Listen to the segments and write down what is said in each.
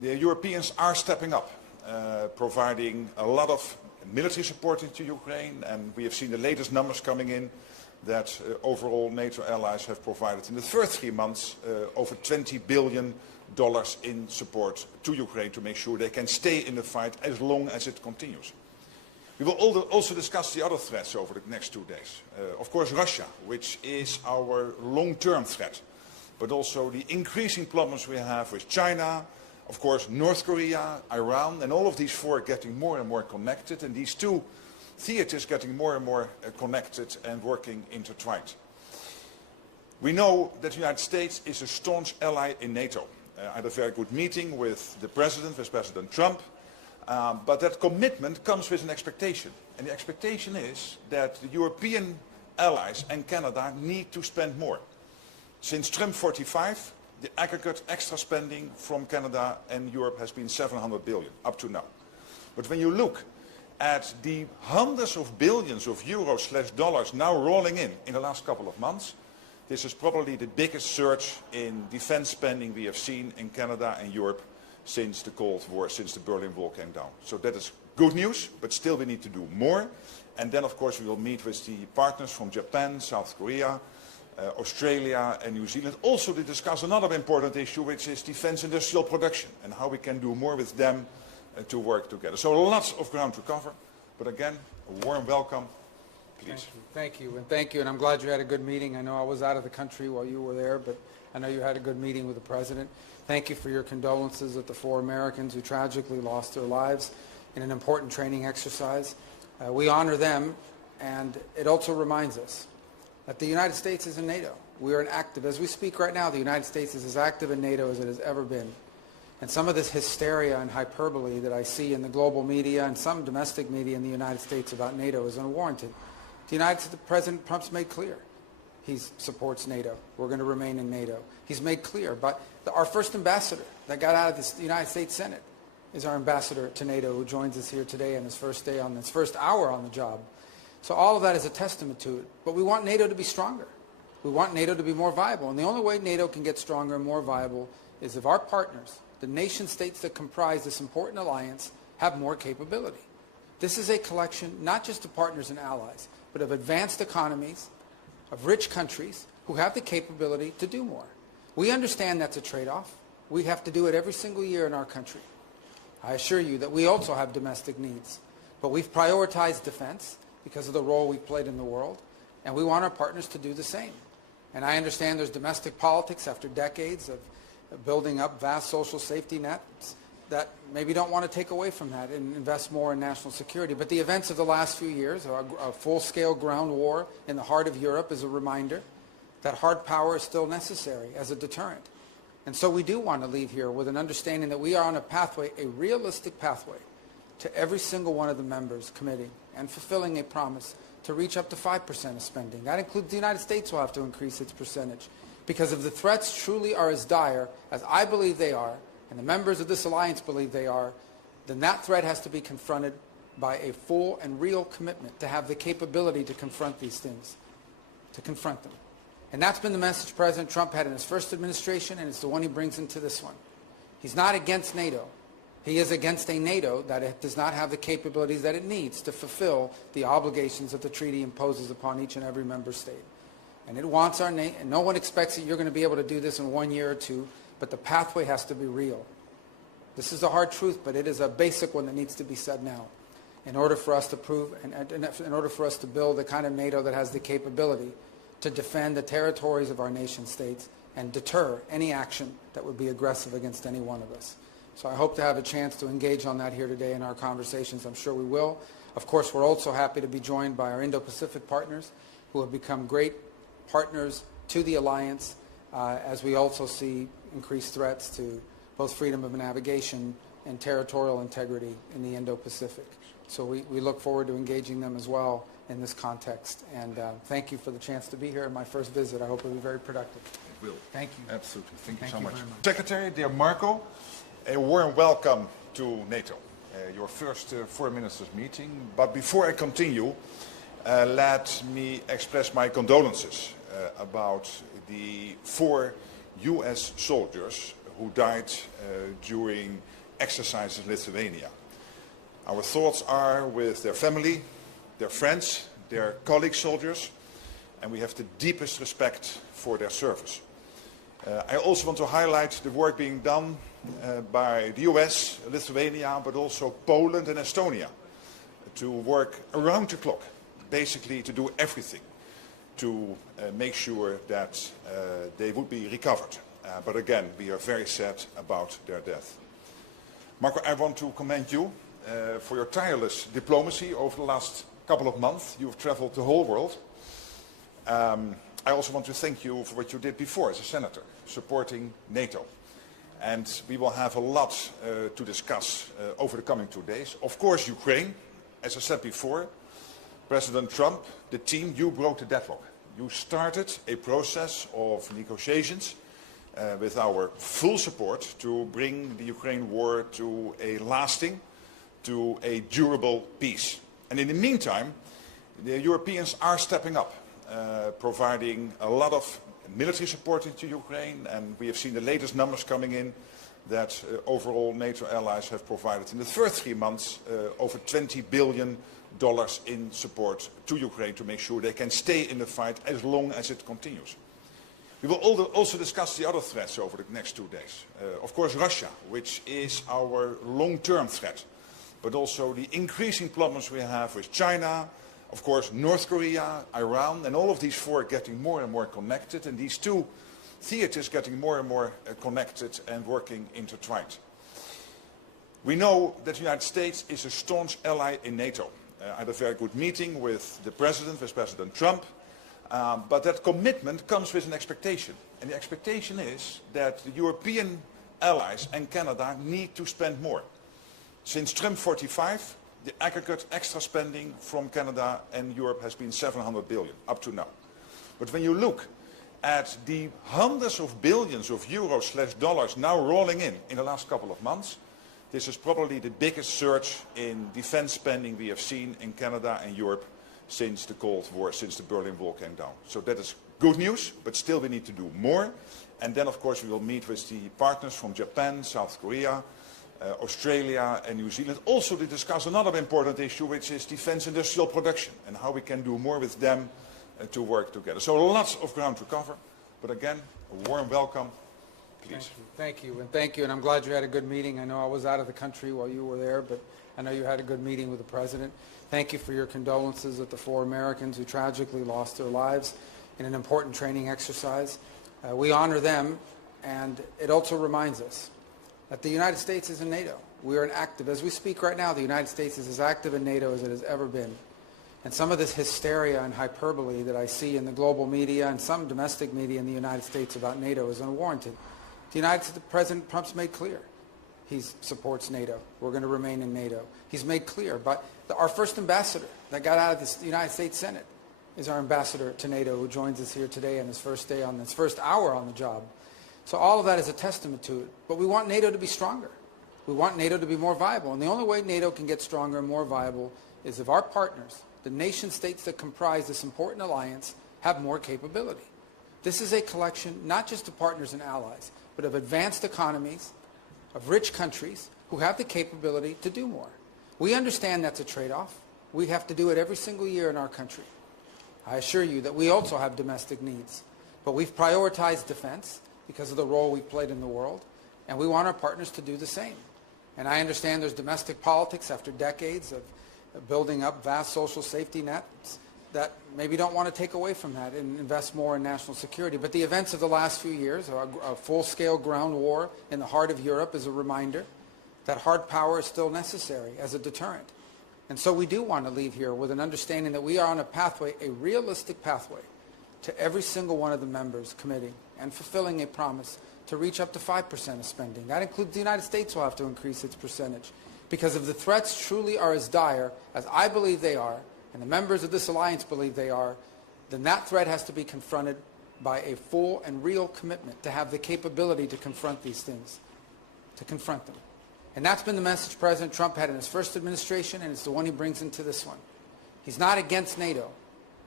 The Europeans are stepping up, providing a lot of military support to Ukraine, and we have seen the latest numbers coming in that overall NATO allies have provided in the first 3 months over $20 billion in support to Ukraine to make sure they can stay in the fight as long as it continues. We will also discuss the other threats over the next 2 days. Of course, Russia, which is our long-term threat, but also the increasing problems we have with China, of course, North Korea, Iran, and all of these four getting more and more connected, and these two theaters getting more and more connected and working intertwined. We know that the United States is a staunch ally in NATO. I had a very good meeting with the President, with President Trump, but that commitment comes with an expectation. And the expectation is that the European allies and Canada need to spend more. Since Trump 45, the aggregate extra spending from Canada and Europe has been $700 billion up to now. But when you look at the hundreds of billions of euros/dollars now rolling in the last couple of months, this is probably the biggest surge in defense spending we have seen in Canada and Europe since the Cold War, since the Berlin Wall came down. So that is good news, but still we need to do more. And then, of course, we will meet with the partners from Japan, South Korea, Australia and New Zealand, also to discuss another important issue, which is defense industrial production and how we can do more with them to work together. So lots of ground to cover, but again, a warm welcome. Please. Thank you, and I'm glad you had a good meeting. I know I was out of the country while you were there, but I know you had a good meeting with the President. Thank you for your condolences with the 4 Americans who tragically lost their lives in an important training exercise. We honor them, and it also reminds us that the United States is in NATO. We are as we speak right now, the United States is as active in NATO as it has ever been. And some of this hysteria and hyperbole that I see in the global media and some domestic media in the United States about NATO is unwarranted. President Trump's made clear he supports NATO. We're going to remain in NATO. He's made clear, but our first ambassador that got out of the United States Senate is our ambassador to NATO, who joins us here today on his first day, on his first hour on the job. So all of that is a testament to it. But we want NATO to be stronger. We want NATO to be more viable. And the only way NATO can get stronger and more viable is if our partners, the nation states that comprise this important alliance, have more capability. This is a collection not just of partners and allies, but of advanced economies, of rich countries who have the capability to do more. We understand that's a trade-off. We have to do it every single year in our country. I assure you that we also have domestic needs. But we've prioritized defense because of the role we've played in the world, and we want our partners to do the same. And I understand there's domestic politics after decades of building up vast social safety nets that maybe don't want to take away from that and invest more in national security. But the events of the last few years, a full-scale ground war in the heart of Europe, is a reminder that hard power is still necessary as a deterrent. And so we do want to leave here with an understanding that we are on a pathway, a realistic pathway, to every single one of the members committing and fulfilling a promise to reach up to 5% of spending. That includes the United States will have to increase its percentage. Because if the threats truly are as dire as I believe they are, and the members of this alliance believe they are, then that threat has to be confronted by a full and real commitment to have the capability to confront these things, to confront them. And that's been the message President Trump had in his first administration, and it's the one he brings into this one. He's not against NATO. He is against a NATO that does not have the capabilities that it needs to fulfill the obligations that the treaty imposes upon each and every member state. And it wants and no one expects that you're going to be able to do this in 1 year or 2, but the pathway has to be real. This is a hard truth, but it is a basic one that needs to be said now in order for us to prove, and in order for us to build the kind of NATO that has the capability to defend the territories of our nation states and deter any action that would be aggressive against any one of us. So I hope to have a chance to engage on that here today in our conversations. I'm sure we will. Of course, we're also happy to be joined by our Indo-Pacific partners who have become great partners to the alliance as we also see increased threats to both freedom of navigation and territorial integrity in the Indo-Pacific. So we look forward to engaging them as well in this context. And thank you for the chance to be here in my first visit. I hope it'll be very productive. It will. Thank you. Absolutely. Thank you so much. Secretary, dear Marco, a warm welcome to NATO, your first foreign ministers meeting. But before I continue, let me express my condolences about the 4 U.S. soldiers who died during exercises in Lithuania. Our thoughts are with their family, their friends, their colleague soldiers, and we have the deepest respect for their service. I also want to highlight the work being done by the US, Lithuania, but also Poland and Estonia to work around the clock, basically to do everything to make sure that they would be recovered. But again, we are very sad about their death. Marco, I want to commend you for your tireless diplomacy over the last couple of months. You've traveled the whole world. I also want to thank you for what you did before as a senator, supporting NATO. And we will have a lot to discuss over the coming 2 days. Of course, Ukraine, as I said before, President Trump, the team, you broke the deadlock. You started a process of negotiations with our full support to bring the Ukraine war to a lasting, to a durable peace. And in the meantime, the Europeans are stepping up, providing a lot of military support to Ukraine, and we have seen the latest numbers coming in that overall NATO allies have provided in the first 3 months over $20 billion in support to Ukraine to make sure they can stay in the fight as long as it continues. We will also discuss the other threats over the next 2 days. Of course, Russia, which is our long-term threat, but also the increasing problems we have with China, of course, North Korea, Iran, and all of these four getting more and more connected, and these two theaters getting more and more connected and working intertwined. We know that the United States is a staunch ally in NATO. I had a very good meeting with the President, with President Trump, but that commitment comes with an expectation. And the expectation is that the European allies and Canada need to spend more. Since Trump 45, the aggregate extra spending from Canada and Europe has been $700 billion up to now. But when you look at the hundreds of billions of euros/dollars now rolling in the last couple of months, this is probably the biggest surge in defense spending we have seen in Canada and Europe since the Cold War, since the Berlin Wall came down. So that is good news, but still we need to do more. And then, of course, we will meet with the partners from Japan, South Korea, Australia and New Zealand, also to discuss another important issue, which is defense industrial production and how we can do more with them to work together. So lots of ground to cover, but again, a warm welcome. Please. Thank you, and thank you, and I'm glad you had a good meeting. I know I was out of the country while you were there, but I know you had a good meeting with the President. Thank you for your condolences with the 4 Americans who tragically lost their lives in an important training exercise. We honor them, and it also reminds us that the United States is in NATO. We are active. As we speak right now, the United States is as active in NATO as it has ever been. And some of this hysteria and hyperbole that I see in the global media and some domestic media in the United States about NATO is unwarranted. President Trump's made clear he supports NATO. We're going to remain in NATO. He's made clear. But our first ambassador that got out of the United States Senate is our ambassador to NATO, who joins us here today on his first day, on his first hour on the job. So all of that is a testament to it. But we want NATO to be stronger. We want NATO to be more viable. And the only way NATO can get stronger and more viable is if our partners, the nation states that comprise this important alliance, have more capability. This is a collection not just of partners and allies, but of advanced economies, of rich countries who have the capability to do more. We understand that's a trade-off. We have to do it every single year in our country. I assure you that we also have domestic needs. But we've prioritized defense because of the role we've played in the world, and we want our partners to do the same. And I understand there's domestic politics after decades of building up vast social safety nets that maybe don't want to take away from that and invest more in national security. But the events of the last few years, a full-scale ground war in the heart of Europe, is a reminder that hard power is still necessary as a deterrent. And so we do want to leave here with an understanding that we are on a pathway, a realistic pathway, to every single one of the members committing and fulfilling a promise to reach up to 5% of spending. That includes the United States will have to increase its percentage. Because if the threats truly are as dire as I believe they are, and the members of this alliance believe they are, then that threat has to be confronted by a full and real commitment to have the capability to confront these things, to confront them. And that's been the message President Trump had in his first administration, and it's the one he brings into this one. He's not against NATO.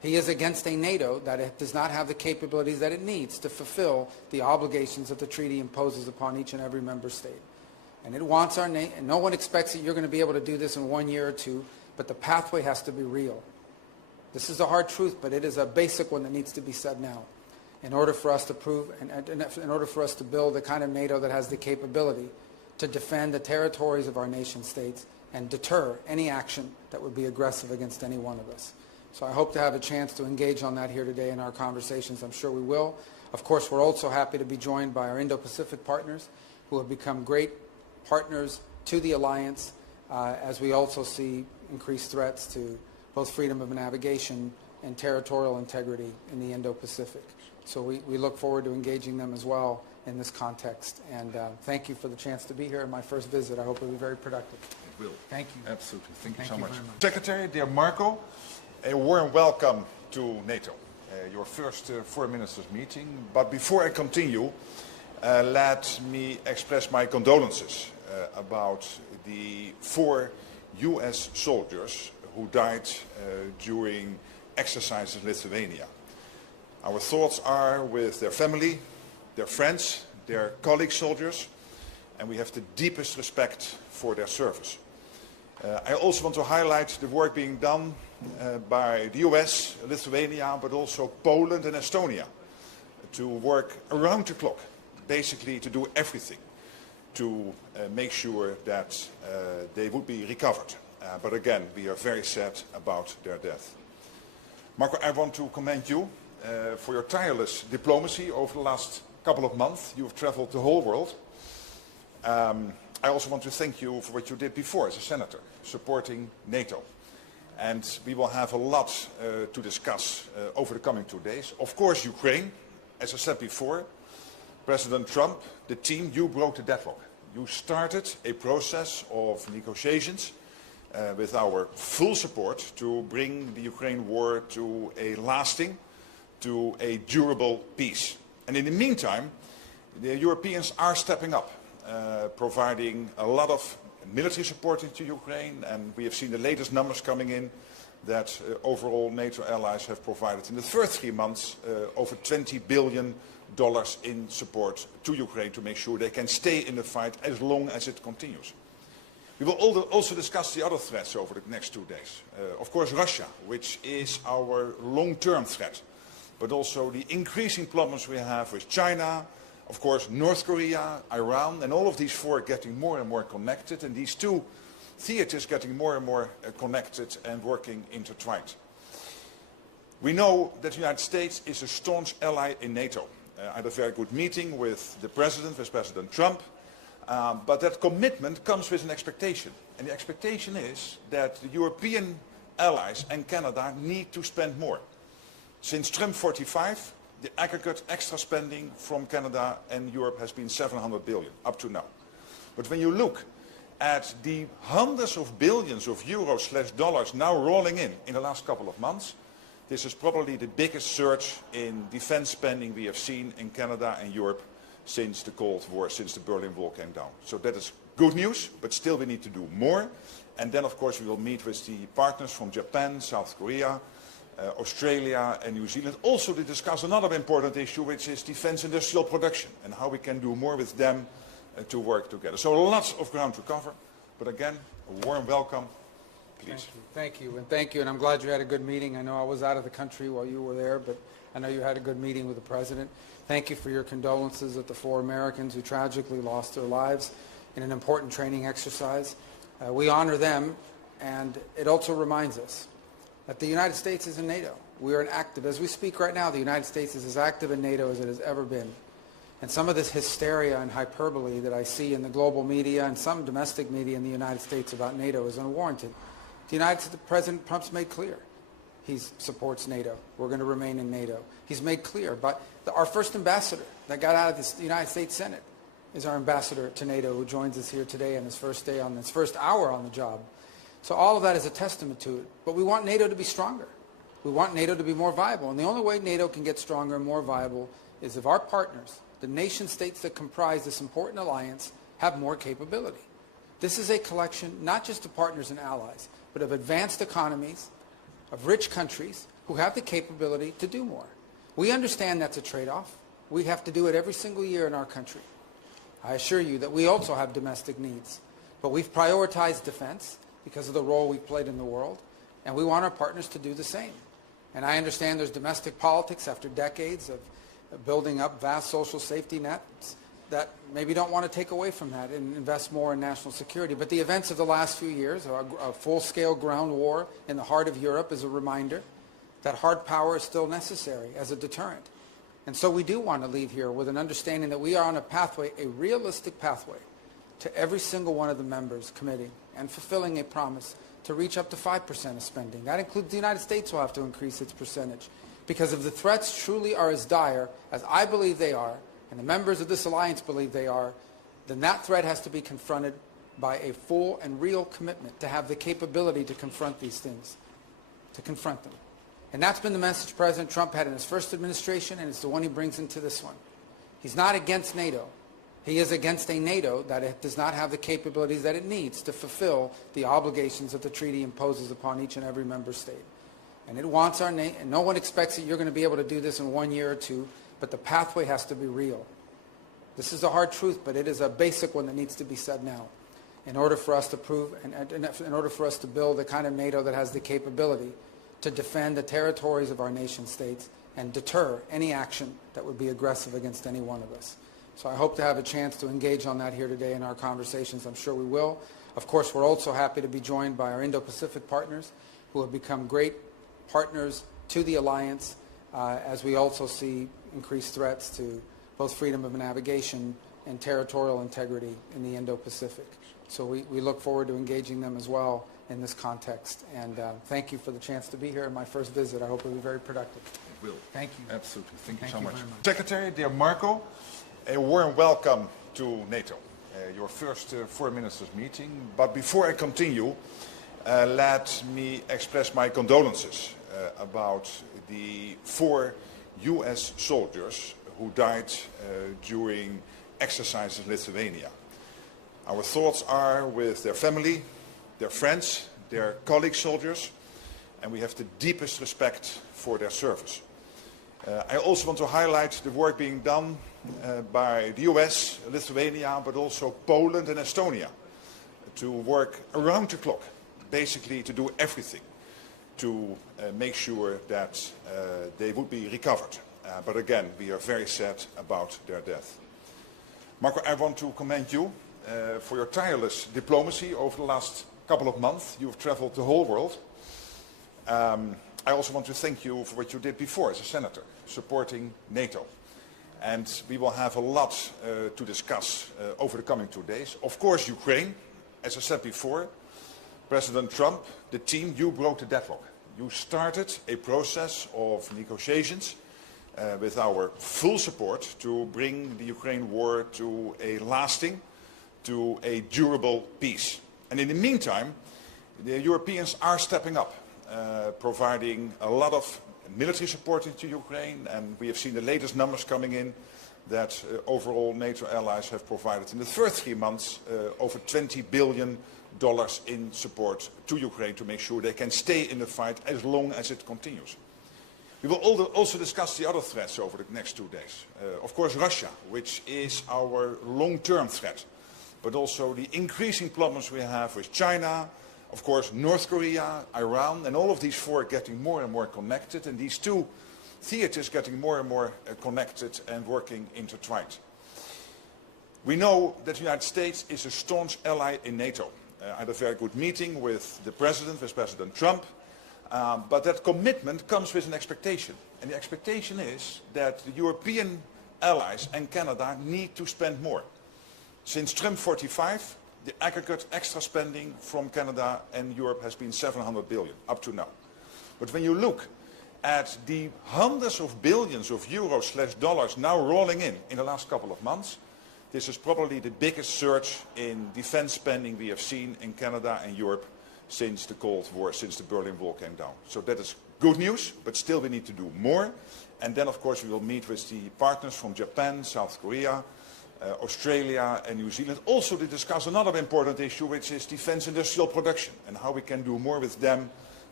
He is against a NATO that does not have the capabilities that it needs to fulfill the obligations that the treaty imposes upon each and every member state. And it wants our and no one expects that you're going to be able to do this in 1 year or two, but the pathway has to be real. This is a hard truth, but it is a basic one that needs to be said now. In order for us to prove, and in order for us to build the kind of NATO that has the capability to defend the territories of our nation states and deter any action that would be aggressive against any one of us. So I hope to have a chance to engage on that here today in our conversations. I'm sure we will. Of course, we're also happy to be joined by our Indo-Pacific partners who have become great partners to the alliance as we also see increased threats to both freedom of navigation and territorial integrity in the Indo-Pacific. So we look forward to engaging them as well in this context. And thank you for the chance to be here in my first visit. I hope it will be very productive. It will. Thank you. Absolutely. Thank you so much. very much. Secretary, dear Marco, a warm welcome to NATO, your first foreign ministers meeting. But before I continue, let me express my condolences about the 4 US soldiers who died during exercises in Lithuania. Our thoughts are with their family, their friends, their colleague soldiers, and we have the deepest respect for their service. I also want to highlight the work being done by the US, Lithuania, but also Poland and Estonia to work around the clock, basically to do everything to make sure that they would be recovered. But again, we are very sad about their death. Marco, I want to commend you for your tireless diplomacy over the last couple of months. You have traveled the whole world. I also want to thank you for what you did before as a senator, supporting NATO. And we will have a lot to discuss over the coming 2 days. Of course, Ukraine, as I said before, President Trump, the team, you broke the deadlock. You started a process of negotiations with our full support to bring the Ukraine war to a lasting, to a durable peace. And in the meantime, the Europeans are stepping up, providing a lot of military support into Ukraine, and we have seen the latest numbers coming in that overall NATO allies have provided in the first 3 months over $20 billion in support to Ukraine to make sure they can stay in the fight as long as it continues. We will also discuss the other threats over the next 2 days. Of course, Russia, which is our long-term threat, but also the increasing problems we have with China, of course, North Korea, Iran, and all of these 4 getting more and more connected, and these 2 theaters getting more and more connected and working intertwined. We know that the United States is a staunch ally in NATO. I had a very good meeting with the President, with President Trump, but that commitment comes with an expectation. And the expectation is that the European allies and Canada need to spend more. Since Trump 45, the aggregate extra spending from Canada and Europe has been $700 billion up to now. But when you look at the hundreds of billions of euros/dollars now rolling in the last couple of months, this is probably the biggest surge in defense spending we have seen in Canada and Europe since the Cold War, since the Berlin Wall came down. So that is good news, but still we need to do more. And then, of course, we will meet with the partners from Japan, South Korea, Australia and New Zealand, also to discuss another important issue, which is defense industrial production and how we can do more with them to work together. So lots of ground to cover, but again, a warm welcome, please. Thank you, and thank you, and I'm glad you had a good meeting. I know I was out of the country while you were there, but I know you had a good meeting with the President. Thank you for your condolences at the 4 Americans who tragically lost their lives in an important training exercise. We honor them, and it also reminds us that the United States is in NATO. We are as we speak right now, the United States is as active in NATO as it has ever been. And some of this hysteria and hyperbole that I see in the global media and some domestic media in the United States about NATO is unwarranted. The President Trump's made clear he supports NATO. We're going to remain in NATO. He's made clear, but our first ambassador that got out of the United States Senate is our ambassador to NATO, who joins us here today on his first day, on his first hour on the job. So all of that is a testament to it. But we want NATO to be stronger. We want NATO to be more viable. And the only way NATO can get stronger and more viable is if our partners, the nation states that comprise this important alliance, have more capability. This is a collection not just of partners and allies, but of advanced economies, of rich countries, who have the capability to do more. We understand that's a trade-off. We have to do it every single year in our country. I assure you that we also have domestic needs, but we've prioritized defense because of the role we've played in the world, and we want our partners to do the same. And I understand there's domestic politics after decades of building up vast social safety nets that maybe don't want to take away from that and invest more in national security. But the events of the last few years, a full-scale ground war in the heart of Europe, is a reminder that hard power is still necessary as a deterrent. And so we do want to leave here with an understanding that we are on a pathway, a realistic pathway, to every single one of the members committing and fulfilling a promise to reach up to 5% of spending. That includes the United States will have to increase its percentage. Because if the threats truly are as dire as I believe they are, and the members of this alliance believe they are, then that threat has to be confronted by a full and real commitment to have the capability to confront these things, to confront them. And that's been the message President Trump had in his first administration, and it's the one he brings into this one. He's not against NATO. He is against a NATO that does not have the capabilities that it needs to fulfill the obligations that the treaty imposes upon each and every member state. And it wants our nation, and no one expects that you're going to be able to do this in 1 year or two, but the pathway has to be real. This is a hard truth, but it is a basic one that needs to be said now in order for us to prove, and in order for us to build the kind of NATO that has the capability to defend the territories of our nation states and deter any action that would be aggressive against any one of us. So I hope to have a chance to engage on that here today in our conversations. I'm sure we will. Of course, we're also happy to be joined by our Indo-Pacific partners who have become great partners to the alliance as we also see increased threats to both freedom of navigation and territorial integrity in the Indo-Pacific. So we look forward to engaging them as well in this context. And thank you for the chance to be here in my first visit. I hope it will be very productive. It will. Thank you. Absolutely. Thank you so much. very much. Secretary, dear Marco, a warm welcome to NATO, your first foreign ministers meeting. But before I continue, let me express my condolences about the 4 U.S. soldiers who died during exercises in Lithuania. Our thoughts are with their family, their friends, their colleague soldiers, and we have the deepest respect for their service. I also want to highlight the work being done by the US, Lithuania, but also Poland and Estonia to work around the clock, basically to do everything to make sure that they would be recovered. But again, we are very sad about their death. Marco, I want to commend you for your tireless diplomacy over the last couple of months. You've traveled the whole world. I also want to thank you for what you did before as a senator, supporting NATO. And we will have a lot to discuss over the coming 2 days. Of course, Ukraine, as I said before, President Trump, the team, you broke the deadlock. You started a process of negotiations with our full support to bring the Ukraine war to a lasting, to a durable peace. And in the meantime, the Europeans are stepping up, providing a lot of military support into Ukraine, and we have seen the latest numbers coming in that overall NATO allies have provided in the first 3 months over $20 billion in support to Ukraine to make sure they can stay in the fight as long as it continues. We will also discuss the other threats over the next 2 days. Of course, Russia, which is our long-term threat, but also the increasing problems we have with China, of course, North Korea, Iran, and all of these 4 getting more and more connected, and these 2 theaters getting more and more connected and working intertwined. We know that the United States is a staunch ally in NATO. I had a very good meeting with the President, with President Trump, but that commitment comes with an expectation. And the expectation is that the European allies and Canada need to spend more. Since Trump 45, the aggregate extra spending from Canada and Europe has been $700 billion up to now. But when you look at the hundreds of billions of euros/dollars now rolling in the last couple of months, this is probably the biggest surge in defense spending we have seen in Canada and Europe since the Cold War, since the Berlin Wall came down. So that is good news, but still we need to do more. And then, of course, we will meet with the partners from Japan, South Korea, Australia and New Zealand, also to discuss another important issue, which is defense industrial production and how we can do more with them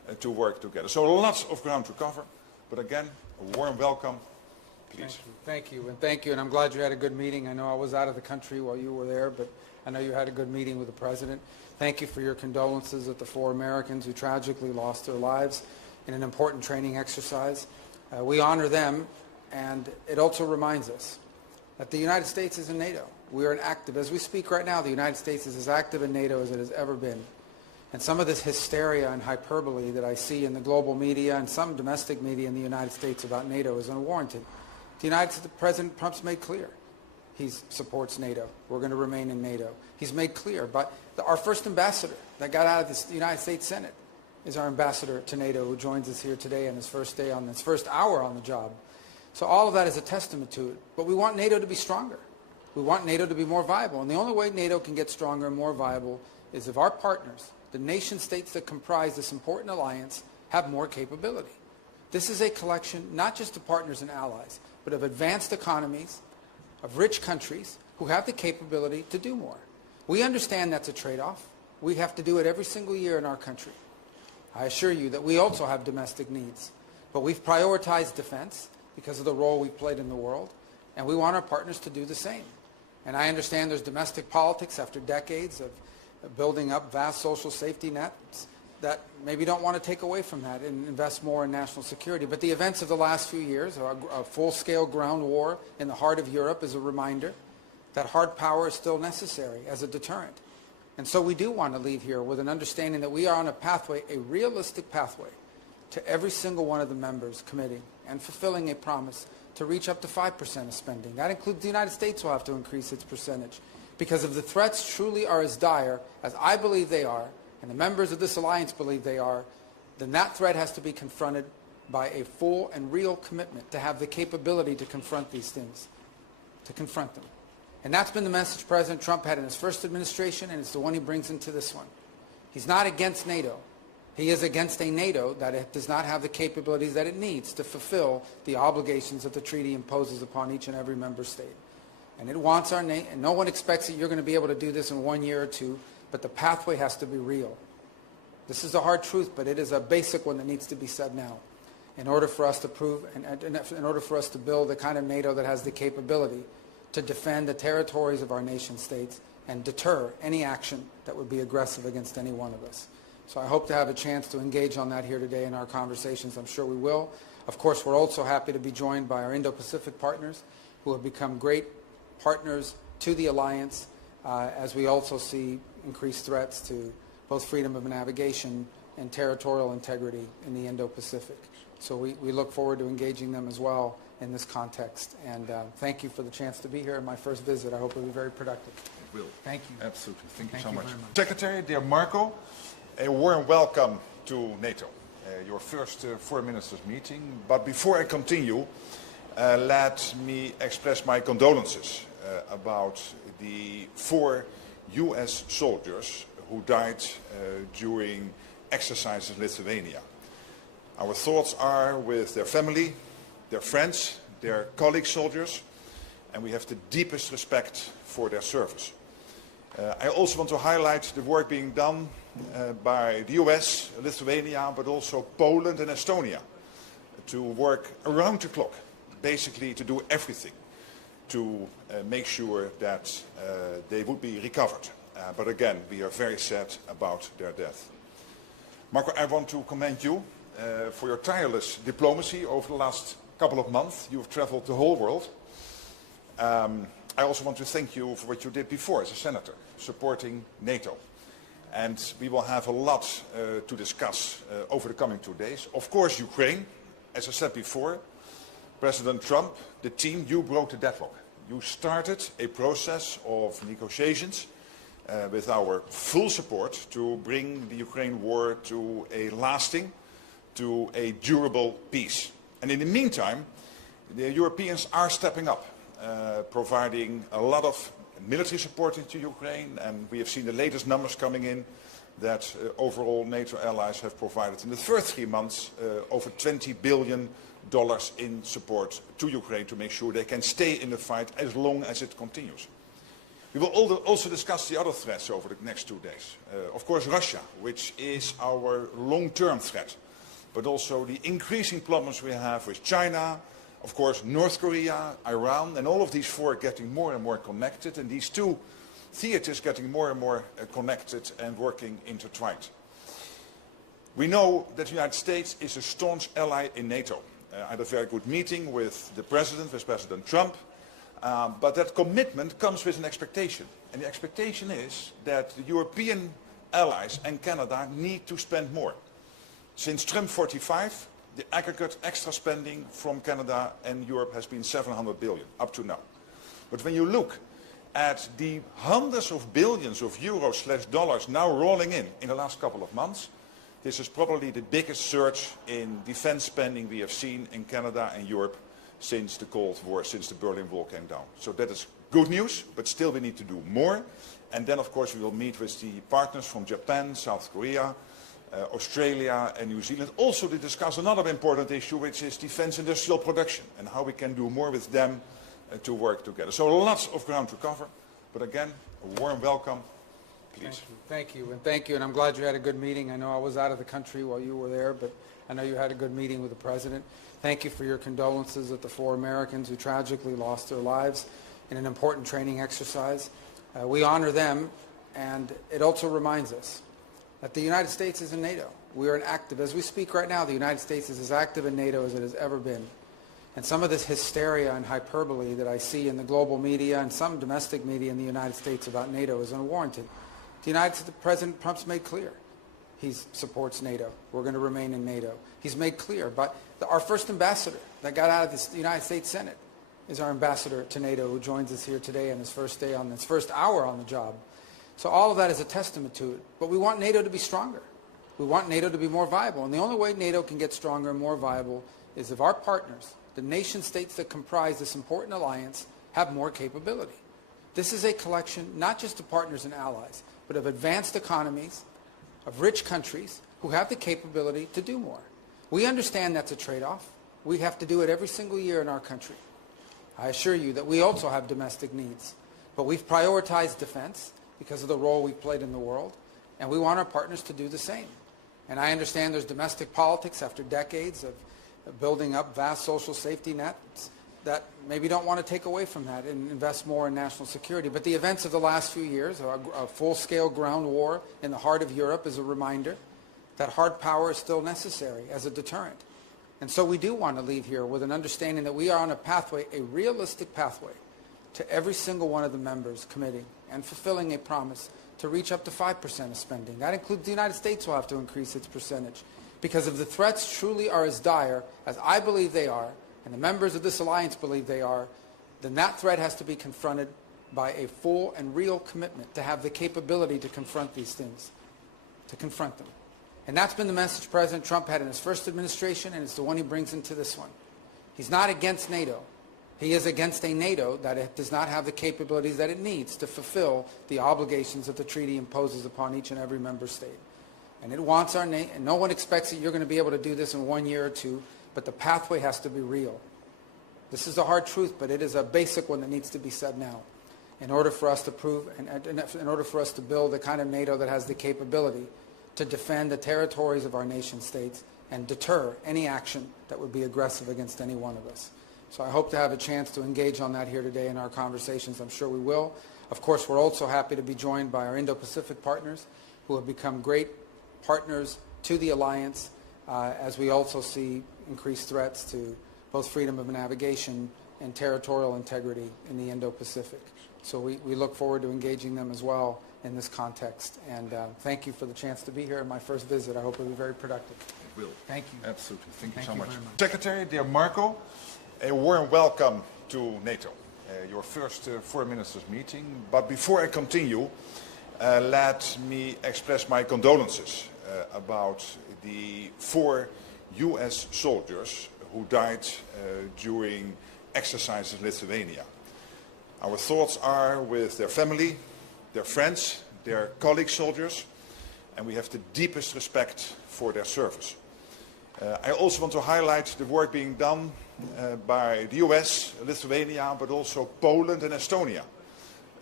to work together. So lots of ground to cover, but again, a warm welcome. Please. Thank you, and I'm glad you had a good meeting. I know I was out of the country while you were there, but I know you had a good meeting with the President. Thank you for your condolences with the 4 Americans who tragically lost their lives in an important training exercise. We honor them, and it also reminds us that the United States is in NATO. We are as we speak right now, the United States is as active in NATO as it has ever been. And some of this hysteria and hyperbole that I see in the global media and some domestic media in the United States about NATO is unwarranted. President Trump's made clear he supports NATO. We're going to remain in NATO. He's made clear, but our first ambassador that got out of the United States Senate is our ambassador to NATO, who joins us here today on his first hour on the job. So all of that is a testament to it. But we want NATO to be stronger. We want NATO to be more viable. And the only way NATO can get stronger and more viable is if our partners, the nation states that comprise this important alliance, have more capability. This is a collection not just of partners and allies, but of advanced economies, of rich countries who have the capability to do more. We understand that's a trade-off. We have to do it every single year in our country. I assure you that we also have domestic needs, but we've prioritized defense because of the role we've played in the world, and we want our partners to do the same. And I understand there's domestic politics after decades of building up vast social safety nets that maybe don't want to take away from that and invest more in national security. But the events of the last few years, a full-scale ground war in the heart of Europe, is a reminder that hard power is still necessary as a deterrent. And so we do want to leave here with an understanding that we are on a pathway, a realistic pathway, to every single one of the members committing and fulfilling a promise to reach up to 5% of spending. That includes the United States will have to increase its percentage. Because if the threats truly are as dire as I believe they are, and the members of this alliance believe they are, then that threat has to be confronted by a full and real commitment to have the capability to confront these things, to confront them. And that's been the message President Trump had in his first administration, and it's the one he brings into this one. He's not against NATO. He is against a NATO that does not have the capabilities that it needs to fulfill the obligations that the treaty imposes upon each and every member state. And it wants and no one expects that you're going to be able to do this in 1 year or 2, but the pathway has to be real. This is a hard truth, but it is a basic one that needs to be said now in order for us to prove, and in order for us to build the kind of NATO that has the capability to defend the territories of our nation states and deter any action that would be aggressive against any one of us. So I hope to have a chance to engage on that here today in our conversations. I'm sure we will. Of course, we're also happy to be joined by our Indo-Pacific partners who have become great partners to the alliance as we also see increased threats to both freedom of navigation and territorial integrity in the Indo-Pacific. So we look forward to engaging them as well in this context. And thank you for the chance to be here in my first visit. I hope it will be very productive. It will. Thank you. Absolutely. Thank you so much. Very much. Secretary, dear Marco, a warm welcome to NATO, your first Foreign Ministers meeting. But before I continue, let me express my condolences about the 4 US soldiers who died during exercises in Lithuania. Our thoughts are with their family, their friends, their colleague soldiers, and we have the deepest respect for their service. I also want to highlight the work being done by the US, Lithuania, but also Poland and Estonia to work around the clock, basically to do everything to make sure that they would be recovered. But again, we are very sad about their death. Marco, I want to commend you for your tireless diplomacy over the last couple of months. You've traveled the whole world. I also want to thank you for what you did before as a senator, supporting NATO. And we will have a lot to discuss over the coming 2 days. Of course, Ukraine, as I said before, President Trump, the team, you broke the deadlock. You started a process of negotiations with our full support to bring the Ukraine war to a lasting, to a durable peace. And in the meantime, the Europeans are stepping up, providing a lot of military support into Ukraine, and we have seen the latest numbers coming in that overall NATO allies have provided in the first 3 months over $20 billion in support to Ukraine to make sure they can stay in the fight as long as it continues. We will also discuss the other threats over the next 2 days. Of course, Russia, which is our long-term threat, but also the increasing problems we have with China, of course, North Korea, Iran, and all of these four getting more and more connected, and these two theaters getting more and more connected and working intertwined. We know that the United States is a staunch ally in NATO. I had a very good meeting with the President, with President Trump, but that commitment comes with an expectation. And the expectation is that the European allies and Canada need to spend more. Since Trump 45, the aggregate extra spending from Canada and Europe has been 700 billion up to now. But when you look at the hundreds of billions of euros/dollars now rolling in the last couple of months, this is probably the biggest surge in defense spending we have seen in Canada and Europe since the Cold War, since the Berlin Wall came down. So that is good news, but still we need to do more. And then, of course, we will meet with the partners from Japan, South Korea, Australia and New Zealand, also to discuss another important issue, which is defense industrial production and how we can do more with them to work together. So lots of ground to cover, but again, a warm welcome. Please. Thank you, and thank you, and I'm glad you had a good meeting. I know I was out of the country while you were there, but I know you had a good meeting with the President. Thank you for your condolences with the 4 Americans who tragically lost their lives in an important training exercise. We honor them, and it also reminds us that the United States is in NATO. We are active. As we speak right now, the United States is as active in NATO as it has ever been. And some of this hysteria and hyperbole that I see in the global media and some domestic media in the United States about NATO is unwarranted. President Trump's made clear he supports NATO. We're going to remain in NATO. He's made clear, but our first ambassador that got out of the United States Senate is our ambassador to NATO, who joins us here today on his first day, on his first hour on the job. So all of that is a testament to it. But we want NATO to be stronger. We want NATO to be more viable. And the only way NATO can get stronger and more viable is if our partners, the nation states that comprise this important alliance, have more capability. This is a collection not just of partners and allies, but of advanced economies, of rich countries who have the capability to do more. We understand that's a trade-off. We have to do it every single year in our country. I assure you that we also have domestic needs. But we've prioritized defense because of the role we've played in the world, and we want our partners to do the same. And I understand there's domestic politics after decades of building up vast social safety nets that maybe don't want to take away from that and invest more in national security. But the events of the last few years, a full-scale ground war in the heart of Europe, is a reminder that hard power is still necessary as a deterrent. And so we do want to leave here with an understanding that we are on a pathway, a realistic pathway, to every single one of the members committing and fulfilling a promise to reach up to 5% of spending. That includes the United States will have to increase its percentage. Because if the threats truly are as dire as I believe they are, and the members of this alliance believe they are, then that threat has to be confronted by a full and real commitment to have the capability to confront these things, to confront them. And that's been the message President Trump had in his first administration, and it's the one he brings into this one. He's not against NATO. He is against a NATO that does not have the capabilities that it needs to fulfill the obligations that the treaty imposes upon each and every member state. And it wants our and no one expects that you're going to be able to do this in 1 year or two, but the pathway has to be real. This is a hard truth, but it is a basic one that needs to be said now in order for us to prove, and in order for us to build the kind of NATO that has the capability to defend the territories of our nation states and deter any action that would be aggressive against any one of us. So I hope to have a chance to engage on that here today in our conversations. I'm sure we will. Of course, we're also happy to be joined by our Indo-Pacific partners who have become great partners to the alliance as we also see increased threats to both freedom of navigation and territorial integrity in the Indo-Pacific. So we look forward to engaging them as well in this context. And thank you for the chance to be here in my first visit. I hope it will be very productive. It will. Thank you. Absolutely. Thank you so much. Secretary, dear Marco, a warm welcome to NATO, your first foreign ministers meeting. But before I continue, let me express my condolences about the 4 US soldiers who died during exercises in Lithuania. Our thoughts are with their family, their friends, their colleague soldiers, and we have the deepest respect for their service. I also want to highlight the work being done by the US, Lithuania, but also Poland and Estonia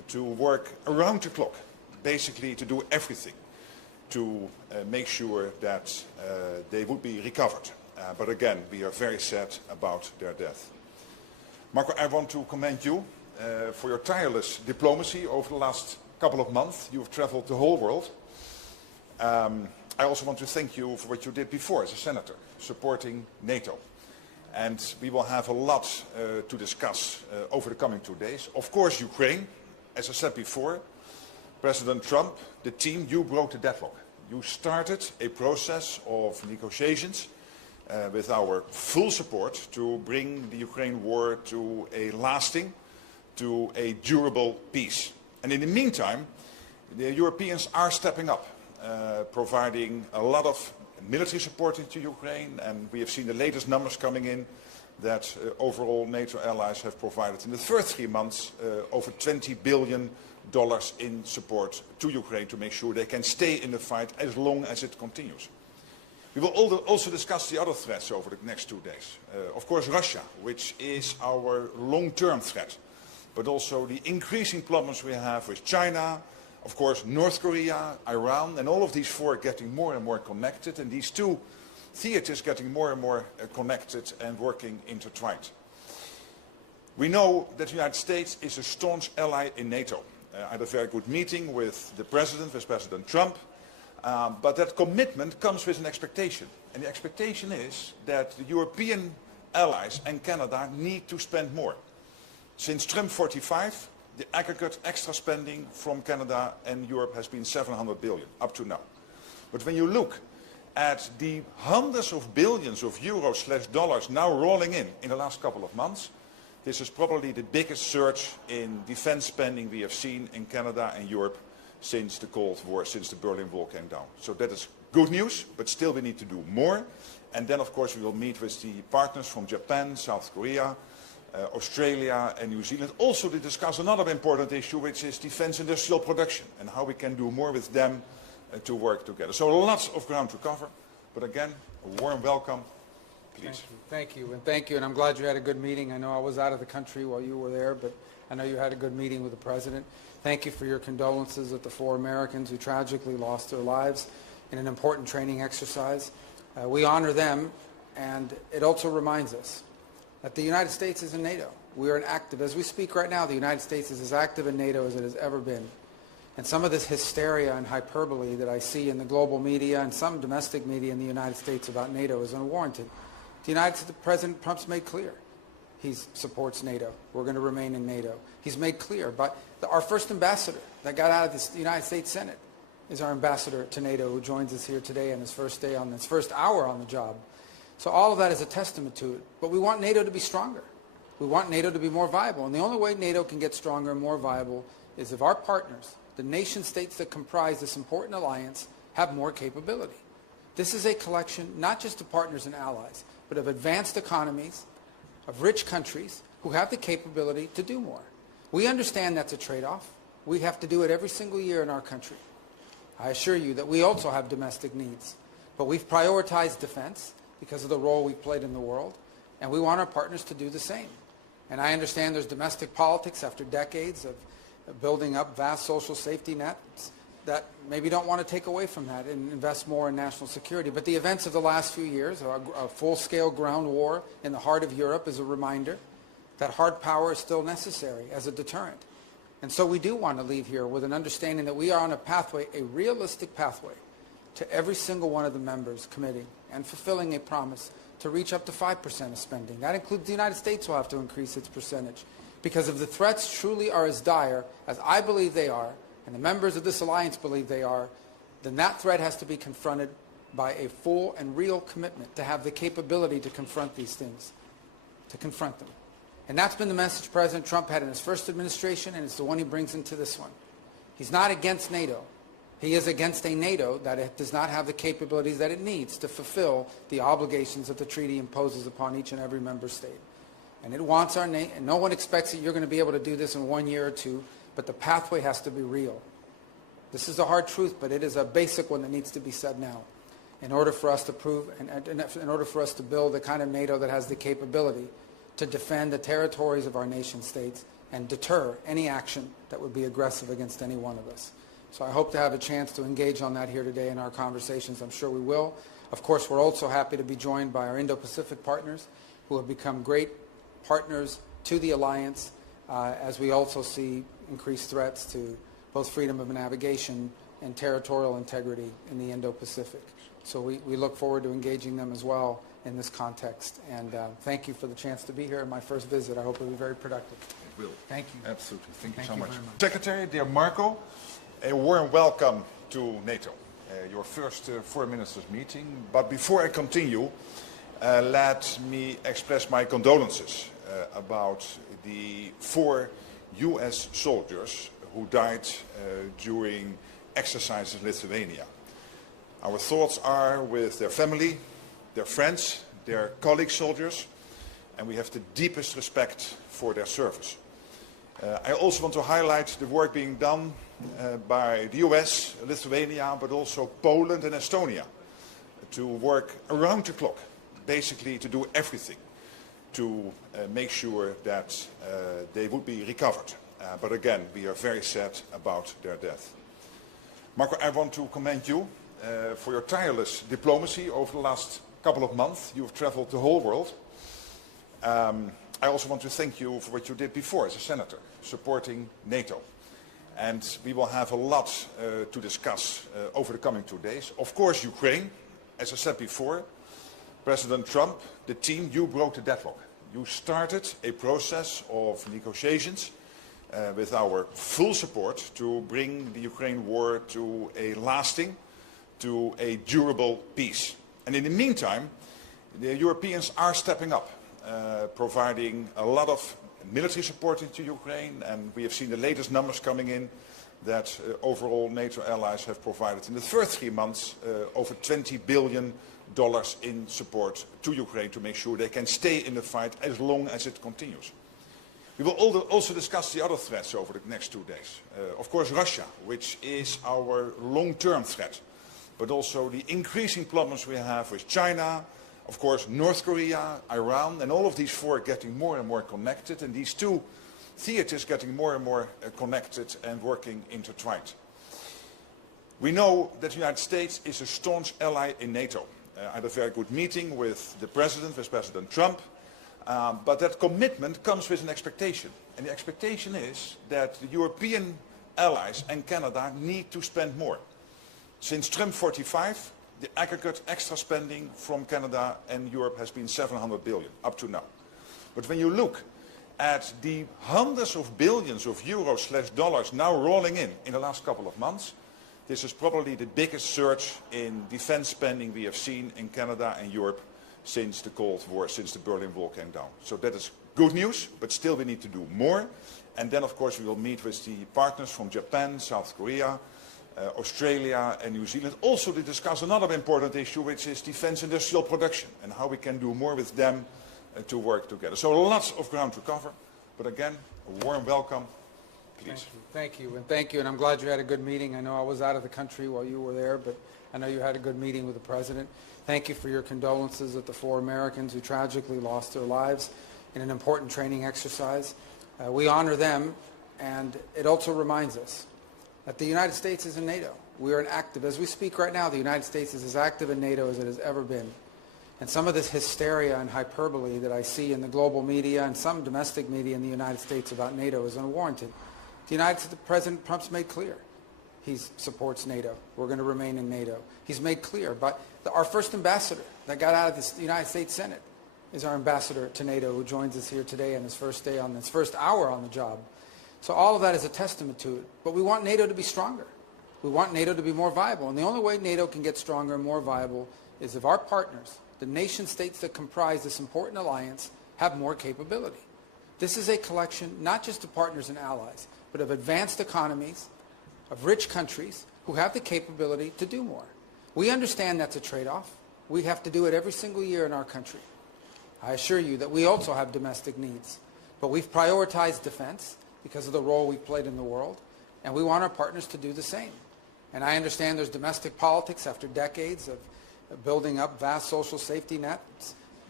to work around the clock, basically to do everything to make sure that they would be recovered. But again, we are very sad about their death. Marco, I want to commend you for your tireless diplomacy over the last couple of months. You have traveled the whole world. I also want to thank you for what you did before as a senator, supporting NATO. And we will have a lot to discuss over the coming 2 days. Of course, Ukraine, as I said before, President Trump, the team, you broke the deadlock. You started a process of negotiations with our full support to bring the Ukraine war to a lasting, to a durable peace. And in the meantime, the Europeans are stepping up, providing a lot of military support into Ukraine, and we have seen the latest numbers coming in that overall NATO allies have provided in the first 3 months over $20 billion in support to Ukraine to make sure they can stay in the fight as long as it continues. We will also discuss the other threats over the next 2 days. Of course, Russia, which is our long-term threat, but also the increasing problems we have with China, of course, North Korea, Iran, and all of these four getting more and more connected, and these two theaters getting more and more connected and working intertwined. We know that the United States is a staunch ally in NATO. I had a very good meeting with the President, with President Trump, but that commitment comes with an expectation. And the expectation is that the European allies and Canada need to spend more. Since Trump 45, the aggregate extra spending from Canada and Europe has been $700 billion up to now. But when you look at the hundreds of billions of euros/dollars now rolling in the last couple of months, this is probably the biggest surge in defense spending we have seen in Canada and Europe since the Cold War, since the Berlin Wall came down. So that is good news, but still we need to do more. And then, of course, we will meet with the partners from Japan, South Korea, Australia and New Zealand, also to discuss another important issue, which is defense industrial production and how we can do more with them to work together. So lots of ground to cover, but again, a warm welcome. Please. Thank you, and I'm glad you had a good meeting. I know I was out of the country while you were there, but I know you had a good meeting with the President. Thank you for your condolences with the 4 Americans who tragically lost their lives in an important training exercise. We honor them, and it also reminds us that the United States is in NATO. We are as we speak right now, the United States is as active in NATO as it has ever been. And some of this hysteria and hyperbole that I see in the global media and some domestic media in the United States about NATO is unwarranted. The President Trump's made clear he supports NATO. We're going to remain in NATO. He's made clear, but our first ambassador that got out of the United States Senate is our ambassador to NATO, who joins us here today on his first day, on his first hour on the job. So all of that is a testament to it. But we want NATO to be stronger. We want NATO to be more viable. And the only way NATO can get stronger and more viable is if our partners, the nation states that comprise this important alliance, have more capability. This is a collection not just of partners and allies, but of advanced economies, of rich countries who have the capability to do more. We understand that's a trade-off. We have to do it every single year in our country. I assure you that we also have domestic needs. But we've prioritized defense because of the role we've played in the world, and we want our partners to do the same. And I understand there's domestic politics after decades of building up vast social safety nets that maybe don't want to take away from that and invest more in national security. But the events of the last few years, a full-scale ground war in the heart of Europe, is a reminder that hard power is still necessary as a deterrent. And so we do want to leave here with an understanding that we are on a pathway, a realistic pathway, to every single one of the members committing and fulfilling a promise to reach up to 5% of spending. That includes the United States will have to increase its percentage. Because if the threats truly are as dire as I believe they are, and the members of this alliance believe they are, then that threat has to be confronted by a full and real commitment to have the capability to confront these things, to confront them. And that's been the message President Trump had in his first administration, and it's the one he brings into this one. He's not against NATO. He is against a NATO that does not have the capabilities that it needs to fulfill the obligations that the treaty imposes upon each and every member state. And it wants our nation, and no one expects that you're going to be able to do this in 1 year or 2, but the pathway has to be real. This is a hard truth, but it is a basic one that needs to be said now in order for us to prove, and in order for us to build the kind of NATO that has the capability to defend the territories of our nation states and deter any action that would be aggressive against any one of us. So I hope to have a chance to engage on that here today in our conversations. I'm sure we will. Of course, we're also happy to be joined by our Indo-Pacific partners who have become great partners to the alliance as we also see increased threats to both freedom of navigation and territorial integrity in the Indo-Pacific. So we look forward to engaging them as well in this context. And thank you for the chance to be here in my first visit. I hope it will be very productive. It will. Thank you. Absolutely. Thank you so much. very much. Secretary, dear Marco, a warm welcome to NATO, your first foreign ministers meeting. But before I continue, let me express my condolences about the 4 US soldiers who died during exercises in Lithuania. Our thoughts are with their family, their friends, their colleague soldiers, and we have the deepest respect for their service. I also want to highlight the work being done by the US, Lithuania, but also Poland and Estonia to work around the clock, basically to do everything to make sure that they would be recovered. But again, we are very sad about their death. Marco, I want to commend you for your tireless diplomacy over the last couple of months. You've traveled the whole world. I also want to thank you for what you did before as a senator, supporting NATO. And we will have a lot to discuss over the coming 2 days. Of course, Ukraine, as I said before, President Trump, the team, you broke the deadlock. You started a process of negotiations with our full support to bring the Ukraine war to a lasting, to a durable peace. And in the meantime, the Europeans are stepping up, providing a lot of military support into Ukraine, and we have seen the latest numbers coming in that overall NATO allies have provided in the first 3 months over $20 billion in support to Ukraine to make sure they can stay in the fight as long as it continues. We will also discuss the other threats over the next 2 days. Of course, Russia, which is our long-term threat, but also the increasing problems we have with China, of course, North Korea, Iran, and all of these 4 getting more and more connected, and these 2 theaters getting more and more connected and working intertwined. We know that the United States is a staunch ally in NATO. I had a very good meeting with the President, with President Trump, but that commitment comes with an expectation. And the expectation is that the European allies and Canada need to spend more. Since Trump 45, the aggregate extra spending from Canada and Europe has been $700 billion up to now. But when you look at the hundreds of billions of euros/dollars now rolling in the last couple of months, this is probably the biggest surge in defense spending we have seen in Canada and Europe since the Cold War, since the Berlin Wall came down. So that is good news, but still we need to do more. And then, of course, we will meet with the partners from Japan, South Korea, Australia and New Zealand, also to discuss another important issue, which is defense industrial production and how we can do more with them to work together. So lots of ground to cover, but again, a warm welcome. Please. Thank you, and thank you, and I'm glad you had a good meeting. I know I was out of the country while you were there, but I know you had a good meeting with the President. Thank you for your condolences at the 4 Americans who tragically lost their lives in an important training exercise. We honor them, and it also reminds us that the United States is in NATO. We are an active, as we speak right now, the United States is as active in NATO as it has ever been. And some of this hysteria and hyperbole that I see in the global media and some domestic media in the United States about NATO is unwarranted. President Trump's made clear he supports NATO. We're going to remain in NATO. He's made clear, but our first ambassador that got out of the United States Senate is our ambassador to NATO, who joins us here today on his first day, on his first hour on the job. So all of that is a testament to it. But we want NATO to be stronger. We want NATO to be more viable. And the only way NATO can get stronger and more viable is if our partners, the nation states that comprise this important alliance, have more capability. This is a collection not just of partners and allies, but of advanced economies, of rich countries who have the capability to do more. We understand that's a trade-off. We have to do it every single year in our country. I assure you that we also have domestic needs. But we've prioritized defense because of the role we've played in the world, and we want our partners to do the same. And I understand there's domestic politics after decades of building up vast social safety nets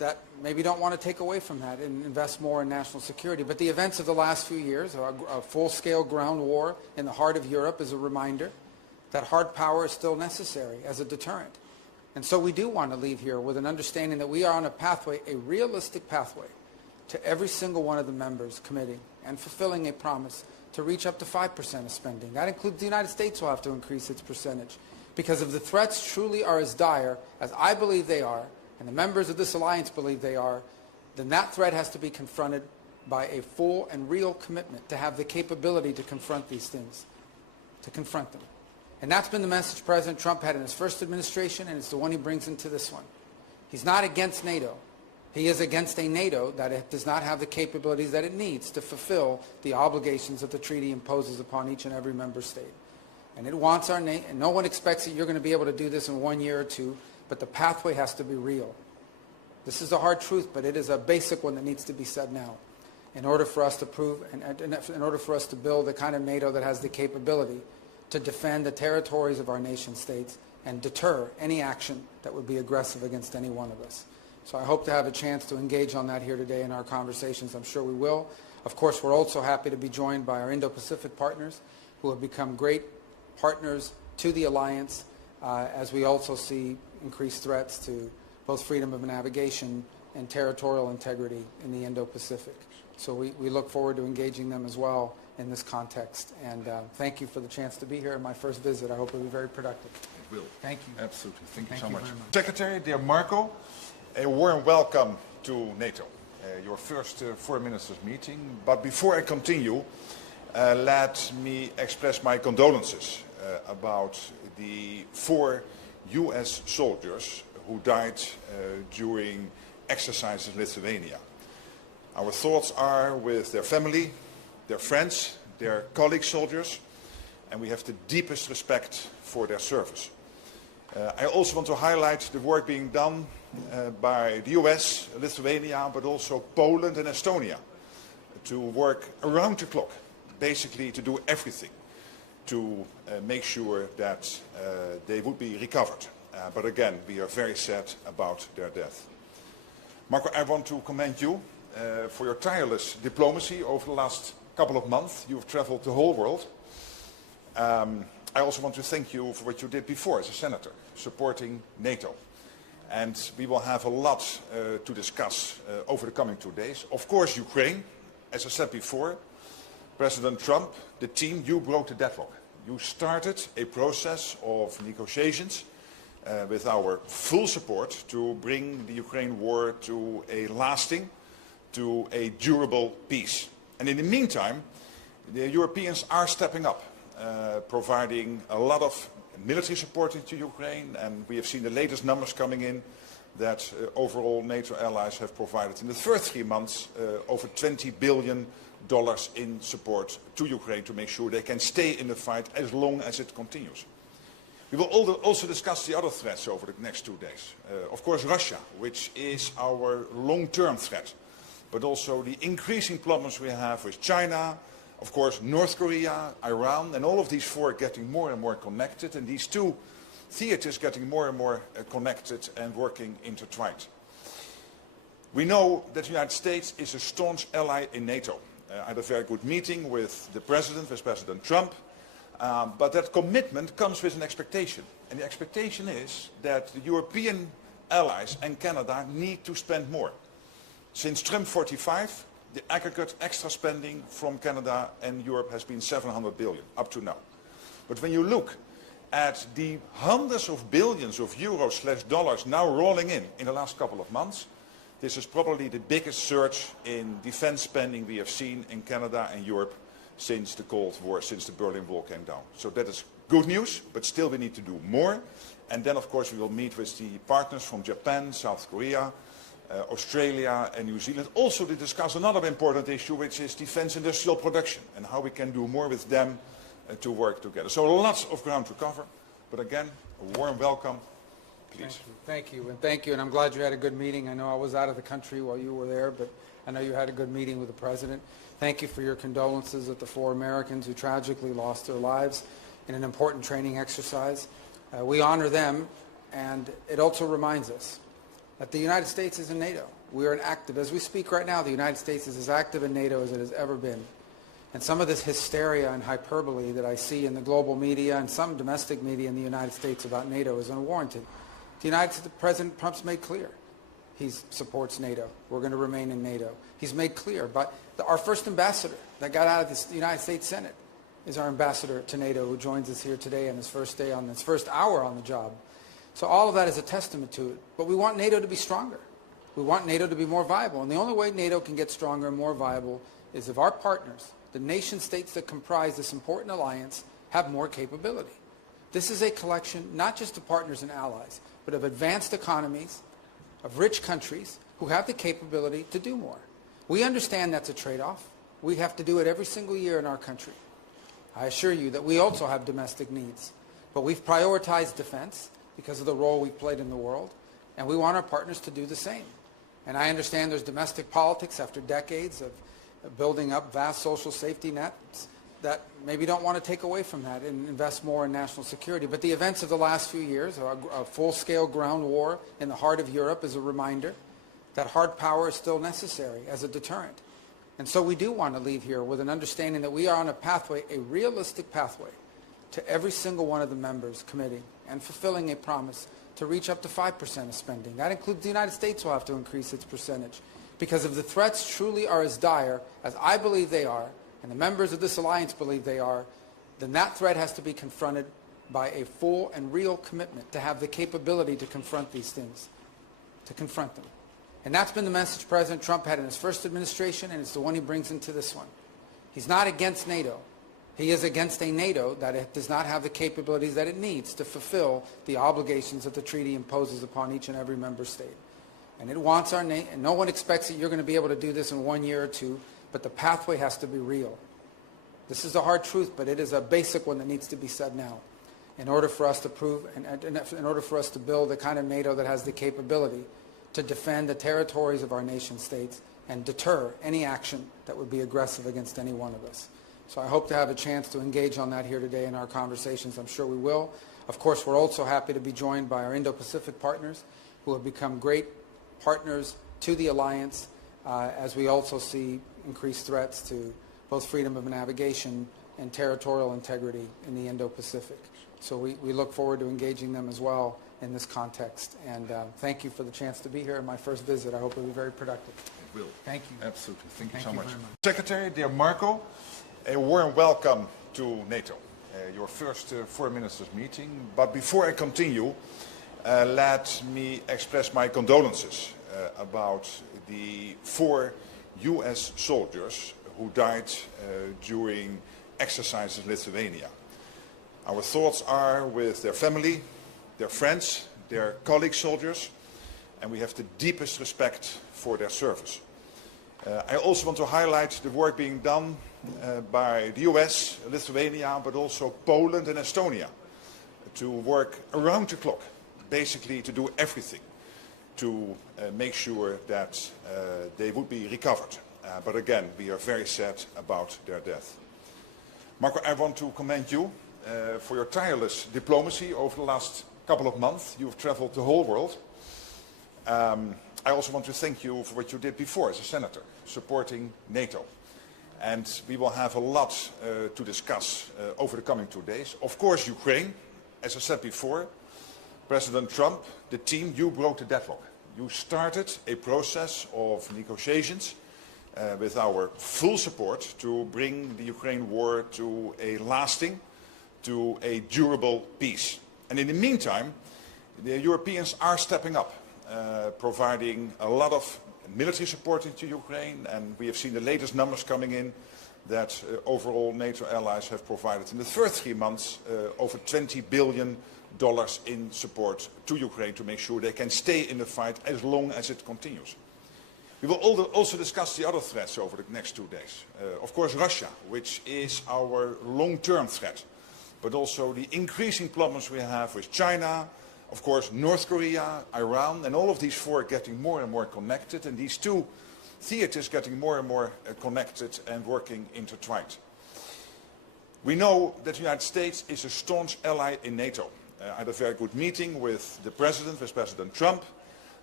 that maybe don't want to take away from that and invest more in national security. But the events of the last few years, a full-scale ground war in the heart of Europe, is a reminder that hard power is still necessary as a deterrent. And so we do want to leave here with an understanding that we are on a pathway, a realistic pathway, to every single one of the members committing and fulfilling a promise to reach up to 5% of spending. That includes the United States will have to increase its percentage. Because if the threats truly are as dire as I believe they are, and the members of this alliance believe they are, then that threat has to be confronted by a full and real commitment to have the capability to confront these things, to confront them. And that's been the message President Trump had in his first administration, and it's the one he brings into this one. He's not against NATO. He is against a NATO that does not have the capabilities that it needs to fulfill the obligations that the treaty imposes upon each and every member state. And it wants and no one expects that you're going to be able to do this in 1 year or two, but the pathway has to be real. This is a hard truth, but it is a basic one that needs to be said now in order for us to prove, and in order for us to build the kind of NATO that has the capability to defend the territories of our nation states and deter any action that would be aggressive against any one of us. So I hope to have a chance to engage on that here today in our conversations. I'm sure we will. Of course, we're also happy to be joined by our Indo-Pacific partners who have become great partners to the alliance as we also see increased threats to both freedom of navigation and territorial integrity in the Indo-Pacific. So we look forward to engaging them as well in this context. And thank you for the chance to be here in my first visit. I hope it will be very productive. It will. Thank you. Absolutely. Thank you so much. Very much. Secretary, dear Marco, a warm welcome to NATO, your first foreign ministers meeting. But before I continue, let me express my condolences about the 4 US soldiers who died during exercises in Lithuania. Our thoughts are with their family, their friends, their colleague soldiers, and we have the deepest respect for their service. I also want to highlight the work being done by the US, Lithuania, but also Poland and Estonia to work around the clock, basically to do everything to make sure that they would be recovered. But again, we are very sad about their death. Marco, I want to commend you for your tireless diplomacy over the last couple of months. You've traveled the whole world. I also want to thank you for what you did before as a senator, supporting NATO. And we will have a lot to discuss over the coming 2 days. Of course, Ukraine, as I said before, President Trump, the team, you broke the deadlock. You started a process of negotiations with our full support to bring the Ukraine war to a lasting, to a durable peace. And in the meantime, the Europeans are stepping up, providing a lot of military support to Ukraine, and we have seen the latest numbers coming in that overall NATO allies have provided in the first 3 months over $20 billion in support to Ukraine to make sure they can stay in the fight as long as it continues. We will also discuss the other threats over the next 2 days. Of course, Russia, which is our long-term threat, but also the increasing problems we have with China, of course, North Korea, Iran, and all of these 4 getting more and more connected, and these 2 theaters getting more and more connected and working intertwined. We know that the United States is a staunch ally in NATO. I had a very good meeting with the President, with President Trump, but that commitment comes with an expectation. And the expectation is that the European allies and Canada need to spend more. Since Trump 45, the aggregate extra spending from Canada and Europe has been $700 billion up to now. But when you look at the hundreds of billions of euros/dollars now rolling in the last couple of months, this is probably the biggest surge in defense spending we have seen in Canada and Europe since the Cold War, since the Berlin Wall came down. So that is good news, but still we need to do more. And then, of course, we will meet with the partners from Japan, South Korea, Australia and New Zealand, also to discuss another important issue, which is defense industrial production and how we can do more with them to work together. So lots of ground to cover, but again, a warm welcome. Please. Thank you, and thank you, and I'm glad you had a good meeting. I know I was out of the country while you were there, but I know you had a good meeting with the President. Thank you for your condolences at the 4 Americans who tragically lost their lives in an important training exercise. We honor them, and it also reminds us that the United States is in NATO. We are as we speak right now, the United States is as active in NATO as it has ever been. And some of this hysteria and hyperbole that I see in the global media and some domestic media in the United States about NATO is unwarranted. President Trump's made clear he supports NATO. We're going to remain in NATO. He's made clear, but our first ambassador that got out of the United States Senate is our ambassador to NATO, who joins us here today on his first hour on the job. So all of that is a testament to it. But we want NATO to be stronger. We want NATO to be more viable. And the only way NATO can get stronger and more viable is if our partners, the nation states that comprise this important alliance, have more capability. This is a collection not just of partners and allies, but of advanced economies, of rich countries who have the capability to do more. We understand that's a trade-off. We have to do it every single year in our country. I assure you that we also have domestic needs, but we've prioritized defense because of the role we've played in the world, and we want our partners to do the same. And I understand there's domestic politics after decades of building up vast social safety nets that maybe don't want to take away from that and invest more in national security. But the events of the last few years, a full-scale ground war in the heart of Europe, is a reminder that hard power is still necessary as a deterrent. And so we do want to leave here with an understanding that we are on a pathway, a realistic pathway, to every single one of the members committing and fulfilling a promise to reach up to 5% of spending. That includes the United States will have to increase its percentage. Because if the threats truly are as dire as I believe they are, and the members of this alliance believe they are, then that threat has to be confronted by a full and real commitment to have the capability to confront these things, to confront them. And that's been the message President Trump had in his first administration, and it's the one he brings into this one. He's not against NATO. He is against a NATO that it does not have the capabilities that it needs to fulfill the obligations that the treaty imposes upon each and every member state. And it wants our and no one expects that you're going to be able to do this in 1 year or two, but the pathway has to be real. This is the hard truth, but it is a basic one that needs to be said now in order for us to prove, and in order for us to build the kind of NATO that has the capability to defend the territories of our nation states and deter any action that would be aggressive against any one of us. So I hope to have a chance to engage on that here today in our conversations. I'm sure we will. Of course, we're also happy to be joined by our Indo-Pacific partners who have become great partners to the alliance as we also see increased threats to both freedom of navigation and territorial integrity in the Indo-Pacific. So we look forward to engaging them as well in this context. And thank you for the chance to be here in my first visit. I hope it will be very productive. It will. Thank you. Absolutely. Thank you so much. Very much. Secretary, dear Marco, a warm welcome to NATO, your first foreign ministers meeting. But before I continue, let me express my condolences about the 4 US soldiers who died during exercises in Lithuania. Our thoughts are with their family, their friends, their colleague soldiers, and we have the deepest respect for their service. I also want to highlight the work being done by the US, Lithuania, but also Poland and Estonia to work around the clock, basically to do everything to make sure that they would be recovered. But again, we are very sad about their death. Marco, I want to commend you for your tireless diplomacy over the last couple of months. You've traveled the whole world. I also want to thank you for what you did before as a senator, supporting NATO. And we will have a lot to discuss over the coming 2 days. Of course, Ukraine, as I said before, President Trump, the team, you broke the deadlock. You started a process of negotiations with our full support to bring the Ukraine war to a lasting, to a durable peace. And in the meantime, the Europeans are stepping up, providing a lot of military support to Ukraine, and we have seen the latest numbers coming in that overall NATO allies have provided in the first 3 months over $20 billion in support to Ukraine to make sure they can stay in the fight as long as it continues. We will also discuss the other threats over the next 2 days. Of course, Russia, which is our long-term threat, but also the increasing problems we have with China, of course, North Korea, Iran, and all of these 4 getting more and more connected, and these 2 theaters getting more and more connected and working intertwined. We know that the United States is a staunch ally in NATO. I had a very good meeting with the President, with President Trump.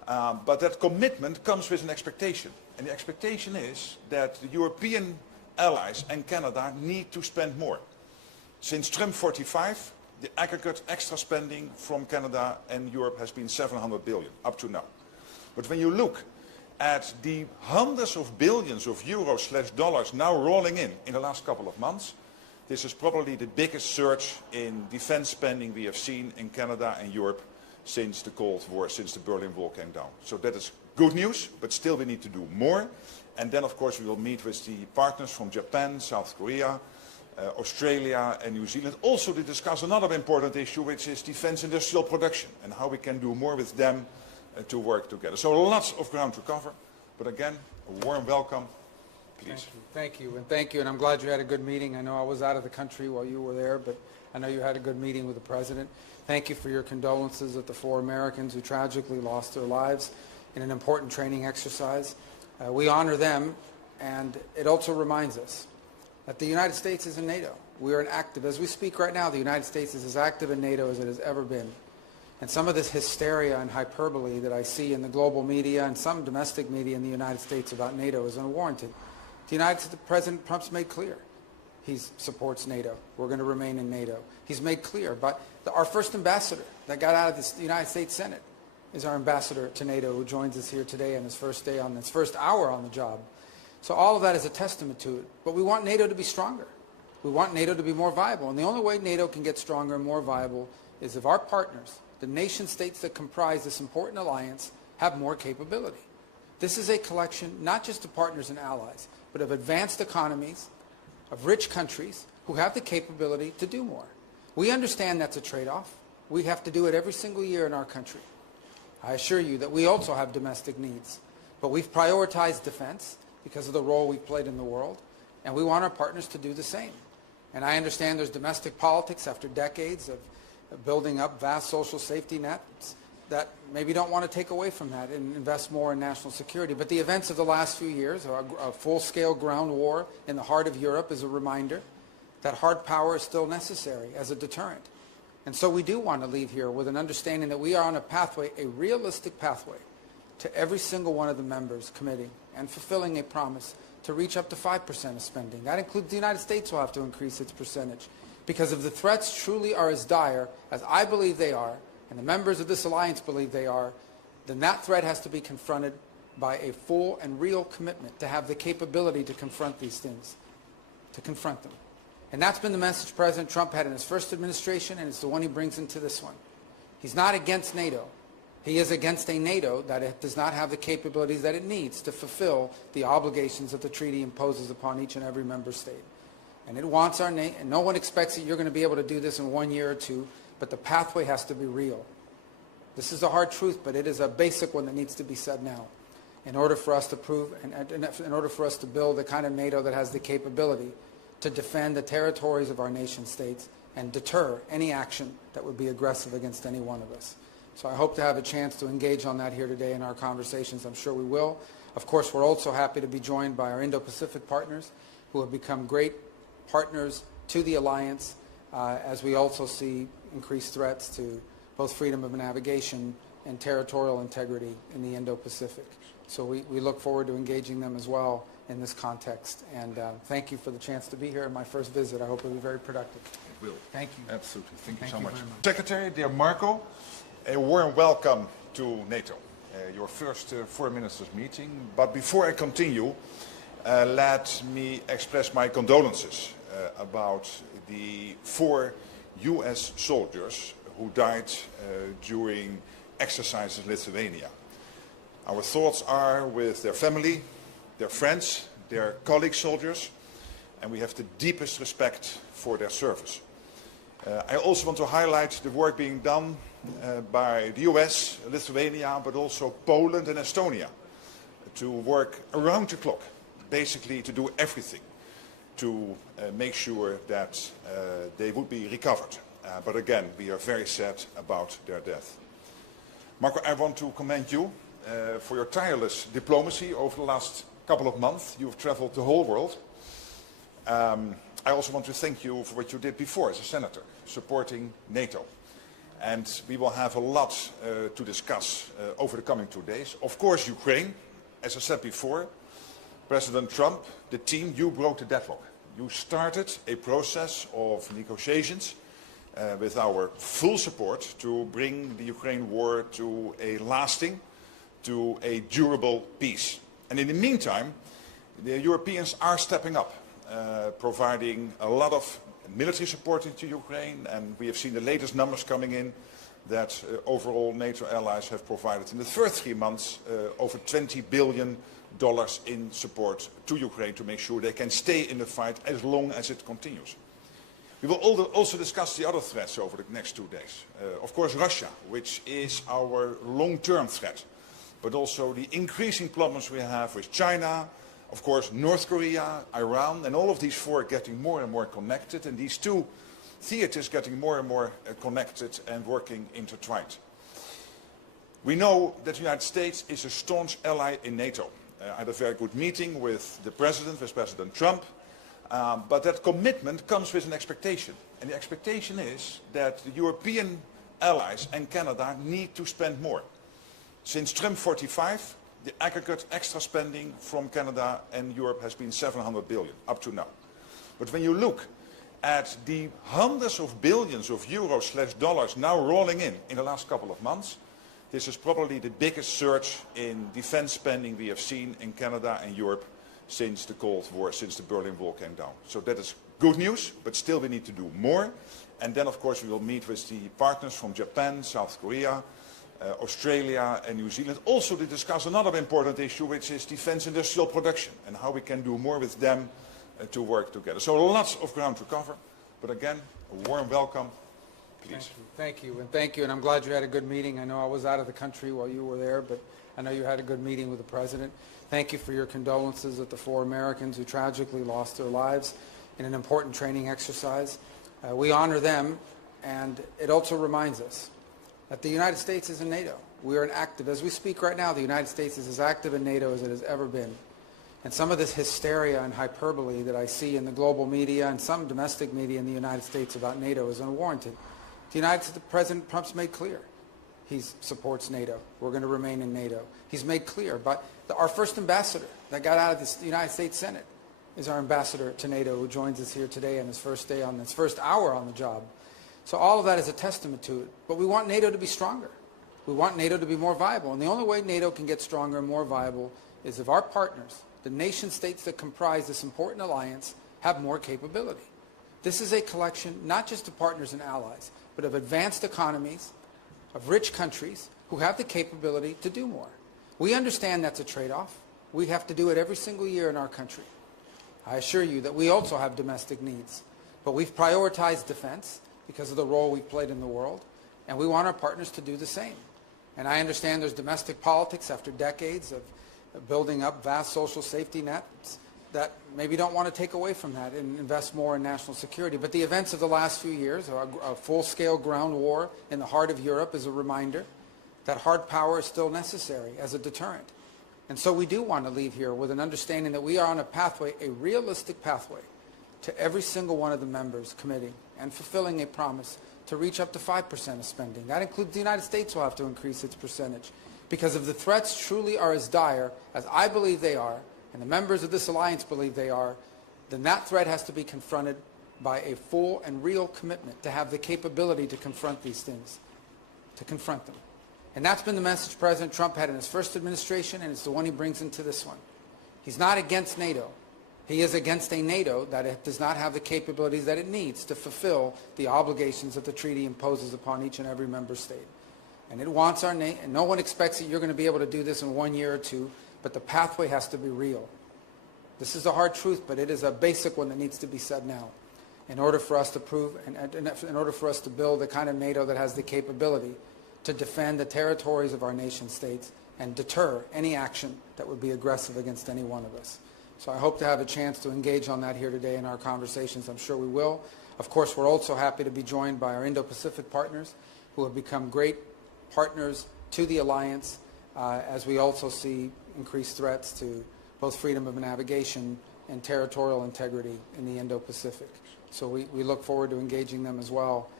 But that commitment comes with an expectation. And the expectation is that the European allies and Canada need to spend more. Since Trump 45, the aggregate extra spending from Canada and Europe has been 700 billion up to now. But when you look at the hundreds of billions of euros/dollars now rolling in the last couple of months, this is probably the biggest surge in defense spending we have seen in Canada and Europe since the Cold War, since the Berlin Wall came down. So that is good news, but still we need to do more. And then, of course, we will meet with the partners from Japan, South Korea, Australia and New Zealand, also to discuss another important issue, which is defense industrial production and how we can do more with them to work together. So lots of ground to cover, but again, a warm welcome, please. Thank you, and thank you, and I'm glad you had a good meeting. I know I was out of the country while you were there, but I know you had a good meeting with the President. Thank you for your condolences with the 4 Americans who tragically lost their lives in an important training exercise. We honor them, and it also reminds us that the United States is in NATO. We are active. As we speak right now, the United States is as active in NATO as it has ever been. And some of this hysteria and hyperbole that I see in the global media and some domestic media in the United States about NATO is unwarranted. President Trump's made clear he supports NATO. We're going to remain in NATO. He's made clear, but our first ambassador that got out of the United States Senate is our ambassador to NATO, who joins us here today on his first day, on his first hour on the job. So all of that is a testament to it. But we want NATO to be stronger. We want NATO to be more viable. And the only way NATO can get stronger and more viable is if our partners, the nation states that comprise this important alliance, have more capability. This is a collection not just of partners and allies, but of advanced economies, of rich countries who have the capability to do more. We understand that's a trade-off. We have to do it every single year in our country. I assure you that we also have domestic needs. But we've prioritized defense because of the role we've played in the world, and we want our partners to do the same. And I understand there's domestic politics after decades of building up vast social safety nets that maybe don't want to take away from that and invest more in national security. But the events of the last few years, a full-scale ground war in the heart of Europe, is a reminder that hard power is still necessary as a deterrent. And so we do want to leave here with an understanding that we are on a pathway, a realistic pathway, to every single one of the members committing and fulfilling a promise to reach up to 5% of spending. That includes the United States will have to increase its percentage. Because if the threats truly are as dire as I believe they are, and the members of this alliance believe they are, then that threat has to be confronted by a full and real commitment to have the capability to confront these things, to confront them. And that's been the message President Trump had in his first administration, and it's the one he brings into this one. He's not against NATO. He is against a NATO that it does not have the capabilities that it needs to fulfill the obligations that the treaty imposes upon each and every member state. And it wants our and no one expects that you're going to be able to do this in 1 year or 2, but the pathway has to be real. This is a hard truth, but it is a basic one that needs to be said now in order for us to prove, and in order for us to build the kind of NATO that has the capability to defend the territories of our nation states and deter any action that would be aggressive against any one of us. So I hope to have a chance to engage on that here today in our conversations. I'm sure we will. Of course, we're also happy to be joined by our Indo-Pacific partners who have become great partners to the alliance as we also see increased threats to both freedom of navigation and territorial integrity in the Indo-Pacific. So we look forward to engaging them as well in this context. And thank you for the chance to be here in my first visit. I hope it will be very productive. It will. Thank you. Absolutely. Thank you so much. Secretary, dear Marco, a warm welcome to NATO, your first Foreign Ministers meeting. But before I continue, let me express my condolences about the 4 US soldiers who died during exercises in Lithuania. Our thoughts are with their family, their friends, their colleague soldiers, and we have the deepest respect for their service. I also want to highlight the work being done by the US, Lithuania, but also Poland and Estonia to work around the clock, basically to do everything to make sure that they would be recovered. But again, we are very sad about their death. Marco, I want to commend you for your tireless diplomacy over the last couple of months. You've traveled the whole world. I also want to thank you for what you did before as a senator, supporting NATO. And we will have a lot to discuss over the coming 2 days. Of course, Ukraine, as I said before, President Trump, the team, you broke the deadlock. You started a process of negotiations with our full support to bring the Ukraine war to a lasting, to a durable peace. And in the meantime, the Europeans are stepping up, providing a lot of military support into Ukraine, and we have seen the latest numbers coming in that overall NATO allies have provided in the first 3 months over $20 billion in support to Ukraine to make sure they can stay in the fight as long as it continues. We will also discuss the other threats over the next 2 days. Of course, Russia, which is our long-term threat, but also the increasing problems we have with China, of course, North Korea, Iran, and all of these four getting more and more connected, and these two theaters getting more and more connected and working intertwined. We know that the United States is a staunch ally in NATO. I had a very good meeting with the President, with President Trump, but that commitment comes with an expectation. And the expectation is that the European allies and Canada need to spend more. Since Trump 45, the aggregate extra spending from Canada and Europe has been $700 billion up to now. But when you look at the hundreds of billions of euros/dollars now rolling in the last couple of months, this is probably the biggest surge in defense spending we have seen in Canada and Europe since the Cold War, since the Berlin Wall came down. So that is good news, but still we need to do more. And then, of course, we will meet with the partners from Japan, South Korea, Australia and New Zealand, also to discuss another important issue, which is defense industrial production and how we can do more with them to work together. So lots of ground to cover, but again, a warm welcome. Please. Thank you, and I'm glad you had a good meeting. I know I was out of the country while you were there, but I know you had a good meeting with the President. Thank you for your condolences at the 4 Americans who tragically lost their lives in an important training exercise. We honor them, and it also reminds us that the United States is in NATO. We are as we speak right now, the United States is as active in NATO as it has ever been. And some of this hysteria and hyperbole that I see in the global media and some domestic media in the United States about NATO is unwarranted. The President Trump's made clear he supports NATO. We're going to remain in NATO. He's made clear, but our first ambassador that got out of the United States Senate is our ambassador to NATO, who joins us here today on his first day, on his first hour on the job. So all of that is a testament to it. But we want NATO to be stronger. We want NATO to be more viable. And the only way NATO can get stronger and more viable is if our partners, the nation states that comprise this important alliance, have more capability. This is a collection not just of partners and allies, but of advanced economies, of rich countries who have the capability to do more. We understand that's a trade-off. We have to do it every single year in our country. I assure you that we also have domestic needs. But we've prioritized defense because of the role we've played in the world, and we want our partners to do the same. And I understand there's domestic politics after decades of building up vast social safety nets that maybe don't want to take away from that and invest more in national security. But the events of the last few years, a full-scale ground war in the heart of Europe, is a reminder that hard power is still necessary as a deterrent. And so we do want to leave here with an understanding that we are on a pathway, a realistic pathway, to every single one of the members committing and fulfilling a promise to reach up to 5% of spending. That includes the United States will have to increase its percentage. Because if the threats truly are as dire as I believe they are, and the members of this alliance believe they are, then that threat has to be confronted by a full and real commitment to have the capability to confront these things, to confront them. And that's been the message President Trump had in his first administration, and it's the one he brings into this one. He's not against NATO. He is against a NATO that does not have the capabilities that it needs to fulfill the obligations that the treaty imposes upon each and every member state. And it wants our nation, and no one expects that you're going to be able to do this in 1 year or 2, but the pathway has to be real. This is a hard truth, but it is a basic one that needs to be said now in order for us to prove, and in order for us to build the kind of NATO that has the capability to defend the territories of our nation states and deter any action that would be aggressive against any one of us. So I hope to have a chance to engage on that here today in our conversations. I'm sure we will. Of course, we're also happy to be joined by our Indo-Pacific partners who have become great partners to the alliance as we also see increased threats to both freedom of navigation and territorial integrity in the Indo-Pacific. So we look forward to engaging them as well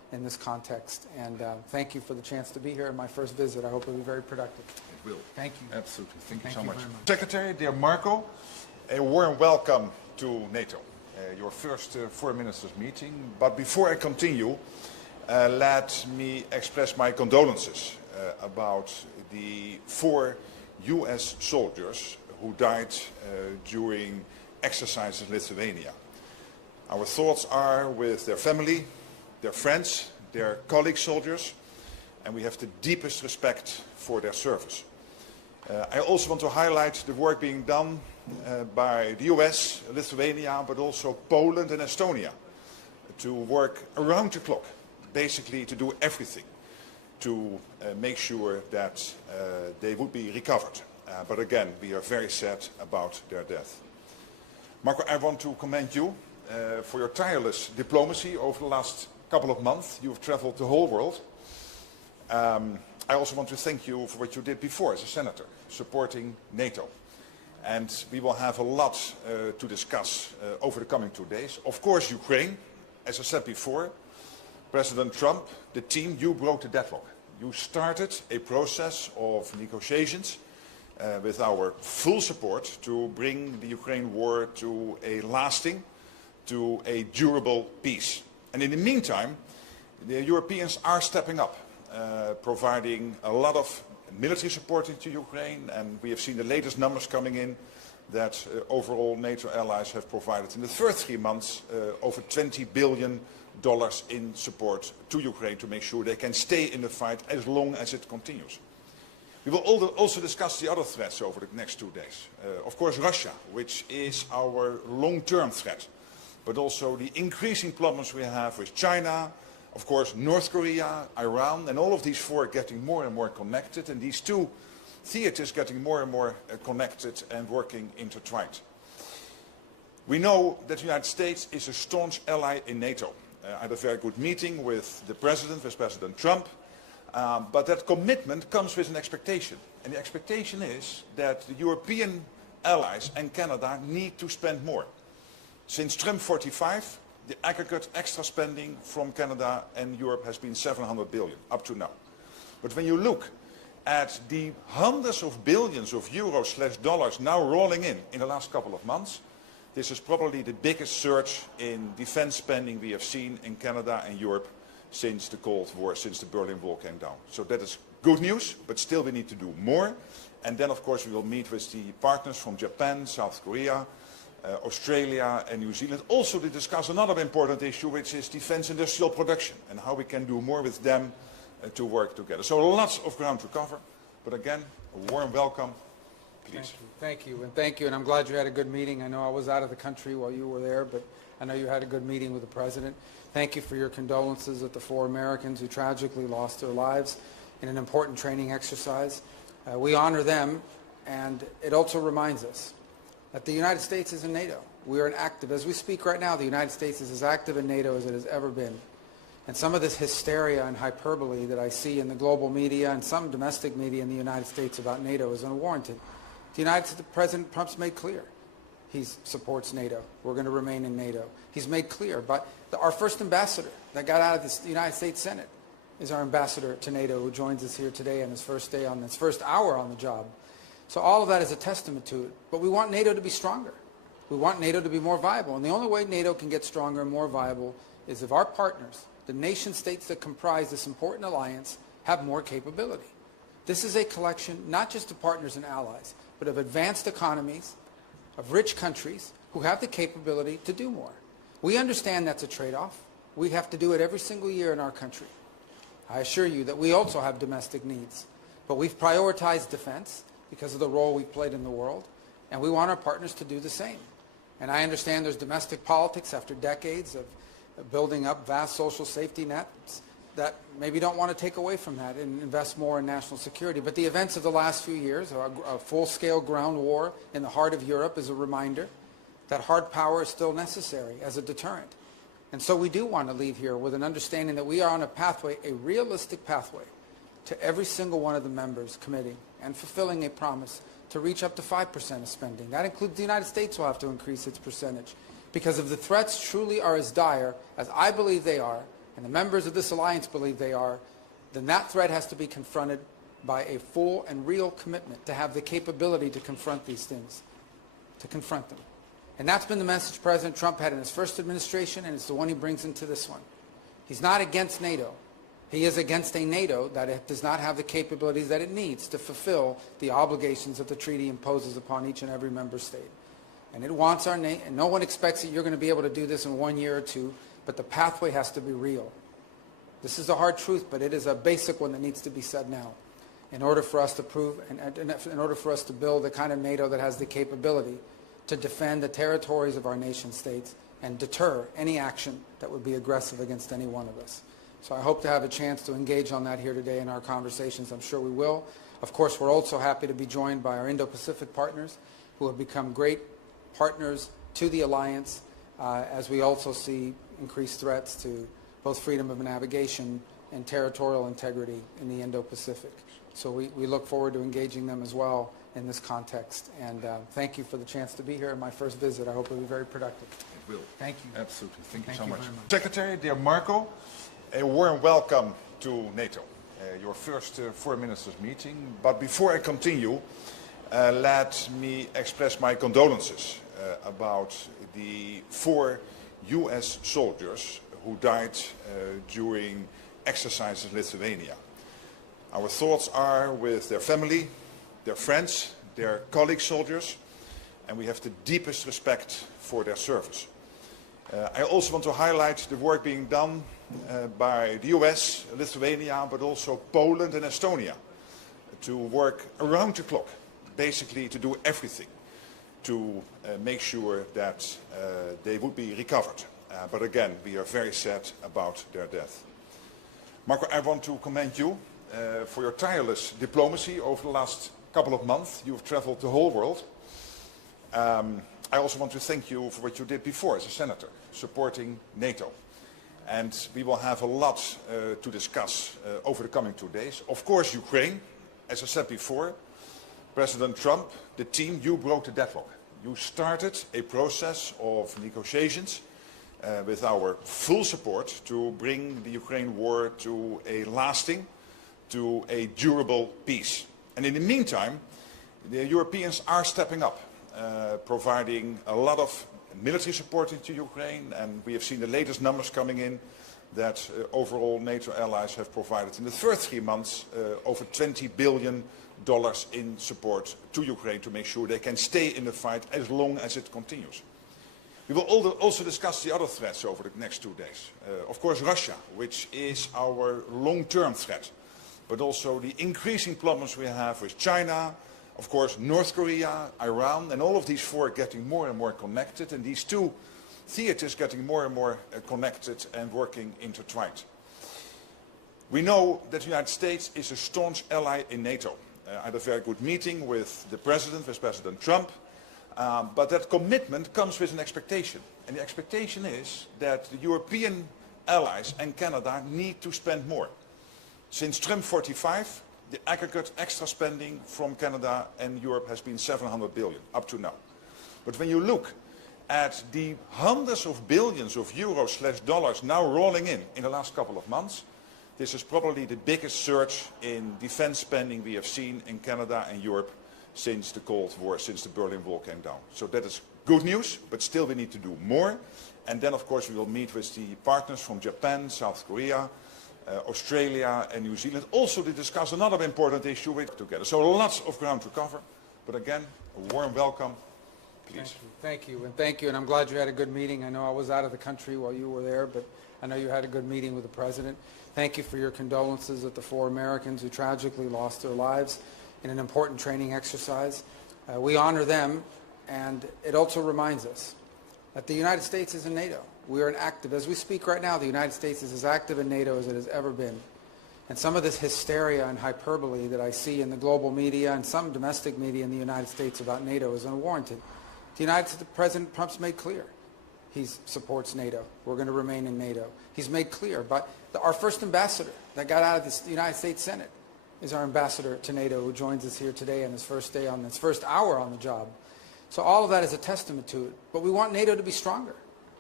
in this context. And thank you for the chance to be here in my first visit. I hope it'll be very productive. It will. Thank you. Absolutely. Thank you so much. very much. Secretary, dear Marco, a warm welcome to NATO, your first foreign ministers meeting. But before I continue, let me express my condolences about the 4 US soldiers who died during exercises in Lithuania. Our thoughts are with their family, their friends, their colleague soldiers, and we have the deepest respect for their service. I also want to highlight the work being done by the US, Lithuania, but also Poland and Estonia to work around the clock, basically to do everything to make sure that they would be recovered. But again, we are very sad about their death. Marco, I want to commend you for your tireless diplomacy over the last couple of months. You've traveled the whole world. I also want to thank you for what you did before as a senator, supporting NATO. And we will have a lot to discuss over the coming 2 days. Of course, Ukraine, as I said before, President Trump, the team, you broke the deadlock. You started a process of negotiations with our full support to bring the Ukraine war to a lasting, to a durable peace. And in the meantime, the Europeans are stepping up, providing a lot of military support into Ukraine, and we have seen the latest numbers coming in that overall NATO allies have provided in the first 3 months over $20 billion in support to Ukraine to make sure they can stay in the fight as long as it continues. We will also discuss the other threats over the next 2 days. Of course, Russia, which is our long-term threat, but also the increasing problems we have with China, of course, North Korea, Iran, and all of these 4 getting more and more connected, and these 2 theaters getting more and more connected and working intertwined. We know that the United States is a staunch ally in NATO. I had a very good meeting with the President, with President Trump, but that commitment comes with an expectation. And the expectation is that the European allies and Canada need to spend more. Since Trump 45, the aggregate extra spending from Canada and Europe has been $700 billion up to now. But when you look at the hundreds of billions of euros/dollars now rolling in the last couple of months, this is probably the biggest surge in defense spending we have seen in Canada and Europe since the Cold War, since the Berlin Wall came down. So that is good news, but still we need to do more. And then, of course, we will meet with the partners from Japan, South Korea, Australia and New Zealand, also to discuss another important issue, which is defense industrial production and how we can do more with them to work together. So lots of ground to cover, but again, a warm welcome. Please. Thank you, and thank you, and I'm glad you had a good meeting. I know I was out of the country while you were there, but I know you had a good meeting with the President. Thank you for your condolences at the 4 Americans who tragically lost their lives in an important training exercise. We honor them, and it also reminds us that the United States is in NATO. We are an active, as we speak right now, the United States is as active in NATO as it has ever been. And some of this hysteria and hyperbole that I see in the global media and some domestic media in the United States about NATO is unwarranted. President Trump's made clear he supports NATO. We're going to remain in NATO. He's made clear, but our first ambassador that got out of the United States Senate is our ambassador to NATO, who joins us here today on his first day, on his first hour on the job. So all of that is a testament to it. But we want NATO to be stronger. We want NATO to be more viable. And the only way NATO can get stronger and more viable is if our partners, the nation states that comprise this important alliance, have more capability. This is a collection not just of partners and allies, but of advanced economies, of rich countries who have the capability to do more. We understand that's a trade-off. We have to do it every single year in our country. I assure you that we also have domestic needs. But we've prioritized defense because of the role we've played in the world, and we want our partners to do the same. And I understand there's domestic politics after decades of building up vast social safety nets that maybe don't want to take away from that and invest more in national security. But the events of the last few years, a full-scale ground war in the heart of Europe, is a reminder that hard power is still necessary as a deterrent. And so we do want to leave here with an understanding that we are on a pathway, a realistic pathway, to every single one of the members committing and fulfilling a promise to reach up to 5% of spending. That includes the United States will have to increase its percentage, because if the threats truly are as dire as I believe they are, and the members of this alliance believe they are, then that threat has to be confronted by a full and real commitment to have the capability to confront these things, to confront them. And that's been the message President Trump had in his first administration, and it's the one he brings into this one. He's not against NATO. He is against a NATO that does not have the capabilities that it needs to fulfill the obligations that the treaty imposes upon each and every member state. And it wants our nation, and no one expects that you're going to be able to do this in 1 year or two, but the pathway has to be real. This is a hard truth, but it is a basic one that needs to be said now in order for us to prove, and in order for us to build the kind of NATO that has the capability to defend the territories of our nation states and deter any action that would be aggressive against any one of us. So I hope to have a chance to engage on that here today in our conversations. I'm sure we will. Of course, we're also happy to be joined by our Indo-Pacific partners who have become great partners to the alliance as we also see increased threats to both freedom of navigation and territorial integrity in the Indo-Pacific. So we look forward to engaging them as well in this context. And thank you for the chance to be here in my first visit. I hope it will be very productive. It will. Thank you. Absolutely. Thank you so much. very much. Secretary, dear Marco, a warm welcome to NATO, your first foreign ministers meeting. But before I continue, let me express my condolences about the 4 US soldiers who died during exercises in Lithuania. Our thoughts are with their family, their friends, their colleague soldiers, and we have the deepest respect for their service. I also want to highlight the work being done by the US, Lithuania, but also Poland and Estonia to work around the clock, basically to do everything to make sure that they would be recovered. But again, we are very sad about their death. Marco, I want to commend you for your tireless diplomacy over the last couple of months. You've traveled the whole world. I also want to thank you for what you did before as a senator, supporting NATO. And we will have a lot to discuss over the coming 2 days. Of course, Ukraine, as I said before, President Trump, the team, you broke the deadlock. You started a process of negotiations with our full support to bring the Ukraine war to a lasting, to a durable peace. And in the meantime, the Europeans are stepping up, providing a lot of military support to Ukraine, and we have seen the latest numbers coming in that overall NATO allies have provided in the first 3 months over $20 billion in support to Ukraine to make sure they can stay in the fight as long as it continues. We will also discuss the other threats over the next 2 days. Of course, Russia, which is our long-term threat, but also the increasing problems we have with China, of course, North Korea, Iran, and all of these 4 getting more and more connected, and these 2 theaters getting more and more connected and working intertwined. We know that the United States is a staunch ally in NATO. I had a very good meeting with the President, with President Trump, but that commitment comes with an expectation. And the expectation is that the European allies and Canada need to spend more. Since Trump 45, the aggregate extra spending from Canada and Europe has been $700 billion up to now. But when you look at the hundreds of billions of euros/dollars now rolling in the last couple of months, this is probably the biggest surge in defense spending we have seen in Canada and Europe since the Cold War, since the Berlin Wall came down. So that is good news, but still we need to do more. And then, of course, we will meet with the partners from Japan, South Korea, Australia and New Zealand, also to discuss another important issue with together. So lots of ground to cover, but again, a warm welcome, please. Thank you, and thank you, and I'm glad you had a good meeting. I know I was out of the country while you were there, but I know you had a good meeting with the President. Thank you for your condolences at the 4 Americans who tragically lost their lives in an important training exercise. We honor them, and it also reminds us that the United States is in NATO. We are as we speak right now, the United States is as active in NATO as it has ever been. And some of this hysteria and hyperbole that I see in the global media and some domestic media in the United States about NATO is unwarranted. President Trump's made clear he supports NATO. We're going to remain in NATO. He's made clear, but our first ambassador that got out of the United States Senate is our ambassador to NATO, who joins us here today on his first day, on his first hour on the job. So all of that is a testament to it. But we want NATO to be stronger.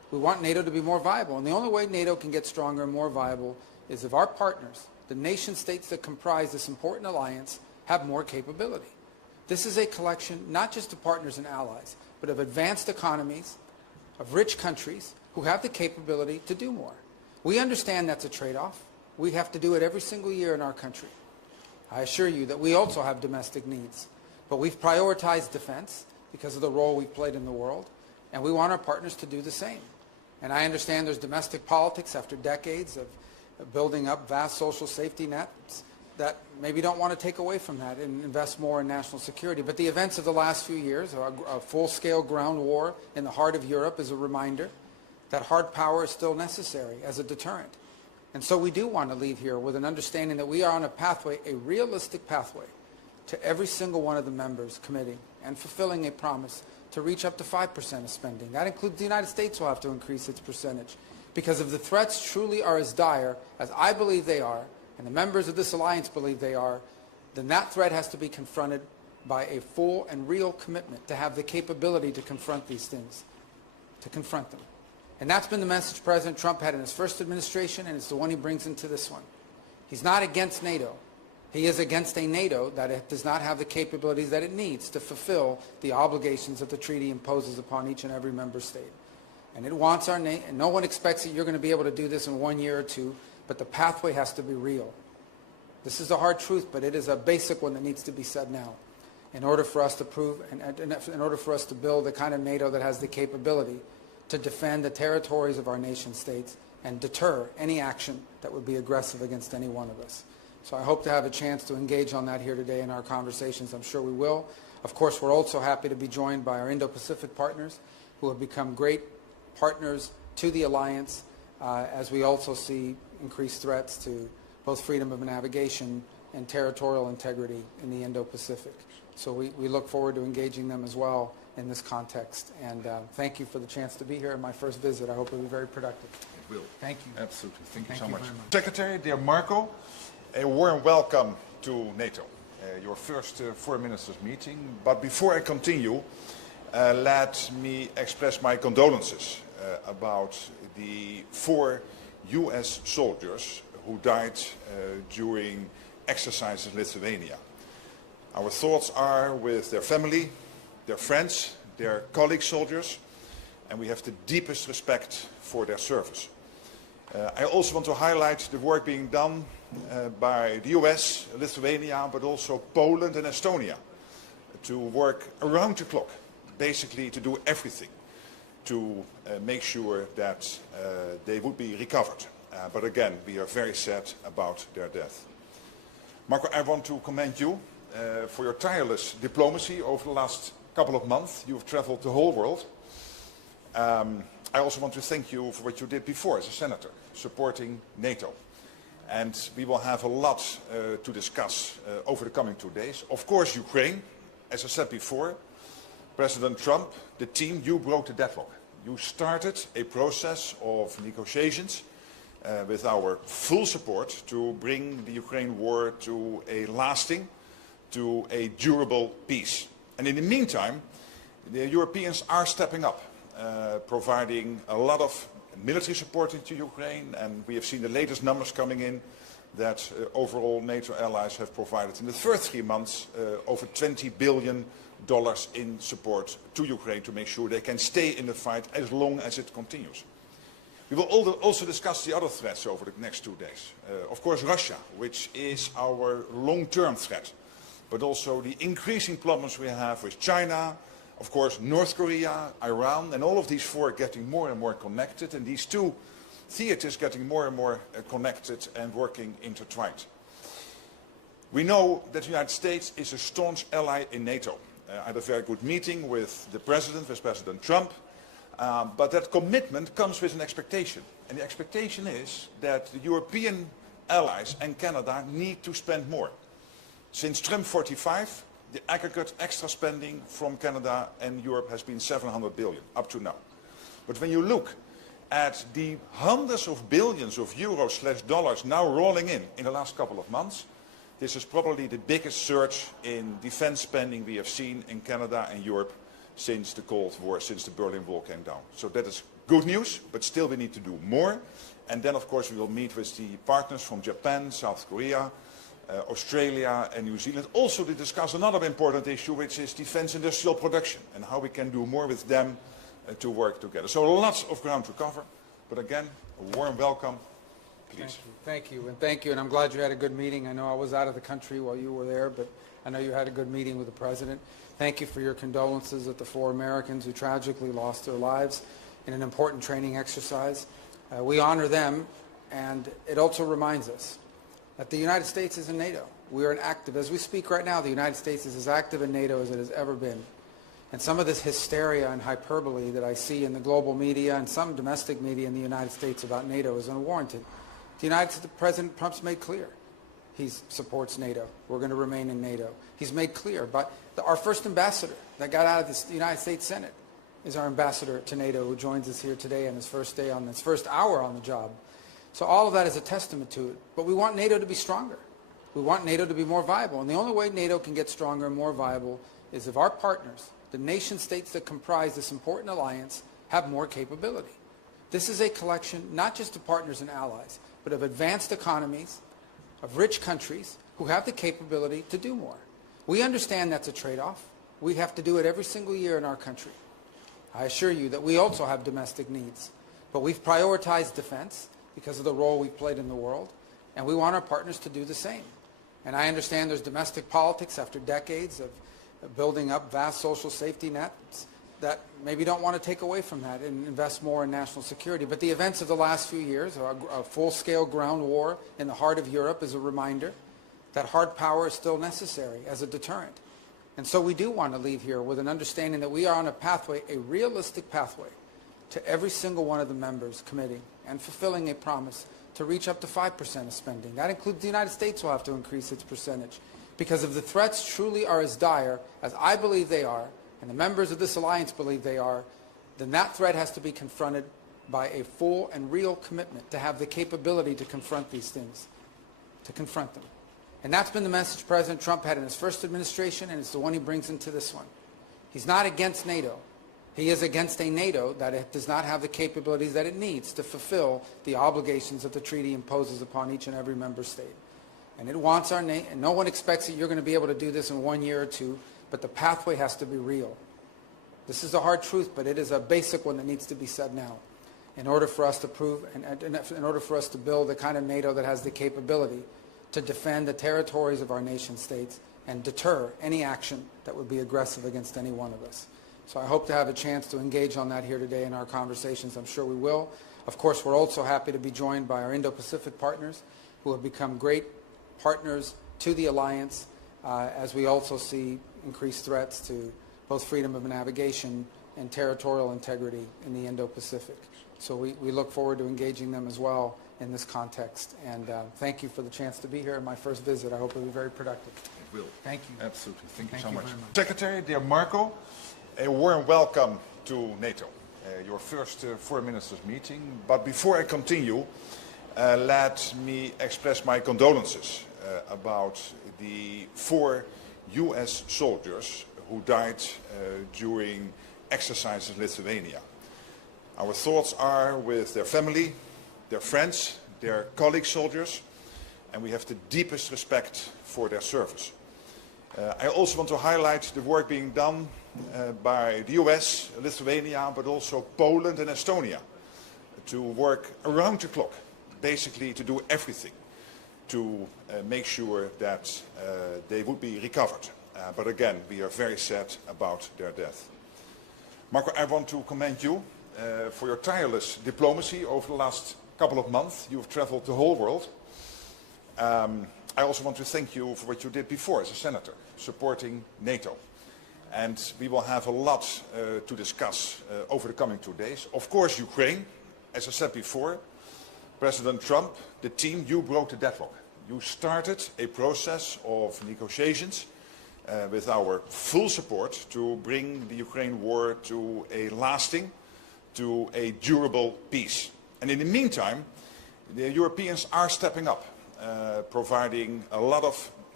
We want NATO to be more viable. And the only way NATO can get stronger and more viable is if our partners, the nation states that comprise this important alliance, have more capability. This is a collection not just of partners and allies, but of advanced economies, of rich countries who have the capability to do more. We understand that's a trade-off. We have to do it every single year in our country. I assure you that we also have domestic needs. But we've prioritized defense because of the role we've played in the world, and we want our partners to do the same. And I understand there's domestic politics after decades of building up vast social safety nets that maybe don't want to take away from that and invest more in national security. But the events of the last few years, a full-scale ground war in the heart of Europe, is a reminder that hard power is still necessary as a deterrent. And so we do want to leave here with an understanding that we are on a pathway, a realistic pathway, to every single one of the members committing and fulfilling a promise to reach up to 5% of spending. That includes the United States will have to increase its percentage. Because if the threats truly are as dire as I believe they are, and the members of this alliance believe they are, then that threat has to be confronted by a full and real commitment to have the capability to confront these things, to confront them. And that's been the message President Trump had in his first administration, and it's the one he brings into this one. He's not against NATO. He is against a NATO that does not have the capabilities that it needs to fulfill the obligations that the treaty imposes upon each and every member state. And it wants our and no one expects that you're going to be able to do this in 1 year or two, but the pathway has to be real. This is a hard truth, but it is a basic one that needs to be said now in order for us to prove, and in order for us to build the kind of NATO that has the capability to defend the territories of our nation states and deter any action that would be aggressive against any one of us. So I hope to have a chance to engage on that here today in our conversations. I'm sure we will. Of course, we're also happy to be joined by our Indo-Pacific partners who have become great partners to the alliance as we also see increased threats to both freedom of navigation and territorial integrity in the Indo-Pacific. So we look forward to engaging them as well in this context. And thank you for the chance to be here in my first visit. I hope it will be very productive. It will. Thank you. Absolutely. Thank you so much. Very much. Secretary, dear Marco, a warm welcome to NATO, your first foreign ministers meeting. But before I continue, let me express my condolences about the 4 US soldiers who died during exercises in Lithuania. Our thoughts are with their family, their friends, their colleague soldiers, and we have the deepest respect for their service. I also want to highlight the work being done by the US, Lithuania, but also Poland and Estonia to work around the clock, basically to do everything to make sure that they would be recovered. But again, we are very sad about their death. Marco, I want to commend you for your tireless diplomacy over the last couple of months. You've traveled the whole world. I also want to thank you for what you did before as a senator, supporting NATO. And we will have a lot to discuss over the coming 2 days. Of course, Ukraine, as I said before, President Trump, the team, you broke the deadlock. You started a process of negotiations with our full support to bring the Ukraine war to a lasting, to a durable peace. And in the meantime, the Europeans are stepping up, providing a lot of military support into Ukraine, and we have seen the latest numbers coming in that overall NATO allies have provided in the first 3 months over $20 billion in support to Ukraine to make sure they can stay in the fight as long as it continues. We will also discuss the other threats over the next 2 days. Of course, Russia, which is our long-term threat, but also the increasing problems we have with China, of course, North Korea, Iran, and all of these 4 getting more and more connected, and these 2 theaters getting more and more connected and working intertwined. We know that the United States is a staunch ally in NATO. I had a very good meeting with the President, with President Trump, but that commitment comes with an expectation. And the expectation is that the European allies and Canada need to spend more. Since Trump 45, the aggregate extra spending from Canada and Europe has been $700 billion up to now. But when you look at the hundreds of billions of euros/dollars now rolling in the last couple of months, this is probably the biggest surge in defense spending we have seen in Canada and Europe since the Cold War, since the Berlin Wall came down. So that is good news, but still we need to do more. And then, of course, we will meet with the partners from Japan, South Korea, Australia and New Zealand, also to discuss another important issue, which is defense industrial production and how we can do more with them to work together. So lots of ground to cover, but again, a warm welcome. Please. Thank you, and thank you, and I'm glad you had a good meeting. I know I was out of the country while you were there, but I know you had a good meeting with the President. Thank you for your condolences at the 4 Americans who tragically lost their lives in an important training exercise. We honor them, and it also reminds us that the United States is in NATO. We are as we speak right now, the United States is as active in NATO as it has ever been. And some of this hysteria and hyperbole that I see in the global media and some domestic media in the United States about NATO is unwarranted. President Trump's made clear he supports NATO. We're going to remain in NATO. He's made clear, but our first ambassador that got out of the United States Senate is our ambassador to NATO, who joins us here today on his first day, on his first hour on the job. So all of that is a testament to it. But we want NATO to be stronger. We want NATO to be more viable. And the only way NATO can get stronger and more viable is if our partners, the nation states that comprise this important alliance, have more capability. This is a collection not just of partners and allies, but of advanced economies, of rich countries who have the capability to do more. We understand that's a trade-off. We have to do it every single year in our country. I assure you that we also have domestic needs. But we've prioritized defense because of the role we've played in the world, and we want our partners to do the same. And I understand there's domestic politics after decades of building up vast social safety nets that maybe don't want to take away from that and invest more in national security. But the events of the last few years, a full-scale ground war in the heart of Europe, is a reminder that hard power is still necessary as a deterrent. And so we do want to leave here with an understanding that we are on a pathway, a realistic pathway, to every single one of the members committing and fulfilling a promise to reach up to 5% of spending. That includes the United States will have to increase its percentage. Because if the threats truly are as dire as I believe they are, and the members of this alliance believe they are, then that threat has to be confronted by a full and real commitment to have the capability to confront these things, to confront them. And that's been the message President Trump had in his first administration, and it's the one he brings into this one. He's not against NATO. He is against a NATO that does not have the capabilities that it needs to fulfill the obligations that the treaty imposes upon each and every member state. And it wants our nation, and no one expects that you're going to be able to do this in 1 year or 2, but the pathway has to be real. This is a hard truth, but it is a basic one that needs to be said now in order for us to prove, and in order for us to build the kind of NATO that has the capability to defend the territories of our nation states and deter any action that would be aggressive against any one of us. So I hope to have a chance to engage on that here today in our conversations. I'm sure we will. Of course, we're also happy to be joined by our Indo-Pacific partners who have become great partners to the alliance as we also see increased threats to both freedom of navigation and territorial integrity in the Indo-Pacific. So we look forward to engaging them as well in this context. And thank you for the chance to be here in my first visit. I hope it will be very productive. It will. Thank you. Absolutely. Thank you so much. very much. Secretary, dear Marco, a warm welcome to NATO, your first foreign ministers meeting. But before I continue, let me express my condolences about the 4 US soldiers who died during exercises in Lithuania. Our thoughts are with their family, their friends, their colleague soldiers, and we have the deepest respect for their service. I also want to highlight the work being done by the US, Lithuania, but also Poland and Estonia to work around the clock, basically to do everything to make sure that they would be recovered. But again, we are very sad about their death. Marco, I want to commend you for your tireless diplomacy over the last couple of months. You have traveled the whole world. I also want to thank you for what you did before as a senator, supporting NATO. And we will have a lot to discuss over the coming 2 days. Of course, Ukraine, as I said before, President Trump, the team, you broke the deadlock. You started a process of negotiations with our full support to bring the Ukraine war to a lasting, to a durable peace. And in the meantime, the Europeans are stepping up, providing a lot of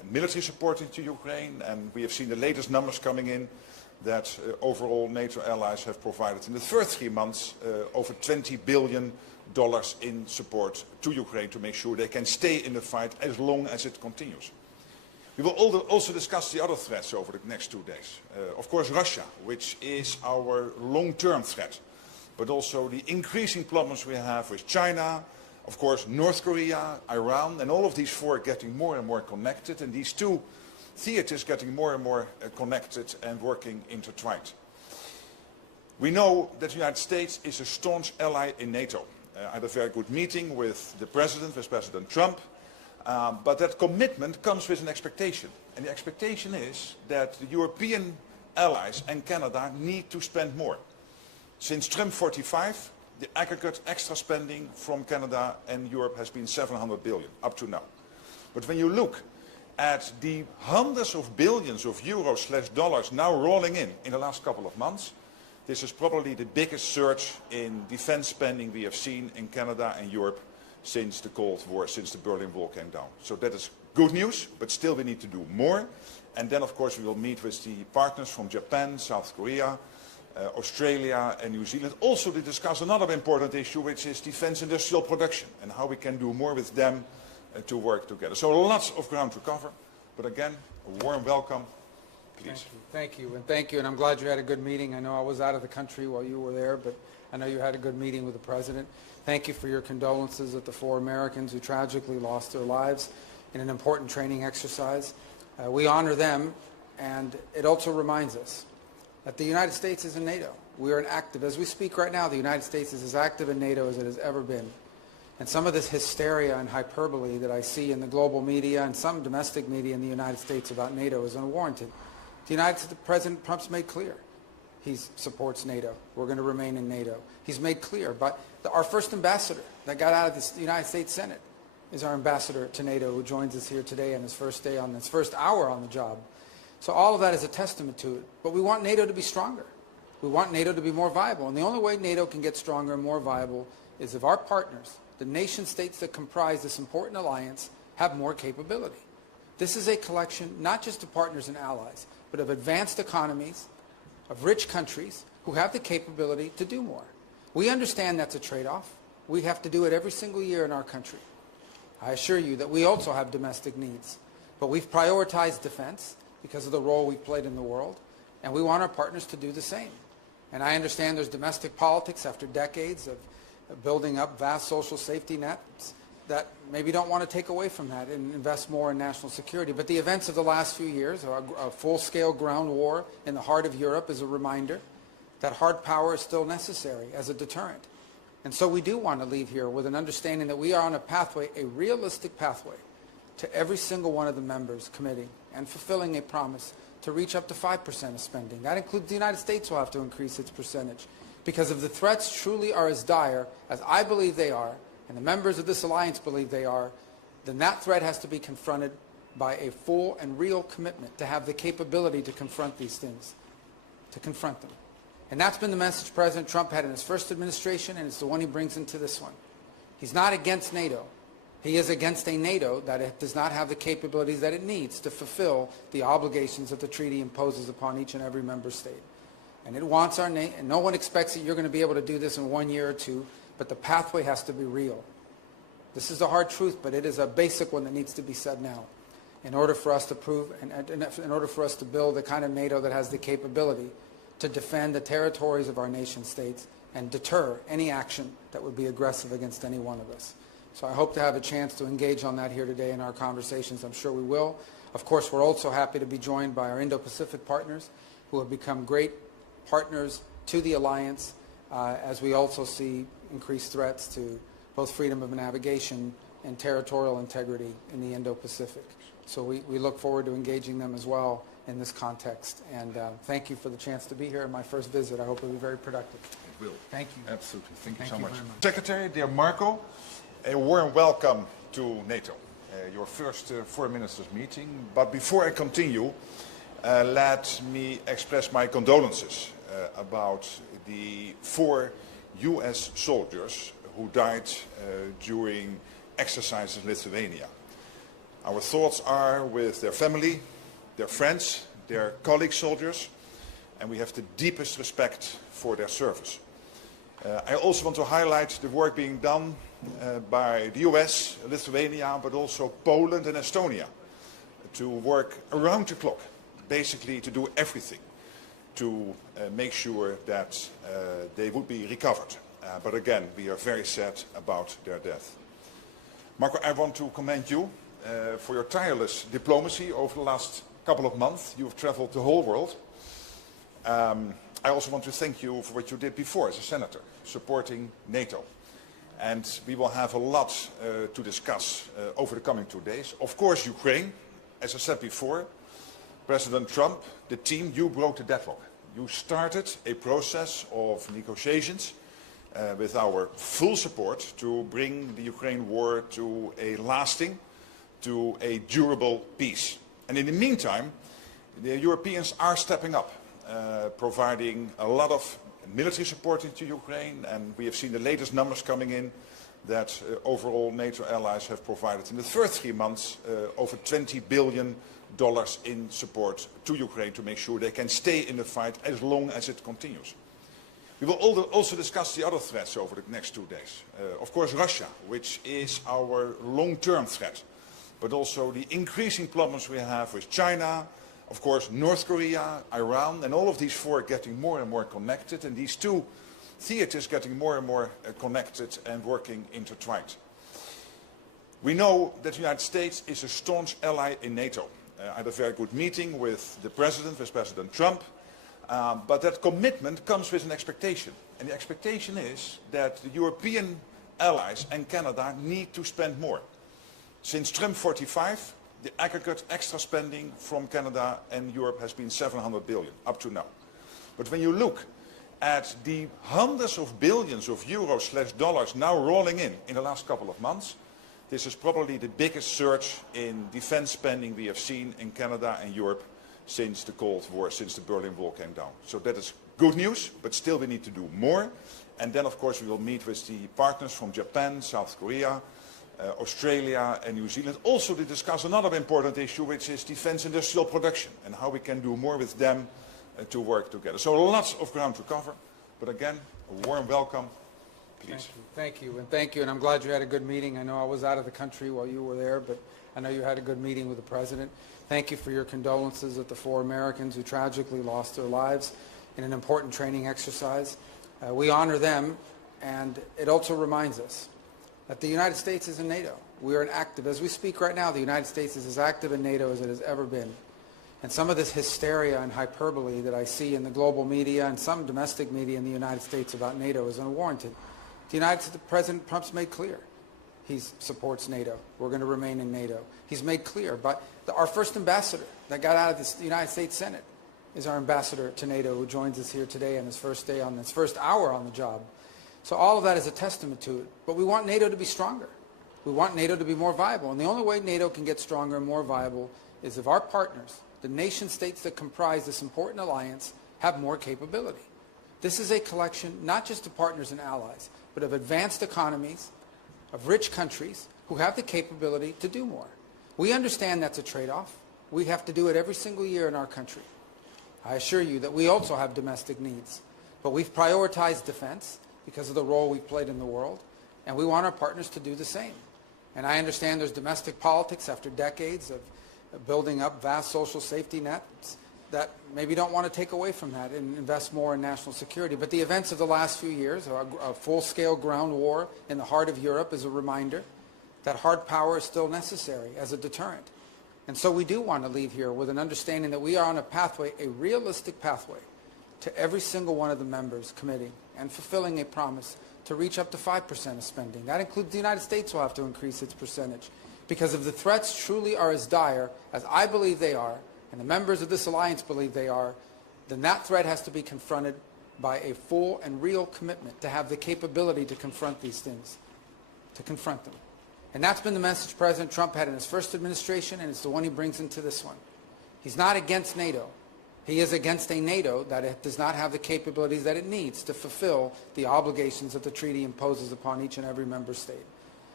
military support into Ukraine, and we have seen the latest numbers coming in that overall NATO allies have provided in the first 3 months over $20 billion in support to Ukraine to make sure they can stay in the fight as long as it continues. We will also discuss the other threats over the next 2 days. Of course, Russia, which is our long-term threat, but also the increasing problems we have with China, of course, North Korea, Iran, and all of these four getting more and more connected, and these two theaters getting more and more connected and working intertwined. We know that the United States is a staunch ally in NATO. I had a very good meeting with the President, with President Trump, but that commitment comes with an expectation. And the expectation is that the European allies and Canada need to spend more. Since Trump 45, the aggregate extra spending from Canada and Europe has been $700 billion up to now. But when you look at the hundreds of billions of euros/dollars now rolling in the last couple of months, this is probably the biggest surge in defense spending we have seen in Canada and Europe since the Cold War, since the Berlin Wall came down. So that is good news, but still we need to do more. And then, of course, we will meet with the partners from Japan, South Korea, Australia and New Zealand, also to discuss another important issue, which is defense industrial production and how we can do more with them to work together. So lots of ground to cover, but again, a warm welcome, please. Thank you, and I'm glad you had a good meeting. I know I was out of the country while you were there, but I know you had a good meeting with the President. Thank you for your condolences at the 4 Americans who tragically lost their lives in an important training exercise. We honor them, and it also reminds us that the United States is in NATO. We are as we speak right now, the United States is as active in NATO as it has ever been. And some of this hysteria and hyperbole that I see in the global media and some domestic media in the United States about NATO is unwarranted. The President Trump's made clear he supports NATO. We're going to remain in NATO. He's made clear, but our first ambassador that got out of the United States Senate is our ambassador to NATO, who joins us here today on his first day, on his first hour on the job. So all of that is a testament to it. But we want NATO to be stronger. We want NATO to be more viable. And the only way NATO can get stronger and more viable is if our partners, the nation states that comprise this important alliance, have more capability. This is a collection not just of partners and allies, but of advanced economies, of rich countries who have the capability to do more. We understand that's a trade-off. We have to do it every single year in our country. I assure you that we also have domestic needs. But we've prioritized defense because of the role we've played in the world, and we want our partners to do the same. And I understand there's domestic politics after decades of building up vast social safety nets that maybe don't want to take away from that and invest more in national security. But the events of the last few years, a full-scale ground war in the heart of Europe, is a reminder that hard power is still necessary as a deterrent. And so we do want to leave here with an understanding that we are on a pathway, a realistic pathway, to every single one of the members committing and fulfilling a promise to reach up to 5% of spending. That includes the United States will have to increase its percentage. Because if the threats truly are as dire as I believe they are, and the members of this alliance believe they are, then that threat has to be confronted by a full and real commitment to have the capability to confront these things, to confront them. And that's been the message President Trump had in his first administration, and it's the one he brings into this one. He's not against NATO. He is against a NATO that does not have the capabilities that it needs to fulfill the obligations that the treaty imposes upon each and every member state. And it wants and no one expects that you're going to be able to do this in 1 year or 2, but the pathway has to be real. This is the hard truth, but it is a basic one that needs to be said now in order for us to prove, and in order for us to build the kind of NATO that has the capability to defend the territories of our nation states and deter any action that would be aggressive against any one of us. So I hope to have a chance to engage on that here today in our conversations. I'm sure we will. Of course, we're also happy to be joined by our Indo-Pacific partners who have become great partners to the alliance as we also see increased threats to both freedom of navigation and territorial integrity in the Indo-Pacific. So we look forward to engaging them as well in this context. And thank you for the chance to be here in my first visit. I hope it will be very productive. It will. Thank you. Absolutely. Thank you so much. very much. Secretary, dear Marco, a warm welcome to NATO, your first foreign ministers meeting. But before I continue, let me express my condolences about the 4 US soldiers who died during exercises in Lithuania. Our thoughts are with their family, their friends, their colleague soldiers, and we have the deepest respect for their service. I also want to highlight the work being done by the US, Lithuania, but also Poland and Estonia to work around the clock, basically to do everything to make sure that they would be recovered. But again, we are very sad about their death. Marco, I want to commend you for your tireless diplomacy over the last couple of months. You've traveled the whole world. I also want to thank you for what you did before as a senator, supporting NATO. And we will have a lot to discuss over the coming 2 days. Of course, Ukraine, as I said before, President Trump, the team, you broke the deadlock. You started a process of negotiations with our full support to bring the Ukraine war to a lasting, to a durable peace. And in the meantime, the Europeans are stepping up, providing a lot of military support into Ukraine, and we have seen the latest numbers coming in that overall NATO allies have provided in the first 3 months over $20 billion in support to Ukraine to make sure they can stay in the fight as long as it continues. We will also discuss the other threats over the next 2 days. Of course, Russia, which is our long-term threat, but also the increasing problems we have with China, of course, North Korea, Iran, and all of these four getting more and more connected, and these two theaters getting more and more connected and working intertwined. We know that the United States is a staunch ally in NATO. I had a very good meeting with the President, with President Trump, but that commitment comes with an expectation. And the expectation is that the European allies and Canada need to spend more. Since Trump 45, the aggregate extra spending from Canada and Europe has been $700 billion up to now. But when you look at the hundreds of billions of euros/dollars now rolling in the last couple of months, this is probably the biggest surge in defense spending we have seen in Canada and Europe since the Cold War, since the Berlin Wall came down. So that is good news, but still we need to do more. And then, of course, we will meet with the partners from Japan, South Korea, Australia and New Zealand, also to discuss another important issue, which is defense industrial production and how we can do more with them to work together. So lots of ground to cover, but again, a warm welcome. Please. Thank you, and I'm glad you had a good meeting. I know I was out of the country while you were there, but I know you had a good meeting with the President. Thank you for your condolences at the 4 Americans who tragically lost their lives in an important training exercise. We honor them, and it also reminds us that the United States is in NATO. We are as we speak right now, the United States is as active in NATO as it has ever been. And some of this hysteria and hyperbole that I see in the global media and some domestic media in the United States about NATO is unwarranted. President Trump's made clear he supports NATO. We're going to remain in NATO. He's made clear, but our first ambassador that got out of the United States Senate is our ambassador to NATO, who joins us here today on his first day, on his first hour on the job. So all of that is a testament to it. But we want NATO to be stronger. We want NATO to be more viable. And the only way NATO can get stronger and more viable is if our partners, the nation states that comprise this important alliance, have more capability. This is a collection not just of partners and allies, but of advanced economies, of rich countries who have the capability to do more. We understand that's a trade-off. We have to do it every single year in our country. I assure you that we also have domestic needs. But we've prioritized defense because of the role we've played in the world, and we want our partners to do the same. And I understand there's domestic politics after decades of building up vast social safety nets that maybe don't want to take away from that and invest more in national security. But the events of the last few years, a full-scale ground war in the heart of Europe, is a reminder that hard power is still necessary as a deterrent. And so we do want to leave here with an understanding that we are on a pathway, a realistic pathway, to every single one of the members committing and fulfilling a promise to reach up to 5% of spending. That includes the United States will have to increase its percentage. Because if the threats truly are as dire as I believe they are, and the members of this alliance believe they are, then that threat has to be confronted by a full and real commitment to have the capability to confront these things, to confront them. And that's been the message President Trump had in his first administration, and it's the one he brings into this one. He's not against NATO. He is against a NATO that does not have the capabilities that it needs to fulfill the obligations that the treaty imposes upon each and every member state.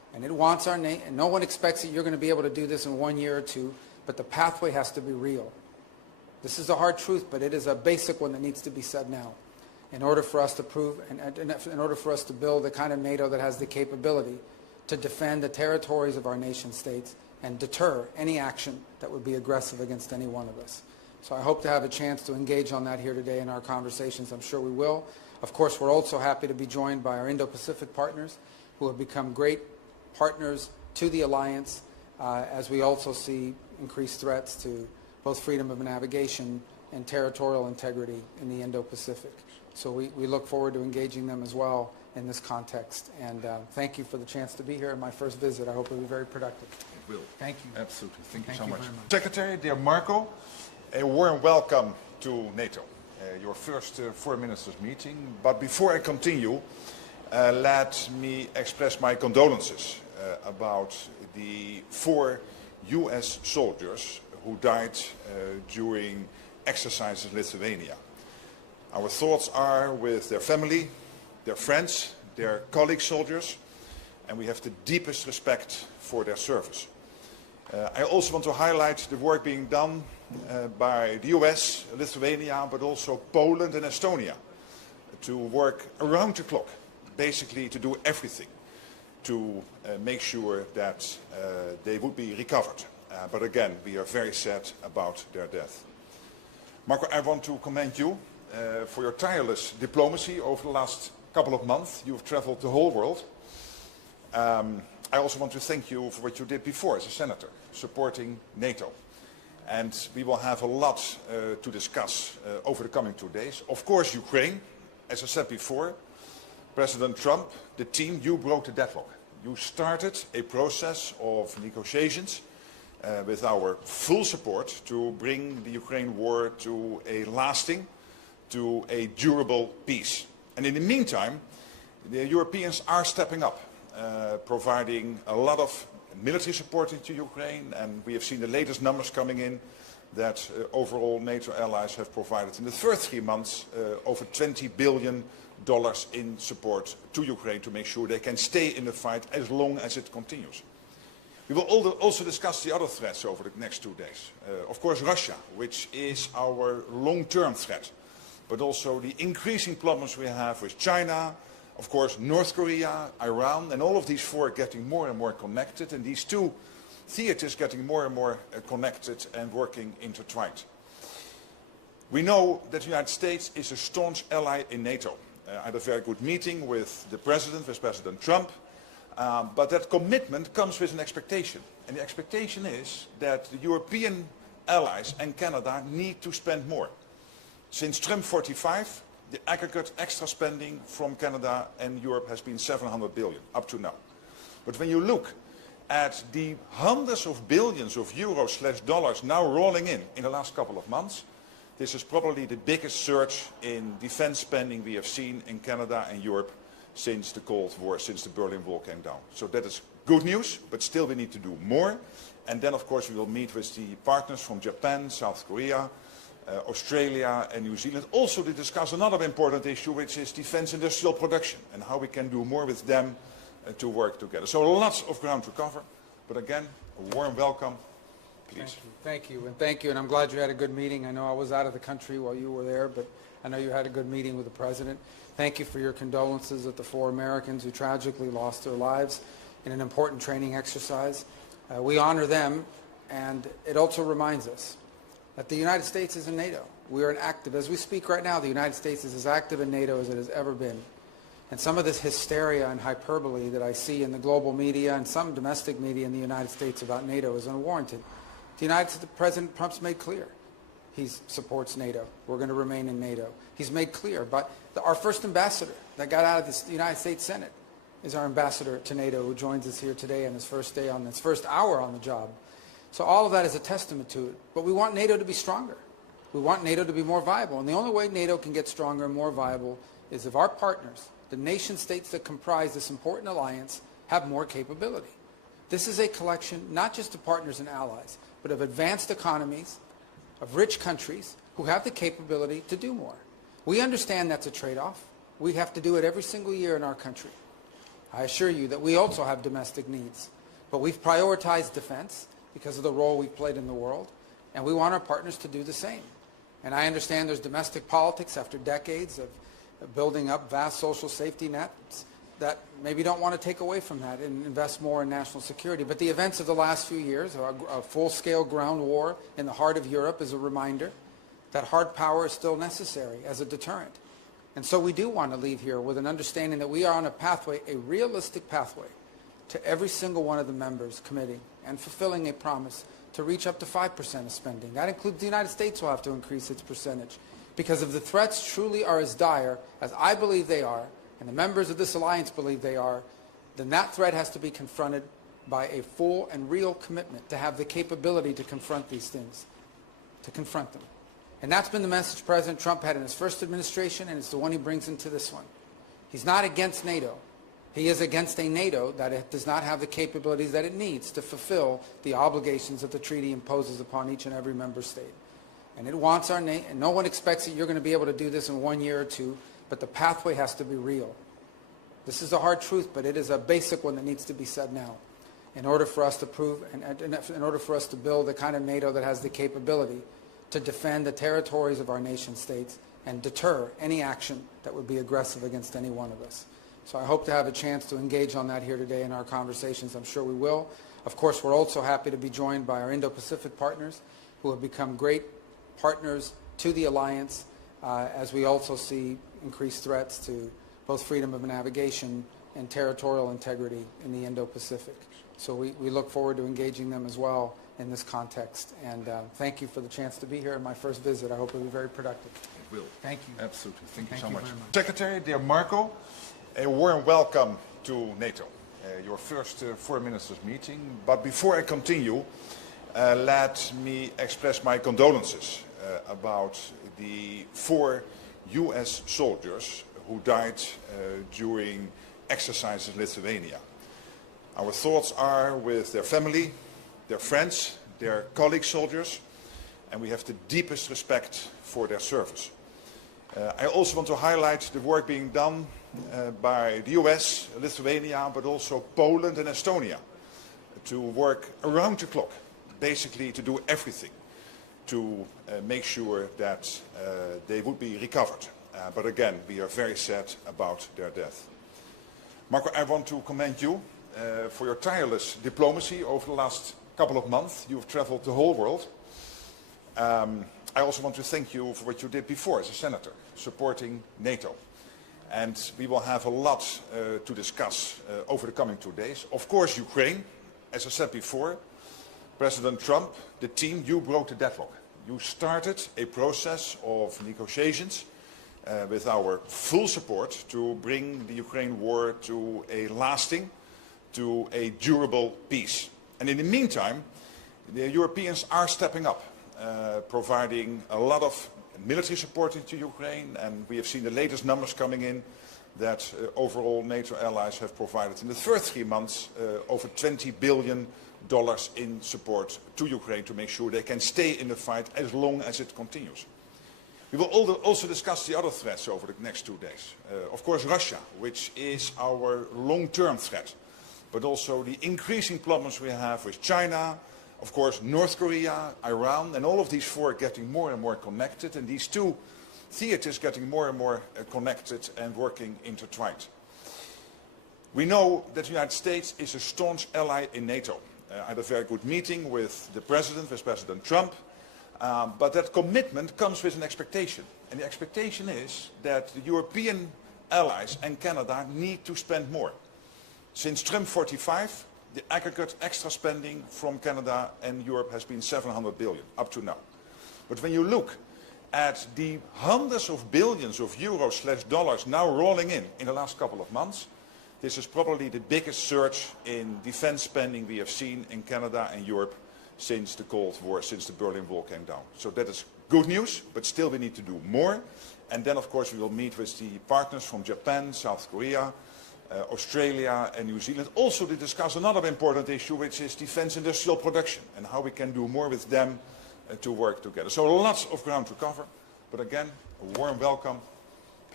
And it wants and no one expects that you're going to be able to do this in 1 year or two, but the pathway has to be real. This is a hard truth, but it is a basic one that needs to be said now. In order for us to prove, and in order for us to build the kind of NATO that has the capability to defend the territories of our nation states and deter any action that would be aggressive against any one of us. So I hope to have a chance to engage on that here today in our conversations. I'm sure we will. Of course, we're also happy to be joined by our Indo-Pacific partners who have become great partners to the alliance as we also see increased threats to both freedom of navigation and territorial integrity in the Indo-Pacific. So we look forward to engaging them as well in this context. And thank you for the chance to be here in my first visit. I hope it will be very productive. It will. Thank you. Absolutely. Thank you so much. Very much. Secretary, dear Marco, a warm welcome to NATO, your first foreign ministers meeting. But before I continue, let me express my condolences about the 4 US soldiers who died during exercises in Lithuania. Our thoughts are with their family, their friends, their colleague soldiers, and we have the deepest respect for their service. I also want to highlight the work being done by the US, Lithuania, but also Poland and Estonia to work around the clock, basically to do everything to make sure that they would be recovered. But again, we are very sad about their death. Marco, I want to commend you for your tireless diplomacy over the last couple of months. You've traveled the whole world. I also want to thank you for what you did before as a senator, supporting NATO. And we will have a lot to discuss over the coming 2 days. Of course, Ukraine, as I said before, President Trump, the team, you broke the deadlock. You started a process of negotiations with our full support to bring the Ukraine war to a lasting, to a durable peace. And in the meantime, the Europeans are stepping up, providing a lot of military support to Ukraine, and we have seen the latest numbers coming in that overall NATO allies have provided in the first 3 months over $20 billion in support to Ukraine to make sure they can stay in the fight as long as it continues. We will also discuss the other threats over the next 2 days. Of course, Russia, which is our long-term threat, but also the increasing problems we have with China, of course, North Korea, Iran, and all of these 4 getting more and more connected, and these 2 theaters getting more and more connected and working intertwined. We know that the United States is a staunch ally in NATO. I had a very good meeting with the President, with President Trump, but that commitment comes with an expectation. And the expectation is that the European allies and Canada need to spend more. Since Trump 45, the aggregate extra spending from Canada and Europe has been $700 billion up to now. But when you look at the hundreds of billions of euros/dollars now rolling in the last couple of months, this is probably the biggest surge in defense spending we have seen in Canada and Europe since the Cold War, since the Berlin Wall came down. So that is good news, but still we need to do more. And then, of course, we will meet with the partners from Japan, South Korea, Australia and New Zealand, also to discuss another important issue, which is defense industrial production and how we can do more with them to work together. So lots of ground to cover, but again, a warm welcome. Please. Thank you, and thank you, and I'm glad you had a good meeting. I know I was out of the country while you were there, but I know you had a good meeting with the President. Thank you for your condolences at the 4 Americans who tragically lost their lives in an important training exercise. We honor them, and it also reminds us that the United States is in NATO. We are active. As we speak right now, the United States is as active in NATO as it has ever been. And some of this hysteria and hyperbole that I see in the global media and some domestic media in the United States about NATO is unwarranted. The President Trump's made clear he supports NATO. We're going to remain in NATO. He's made clear, but our first ambassador that got out of the United States Senate is our ambassador to NATO, who joins us here today on his first day, on his first hour on the job. So all of that is a testament to it. But we want NATO to be stronger. We want NATO to be more viable. And the only way NATO can get stronger and more viable is if our partners, the nation states that comprise this important alliance, have more capability. This is a collection not just of partners and allies, but of advanced economies, of rich countries who have the capability to do more. We understand that's a trade-off. We have to do it every single year in our country. I assure you that we also have domestic needs. But we've prioritized defense because of the role we've played in the world, and we want our partners to do the same. And I understand there's domestic politics after decades of building up vast social safety nets that maybe don't want to take away from that and invest more in national security. But the events of the last few years, a full-scale ground war in the heart of Europe, is a reminder that hard power is still necessary as a deterrent. And so we do want to leave here with an understanding that we are on a pathway, a realistic pathway, to every single one of the members committing and fulfilling a promise to reach up to 5% of spending. That includes the United States will have to increase its percentage. Because if the threats truly are as dire as I believe they are, and the members of this alliance believe they are, then that threat has to be confronted by a full and real commitment to have the capability to confront these things, to confront them. And that's been the message President Trump had in his first administration, and it's the one he brings into this one. He's not against NATO. He is against a NATO that it does not have the capabilities that it needs to fulfill the obligations that the treaty imposes upon each and every member state. And it wants our and no one expects that you're going to be able to do this in 1 year or two, but the pathway has to be real. This is a hard truth, but it is a basic one that needs to be said now in order for us to prove, and in order for us to build the kind of NATO that has the capability to defend the territories of our nation states and deter any action that would be aggressive against any one of us. So I hope to have a chance to engage on that here today in our conversations. I'm sure we will. Of course, we're also happy to be joined by our Indo-Pacific partners who have become great partners to the alliance as we also see increased threats to both freedom of navigation and territorial integrity in the Indo-Pacific. So we look forward to engaging them as well in this context. And thank you for the chance to be here in my first visit. I hope it will be very productive. It will. Thank you. Absolutely. Thank you so much. very much. Secretary, dear Marco, a warm welcome to NATO, your first foreign ministers meeting. But before I continue, let me express my condolences about the 4 US soldiers who died during exercises in Lithuania. Our thoughts are with their family, their friends, their colleague soldiers, and we have the deepest respect for their service. I also want to highlight the work being done by the US, Lithuania, but also Poland and Estonia to work around the clock, basically to do everything to make sure that they would be recovered. But again, we are very sad about their death. Marco, I want to commend you for your tireless diplomacy over the last couple of months. You have traveled the whole world. I also want to thank you for what you did before as a senator, supporting NATO. And we will have a lot to discuss over the coming 2 days. Of course, Ukraine, as I said before, President Trump, the team, you broke the deadlock. You started a process of negotiations with our full support to bring the Ukraine war to a lasting, to a durable peace. And in the meantime, the Europeans are stepping up, providing a lot of military support into Ukraine, and we have seen the latest numbers coming in that overall NATO allies have provided in the first 3 months over $20 billion in support to Ukraine to make sure they can stay in the fight as long as it continues. We will also discuss the other threats over the next 2 days. Of course, Russia, which is our long-term threat, but also the increasing problems we have with China, of course, North Korea, Iran, and all of these 4 getting more and more connected, and these 2 theaters getting more and more connected and working intertwined. We know that the United States is a staunch ally in NATO. I had a very good meeting with the President, with President Trump, but that commitment comes with an expectation. And the expectation is that the European allies and Canada need to spend more. Since Trump 45, the aggregate extra spending from Canada and Europe has been $700 billion up to now. But when you look at the hundreds of billions of euros/dollars now rolling in the last couple of months, this is probably the biggest surge in defense spending we have seen in Canada and Europe since the Cold War, since the Berlin Wall came down. So that is good news, but still we need to do more. And then, of course, we will meet with the partners from Japan, South Korea, Australia and New Zealand, also to discuss another important issue, which is defense industrial production and how we can do more with them to work together. So lots of ground to cover, but again, a warm welcome.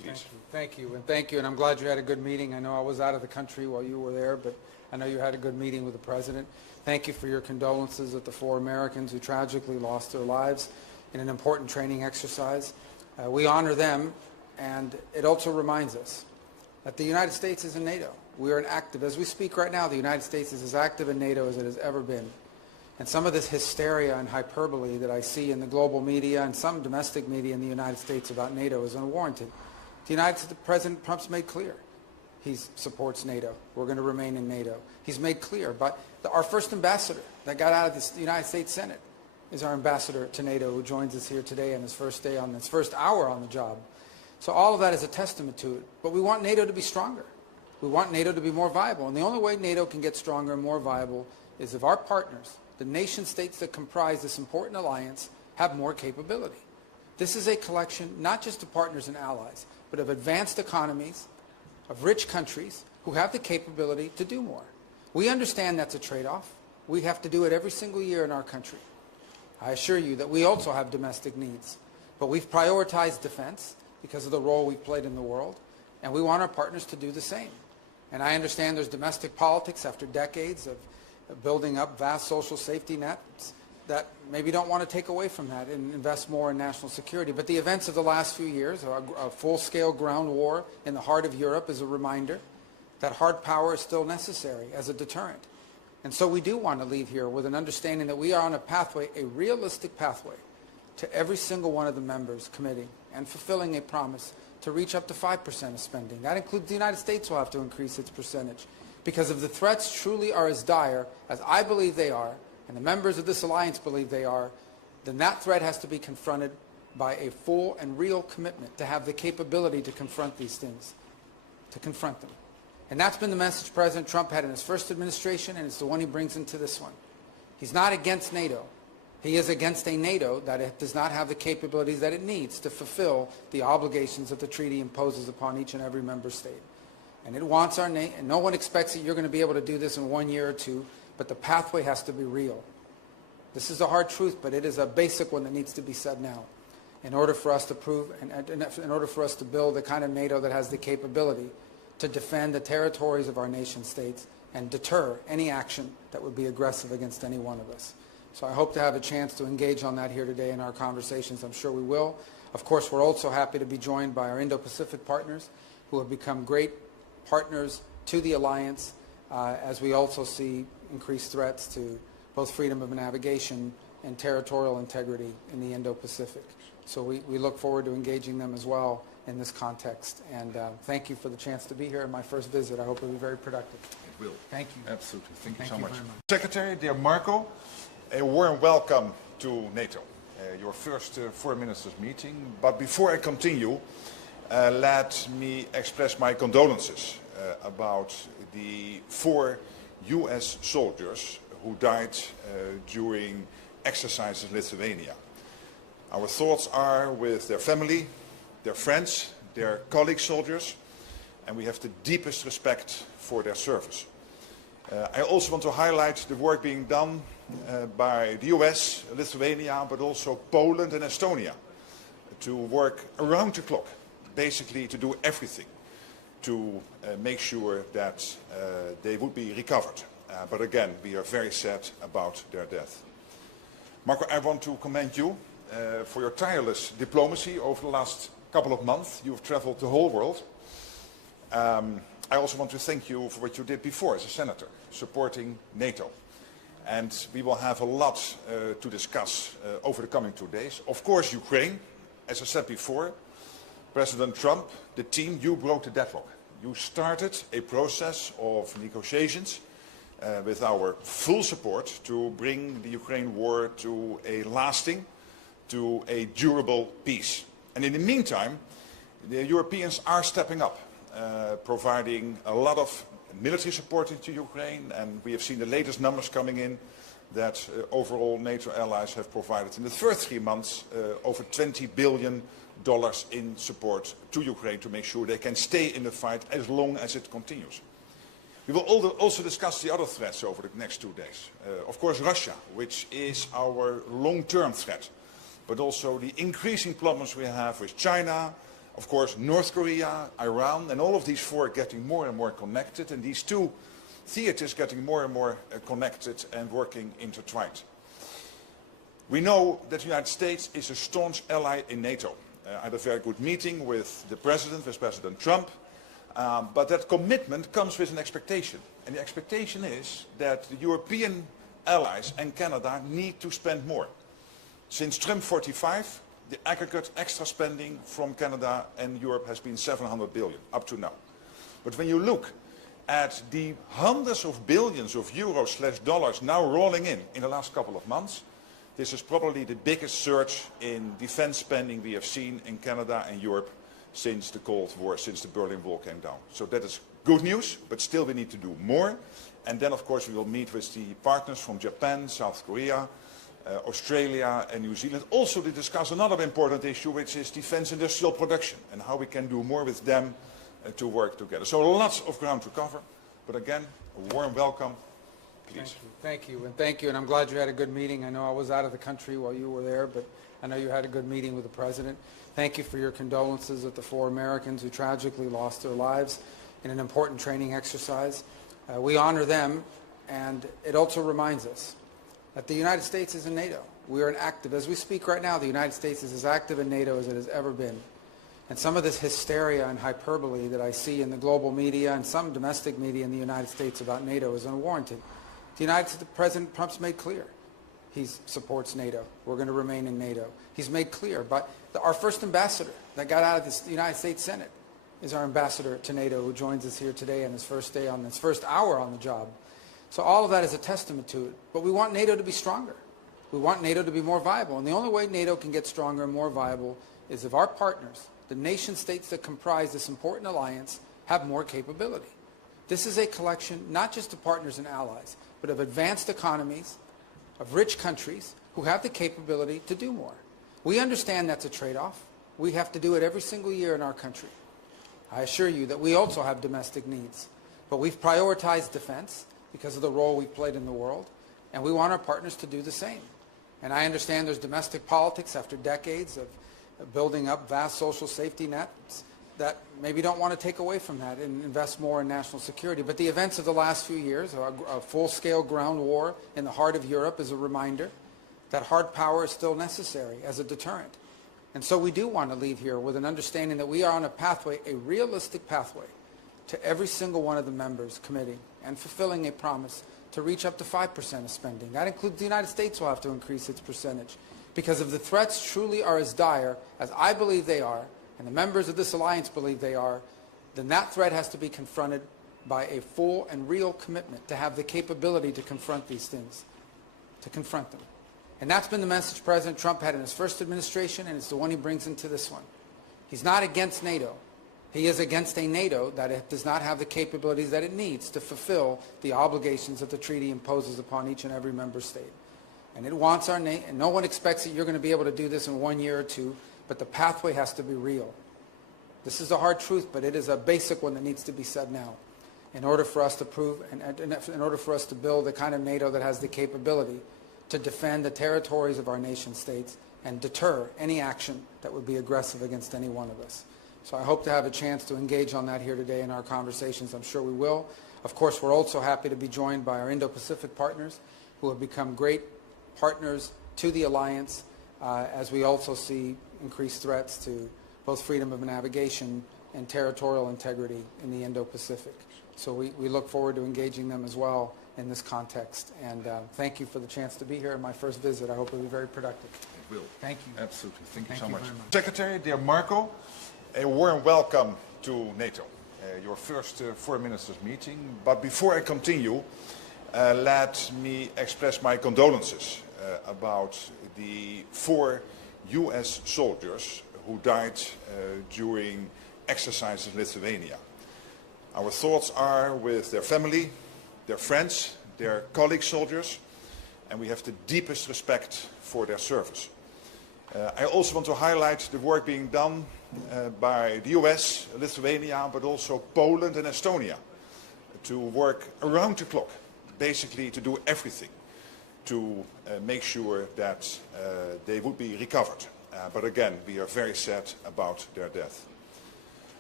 please. Thank you, and I'm glad you had a good meeting. I know I was out of the country while you were there, but I know you had a good meeting with the President. Thank you for your condolences at the 4 Americans who tragically lost their lives in an important training exercise. We honor them, and it also reminds us that the United States is in NATO. We are as we speak right now, the United States is as active in NATO as it has ever been. And some of this hysteria and hyperbole that I see in the global media and some domestic media in the United States about NATO is unwarranted. President Trump's made clear he supports NATO. We're going to remain in NATO. He's made clear, but our first ambassador that got out of the United States Senate is our ambassador to NATO, who joins us here today on his first day, on his first hour on the job. So all of that is a testament to it. But we want NATO to be stronger. We want NATO to be more viable. And the only way NATO can get stronger and more viable is if our partners, the nation states that comprise this important alliance, have more capability. This is a collection not just of partners and allies, but of advanced economies, of rich countries who have the capability to do more. We understand that's a trade-off. We have to do it every single year in our country. I assure you that we also have domestic needs, but we've prioritized defense because of the role we've played in the world, and we want our partners to do the same. And I understand there's domestic politics after decades of building up vast social safety nets that maybe don't want to take away from that and invest more in national security. But the events of the last few years, a full-scale ground war in the heart of Europe, is a reminder that hard power is still necessary as a deterrent. And so we do want to leave here with an understanding that we are on a pathway, a realistic pathway, to every single one of the members committing and fulfilling a promise to reach up to 5% of spending. That includes the United States will have to increase its percentage. Because if the threats truly are as dire as I believe they are, and the members of this alliance believe they are, then that threat has to be confronted by a full and real commitment to have the capability to confront these things, to confront them. And that's been the message President Trump had in his first administration, and it's the one he brings into this one. He's not against NATO. He is against a NATO that does not have the capabilities that it needs to fulfill the obligations that the treaty imposes upon each and every member state. And it wants our nation, and no one expects that you're going to be able to do this in 1 year or 2, but the pathway has to be real. This is a hard truth, but it is a basic one that needs to be said now in order for us to prove, and in order for us to build the kind of NATO that has the capability to defend the territories of our nation states and deter any action that would be aggressive against any one of us. So I hope to have a chance to engage on that here today in our conversations. I'm sure we will. Of course, we're also happy to be joined by our Indo-Pacific partners who have become great partners to the alliance as we also see increased threats to both freedom of navigation and territorial integrity in the Indo-Pacific. So we look forward to engaging them as well in this context. And thank you for the chance to be here in my first visit. I hope it will be very productive. It will. Thank you. Absolutely. Thank you so much. Very much. Secretary, dear Marco, a warm welcome to NATO, your first foreign ministers meeting. But before I continue, let me express my condolences about the 4 U.S. soldiers who died during exercises in Lithuania. Our thoughts are with their family, their friends, their colleague soldiers, and we have the deepest respect for their service. I also want to highlight the work being done by the US, Lithuania, but also Poland and Estonia to work around the clock, basically to do everything to make sure that they would be recovered. But again, we are very sad about their death. Marco, I want to commend you for your tireless diplomacy over the last couple of months. You have traveled the whole world. I also want to thank you for what you did before as a senator, supporting NATO. And we will have a lot to discuss over the coming 2 days. Of course, Ukraine, as I said before, President Trump, the team, you broke the deadlock. You started a process of negotiations with our full support to bring the Ukraine war to a lasting, to a durable peace. And in the meantime, the Europeans are stepping up, providing a lot of military support into Ukraine, and we have seen the latest numbers coming in that overall NATO allies have provided in the first 3 months over $20 billion in support to Ukraine to make sure they can stay in the fight as long as it continues. We will also discuss the other threats over the next 2 days. Of course, Russia, which is our long-term threat, but also the increasing problems we have with China, Of course, North Korea, Iran, and all of these four getting more and more connected, and these two theaters getting more and more connected and working intertwined. We know that the United States is a staunch ally in NATO. I had a very good meeting with the President, with President Trump, but that commitment comes with an expectation. And the expectation is that the European allies and Canada need to spend more. Since Trump 45, the aggregate extra spending from Canada and Europe has been 700 billion up to now. But when you look at the hundreds of billions of euros/dollars now rolling in the last couple of months, this is probably the biggest surge in defense spending we have seen in Canada and Europe since the Cold War, since the Berlin Wall came down. So that is good news, but still we need to do more. And then, of course, we will meet with the partners from Japan, South Korea, Australia and New Zealand, also to discuss another important issue, which is defense industrial production and how we can do more with them to work together. So lots of ground to cover, but again, a warm welcome. Please. Thank you, and thank you, and I'm glad you had a good meeting. I know I was out of the country while you were there, but I know you had a good meeting with the President. Thank you for your condolences with the 4 Americans who tragically lost their lives in an important training exercise. We honor them, and it also reminds us that the United States is in NATO. We are as we speak right now, the United States is as active in NATO as it has ever been. And some of this hysteria and hyperbole that I see in the global media and some domestic media in the United States about NATO is unwarranted. The President Trump's made clear he supports NATO. We're going to remain in NATO. He's made clear, but our first ambassador that got out of the United States Senate is our ambassador to NATO, who joins us here today on his first day, on his first hour on the job. So all of that is a testament to it. But we want NATO to be stronger. We want NATO to be more viable. And the only way NATO can get stronger and more viable is if our partners, the nation states that comprise this important alliance, have more capability. This is a collection not just of partners and allies, but of advanced economies, of rich countries who have the capability to do more. We understand that's a trade-off. We have to do it every single year in our country. I assure you that we also have domestic needs. But we've prioritized defense because of the role we've played in the world, and we want our partners to do the same. And I understand there's domestic politics after decades of building up vast social safety nets that maybe don't want to take away from that and invest more in national security. But the events of the last few years, a full-scale ground war in the heart of Europe, is a reminder that hard power is still necessary as a deterrent. And so we do want to leave here with an understanding that we are on a pathway, a realistic pathway, to every single one of the members committing and fulfilling a promise to reach up to 5% of spending. That includes the United States will have to increase its percentage. Because if the threats truly are as dire as I believe they are, and the members of this alliance believe they are, then that threat has to be confronted by a full and real commitment to have the capability to confront these things, to confront them. And that's been the message President Trump had in his first administration, and it's the one he brings into this one. He's not against NATO. He is against a NATO that does not have the capabilities that it needs to fulfill the obligations that the treaty imposes upon each and every member state. And it wants our nation, and no one expects that you're going to be able to do this in 1 year or 2, but the pathway has to be real. This is a hard truth, but it is a basic one that needs to be said now in order for us to prove, and in order for us to build the kind of NATO that has the capability to defend the territories of our nation states and deter any action that would be aggressive against any one of us. So I hope to have a chance to engage on that here today in our conversations. I'm sure we will. Of course, we're also happy to be joined by our Indo-Pacific partners who have become great partners to the alliance as we also see increased threats to both freedom of navigation and territorial integrity in the Indo-Pacific. So we look forward to engaging them as well in this context. And thank you for the chance to be here in my first visit. I hope it will be very productive. It will. Thank you. Absolutely. Thank you so much. very much. Secretary, dear Marco, a warm welcome to NATO, your first foreign ministers meeting. But before I continue, let me express my condolences about the 4 US soldiers who died during exercises in Lithuania. Our thoughts are with their family, their friends, their colleague soldiers, and we have the deepest respect for their service. I also want to highlight the work being done by the US, Lithuania, but also Poland and Estonia to work around the clock, basically to do everything to make sure that they would be recovered. But again, we are very sad about their death.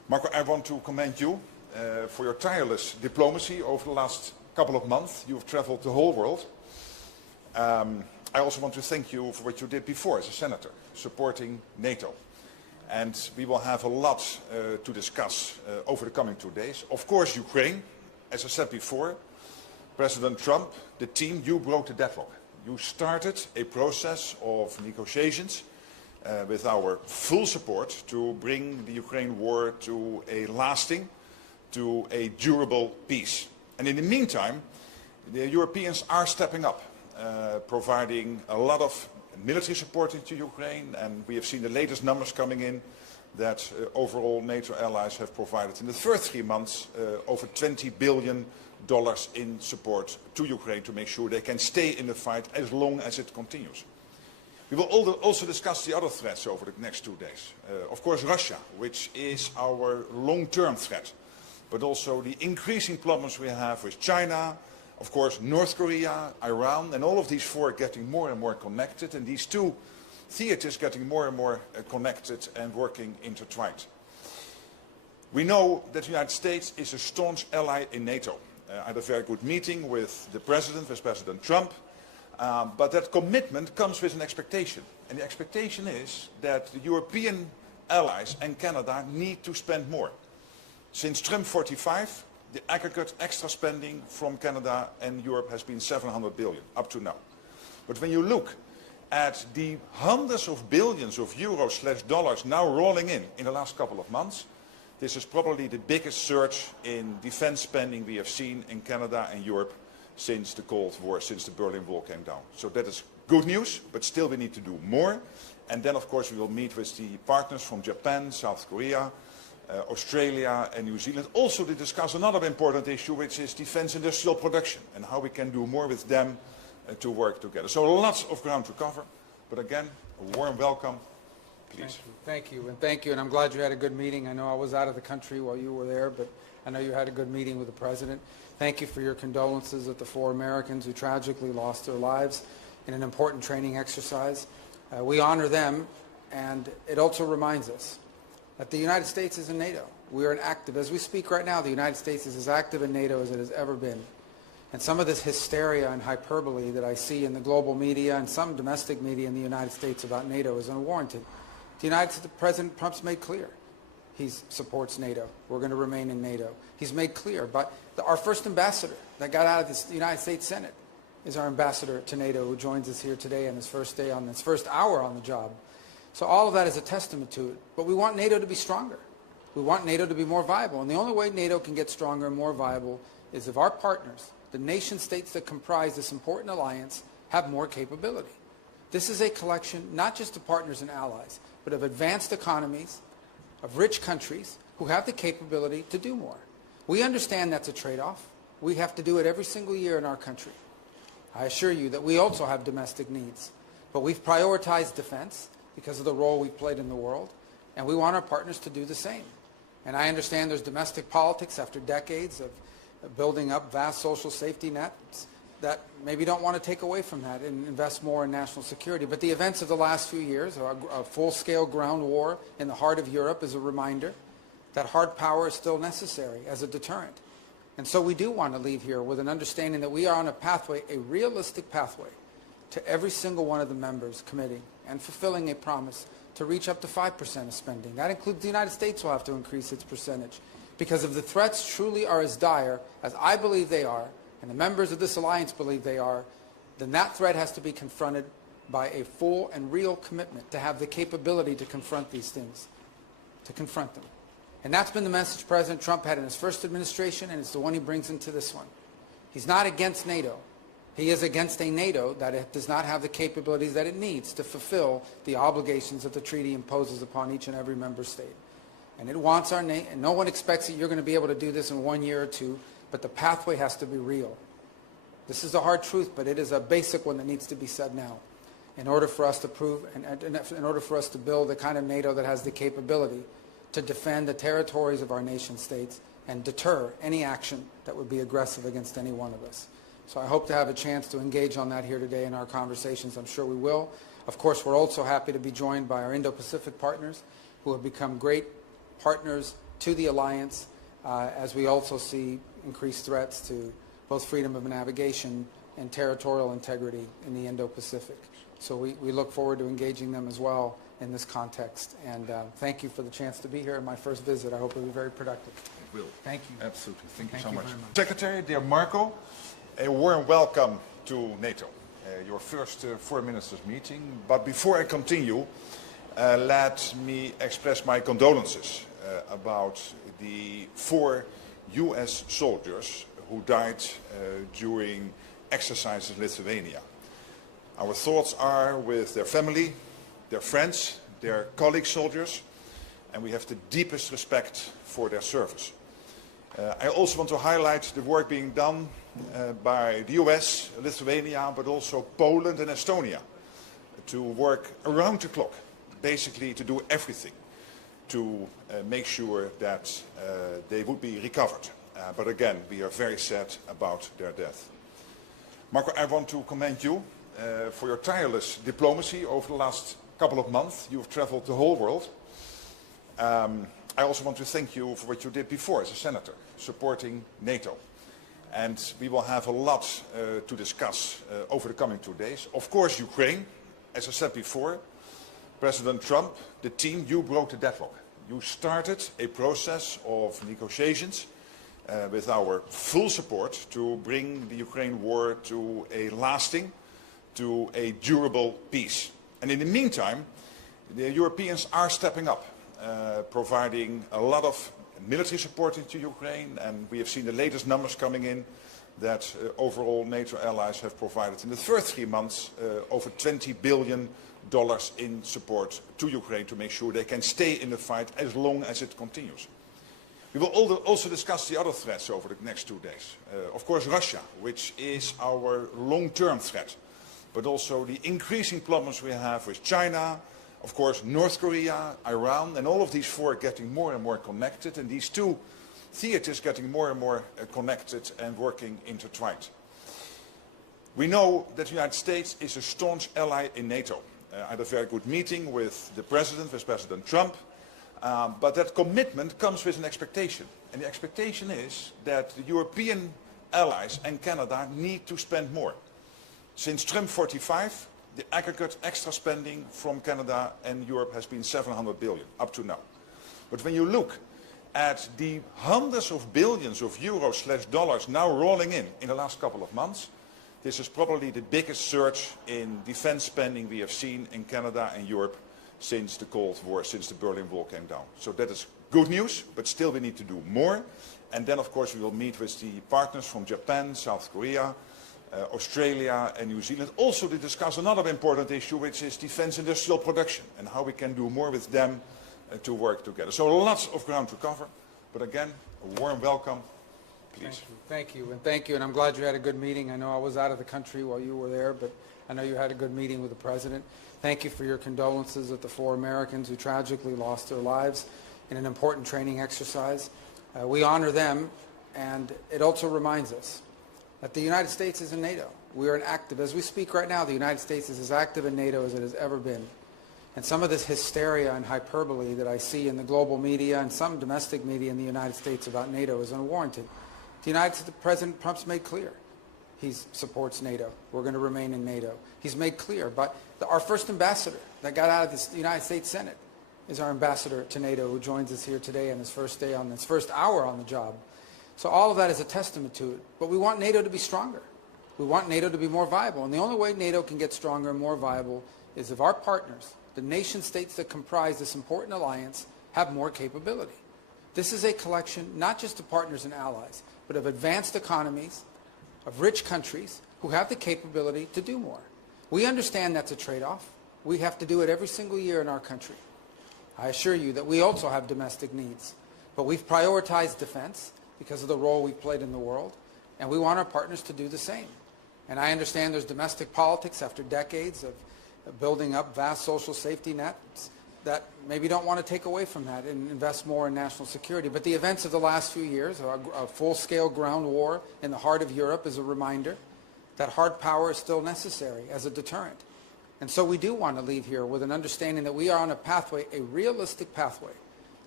Marco, I want to commend you for your tireless diplomacy over the last couple of months. You've traveled the whole world. I also want to thank you for what you did before as a senator, supporting NATO. And we will have a lot to discuss over the coming 2 days. Of course, Ukraine, as I said before, President Trump, the team, you broke the deadlock. You started a process of negotiations with our full support to bring the Ukraine war to a lasting, to a durable peace. And in the meantime, the Europeans are stepping up, providing a lot of military support into Ukraine, and we have seen the latest numbers coming in that overall NATO allies have provided in the first 3 months over $20 billion in support to Ukraine to make sure they can stay in the fight as long as it continues. We will also discuss the other threats over the next 2 days. Of course, Russia, which is our long-term threat, but also the increasing problems we have with China, of course, North Korea, Iran, and all of these four getting more and more connected, and these two theaters getting more and more connected and working intertwined. We know that the United States is a staunch ally in NATO. I had a very good meeting with the President, with President Trump, but that commitment comes with an expectation. And the expectation is that the European allies and Canada need to spend more. Since Trump 45, the aggregate extra spending from Canada and Europe has been $700 billion up to now. But when you look at the hundreds of billions of euros/dollars now rolling in the last couple of months, this is probably the biggest surge in defense spending we have seen in Canada and Europe since the Cold War, since the Berlin Wall came down. So that is good news, but still we need to do more. And then, of course, we will meet with the partners from Japan, South Korea, Australia and New Zealand, also to discuss another important issue, which is defense industrial production and how we can do more with them to work together. So lots of ground to cover, but again, a warm welcome. Please. Thank you, and I'm glad you had a good meeting. I know I was out of the country while you were there, but I know you had a good meeting with the President. Thank you for your condolences with the 4 Americans who tragically lost their lives in an important training exercise. We honor them, and it also reminds us that the United States is in NATO. We are as we speak right now, the United States is as active in NATO as it has ever been. And some of this hysteria and hyperbole that I see in the global media and some domestic media in the United States about NATO is unwarranted. President Trump's made clear he supports NATO. We're going to remain in NATO. He's made clear, but our first ambassador that got out of the United States Senate is our ambassador to NATO, who joins us here today on his first day, on his first hour on the job. So all of that is a testament to it. But we want NATO to be stronger. We want NATO to be more viable. And the only way NATO can get stronger and more viable is if our partners, the nation states that comprise this important alliance, have more capability. This is a collection not just of partners and allies, but of advanced economies, of rich countries who have the capability to do more. We understand that's a trade-off. We have to do it every single year in our country. I assure you that we also have domestic needs. But we've prioritized defense because of the role we've played in the world, and we want our partners to do the same. And I understand there's domestic politics after decades of building up vast social safety nets that maybe don't want to take away from that and invest more in national security. But the events of the last few years, a full-scale ground war in the heart of Europe, is a reminder that hard power is still necessary as a deterrent. And so we do want to leave here with an understanding that we are on a pathway, a realistic pathway, to every single one of the members committing and fulfilling a promise to reach up to 5% of spending. That includes the United States will have to increase its percentage. Because if the threats truly are as dire as I believe they are, and the members of this alliance believe they are, then that threat has to be confronted by a full and real commitment to have the capability to confront these things, to confront them. And that's been the message President Trump had in his first administration, and it's the one he brings into this one. He's not against NATO. He is against a NATO that does not have the capabilities that it needs to fulfill the obligations that the treaty imposes upon each and every member state. And it wants and no one expects that you're going to be able to do this in 1 year or 2, but the pathway has to be real. This is a hard truth, but it is a basic one that needs to be said now in order for us to prove, and in order for us to build the kind of NATO that has the capability to defend the territories of our nation states and deter any action that would be aggressive against any one of us. So I hope to have a chance to engage on that here today in our conversations. I'm sure we will. Of course, we're also happy to be joined by our Indo-Pacific partners who have become great partners to the alliance, as we also see increased threats to both freedom of navigation and territorial integrity in the Indo-Pacific. So we look forward to engaging them as well in this context. And thank you for the chance to be here in my first visit. I hope it will be very productive. It will. Thank you. Absolutely. Thank you so much. Very much. Secretary, dear Marco, a warm welcome to NATO, your first foreign ministers meeting. But before I continue, let me express my condolences about the 4 US soldiers who died during exercises in Lithuania. Our thoughts are with their family, their friends, their colleague soldiers, and we have the deepest respect for their service. I also want to highlight the work being done by the US, Lithuania, but also Poland and Estonia to work around the clock, basically to do everything to make sure that they would be recovered. But again, we are very sad about their death. Marco, I want to commend you for your tireless diplomacy over the last couple of months. You've traveled the whole world. I also want to thank you for what you did before as a senator, supporting NATO. And we will have a lot to discuss over the coming 2 days. Of course, Ukraine, as I said before, President Trump, the team, you broke the deadlock. You started a process of negotiations with our full support to bring the Ukraine war to a lasting, to a durable peace. And in the meantime, the Europeans are stepping up, providing a lot of military support to Ukraine, and we have seen the latest numbers coming in that overall NATO allies have provided in the first 3 months over $20 billion in support to Ukraine to make sure they can stay in the fight as long as it continues. We will also discuss the other threats over the next 2 days. Of course, Russia, which is our long-term threat, but also the increasing problems we have with China, of course, North Korea, Iran, and all of these 4 getting more and more connected, and these 2 theaters getting more and more connected and working intertwined. We know that the United States is a staunch ally in NATO. I had a very good meeting with the President, with President Trump, but that commitment comes with an expectation. And the expectation is that the European allies and Canada need to spend more. Since Trump 45, the aggregate extra spending from Canada and Europe has been $700 billion up to now. But when you look at the hundreds of billions of euros/dollars now rolling in the last couple of months, this is probably the biggest surge in defense spending we have seen in Canada and Europe since the Cold War, since the Berlin Wall came down. So that is good news, but still we need to do more. And then, of course, we will meet with the partners from Japan, South Korea, Australia and New Zealand, also to discuss another important issue, which is defense industrial production and how we can do more with them to work together. So lots of ground to cover, but again, a warm welcome. Please. Thank you, and thank you, and I'm glad you had a good meeting. I know I was out of the country while you were there, but I know you had a good meeting with the President. Thank you for your condolences at the 4 Americans who tragically lost their lives in an important training exercise. We honor them, and it also reminds us that the United States is in NATO. We are as we speak right now, the United States is as active in NATO as it has ever been. And some of this hysteria and hyperbole that I see in the global media and some domestic media in the United States about NATO is unwarranted. The President Trump's made clear he supports NATO. We're going to remain in NATO. He's made clear, but our first ambassador that got out of the United States Senate is our ambassador to NATO, who joins us here today on his first hour on the job. So all of that is a testament to it. But we want NATO to be stronger. We want NATO to be more viable. And the only way NATO can get stronger and more viable is if our partners, the nation states that comprise this important alliance, have more capability. This is a collection not just of partners and allies, but of advanced economies, of rich countries who have the capability to do more. We understand that's a trade-off. We have to do it every single year in our country. I assure you that we also have domestic needs, but we've prioritized defense because of the role we've played in the world, and we want our partners to do the same. And I understand there's domestic politics after decades of building up vast social safety nets that maybe don't want to take away from that and invest more in national security. But the events of the last few years, a full-scale ground war in the heart of Europe, is a reminder that hard power is still necessary as a deterrent. And so we do want to leave here with an understanding that we are on a pathway, a realistic pathway,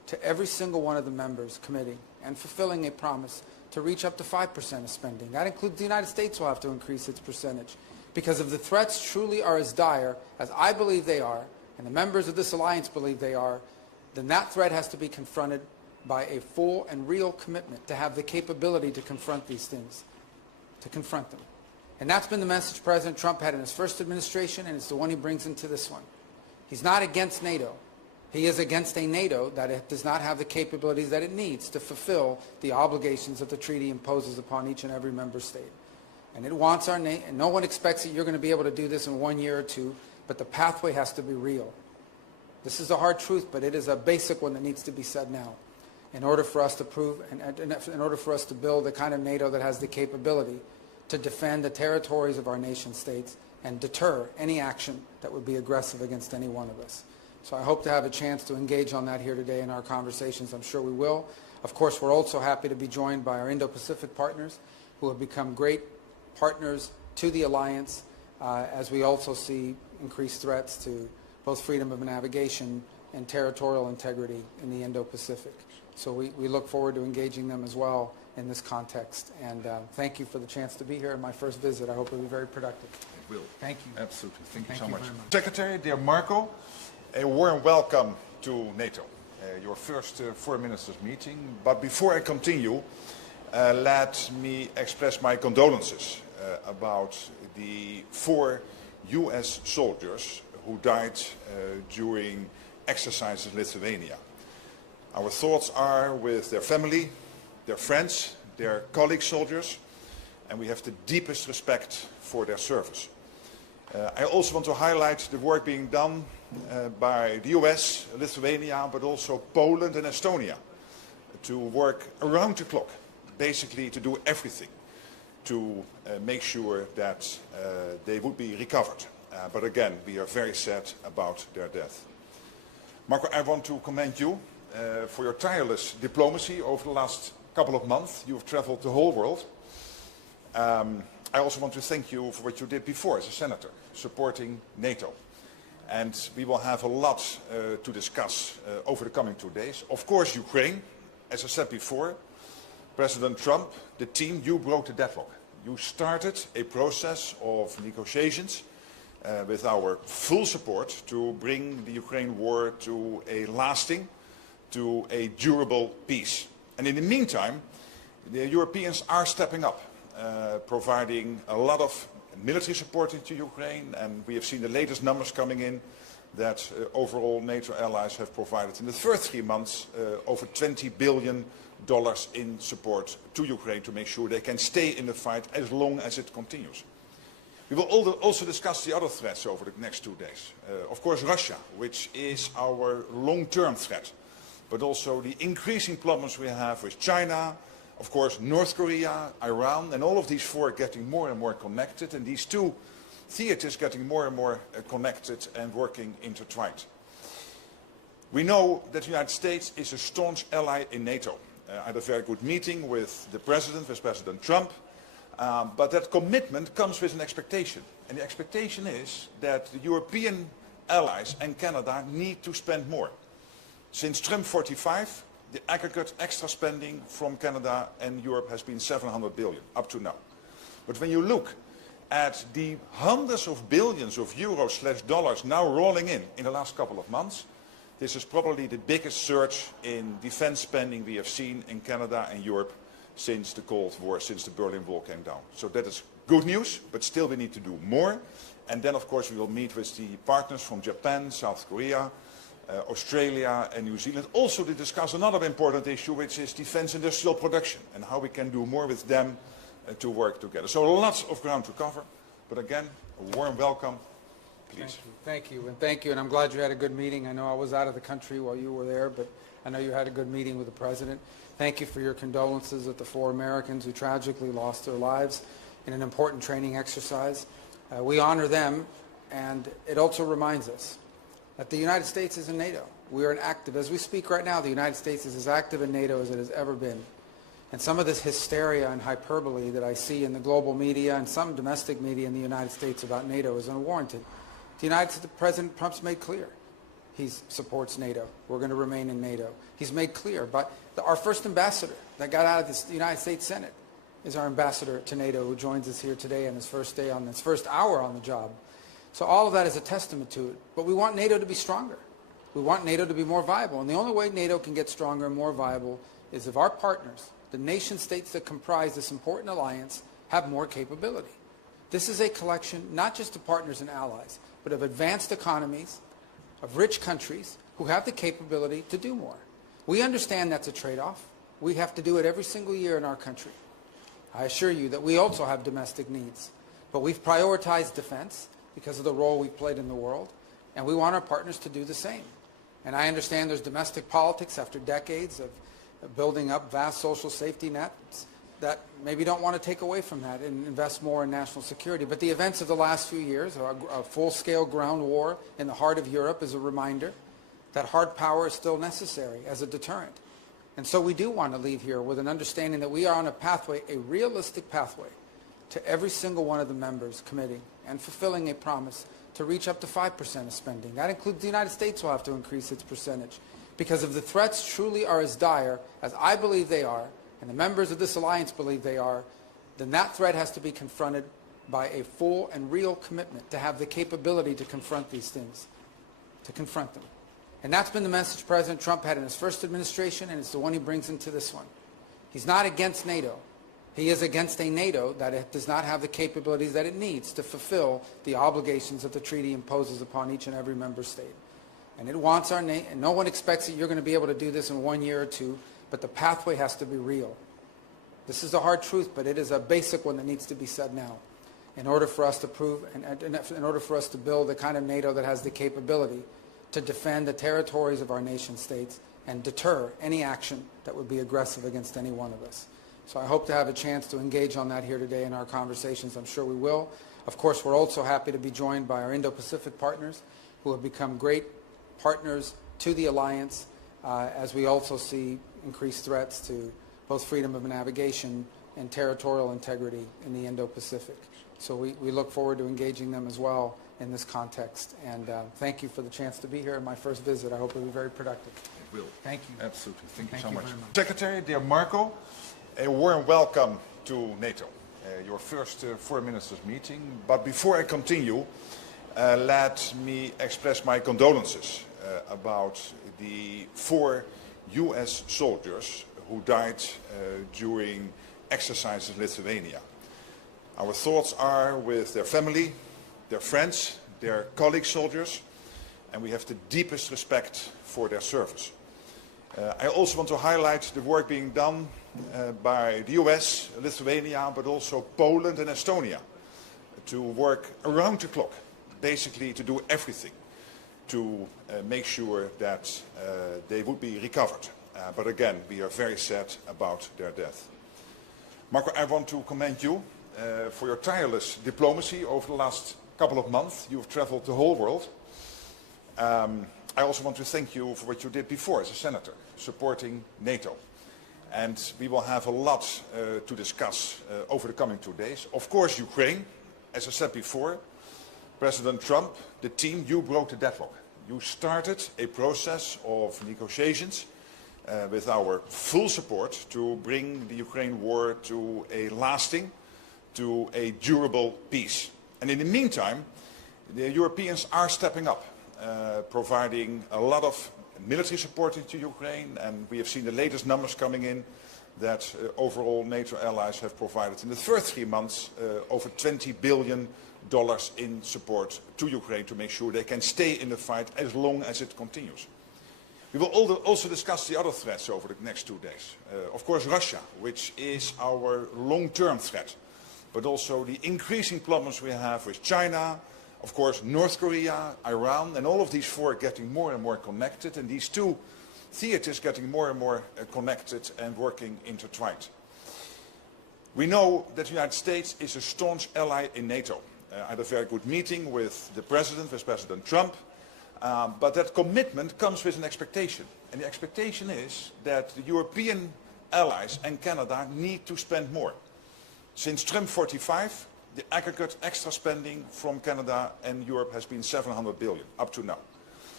to every single one of the members committing and fulfilling a promise to reach up to 5% of spending. That includes the United States will have to increase its percentage. Because if the threats truly are as dire as I believe they are, and the members of this alliance believe they are, then that threat has to be confronted by a full and real commitment to have the capability to confront these things, to confront them. And that's been the message President Trump had in his first administration, and it's the one he brings into this one. He's not against NATO. He is against a NATO that does not have the capabilities that it needs to fulfill the obligations that the treaty imposes upon each and every member state. And it wants our and no one expects that you're going to be able to do this in 1 year or two, but the pathway has to be real. This is a hard truth, but it is a basic one that needs to be said now in order for us to prove, and in order for us to build the kind of NATO that has the capability to defend the territories of our nation states and deter any action that would be aggressive against any one of us. So I hope to have a chance to engage on that here today in our conversations. I'm sure we will. Of course, we're also happy to be joined by our Indo-Pacific partners who have become great partners to the alliance as we also see increased threats to both freedom of navigation and territorial integrity in the Indo-Pacific. So we look forward to engaging them as well in this context. And thank you for the chance to be here in my first visit. I hope it'll be very productive. It will. Thank you. Absolutely. Thank you so much. very much. Secretary, dear Marco, a warm welcome to NATO, your first foreign ministers meeting. But before I continue, let me express my condolences about the 4 US soldiers who died during exercises in Lithuania. Our thoughts are with their family, their friends, their colleague soldiers, and we have the deepest respect for their service. I also want to highlight the work being done by the US, Lithuania, but also Poland and Estonia to work around the clock, basically to do everything to make sure that they would be recovered. But again, we are very sad about their death. Marco, I want to commend you for your tireless diplomacy over the last couple of months. You have traveled the whole world. I also want to thank you for what you did before as a senator, supporting NATO. And we will have a lot to discuss over the coming 2 days. Of course, Ukraine, as I said before, President Trump, the team, you broke the deadlock. You started a process of negotiations with our full support to bring the Ukraine war to a lasting, to a durable peace. And in the meantime, the Europeans are stepping up, providing a lot of military support into Ukraine, and we have seen the latest numbers coming in that overall NATO allies have provided in the first 3 months over $20 billion in support to Ukraine to make sure they can stay in the fight as long as it continues. We will also discuss the other threats over the next 2 days. Of course, Russia, which is our long-term threat, but also the increasing problems we have with China, of course, North Korea, Iran, and all of these 4 getting more and more connected, and these 2 theaters getting more and more connected and working intertwined. We know that the United States is a staunch ally in NATO. I had a very good meeting with the President, with President Trump, but that commitment comes with an expectation. And the expectation is that the European allies and Canada need to spend more. Since Trump 45, the aggregate extra spending from Canada and Europe has been $700 billion up to now. But when you look at the hundreds of billions of euros/dollars now rolling in the last couple of months, this is probably the biggest surge in defense spending we have seen in Canada and Europe since the Cold War, since the Berlin Wall came down. So that is good news, but still we need to do more. And then, of course, we will meet with the partners from Japan, South Korea, Australia and New Zealand, also to discuss another important issue, which is defense industrial production and how we can do more with them to work together. So lots of ground to cover, but again, a warm welcome, please. Thank you, and thank you, and I'm glad you had a good meeting. I know I was out of the country while you were there, but I know you had a good meeting with the President. Thank you for your condolences with the 4 Americans who tragically lost their lives in an important training exercise. We honor them, and it also reminds us that the United States is in NATO. We are as we speak right now, the United States is as active in NATO as it has ever been. And some of this hysteria and hyperbole that I see in the global media and some domestic media in the United States about NATO is unwarranted. The President Trump's made clear he supports NATO. We're going to remain in NATO. He's made clear, but our first ambassador that got out of the United States Senate is our ambassador to NATO, who joins us here today on his first day, on his first hour on the job. So all of that is a testament to it. But we want NATO to be stronger. We want NATO to be more viable. And the only way NATO can get stronger and more viable is if our partners, the nation states that comprise this important alliance, have more capability. This is a collection not just of partners and allies, but of advanced economies, of rich countries who have the capability to do more. We understand that's a trade-off. We have to do it every single year in our country. I assure you that we also have domestic needs, but we've prioritized defense because of the role we've played in the world, and we want our partners to do the same. And I understand there's domestic politics after decades of building up vast social safety nets that maybe don't want to take away from that and invest more in national security. But the events of the last few years, a full-scale ground war in the heart of Europe, is a reminder that hard power is still necessary as a deterrent. And so we do want to leave here with an understanding that we are on a pathway, a realistic pathway, to every single one of the members committing and fulfilling a promise to reach up to 5% of spending. That includes the United States will have to increase its percentage. Because if the threats truly are as dire as I believe they are, and the members of this alliance believe they are, then that threat has to be confronted by a full and real commitment to have the capability to confront these things, to confront them. And that's been the message President Trump had in his first administration, and it's the one he brings into this one. He's not against NATO. He is against a NATO that does not have the capabilities that it needs to fulfill the obligations that the treaty imposes upon each and every member state. And it wants our nation, and no one expects that you're going to be able to do this in 1 year or two, but the pathway has to be real. This is a hard truth, but it is a basic one that needs to be said now in order for us to prove, and in order for us to build the kind of NATO that has the capability to defend the territories of our nation states and deter any action that would be aggressive against any one of us. So I hope to have a chance to engage on that here today in our conversations. I'm sure we will. Of course, we're also happy to be joined by our Indo-Pacific partners who have become great partners to the alliance as we also see increased threats to both freedom of navigation and territorial integrity in the Indo-Pacific. So we look forward to engaging them as well in this context. And thank you for the chance to be here in my first visit. I hope it will be very productive. It will. Thank you. Absolutely. Thank you so much. very much. Secretary, dear Marco, a warm welcome to NATO, your first foreign ministers meeting. But before I continue, let me express my condolences about the 4 US soldiers who died during exercises in Lithuania. Our thoughts are with their family, their friends, their colleague soldiers, and we have the deepest respect for their service. I also want to highlight the work being done by the US, Lithuania, but also Poland and Estonia to work around the clock, basically to do everything to make sure that they would be recovered. But again, we are very sad about their death. Marco, I want to commend you for your tireless diplomacy over the last couple of months. You've traveled the whole world. I also want to thank you for what you did before as a senator, supporting NATO. And we will have a lot to discuss over the coming 2 days. Of course, Ukraine, as I said before, President Trump, the team, you broke the deadlock. You started a process of negotiations with our full support to bring the Ukraine war to a lasting, to a durable peace. And in the meantime, the Europeans are stepping up, providing a lot of military support to Ukraine, and we have seen the latest numbers coming in that overall NATO allies have provided in the first 3 months over $20 billion in support to Ukraine to make sure they can stay in the fight as long as it continues. We will also discuss the other threats over the next 2 days. Of course, Russia, which is our long-term threat, but also the increasing problems we have with China, of course, North Korea, Iran, and all of these 4 getting more and more connected, and these 2 theaters getting more and more connected and working intertwined. We know that the United States is a staunch ally in NATO. I had a very good meeting with the President, with President Trump, but that commitment comes with an expectation. And the expectation is that the European allies and Canada need to spend more. Since Trump 45, the aggregate extra spending from Canada and Europe has been $700 billion up to now.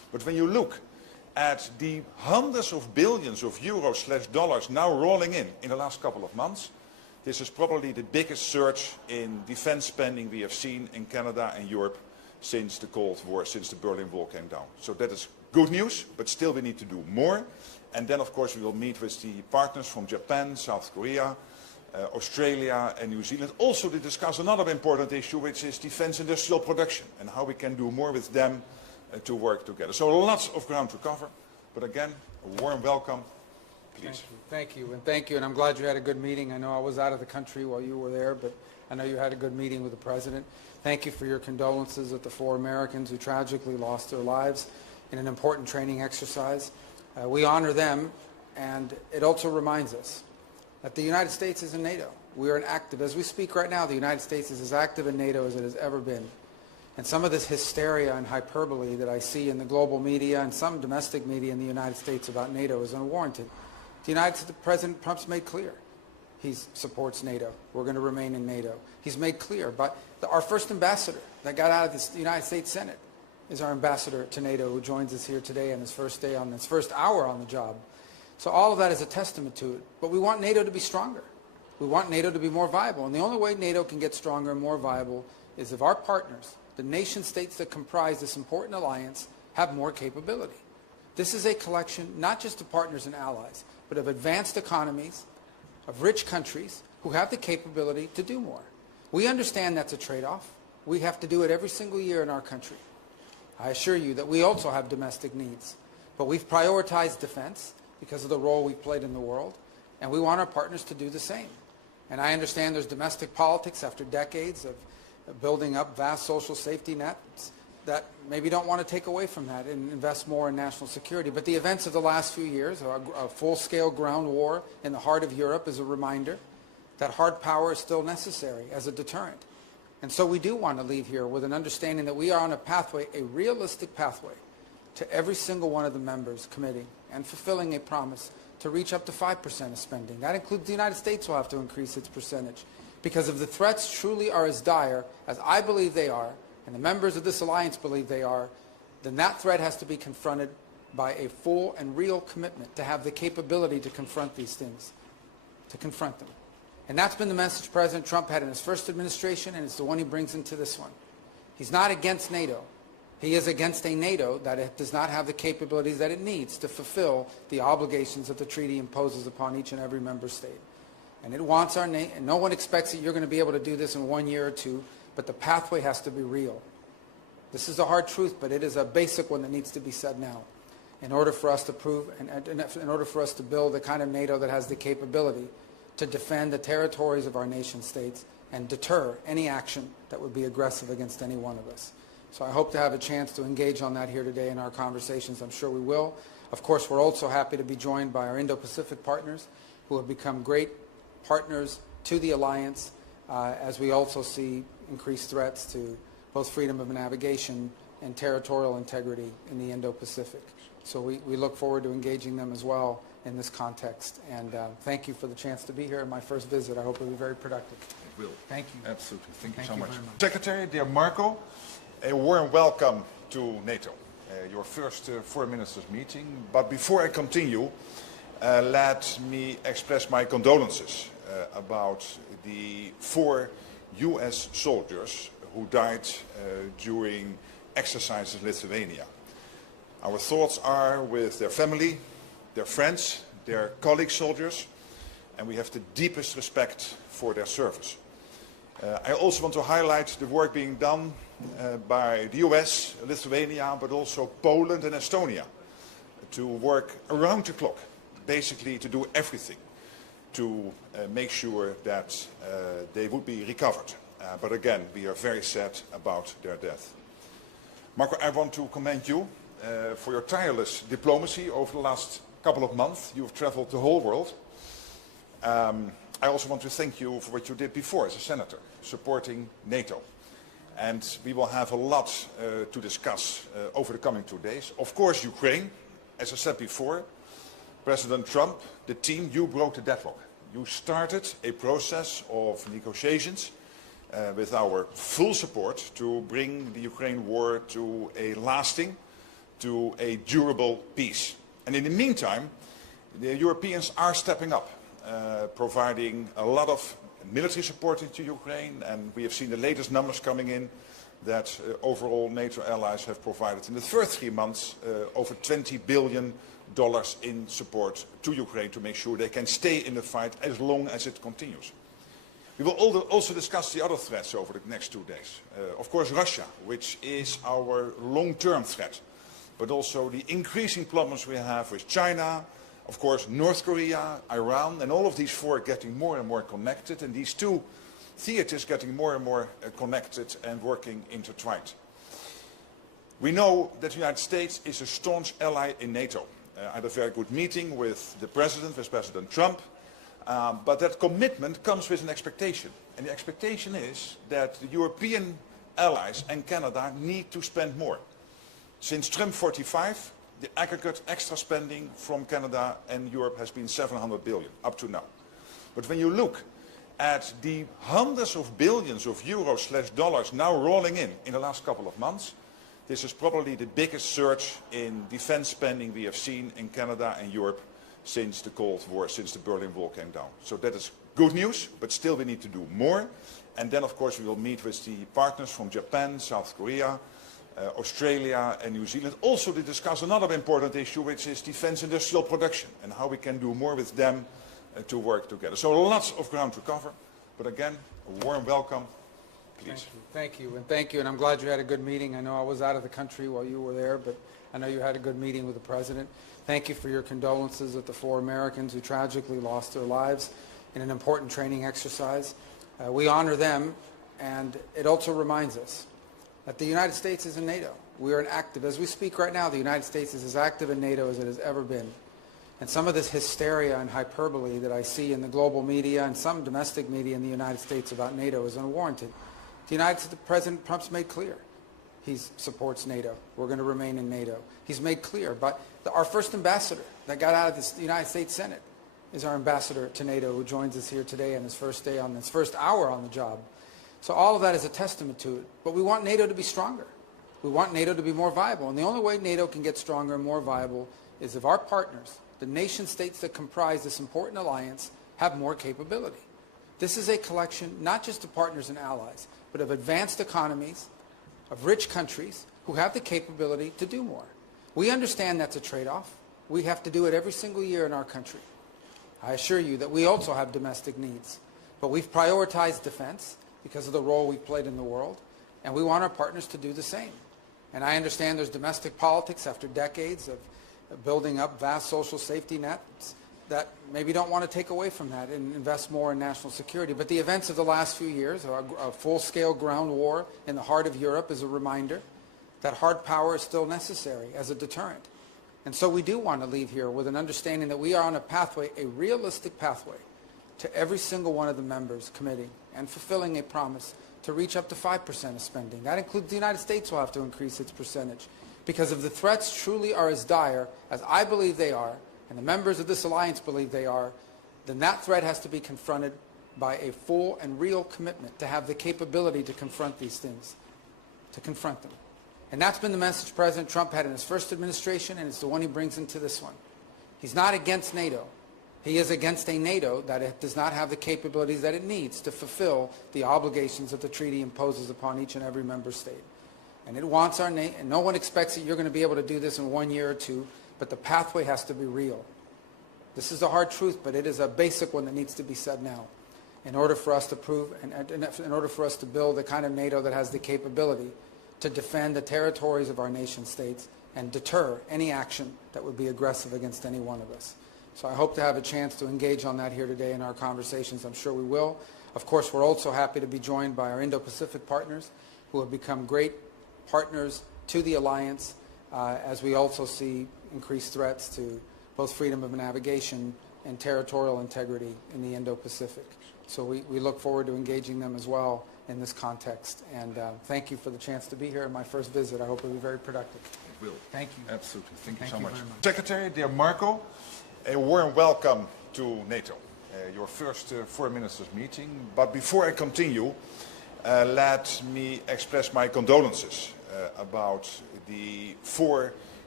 But when you look at the hundreds of billions of euros/dollars now rolling in the last couple of months, this is probably the biggest surge in defense spending we have seen in Canada and Europe since the Cold War, since the Berlin Wall came down. So that is good news, but still we need to do more. And then, of course, we will meet with the partners from Japan, South Korea, Australia and New Zealand, also to discuss another important issue, which is defense industrial production and how we can do more with them to work together. So lots of ground to cover. But again, a warm welcome. Please. Thank you, and I'm glad you had a good meeting. I know I was out of the country while you were there, but I know you had a good meeting with the President. Thank you for your condolences with the 4 Americans who tragically lost their lives in an important training exercise. We honor them, and it also reminds us that the United States is in NATO. We are as we speak right now, the United States is as active in NATO as it has ever been. And some of this hysteria and hyperbole that I see in the global media and some domestic media in the United States about NATO is unwarranted. President Trump's made clear he supports NATO. We're going to remain in NATO. He's made clear, but our first ambassador that got out of the United States Senate is our ambassador to NATO, who joins us here today on his first hour on the job. So all of that is a testament to it. But we want NATO to be stronger. We want NATO to be more viable. And the only way NATO can get stronger and more viable is if our partners, the nation states that comprise this important alliance, have more capability. This is a collection not just of partners and allies, but of advanced economies, of rich countries who have the capability to do more. We understand that's a trade-off. We have to do it every single year in our country. I assure you that we also have domestic needs, but we've prioritized defense because of the role we've played in the world, and we want our partners to do the same. And I understand there's domestic politics after decades of building up vast social safety nets that maybe don't want to take away from that and invest more in national security. But the events of the last few years, a full-scale ground war in the heart of Europe, is a reminder that hard power is still necessary as a deterrent. And so we do want to leave here with an understanding that we are on a pathway, a realistic pathway, to every single one of the members committing and fulfilling a promise to reach up to 5% of spending. That includes the United States will have to increase its percentage. Because if the threats truly are as dire as I believe they are, and the members of this alliance believe they are, then that threat has to be confronted by a full and real commitment to have the capability to confront these things, to confront them. And that's been the message President Trump had in his first administration, and it's the one he brings into this one. He's not against NATO. He is against a NATO that it does not have the capabilities that it needs to fulfill the obligations that the treaty imposes upon each and every member state. And it wants our nation, and no one expects that you're going to be able to do this in 1 year or 2, but the pathway has to be real. This is a hard truth, but it is a basic one that needs to be said now in order for us to prove, and in order for us to build the kind of NATO that has the capability to defend the territories of our nation states and deter any action that would be aggressive against any one of us. So I hope to have a chance to engage on that here today in our conversations. I'm sure we will. Of course, we're also happy to be joined by our Indo-Pacific partners who have become great partners to the alliance as we also see increased threats to both freedom of navigation and territorial integrity in the Indo-Pacific. So we look forward to engaging them as well in this context. And thank you for the chance to be here in my first visit. I hope it will be very productive. It will. Thank you. Absolutely. Thank you so much. Secretary, dear Marco, a warm welcome to NATO, your first foreign ministers meeting. But before I continue, let me express my condolences about the 4 US soldiers who died during exercises in Lithuania. Our thoughts are with their family, their friends, their colleague soldiers, and we have the deepest respect for their service. I also want to highlight the work being done by the US, Lithuania, but also Poland and Estonia to work around the clock, basically to do everything to make sure that they would be recovered. But again, we are very sad about their death. Marco, I want to commend you for your tireless diplomacy over the last couple of months. You've traveled the whole world. I also want to thank you for what you did before as a senator, supporting NATO. And we will have a lot to discuss over the coming 2 days. Of course, Ukraine, as I said before, President Trump, the team, you broke the deadlock. You started a process of negotiations with our full support to bring the Ukraine war to a lasting, to a durable peace. And in the meantime, the Europeans are stepping up, providing a lot of military support to Ukraine, and we have seen the latest numbers coming in that overall NATO allies have provided in the first 3 months over $20 billion in support to Ukraine to make sure they can stay in the fight as long as it continues. We will also discuss the other threats over the next 2 days. Of course, Russia, which is our long-term threat, but also the increasing problems we have with China, of course, North Korea, Iran, and all of these four getting more and more connected, and these two theaters getting more and more connected and working intertwined. We know that the United States is a staunch ally in NATO. I had a very good meeting with the President, with President Trump, but that commitment comes with an expectation. And the expectation is that the European allies and Canada need to spend more. Since Trump 45, the aggregate extra spending from Canada and Europe has been $700 billion up to now. But when you look at the hundreds of billions of euros/dollars now rolling in the last couple of months, this is probably the biggest surge in defense spending we have seen in Canada and Europe since the Cold War, since the Berlin Wall came down. So that is good news, but still we need to do more. And then, of course, we will meet with the partners from Japan, South Korea, Australia and New Zealand, also to discuss another important issue, which is defense industrial production and how we can do more with them to work together. So lots of ground to cover, but again, a warm welcome. Please. Thank you, and thank you, and I'm glad you had a good meeting. I know I was out of the country while you were there, but I know you had a good meeting with the President. Thank you for your condolences with the 4 Americans who tragically lost their lives in an important training exercise. We honor them, and it also reminds us that the United States is in NATO. We are active. As we speak right now, the United States is as active in NATO as it has ever been. And some of this hysteria and hyperbole that I see in the global media and some domestic media in the United States about NATO is unwarranted. President Trump's made clear he supports NATO. We're going to remain in NATO. He's made clear, but our first ambassador that got out of the United States Senate is our ambassador to NATO, who joins us here today on his first day, on his first hour on the job. So all of that is a testament to it. But we want NATO to be stronger. We want NATO to be more viable. And the only way NATO can get stronger and more viable is if our partners, the nation states that comprise this important alliance, have more capability. This is a collection not just of partners and allies, but of advanced economies, of rich countries who have the capability to do more. We understand that's a trade-off. We have to do it every single year in our country. I assure you that we also have domestic needs. But we've prioritized defense because of the role we've played in the world, and we want our partners to do the same. And I understand there's domestic politics after decades of building up vast social safety nets that maybe don't want to take away from that and invest more in national security. But the events of the last few years, a full-scale ground war in the heart of Europe, is a reminder that hard power is still necessary as a deterrent. And so we do want to leave here with an understanding that we are on a pathway, a realistic pathway, to every single one of the members committing and fulfilling a promise to reach up to 5% of spending. That includes the United States will have to increase its percentage. Because if the threats truly are as dire as I believe they are, and the members of this alliance believe they are, then that threat has to be confronted by a full and real commitment to have the capability to confront these things, to confront them. And that's been the message President Trump had in his first administration, and it's the one he brings into this one. He's not against NATO. He is against a NATO that it does not have the capabilities that it needs to fulfill the obligations that the treaty imposes upon each and every member state. And it wants our nation, and no one expects that you're going to be able to do this in 1 year or 2, but the pathway has to be real. This is a hard truth, but it is a basic one that needs to be said now in order for us to prove, and in order for us to build the kind of NATO that has the capability to defend the territories of our nation states and deter any action that would be aggressive against any one of us. So I hope to have a chance to engage on that here today in our conversations. I'm sure we will. Of course, we're also happy to be joined by our Indo-Pacific partners who have become great partners to the alliance as we also see increased threats to both freedom of navigation and territorial integrity in the Indo-Pacific. So we look forward to engaging them as well in this context. And thank you for the chance to be here in my first visit. I hope it will be very productive. It will. Thank you. Absolutely. Thank you so much. Secretary, dear Marco, a warm welcome to NATO, your first foreign ministers meeting. But before I continue, let me express my condolences about the 4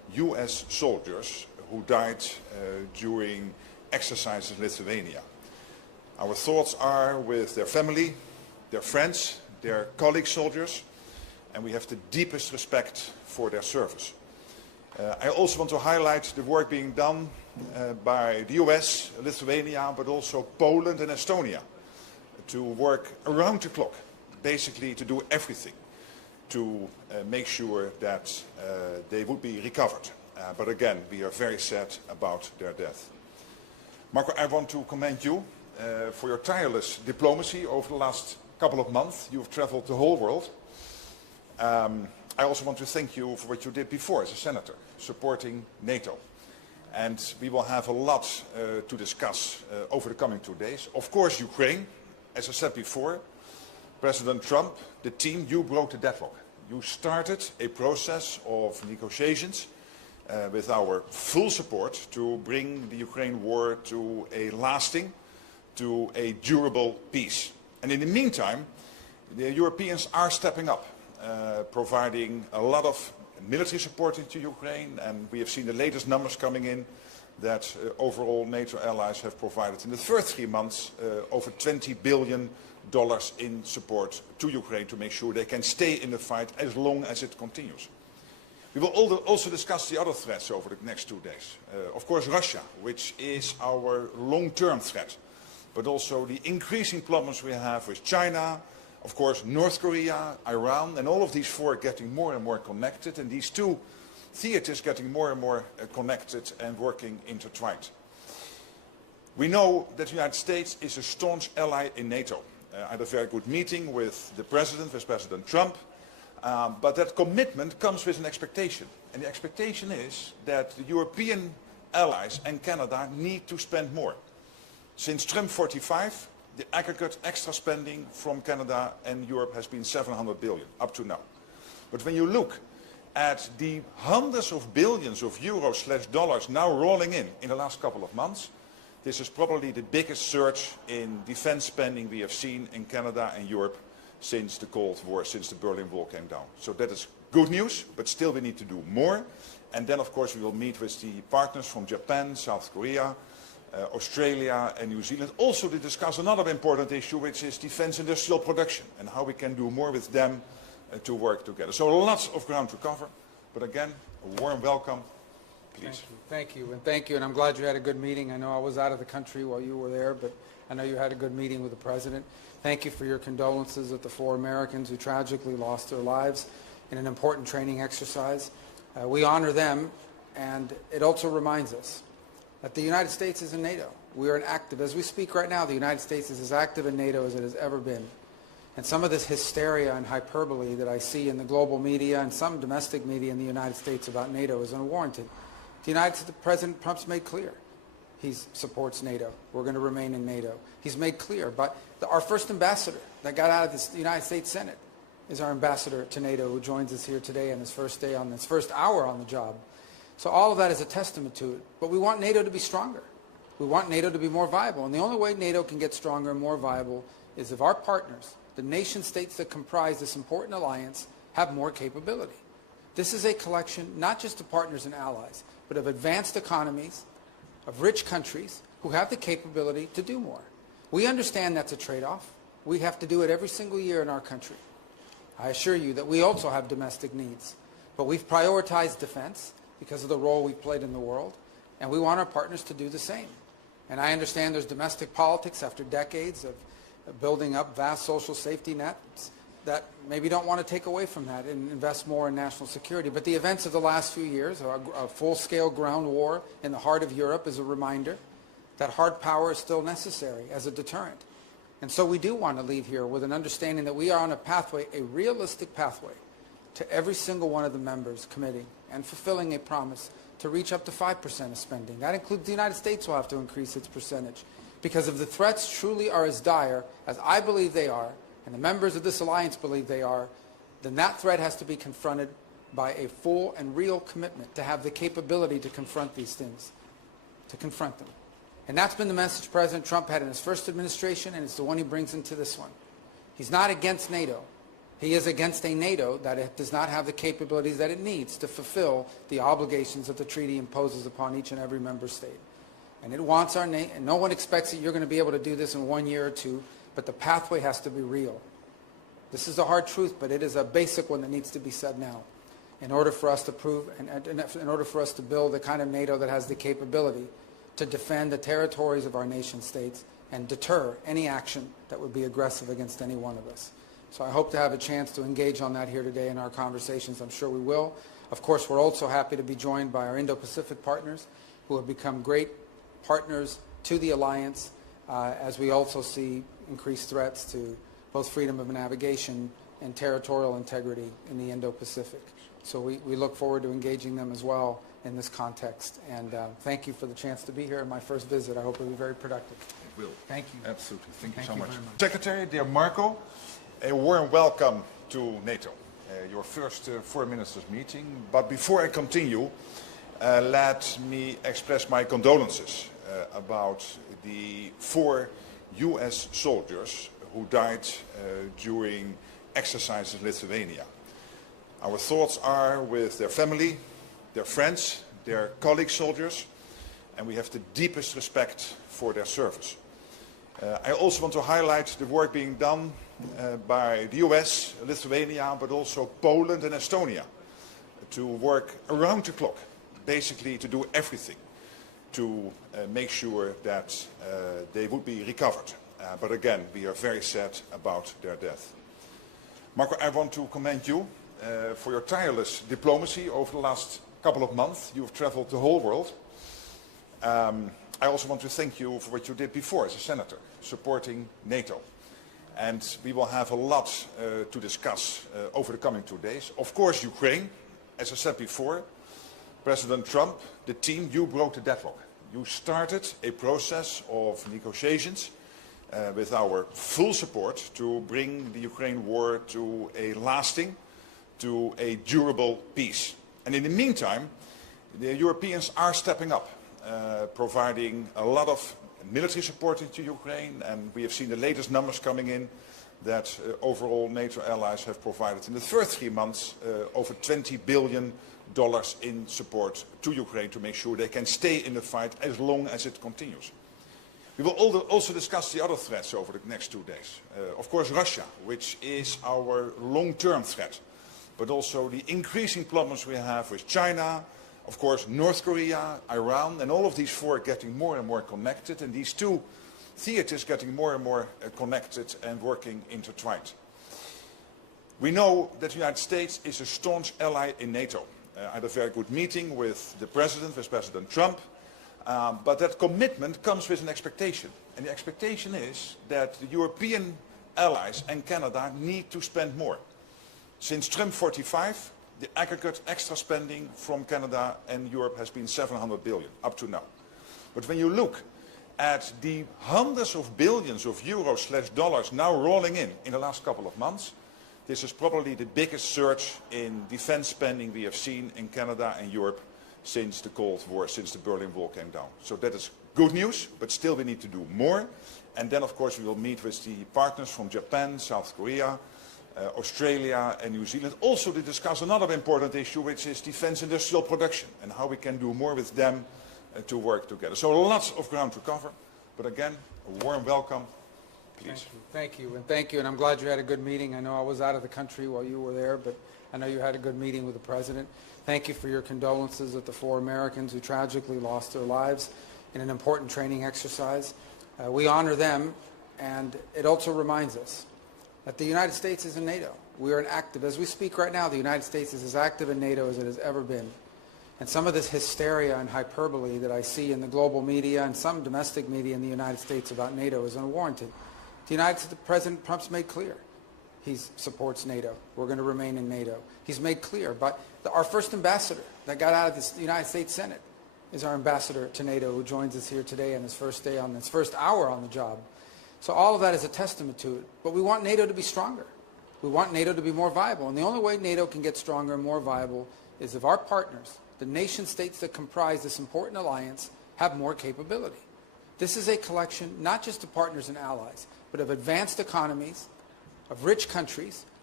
US soldiers who died during exercises in Lithuania. Our thoughts are with their family, their friends, their colleague soldiers, and we have the deepest respect for their service. I also want to highlight the work being done by the US, Lithuania, but also Poland and Estonia to work around the clock, basically to do everything to make sure that they would be recovered. But again, we are very sad about their death. Marco, I want to commend you for your tireless diplomacy over the last couple of months. You've traveled the whole world. I also want to thank you for what you did before as a senator, supporting NATO. And we will have a lot to discuss over the coming 2 days. Of course, Ukraine, as I said before, President Trump, the team, you broke the deadlock. You started a process of negotiations with our full support to bring the Ukraine war to a lasting, to a durable peace. And in the meantime, the Europeans are stepping up, providing a lot of military support into Ukraine, and we have seen the latest numbers coming in that overall NATO allies have provided in the first 3 months over $20 billion in support to Ukraine to make sure they can stay in the fight as long as it continues. We will also discuss the other threats over the next 2 days. Of course, Russia, which is our long-term threat, but also the increasing problems we have with China, of course, North Korea, Iran, and all of these four getting more and more connected, and these two theaters getting more and more connected and working intertwined. We know that the United States is a staunch ally in NATO. I had a very good meeting with the President, with President Trump, but that commitment comes with an expectation. And the expectation is that the European allies and Canada need to spend more. Since Trump 45, the aggregate extra spending from Canada and Europe has been $700 billion up to now. But when you look at the hundreds of billions of euros/dollars now rolling in the last couple of months, this is probably the biggest surge in defense spending we have seen in Canada and Europe since the Cold War, since the Berlin Wall came down. So that is good news, but still we need to do more. And then, of course, we will meet with the partners from Japan, South Korea, Australia and New Zealand, also to discuss another important issue, which is defense industrial production and how we can do more with them to work together. So lots of ground to cover, but again, a warm welcome, please. Thank you, and I'm glad you had a good meeting. I know I was out of the country while you were there, but I know you had a good meeting with the President. Thank you for your condolences with the 4 Americans who tragically lost their lives in an important training exercise. We honor them, and it also reminds us that the United States is in NATO. We are as we speak right now, the United States is as active in NATO as it has ever been. And some of this hysteria and hyperbole that I see in the global media and some domestic media in the United States about NATO is unwarranted. The President Trump's made clear he supports NATO. We're going to remain in NATO. He's made clear, but our first ambassador that got out of the United States Senate is our ambassador to NATO, who joins us here today on his first day, on his first hour on the job. So all of that is a testament to it. But we want NATO to be stronger. We want NATO to be more viable. And the only way NATO can get stronger and more viable is if our partners, the nation states that comprise this important alliance, have more capability. This is a collection not just of partners and allies, but of advanced economies, of rich countries who have the capability to do more. We understand that's a trade-off. We have to do it every single year in our country. I assure you that we also have domestic needs. But we've prioritized defense because of the role we've played in the world, and we want our partners to do the same. And I understand there's domestic politics after decades of building up vast social safety nets that maybe don't want to take away from that and invest more in national security. But the events of the last few years, a full-scale ground war in the heart of Europe, is a reminder that hard power is still necessary as a deterrent. And so we do want to leave here with an understanding that we are on a pathway, a realistic pathway, to every single one of the members committing and fulfilling a promise to reach up to 5% of spending. That includes the United States will have to increase its percentage. Because if the threats truly are as dire as I believe they are, and the members of this alliance believe they are, then that threat has to be confronted by a full and real commitment to have the capability to confront these things, to confront them. And that's been the message President Trump had in his first administration, and it's the one he brings into this one. He's not against NATO. He is against a NATO that it does not have the capabilities that it needs to fulfill the obligations that the treaty imposes upon each and every member state. And it wants our nation, and no one expects that you're going to be able to do this in 1 year or two, but the pathway has to be real. This is a hard truth, but it is a basic one that needs to be said now. In order for us to prove, and in order for us to build the kind of NATO that has the capability to defend the territories of our nation states and deter any action that would be aggressive against any one of us. So I hope to have a chance to engage on that here today in our conversations. I'm sure we will. Of course, we're also happy to be joined by our Indo-Pacific partners who have become great partners to the alliance as we also see increased threats to both freedom of navigation and territorial integrity in the Indo-Pacific. So we look forward to engaging them as well in this context. And thank you for the chance to be here in my first visit. I hope it will be very productive. It will. Thank you. Absolutely. Thank you so very much. much. Secretary, dear Marco, a warm welcome to NATO, your first foreign ministers meeting. But before I continue, let me express my condolences about the 4 US soldiers who died during exercises in Lithuania. Our thoughts are with their family, their friends, their colleague soldiers, and we have the deepest respect for their service. I also want to highlight the work being done by the US, Lithuania, but also Poland and Estonia to work around the clock, basically to do everything to make sure that they would be recovered. But again, we are very sad about their death. Marco, I want to commend you for your tireless diplomacy over the last couple of months. You've traveled the whole world. I also want to thank you for what you did before as a senator, supporting NATO. And we will have a lot to discuss over the coming 2 days. Of course, Ukraine, as I said before, President Trump, the team, you broke the deadlock. You started a process of negotiations with our full support to bring the Ukraine war to a lasting, to a durable peace. And in the meantime, the Europeans are stepping up, providing a lot of military support into Ukraine, and we have seen the latest numbers coming in that overall NATO allies have provided in the first 3 months over $20 billion in support to Ukraine to make sure they can stay in the fight as long as it continues. We will also discuss the other threats over the next 2 days. Of course, Russia, which is our long-term threat, but also the increasing problems we have with China, of course, North Korea, Iran, and all of these 4 getting more and more connected, and these 2 theaters getting more and more connected and working intertwined. We know that the United States is a staunch ally in NATO. I had a very good meeting with the President, with President Trump, but that commitment comes with an expectation. And the expectation is that the European allies and Canada need to spend more. Since Trump 45, the aggregate extra spending from Canada and Europe has been $700 billion up to now. But when you look at the hundreds of billions of euros/dollars now rolling in the last couple of months, this is probably the biggest surge in defense spending we have seen in Canada and Europe since the Cold War, since the Berlin Wall came down. So that is good news, but still we need to do more. And then, of course, we will meet with the partners from Japan, South Korea, Australia and New Zealand, also to discuss another important issue, which is defense industrial production and how we can do more with them to work together. So lots of ground to cover, but again, a warm welcome. Please. Thank you, and I'm glad you had a good meeting. I know I was out of the country while you were there, but I know you had a good meeting with the President. Thank you for your condolences at the 4 Americans who tragically lost their lives in an important training exercise. We honor them, and it also reminds us that the United States is in NATO. We are an active, as we speak right now, the United States is as active in NATO as it has ever been. And some of this hysteria and hyperbole that I see in the global media and some domestic media in the United States about NATO is unwarranted. President Trump's made clear he supports NATO. We're going to remain in NATO. He's made clear, but our first ambassador that got out of the United States Senate is our ambassador to NATO, who joins us here today on his first day, on his first hour on the job. So all of that is a testament to it. But we want NATO to be stronger. We want NATO to be more viable. And the only way NATO can get stronger and more viable is if our partners, the nation states that comprise this important alliance, have more capability. This is a collection not just of partners and allies, but of advanced economies, of rich countries who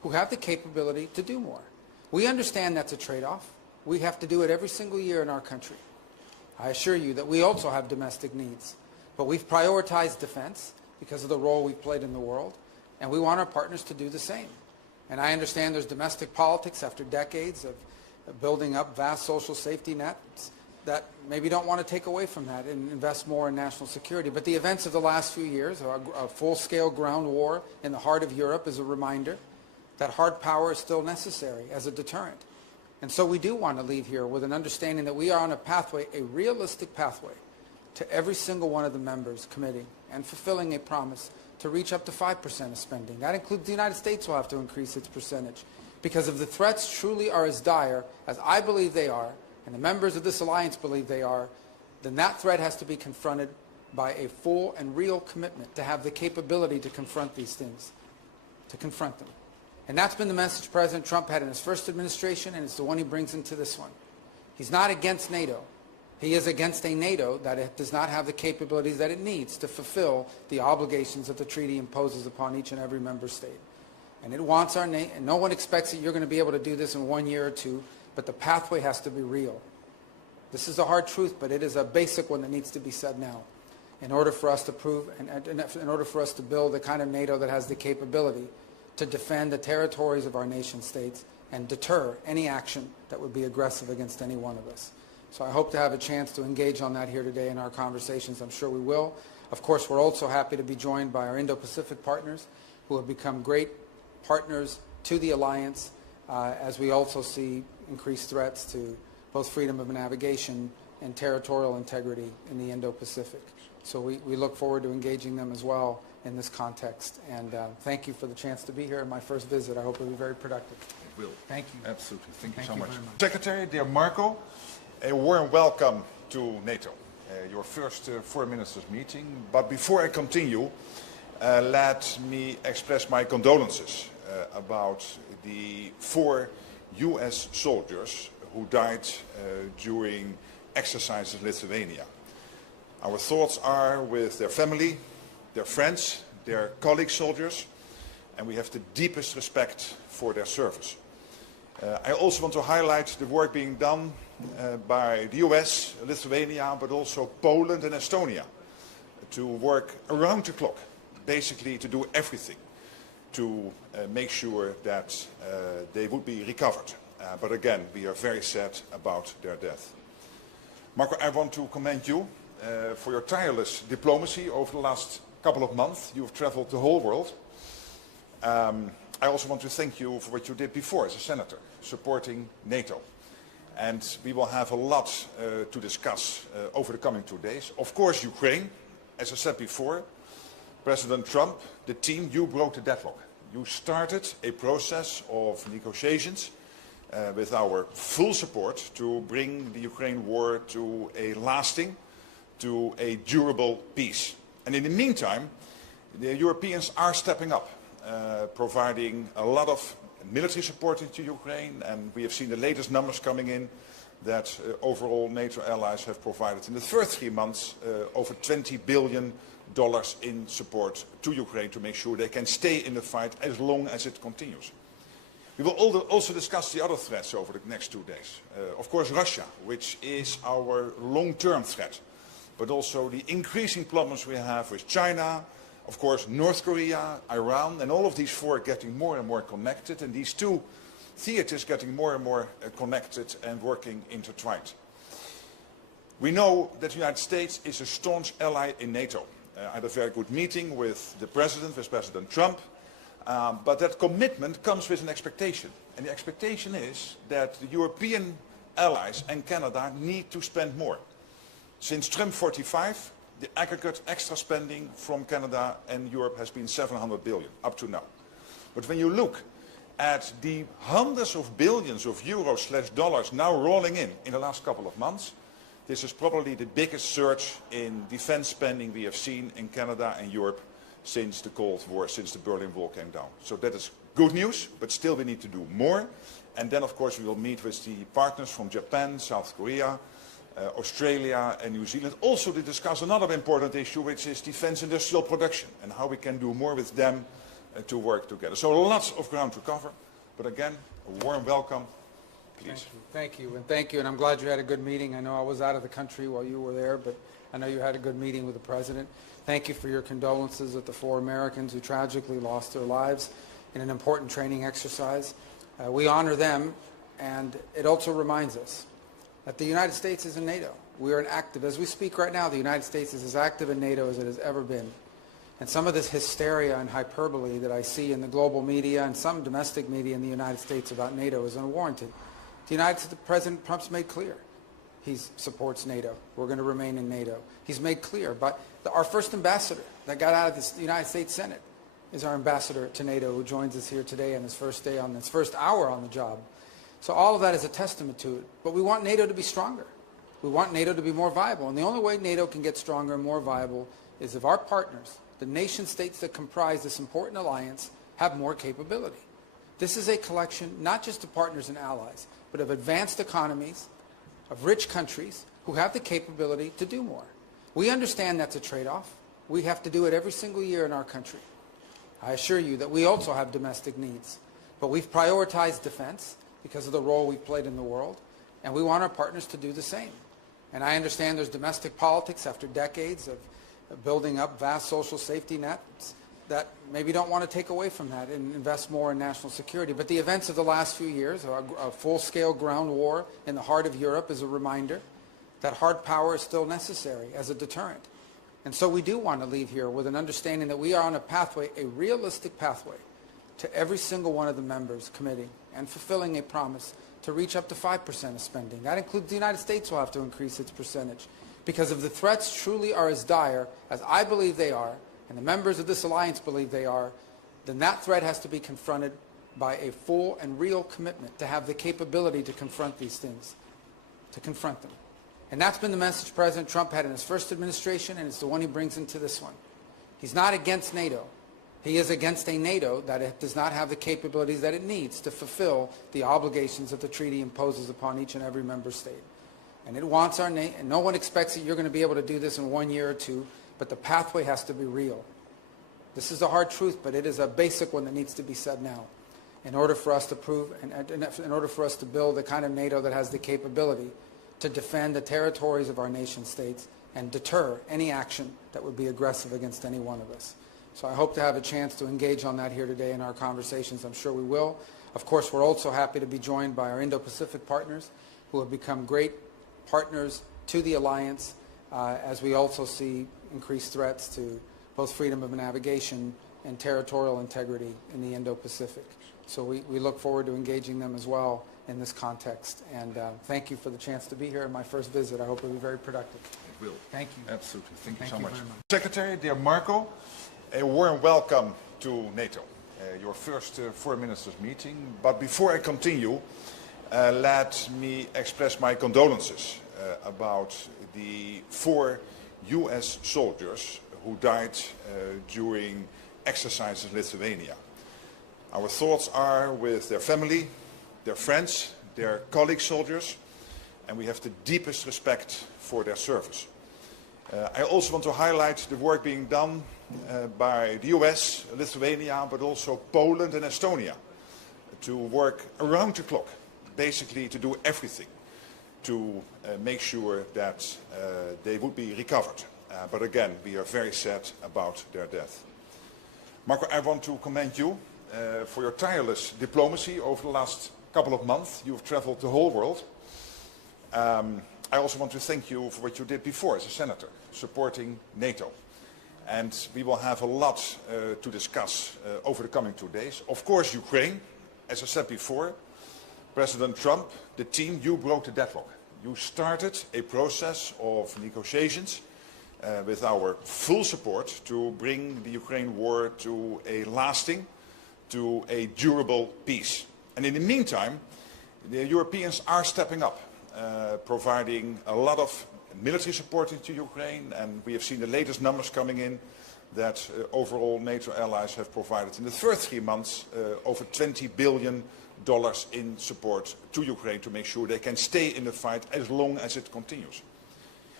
who have the capability to do more. We understand that's a trade-off. We have to do it every single year in our country. I assure you that we also have domestic needs, but we've prioritized defense because of the role we've played in the world, and we want our partners to do the same. And I understand there's domestic politics after decades of building up vast social safety nets that maybe don't want to take away from that and invest more in national security. But the events of the last few years, a full-scale ground war in the heart of Europe, is a reminder that hard power is still necessary as a deterrent. And so we do want to leave here with an understanding that we are on a pathway, a realistic pathway, to every single one of the members committing and fulfilling a promise to reach up to 5% of spending. That includes the United States will have to increase its percentage. Because if the threats truly are as dire as I believe they are, and the members of this alliance believe they are, then that threat has to be confronted by a full and real commitment to have the capability to confront these things, to confront them. And that's been the message President Trump had in his first administration, and it's the one he brings into this one. He's not against NATO. He is against a NATO that it does not have the capabilities that it needs to fulfill the obligations that the treaty imposes upon each and every member state. And it wants our nation, and no one expects that you're going to be able to do this in 1 year or two, but the pathway has to be real. This is a hard truth, but it is a basic one that needs to be said now in order for us to prove, and in order for us to build the kind of NATO that has the capability to defend the territories of our nation states and deter any action that would be aggressive against any one of us. So I hope to have a chance to engage on that here today in our conversations. I'm sure we will. Of course, we're also happy to be joined by our Indo-Pacific partners who have become great partners to the alliance as we also see increased threats to both freedom of navigation and territorial integrity in the Indo-Pacific. So we look forward to engaging them as well in this context. And thank you for the chance to be here in my first visit. I hope it'll be very productive. It will. Thank you. Absolutely. Thank you so much. very much. Secretary, dear Marco, a warm welcome to NATO, your first foreign ministers meeting. But before I continue, let me express my condolences about the 4 US soldiers who died during exercises in Lithuania. Our thoughts are with their family, their friends, their colleague soldiers, and we have the deepest respect for their service. I also want to highlight the work being done by the US, Lithuania, but also Poland and Estonia to work around the clock, basically to do everything to make sure that they would be recovered. But again, we are very sad about their death. Marco, I want to commend you for your tireless diplomacy over the last couple of months. You've traveled the whole world. I also want to thank you for what you did before as a senator, supporting NATO. And we will have a lot to discuss over the coming 2 days. Of course, Ukraine, as I said before, President Trump, the team, you broke the deadlock. You started a process of negotiations with our full support to bring the Ukraine war to a lasting, to a durable peace. And in the meantime, the Europeans are stepping up, providing a lot of military support to Ukraine, and we have seen the latest numbers coming in that overall NATO allies have provided in the first 3 months over $20 billion in support to Ukraine to make sure they can stay in the fight as long as it continues. We will also discuss the other threats over the next 2 days. Of course, Russia, which is our long-term threat, but also the increasing problems we have with China, of course, North Korea, Iran, and all of these 4 getting more and more connected, and these 2 theaters getting more and more connected and working intertwined. We know that the United States is a staunch ally in NATO. I had a very good meeting with the President, with President Trump, but that commitment comes with an expectation. And the expectation is that the European allies and Canada need to spend more. Since Trump 45, the aggregate extra spending from Canada and Europe has been $700 billion up to now. But when you look at the hundreds of billions of euros/dollars now rolling in the last couple of months, this is probably the biggest surge in defense spending we have seen in Canada and Europe since the Cold War, since the Berlin Wall came down. So that is good news, but still we need to do more. And then, of course, we will meet with the partners from Japan, South Korea, Australia and New Zealand, also to discuss another important issue, which is defense industrial production and how we can do more with them to work together. So lots of ground to cover, but again, a warm welcome. Please. Thank you, and I'm glad you had a good meeting. I know I was out of the country while you were there, but I know you had a good meeting with the President. Thank you for your condolences with the 4 Americans who tragically lost their lives in an important training exercise. We honor them, and it also reminds us that the United States is in NATO. We are as we speak right now, the United States is as active in NATO as it has ever been. And some of this hysteria and hyperbole that I see in the global media and some domestic media in the United States about NATO is unwarranted. President Trump's made clear he supports NATO. We're going to remain in NATO. He's made clear, but our first ambassador that got out of the United States Senate is our ambassador to NATO, who joins us here today on his first hour on the job. So all of that is a testament to it. But we want NATO to be stronger. We want NATO to be more viable. And the only way NATO can get stronger and more viable is if our partners, the nation states that comprise this important alliance, have more capability. This is a collection not just of partners and allies, but of advanced economies, of rich countries who have the capability to do more. We understand that's a trade-off. We have to do it every single year in our country. I assure you that we also have domestic needs, but we've prioritized defense because of the role we've played in the world, and we want our partners to do the same. And I understand there's domestic politics after decades of building up vast social safety nets that maybe don't want to take away from that and invest more in national security. But the events of the last few years, a full-scale ground war in the heart of Europe, is a reminder that hard power is still necessary as a deterrent. And so we do want to leave here with an understanding that we are on a pathway, a realistic pathway, to every single one of the members committing and fulfilling a promise to reach up to 5% of spending. That includes the United States will have to increase its percentage. Because if the threats truly are as dire as I believe they are, and the members of this alliance believe they are, then that threat has to be confronted by a full and real commitment to have the capability to confront these things, to confront them. And that's been the message President Trump had in his first administration, and it's the one he brings into this one. He's not against NATO. He is against a NATO that does not have the capabilities that it needs to fulfill the obligations that the treaty imposes upon each and every member state. And it wants our nation, and no one expects that you're going to be able to do this in 1 year or 2, but the pathway has to be real. This is a hard truth, but it is a basic one that needs to be said now in order for us to prove, and in order for us to build the kind of NATO that has the capability to defend the territories of our nation states and deter any action that would be aggressive against any one of us. So I hope to have a chance to engage on that here today in our conversations. I'm sure we will. Of course, we're also happy to be joined by our Indo-Pacific partners who have become great partners to the alliance as we also see increased threats to both freedom of navigation and territorial integrity in the Indo-Pacific. So we look forward to engaging them as well in this context. And thank you for the chance to be here in my first visit. I hope it will be very productive. It will. Thank you. Absolutely. Thank you so much. Very much. Secretary, dear Marco, a warm welcome to NATO, your first foreign ministers meeting. But before I continue, let me express my condolences about the 4 US soldiers who died during exercises in Lithuania. Our thoughts are with their family, their friends, their colleague soldiers, and we have the deepest respect for their service. I also want to highlight the work being done by the US, Lithuania, but also Poland and Estonia to work around the clock, basically to do everything to make sure that they would be recovered. But again, we are very sad about their death. Marco, I want to commend you for your tireless diplomacy over the last couple of months. You've traveled the whole world. I also want to thank you for what you did before as a senator, supporting NATO. And we will have a lot to discuss over the coming 2 days. Of course, Ukraine, as I said before, President Trump, the team, you broke the deadlock. You started a process of negotiations with our full support to bring the Ukraine war to a lasting, to a durable peace. And in the meantime, the Europeans are stepping up, providing a lot of military support to Ukraine, and we have seen the latest numbers coming in that overall NATO allies have provided in the first 3 months over $20 billion in support to Ukraine to make sure they can stay in the fight as long as it continues.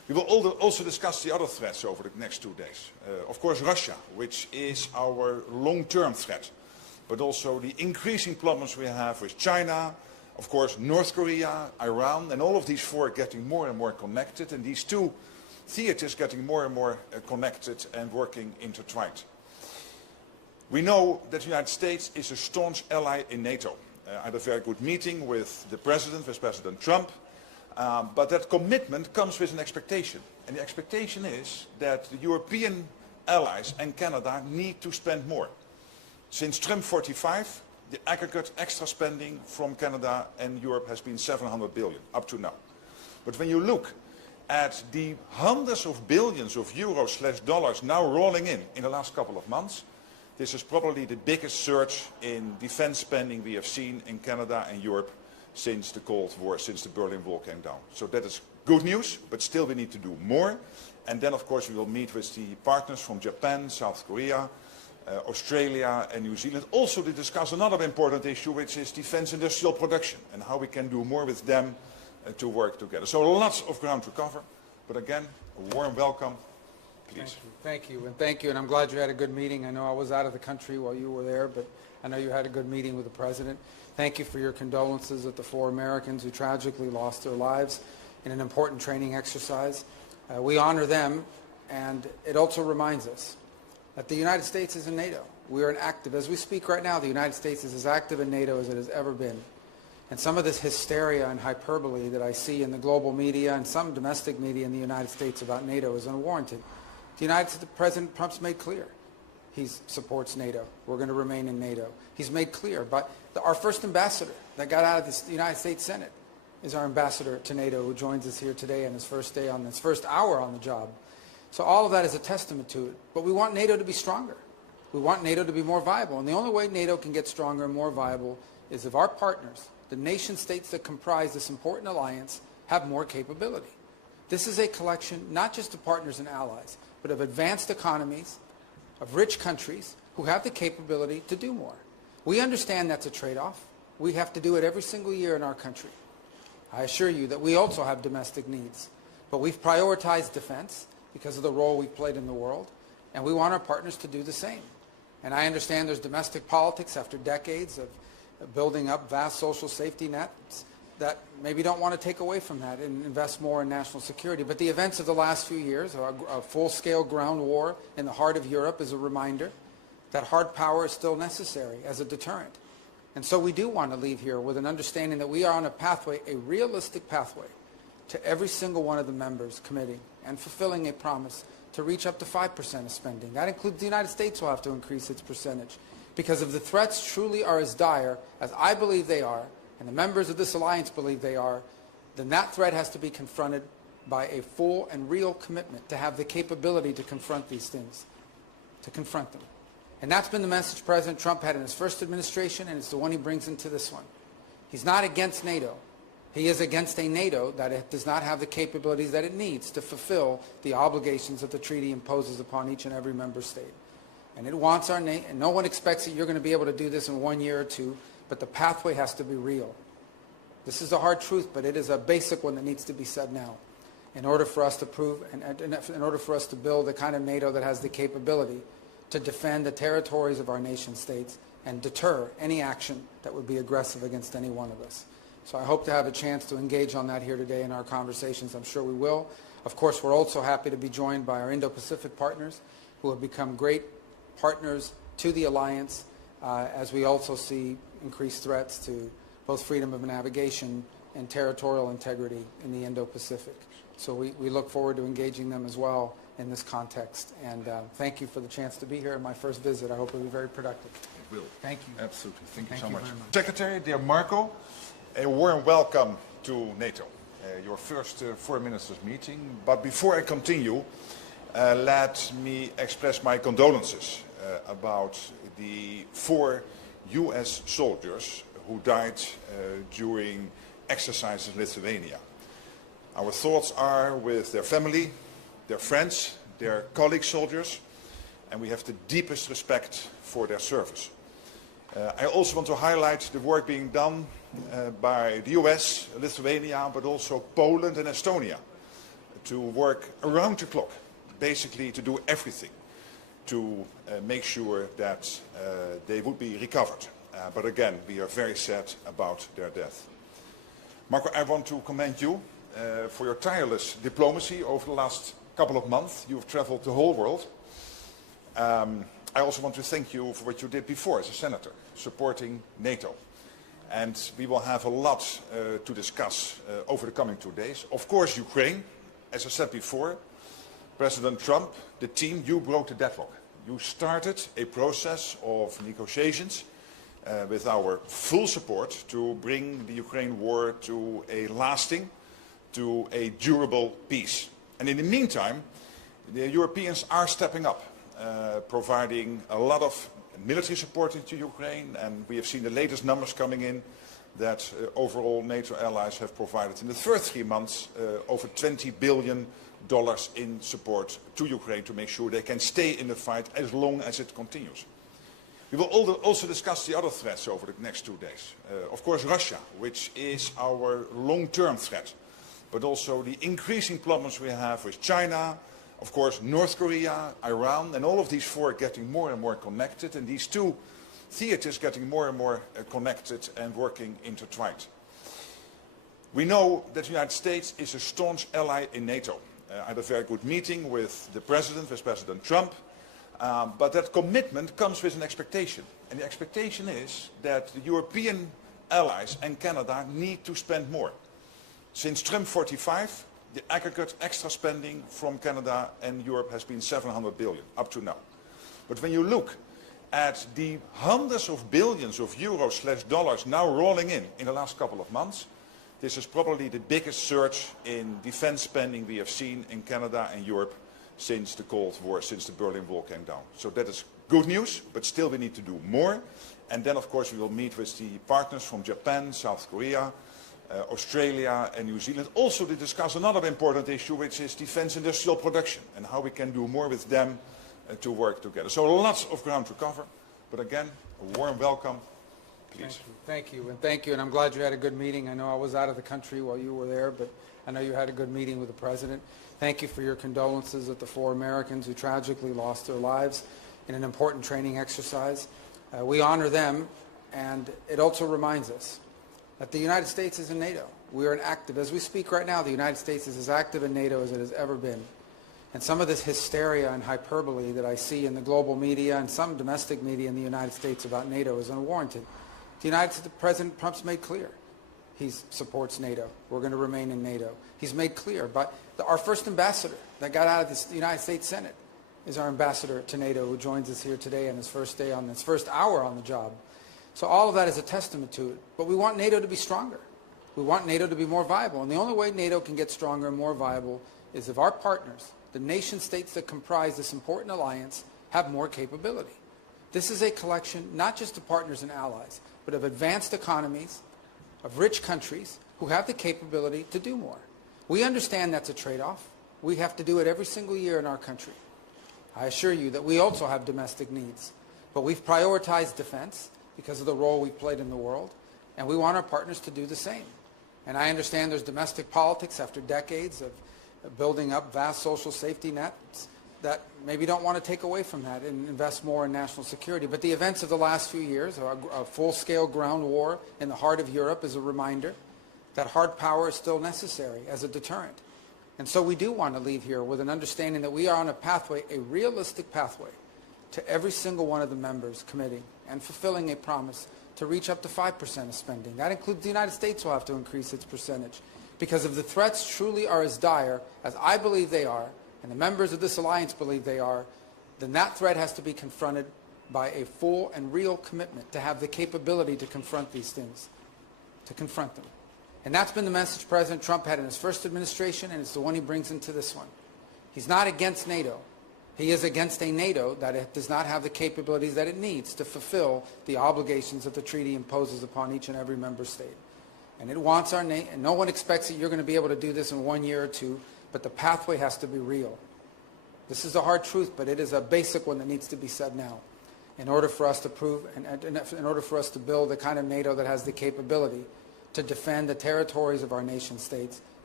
We will also discuss the other threats over the next 2 days. Of course, Russia, which is our long-term threat, but also the increasing problems we have with China, of course, North Korea, Iran, and all of these four getting more and more connected, and these two theaters getting more and more connected and working intertwined. We know that the United States is a staunch ally in NATO. I had a very good meeting with the President, with President Trump, but that commitment comes with an expectation. And the expectation is that the European allies and Canada need to spend more. Since Trump 45, the aggregate extra spending from Canada and Europe has been 700 billion up to now. But when you look at the hundreds of billions of euros/dollars now rolling in the last couple of months, this is probably the biggest surge in defense spending we have seen in Canada and Europe since the Cold War, since the Berlin Wall came down. So that is good news, but still we need to do more. And then, of course, we will meet with the partners from Japan, South Korea, Australia and New Zealand, also to discuss another important issue, which is defense industrial production and how we can do more with them to work together. So lots of ground to cover, but again, a warm welcome. Please. Thank you, and thank you, and I'm glad you had a good meeting. I know I was out of the country while you were there, but I know you had a good meeting with the President. Thank you for your condolences with the 4 Americans who tragically lost their lives in an important training exercise. We honor them, and it also reminds us that the United States is in NATO. We are as we speak right now, the United States is as active in NATO as it has ever been. And some of this hysteria and hyperbole that I see in the global media and some domestic media in the United States about NATO is unwarranted. President Trump's made clear he supports NATO. We're going to remain in NATO. He's made clear, but our first ambassador that got out of the United States Senate is our ambassador to NATO, who joins us here today on his first hour on the job. So all of that is a testament to it. But we want NATO to be stronger. We want NATO to be more viable. And the only way NATO can get stronger and more viable is if our partners, the nation states that comprise this important alliance, have more capability. This is a collection not just of partners and allies, but of advanced economies, of rich countries who have the capability to do more. We understand that's a trade-off. We have to do it every single year in our country. I assure you that we also have domestic needs, but we've prioritized defense because of the role we've played in the world, and we want our partners to do the same. And I understand there's domestic politics after decades of building up vast social safety nets that maybe don't want to take away from that and invest more in national security. But the events of the last few years, a full-scale ground war in the heart of Europe, is a reminder that hard power is still necessary as a deterrent. And so we do want to leave here with an understanding that we are on a pathway, a realistic pathway, to every single one of the members committing and fulfilling a promise to reach up to 5% of spending. That includes the United States will have to increase its percentage. Because if the threats truly are as dire as I believe they are, and the members of this alliance believe they are, then that threat has to be confronted by a full and real commitment to have the capability to confront these things, to confront them. And that's been the message President Trump had in his first administration, and it's the one he brings into this one. He's not against NATO. He is against a NATO that does not have the capabilities that it needs to fulfill the obligations that the treaty imposes upon each and every member state. And it wants our nation, and no one expects that you're going to be able to do this in 1 year or two, but the pathway has to be real. This is a hard truth, but it is a basic one that needs to be said now in order for us to prove, and in order for us to build the kind of NATO that has the capability to defend the territories of our nation states and deter any action that would be aggressive against any one of us. So I hope to have a chance to engage on that here today in our conversations. I'm sure we will. Of course, we're also happy to be joined by our Indo-Pacific partners who have become great partners to the alliance as we also see increased threats to both freedom of navigation and territorial integrity in the Indo-Pacific. So we look forward to engaging them as well in this context. And thank you for the chance to be here in my first visit. I hope it will be very productive. It will. Thank you. Absolutely. Thank you so much. Very much. Secretary, dear Marco, a warm welcome to NATO, your first Foreign Ministers meeting. But before I continue, let me express my condolences about the 4 US soldiers who died during exercises in Lithuania. Our thoughts are with their family, their friends, their colleague soldiers, and we have the deepest respect for their service. I also want to highlight the work being done by the US, Lithuania, but also Poland and Estonia to work around the clock, basically to do everything to make sure that they would be recovered. But again, we are very sad about their death. Marco, I want to commend you for your tireless diplomacy over the last couple of months. You have traveled the whole world. I also want to thank you for what you did before as a senator, supporting NATO. And we will have a lot to discuss over the coming 2 days. Of course, Ukraine, as I said before, President Trump, the team, you broke the deadlock. You started a process of negotiations with our full support to bring the Ukraine war to a lasting, to a durable peace. And in the meantime, the Europeans are stepping up, providing a lot of military support into Ukraine, and we have seen the latest numbers coming in that overall NATO allies have provided in the first 3 months over $20 billion in support to Ukraine to make sure they can stay in the fight as long as it continues. We will also discuss the other threats over the next 2 days. Of course, Russia, which is our long-term threat, but also the increasing problems we have with China, of course, North Korea, Iran, and all of these four getting more and more connected, and these two theaters getting more and more connected and working intertwined. We know that the United States is a staunch ally in NATO. I had a very good meeting with the President, with President Trump, but that commitment comes with an expectation. And the expectation is that the European allies and Canada need to spend more. Since Trump 45, the aggregate extra spending from Canada and Europe has been $700 billion up to now. But when you look at the hundreds of billions of euros/dollars now rolling in the last couple of months, this is probably the biggest surge in defense spending we have seen in Canada and Europe since the Cold War, since the Berlin Wall came down. So that is good news, but still we need to do more. And then, of course, we will meet with the partners from Japan, South Korea, Australia and New Zealand, also to discuss another important issue, which is defense industrial production and how we can do more with them to work together. So lots of ground to cover, but again, a warm welcome, please. Thank you, and thank you, and I'm glad you had a good meeting. I know I was out of the country while you were there, but I know you had a good meeting with the President. Thank you for your condolences at the 4 Americans who tragically lost their lives in an important training exercise. We honor them, and it also reminds us that the United States is in NATO. We are as we speak right now, the United States is as active in NATO as it has ever been. And some of this hysteria and hyperbole that I see in the global media and some domestic media in the United States about NATO is unwarranted. The President Trump's made clear he supports NATO. We're going to remain in NATO. He's made clear, but our first ambassador that got out of the United States Senate is our ambassador to NATO, who joins us here today on his first day, on his first hour on the job. So all of that is a testament to it. But we want NATO to be stronger. We want NATO to be more viable. And the only way NATO can get stronger and more viable is if our partners, the nation states that comprise this important alliance, have more capability. This is a collection not just of partners and allies, but of advanced economies, of rich countries who have the capability to do more. We understand that's a trade-off. We have to do it every single year in our country. I assure you that we also have domestic needs. But we've prioritized defense because of the role we've played in the world, and we want our partners to do the same. And I understand there's domestic politics after decades of building up vast social safety nets that maybe don't want to take away from that and invest more in national security. But the events of the last few years, a full-scale ground war in the heart of Europe, is a reminder that hard power is still necessary as a deterrent. And so we do want to leave here with an understanding that we are on a pathway, a realistic pathway, to every single one of the members committing and fulfilling a promise to reach up to 5% of spending. That includes the United States will have to increase its percentage. Because if the threats truly are as dire as I believe they are, and the members of this alliance believe they are, then that threat has to be confronted by a full and real commitment to have the capability to confront these things, to confront them. And that's been the message President Trump had in his first administration, and it's the one he brings into this one. He's not against NATO. He is against a NATO that does not have the capabilities that it needs to fulfill the obligations that the treaty imposes upon each and every member state. And it wants our nation, and no one expects that you're going to be able to do this in 1 year or 2, but the pathway has to be real. This is a hard truth, but it is a basic one that needs to be said now in order for us to prove, and in order for us to build the kind of NATO that has the capability to defend the territories of our nation states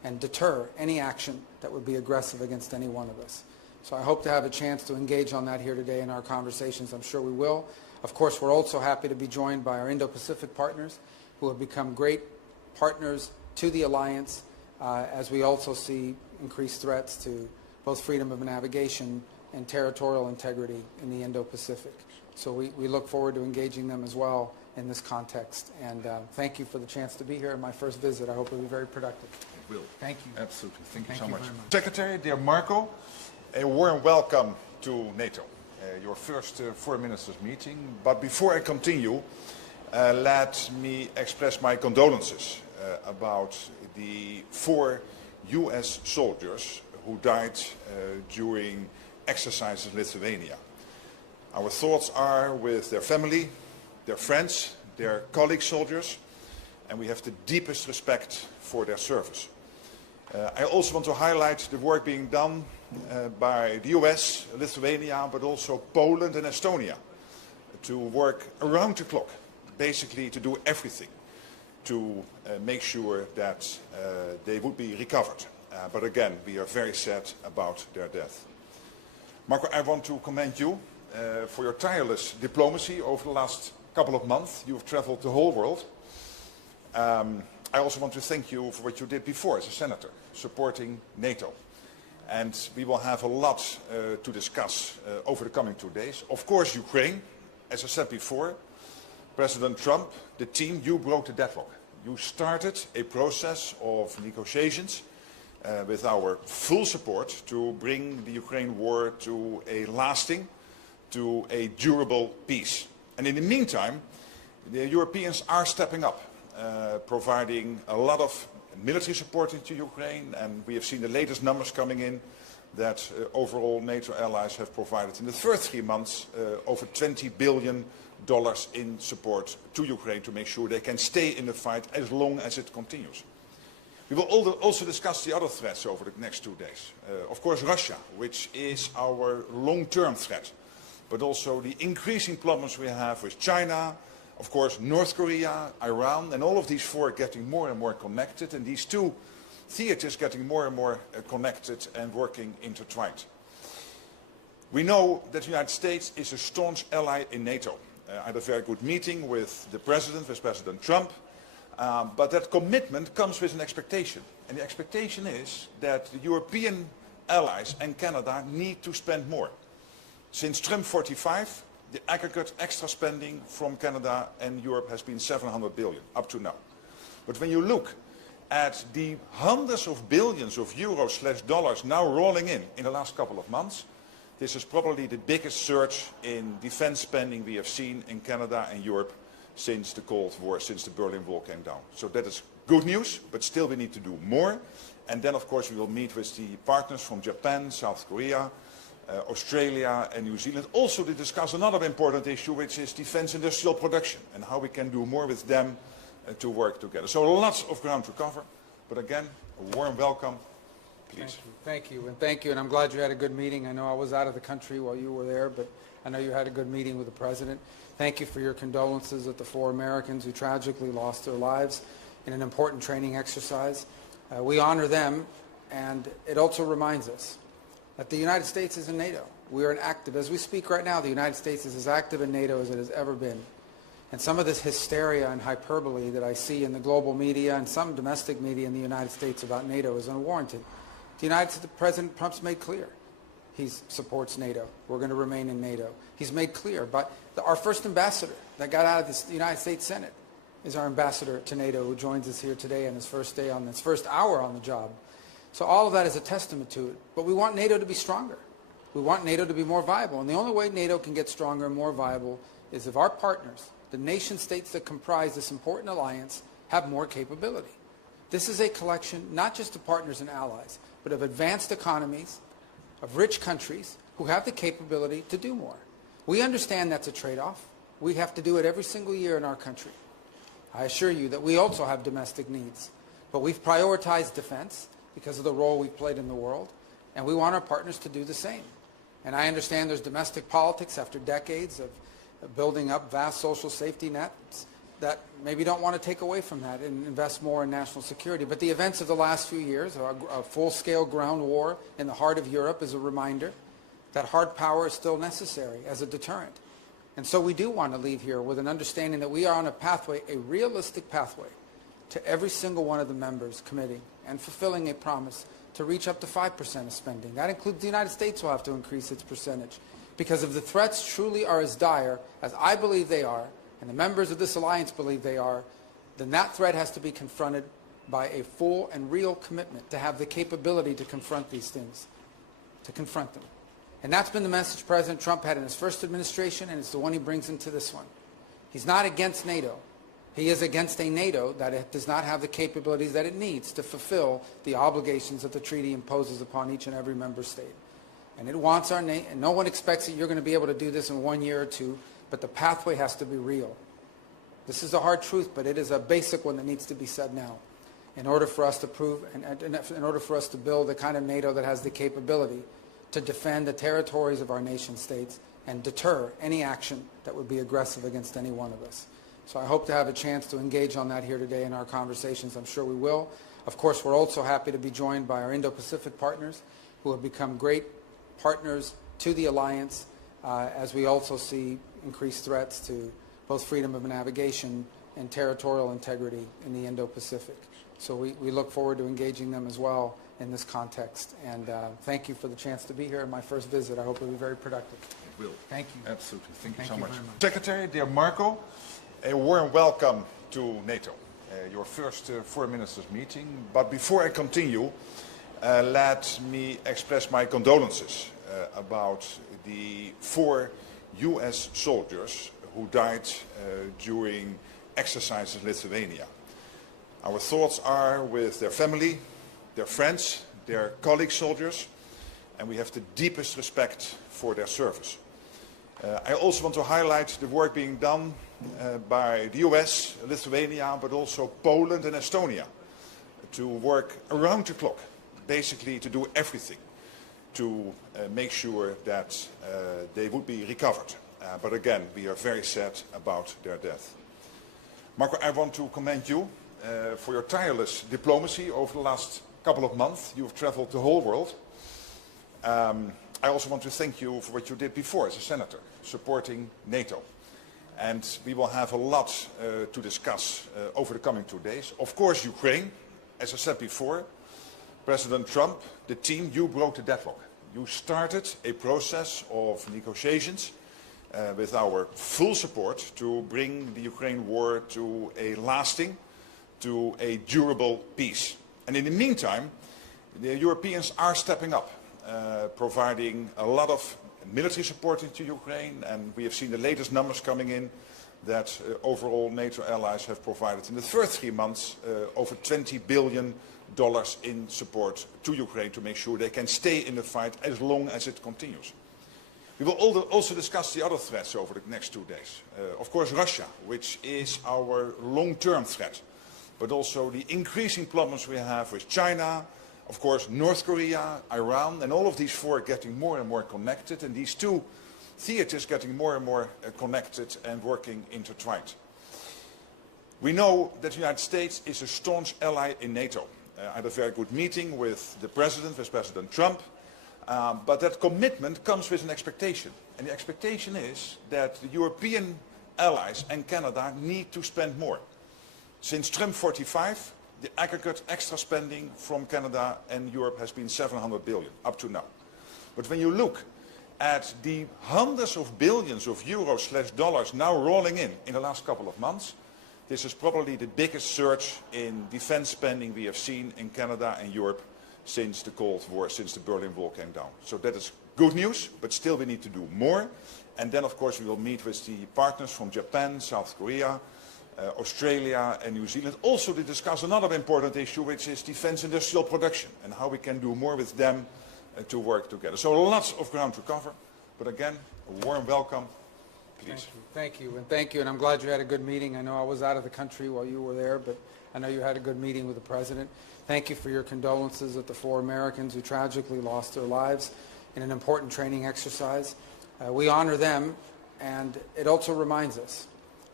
and deter any action that would be aggressive against any one of us. So I hope to have a chance to engage on that here today in our conversations. I'm sure we will. Of course, we're also happy to be joined by our Indo-Pacific partners who have become great partners to the alliance as we also see increased threats to both freedom of navigation and territorial integrity in the Indo-Pacific. So we look forward to engaging them as well in this context. And thank you for the chance to be here in my first visit. I hope it will be very productive. It will. Thank you. Absolutely. Thank you so much. very much. Secretary, dear Marco, a warm welcome to NATO, your first foreign ministers meeting. But before I continue, let me express my condolences about the 4 US soldiers who died during exercises in Lithuania. Our thoughts are with their family, their friends, their colleague soldiers, and we have the deepest respect for their service. I also want to highlight the work being done by the US, Lithuania, but also Poland and Estonia to work around the clock, basically to do everything to make sure that they would be recovered. But again, we are very sad about their death. Marco, I want to commend you for your tireless diplomacy over the last couple of months. You've traveled the whole world. I also want to thank you for what you did before as a senator, supporting NATO. And we will have a lot to discuss over the coming 2 days. Of course, Ukraine, as I said before, President Trump, the team, you broke the deadlock. You started a process of negotiations with our full support to bring the Ukraine war to a lasting, to a durable peace. And in the meantime, the Europeans are stepping up, providing a lot of military support into Ukraine, and we have seen the latest numbers coming in that overall NATO allies have provided in the first 3 months over $20 billion in support to Ukraine to make sure they can stay in the fight as long as it continues. We will also discuss the other threats over the next 2 days. Of course, Russia, which is our long-term threat, but also the increasing problems we have with China, of course, North Korea, Iran, and all of these 4 getting more and more connected, and these 2 theaters getting more and more connected and working intertwined. We know that the United States is a staunch ally in NATO. I had a very good meeting with the President, with President Trump, but that commitment comes with an expectation. And the expectation is that the European allies and Canada need to spend more. Since Trump 45, the aggregate extra spending from Canada and Europe has been $700 billion up to now. But when you look at the hundreds of billions of euros/dollars now rolling in the last couple of months, this is probably the biggest surge in defense spending we have seen in Canada and Europe since the Cold War, since the Berlin Wall came down. So that is good news, but still we need to do more. And then, of course, we will meet with the partners from Japan, South Korea, Australia and New Zealand, also to discuss another important issue, which is defense industrial production and how we can do more with them to work together. So lots of ground to cover, but again, a warm welcome, please. Thank you, and thank you, and I'm glad you had a good meeting. I know I was out of the country while you were there, but I know you had a good meeting with the President. Thank you for your condolences at the 4 Americans who tragically lost their lives in an important training exercise. We honor them, and it also reminds us that the United States is in NATO. We are an active, as we speak right now, the United States is as active in NATO as it has ever been. And some of this hysteria and hyperbole that I see in the global media and some domestic media in the United States about NATO is unwarranted. President Trump's made clear he supports NATO. We're going to remain in NATO. He's made clear, but our first ambassador that got out of the United States Senate is our ambassador to NATO, who joins us here today on his first day, on his first hour on the job. So all of that is a testament to it. But we want NATO to be stronger. We want NATO to be more viable. And the only way NATO can get stronger and more viable is if our partners, the nation states that comprise this important alliance, have more capability. This is a collection not just of partners and allies, but of advanced economies, of rich countries who have the capability to do more. We understand that's a trade-off. We have to do it every single year in our country. I assure you that we also have domestic needs. But we've prioritized defense because of the role we've played in the world, and we want our partners to do the same. And I understand there's domestic politics after decades of building up vast social safety nets. that maybe don't want to take away from that and invest more in national security. But the events of the last few years, a full-scale ground war in the heart of Europe, is a reminder that hard power is still necessary as a deterrent. And so we do want to leave here with an understanding that we are on a pathway, a realistic pathway, to every single one of the members committing and fulfilling a promise to reach up to 5% of spending. That includes the United States will have to increase its percentage. Because if the threats truly are as dire as I believe they are, and the members of this alliance believe they are, then that threat has to be confronted by a full and real commitment to have the capability to confront these things, to confront them. And that's been the message President Trump had in his first administration, and it's the one he brings into this one. He's not against NATO. He is against a NATO that does not have the capabilities that it needs to fulfill the obligations that the treaty imposes upon each and every member state. And it wants our nation, and no one expects that you're going to be able to do this in 1 year or two, but the pathway has to be real. This is a hard truth, but it is a basic one that needs to be said now in order for us to prove, and in order for us to build the kind of NATO that has the capability to defend the territories of our nation states and deter any action that would be aggressive against any one of us. So I hope to have a chance to engage on that here today in our conversations. I'm sure we will. Of course, we're also happy to be joined by our Indo-Pacific partners who have become great partners to the alliance as we also see increased threats to both freedom of navigation and territorial integrity in the Indo-Pacific. So we look forward to engaging them as well in this context. And thank you for the chance to be here in my first visit. I hope it will be very productive. It will. Thank you. Absolutely. Thank you so much. very much. Secretary, dear Marco, a warm welcome to NATO, your first foreign ministers meeting. But before I continue, let me express my condolences about the 4 US soldiers who died during exercises in Lithuania. Our thoughts are with their family, their friends, their colleague soldiers, and we have the deepest respect for their service. I also want to highlight the work being done by the US, Lithuania, but also Poland and Estonia to work around the clock, basically to do everything to make sure that they would be recovered. But again, we are very sad about their death. Marco, I want to commend you for your tireless diplomacy over the last couple of months. You've traveled the whole world. I also want to thank you for what you did before as a senator, supporting NATO. And we will have a lot to discuss over the coming 2 days. Of course, Ukraine, as I said before, President Trump, the team, you broke the deadlock. You started a process of negotiations with our full support to bring the Ukraine war to a lasting, to a durable peace. And in the meantime, the Europeans are stepping up, providing a lot of military support into Ukraine, and we have seen the latest numbers coming in that overall NATO allies have provided in the first 3 months over $20 billion in support to Ukraine to make sure they can stay in the fight as long as it continues. We will also discuss the other threats over the next 2 days. Of course, Russia, which is our long-term threat, but also the increasing problems we have with China, of course, North Korea, Iran, and all of these 4 getting more and more connected, and these 2 theaters getting more and more connected and working intertwined. We know that the United States is a staunch ally in NATO. I had a very good meeting with the President, with President Trump, but that commitment comes with an expectation. And the expectation is that the European allies and Canada need to spend more. Since Trump 45, the aggregate extra spending from Canada and Europe has been $700 billion up to now. But when you look at the hundreds of billions of euros/dollars now rolling in the last couple of months, this is probably the biggest surge in defense spending we have seen in Canada and Europe since the Cold War, since the Berlin Wall came down. So that is good news, but still we need to do more. And then, of course, we will meet with the partners from Japan, South Korea, Australia and New Zealand, also to discuss another important issue, which is defense industrial production and how we can do more with them to work together. So lots of ground to cover, but again, a warm welcome. Please. Thank you, and thank you, and I'm glad you had a good meeting. I know I was out of the country while you were there, but I know you had a good meeting with the President. Thank you for your condolences with the 4 Americans who tragically lost their lives in an important training exercise. We honor them, and it also reminds us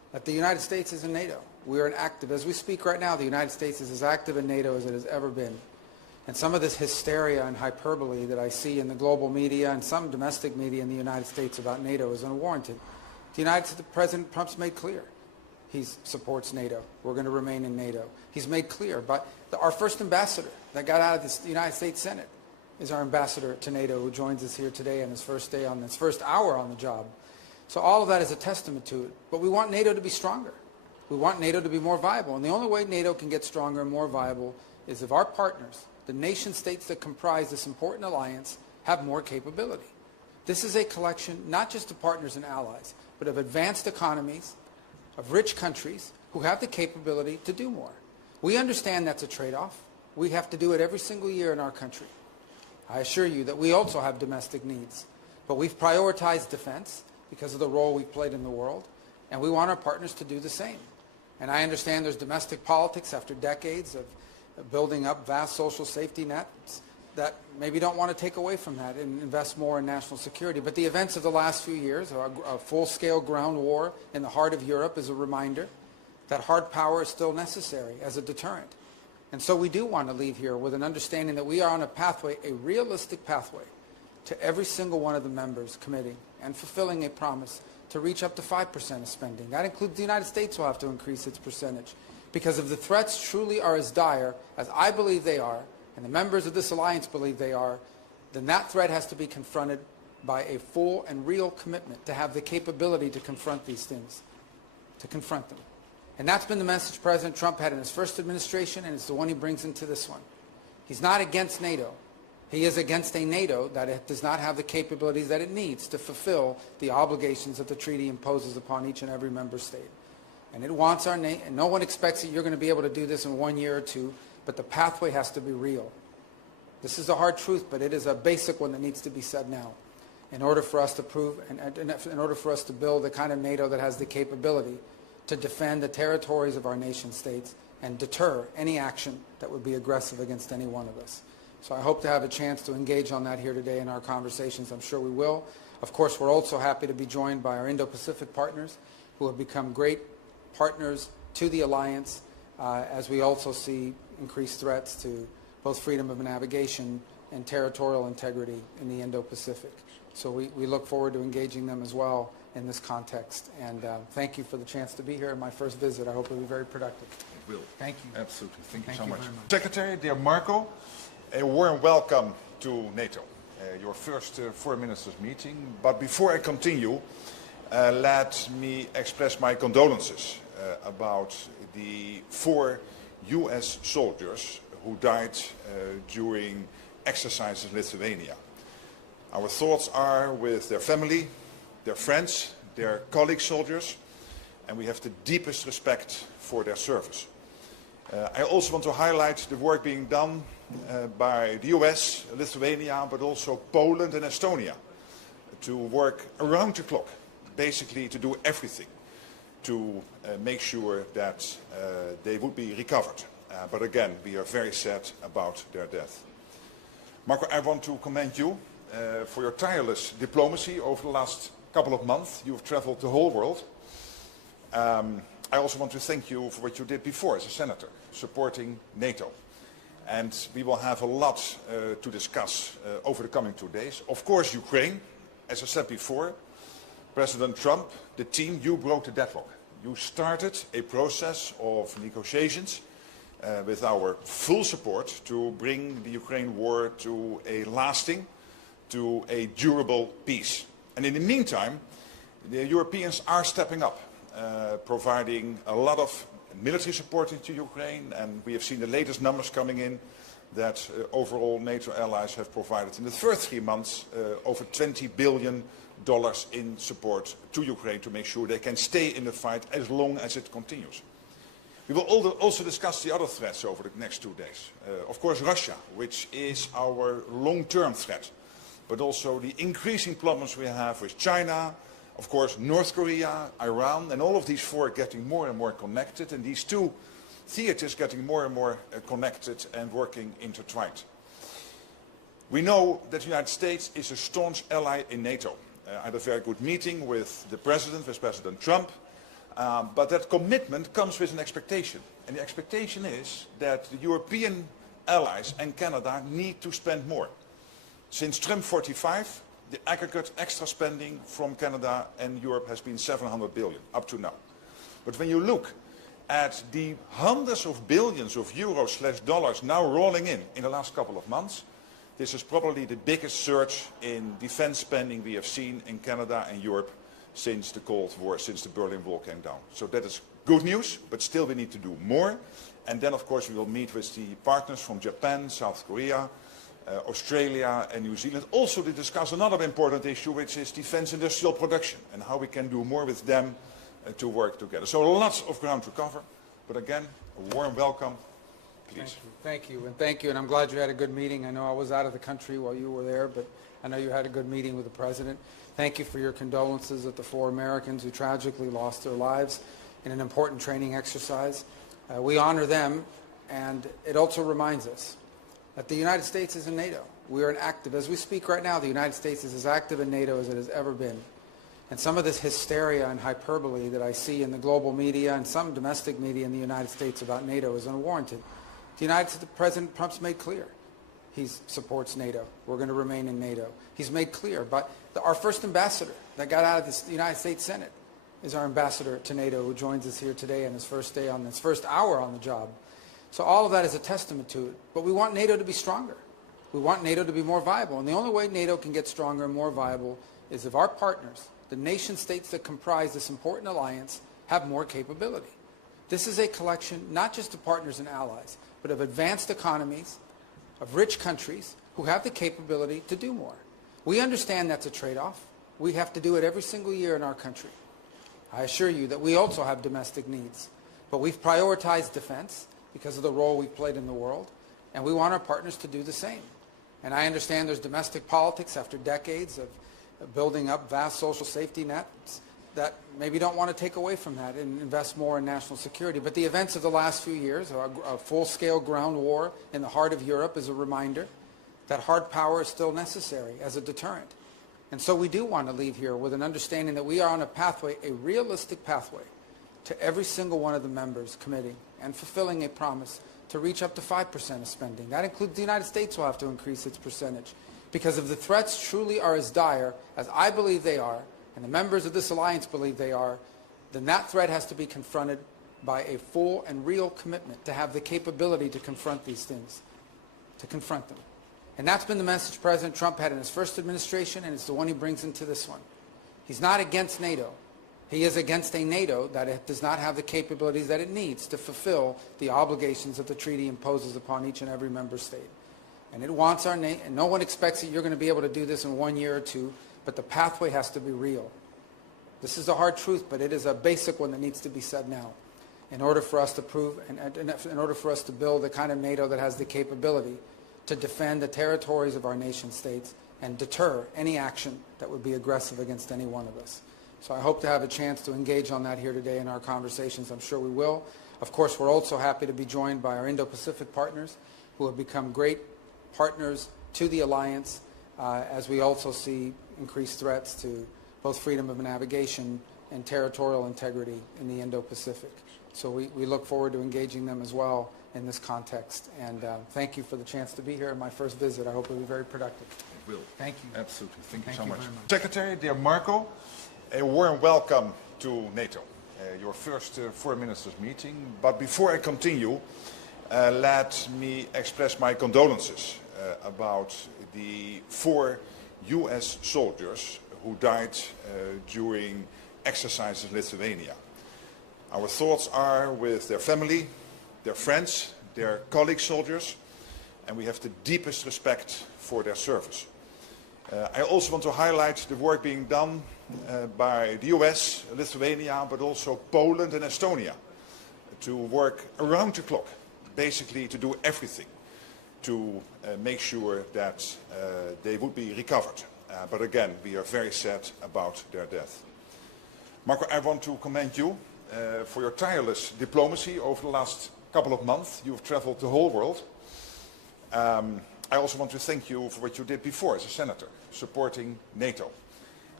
that the United States is in NATO. We are an active, as we speak right now, the United States is as active in NATO as it has ever been. And some of this hysteria and hyperbole that I see in the global media and some domestic media in the United States about NATO is unwarranted. President Trump's made clear he supports NATO. We're going to remain in NATO. He's made clear, but our first ambassador that got out of the United States Senate is our ambassador to NATO, who joins us here today on his first day, on his first hour on the job. So all of that is a testament to it. But we want NATO to be stronger. We want NATO to be more viable. And the only way NATO can get stronger and more viable is if our partners, the nation states that comprise this important alliance, have more capability. This is a collection not just of partners and allies, but of advanced economies, of rich countries who have the capability to do more. We understand that's a trade-off. We have to do it every single year in our country. I assure you that we also have domestic needs, but we've prioritized defense because of the role we've played in the world, and we want our partners to do the same. And I understand there's domestic politics after decades of building up vast social safety nets that maybe don't want to take away from that and invest more in national security. But the events of the last few years, a full-scale ground war in the heart of Europe, is a reminder that hard power is still necessary as a deterrent. And so we do want to leave here with an understanding that we are on a pathway, a realistic pathway, to every single one of the members committing and fulfilling a promise to reach up to 5% of spending. That includes the United States will have to increase its percentage. Because if the threats truly are as dire as I believe they are, and the members of this alliance believe they are, then that threat has to be confronted by a full and real commitment to have the capability to confront these things, to confront them. And that's been the message President Trump had in his first administration, and it's the one he brings into this one. He's not against NATO. He is against a NATO that does not have the capabilities that it needs to fulfill the obligations that the treaty imposes upon each and every member state. And it wants our nation, and no one expects that you're going to be able to do this in 1 year or two, but the pathway has to be real. This is a hard truth, but it is a basic one that needs to be said now in order for us to prove, and in order for us to build the kind of NATO that has the capability to defend the territories of our nation states and deter any action that would be aggressive against any one of us. So I hope to have a chance to engage on that here today in our conversations. I'm sure we will. Of course, we're also happy to be joined by our Indo-Pacific partners who have become great partners to the alliance as we also see increased threats to both freedom of navigation and territorial integrity in the Indo-Pacific. So we look forward to engaging them as well in this context. And thank you for the chance to be here in my first visit. I hope it will be very productive. It will. Thank you. Absolutely. Thank you so much. very much. Secretary, dear Marco, a warm welcome to NATO, your first foreign ministers meeting. But before I continue, let me express my condolences about the 4 US soldiers who died during exercises in Lithuania. Our thoughts are with their family, their friends, their colleague soldiers, and we have the deepest respect for their service. I also want to highlight the work being done by the US, Lithuania, but also Poland and Estonia to work around the clock, basically to do everything to make sure that they would be recovered. But again, we are very sad about their death. Marco, I want to commend you for your tireless diplomacy over the last couple of months. You've traveled the whole world. I also want to thank you for what you did before as a senator, supporting NATO. And we will have a lot to discuss over the coming 2 days. Of course, Ukraine, as I said before, President Trump, the team, you broke the deadlock. You started a process of negotiations with our full support to bring the Ukraine war to a lasting, to a durable peace. And in the meantime, the Europeans are stepping up, providing a lot of military support to Ukraine, and we have seen the latest numbers coming in that overall NATO allies have provided in the first 3 months over $20 billion in support to Ukraine to make sure they can stay in the fight as long as it continues. We will also discuss the other threats over the next 2 days. Of course, Russia, which is our long-term threat, but also the increasing problems we have with China, of course, North Korea, Iran, and all of these 4 getting more and more connected, and these 2 theaters getting more and more connected and working intertwined. We know that the United States is a staunch ally in NATO. I had a very good meeting with the President, with President Trump. But that commitment comes with an expectation. And the expectation is that the European allies and Canada need to spend more. Since Trump 45, the aggregate extra spending from Canada and Europe has been 700 billion up to now. But when you look at the hundreds of billions of euros/dollars now rolling in the last couple of months, this is probably the biggest surge in defense spending we have seen in Canada and Europe since the Cold War, since the Berlin Wall came down. So that is good news, but still we need to do more. And then, of course, we will meet with the partners from Japan, South Korea, Australia and New Zealand, also to discuss another important issue, which is defense industrial production and how we can do more with them to work together. So lots of ground to cover, but again, a warm welcome, please. Thank you, and thank you, and I'm glad you had a good meeting. I know I was out of the country while you were there, but I know you had a good meeting with the President. Thank you for your condolences at the 4 Americans who tragically lost their lives in an important training exercise. We honor them, and it also reminds us that the United States is in NATO. We are as we speak right now, the United States is as active in NATO as it has ever been. And some of this hysteria and hyperbole that I see in the global media and some domestic media in the United States about NATO is unwarranted. President Trump's made clear he supports NATO. We're going to remain in NATO. He's made clear, but our first ambassador that got out of the United States Senate is our ambassador to NATO, who joins us here today on his first hour on the job. So all of that is a testament to it. But we want NATO to be stronger. We want NATO to be more viable. And the only way NATO can get stronger and more viable is if our partners, the nation states that comprise this important alliance, have more capability. This is a collection not just of partners and allies, but of advanced economies, of rich countries who have the capability to do more. We understand that's a trade-off. We have to do it every single year in our country. I assure you that we also have domestic needs. But we've prioritized defense because of the role we've played in the world, and we want our partners to do the same. And I understand there's domestic politics after decades of building up vast social safety nets that maybe don't want to take away from that and invest more in national security. But the events of the last few years, a full-scale ground war in the heart of Europe, is a reminder that hard power is still necessary as a deterrent. And so we do want to leave here with an understanding that we are on a pathway, a realistic pathway, to every single one of the members committing and fulfilling a promise to reach up to 5% of spending. That includes the United States will have to increase its percentage. Because if the threats truly are as dire as I believe they are, and the members of this alliance believe they are, then that threat has to be confronted by a full and real commitment to have the capability to confront these things, to confront them. And that's been the message President Trump had in his first administration, and it's the one he brings into this one. He's not against NATO. He is against a NATO that does not have the capabilities that it needs to fulfill the obligations that the treaty imposes upon each and every member state. And it wants our nation, and no one expects that you're going to be able to do this in 1 year or two, but the pathway has to be real. This is a hard truth, but it is a basic one that needs to be said now in order for us to prove, and in order for us to build the kind of NATO that has the capability to defend the territories of our nation states and deter any action that would be aggressive against any one of us. So I hope to have a chance to engage on that here today in our conversations. I'm sure we will. Of course, we're also happy to be joined by our Indo-Pacific partners who have become great partners to the alliance as we also see increased threats to both freedom of navigation and territorial integrity in the Indo-Pacific. So we look forward to engaging them as well in this context. And thank you for the chance to be here in my first visit. I hope it will be very productive. It will. Thank you. Absolutely. Thank you so much. very much. Secretary, dear Marco, a warm welcome to NATO, your first foreign ministers meeting. But before I continue, let me express my condolences about the 4 US soldiers who died during exercises in Lithuania. Our thoughts are with their family, their friends, their colleague soldiers, and we have the deepest respect for their service. I also want to highlight the work being done by the US, Lithuania, but also Poland and Estonia to work around the clock, basically to do everything to make sure that they would be recovered. But again, we are very sad about their death. Marco, I want to commend you for your tireless diplomacy over the last couple of months. You've traveled the whole world. I also want to thank you for what you did before as a senator, supporting NATO.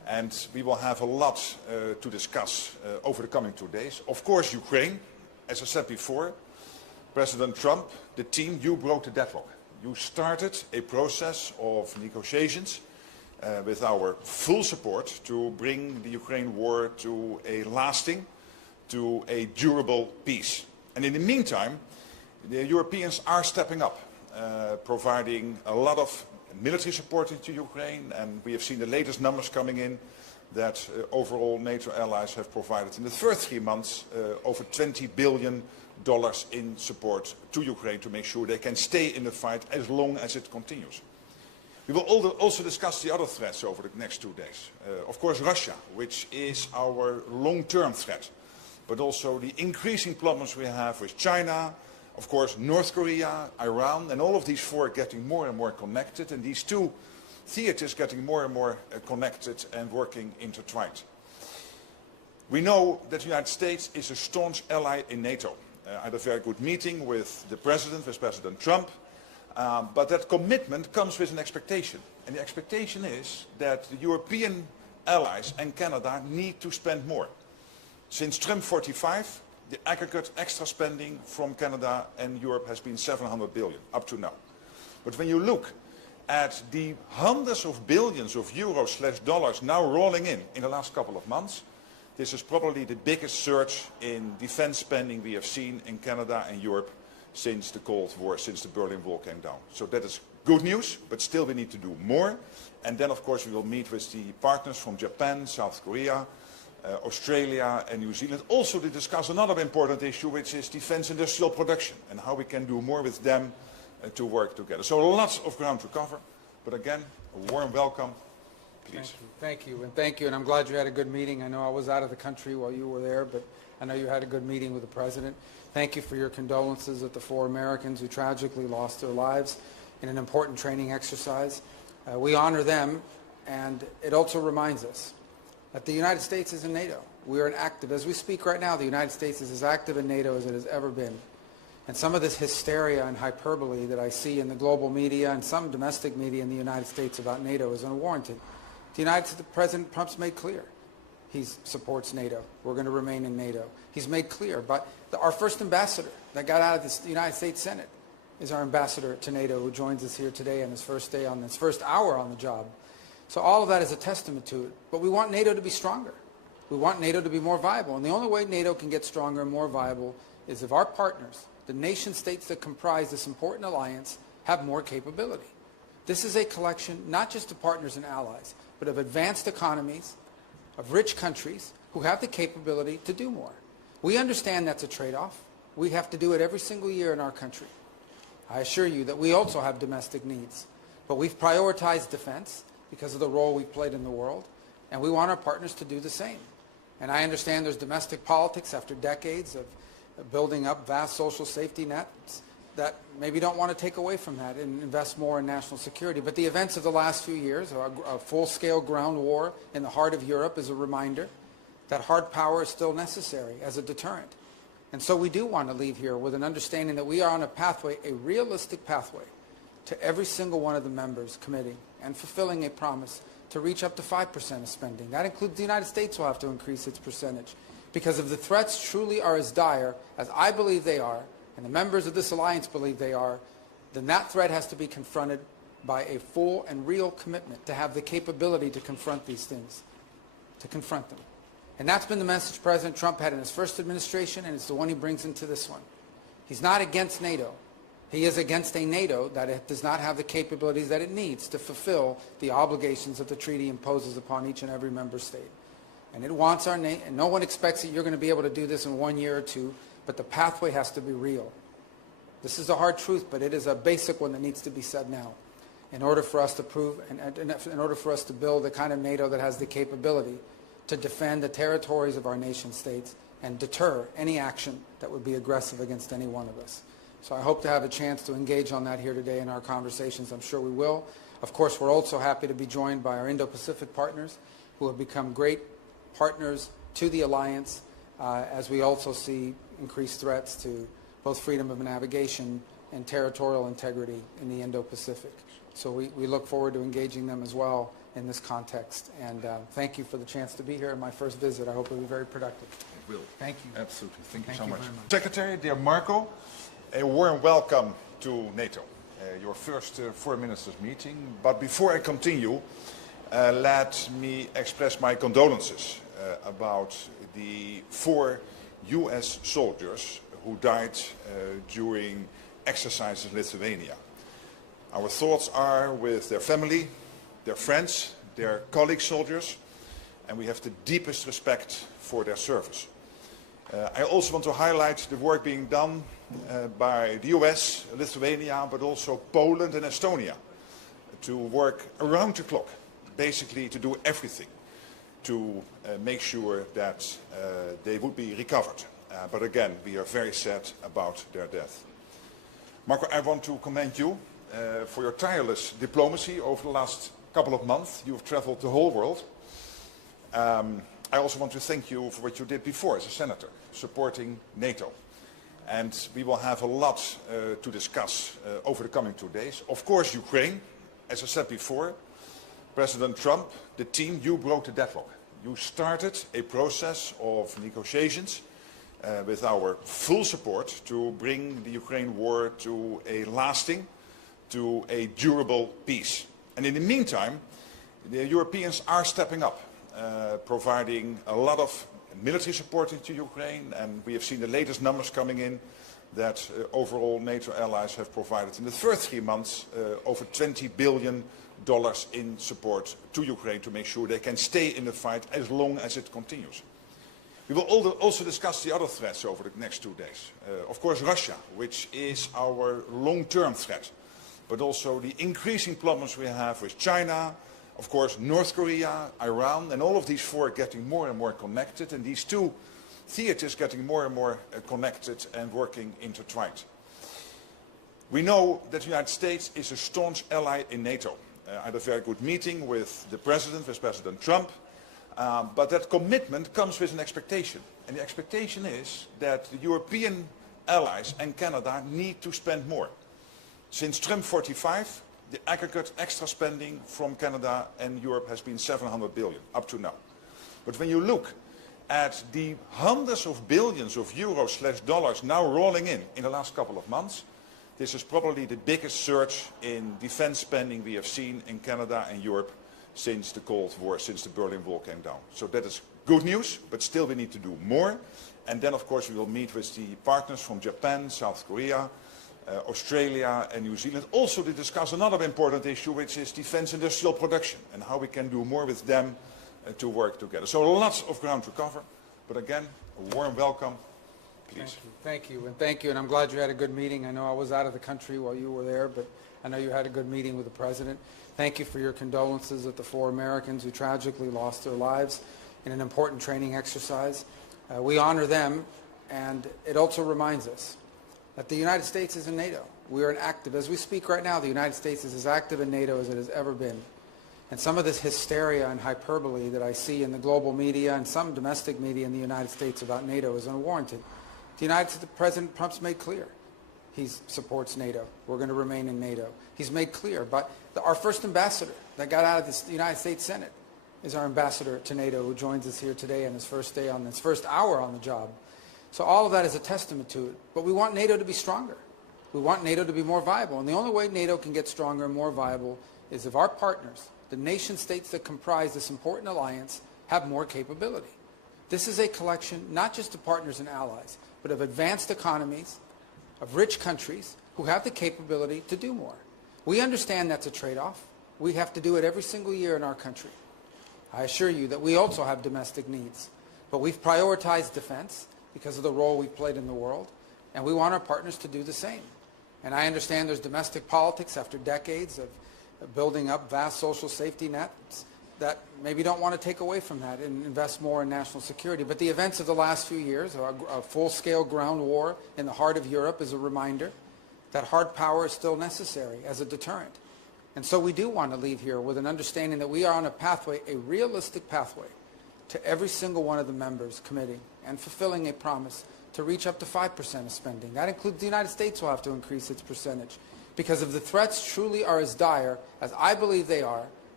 And we will have a lot to discuss over the coming 2 days. Of course, Ukraine, as I said before, President Trump, the team, you broke the deadlock. You started a process of negotiations with our full support to bring the Ukraine war to a lasting, to a durable peace. And in the meantime, the Europeans are stepping up, providing a lot of military support to Ukraine, and we have seen the latest numbers coming in that overall NATO allies have provided in the first 3 months over $20 billion in support to Ukraine to make sure they can stay in the fight as long as it continues. We will also discuss the other threats over the next 2 days. Of course, Russia, which is our long-term threat, but also the increasing problems we have with China, of course, North Korea, Iran, and all of these four getting more and more connected, and these two theaters getting more and more connected and working intertwined. We know that the United States is a staunch ally in NATO. I had a very good meeting with the President, with President Trump, but that commitment comes with an expectation. And the expectation is that the European allies and Canada need to spend more. Since Trump 45, the aggregate extra spending from Canada and Europe has been $700 billion up to now. But when you look at the hundreds of billions of euros/dollars now rolling in the last couple of months, this is probably the biggest surge in defense spending we have seen in Canada and Europe since the Cold War, since the Berlin Wall came down. So that is good news, but still we need to do more. And then, of course, we will meet with the partners from Japan, South Korea, Australia and New Zealand, also to discuss another important issue, which is defense industrial production and how we can do more with them to work together. So lots of ground to cover, but again, a warm welcome. Please. Thank you, and I'm glad you had a good meeting. I know I was out of the country while you were there, but I know you had a good meeting with the President. Thank you for your condolences with the 4 Americans who tragically lost their lives in an important training exercise. We honor them, and it also reminds us that the United States is in NATO. We are an active, as we speak right now, the United States is as active in NATO as it has ever been. And some of this hysteria and hyperbole that I see in the global media and some domestic media in the United States about NATO is unwarranted. President Trump's made clear he supports NATO. We're going to remain in NATO. He's made clear, but our first ambassador that got out of the United States Senate is our ambassador to NATO, who joins us here today on his first day, on his first hour on the job. So all of that is a testament to it. But we want NATO to be stronger. We want NATO to be more viable. And the only way NATO can get stronger and more viable is if our partners, the nation states that comprise this important alliance, have more capability. This is a collection not just of partners and allies, but of advanced economies, of rich countries who have the capability to do more. We understand that's a trade-off. We have to do it every single year in our country. I assure you that we also have domestic needs. But we've prioritized defense because of the role we've played in the world, and we want our partners to do the same. And I understand there's domestic politics after decades of building up vast social safety nets that maybe don't want to take away from that and invest more in national security. But the events of the last few years, a full-scale ground war in the heart of Europe, is a reminder that hard power is still necessary as a deterrent. And so we do want to leave here with an understanding that we are on a pathway, a realistic pathway, to every single one of the members committing and fulfilling a promise to reach up to 5% of spending. That includes the United States will have to increase its percentage. Because if the threats truly are as dire as I believe they are, and the members of this alliance believe they are, then that threat has to be confronted by a full and real commitment to have the capability to confront these things, to confront them. And that's been the message President Trump had in his first administration, and it's the one he brings into this one. He's not against NATO. He is against a NATO that does not have the capabilities that it needs to fulfill the obligations that the treaty imposes upon each and every member state. And it wants our nation, and no one expects that you're going to be able to do this in 1 year or 2, but the pathway has to be real. This is a hard truth, but it is a basic one that needs to be said now in order for us to prove, and in order for us to build the kind of NATO that has the capability to defend the territories of our nation states and deter any action that would be aggressive against any one of us. So I hope to have a chance to engage on that here today in our conversations. I'm sure we will. Of course, we're also happy to be joined by our Indo-Pacific partners who have become great partners to the alliance as we also see increased threats to both freedom of navigation and territorial integrity in the Indo-Pacific. So we look forward to engaging them as well in this context. And thank you for the chance to be here in my first visit. I hope it'll be very productive. It will. Thank you. Absolutely. Thank you so much. Very much. Secretary, dear Marco, a warm welcome to NATO, your first foreign ministers meeting. But before I continue, let me express my condolences about the 4 US soldiers who died during exercises in Lithuania. Our thoughts are with their family, their friends, their colleague soldiers, and we have the deepest respect for their service. I also want to highlight the work being done by the US, Lithuania, but also Poland and Estonia to work around the clock, basically to do everything to make sure that they would be recovered. But again, we are very sad about their death. Marco, I want to commend you for your tireless diplomacy over the last couple of months. You've traveled the whole world. I also want to thank you for what you did before as a senator, supporting NATO. And we will have a lot to discuss over the coming 2 days. Of course, Ukraine, as I said before, President Trump, the team, you broke the deadlock. You started a process of negotiations with our full support to bring the Ukraine war to a lasting, to a durable peace. And in the meantime, the Europeans are stepping up, providing a lot of military support to Ukraine, and we have seen the latest numbers coming in that overall NATO allies have provided in the first 3 months over $20 billion in support to Ukraine to make sure they can stay in the fight as long as it continues. We will also discuss the other threats over the next 2 days. Of course, Russia, which is our long-term threat, but also the increasing problems we have with China, of course, North Korea, Iran, and all of these 4 getting more and more connected, and these 2 theaters getting more and more connected and working intertwined. We know that the United States is a staunch ally in NATO. I had a very good meeting with the President, with President Trump, but that commitment comes with an expectation. And the expectation is that the European allies and Canada need to spend more. Since Trump 45, the aggregate extra spending from Canada and Europe has been $700 billion up to now. But when you look at the hundreds of billions of euros/dollars now rolling in the last couple of months, this is probably the biggest surge in defense spending we have seen in Canada and Europe since the Cold War, since the Berlin Wall came down. So that is good news, but still we need to do more. And then, of course, we will meet with the partners from Japan, South Korea, Australia and New Zealand, also to discuss another important issue, which is defense industrial production and how we can do more with them to work together. So lots of ground to cover, but again, a warm welcome, please. Thank you, and thank you, and I'm glad you had a good meeting. I know I was out of the country while you were there, but I know you had a good meeting with the President. Thank you for your condolences at the 4 Americans who tragically lost their lives in an important training exercise. We honor them, and it also reminds us that the United States is in NATO. We are active. As we speak right now, the United States is as active in NATO as it has ever been. And some of this hysteria and hyperbole that I see in the global media and some domestic media in the United States about NATO is unwarranted. President Trump's made clear he supports NATO. We're going to remain in NATO. He's made clear. But our first ambassador that got out of the United States Senate is our ambassador to NATO, who joins us here today on his first day, on his first hour on the job. So all of that is a testament to it. But we want NATO to be stronger. We want NATO to be more viable. And the only way NATO can get stronger and more viable is if our partners, the nation states that comprise this important alliance, have more capability. This is a collection not just of partners and allies, but of advanced economies, of rich countries who have the capability to do more. We understand that's a trade-off. We have to do it every single year in our country. I assure you that we also have domestic needs. But we've prioritized defense because of the role we've played in the world, and we want our partners to do the same. And I understand there's domestic politics after decades of building up vast social safety nets that maybe don't want to take away from that and invest more in national security. But the events of the last few years, a full-scale ground war in the heart of Europe, is a reminder that hard power is still necessary as a deterrent. And so we do want to leave here with an understanding that we are on a pathway, a realistic pathway, to every single one of the members committing and fulfilling a promise to reach up to 5% of spending. That includes the United States will have to increase its percentage. Because if the threats truly are as dire as I believe they are,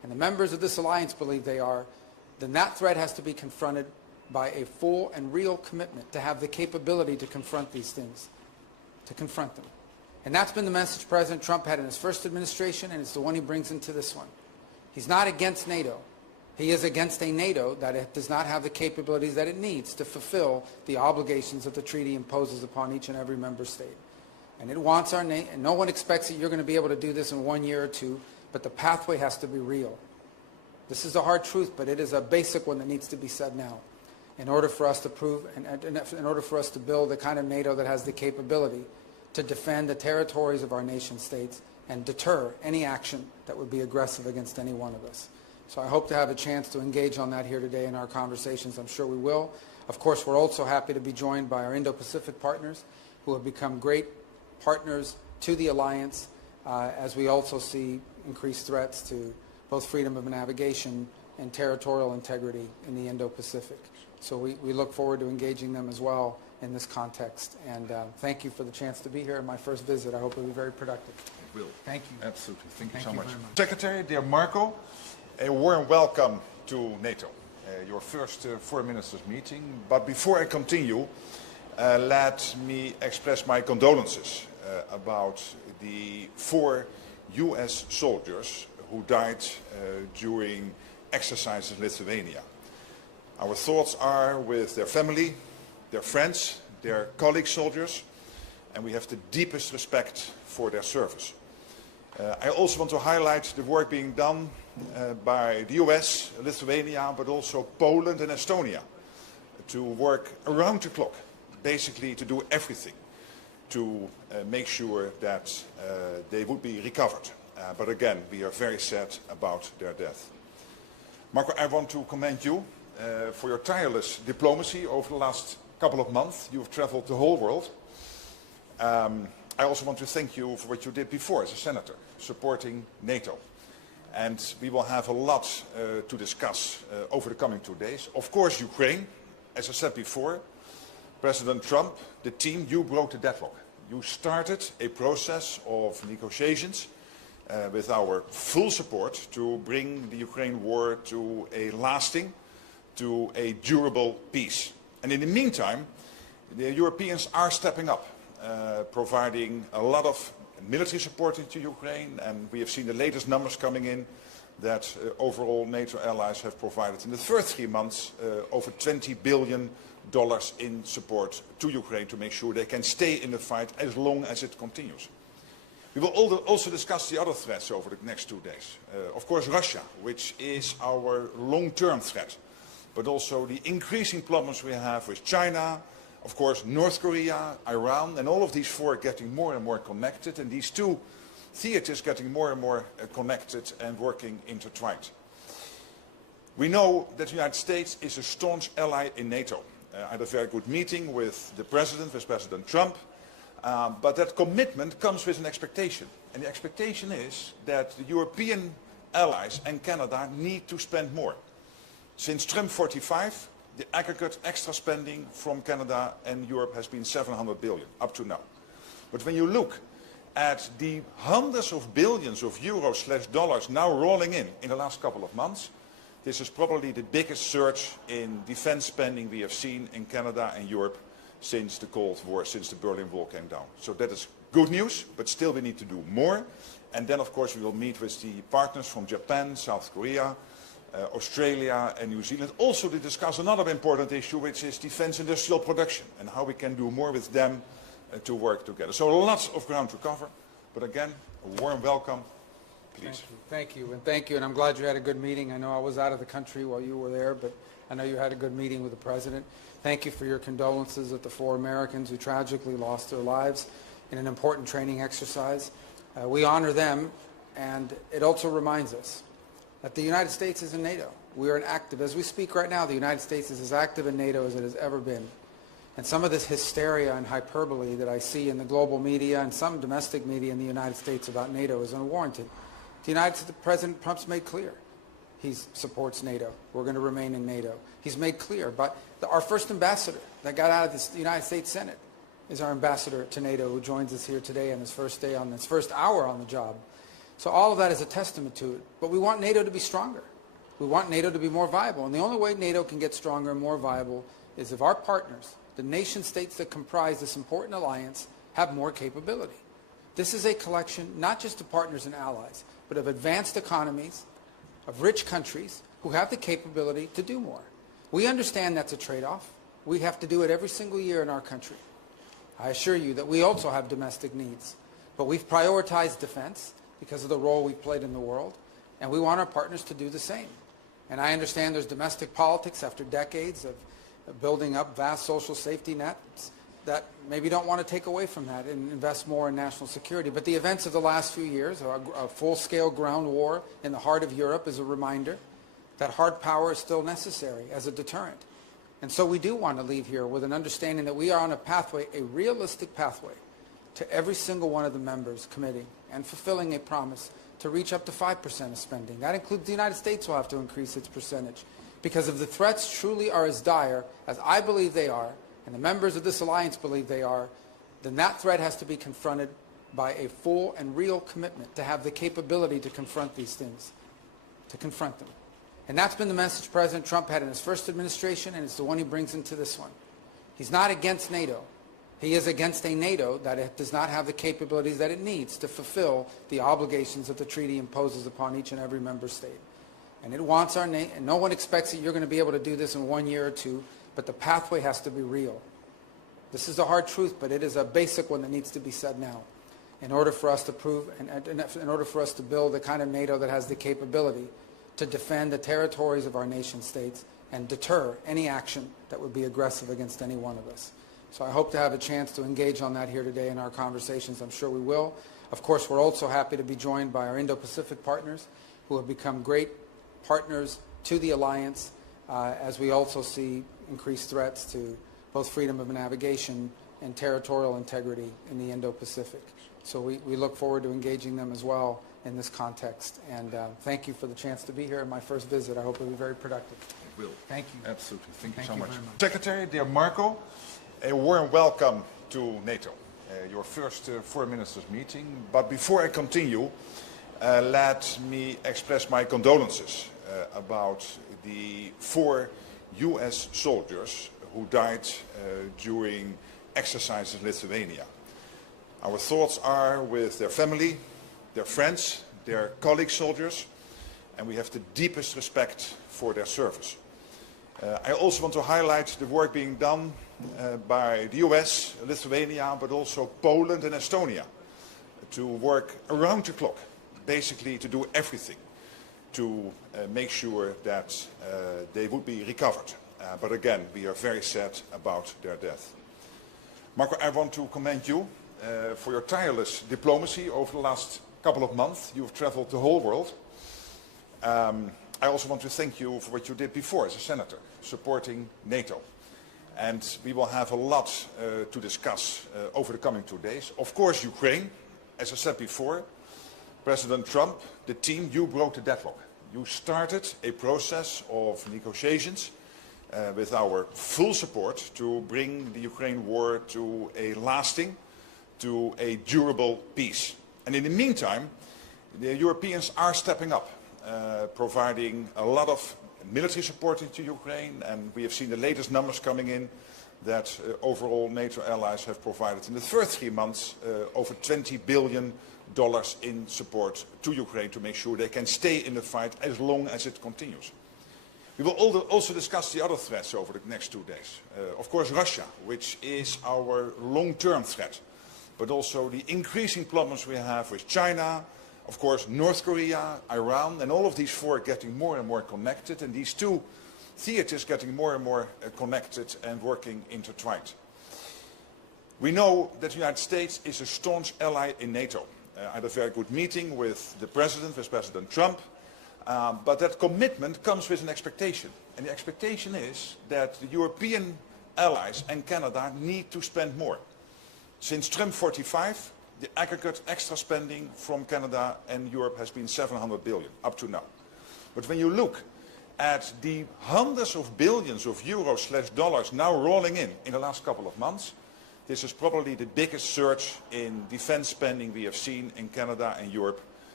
and the members of this alliance believe they are, then that threat has to be confronted by a full and real commitment to have the capability to confront these things, to confront them. And that's been the message President Trump had in his first administration, and it's the one he brings into this one. He's not against NATO. He is against a NATO that does not have the capabilities that it needs to fulfill the obligations that the treaty imposes upon each and every member state. And it wants our and no one expects that you're going to be able to do this in 1 year or two, but the pathway has to be real. This is a hard truth, but it is a basic one that needs to be said now in order for us to prove, and in order for us to build the kind of NATO that has the capability to defend the territories of our nation states and deter any action that would be aggressive against any one of us. So I hope to have a chance to engage on that here today in our conversations. I'm sure we will. Of course, we're also happy to be joined by our Indo-Pacific partners who have become great partners to the alliance as we also see increased threats to both freedom of navigation and territorial integrity in the Indo-Pacific. So we look forward to engaging them as well in this context. And thank you for the chance to be here in my first visit. I hope it will be very productive. It will. Thank you. Absolutely. Thank you so much. Very much. Secretary, dear Marco, a warm welcome to NATO, your first foreign ministers meeting. But before I continue, let me express my condolences about the 4 US soldiers who died during exercises in Lithuania. Our thoughts are with their family, their friends, their colleague soldiers, and we have the deepest respect for their service. I also want to highlight the work being done by the US, Lithuania, but also Poland and Estonia to work around the clock, basically to do everything to make sure that they would be recovered. But again, we are very sad about their death. Marco, I want to commend you for your tireless diplomacy over the last couple of months. You've traveled the whole world. I also want to thank you for what you did before as a senator, supporting NATO. And we will have a lot to discuss over the coming 2 days. Of course, Ukraine, as I said before, President Trump, the team, you broke the deadlock. You started a process of negotiations with our full support to bring the Ukraine war to a lasting, to a durable peace. And in the meantime, the Europeans are stepping up, providing a lot of military support into Ukraine, and we have seen the latest numbers coming in that overall NATO allies have provided in the first 3 months over $20 billion in support to Ukraine to make sure they can stay in the fight as long as it continues. We will also discuss the other threats over the next 2 days. Of course, Russia, which is our long-term threat, but also the increasing problems we have with China, of course, North Korea, Iran, and all of these 4 getting more and more connected, and these 2 theaters getting more and more connected and working intertwined. We know that the United States is a staunch ally in NATO. I had a very good meeting with the President, with President Trump, but that commitment comes with an expectation. And the expectation is that the European allies and Canada need to spend more. Since Trump 45, the aggregate extra spending from Canada and Europe has been $700 billion up to now. But when you look at the hundreds of billions of euros/dollars now rolling in the last couple of months, this is probably the biggest surge in defense spending we have seen in Canada and Europe since the Cold War, since the Berlin Wall came down. So that is good news, but still we need to do more. And then, of course, we will meet with the partners from Japan, South Korea, Australia and New Zealand, also to discuss another important issue, which is defense industrial production and how we can do more with them to work together. So lots of ground to cover, but again, a warm welcome. Please. Thank you, and thank you, and I'm glad you had a good meeting. I know I was out of the country while you were there, but I know you had a good meeting with the President. Thank you for your condolences at the 4 Americans who tragically lost their lives in an important training exercise. We honor them, and it also reminds us that the United States is in NATO. We are as we speak right now, the United States is as active in NATO as it has ever been. And some of this hysteria and hyperbole that I see in the global media and some domestic media in the United States about NATO is unwarranted. The President Trump's made clear he supports NATO. We're going to remain in NATO. He's made clear, but our first ambassador that got out of the United States Senate is our ambassador to NATO, who joins us here today on his first day, on his first hour on the job. So all of that is a testament to it. But we want NATO to be stronger. We want NATO to be more viable. And the only way NATO can get stronger and more viable is if our partners, the nation states that comprise this important alliance, have more capability. This is a collection not just of partners and allies, but of advanced economies, of rich countries who have the capability to do more. We understand that's a trade-off. We have to do it every single year in our country. I assure you that we also have domestic needs, but we've prioritized defense because of the role we've played in the world, and we want our partners to do the same. And I understand there's domestic politics after decades of building up vast social safety nets that maybe don't want to take away from that and invest more in national security. But the events of the last few years, a full-scale ground war in the heart of Europe, is a reminder that hard power is still necessary as a deterrent. And so we do want to leave here with an understanding that we are on a pathway, a realistic pathway, to every single one of the members committing and fulfilling a promise to reach up to 5% of spending. That includes the United States will have to increase its percentage. Because if the threats truly are as dire as I believe they are, and the members of this alliance believe they are, then that threat has to be confronted by a full and real commitment to have the capability to confront these things, to confront them. And that's been the message President Trump had in his first administration, and it's the one he brings into this one. He's not against NATO. He is against a NATO that does not have the capabilities that it needs to fulfill the obligations that the treaty imposes upon each and every member state. And it wants our and no one expects that you're going to be able to do this in 1 year or two, but the pathway has to be real. This is a hard truth, but it is a basic one that needs to be said now in order for us to prove, and in order for us to build the kind of NATO that has the capability to defend the territories of our nation states and deter any action that would be aggressive against any one of us. So I hope to have a chance to engage on that here today in our conversations. I'm sure we will. Of course, we're also happy to be joined by our Indo-Pacific partners who have become great partners to the alliance as we also see increased threats to both freedom of navigation and territorial integrity in the Indo-Pacific. So we look forward to engaging them as well in this context. And thank you for the chance to be here in my first visit. I hope it will be very productive. It will. Thank you. Absolutely. Thank you so much. very much. Secretary, dear Marco, a warm welcome to NATO, your first foreign ministers meeting. But before I continue, let me express my condolences about the 4 US soldiers who died during exercises in Lithuania. Our thoughts are with their family, their friends, their colleague soldiers, and we have the deepest respect for their service. I also want to highlight the work being done by the US, Lithuania, but also Poland and Estonia to work around the clock, basically to do everything to make sure that they would be recovered. But again, we are very sad about their death. Marco, I want to commend you for your tireless diplomacy over the last couple of months. You've traveled the whole world. I also want to thank you for what you did before as a senator, supporting NATO. And we will have a lot to discuss over the coming 2 days. Of course, Ukraine, as I said before, President Trump, the team, you broke the deadlock. You started a process of negotiations with our full support to bring the Ukraine war to a lasting, to a durable peace. And in the meantime, the Europeans are stepping up, providing a lot of military support into Ukraine, and we have seen the latest numbers coming in that overall NATO allies have provided in the first 3 months over $20 billion in support to Ukraine to make sure they can stay in the fight as long as it continues. We will also discuss the other threats over the next 2 days. Of course, Russia, which is our long-term threat, but also the increasing problems we have with China, of course, North Korea, Iran, and all of these 4 getting more and more connected, and these 2 theaters getting more and more connected and working intertwined. We know that the United States is a staunch ally in NATO. I had a very good meeting with the President, with President Trump, but that commitment comes with an expectation. And the expectation is that the European allies and Canada need to spend more. Since Trump 45, the aggregate extra spending from Canada and Europe has been $700 billion up to now. But when you look at the hundreds of billions of euros/dollars now rolling in the last couple of months, this is probably the biggest surge in defense spending we have seen in Canada and Europe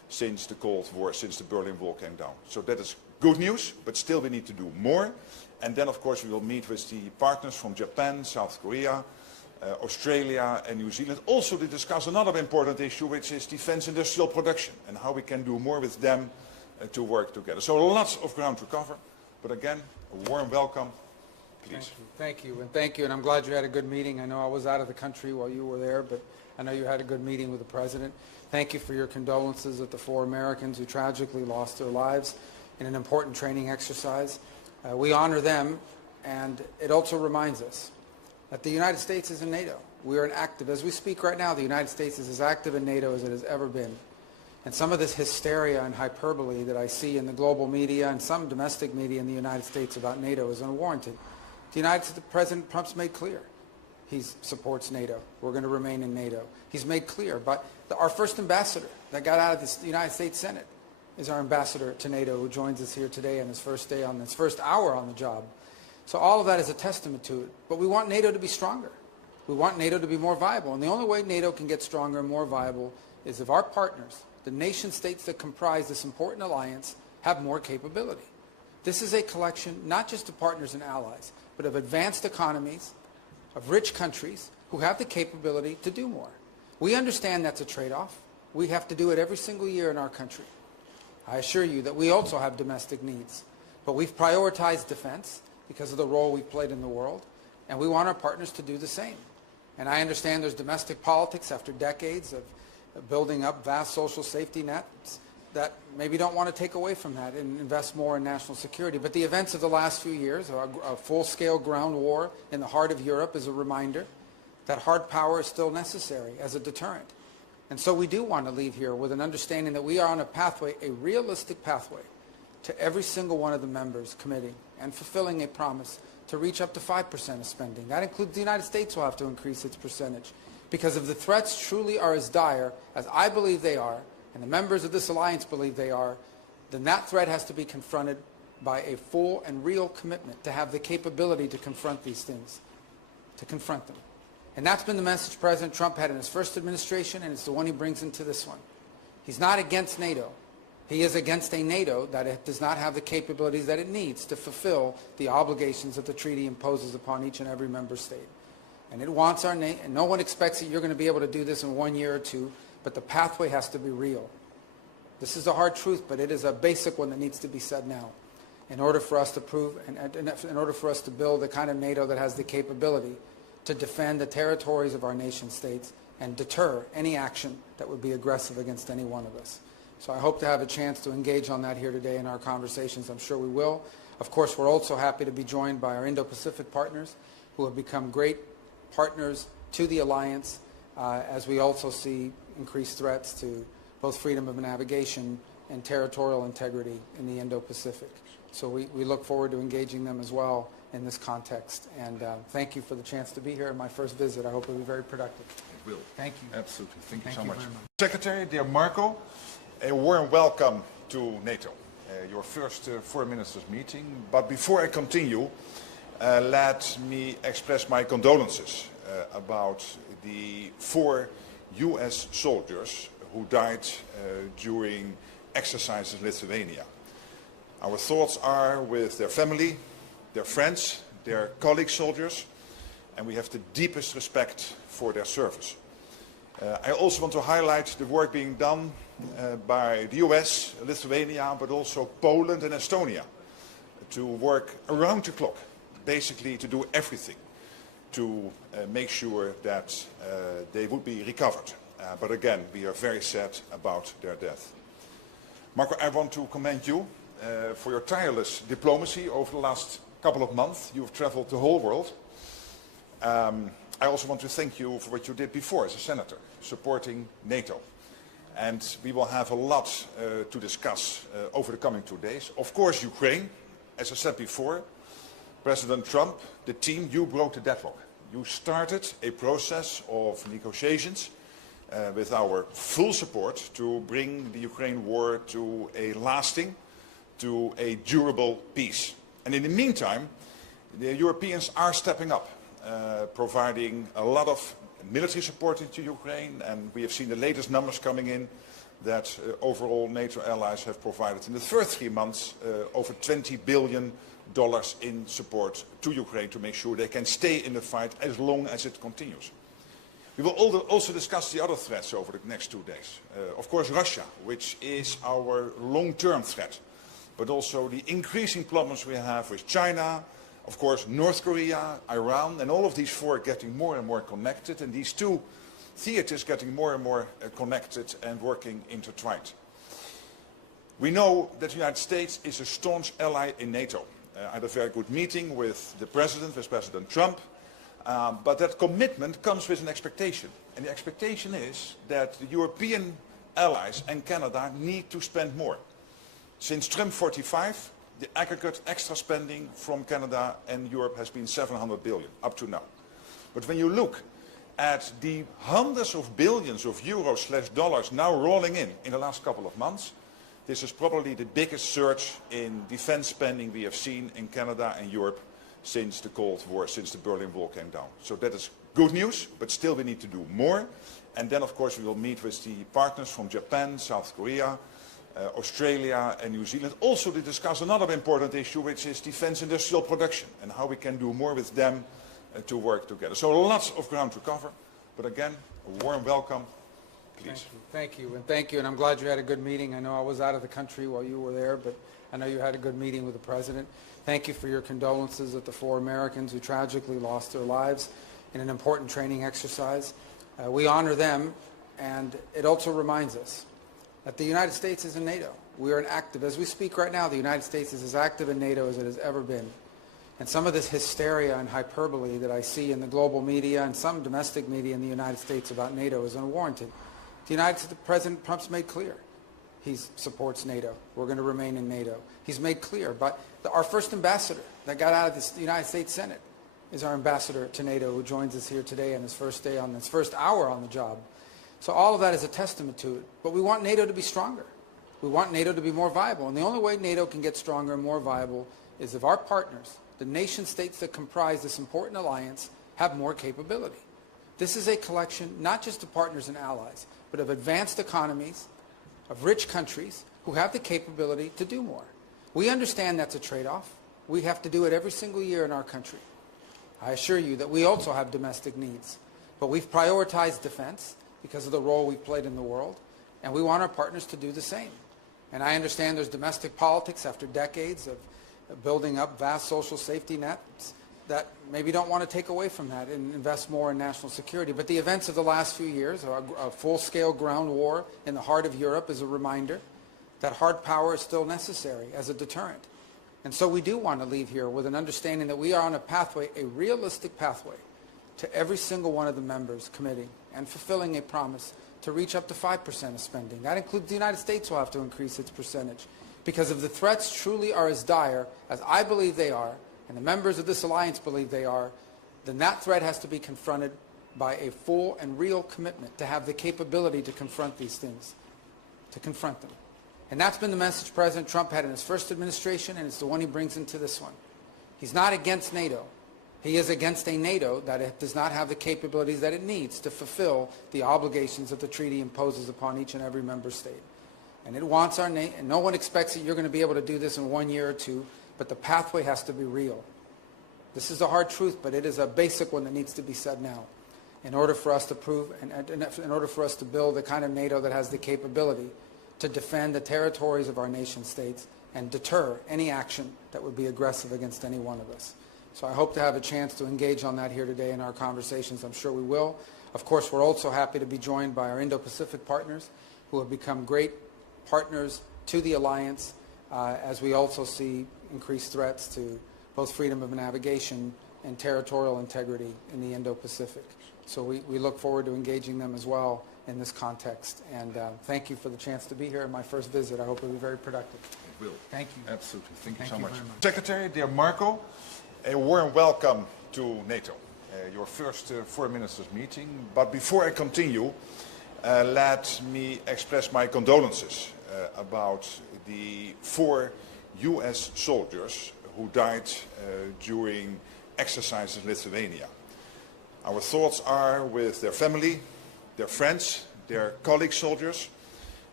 since the Cold War, since the Berlin Wall came down. So that is good news, but still we need to do more. And then, of course, we will meet with the partners from Japan, South Korea, Australia and New Zealand, also to discuss another important issue, which is defense industrial production and how we can do more with them to work together. So lots of ground to cover, but again, a warm welcome. Please. Thank you, and I'm glad you had a good meeting. I know I was out of the country while you were there, but I know you had a good meeting with the President. Thank you for your condolences with the 4 Americans who tragically lost their lives in an important training exercise. We honor them, and it also reminds us that the United States is in NATO. We are an active, as we speak right now, the United States is as active in NATO as it has ever been. And some of this hysteria and hyperbole that I see in the global media and some domestic media in the United States about NATO is unwarranted. President Trump's made clear he supports NATO. We're going to remain in NATO. He's made clear, but our first ambassador that got out of the United States Senate is our ambassador to NATO, who joins us here today on his first day, on his first hour on the job. So all of that is a testament to it. But we want NATO to be stronger. We want NATO to be more viable. And the only way NATO can get stronger and more viable is if our partners, the nation states that comprise this important alliance, have more capability. This is a collection not just of partners and allies, but of advanced economies, of rich countries who have the capability to do more. We understand that's a trade-off. We have to do it every single year in our country. I assure you that we also have domestic needs. But we've prioritized defense because of the role we've played in the world, and we want our partners to do the same. And I understand there's domestic politics after decades of building up vast social safety nets that maybe don't want to take away from that and invest more in national security. But the events of the last few years, a full-scale ground war in the heart of Europe, is a reminder that hard power is still necessary as a deterrent. And so we do want to leave here with an understanding that we are on a pathway, a realistic pathway, to every single one of the members committing and fulfilling a promise to reach up to 5% of spending. That includes the United States will have to increase its percentage. Because if the threats truly are as dire as I believe they are, and the members of this alliance believe they are, then that threat has to be confronted by a full and real commitment to have the capability to confront these things, to confront them. And that's been the message President Trump had in his first administration, and it's the one he brings into this one. He's not against NATO. He is against a NATO that does not have the capabilities that it needs to fulfill the obligations that the treaty imposes upon each and every member state. And it wants our nation, and no one expects that you're going to be able to do this in 1 year or 2, but the pathway has to be real. This is a hard truth, but it is a basic one that needs to be said now in order for us to prove, and in order for us to build the kind of NATO that has the capability to defend the territories of our nation states and deter any action that would be aggressive against any one of us. So I hope to have a chance to engage on that here today in our conversations. I'm sure we will. Of course, we're also happy to be joined by our Indo-Pacific partners who have become great partners to the alliance as we also see increased threats to both freedom of navigation and territorial integrity in the Indo-Pacific. So we look forward to engaging them as well in this context. And thank you for the chance to be here in my first visit. I hope it will be very productive. It will. Thank you. Absolutely. Thank you so much. Very much. Secretary, dear Marco, a warm welcome to NATO, your first Foreign Ministers meeting. But before I continue, let me express my condolences about the 4 US soldiers who died during exercises in Lithuania. Our thoughts are with their family, their friends, their colleague soldiers, and we have the deepest respect for their service. I also want to highlight the work being done by the US, Lithuania, but also Poland and Estonia to work around the clock, basically to do everything to make sure that they would be recovered. But again, we are very sad about their death. Marco, I want to commend you for your tireless diplomacy over the last couple of months. You've traveled the whole world. I also want to thank you for what you did before as a senator, supporting NATO. And we will have a lot to discuss over the coming 2 days. Of course, Ukraine, as I said before, President Trump, the team, you broke the deadlock. You started a process of negotiations with our full support to bring the Ukraine war to a lasting, to a durable peace. And in the meantime, the Europeans are stepping up, providing a lot of military support to Ukraine, and we have seen the latest numbers coming in that overall NATO allies have provided in the first 3 months over $20 billion in support to Ukraine to make sure they can stay in the fight as long as it continues. We will also discuss the other threats over the next 2 days. Of course, Russia, which is our long-term threat, but also the increasing problems we have with China, of course, North Korea, Iran, and all of these four getting more and more connected, and these two theaters getting more and more connected and working intertwined. We know that the United States is a staunch ally in NATO. I had a very good meeting with the President, with President Trump, but that commitment comes with an expectation. And the expectation is that the European allies and Canada need to spend more. Since Trump 45, the aggregate extra spending from Canada and Europe has been $700 billion up to now. But when you look at the hundreds of billions of euros/dollars now rolling in the last couple of months, this is probably the biggest surge in defense spending we have seen in Canada and Europe since the Cold War, since the Berlin Wall came down. So that is good news, but still we need to do more. And then, of course, we will meet with the partners from Japan, South Korea, Australia and New Zealand, also to discuss another important issue, which is defense industrial production and how we can do more with them to work together. So lots of ground to cover, but again, a warm welcome. Please. Thank you, and thank you, and I'm glad you had a good meeting. I know I was out of the country while you were there, but I know you had a good meeting with the President. Thank you for your condolences at the 4 Americans who tragically lost their lives in an important training exercise. We honor them, and it also reminds us that the United States is in NATO. We are as we speak right now, the United States is as active in NATO as it has ever been. And some of this hysteria and hyperbole that I see in the global media and some domestic media in the United States about NATO is unwarranted. President Trump's made clear he supports NATO. We're going to remain in NATO. He's made clear, but our first ambassador that got out of the United States Senate is our ambassador to NATO, who joins us here today on his first hour on the job. So all of that is a testament to it. But we want NATO to be stronger. We want NATO to be more viable. And the only way NATO can get stronger and more viable is if our partners, the nation states that comprise this important alliance, have more capability. This is a collection not just of partners and allies, but of advanced economies, of rich countries who have the capability to do more. We understand that's a trade-off. We have to do it every single year in our country. I assure you that we also have domestic needs, but we've prioritized defense because of the role we've played in the world, and we want our partners to do the same. And I understand there's domestic politics after decades of building up vast social safety nets that maybe don't want to take away from that and invest more in national security. But the events of the last few years, a full-scale ground war in the heart of Europe, is a reminder that hard power is still necessary as a deterrent. And so we do want to leave here with an understanding that we are on a pathway, a realistic pathway, to every single one of the members committing and fulfilling a promise to reach up to 5% of spending. That includes the United States will have to increase its percentage. Because if the threats truly are as dire as I believe they are, and the members of this alliance believe they are, then that threat has to be confronted by a full and real commitment to have the capability to confront these things, to confront them. And that's been the message President Trump had in his first administration, and it's the one he brings into this one. He's not against NATO. He is against a NATO that does not have the capabilities that it needs to fulfill the obligations that the treaty imposes upon each and every member state. And it wants our nation, and no one expects that you're going to be able to do this in 1 year or two, but the pathway has to be real. This is a hard truth, but it is a basic one that needs to be said now in order for us to prove, and in order for us to build the kind of NATO that has the capability to defend the territories of our nation states and deter any action that would be aggressive against any one of us. So I hope to have a chance to engage on that here today in our conversations. I'm sure we will. Of course, we're also happy to be joined by our Indo-Pacific partners who have become great partners to the alliance as we also see increased threats to both freedom of navigation and territorial integrity in the Indo-Pacific. So we look forward to engaging them as well in this context. And thank you for the chance to be here in my first visit. I hope it'll be very productive. It will. Thank you. Absolutely. Thank you so much. Secretary, dear Marco, a warm welcome to NATO, your first foreign ministers meeting. But before I continue, let me express my condolences about the 4 US soldiers who died during exercises in Lithuania. Our thoughts are with their family, their friends, their colleague soldiers,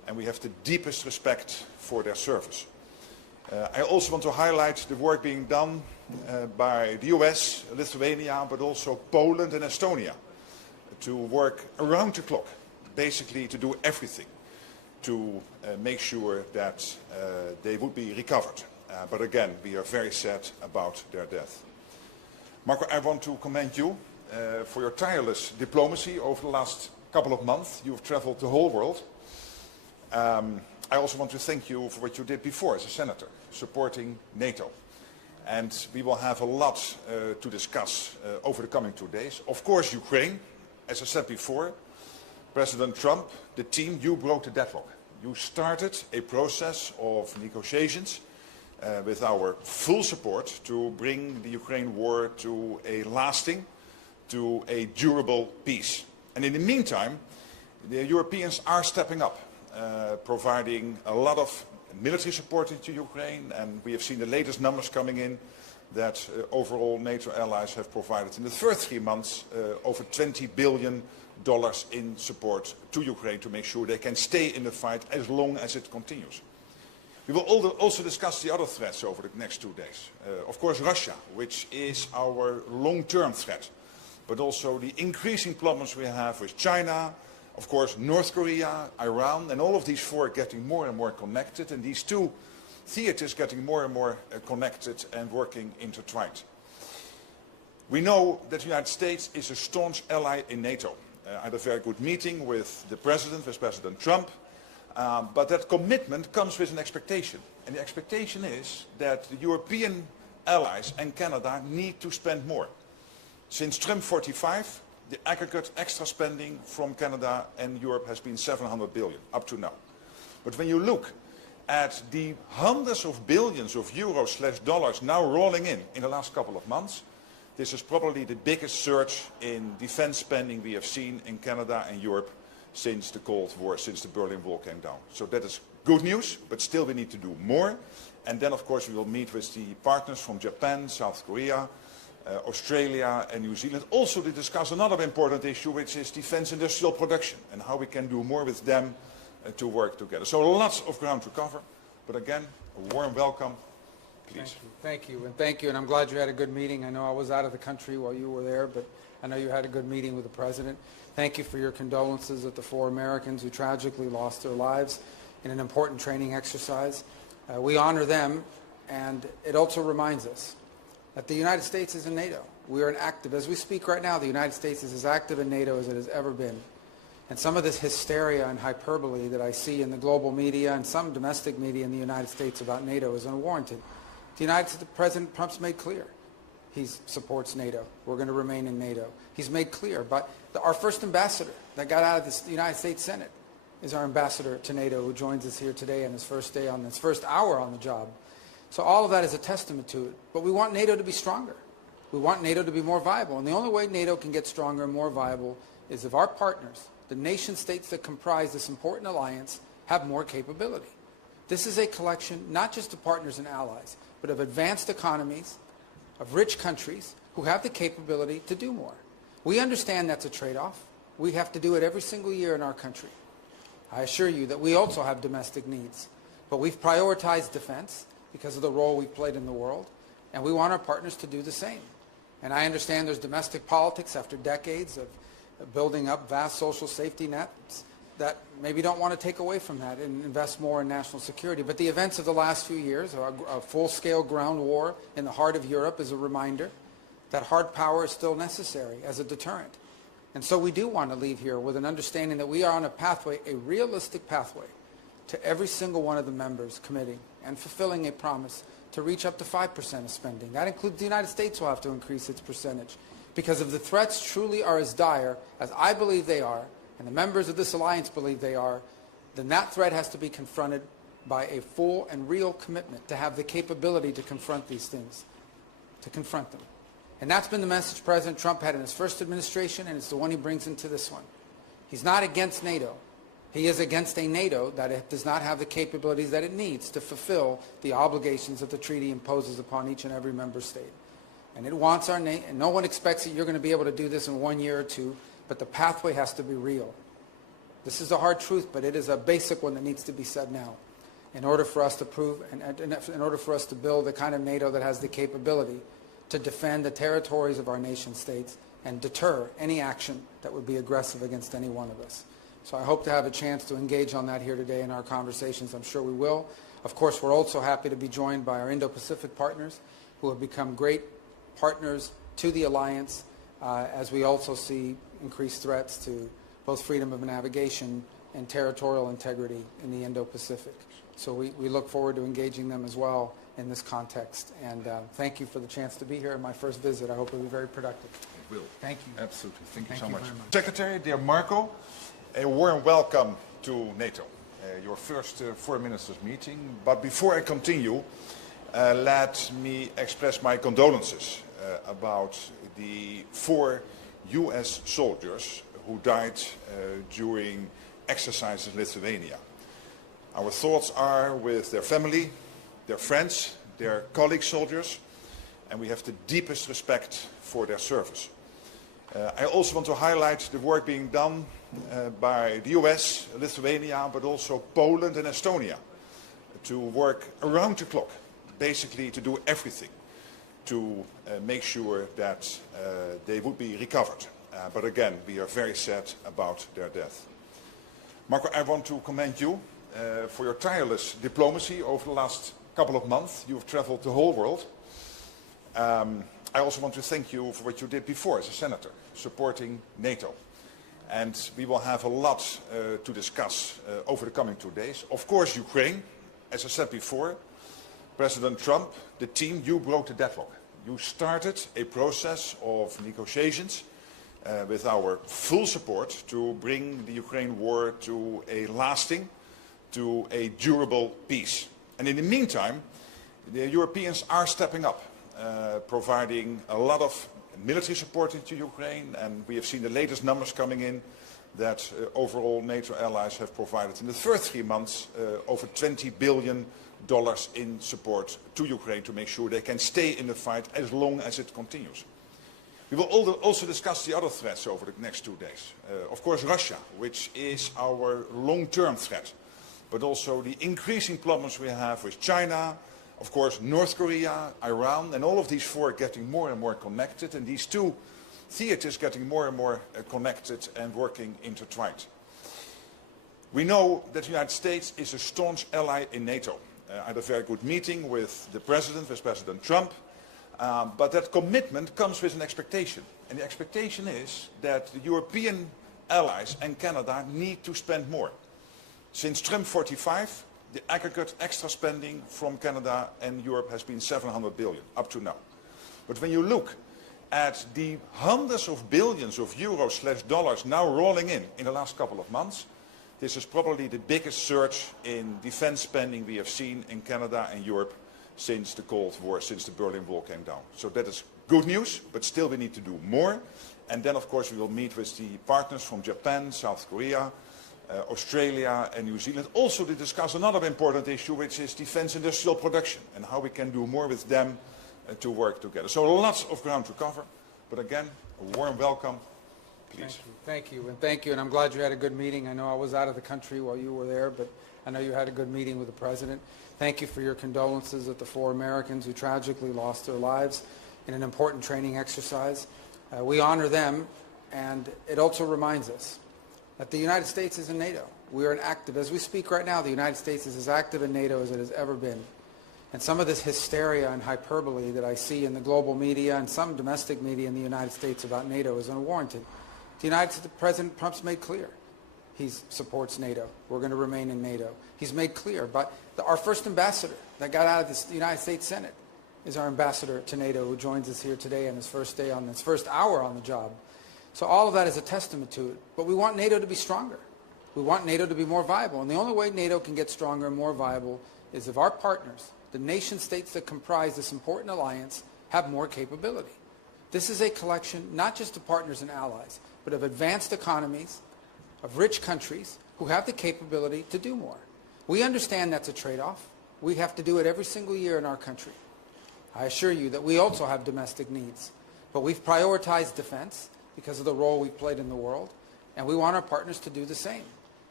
and we have the deepest respect for their service. I also want to highlight the work being done by the US, Lithuania, but also Poland and Estonia to work around the clock, basically to do everything to make sure that they would be recovered. But again, we are very sad about their death. Marco, I want to commend you for your tireless diplomacy over the last couple of months. You have traveled the whole world. I also want to thank you for what you did before as a senator, supporting NATO. And we will have a lot to discuss over the coming 2 days. Of course, Ukraine, as I said before, President Trump, the team, you broke the deadlock. You started a process of negotiations with our full support to bring the Ukraine war to a lasting, to a durable peace. And in the meantime, the Europeans are stepping up, providing a lot of military support into Ukraine, and we have seen the latest numbers coming in that overall NATO allies have provided in the first 3 months over $20 billion in support to Ukraine to make sure they can stay in the fight as long as it continues. We will also discuss the other threats over the next 2 days. Of course, Russia, which is our long-term threat, but also the increasing problems we have with China, of course, North Korea, Iran, and all of these four getting more and more connected, and these two theaters getting more and more connected and working intertwined. We know that the United States is a staunch ally in NATO. I had a very good meeting with the President, with President Trump, but that commitment comes with an expectation. And the expectation is that the European allies and Canada need to spend more. Since Trump 45, the aggregate extra spending from Canada and Europe has been $700 billion up to now. But when you look at the hundreds of billions of euros/dollars now rolling in the last couple of months, this is probably the biggest surge in defense spending we have seen in Canada and Europe since the Cold War, since the Berlin Wall came down. So that is good news, but still we need to do more. And then, of course, we will meet with the partners from Japan, South Korea, Australia and New Zealand, also to discuss another important issue, which is defense industrial production and how we can do more with them to work together. So lots of ground to cover, but again, a warm welcome. Please. Thank you, and I'm glad you had a good meeting. I know I was out of the country while you were there, but I know you had a good meeting with the President. Thank you for your condolences at the 4 Americans who tragically lost their lives in an important training exercise. We honor them, and it also reminds us that the United States is in NATO. We are as we speak right now, the United States is as active in NATO as it has ever been. And some of this hysteria and hyperbole that I see in the global media and some domestic media in the United States about NATO is unwarranted. The President Trump's made clear he supports NATO. We're going to remain in NATO. He's made clear, but our first ambassador that got out of the United States Senate is our ambassador to NATO, who joins us here today on his first day, on his first hour on the job. So all of that is a testament to it. But we want NATO to be stronger. We want NATO to be more viable. And the only way NATO can get stronger and more viable is if our partners, the nation states that comprise this important alliance, have more capability. This is a collection not just of partners and allies, but of advanced economies, of rich countries who have the capability to do more. We understand that's a trade-off. We have to do it every single year in our country. I assure you that we also have domestic needs, but we've prioritized defense because of the role we've played in the world, and we want our partners to do the same. And I understand there's domestic politics after decades of building up vast social safety nets that maybe don't want to take away from that and invest more in national security. But the events of the last few years, a full-scale ground war in the heart of Europe, is a reminder that hard power is still necessary as a deterrent. And so we do want to leave here with an understanding that we are on a pathway, a realistic pathway, to every single one of the members committing and fulfilling a promise to reach up to 5% of spending. That includes the United States will have to increase its percentage. Because if the threats truly are as dire as I believe they are, and the members of this alliance believe they are, then that threat has to be confronted by a full and real commitment to have the capability to confront these things, to confront them. And that's been the message President Trump had in his first administration, and it's the one he brings into this one. He's not against NATO. He is against a NATO that does not have the capabilities that it needs to fulfill the obligations that the treaty imposes upon each and every member state. And it wants our nation, and no one expects that you're going to be able to do this in 1 year or two, but the pathway has to be real. This is a hard truth, but it is a basic one that needs to be said now. In order for us to prove, and in order for us to build the kind of NATO that has the capability to defend the territories of our nation states and deter any action that would be aggressive against any one of us. So I hope to have a chance to engage on that here today in our conversations. I'm sure we will. Of course, we're also happy to be joined by our Indo-Pacific partners who have become great partners to the alliance as we also see increased threats to both freedom of navigation and territorial integrity in the Indo-Pacific. So we look forward to engaging them as well in this context. And thank you for the chance to be here in my first visit. I hope it will be very productive. It will. Thank you. Absolutely. Thank you so much. very much. Secretary, dear Marco, a warm welcome to NATO, your first foreign ministers meeting. But before I continue, let me express my condolences about the 4 US soldiers who died during exercises in Lithuania. Our thoughts are with their family, their friends, their colleague soldiers, and we have the deepest respect for their service. I also want to highlight the work being done by the US, Lithuania, but also Poland and Estonia to work around the clock, basically to do everything to make sure that they would be recovered. But again, we are very sad about their death. Marco, I want to commend you for your tireless diplomacy over the last couple of months. You've traveled the whole world. I also want to thank you for what you did before as a senator, supporting NATO. And we will have a lot to discuss over the coming 2 days. Of course, Ukraine, as I said before, President Trump, the team, you broke the deadlock. You started a process of negotiations with our full support to bring the Ukraine war to a lasting, to a durable peace. And in the meantime, the Europeans are stepping up, providing a lot of military support into Ukraine, and we have seen the latest numbers coming in that overall NATO allies have provided in the first 3 months over $20 billion in support to Ukraine to make sure they can stay in the fight as long as it continues. We will also discuss the other threats over the next 2 days. Of course, Russia, which is our long-term threat, but also the increasing problems we have with China, of course, North Korea, Iran, and all of these 4 getting more and more connected, and these 2 theaters getting more and more connected and working intertwined. We know that the United States is a staunch ally in NATO. I had a very good meeting with the President, with President Trump, but that commitment comes with an expectation. And the expectation is that the European allies and Canada need to spend more. Since Trump 45, the aggregate extra spending from Canada and Europe has been $700 billion up to now. But when you look at the hundreds of billions of euros/dollars now rolling in the last couple of months, this is probably the biggest surge in defense spending we have seen in Canada and Europe since the Cold War, since the Berlin Wall came down. So that is good news, but still we need to do more. And then, of course, we will meet with the partners from Japan, South Korea, Australia and New Zealand, also to discuss another important issue, which is defense industrial production and how we can do more with them to work together. So lots of ground to cover, but again, a warm welcome. Please. Thank you, and thank you, and I'm glad you had a good meeting. I know I was out of the country while you were there, but I know you had a good meeting with the President. Thank you for your condolences at the 4 Americans who tragically lost their lives in an important training exercise. We honor them, and it also reminds us that the United States is in NATO. We are an active, as we speak right now, the United States is as active in NATO as it has ever been. And some of this hysteria and hyperbole that I see in the global media and some domestic media in the United States about NATO is unwarranted. President Trump's made clear he supports NATO. We're going to remain in NATO. He's made clear, but our first ambassador that got out of the United States Senate is our ambassador to NATO, who joins us here today on his first day, on his first hour on the job. So all of that is a testament to it. But we want NATO to be stronger. We want NATO to be more viable. And the only way NATO can get stronger and more viable is if our partners, the nation states that comprise this important alliance, have more capability. This is a collection not just of partners and allies, but of advanced economies, of rich countries who have the capability to do more. We understand that's a trade-off. We have to do it every single year in our country. I assure you that we also have domestic needs. But we've prioritized defense because of the role we've played in the world, and we want our partners to do the same.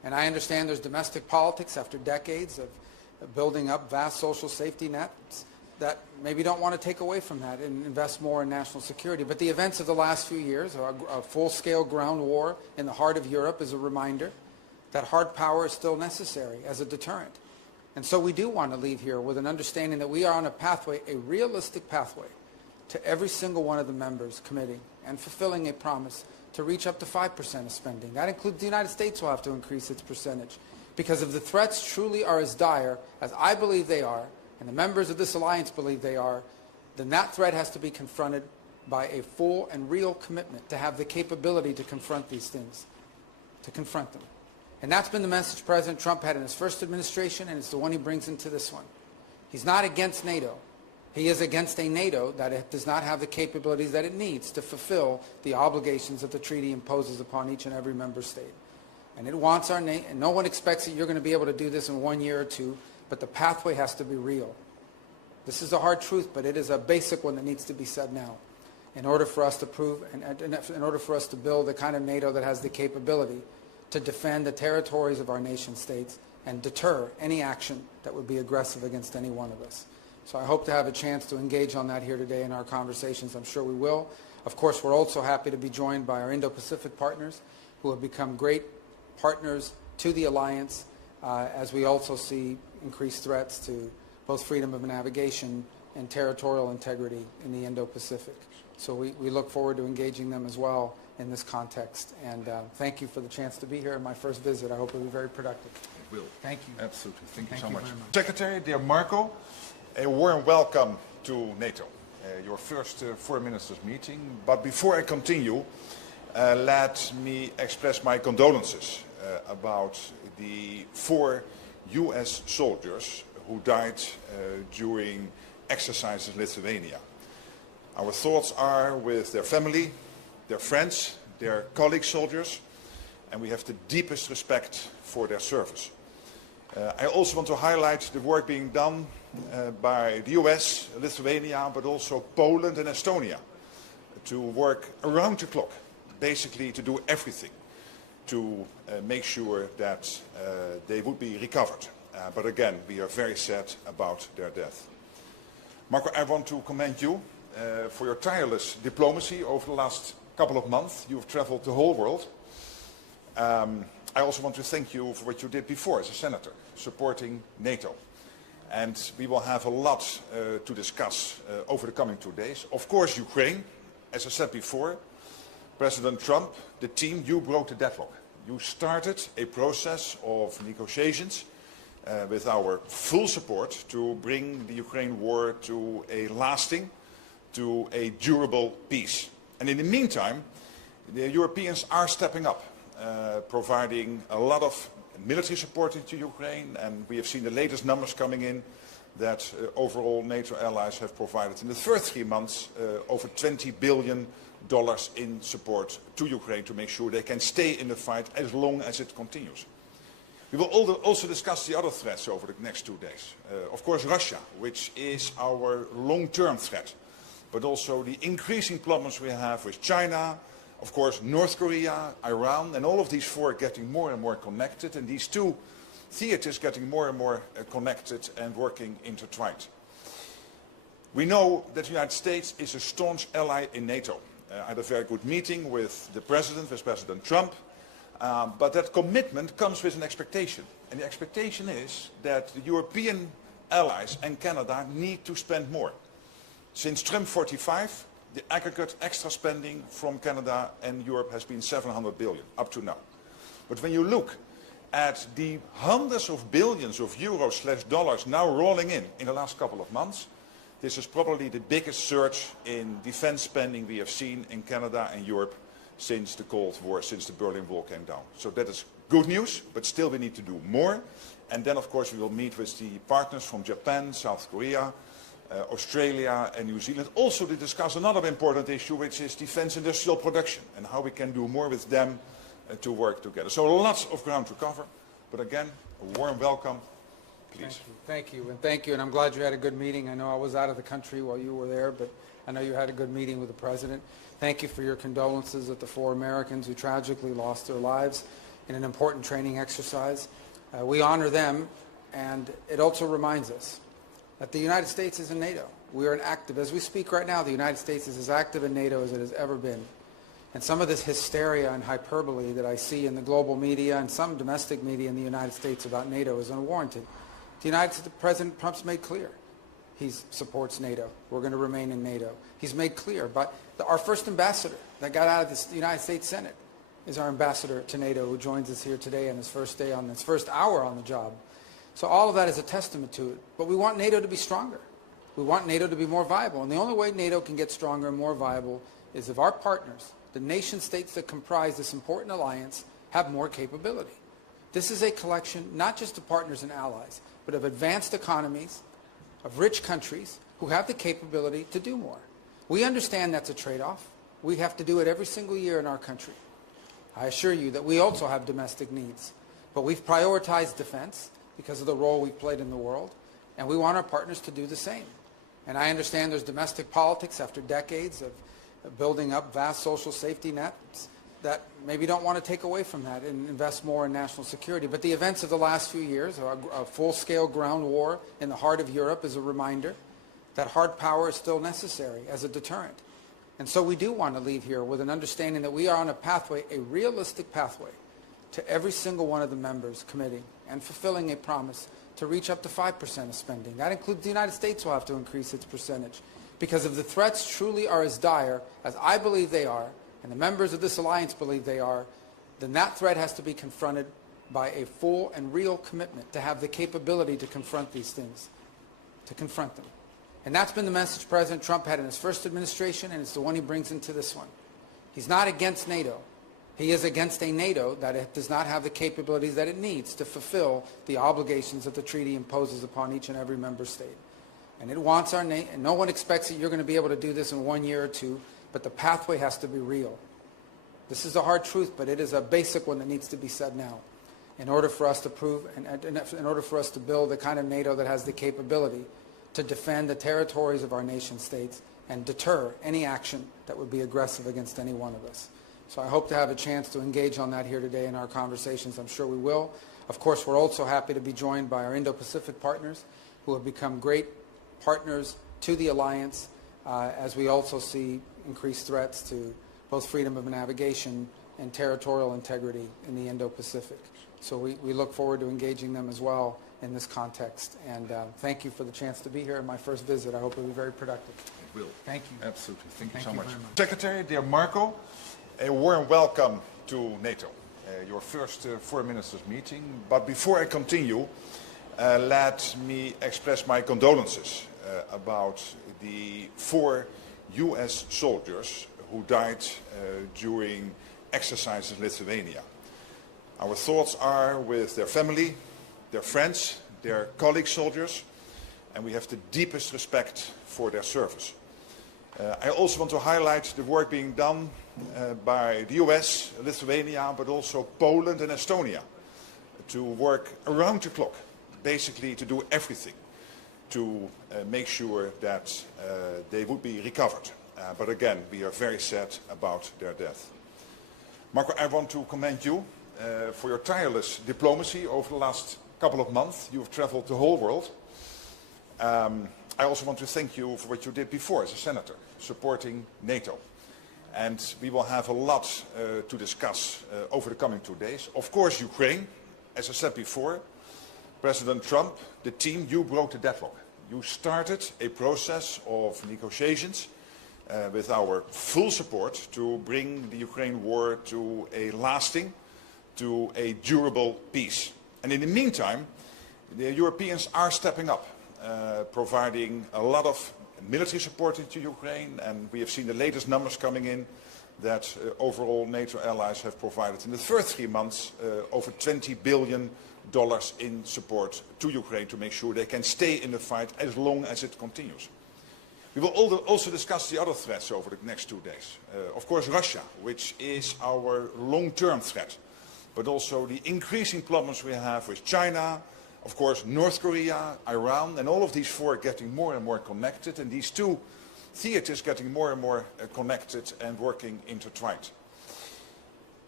And I understand there's domestic politics after decades of building up vast social safety nets that maybe don't want to take away from that and invest more in national security. But the events of the last few years, a full-scale ground war in the heart of Europe, is a reminder that hard power is still necessary as a deterrent. And so we do want to leave here with an understanding that we are on a pathway, a realistic pathway, to every single one of the members committing and fulfilling a promise to reach up to 5% of spending. That includes the United States will have to increase its percentage. Because if the threats truly are as dire as I believe they are, and the members of this alliance believe they are, then that threat has to be confronted by a full and real commitment to have the capability to confront these things, to confront them. And that's been the message President Trump had in his first administration, and it's the one he brings into this one. He's not against NATO. He is against a NATO that does not have the capabilities that it needs to fulfill the obligations that the treaty imposes upon each and every member state. And it wants our nation, and no one expects that you're going to be able to do this in 1 year or two, but the pathway has to be real. This is a hard truth, but it is a basic one that needs to be said now in order for us to prove, and in order for us to build the kind of NATO that has the capability to defend the territories of our nation states and deter any action that would be aggressive against any one of us. So I hope to have a chance to engage on that here today in our conversations. I'm sure we will. Of course, we're also happy to be joined by our Indo-Pacific partners who have become great partners to the alliance as we also see increased threats to both freedom of navigation and territorial integrity in the Indo-Pacific. So we look forward to engaging them as well in this context. And thank you for the chance to be here in my first visit. I hope it will be very productive. It will. Thank you. Absolutely. Thank you so much. Very much. Secretary, dear Marco, a warm welcome to NATO, your first foreign ministers meeting. But before I continue, let me express my condolences about the 4 US soldiers who died during exercises in Lithuania. Our thoughts are with their family, their friends, their colleague soldiers, and we have the deepest respect for their service. I also want to highlight the work being done by the US, Lithuania, but also Poland and Estonia to work around the clock, basically to do everything to make sure that they would be recovered. But again, we are very sad about their death. Marco, I want to commend you for your tireless diplomacy over the last couple of months. You've traveled the whole world. I also want to thank you for what you did before as a senator, supporting NATO. And we will have a lot to discuss over the coming 2 days. Of course, Ukraine, as I said before, President Trump, the team, you broke the deadlock. You started a process of negotiations with our full support to bring the Ukraine war to a lasting, to a durable peace. And in the meantime, the Europeans are stepping up, providing a lot of military support to Ukraine, and we have seen the latest numbers coming in that overall NATO allies have provided in the first 3 months over $20 billion in support to Ukraine to make sure they can stay in the fight as long as it continues. We will also discuss the other threats over the next 2 days. Of course, Russia, which is our long-term threat, but also the increasing problems we have with China, of course, North Korea, Iran, and all of these 4 getting more and more connected, and these 2 theaters getting more and more connected and working intertwined. We know that the United States is a staunch ally in NATO. I had a very good meeting with the President, with President Trump, but that commitment comes with an expectation. And the expectation is that the European allies and Canada need to spend more. Since Trump 45, the aggregate extra spending from Canada and Europe has been $700 billion up to now. But when you look at the hundreds of billions of euros/dollars now rolling in the last couple of months, this is probably the biggest surge in defense spending we have seen in Canada and Europe since the Cold War, since the Berlin Wall came down. So that is good news, but still we need to do more. And then, of course, we will meet with the partners from Japan, South Korea, Australia and New Zealand, also to discuss another important issue, which is defense industrial production and how we can do more with them to work together. So lots of ground to cover, but again, a warm welcome. Please. Thank you, and thank you, and I'm glad you had a good meeting. I know I was out of the country while you were there, but I know you had a good meeting with the President. Thank you for your condolences at the 4 Americans who tragically lost their lives in an important training exercise. We honor them, and it also reminds us that the United States is in NATO. We are as we speak right now, the United States is as active in NATO as it has ever been. And some of this hysteria and hyperbole that I see in the global media and some domestic media in the United States about NATO is unwarranted. President Trump's made clear he supports NATO. We're going to remain in NATO. He's made clear, but our first ambassador that got out of the United States Senate is our ambassador to NATO, who joins us here today on his first hour on the job. So all of that is a testament to it. But we want NATO to be stronger. We want NATO to be more viable. And the only way NATO can get stronger and more viable is if our partners, the nation states that comprise this important alliance, have more capability. This is a collection not just of partners and allies, but of advanced economies, of rich countries who have the capability to do more. We understand that's a trade-off. We have to do it every single year in our country. I assure you that we also have domestic needs, but we've prioritized defense because of the role we've played in the world, and we want our partners to do the same. And I understand there's domestic politics after decades of building up vast social safety nets that maybe don't want to take away from that and invest more in national security. But the events of the last few years, a full-scale ground war in the heart of Europe, is a reminder that hard power is still necessary as a deterrent. And so we do want to leave here with an understanding that we are on a pathway, a realistic pathway, to every single one of the members committing and fulfilling a promise to reach up to 5% of spending. That includes the United States will have to increase its percentage. Because if the threats truly are as dire as I believe they are, and the members of this alliance believe they are, then that threat has to be confronted by a full and real commitment to have the capability to confront these things, to confront them. And that's been the message President Trump had in his first administration, and it's the one he brings into this one. He's not against NATO. He is against a NATO that does not have the capabilities that it needs to fulfill the obligations that the treaty imposes upon each and every member state. And it wants our nation, and no one expects that you're going to be able to do this in 1 year or two, but the pathway has to be real. This is a hard truth, but it is a basic one that needs to be said now in order for us to prove, and in order for us to build the kind of NATO that has the capability to defend the territories of our nation states and deter any action that would be aggressive against any one of us. So I hope to have a chance to engage on that here today in our conversations. I'm sure we will. Of course, we're also happy to be joined by our Indo-Pacific partners who have become great partners to the alliance as we also see increased threats to both freedom of navigation and territorial integrity in the Indo-Pacific. So we look forward to engaging them as well in this context. And thank you for the chance to be here in my first visit. I hope it will be very productive. It will. Thank you. Absolutely. Thank you so much. Very much. Secretary, dear Marco, a warm welcome to NATO, your first foreign ministers meeting. But before I continue, let me express my condolences about the 4 US soldiers who died during exercises in Lithuania. Our thoughts are with their family, their friends, their colleague soldiers, and we have the deepest respect for their service. I also want to highlight the work being done by the US, Lithuania, but also Poland and Estonia to work around the clock, basically to do everything to make sure that they would be recovered. But again, we are very sad about their death. Marco, I want to commend you for your tireless diplomacy over the last couple of months. You have traveled the whole world. I also want to thank you for what you did before as a senator, supporting NATO. And we will have a lot to discuss over the coming 2 days. Of course, Ukraine, as I said before, President Trump, the team, you broke the deadlock. You started a process of negotiations with our full support to bring the Ukraine war to a lasting, to a durable peace. And in the meantime, the Europeans are stepping up, providing a lot of military support into Ukraine, and we have seen the latest numbers coming in that overall NATO allies have provided in the first 3 months over $20 billion in support to Ukraine to make sure they can stay in the fight as long as it continues. We will also discuss the other threats over the next 2 days. Of course, Russia, which is our long-term threat, but also the increasing problems we have with China, of course, North Korea, Iran, and all of these 4 getting more and more connected, and these 2 theaters getting more and more connected and working intertwined.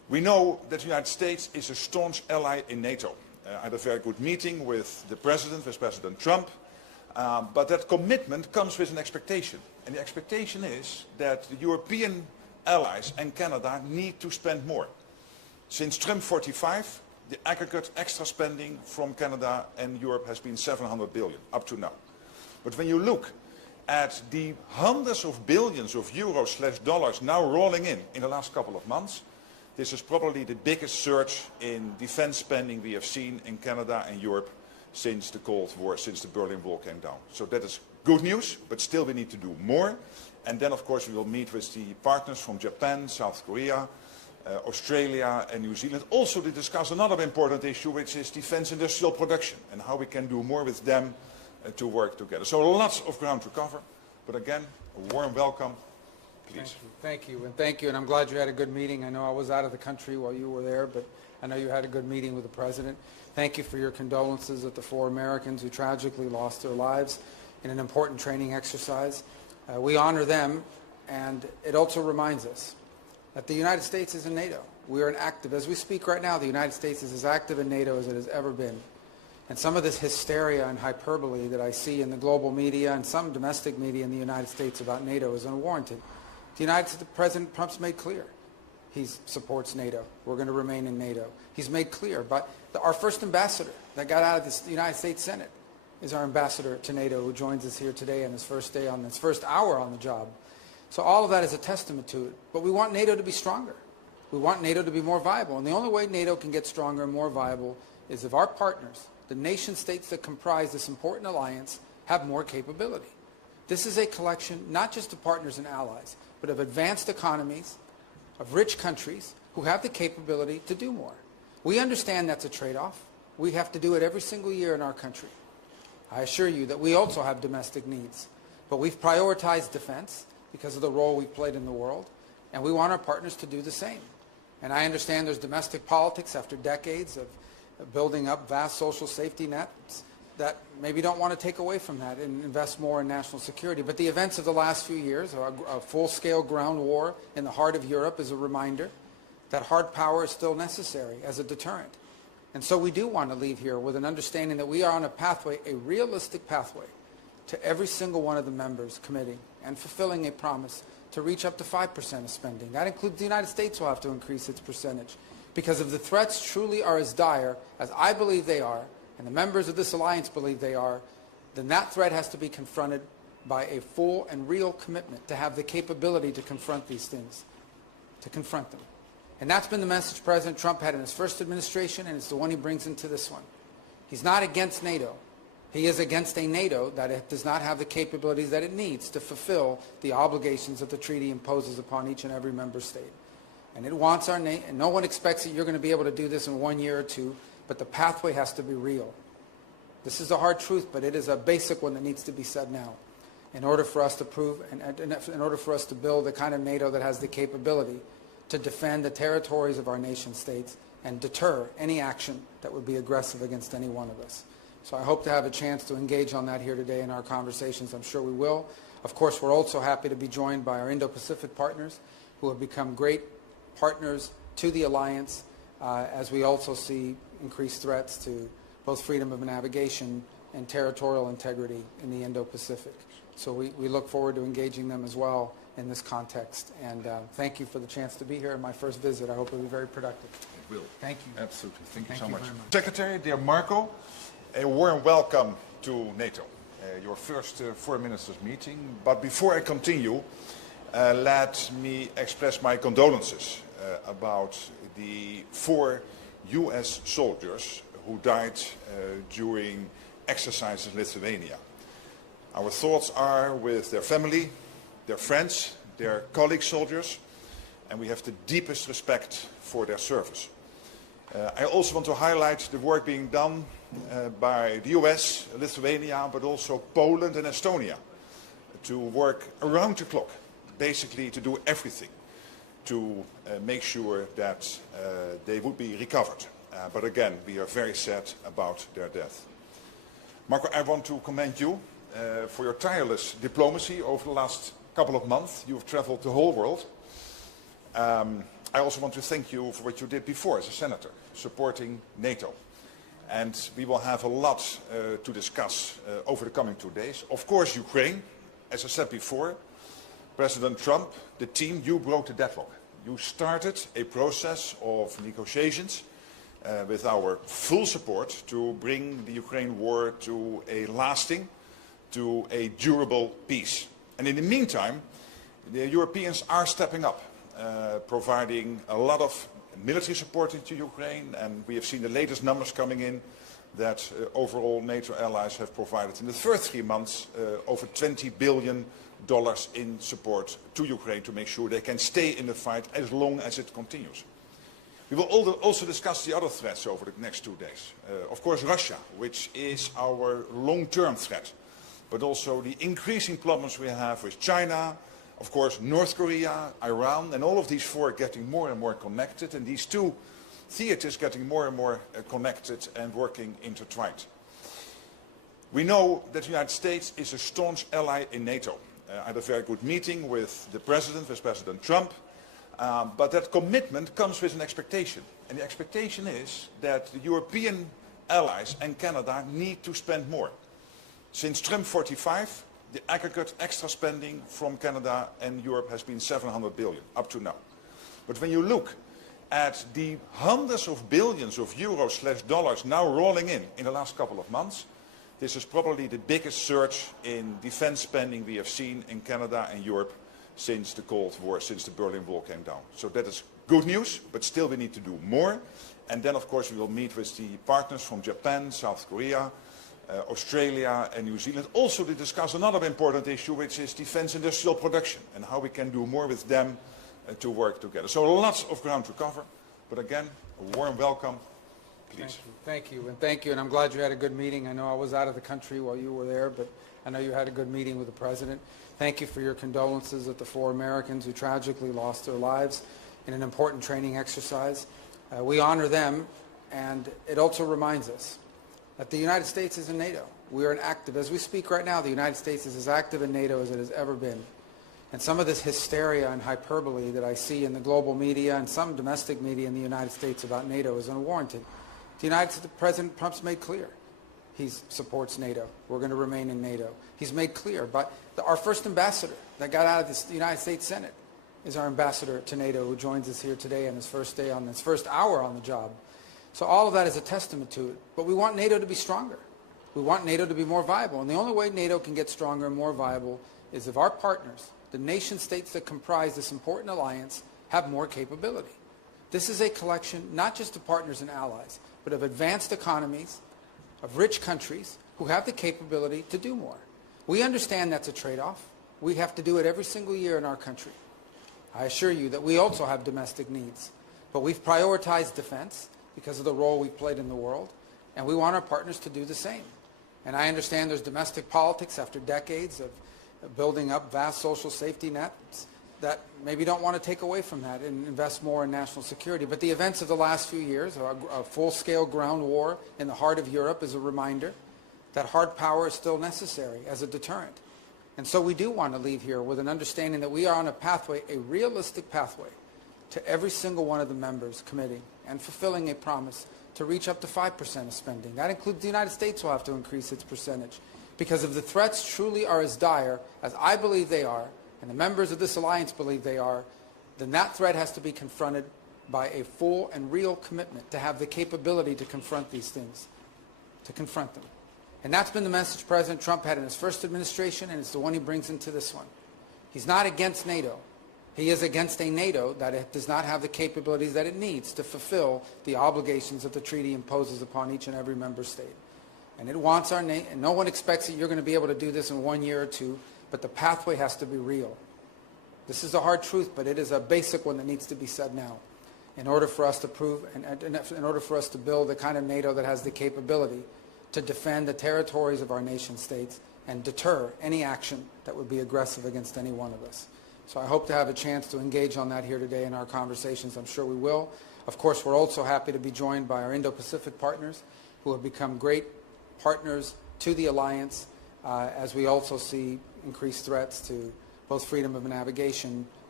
We know that the United States is a staunch ally in NATO. I had a very good meeting with the President, with President Trump, but that commitment comes with an expectation. And the expectation is that the European allies and Canada need to spend more. Since Trump 45, the aggregate extra spending from Canada and Europe has been 700 billion up to now. But when you look at the hundreds of billions of euros/dollars now rolling in the last couple of months, this is probably the biggest surge in defense spending we have seen in Canada and Europe since the Cold War, since the Berlin Wall came down. So that is good news, but still we need to do more. And then, of course, we will meet with the partners from Japan, South Korea, Australia and New Zealand, also to discuss another important issue, which is defense industrial production and how we can do more with them to work together. So lots of ground to cover, but again, a warm welcome, please. Thank you, and thank you, and I'm glad you had a good meeting. I know I was out of the country while you were there, but I know you had a good meeting with the President. Thank you for your condolences at the 4 Americans who tragically lost their lives in an important training exercise. We honor them, and it also reminds us that the United States is in NATO. We are as we speak right now, the United States is as active in NATO as it has ever been. And some of this hysteria and hyperbole that I see in the global media and some domestic media in the United States about NATO is unwarranted. The President Trump's made clear he supports NATO. We're going to remain in NATO. He's made clear, but our first ambassador that got out of the United States Senate is our ambassador to NATO, who joins us here today on his first day, on his first hour on the job. So all of that is a testament to it. But we want NATO to be stronger. We want NATO to be more viable. And the only way NATO can get stronger and more viable is if our partners, the nation states that comprise this important alliance, have more capability. This is a collection not just of partners and allies, but of advanced economies, of rich countries who have the capability to do more. We understand that's a trade-off. We have to do it every single year in our country. I assure you that we also have domestic needs, but we've prioritized defense because of the role we've played in the world, and we want our partners to do the same. And I understand there's domestic politics after decades of building up vast social safety nets that maybe don't want to take away from that and invest more in national security. But the events of the last few years, a full-scale ground war in the heart of Europe, is a reminder that hard power is still necessary as a deterrent. And so we do want to leave here with an understanding that we are on a pathway, a realistic pathway, to every single one of the members committing and fulfilling a promise to reach up to 5% of spending. That includes the United States will have to increase its percentage. Because if the threats truly are as dire as I believe they are, and the members of this alliance believe they are, then that threat has to be confronted by a full and real commitment to have the capability to confront these things, to confront them. And that's been the message President Trump had in his first administration, and it's the one he brings into this one. He's not against NATO. He is against a NATO that does not have the capabilities that it needs to fulfill the obligations that the treaty imposes upon each and every member state. And it wants our nation, and no one expects that you're going to be able to do this in 1 year or two, but the pathway has to be real. This is a hard truth, but it is a basic one that needs to be said now in order for us to prove, and in order for us to build the kind of NATO that has the capability to defend the territories of our nation states and deter any action that would be aggressive against any one of us. So I hope to have a chance to engage on that here today in our conversations. I'm sure we will. Of course, we're also happy to be joined by our Indo-Pacific partners who have become great partners to the alliance as we also see increased threats to both freedom of navigation and territorial integrity in the Indo-Pacific. So we look forward to engaging them as well in this context. And thank you for the chance to be here in my first visit. I hope it will be very productive. It will. Thank you. Absolutely. Thank you so much. Secretary, dear Marco, a warm welcome to NATO, your first foreign ministers meeting. But before I continue, let me express my condolences about the 4 US soldiers who died during exercises in Lithuania. Our thoughts are with their family, their friends, their colleague soldiers, and we have the deepest respect for their service. I also want to highlight the work being done by the US, Lithuania, but also Poland and Estonia to work around the clock, basically to do everything to make sure that they would be recovered. But again, we are very sad about their death. Marco, I want to commend you for your tireless diplomacy over the last couple of months. You've traveled the whole world. I also want to thank you for what you did before as a senator, supporting NATO. And we will have a lot to discuss over the coming 2 days. Of course, Ukraine, as I said before, President Trump, the team, you broke the deadlock. You started a process of negotiations with our full support to bring the Ukraine war to a lasting, to a durable peace. And in the meantime, the Europeans are stepping up, providing a lot of military support into Ukraine, and we have seen the latest numbers coming in that overall NATO allies have provided in the first 3 months over $20 billion in support to Ukraine to make sure they can stay in the fight as long as it continues. We will also discuss the other threats over the next 2 days. Of course, Russia, which is our long-term threat, but also the increasing problems we have with China, of course, North Korea, Iran, and all of these four are getting more and more connected, and these two theaters getting more and more connected and working intertwined. We know that the United States is a staunch ally in NATO. I had a very good meeting with the President, with President Trump, but that commitment comes with an expectation. And the expectation is that the European allies and Canada need to spend more. Since Trump 45, the aggregate extra spending from Canada and Europe has been $700 billion up to now. But when you look at the hundreds of billions of euros/dollars now rolling in the last couple of months, this is probably the biggest surge in defense spending we have seen in Canada and Europe since the Cold War, since the Berlin Wall came down. So that is good news, but still we need to do more. And then, of course, we will meet with the partners from Japan, South Korea, Australia and New Zealand, also to discuss another important issue, which is defense industrial production and how we can do more with them to work together. So lots of ground to cover, but again, a warm welcome. Please. Thank you, and I'm glad you had a good meeting. I know I was out of the country while you were there, but I know you had a good meeting with the President. Thank you for your condolences at the 4 Americans who tragically lost their lives in an important training exercise. We honor them, and it also reminds us that the United States is in NATO. We are an active, as we speak right now, the United States is as active in NATO as it has ever been. And some of this hysteria and hyperbole that I see in the global media and some domestic media in the United States about NATO is unwarranted. President Trump's made clear he supports NATO. We're going to remain in NATO. He's made clear, but our first ambassador that got out of the United States Senate is our ambassador to NATO, who joins us here today on his first day, on his first hour on the job. So all of that is a testament to it. But we want NATO to be stronger. We want NATO to be more viable. And the only way NATO can get stronger and more viable is if our partners, the nation states that comprise this important alliance, have more capability. This is a collection not just of partners and allies, but of advanced economies, of rich countries who have the capability to do more. We understand that's a trade-off. We have to do it every single year in our country. I assure you that we also have domestic needs. But we've prioritized defense because of the role we've played in the world, and we want our partners to do the same. And I understand there's domestic politics after decades of building up vast social safety nets that maybe don't want to take away from that and invest more in national security. But the events of the last few years, a full-scale ground war in the heart of Europe, is a reminder that hard power is still necessary as a deterrent. And so we do want to leave here with an understanding that we are on a pathway, a realistic pathway, to every single one of the members committing and fulfilling a promise to reach up to 5% of spending. That includes the United States will have to increase its percentage. Because if the threats truly are as dire as I believe they are, and the members of this alliance believe they are, then that threat has to be confronted by a full and real commitment to have the capability to confront these things, to confront them. And that's been the message President Trump had in his first administration, and it's the one he brings into this one. He's not against NATO. He is against a NATO that does not have the capabilities that it needs to fulfill the obligations that the treaty imposes upon each and every member state. And it wants our nation, and no one expects that you're going to be able to do this in 1 year or 2, but the pathway has to be real. This is a hard truth, but it is a basic one that needs to be said now in order for us to prove, and in order for us to build the kind of NATO that has the capability to defend the territories of our nation states and deter any action that would be aggressive against any one of us. So I hope to have a chance to engage on that here today in our conversations. I'm sure we will. Of course, we're also happy to be joined by our Indo-Pacific partners who have become great partners to the alliance as we also see increased threats to both freedom of navigation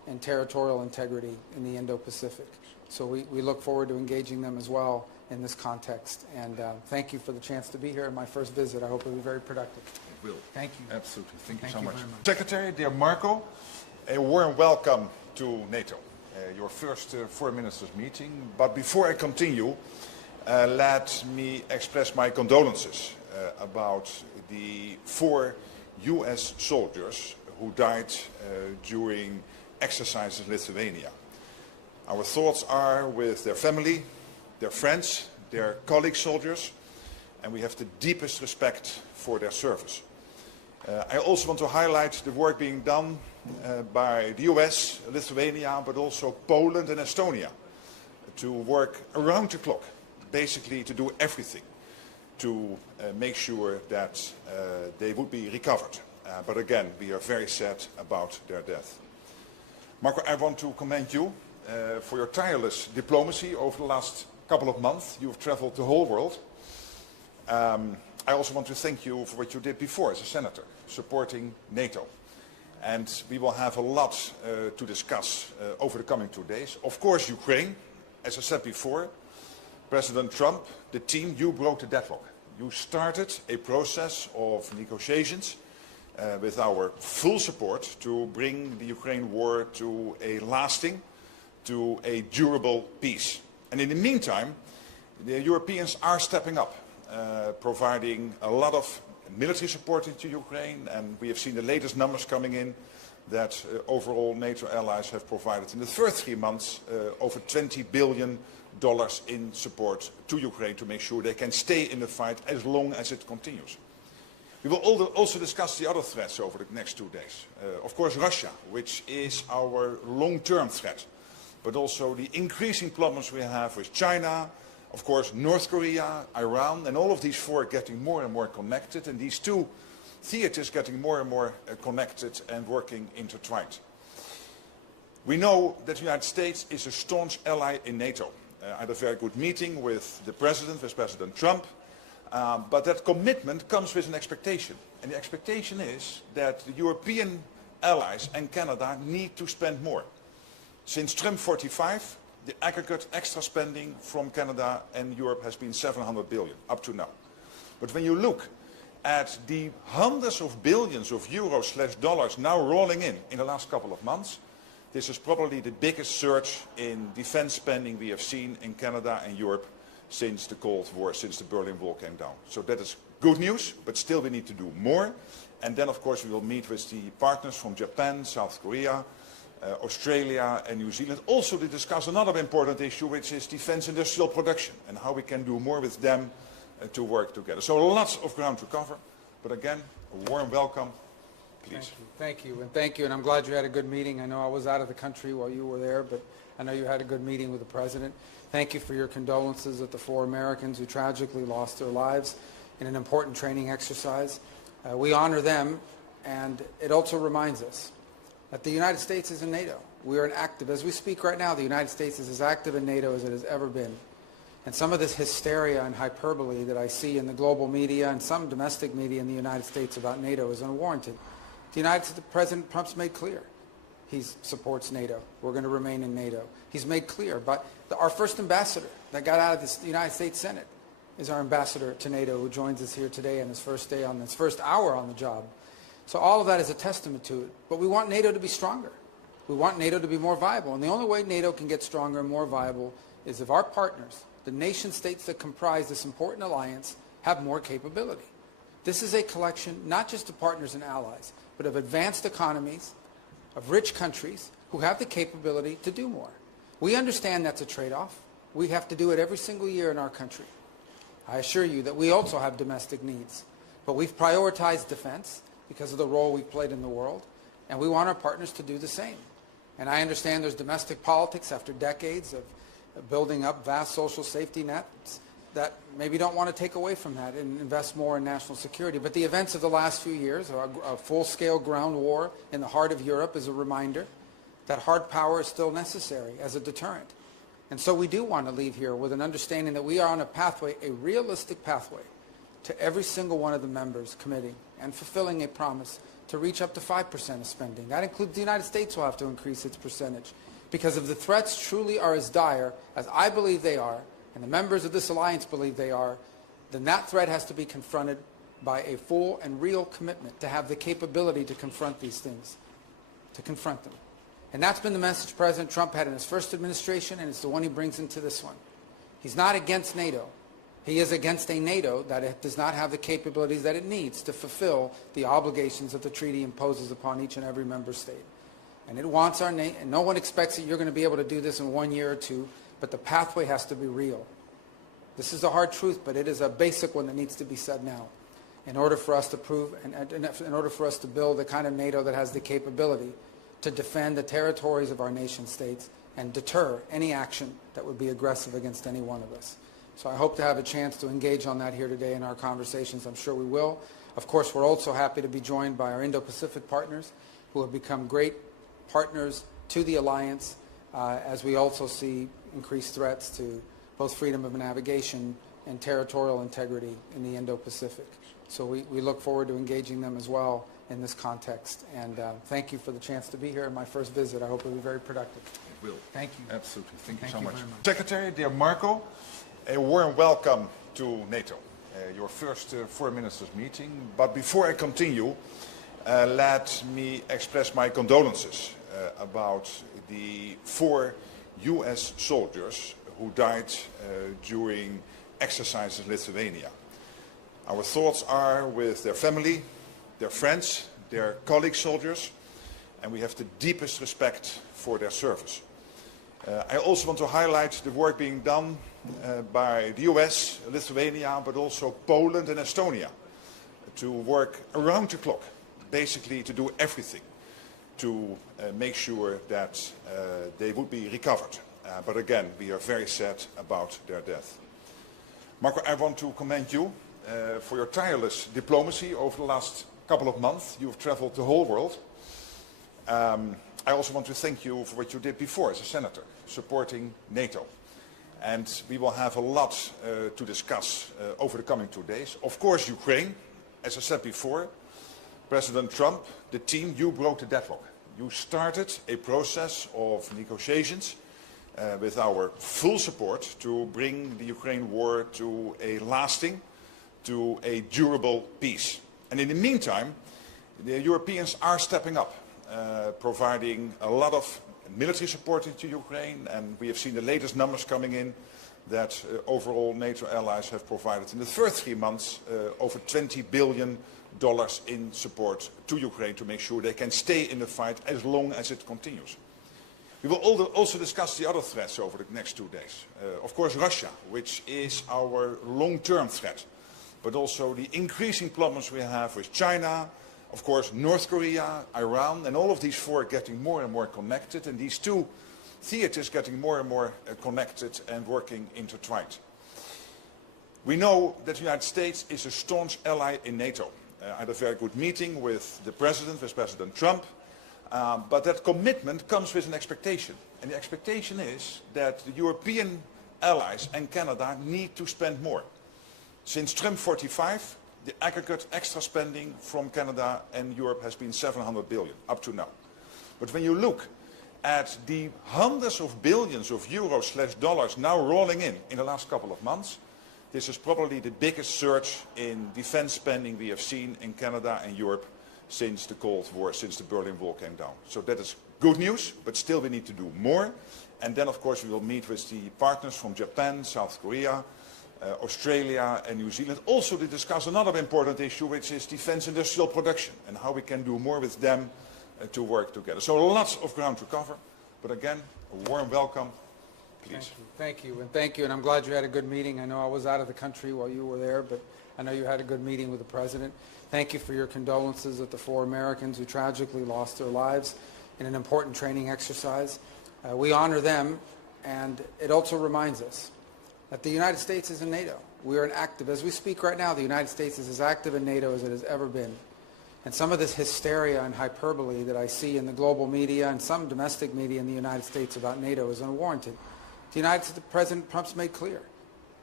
and territorial integrity in the Indo-Pacific. So we look forward to engaging them as well in this context. And thank you for the chance to be here in my first visit. I hope it will be very productive. It will. Thank you. Absolutely. Thank you so much. Very much. Secretary, dear Marco, a warm welcome to NATO, your first foreign ministers meeting. But before I continue, let me express my condolences about the 4 US soldiers who died during exercises in Lithuania. Our thoughts are with their family, their friends, their colleague soldiers, and we have the deepest respect for their service. I also want to highlight the work being done by the US, Lithuania, but also Poland and Estonia to work around the clock, basically to do everything to make sure that they would be recovered. But again, we are very sad about their death. Marco, I want to commend you for your tireless diplomacy over the last couple of months. You've traveled the whole world. I also want to thank you for what you did before as a senator, supporting NATO. And we will have a lot to discuss over the coming 2 days. Of course, Ukraine, as I said before, President Trump, the team, you broke the deadlock. You started a process of negotiations with our full support to bring the Ukraine war to a lasting, to a durable peace. And in the meantime, the Europeans are stepping up, providing a lot of military support to Ukraine, and we have seen the latest numbers coming in that overall NATO allies have provided in the first 3 months over $20 billion in support to Ukraine to make sure they can stay in the fight as long as it continues. We will also discuss the other threats over the next 2 days. Of course, Russia, which is our long-term threat, but also the increasing problems we have with China, of course, North Korea, Iran, and all of these 4 getting more and more connected, and these 2 theaters getting more and more connected and working intertwined. We know that the United States is a staunch ally in NATO. I had a very good meeting with the President, with President Trump, but that commitment comes with an expectation. And the expectation is that the European allies and Canada need to spend more. Since Trump 45, the aggregate extra spending from Canada and Europe has been $700 billion up to now. But when you look at the hundreds of billions of euros/dollars now rolling in the last couple of months, this is probably the biggest surge in defense spending we have seen in Canada and Europe since the Cold War, since the Berlin Wall came down. So that is good news, but still we need to do more. And then, of course, we will meet with the partners from Japan, South Korea, Australia and New Zealand, also to discuss another important issue, which is defense industrial production and how we can do more with them to work together. So lots of ground to cover, but again, a warm welcome, please. Thank you, and thank you, and I'm glad you had a good meeting. I know I was out of the country while you were there, but I know you had a good meeting with the President. Thank you for your condolences at the 4 Americans who tragically lost their lives in an important training exercise. We honor them, and it also reminds us that the United States is in NATO. We are as we speak right now, the United States is as active in NATO as it has ever been. And some of this hysteria and hyperbole that I see in the global media and some domestic media in the United States about NATO is unwarranted. President Trump's made clear he supports NATO. We're going to remain in NATO. He's made clear, but our first ambassador that got out of the United States Senate is our ambassador to NATO, who joins us here today on his first hour on the job. So all of that is a testament to it. But we want NATO to be stronger. We want NATO to be more viable. And the only way NATO can get stronger and more viable is if our partners, the nation states that comprise this important alliance, have more capability. This is a collection not just of partners and allies, but of advanced economies, of rich countries who have the capability to do more. We understand that's a trade-off. We have to do it every single year in our country. I assure you that we also have domestic needs. But we've prioritized defense because of the role we've played in the world, and we want our partners to do the same. And I understand there's domestic politics after decades of building up vast social safety nets that maybe don't want to take away from that and invest more in national security. But the events of the last few years, a full-scale ground war in the heart of Europe, is a reminder that hard power is still necessary as a deterrent. And so we do want to leave here with an understanding that we are on a pathway, a realistic pathway, to every single one of the members committing and fulfilling a promise to reach up to 5% of spending. That includes the United States will have to increase its percentage. Because if the threats truly are as dire as I believe they are, and the members of this alliance believe they are, then that threat has to be confronted by a full and real commitment to have the capability to confront these things, to confront them. And that's been the message President Trump had in his first administration, and it's the one he brings into this one. He's not against NATO. He is against a NATO that does not have the capabilities that it needs to fulfill the obligations that the treaty imposes upon each and every member state. And it wants our nation, and no one expects that you're going to be able to do this in 1 year or two, but the pathway has to be real. This is a hard truth, but it is a basic one that needs to be said now in order for us to prove, and in order for us to build the kind of NATO that has the capability to defend the territories of our nation states and deter any action that would be aggressive against any one of us. So I hope to have a chance to engage on that here today in our conversations. I'm sure we will. Of course, we're also happy to be joined by our Indo-Pacific partners who have become great partners to the alliance as we also see increased threats to both freedom of navigation and territorial integrity in the Indo-Pacific. So we look forward to engaging them as well in this context. And thank you for the chance to be here in my first visit. I hope it will be very productive. It will. Thank you. Absolutely. Thank you so much. very much. Secretary, dear Marco, a warm welcome to NATO, your first Foreign Ministers meeting. But before I continue, let me express my condolences about the 4 US soldiers who died during exercises in Lithuania. Our thoughts are with their family, their friends, their colleague soldiers, and we have the deepest respect for their service. I also want to highlight the work being done by the US, Lithuania, but also Poland and Estonia to work around the clock, basically to do everything to make sure that they would be recovered. But again, we are very sad about their death. Marco, I want to commend you for your tireless diplomacy over the last couple of months. You've traveled the whole world. I also want to thank you for what you did before as a senator, supporting NATO. And we will have a lot to discuss over the coming 2 days. Of course, Ukraine, as I said before, President Trump, the team, you broke the deadlock. You started a process of negotiations with our full support to bring the Ukraine war to a lasting, to a durable peace. And in the meantime, the Europeans are stepping up, providing a lot of military support to Ukraine, and we have seen the latest numbers coming in that overall NATO allies have provided in the first 3 months over $20 billion in support to Ukraine to make sure they can stay in the fight as long as it continues. We will also discuss the other threats over the next 2 days. Of course, Russia, which is our long-term threat, but also the increasing problems we have with China, of course, North Korea, Iran, and all of these 4 getting more and more connected, and these 2 theaters getting more and more connected and working intertwined. We know that the United States is a staunch ally in NATO. I had a very good meeting with the President, with President Trump, but that commitment comes with an expectation. And the expectation is that the European allies and Canada need to spend more. Since Trump 45, the aggregate extra spending from Canada and Europe has been $700 billion up to now. But when you look at the hundreds of billions of euros/dollars now rolling in the last couple of months, this is probably the biggest surge in defense spending we have seen in Canada and Europe since the Cold War, since the Berlin Wall came down. So that is good news, but still we need to do more. And then, of course, we will meet with the partners from Japan, South Korea, Australia and New Zealand, also to discuss another important issue, which is defense industrial production and how we can do more with them to work together. So lots of ground to cover, but again, a warm welcome. Please. Thank you, and thank you, and I'm glad you had a good meeting. I know I was out of the country while you were there, but I know you had a good meeting with the President. Thank you for your condolences at the 4 Americans who tragically lost their lives in an important training exercise. We honor them, and it also reminds us that the United States is in NATO. We are as we speak right now, the United States is as active in NATO as it has ever been. And some of this hysteria and hyperbole that I see in the global media and some domestic media in the United States about NATO is unwarranted. President Trump's made clear.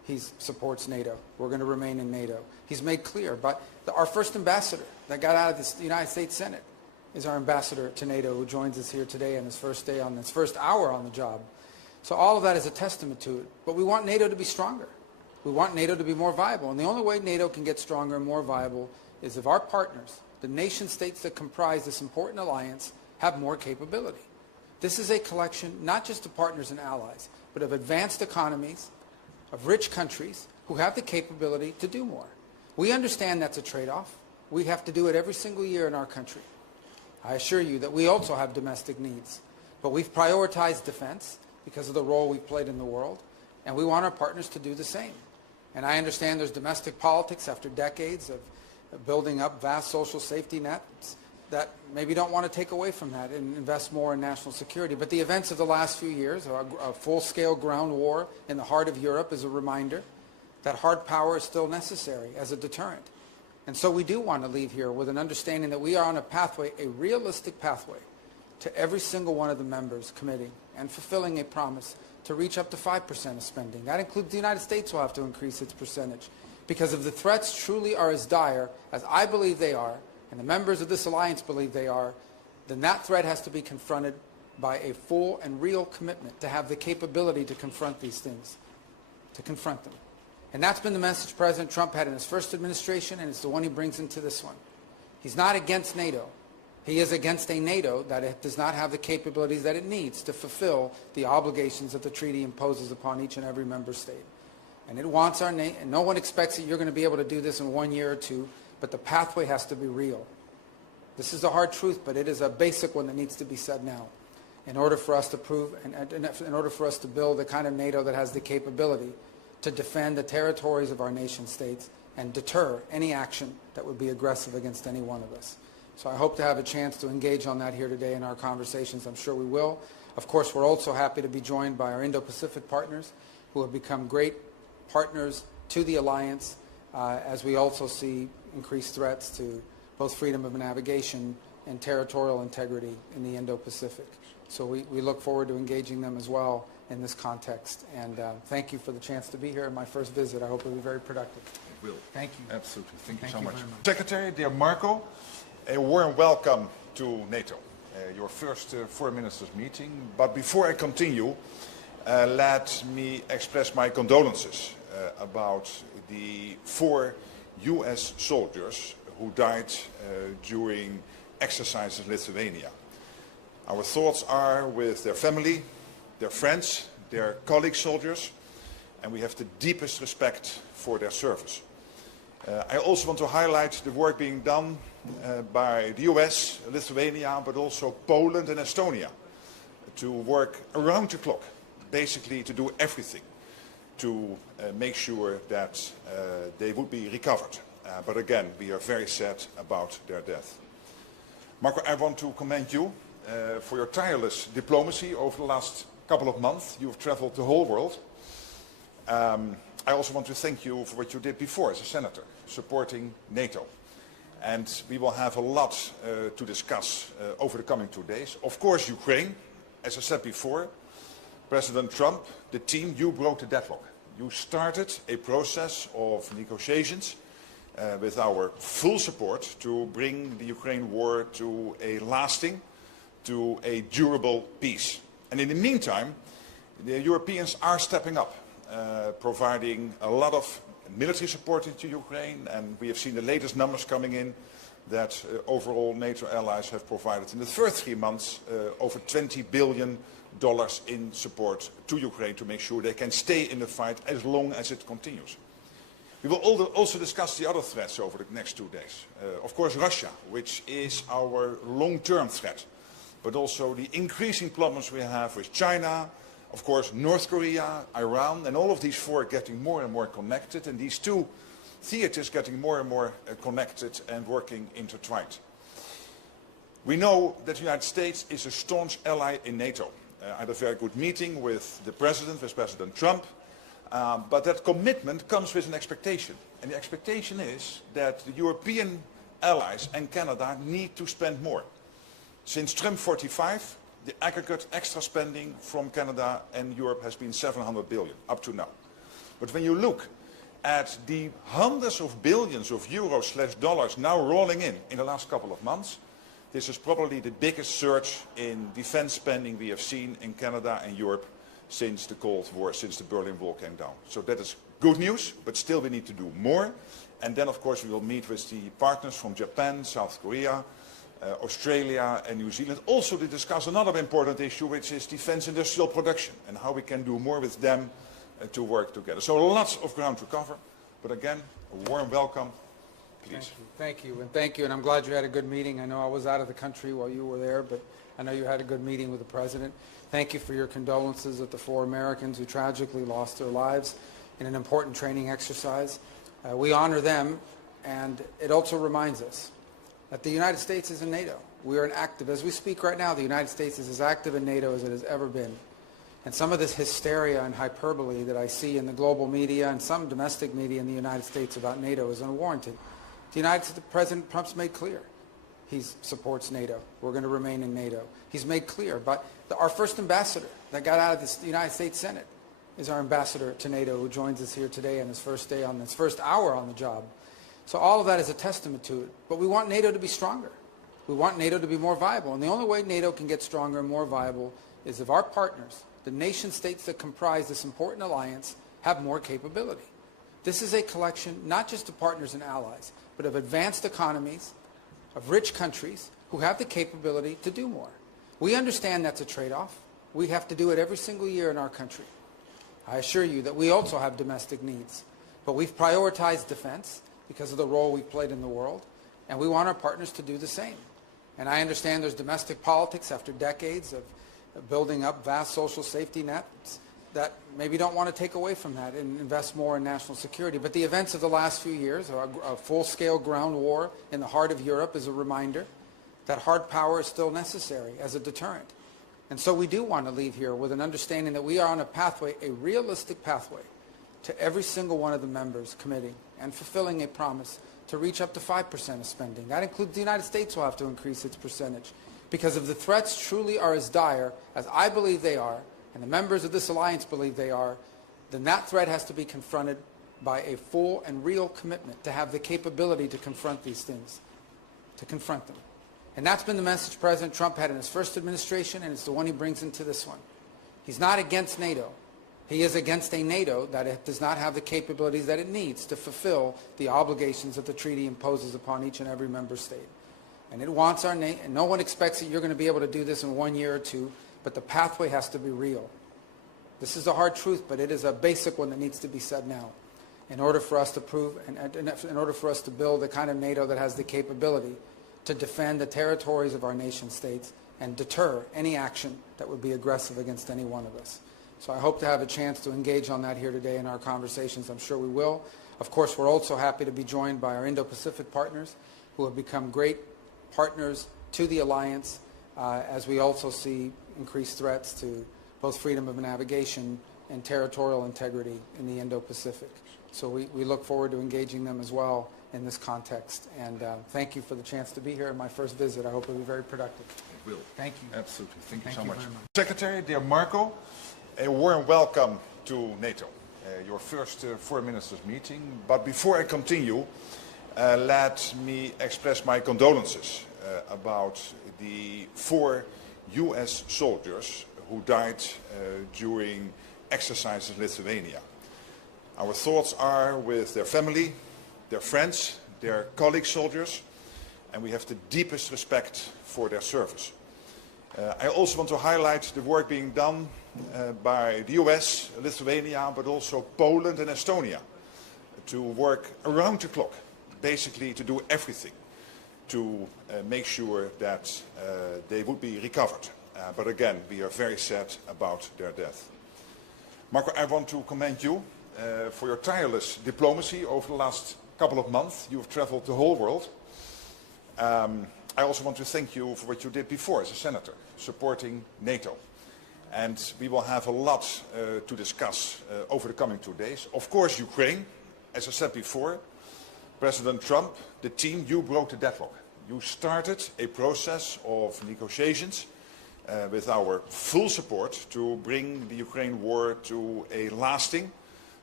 he supports NATO. We're going to remain in NATO. He's made clear, but our first ambassador that got out of the United States Senate is our ambassador to NATO, who joins us here today on his first day, on his first hour on the job. So all of that is a testament to it. But we want NATO to be stronger. We want NATO to be more viable. And the only way NATO can get stronger and more viable is if our partners, the nation states that comprise this important alliance, have more capability. This is a collection not just of partners and allies, but of advanced economies, of rich countries who have the capability to do more. We understand that's a trade-off. We have to do it every single year in our country. I assure you that we also have domestic needs, but we've prioritized defense because of the role we've played in the world, and we want our partners to do the same. And I understand there's domestic politics after decades of building up vast social safety nets that maybe don't want to take away from that and invest more in national security. But the events of the last few years, a full-scale ground war in the heart of Europe, is a reminder that hard power is still necessary as a deterrent. And so we do want to leave here with an understanding that we are on a pathway, a realistic pathway, to every single one of the members committing and fulfilling a promise to reach up to 5% of spending. That includes the United States will have to increase its percentage. Because if the threats truly are as dire as I believe they are, and the members of this alliance believe they are, then that threat has to be confronted by a full and real commitment to have the capability to confront these things, to confront them. And that's been the message President Trump had in his first administration, and it's the one he brings into this one. He's not against NATO. He is against a NATO that does not have the capabilities that it needs to fulfill the obligations that the treaty imposes upon each and every member state. And it wants our and no one expects that you're going to be able to do this in 1 year or two, but the pathway has to be real. This is a hard truth, but it is a basic one that needs to be said now in order for us to prove, and in order for us to build the kind of NATO that has the capability to defend the territories of our nation states and deter any action that would be aggressive against any one of us. So I hope to have a chance to engage on that here today in our conversations. I'm sure we will. Of course, we're also happy to be joined by our Indo-Pacific partners who have become great partners to the alliance as we also see increased threats to both freedom of navigation and territorial integrity in the Indo-Pacific. So we look forward to engaging them as well in this context. And thank you for the chance to be here in my first visit. I hope it will be very productive. It will. Thank you. Absolutely. Thank you so much. Very much. Secretary, dear Marco, a warm welcome to NATO, your first foreign ministers meeting. But before I continue, let me express my condolences about the 4 US soldiers who died during exercises in Lithuania. Our thoughts are with their family, their friends, their colleague soldiers, and we have the deepest respect for their service. I also want to highlight the work being done by the US, Lithuania, but also Poland and Estonia to work around the clock, basically to do everything to make sure that they would be recovered. But again, we are very sad about their death. Marco, I want to commend you for your tireless diplomacy over the last couple of months. You've traveled the whole world. I also want to thank you for what you did before as a senator, supporting NATO. And we will have a lot to discuss over the coming 2 days. Of course, Ukraine, as I said before, President Trump, the team, you broke the deadlock. You started a process of negotiations with our full support to bring the Ukraine war to a lasting, to a durable peace. And in the meantime, the Europeans are stepping up, providing a lot of military support to Ukraine, and we have seen the latest numbers coming in that overall NATO allies have provided in the first 3 months over $20 billion in support to Ukraine to make sure they can stay in the fight as long as it continues. We will also discuss the other threats over the next 2 days. Of course, Russia, which is our long-term threat, but also the increasing problems we have with China, of course, North Korea, Iran, and all of these 4 getting more and more connected, and these 2 theaters getting more and more connected and working intertwined. We know that the United States is a staunch ally in NATO. I had a very good meeting with the President, with President Trump, but that commitment comes with an expectation. And the expectation is that the European allies and Canada need to spend more. Since Trump 45, the aggregate extra spending from Canada and Europe has been $700 billion up to now. But when you look at the hundreds of billions of euros/dollars now rolling in the last couple of months, this is probably the biggest surge in defense spending we have seen in Canada and Europe since the Cold War, since the Berlin Wall came down. So that is good news, but still we need to do more. And then, of course, we will meet with the partners from Japan, South Korea, Australia and New Zealand, also to discuss another important issue, which is defense industrial production and how we can do more with them to work together. So lots of ground to cover, but again, a warm welcome, please. Thank you, and thank you, and I'm glad you had a good meeting. I know I was out of the country while you were there, but I know you had a good meeting with the President. Thank you for your condolences at the 4 Americans who tragically lost their lives in an important training exercise. We honor them, and it also reminds us that the United States is in NATO. We are as we speak right now, the United States is as active in NATO as it has ever been. And some of this hysteria and hyperbole that I see in the global media and some domestic media in the United States about NATO is unwarranted. President Trump's made clear he supports NATO. We're going to remain in NATO. He's made clear, but our first ambassador that got out of the United States Senate is our ambassador to NATO, who joins us here today on his first hour on the job. So all of that is a testament to it. But we want NATO to be stronger. We want NATO to be more viable. And the only way NATO can get stronger and more viable is if our partners, the nation states that comprise this important alliance, have more capability. This is a collection not just of partners and allies, but of advanced economies, of rich countries who have the capability to do more. We understand that's a trade-off. We have to do it every single year in our country. I assure you that we also have domestic needs, but we've prioritized defense because of the role we've played in the world, and we want our partners to do the same. And I understand there's domestic politics after decades of building up vast social safety nets that maybe don't want to take away from that and invest more in national security. But the events of the last few years, a full-scale ground war in the heart of Europe, is a reminder that hard power is still necessary as a deterrent. And so we do want to leave here with an understanding that we are on a pathway, a realistic pathway, to every single one of the members committing and fulfilling a promise to reach up to 5% of spending. That includes the United States will have to increase its percentage. Because if the threats truly are as dire as I believe they are, and the members of this alliance believe they are, then that threat has to be confronted by a full and real commitment to have the capability to confront these things, to confront them. And that's been the message President Trump had in his first administration, and it's the one he brings into this one. He's not against NATO. He is against a NATO that does not have the capabilities that it needs to fulfill the obligations that the treaty imposes upon each and every member state. And it wants our nation, and no one expects that you're going to be able to do this in 1 year or 2, but the pathway has to be real. This is a hard truth, but it is a basic one that needs to be said now in order for us to prove, and in order for us to build the kind of NATO that has the capability to defend the territories of our nation states and deter any action that would be aggressive against any one of us. So I hope to have a chance to engage on that here today in our conversations. I'm sure we will. Of course, we're also happy to be joined by our Indo-Pacific partners who have become great partners to the alliance as we also see increased threats to both freedom of navigation and territorial integrity in the Indo-Pacific. So we look forward to engaging them as well in this context. And thank you for the chance to be here in my first visit. I hope it will be very productive. It will. Thank you. Absolutely. Thank you so much. Secretary, dear Marco, a warm welcome to NATO, your first foreign ministers meeting. But before I continue, let me express my condolences about the 4 US soldiers who died during exercises in Lithuania. Our thoughts are with their family, their friends, their colleague soldiers, and we have the deepest respect for their service. I also want to highlight the work being done by the US, Lithuania, but also Poland and Estonia to work around the clock, basically to do everything to make sure that they would be recovered. But again, we are very sad about their death. Marco, I want to commend you for your tireless diplomacy over the last couple of months. You have traveled the whole world. I also want to thank you for what you did before as a senator, supporting NATO. And we will have a lot to discuss over the coming 2 days. Of course, Ukraine, as I said before, President Trump, the team, you broke the deadlock. You started a process of negotiations with our full support to bring the Ukraine war to a lasting,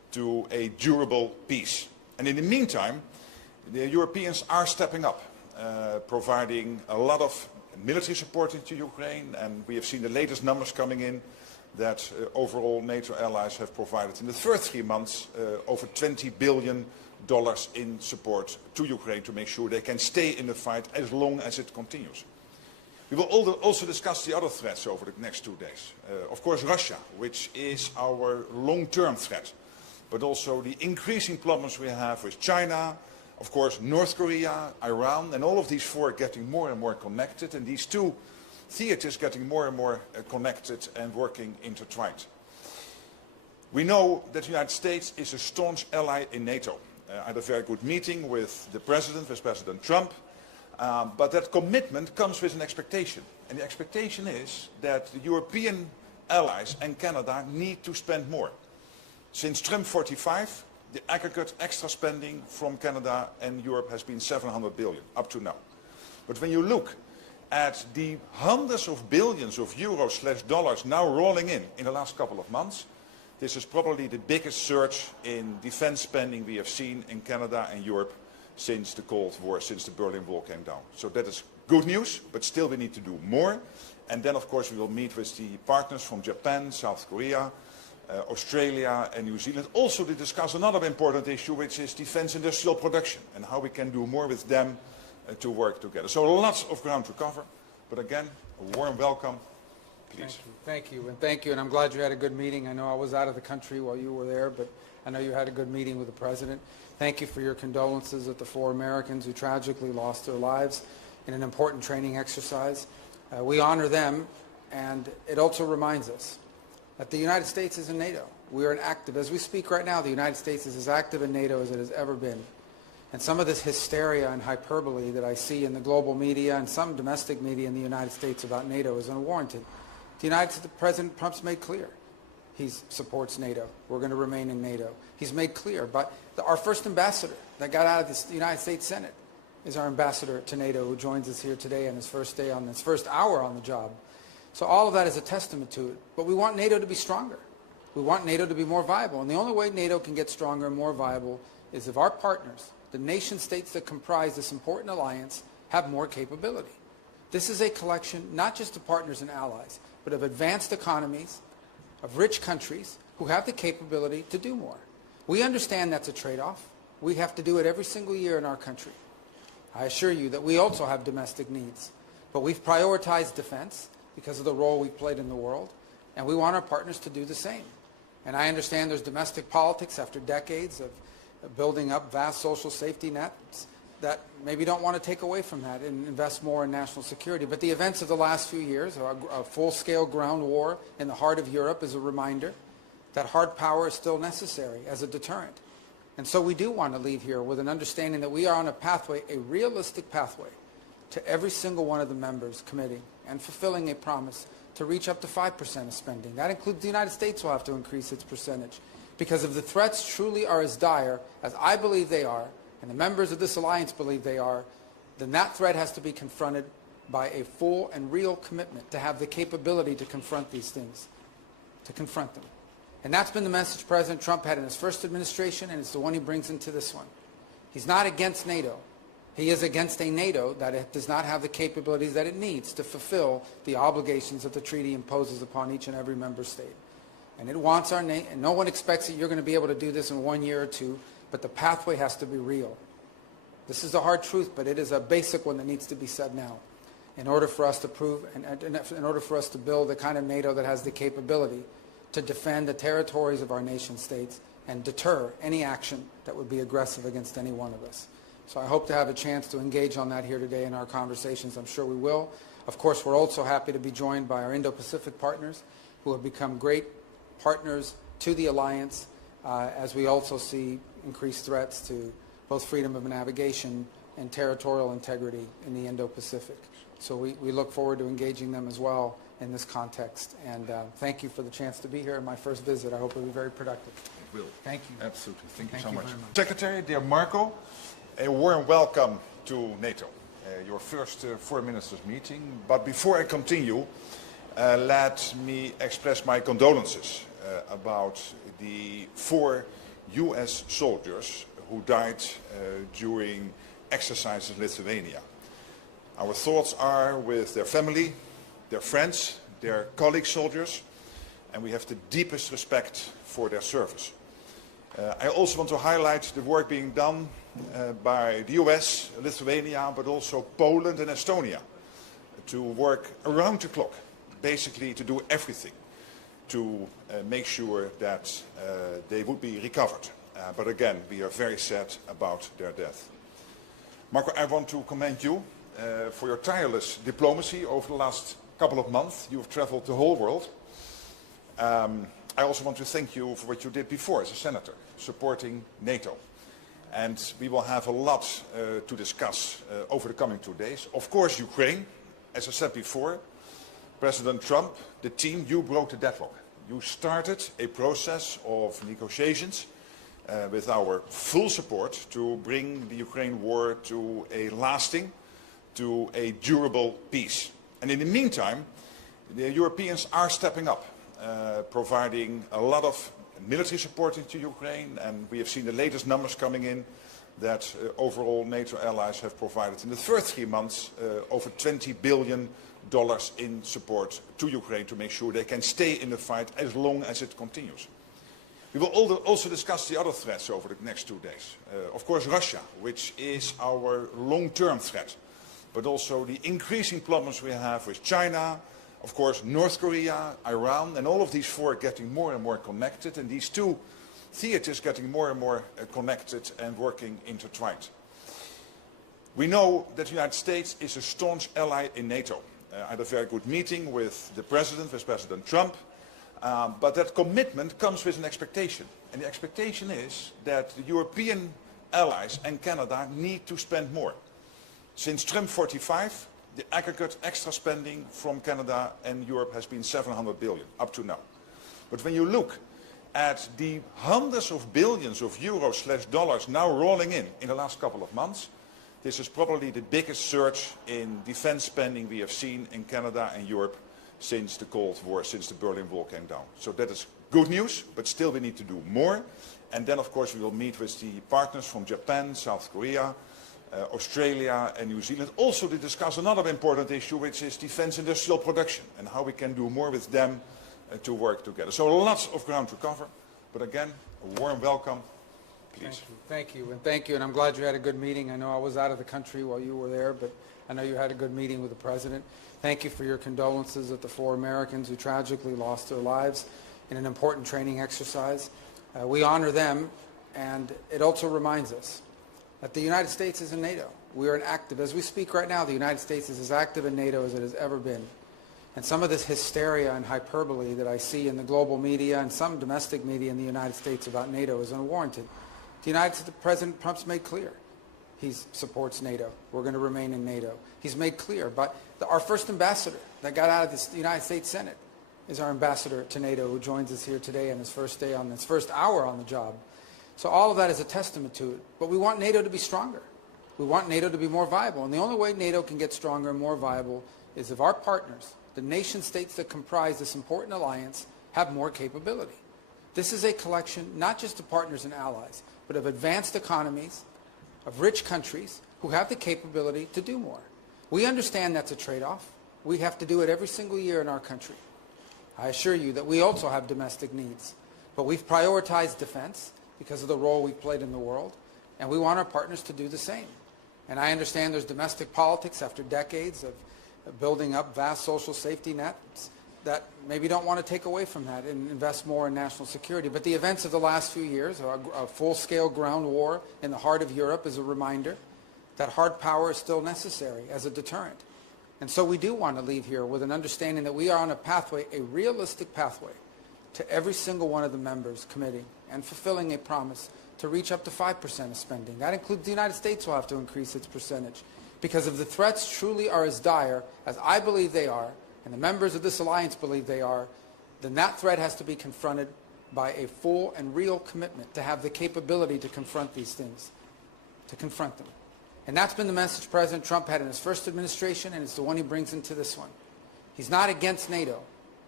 to a durable peace. And in the meantime, the Europeans are stepping up, providing a lot of military support into Ukraine, and we have seen the latest numbers coming in that overall NATO allies have provided in the first 3 months over $20 billion in support to Ukraine to make sure they can stay in the fight as long as it continues. We will also discuss the other threats over the next 2 days. Of course, Russia, which is our long-term threat, but also the increasing problems we have with China, of course, North Korea, Iran, and all of these four getting more and more connected, and these two theaters getting more and more connected and working intertwined. We know that the United States is a staunch ally in NATO. I had a very good meeting with the President, with President Trump, but that commitment comes with an expectation. And the expectation is that the European allies and Canada need to spend more. Since Trump 45, the aggregate extra spending from Canada and Europe has been $700 billion up to now. But when you look at the hundreds of billions of euros/dollars now rolling in the last couple of months, this is probably the biggest surge in defense spending we have seen in Canada and Europe since the Cold War, since the Berlin Wall came down. So that is good news, but still we need to do more. And then, of course, we will meet with the partners from Japan, South Korea, Australia and New Zealand, also to discuss another important issue, which is defense industrial production and how we can do more with them to work together. So lots of ground to cover, but again, a warm welcome, please. Thank you, and thank you, and I'm glad you had a good meeting. I know I was out of the country while you were there, but I know you had a good meeting with the President. Thank you for your condolences at the 4 Americans who tragically lost their lives in an important training exercise. We honor them, and it also reminds us that the United States is in NATO. We are as we speak right now, the United States is as active in NATO as it has ever been. And some of this hysteria and hyperbole that I see in the global media and some domestic media in the United States about NATO is unwarranted. The President Trump's made clear he supports NATO. We're going to remain in NATO. He's made clear, but our first ambassador that got out of the United States Senate is our ambassador to NATO, who joins us here today on his first day, on his first hour on the job. So all of that is a testament to it. But we want NATO to be stronger. We want NATO to be more viable. And the only way NATO can get stronger and more viable is if our partners, the nation states that comprise this important alliance, have more capability. This is a collection not just of partners and allies, but of advanced economies, of rich countries who have the capability to do more. We understand that's a trade-off. We have to do it every single year in our country. I assure you that we also have domestic needs. But we've prioritized defense because of the role we've played in the world, and we want our partners to do the same. And I understand there's domestic politics after decades of building up vast social safety nets that maybe don't want to take away from that and invest more in national security. But the events of the last few years, a full-scale ground war in the heart of Europe, is a reminder that hard power is still necessary as a deterrent. And so we do want to leave here with an understanding that we are on a pathway, a realistic pathway, to every single one of the members committing and fulfilling a promise to reach up to 5% of spending. That includes the United States will have to increase its percentage. Because if the threats truly are as dire as I believe they are, and the members of this alliance believe they are, then that threat has to be confronted by a full and real commitment to have the capability to confront these things, to confront them. And that's been the message President Trump had in his first administration, and it's the one he brings into this one. He's not against NATO. He is against a NATO that does not have the capabilities that it needs to fulfill the obligations that the treaty imposes upon each and every member state. And it wants our nation, and no one expects that you're going to be able to do this in 1 year or 2, but the pathway has to be real. This is a hard truth, but it is a basic one that needs to be said now in order for us to prove, and in order for us to build the kind of NATO that has the capability to defend the territories of our nation states and deter any action that would be aggressive against any one of us. So I hope to have a chance to engage on that here today in our conversations. I'm sure we will. Of course, we're also happy to be joined by our Indo-Pacific partners who have become great partners to the alliance as we also see increased threats to both freedom of navigation and territorial integrity in the Indo-Pacific. So we look forward to engaging them as well in this context. And thank you for the chance to be here in my first visit. I hope it will be very productive. It will. Thank you. Absolutely. Thank you so much. Secretary, dear Marco, a warm welcome to NATO, your first foreign ministers meeting. But before I continue, let me express my condolences about the 4 US soldiers who died during exercises in Lithuania. Our thoughts are with their family, their friends, their colleague soldiers, and we have the deepest respect for their service. I also want to highlight the work being done by the US, Lithuania, but also Poland and Estonia to work around the clock, basically to do everything to make sure that they would be recovered. But again, we are very sad about their death. Marco, I want to commend you for your tireless diplomacy over the last couple of months. You've traveled the whole world. I also want to thank you for what you did before as a senator, supporting NATO. And we will have a lot to discuss over the coming 2 days. Of course, Ukraine, as I said before, President Trump, the team, you broke the deadlock. You started a process of negotiations with our full support to bring the Ukraine war to a lasting, to a durable peace. And in the meantime, the Europeans are stepping up, providing a lot of military support into Ukraine, and we have seen the latest numbers coming in that overall NATO allies have provided in the first 3 months over $20 billion in support to Ukraine to make sure they can stay in the fight as long as it continues. We will also discuss the other threats over the next 2 days. Of course, Russia, which is our long-term threat, but also the increasing problems we have with China, of course, North Korea, Iran, and all of these four getting more and more connected, and these two theaters getting more and more connected and working intertwined. We know that the United States is a staunch ally in NATO. I had a very good meeting with the President, with President Trump, but that commitment comes with an expectation. And the expectation is that the European allies and Canada need to spend more. Since Trump 45, the aggregate extra spending from Canada and Europe has been $700 billion up to now. But when you look at the hundreds of billions of euros/dollars now rolling in the last couple of months, this is probably the biggest surge in defense spending we have seen in Canada and Europe since the Cold War, since the Berlin Wall came down. So that is good news, but still we need to do more. And then, of course, we will meet with the partners from Japan, South Korea, Australia and New Zealand, also to discuss another important issue, which is defense industrial production and how we can do more with them to work together. So lots of ground to cover, but again, a warm welcome. Please. Thank you, and I'm glad you had a good meeting. I know I was out of the country while you were there, but I know you had a good meeting with the President. Thank you for your condolences at the 4 Americans who tragically lost their lives in an important training exercise. We honor them, and it also reminds us that the United States is in NATO. We are an active, as we speak right now, the United States is as active in NATO as it has ever been. And some of this hysteria and hyperbole that I see in the global media and some domestic media in the United States about NATO is unwarranted. President Trump's made clear he supports NATO. We're going to remain in NATO. He's made clear, but our first ambassador that got out of the United States Senate is our ambassador to NATO, who joins us here today on his first day, on his first hour on the job. So all of that is a testament to it. But we want NATO to be stronger. We want NATO to be more viable. And the only way NATO can get stronger and more viable is if our partners, the nation states that comprise this important alliance, have more capability. This is a collection not just of partners and allies, but of advanced economies, of rich countries who have the capability to do more. We understand that's a trade-off. We have to do it every single year in our country. I assure you that we also have domestic needs. But we've prioritized defense because of the role we've played in the world, and we want our partners to do the same. And I understand there's domestic politics after decades of building up vast social safety nets that maybe don't want to take away from that and invest more in national security. But the events of the last few years, a full-scale ground war in the heart of Europe, is a reminder that hard power is still necessary as a deterrent. And so we do want to leave here with an understanding that we are on a pathway, a realistic pathway, to every single one of the members committing and fulfilling a promise to reach up to 5% of spending. That includes the United States will have to increase its percentage. Because if the threats truly are as dire as I believe they are, and the members of this alliance believe they are, then that threat has to be confronted by a full and real commitment to have the capability to confront these things, to confront them. And that's been the message President Trump had in his first administration, and it's the one he brings into this one. He's not against NATO.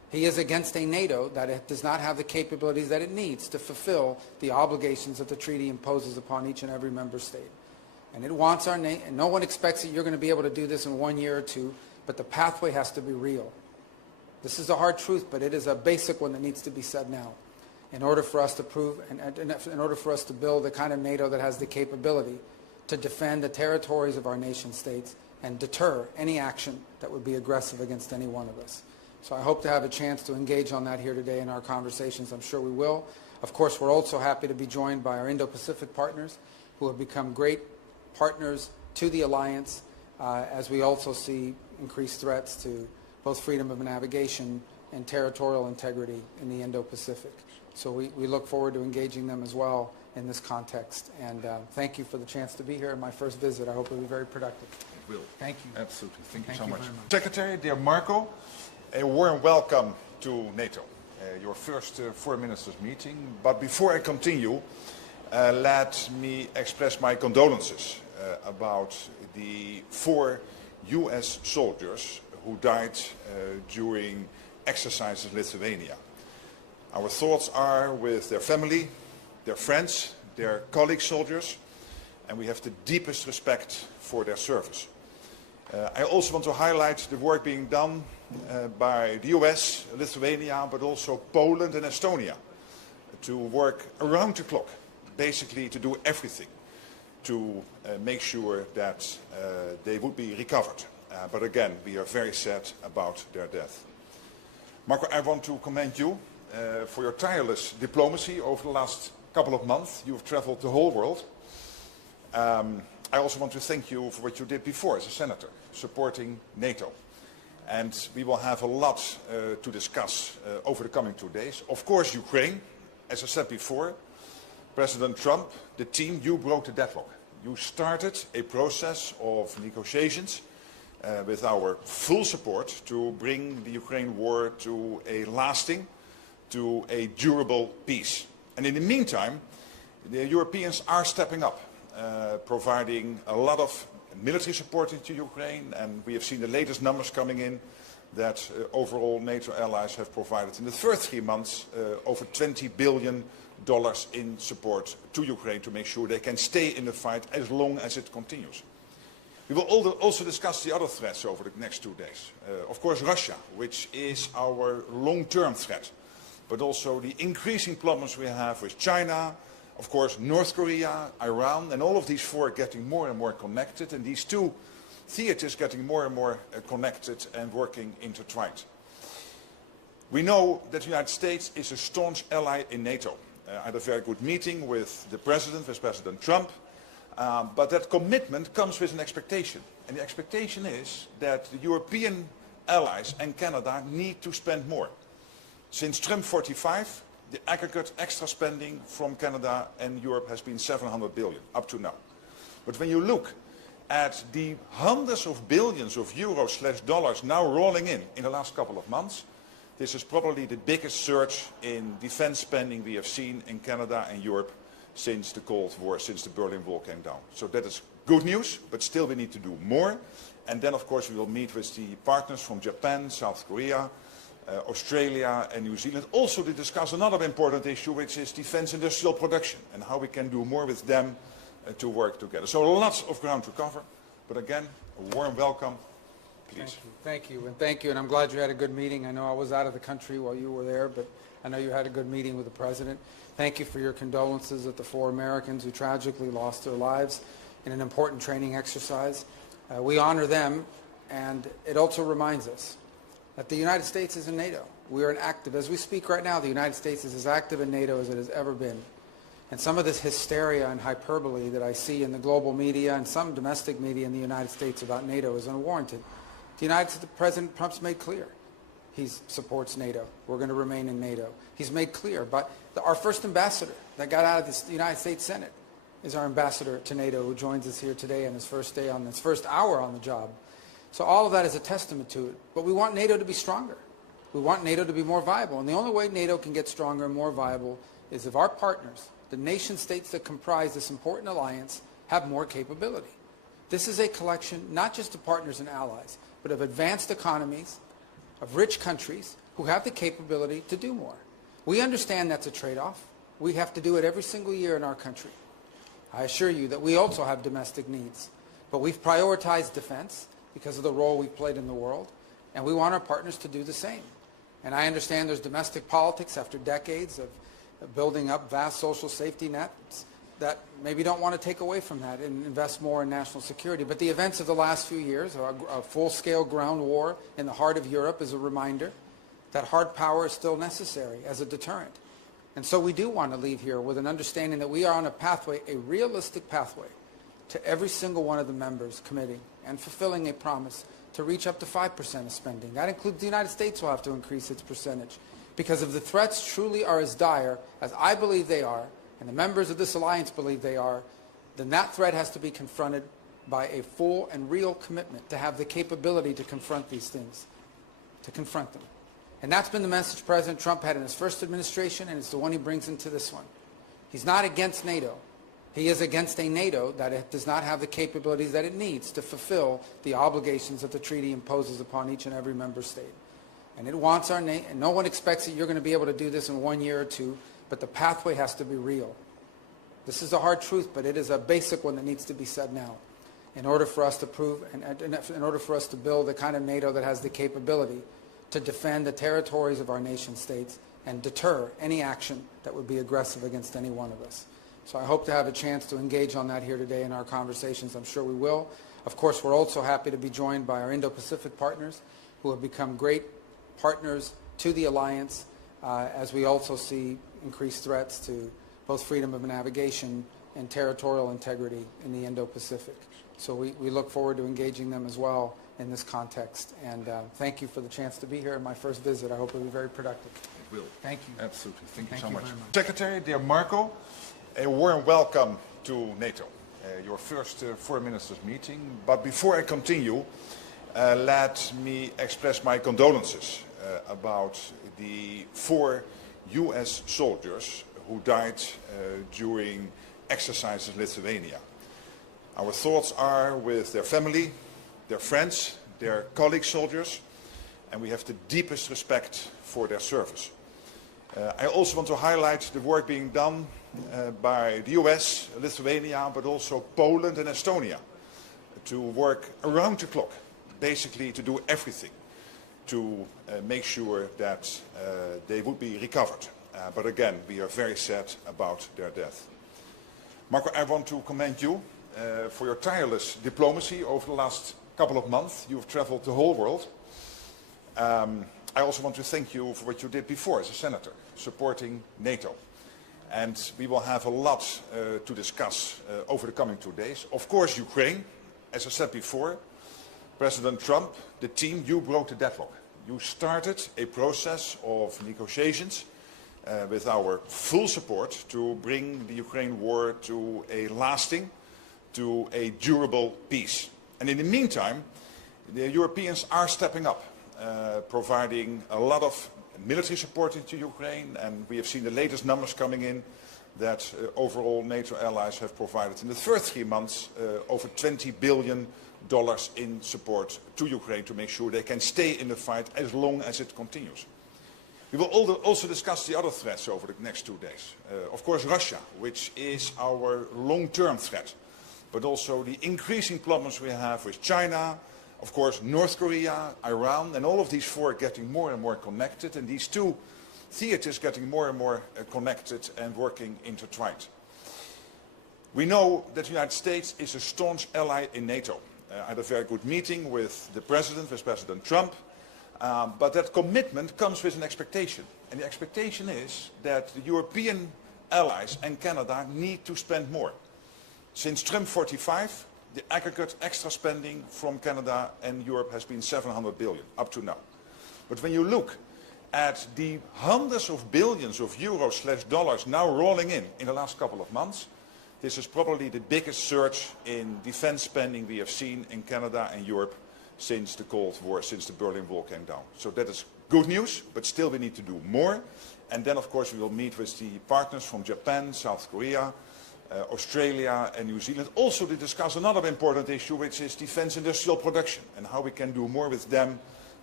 He is against a NATO that does not have the capabilities that it needs to fulfill the obligations that the treaty imposes upon each and every member state. And it wants our nation, and no one expects that you're going to be able to do this in 1 year or two, but the pathway has to be real. This is a hard truth, but it is a basic one that needs to be said now. In order for us to prove, and in order for us to build the kind of NATO that has the capability to defend the territories of our nation states and deter any action that would be aggressive against any one of us. So I hope to have a chance to engage on that here today in our conversations. I'm sure we will. Of course, we're also happy to be joined by our Indo-Pacific partners who have become great partners to the alliance as we also see increased threats to both freedom of navigation and territorial integrity in the Indo-Pacific. So we look forward to engaging them as well in this context. And thank you for the chance to be here in my first visit. I hope it will be very productive. It will. Thank you. Absolutely. Thank you so much. very much. Secretary, dear Marco, a warm welcome to NATO, your first foreign ministers meeting. But before I continue, let me express my condolences about the 4 US soldiers who died during exercises in Lithuania. Our thoughts are with their family, their friends, their colleague soldiers, and we have the deepest respect for their service. I also want to highlight the work being done by the US, Lithuania, but also Poland and Estonia to work around the clock, basically to do everything to make sure that they would be recovered. But again, we are very sad about their death. Marco, I want to commend you for your tireless diplomacy over the last couple of months. You've traveled the whole world. I also want to thank you for what you did before as a senator, supporting NATO. And we will have a lot to discuss over the coming 2 days. Of course, Ukraine, as I said before, President Trump, the team, you broke the deadlock. You started a process of negotiations with our full support to bring the Ukraine war to a lasting, to a durable peace. And in the meantime, the Europeans are stepping up, providing a lot of military support to Ukraine, and we have seen the latest numbers coming in that overall NATO allies have provided in the first 3 months over $20 billion in support to Ukraine to make sure they can stay in the fight as long as it continues. We will also discuss the other threats over the next 2 days. Of course, Russia, which is our long-term threat, but also the increasing problems we have with China, of course, North Korea, Iran, and all of these 4 getting more and more connected, and these 2 theaters getting more and more connected and working intertwined. We know that the United States is a staunch ally in NATO. I had a very good meeting with the President, with President Trump, but that commitment comes with an expectation. And the expectation is that the European allies and Canada need to spend more. Since Trump 45, the aggregate extra spending from Canada and Europe has been $700 billion up to now. But when you look at the hundreds of billions of euros/dollars now rolling in the last couple of months, this is probably the biggest surge in defense spending we have seen in Canada and Europe since the Cold War, since the Berlin Wall came down. So that is good news, but still we need to do more. And then, of course, we will meet with the partners from Japan, South Korea, Australia and New Zealand, also to discuss another important issue, which is defense industrial production and how we can do more with them to work together. So lots of ground to cover, but again, a warm welcome. Please. Thank you, and thank you, and I'm glad you had a good meeting. I know I was out of the country while you were there, but I know you had a good meeting with the President. Thank you for your condolences at the 4 Americans who tragically lost their lives in an important training exercise. We honor them, and it also reminds us that the United States is in NATO. We are as we speak right now, the United States is as active in NATO as it has ever been. And some of this hysteria and hyperbole that I see in the global media and some domestic media in the United States about NATO is unwarranted. President Trump's made clear he supports NATO. We're going to remain in NATO. He's made clear, but our first ambassador that got out of the United States Senate is our ambassador to NATO, who joins us here today on his first hour on the job. So all of that is a testament to it. But we want NATO to be stronger. We want NATO to be more viable. And the only way NATO can get stronger and more viable is if our partners, the nation states that comprise this important alliance, have more capability. This is a collection not just of partners and allies, but of advanced economies, of rich countries who have the capability to do more. We understand that's a trade-off. We have to do it every single year in our country. I assure you that we also have domestic needs, but we've prioritized defense because of the role we've played in the world, and we want our partners to do the same. And I understand there's domestic politics after decades of building up vast social safety nets that maybe don't want to take away from that and invest more in national security. But the events of the last few years, a full-scale ground war in the heart of Europe, is a reminder that hard power is still necessary as a deterrent. And so we do want to leave here with an understanding that we are on a pathway, a realistic pathway, to every single one of the members committing and fulfilling a promise to reach up to 5% of spending. That includes the United States will have to increase its percentage. Because if the threats truly are as dire as I believe they are, and the members of this alliance believe they are, then that threat has to be confronted by a full and real commitment to have the capability to confront these things, to confront them. And that's been the message President Trump had in his first administration, and it's the one he brings into this one. He's not against NATO. He is against a NATO that does not have the capabilities that it needs to fulfill the obligations that the treaty imposes upon each and every member state. And it wants our and no one expects that you're going to be able to do this in 1 year or two, but the pathway has to be real. This is a hard truth, but it is a basic one that needs to be said now in order for us to prove, and in order for us to build the kind of NATO that has the capability to defend the territories of our nation states and deter any action that would be aggressive against any one of us. So I hope to have a chance to engage on that here today in our conversations. I'm sure we will. Of course, we're also happy to be joined by our Indo-Pacific partners who have become great partners to the alliance as we also see increased threats to both freedom of navigation and territorial integrity in the Indo-Pacific. So we look forward to engaging them as well in this context. And thank you for the chance to be here in my first visit. I hope it will be very productive. It will. Thank you. Absolutely. Thank you so much. Very much. Secretary, dear Marco, a warm welcome to NATO, your first foreign ministers meeting. But before I continue, let me express my condolences about the 4 US soldiers who died during exercises in Lithuania. Our thoughts are with their family, their friends, their colleague soldiers, and we have the deepest respect for their service. I also want to highlight the work being done by the US, Lithuania, but also Poland and Estonia to work around the clock, basically to do everything to make sure that they would be recovered. But again, we are very sad about their death. Marco, I want to commend you for your tireless diplomacy over the last couple of months. You've traveled the whole world. I also want to thank you for what you did before as a senator, supporting NATO. And we will have a lot to discuss over the coming 2 days. Of course, Ukraine, as I said before, President Trump, the team, you broke the deadlock. You started a process of negotiations with our full support to bring the Ukraine war to a lasting, to a durable peace. And in the meantime, the Europeans are stepping up, providing a lot of military support into Ukraine, and we have seen the latest numbers coming in that overall NATO allies have provided in the first 3 months over $20 billion in support to Ukraine to make sure they can stay in the fight as long as it continues. We will also discuss the other threats over the next 2 days. Of course, Russia, which is our long-term threat, but also the increasing problems we have with China, of course, North Korea, Iran, and all of these 4 getting more and more connected, and these 2 theaters getting more and more connected and working intertwined. We know that the United States is a staunch ally in NATO. I had a very good meeting with the President, with President Trump, but that commitment comes with an expectation. And the expectation is that the European allies and Canada need to spend more. Since Trump 45, the aggregate extra spending from Canada and Europe has been $700 billion up to now. But when you look at the hundreds of billions of euros/dollars now rolling in the last couple of months, this is probably the biggest surge in defense spending we have seen in Canada and Europe since the Cold War, since the Berlin Wall came down. So that is good news, but still we need to do more. And then, of course, we will meet with the partners from Japan, South Korea, Australia and New Zealand, also to discuss another important issue, which is defense industrial production and how we can do more with them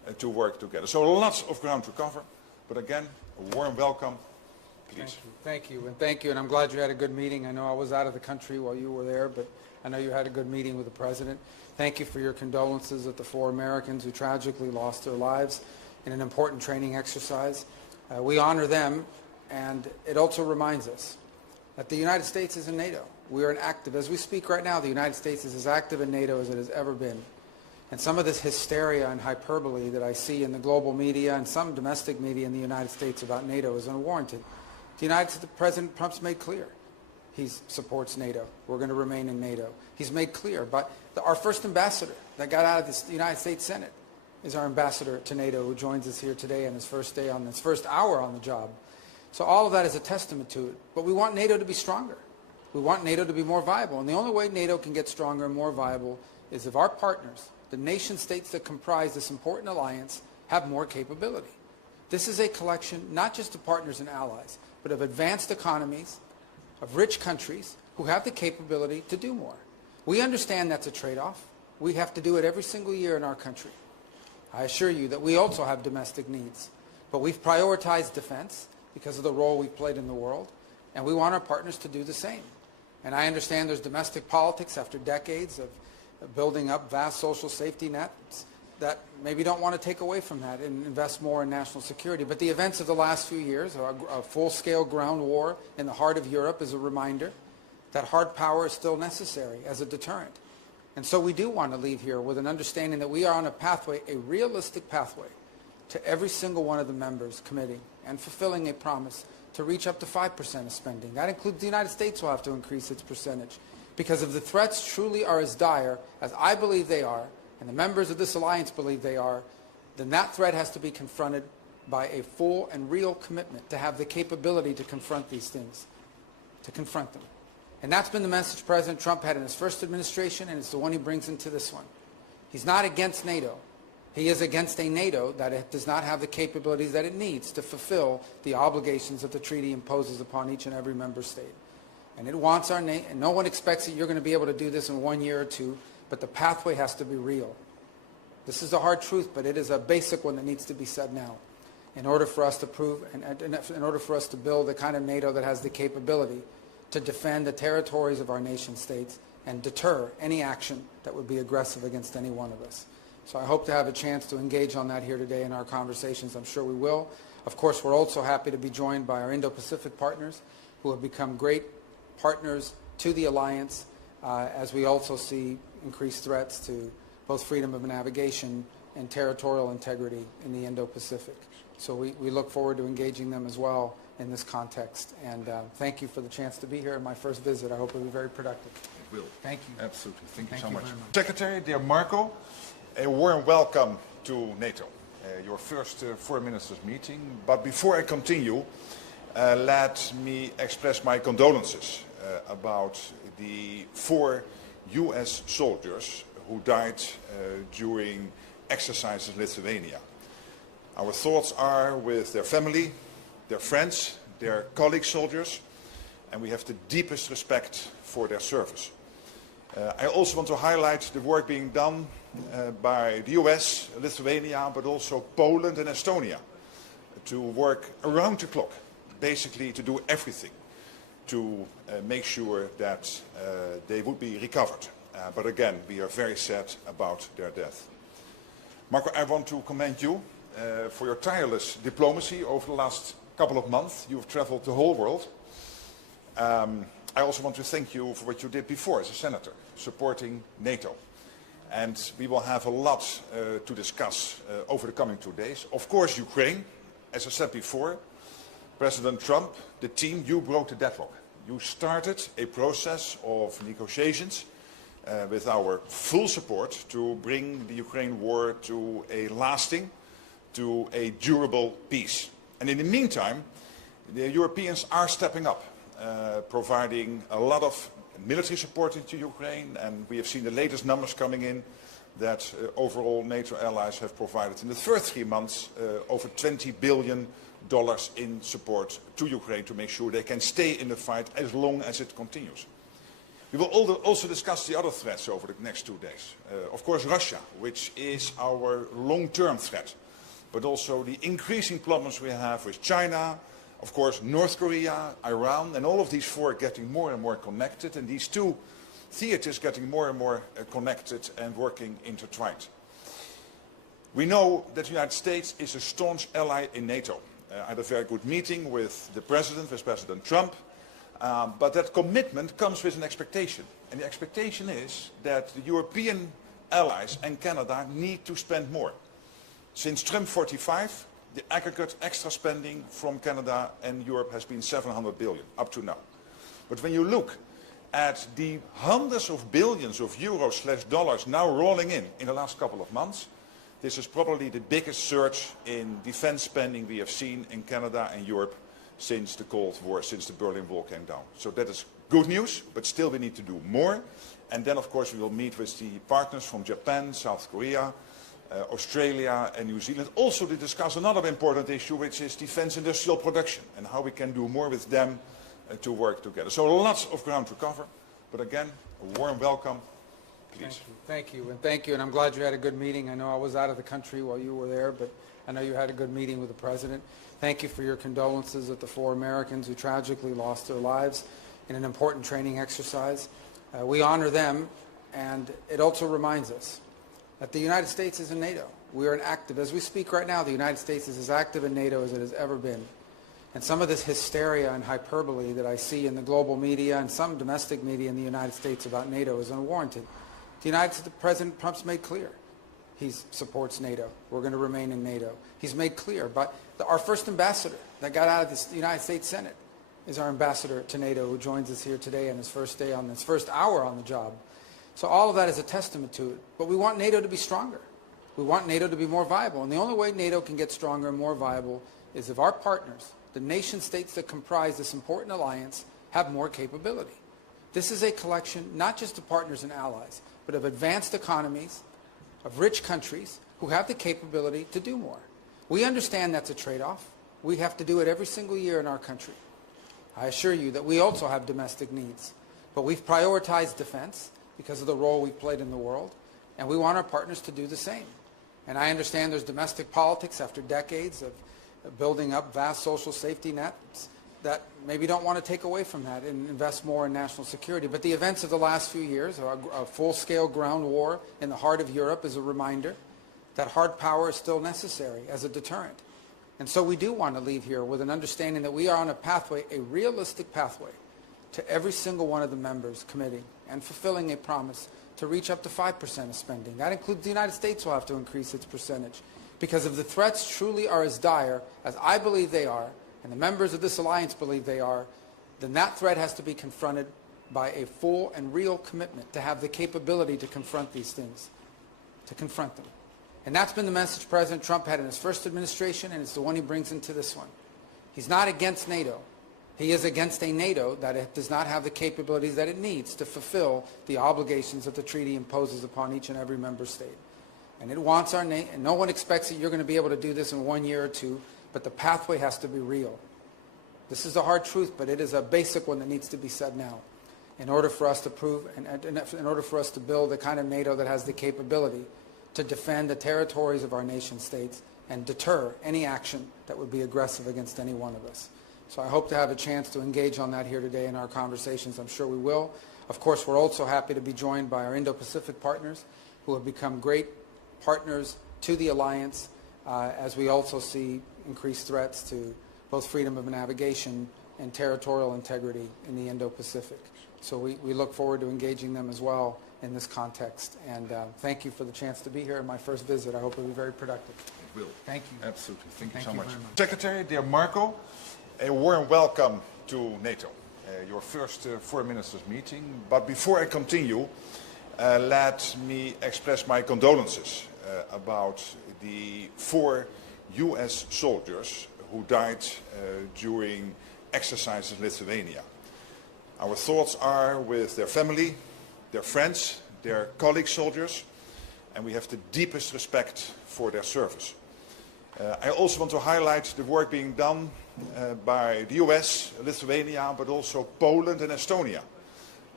to work together. So lots of ground to cover, but again, a warm welcome. Please. Thank you, and thank you, and I'm glad you had a good meeting. I know I was out of the country while you were there, but I know you had a good meeting with the President. Thank you for your condolences at the 4 Americans who tragically lost their lives in an important training exercise. We honor them, and it also reminds us that the United States is in NATO. We are as we speak right now, the United States is as active in NATO as it has ever been. And some of this hysteria and hyperbole that I see in the global media and some domestic media in the United States about NATO is unwarranted. President Trump's made clear he supports NATO. We're going to remain in NATO. He's made clear, but our first ambassador that got out of the United States Senate is our ambassador to NATO, who joins us here today on his first hour on the job. So all of that is a testament to it. But we want NATO to be stronger. We want NATO to be more viable. And the only way NATO can get stronger and more viable is if our partners, the nation states that comprise this important alliance, have more capability. This is a collection not just of partners and allies, but of advanced economies, of rich countries who have the capability to do more. We understand that's a trade-off. We have to do it every single year in our country. I assure you that we also have domestic needs, but we've prioritized defense because of the role we've played in the world, and we want our partners to do the same. And I understand there's domestic politics after decades of building up vast social safety nets that maybe don't want to take away from that and invest more in national security. But the events of the last few years, a full-scale ground war in the heart of Europe, is a reminder that hard power is still necessary as a deterrent. And so we do want to leave here with an understanding that we are on a pathway, a realistic pathway, to every single one of the members committing and fulfilling a promise to reach up to 5% of spending. That includes the United States will have to increase its percentage. Because if the threats truly are as dire as I believe they are, and the members of this alliance believe they are, then that threat has to be confronted by a full and real commitment to have the capability to confront these things, to confront them. And that's been the message President Trump had in his first administration, and it's the one he brings into this one. He's not against NATO. He is against a NATO that does not have the capabilities that it needs to fulfill the obligations that the treaty imposes upon each and every member state. And it wants our nation, and no one expects that you're going to be able to do this in 1 year or 2, but the pathway has to be real. This is a hard truth, but it is a basic one that needs to be said now in order for us to prove, and in order for us to build the kind of NATO that has the capability to defend the territories of our nation states and deter any action that would be aggressive against any one of us. So I hope to have a chance to engage on that here today in our conversations. I'm sure we will. Of course, we're also happy to be joined by our Indo-Pacific partners who have become great partners to the alliance as we also see increased threats to both freedom of navigation and territorial integrity in the Indo-Pacific. So we look forward to engaging them as well in this context. And thank you for the chance to be here in my first visit. I hope it will be very productive. It will. Thank you. Absolutely. Thank you so much. very much. Secretary, dear Marco, a warm welcome to NATO, your first foreign ministers meeting. But before I continue, let me express my condolences about the 4 US soldiers who died during exercises in Lithuania. Our thoughts are with their family, their friends, their colleague soldiers, and we have the deepest respect for their service. I also want to highlight the work being done by the US, Lithuania, but also Poland and Estonia to work around the clock, basically to do everything to make sure that they would be recovered. But again, we are very sad about their death. Marco, I want to commend you for your tireless diplomacy over the last couple of months. You've traveled the whole world. I also want to thank you for what you did before as a senator, supporting NATO. And we will have a lot to discuss over the coming 2 days. Of course, Ukraine, as I said before, President Trump, the team, you broke the deadlock. You started a process of negotiations with our full support to bring the Ukraine war to a lasting, to a durable peace. And in the meantime, the Europeans are stepping up, providing a lot of military support into Ukraine, and we have seen the latest numbers coming in that overall NATO allies have provided in the first 3 months over $20 billion in support to Ukraine to make sure they can stay in the fight as long as it continues. We will also discuss the other threats over the next 2 days. Of course, Russia, which is our long-term threat, but also the increasing problems we have with China, of course, North Korea, Iran, and all of these four getting more and more connected, and these two theaters getting more and more connected and working intertwined. We know that the United States is a staunch ally in NATO. I had a very good meeting with the President, with President Trump, but that commitment comes with an expectation. And the expectation is that the European allies and Canada need to spend more. Since Trump 45, the aggregate extra spending from Canada and Europe has been 700 billion up to now. But when you look at the hundreds of billions of euros/dollars now rolling in the last couple of months, this is probably the biggest surge in defense spending we have seen in Canada and Europe since the Cold War, since the Berlin Wall came down. So that is good news, but still we need to do more. And then, of course, we will meet with the partners from Japan, South Korea, Australia and New Zealand, also to discuss another important issue, which is defense industrial production and how we can do more with them to work together. So lots of ground to cover, but again, a warm welcome. Please. Thank you, and I'm glad you had a good meeting. I know I was out of the country while you were there, but I know you had a good meeting with the President. Thank you for your condolences with the 4 Americans who tragically lost their lives in an important training exercise. We honor them, and it also reminds us that the United States is in NATO. We are an active, as we speak right now, the United States is as active in NATO as it has ever been. And some of this hysteria and hyperbole that I see in the global media and some domestic media in the United States about NATO is unwarranted. The President Trump's made clear he supports NATO. We're going to remain in NATO. He's made clear, but our first ambassador that got out of the United States Senate is our ambassador to NATO, who joins us here today on his first day, on his first hour on the job. So all of that is a testament to it. But we want NATO to be stronger. We want NATO to be more viable. And the only way NATO can get stronger and more viable is if our partners, the nation states that comprise this important alliance, have more capability. This is a collection not just of partners and allies, but of advanced economies, of rich countries who have the capability to do more. We understand that's a trade-off. We have to do it every single year in our country. I assure you that we also have domestic needs. But we've prioritized defense because of the role we've played in the world, and we want our partners to do the same. And I understand there's domestic politics after decades of building up vast social safety nets that maybe don't want to take away from that and invest more in national security. But the events of the last few years, a full-scale ground war in the heart of Europe, is a reminder that hard power is still necessary as a deterrent. And so we do want to leave here with an understanding that we are on a pathway, a realistic pathway, to every single one of the members committing and fulfilling a promise to reach up to 5% of spending. That includes the United States will have to increase its percentage. Because if the threats truly are as dire as I believe they are, and the members of this alliance believe they are, then that threat has to be confronted by a full and real commitment to have the capability to confront these things, to confront them. And that's been the message President Trump had in his first administration, and it's the one he brings into this one. He's not against NATO. He is against a NATO that does not have the capabilities that it needs to fulfill the obligations that the treaty imposes upon each and every member state. And it wants our nation, and no one expects that you're going to be able to do this in 1 year or 2, but the pathway has to be real. This is a hard truth, but it is a basic one that needs to be said now in order for us to prove, and in order for us to build the kind of NATO that has the capability to defend the territories of our nation states and deter any action that would be aggressive against any one of us. So I hope to have a chance to engage on that here today in our conversations. I'm sure we will. Of course, we're also happy to be joined by our Indo-Pacific partners who have become great partners to the alliance as we also see increased threats to both freedom of navigation and territorial integrity in the Indo-Pacific. So we look forward to engaging them as well in this context. And thank you for the chance to be here in my first visit. I hope it will be very productive. It will. Thank you. Absolutely. Thank you so much. very much. Secretary, dear Marco, a warm welcome to NATO, your first Foreign Ministers meeting. But before I continue, let me express my condolences about the 4 US soldiers who died during exercises in Lithuania. Our thoughts are with their family, their friends, their colleague soldiers, and we have the deepest respect for their service. I also want to highlight the work being done by the US, Lithuania, but also Poland and Estonia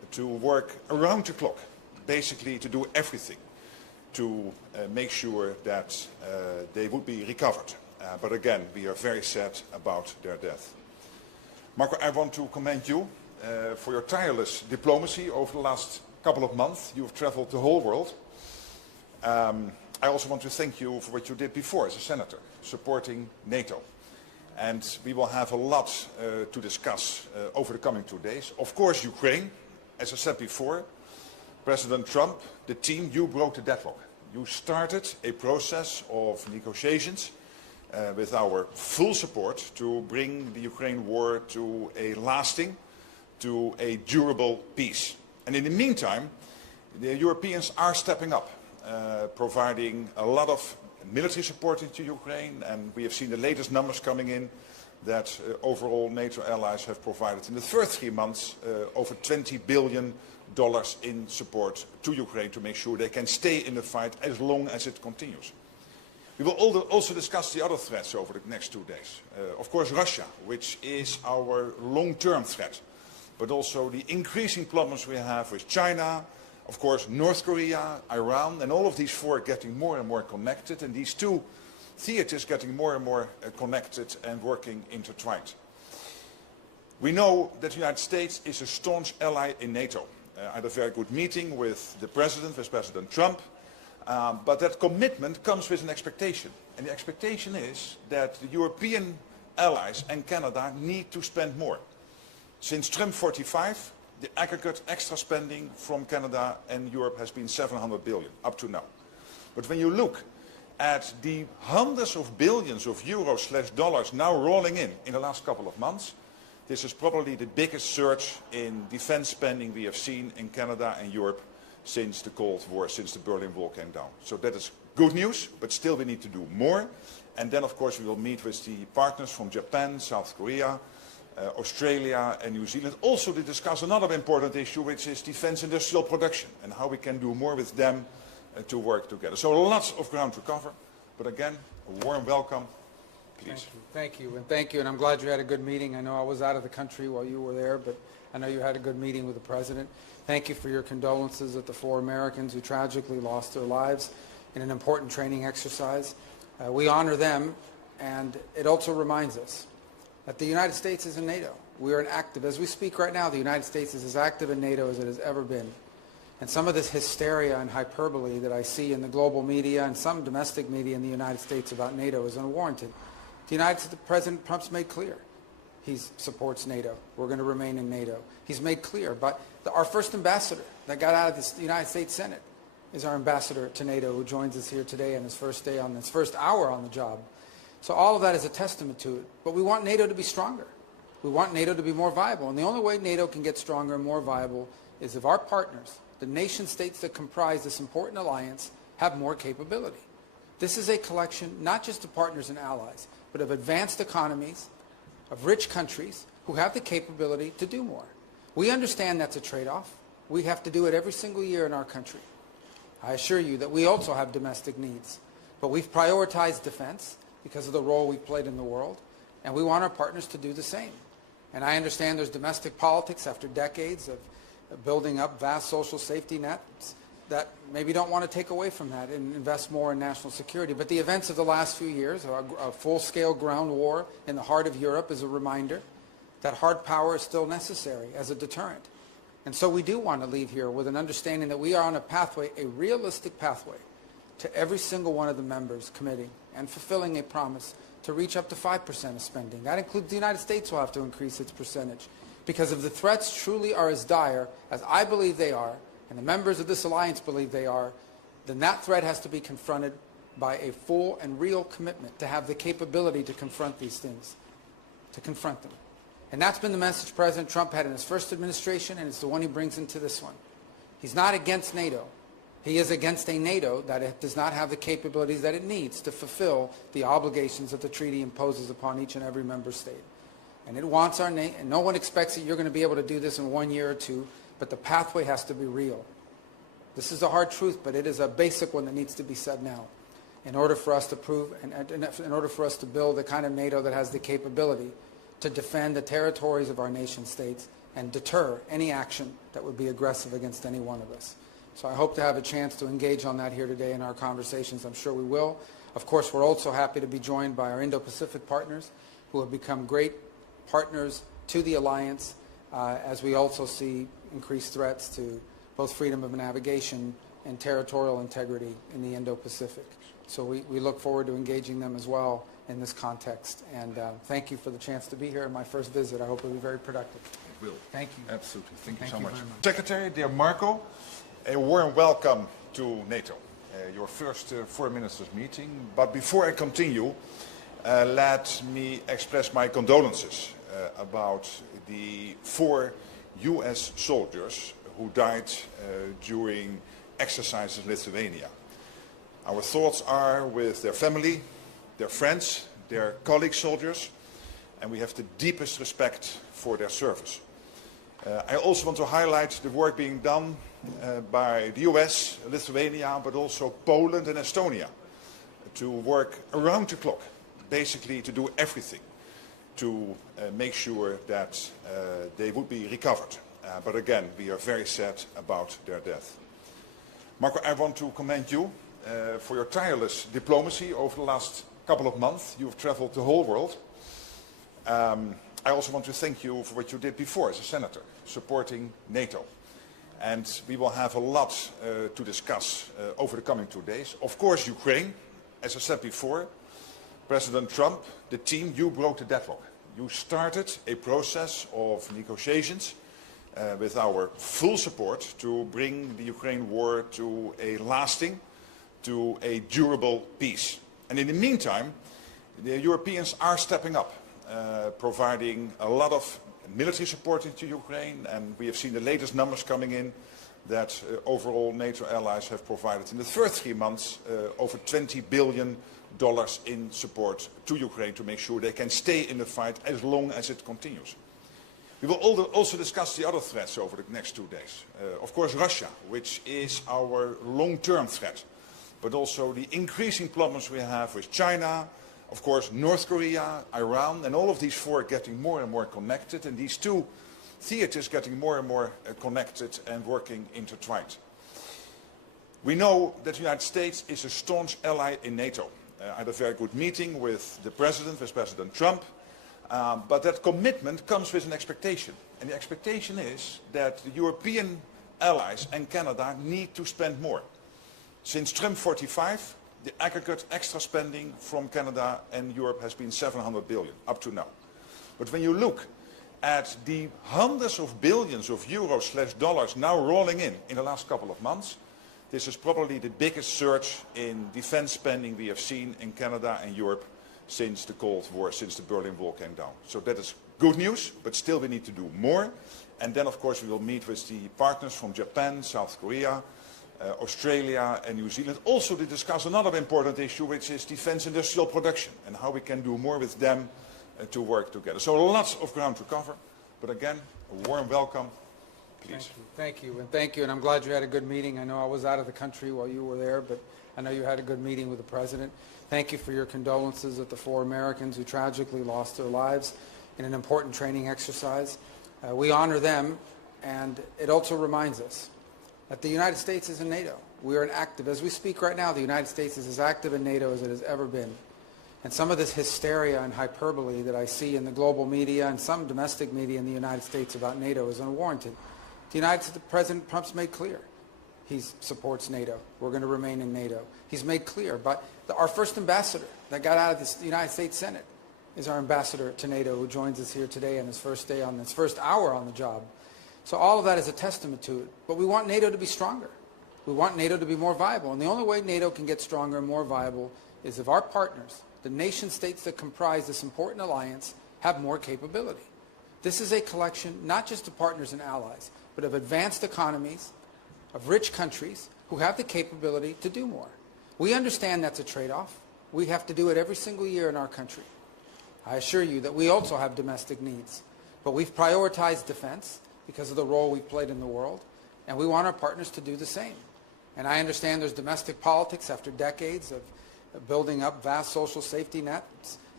to work around the clock, basically to do everything to make sure that they would be recovered. But again, we are very sad about their death. Marco, I want to commend you for your tireless diplomacy over the last couple of months. You've traveled the whole world. I also want to thank you for what you did before as a senator, supporting NATO. And we will have a lot to discuss over the coming 2 days. Of course, Ukraine, as I said before, President Trump, the team, you broke the deadlock. You started a process of negotiations with our full support to bring the Ukraine war to a lasting, to a durable peace. And in the meantime, the Europeans are stepping up, providing a lot of military support to Ukraine, and we have seen the latest numbers coming in that overall NATO allies have provided in the first 3 months over $20 billion in support to Ukraine to make sure they can stay in the fight as long as it continues. We will also discuss the other threats over the next 2 days. Of course, Russia, which is our long-term threat, but also the increasing problems we have with China, of course, North Korea, Iran, and all of these four getting more and more connected, and these two theaters getting more and more connected and working intertwined. We know that the United States is a staunch ally in NATO. I had a very good meeting with the President, with President Trump, but that commitment comes with an expectation. And the expectation is that the European allies and Canada need to spend more. Since Trump 45, the aggregate extra spending from Canada and Europe has been $700 billion up to now. But when you look at the hundreds of billions of euros/dollars now rolling in the last couple of months, this is probably the biggest surge in defense spending we have seen in Canada and Europe since the Cold War, since the Berlin Wall came down. So that is good news, but still we need to do more. And then, of course, we will meet with the partners from Japan, South Korea, Australia and New Zealand, also to discuss another important issue, which is defense industrial production and how we can do more with them to work together. So lots of ground to cover, but again, a warm welcome. Please. Thank you, and I'm glad you had a good meeting. I know I was out of the country while you were there, but I know you had a good meeting with the President. Thank you for your condolences at the 4 Americans who tragically lost their lives in an important training exercise. We honor them, and it also reminds us that the United States is in NATO. We are as we speak right now, the United States is as active in NATO as it has ever been. And some of this hysteria and hyperbole that I see in the global media and some domestic media in the United States about NATO is unwarranted. President Trump's made clear he supports NATO. We're going to remain in NATO. He's made clear, but our first ambassador that got out of the United States Senate is our ambassador to NATO, who joins us here today on his first hour on the job. So all of that is a testament to it. But we want NATO to be stronger. We want NATO to be more viable. And the only way NATO can get stronger and more viable is if our partners, the nation states that comprise this important alliance, have more capability. This is a collection not just of partners and allies, but of advanced economies, of rich countries who have the capability to do more. We understand that's a trade-off. We have to do it every single year in our country. I assure you that we also have domestic needs. But we've prioritized defense because of the role we've played in the world, and we want our partners to do the same. And I understand there's domestic politics after decades of building up vast social safety nets that maybe don't want to take away from that and invest more in national security. But the events of the last few years, a full-scale ground war in the heart of Europe, is a reminder that hard power is still necessary as a deterrent. And so we do want to leave here with an understanding that we are on a pathway, a realistic pathway, to every single one of the members committing and fulfilling a promise to reach up to 5% of spending. That includes the United States will have to increase its percentage. Because if the threats truly are as dire as I believe they are, and the members of this alliance believe they are, then that threat has to be confronted by a full and real commitment to have the capability to confront these things, to confront them. And that's been the message President Trump had in his first administration, and it's the one he brings into this one. He's not against NATO. He is against a NATO that does not have the capabilities that it needs to fulfill the obligations that the treaty imposes upon each and every member state. And it wants and no one expects that you're going to be able to do this in 1 year or two, but the pathway has to be real. This is a hard truth, but it is a basic one that needs to be said now in order for us to prove, and in order for us to build the kind of NATO that has the capability to defend the territories of our nation states and deter any action that would be aggressive against any one of us. So I hope to have a chance to engage on that here today in our conversations. I'm sure we will. Of course, we're also happy to be joined by our Indo-Pacific partners who have become great partners to the alliance as we also see increased threats to both freedom of navigation and territorial integrity in the Indo-Pacific. So we look forward to engaging them as well in this context. And thank you for the chance to be here in my first visit. I hope it will be very productive. It will. Thank you. Absolutely. Thank you so much. Very much. Secretary, dear Marco, a warm welcome to NATO, your first foreign ministers meeting. But before I continue, let me express my condolences about the 4 US soldiers who died during exercises in Lithuania. Our thoughts are with their family, their friends, their colleague soldiers, and we have the deepest respect for their service. I also want to highlight the work being done by the US, Lithuania, but also Poland and Estonia to work around the clock, basically to do everything to make sure that they would be recovered. But again, we are very sad about their death. Marco, I want to commend you for your tireless diplomacy over the last couple of months. You've traveled the whole world. I also want to thank you for what you did before as a senator, supporting NATO. And we will have a lot to discuss over the coming 2 days. Of course, Ukraine, as I said before, President Trump, the team, you broke the deadlock. You started a process of negotiations with our full support to bring the Ukraine war to a lasting, to a durable peace. And in the meantime, the Europeans are stepping up, providing a lot of military support into Ukraine, and we have seen the latest numbers coming in that overall NATO allies have provided in the first 3 months over $20 billion in support to Ukraine to make sure they can stay in the fight as long as it continues. We will also discuss the other threats over the next 2 days. Of course, Russia, which is our long-term threat, but also the increasing problems we have with China, of course, North Korea, Iran, and all of these 4 getting more and more connected, and these 2 theaters getting more and more connected and working intertwined. We know that the United States is a staunch ally in NATO. I had a very good meeting with the President, with President Trump, but that commitment comes with an expectation. And the expectation is that the European allies and Canada need to spend more. Since Trump 45, the aggregate extra spending from Canada and Europe has been $700 billion up to now. But when you look at the hundreds of billions of euros/dollars now rolling in the last couple of months, this is probably the biggest surge in defense spending we have seen in Canada and Europe since the Cold War, since the Berlin Wall came down. So that is good news, but still we need to do more. And then, of course, we will meet with the partners from Japan, South Korea, Australia and New Zealand, also to discuss another important issue, which is defense industrial production and how we can do more with them to work together. So lots of ground to cover, but again, a warm welcome, please. Thank you, and thank you, and I'm glad you had a good meeting. I know I was out of the country while you were there, but I know you had a good meeting with the President. Thank you for your condolences at the 4 Americans who tragically lost their lives in an important training exercise. We honor them, and it also reminds us that the United States is in NATO. We are as we speak right now, the United States is as active in NATO as it has ever been. And some of this hysteria and hyperbole that I see in the global media and some domestic media in the United States about NATO is unwarranted. President Trump's made clear he supports NATO. We're going to remain in NATO. He's made clear, but our first ambassador that got out of the United States Senate is our ambassador to NATO, who joins us here today on his first hour on the job. So all of that is a testament to it. But we want NATO to be stronger. We want NATO to be more viable. And the only way NATO can get stronger and more viable is if our partners, the nation states that comprise this important alliance, have more capability. This is a collection not just of partners and allies, but of advanced economies, of rich countries who have the capability to do more. We understand that's a trade-off. We have to do it every single year in our country. I assure you that we also have domestic needs, but we've prioritized defense because of the role we've played in the world, and we want our partners to do the same. And I understand there's domestic politics after decades of building up vast social safety nets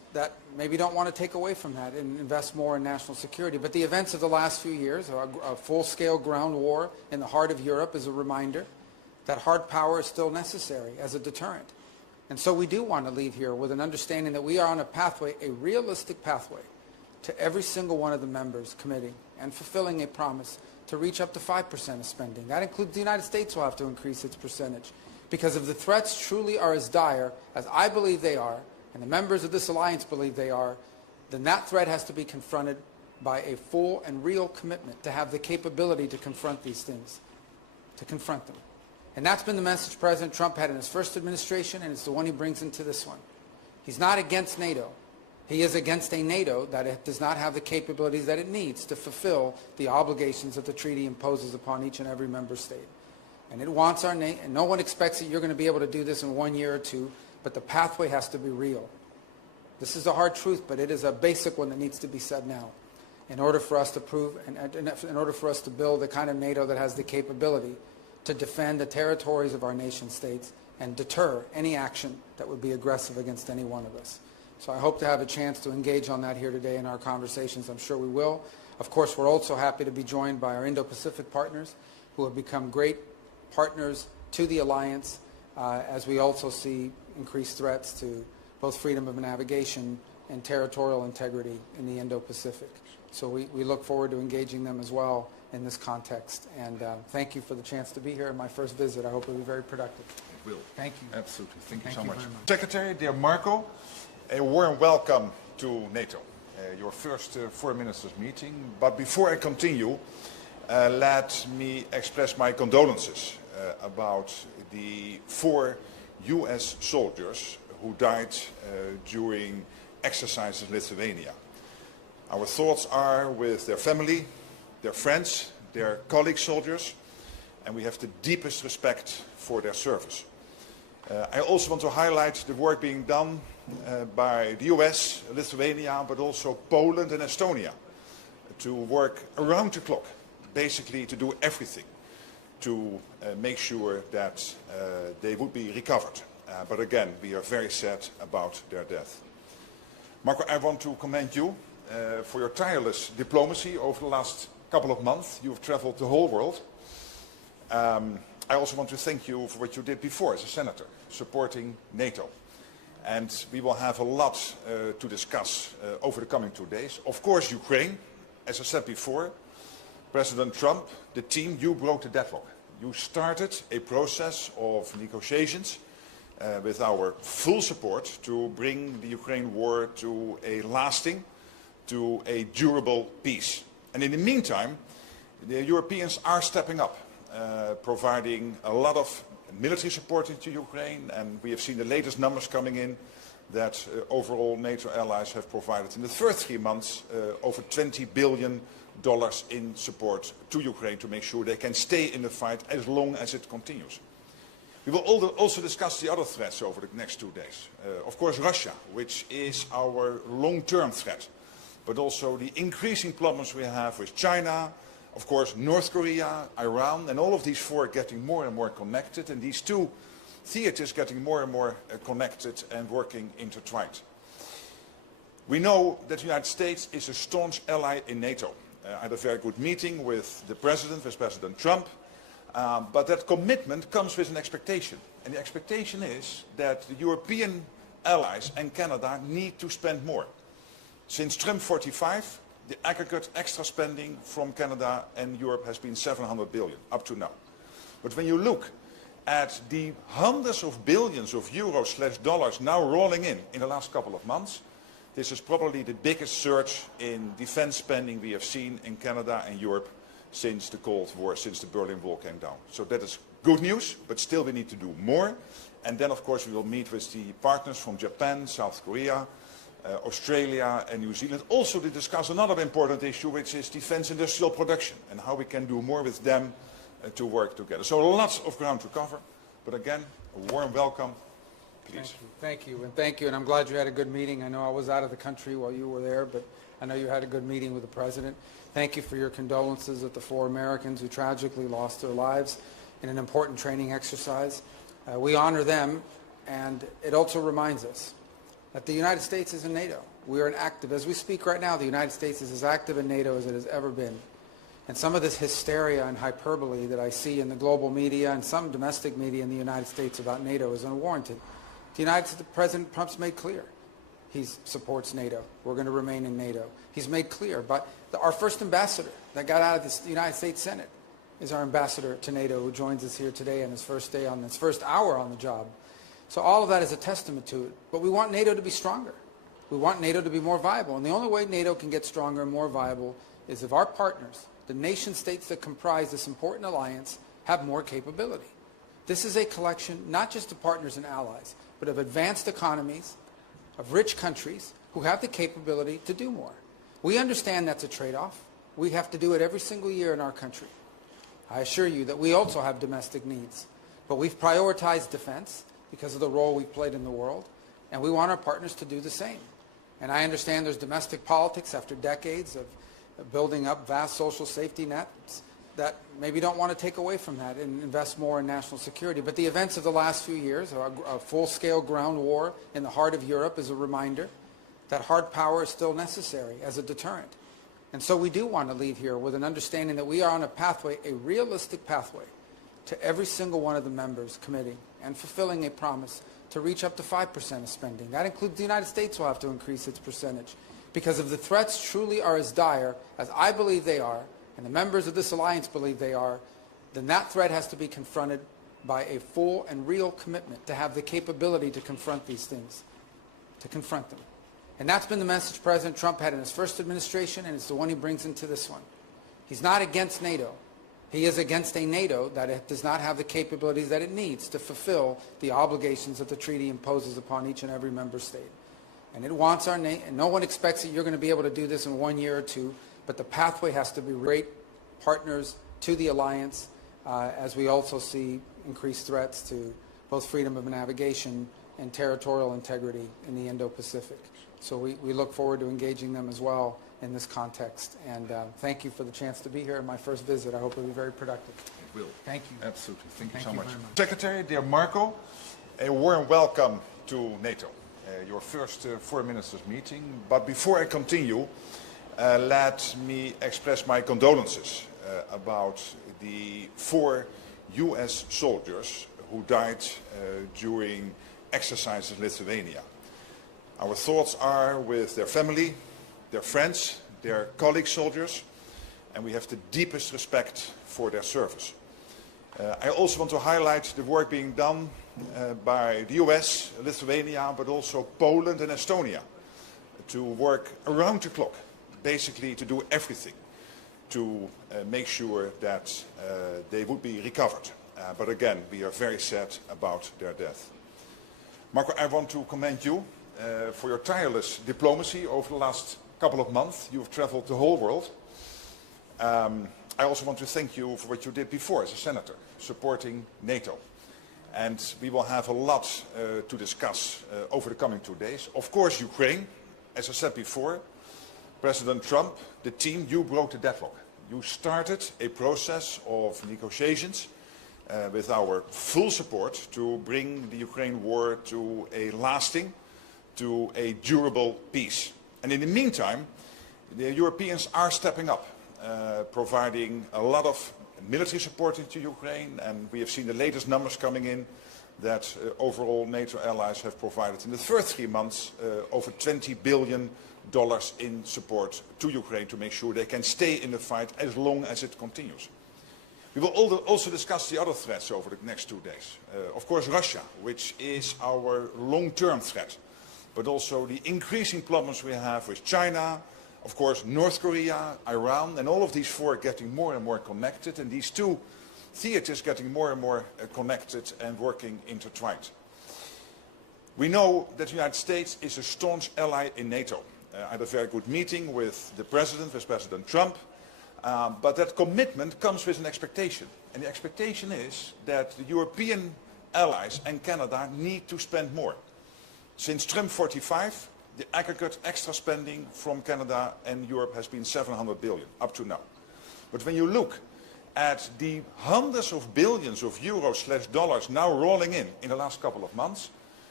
that maybe don't want to take away from that and invest more in national security. But the events of the last few years, a full-scale ground war in the heart of Europe, is a reminder that hard power is still necessary as a deterrent. And so we do want to leave here with an understanding that we are on a pathway, a realistic pathway, to every single one of the members committing and fulfilling a promise to reach up to 5% of spending. That includes the United States will have to increase its percentage. Because if the threats truly are as dire as I believe they are, and the members of this alliance believe they are, then that threat has to be confronted by a full and real commitment to have the capability to confront these things, to confront them. And that's been the message President Trump had in his first administration, and it's the one he brings into this one. He's not against NATO. He is against a NATO that does not have the capabilities that it needs to fulfill the obligations that the treaty imposes upon each and every member state. And it wants our nation, and no one expects that you're going to be able to do this in 1 year or two, but the pathway has to be real. This is a hard truth, but it is a basic one that needs to be said now in order for us to prove, and in order for us to build the kind of NATO that has the capability to defend the territories of our nation states and deter any action that would be aggressive against any one of us. So I hope to have a chance to engage on that here today in our conversations. I'm sure we will. Of course, we're also happy to be joined by our Indo-Pacific partners who have become great partners to the alliance as we also see increased threats to both freedom of navigation and territorial integrity in the Indo-Pacific. So we look forward to engaging them as well in this context. And thank you for the chance to be here in my first visit. I hope it will be very productive. It will. Thank you. Absolutely. Thank you so much. very much. Secretary, dear Marco, a warm welcome to NATO, your first foreign ministers meeting. But before I continue, let me express my condolences about the 4 US soldiers who died during exercises in Lithuania. Our thoughts are with their family, their friends, their colleague soldiers, and we have the deepest respect for their service. I also want to highlight the work being done by the US, Lithuania, but also Poland and Estonia to work around the clock, basically to do everything to make sure that they would be recovered. But again, we are very sad about their death. Marco, I want to commend you for your tireless diplomacy over the last couple of months. You have traveled the whole world. I also want to thank you for what you did before as a senator, supporting NATO. And we will have a lot to discuss over the coming 2 days. Of course, Ukraine, as I said before, President Trump, the team, you broke the deadlock. You started a process of negotiations with our full support to bring the Ukraine war to a lasting, to a durable peace. And in the meantime, the Europeans are stepping up, providing a lot of military support into Ukraine, and we have seen the latest numbers coming in that overall NATO allies have provided in the first 3 months over $20 billion in support to Ukraine to make sure they can stay in the fight as long as it continues. We will also discuss the other threats over the next 2 days. Of course, Russia, which is our long-term threat, but also the increasing problems we have with China, of course, North Korea, Iran, and all of these 4 getting more and more connected, and these 2 theaters getting more and more connected and working intertwined. We know that the United States is a staunch ally in NATO. I had a very good meeting with the President, with President Trump, but that commitment comes with an expectation. And the expectation is that the European allies and Canada need to spend more. Since Trump 45, the aggregate extra spending from Canada and Europe has been $700 billion up to now. But when you look at the hundreds of billions of euros/dollars now rolling in the last couple of months, this is probably the biggest surge in defense spending we have seen in Canada and Europe since the Cold War, since the Berlin Wall came down. So that is good news, but still we need to do more. And then, of course, we will meet with the partners from Japan, South Korea, Australia and New Zealand, also to discuss another important issue, which is defense industrial production and how we can do more with them to work together. So lots of ground to cover, but again, a warm welcome. Please. Thank you, and thank you, and I'm glad you had a good meeting. I know I was out of the country while you were there, but I know you had a good meeting with the President. Thank you for your condolences with the 4 Americans who tragically lost their lives in an important training exercise. We honor them, and it also reminds us that the United States is in NATO. We are an active, as we speak right now, the United States is as active in NATO as it has ever been. And some of this hysteria and hyperbole that I see in the global media and some domestic media in the United States about NATO is unwarranted. President Trump's made clear he supports NATO. We're going to remain in NATO. He's made clear, but our first ambassador that got out of the United States Senate is our ambassador to NATO, who joins us here today on his first day, on his first hour on the job. So all of that is a testament to it. But we want NATO to be stronger. We want NATO to be more viable. And the only way NATO can get stronger and more viable is if our partners, the nation states that comprise this important alliance, have more capability. This is a collection not just of partners and allies, but of advanced economies, of rich countries who have the capability to do more. We understand that's a trade-off. We have to do it every single year in our country. I assure you that we also have domestic needs, but we've prioritized defense because of the role we've played in the world, and we want our partners to do the same. And I understand there's domestic politics after decades of building up vast social safety nets that maybe don't want to take away from that and invest more in national security. But the events of the last few years, a full-scale ground war in the heart of Europe, is a reminder that hard power is still necessary as a deterrent. And so we do want to leave here with an understanding that we are on a pathway, a realistic pathway, to every single one of the members committing and fulfilling a promise to reach up to 5% of spending. That includes the United States will have to increase its percentage. Because if the threats truly are as dire as I believe they are, and the members of this alliance believe they are, then that threat has to be confronted by a full and real commitment to have the capability to confront these things, to confront them. And that's been the message President Trump had in his first administration, and it's the one he brings into this one. He's not against NATO. He is against a NATO that does not have the capabilities that it needs to fulfill the obligations that the treaty imposes upon each and every member state. And it wants our nation, and no one expects that you're going to be able to do this in 1 year or two, but the pathway has to be great partners to the alliance as we also see increased threats to both freedom of navigation and territorial integrity in the Indo-Pacific. So we look forward to engaging them as well in this context. And thank you for the chance to be here in my first visit. I hope it will be very productive. It will. Thank you. Absolutely. Thank you so much. very much. Secretary, dear Marco, a warm welcome to NATO, your first foreign ministers meeting. But before I continue, let me express my condolences about the 4 US soldiers who died during exercises in Lithuania. Our thoughts are with their family, their friends, their colleague soldiers, and we have the deepest respect for their service. I also want to highlight the work being done by the US, Lithuania, but also Poland and Estonia to work around the clock, basically to do everything to make sure that they would be recovered. But again, we are very sad about their death. Marco, I want to commend you for your tireless diplomacy over the last couple of months. You have traveled the whole world. I also want to thank you for what you did before as a senator, supporting NATO. And we will have a lot to discuss over the coming 2 days. Of course, Ukraine, as I said before, President Trump, the team, you broke the deadlock. You started a process of negotiations with our full support to bring the Ukraine war to a lasting, to a durable peace. And in the meantime, the Europeans are stepping up, providing a lot of military support into Ukraine, and we have seen the latest numbers coming in that overall NATO allies have provided in the first 3 months over $20 billion in support to Ukraine to make sure they can stay in the fight as long as it continues. We will also discuss the other threats over the next 2 days. Of course, Russia, which is our long-term threat, but also the increasing problems we have with China, of course, North Korea, Iran, and all of these 4 getting more and more connected, and these 2 theaters getting more and more connected and working intertwined. We know that the United States is a staunch ally in NATO. I had a very good meeting with the President, with President Trump, but that commitment comes with an expectation. And the expectation is that the European allies and Canada need to spend more. Since Trump 45, the aggregate extra spending from Canada and Europe has been $700 billion up to now. But when you look at the hundreds of billions of euros/dollars now rolling in the last couple of months,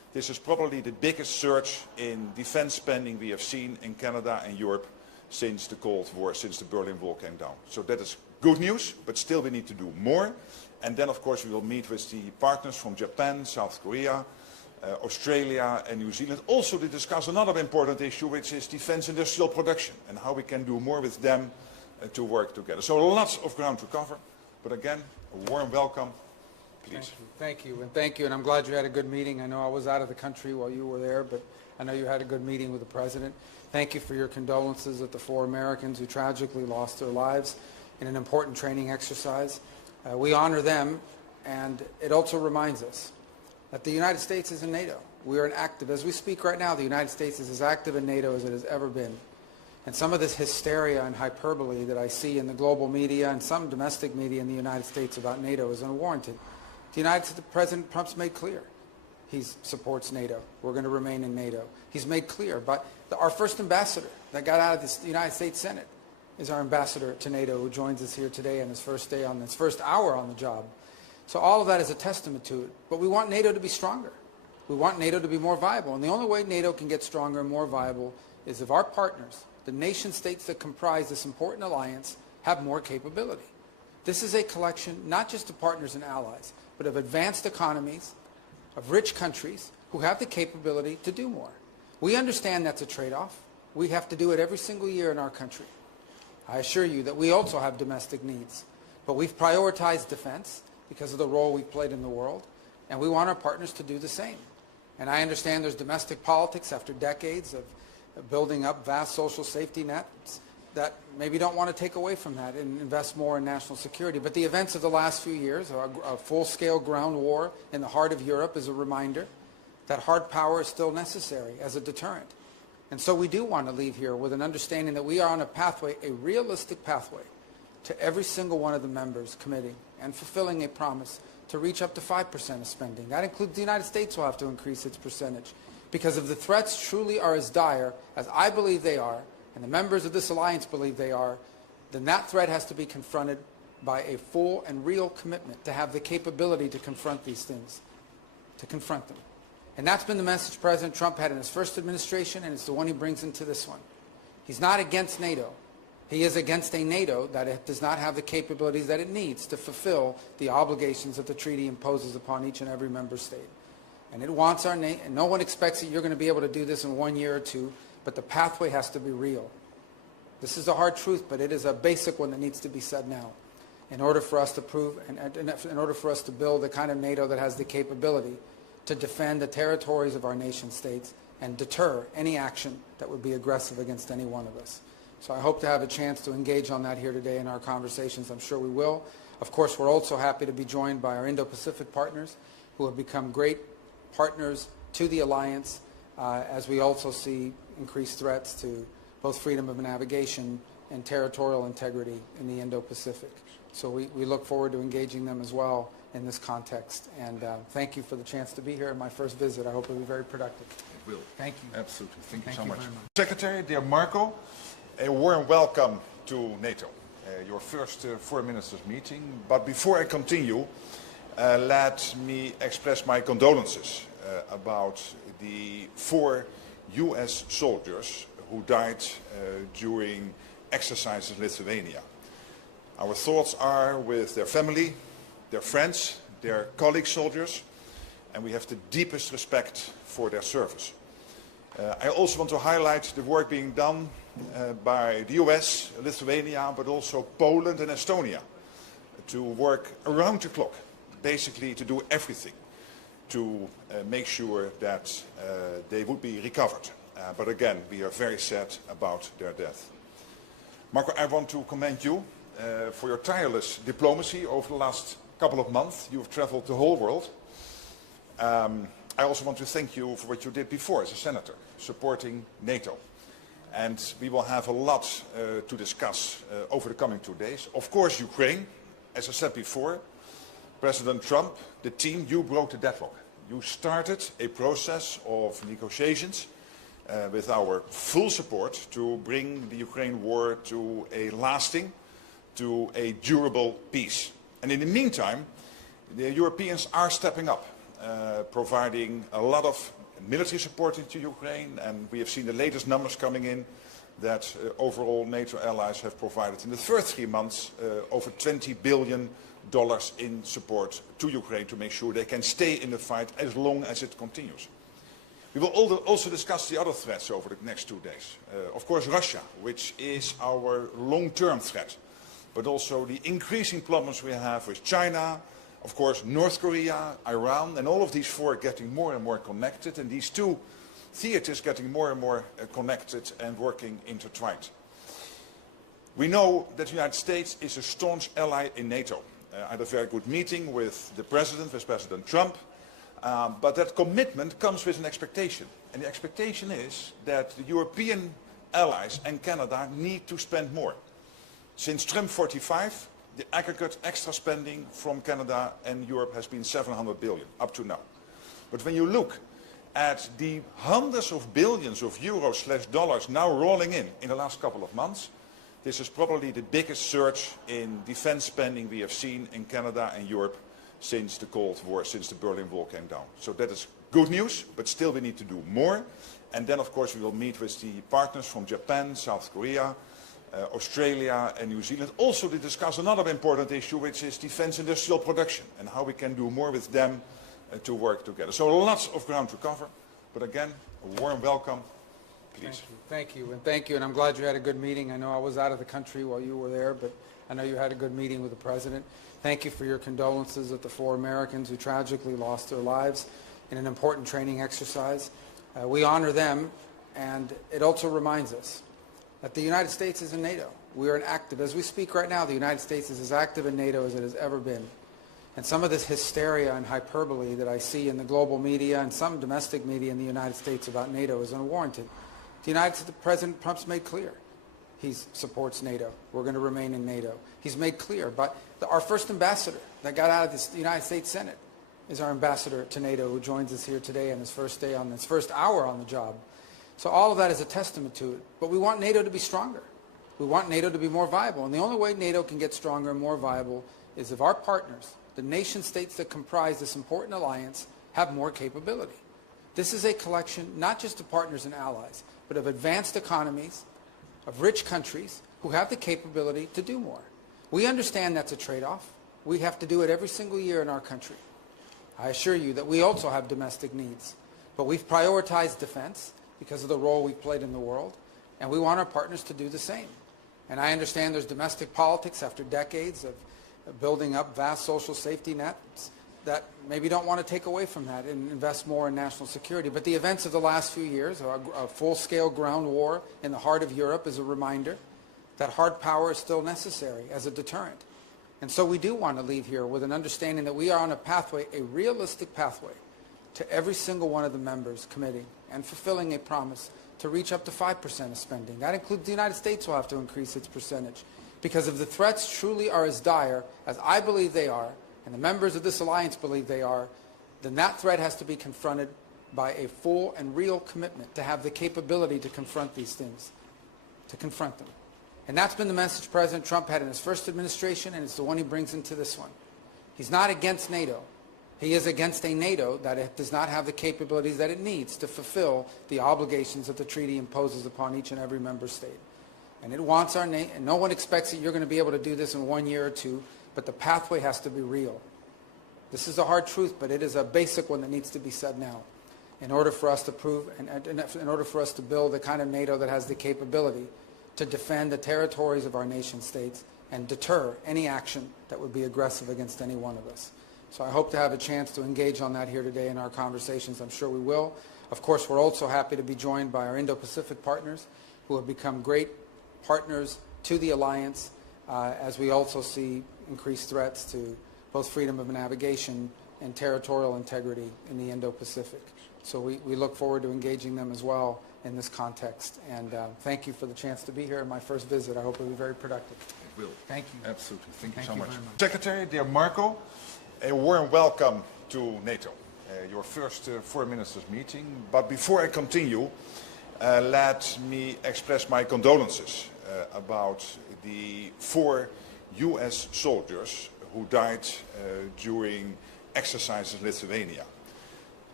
This is probably the biggest surge in defense spending we have seen in Canada and Europe since the Cold War, since the Berlin Wall came down. So that is good news, but still we need to do more. And then, of course, we will meet with the partners from Japan, South Korea, Australia and New Zealand, also to discuss another important issue, which is defense industrial production and how we can do more with them to work together. So lots of ground to cover, but again, a warm welcome, please. Thank you, and thank you, and I'm glad you had a good meeting. I know I was out of the country while you were there, but I know you had a good meeting with the President. Thank you for your condolences with the 4 Americans who tragically lost their lives in an important training exercise. We honor them, and it also reminds us that the United States is in NATO. We are as we speak right now, the United States is as active in NATO as it has ever been. And some of this hysteria and hyperbole that I see in the global media and some domestic media in the United States about NATO is unwarranted. President Trump's made clear he supports NATO. We're going to remain in NATO. He's made clear, but our first ambassador that got out of the United States Senate is our ambassador to NATO, who joins us here today on his first day, on his first hour on the job. So all of that is a testament to it. But we want NATO to be stronger. We want NATO to be more viable. And the only way NATO can get stronger and more viable is if our partners, the nation states that comprise this important alliance, have more capability. This is a collection not just of partners and allies, but of advanced economies, of rich countries who have the capability to do more. We understand that's a trade-off. We have to do it every single year in our country. I assure you that we also have domestic needs, but we've prioritized defense because of the role we've played in the world, and we want our partners to do the same. And I understand there's domestic politics after decades of building up vast social safety nets that maybe don't want to take away from that and invest more in national security. But the events of the last few years, a full-scale ground war in the heart of Europe, is a reminder that hard power is still necessary as a deterrent. And so we do want to leave here with an understanding that we are on a pathway, a realistic pathway, to every single one of the members committing and fulfilling a promise to reach up to 5% of spending. That includes the United States will have to increase its percentage. Because if the threats truly are as dire as I believe they are, and the members of this alliance believe they are, then that threat has to be confronted by a full and real commitment to have the capability to confront these things, to confront them. And that's been the message President Trump had in his first administration, and it's the one he brings into this one. He's not against NATO. He is against a NATO that does not have the capabilities that it needs to fulfill the obligations that the treaty imposes upon each and every member state. And it wants our nation, and no one expects that you're going to be able to do this in 1 year or 2, but the pathway has to be real. This is a hard truth, but it is a basic one that needs to be said now in order for us to prove, and in order for us to build the kind of NATO that has the capability to defend the territories of our nation states and deter any action that would be aggressive against any one of us. So I hope to have a chance to engage on that here today in our conversations. I'm sure we will. Of course, we're also happy to be joined by our Indo-Pacific partners who have become great partners to the alliance as we also see increased threats to both freedom of navigation and territorial integrity in the Indo-Pacific. So we look forward to engaging them as well in this context. And thank you for the chance to be here in my first visit. I hope it will be very productive. It will. Thank you. Absolutely. Thank you so much. Very much. Secretary, dear Marco, a warm welcome to NATO, your first foreign ministers meeting. But before I continue, let me express my condolences about the 4 US soldiers who died during exercises in Lithuania. Our thoughts are with their family, their friends, their colleague soldiers, and we have the deepest respect for their service. I also want to highlight the work being done by the US, Lithuania, but also Poland and Estonia to work around the clock, basically to do everything to make sure that they would be recovered. But again, we are very sad about their death. Marco, I want to commend you for your tireless diplomacy over the last couple of months. You have traveled the whole world. I also want to thank you for what you did before as a senator, supporting NATO. And we will have a lot to discuss over the coming 2 days. Of course, Ukraine, as I said before, President Trump, the team, you broke the deadlock. You started a process of negotiations with our full support to bring the Ukraine war to a lasting, to a durable peace. And in the meantime, the Europeans are stepping up, providing a lot of military support into Ukraine, and we have seen the latest numbers coming in that overall NATO allies have provided in the first 3 months over $20 billion in support to Ukraine to make sure they can stay in the fight as long as it continues. We will also discuss the other threats over the next 2 days. Of course, Russia, which is our long-term threat, but also the increasing problems we have with China, of course, North Korea, Iran, and all of these four getting more and more connected, and these two theaters getting more and more connected and working intertwined. We know that the United States is a staunch ally in NATO. I had a very good meeting with the President, with President Trump, but that commitment comes with an expectation. And the expectation is that the European allies and Canada need to spend more. Since Trump 45, the aggregate extra spending from Canada and Europe has been $700 billion up to now. But when you look at the hundreds of billions of euros/dollars now rolling in the last couple of months, this is probably the biggest surge in defense spending we have seen in Canada and Europe since the Cold War, since the Berlin Wall came down. So that is good news, but still we need to do more. And then, of course, we will meet with the partners from Japan, South Korea, Australia and New Zealand, also to discuss another important issue, which is defense industrial production and how we can do more with them to work together. So lots of ground to cover, but again, a warm welcome, please. Thank you, and I'm glad you had a good meeting. I know I was out of the country while you were there, but I know you had a good meeting with the President. Thank you for your condolences at the 4 Americans who tragically lost their lives in an important training exercise. We honor them, and it also reminds us that the United States is in NATO. We are as we speak right now, the United States is as active in NATO as it has ever been. And some of this hysteria and hyperbole that I see in the global media and some domestic media in the United States about NATO is unwarranted. The President Trump's made clear he supports NATO. We're going to remain in NATO. He's made clear, but our first ambassador that got out of the United States Senate is our ambassador to NATO, who joins us here today on his first day, on his first hour on the job. So all of that is a testament to it. But we want NATO to be stronger. We want NATO to be more viable. And the only way NATO can get stronger and more viable is if our partners, the nation states that comprise this important alliance, have more capability. This is a collection not just of partners and allies, but of advanced economies, of rich countries who have the capability to do more. We understand that's a trade-off. We have to do it every single year in our country. I assure you that we also have domestic needs, but we've prioritized defense because of the role we've played in the world, and we want our partners to do the same. And I understand there's domestic politics after decades of building up vast social safety nets that maybe don't want to take away from that and invest more in national security. But the events of the last few years, a full-scale ground war in the heart of Europe, is a reminder that hard power is still necessary as a deterrent. And so we do want to leave here with an understanding that we are on a pathway, a realistic pathway, to every single one of the members committing and fulfilling a promise to reach up to 5% of spending. That includes the United States will have to increase its percentage. Because if the threats truly are as dire as I believe they are, and the members of this alliance believe they are, then that threat has to be confronted by a full and real commitment to have the capability to confront these things, to confront them. And that's been the message President Trump had in his first administration, and it's the one he brings into this one. He's not against NATO. He is against a NATO that does not have the capabilities that it needs to fulfill the obligations that the treaty imposes upon each and every member state. And it wants our nation, and no one expects that you're going to be able to do this in 1 year or 2, but the pathway has to be real. This is a hard truth, but it is a basic one that needs to be said now in order for us to prove, and in order for us to build the kind of NATO that has the capability to defend the territories of our nation states and deter any action that would be aggressive against any one of us. So I hope to have a chance to engage on that here today in our conversations. I'm sure we will. Of course, we're also happy to be joined by our Indo-Pacific partners who have become great partners to the alliance as we also see increased threats to both freedom of navigation and territorial integrity in the Indo-Pacific. So we look forward to engaging them as well in this context. And thank you for the chance to be here in my first visit. I hope it will be very productive. It will. Thank you. Absolutely. Thank you so much. Secretary, dear Marco, a warm welcome to NATO, your first foreign ministers meeting. But before I continue, let me express my condolences about the 4 U.S. soldiers who died during exercises in Lithuania.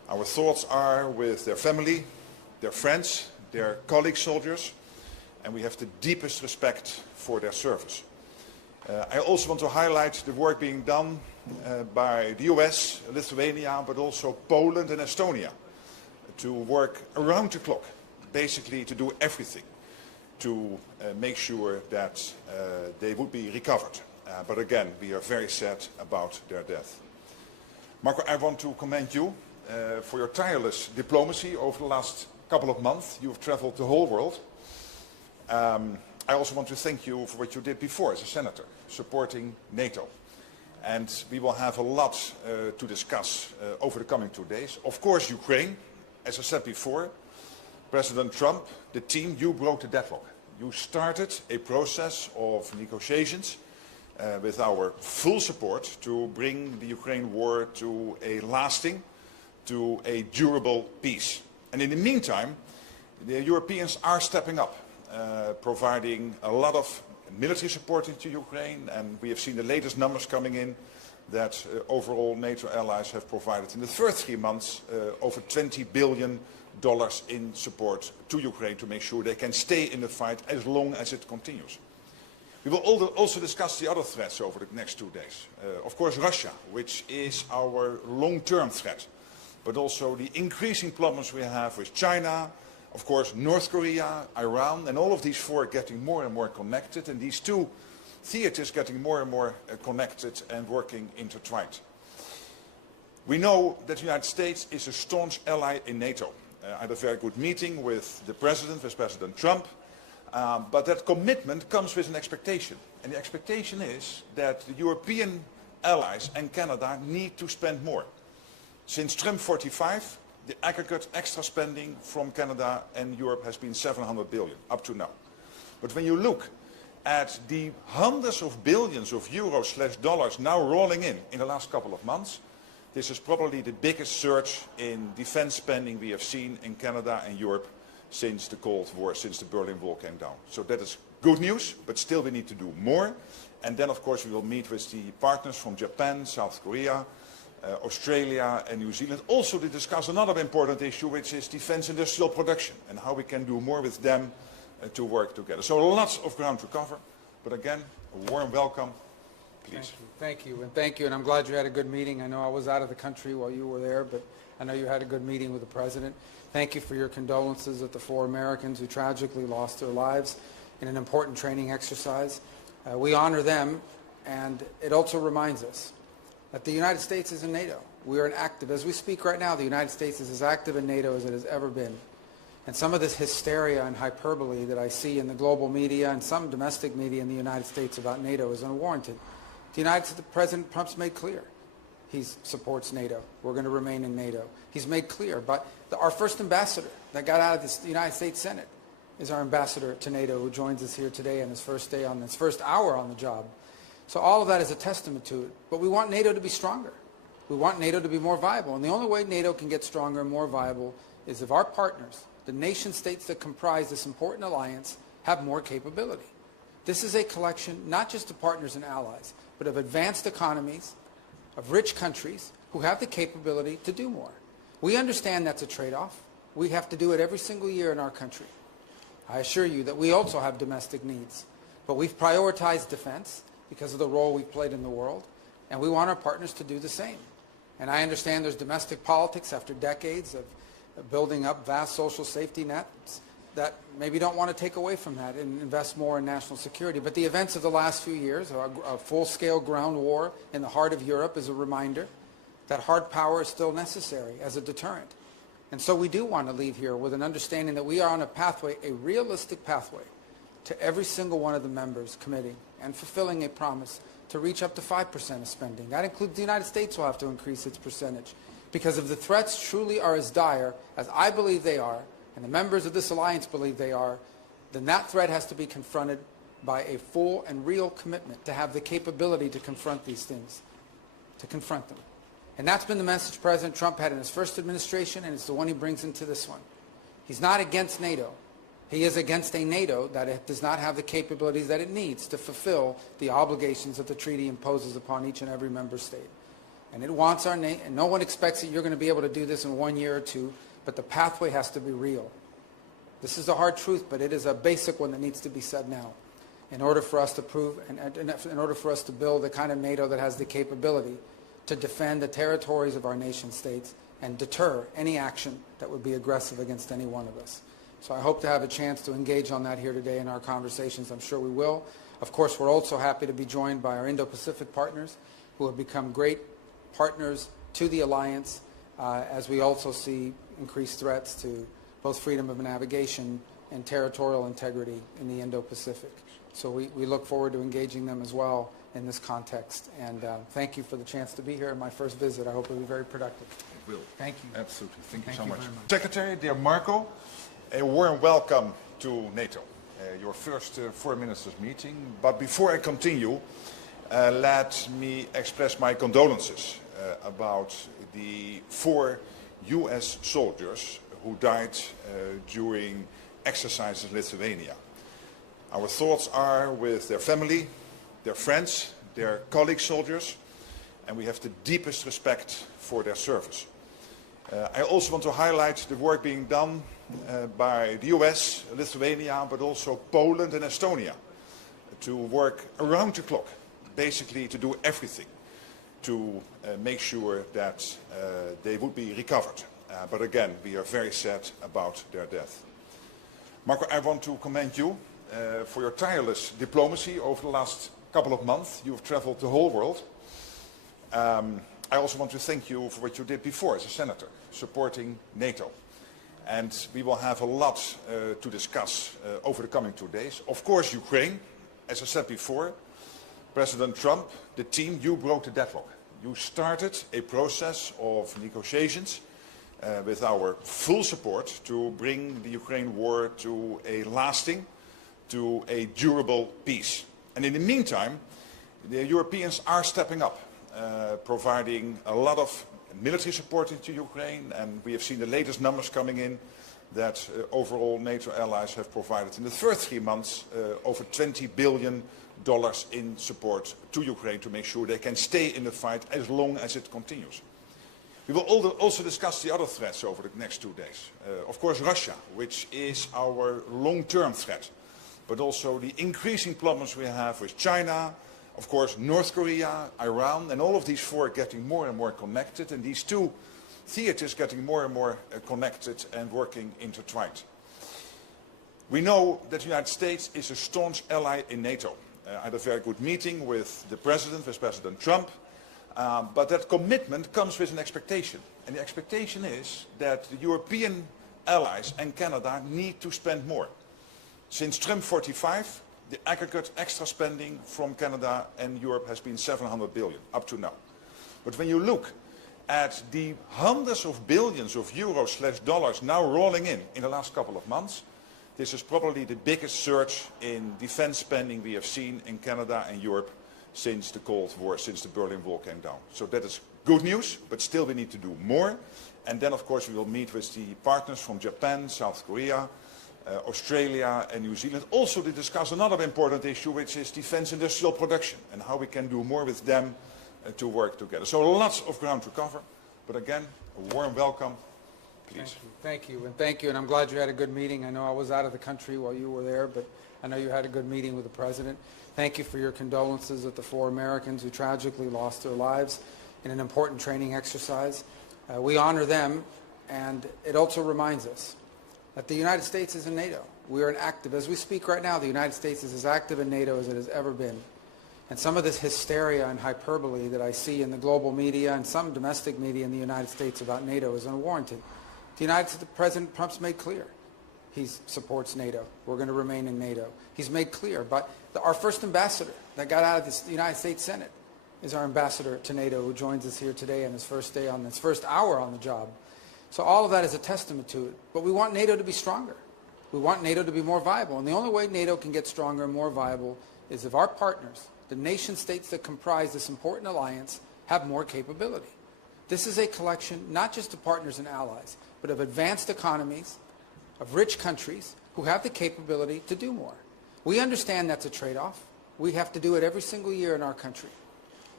Our thoughts are with their family, their friends, their colleague soldiers, and we have the deepest respect for their service. I also want to highlight the work being done by the US, Lithuania, but also Poland and Estonia to work around the clock, basically to do everything to make sure that they would be recovered. But again, we are very sad about their death. Marco, I want to commend you for your tireless diplomacy over the last couple of months. You have traveled the whole world. I also want to thank you for what you did before as a senator, supporting NATO. And we will have a lot to discuss over the coming 2 days. Of course, Ukraine, as I said before, President Trump, the team, you broke the deadlock. You started a process of negotiations with our full support to bring the Ukraine war to a lasting, to a durable peace. And in the meantime, the Europeans are stepping up, providing a lot of military support into Ukraine, and we have seen the latest numbers coming in that overall NATO allies have provided in the first 3 months over $20 billion in support to Ukraine to make sure they can stay in the fight as long as it continues. We will also discuss the other threats over the next 2 days. Of course, Russia, which is our long-term threat, but also the increasing problems we have with China, of course, North Korea, Iran, and all of these four getting more and more connected, and these two theaters getting more and more connected and working intertwined. We know that the United States is a staunch ally in NATO. I had a very good meeting with the President, with President Trump, but that commitment comes with an expectation. And the expectation is that the European allies and Canada need to spend more. Since Trump 45, the aggregate extra spending from Canada and Europe has been $700 billion up to now. But when you look at the hundreds of billions of euros/dollars now rolling in the last couple of months, this is probably the biggest surge in defense spending we have seen in Canada and Europe since the Cold War, since the Berlin Wall came down. So that is good news, but still we need to do more. And then, of course, we will meet with the partners from Japan, South Korea, Australia and New Zealand, also to discuss another important issue, which is defense industrial production and how we can do more with them to work together. So lots of ground to cover, but again, a warm welcome. Please. Thank you, and I'm glad you had a good meeting. I know I was out of the country while you were there, but I know you had a good meeting with the President. Thank you for your condolences with the 4 Americans who tragically lost their lives in an important training exercise. We honor them, and it also reminds us that the United States is in NATO. We are as we speak right now, the United States is as active in NATO as it has ever been. And some of this hysteria and hyperbole that I see in the global media and some domestic media in the United States about NATO is unwarranted. President Trump's made clear he supports NATO. We're going to remain in NATO. He's made clear, but our first ambassador that got out of the United States Senate is our ambassador to NATO, who joins us here today on his first day, on his first hour on the job. So all of that is a testament to it. But we want NATO to be stronger. We want NATO to be more viable. And the only way NATO can get stronger and more viable is if our partners, the nation states that comprise this important alliance, have more capability. This is a collection not just of partners and allies, but of advanced economies, of rich countries who have the capability to do more. We understand that's a trade-off. We have to do it every single year in our country. I assure you that we also have domestic needs. But we've prioritized defense because of the role we've played in the world, and we want our partners to do the same. And I understand there's domestic politics after decades of building up vast social safety nets that maybe don't want to take away from that and invest more in national security. But the events of the last few years, a full-scale ground war in the heart of Europe, is a reminder that hard power is still necessary as a deterrent. And so we do want to leave here with an understanding that we are on a pathway, a realistic pathway, to every single one of the members committing and fulfilling a promise to reach up to 5% of spending. That includes the United States will have to increase its percentage. Because if the threats truly are as dire as I believe they are, and the members of this alliance believe they are, then that threat has to be confronted by a full and real commitment to have the capability to confront these things, to confront them. And that's been the message President Trump had in his first administration, and it's the one he brings into this one. He's not against NATO. He is against a NATO that does not have the capabilities that it needs to fulfill the obligations that the treaty imposes upon each and every member state. And it wants and no one expects that you're going to be able to do this in 1 year or two, but the pathway has to be real. This is the hard truth, but it is a basic one that needs to be said now. In order for us to prove, and in order for us to build the kind of NATO that has the capability to defend the territories of our nation states and deter any action that would be aggressive against any one of us. So I hope to have a chance to engage on that here today in our conversations. I'm sure we will. Of course, we're also happy to be joined by our Indo-Pacific partners who have become great partners to the alliance as we also see increased threats to both freedom of navigation and territorial integrity in the Indo-Pacific. So we look forward to engaging them as well in this context. And thank you for the chance to be here in my first visit. I hope it will be very productive. It will. Thank you. Absolutely. Thank you so much. Very much. Secretary, dear Marco, a warm welcome to NATO, your first Foreign Ministers meeting. But before I continue, let me express my condolences about the 4 US soldiers who died during exercises in Lithuania. Our thoughts are with their family, their friends, their colleague soldiers, and we have the deepest respect for their service. I also want to highlight the work being done by the US, Lithuania, but also Poland and Estonia to work around the clock, basically to do everything to make sure that they would be recovered. But again, we are very sad about their death. Marco, I want to commend you for your tireless diplomacy over the last couple of months. You've traveled the whole world. I also want to thank you for what you did before as a senator, supporting NATO. And we will have a lot to discuss over the coming 2 days. Of course, Ukraine, as I said before, President Trump, the team, you broke the deadlock. You started a process of negotiations with our full support to bring the Ukraine war to a lasting, to a durable peace. And in the meantime, the Europeans are stepping up, providing a lot of military support to Ukraine, and we have seen the latest numbers coming in that overall NATO allies have provided in the first 3 months over $20 billion in support to Ukraine to make sure they can stay in the fight as long as it continues. We will also discuss the other threats over the next 2 days. Of course, Russia, which is our long-term threat, but also the increasing problems we have with China, of course, North Korea, Iran, and all of these 4 getting more and more connected, and these 2 theaters getting more and more connected and working intertwined. We know that the United States is a staunch ally in NATO. I had a very good meeting with the President, with President Trump, but that commitment comes with an expectation. And the expectation is that the European allies and Canada need to spend more. Since Trump 45, the aggregate extra spending from Canada and Europe has been $700 billion up to now. But when you look at the hundreds of billions of euros/dollars now rolling in the last couple of months, this is probably the biggest surge in defense spending we have seen in Canada and Europe since the Cold War, since the Berlin Wall came down. So that is good news, but still we need to do more. And then, of course, we will meet with the partners from Japan, South Korea, Australia and New Zealand, also to discuss another important issue, which is defense industrial production and how we can do more with them to work together. So lots of ground to cover, but again, a warm welcome. Please. Thank you, and thank you, and I'm glad you had a good meeting. I know I was out of the country while you were there, but I know you had a good meeting with the President. Thank you for your condolences with the 4 Americans who tragically lost their lives in an important training exercise. We honor them, and it also reminds us that the United States is in NATO. We are active. As we speak right now, the United States is as active in NATO as it has ever been. And some of this hysteria and hyperbole that I see in the global media and some domestic media in the United States about NATO is unwarranted. The President Trump's made clear he supports NATO. We're going to remain in NATO. He's made clear, but our first ambassador that got out of the United States Senate is our ambassador to NATO, who joins us here today on his first day, on his first hour on the job. So all of that is a testament to it. But we want NATO to be stronger. We want NATO to be more viable. And the only way NATO can get stronger and more viable is if our partners, the nation states that comprise this important alliance, have more capability. This is a collection not just of partners and allies, but of advanced economies, of rich countries who have the capability to do more. We understand that's a trade-off. We have to do it every single year in our country.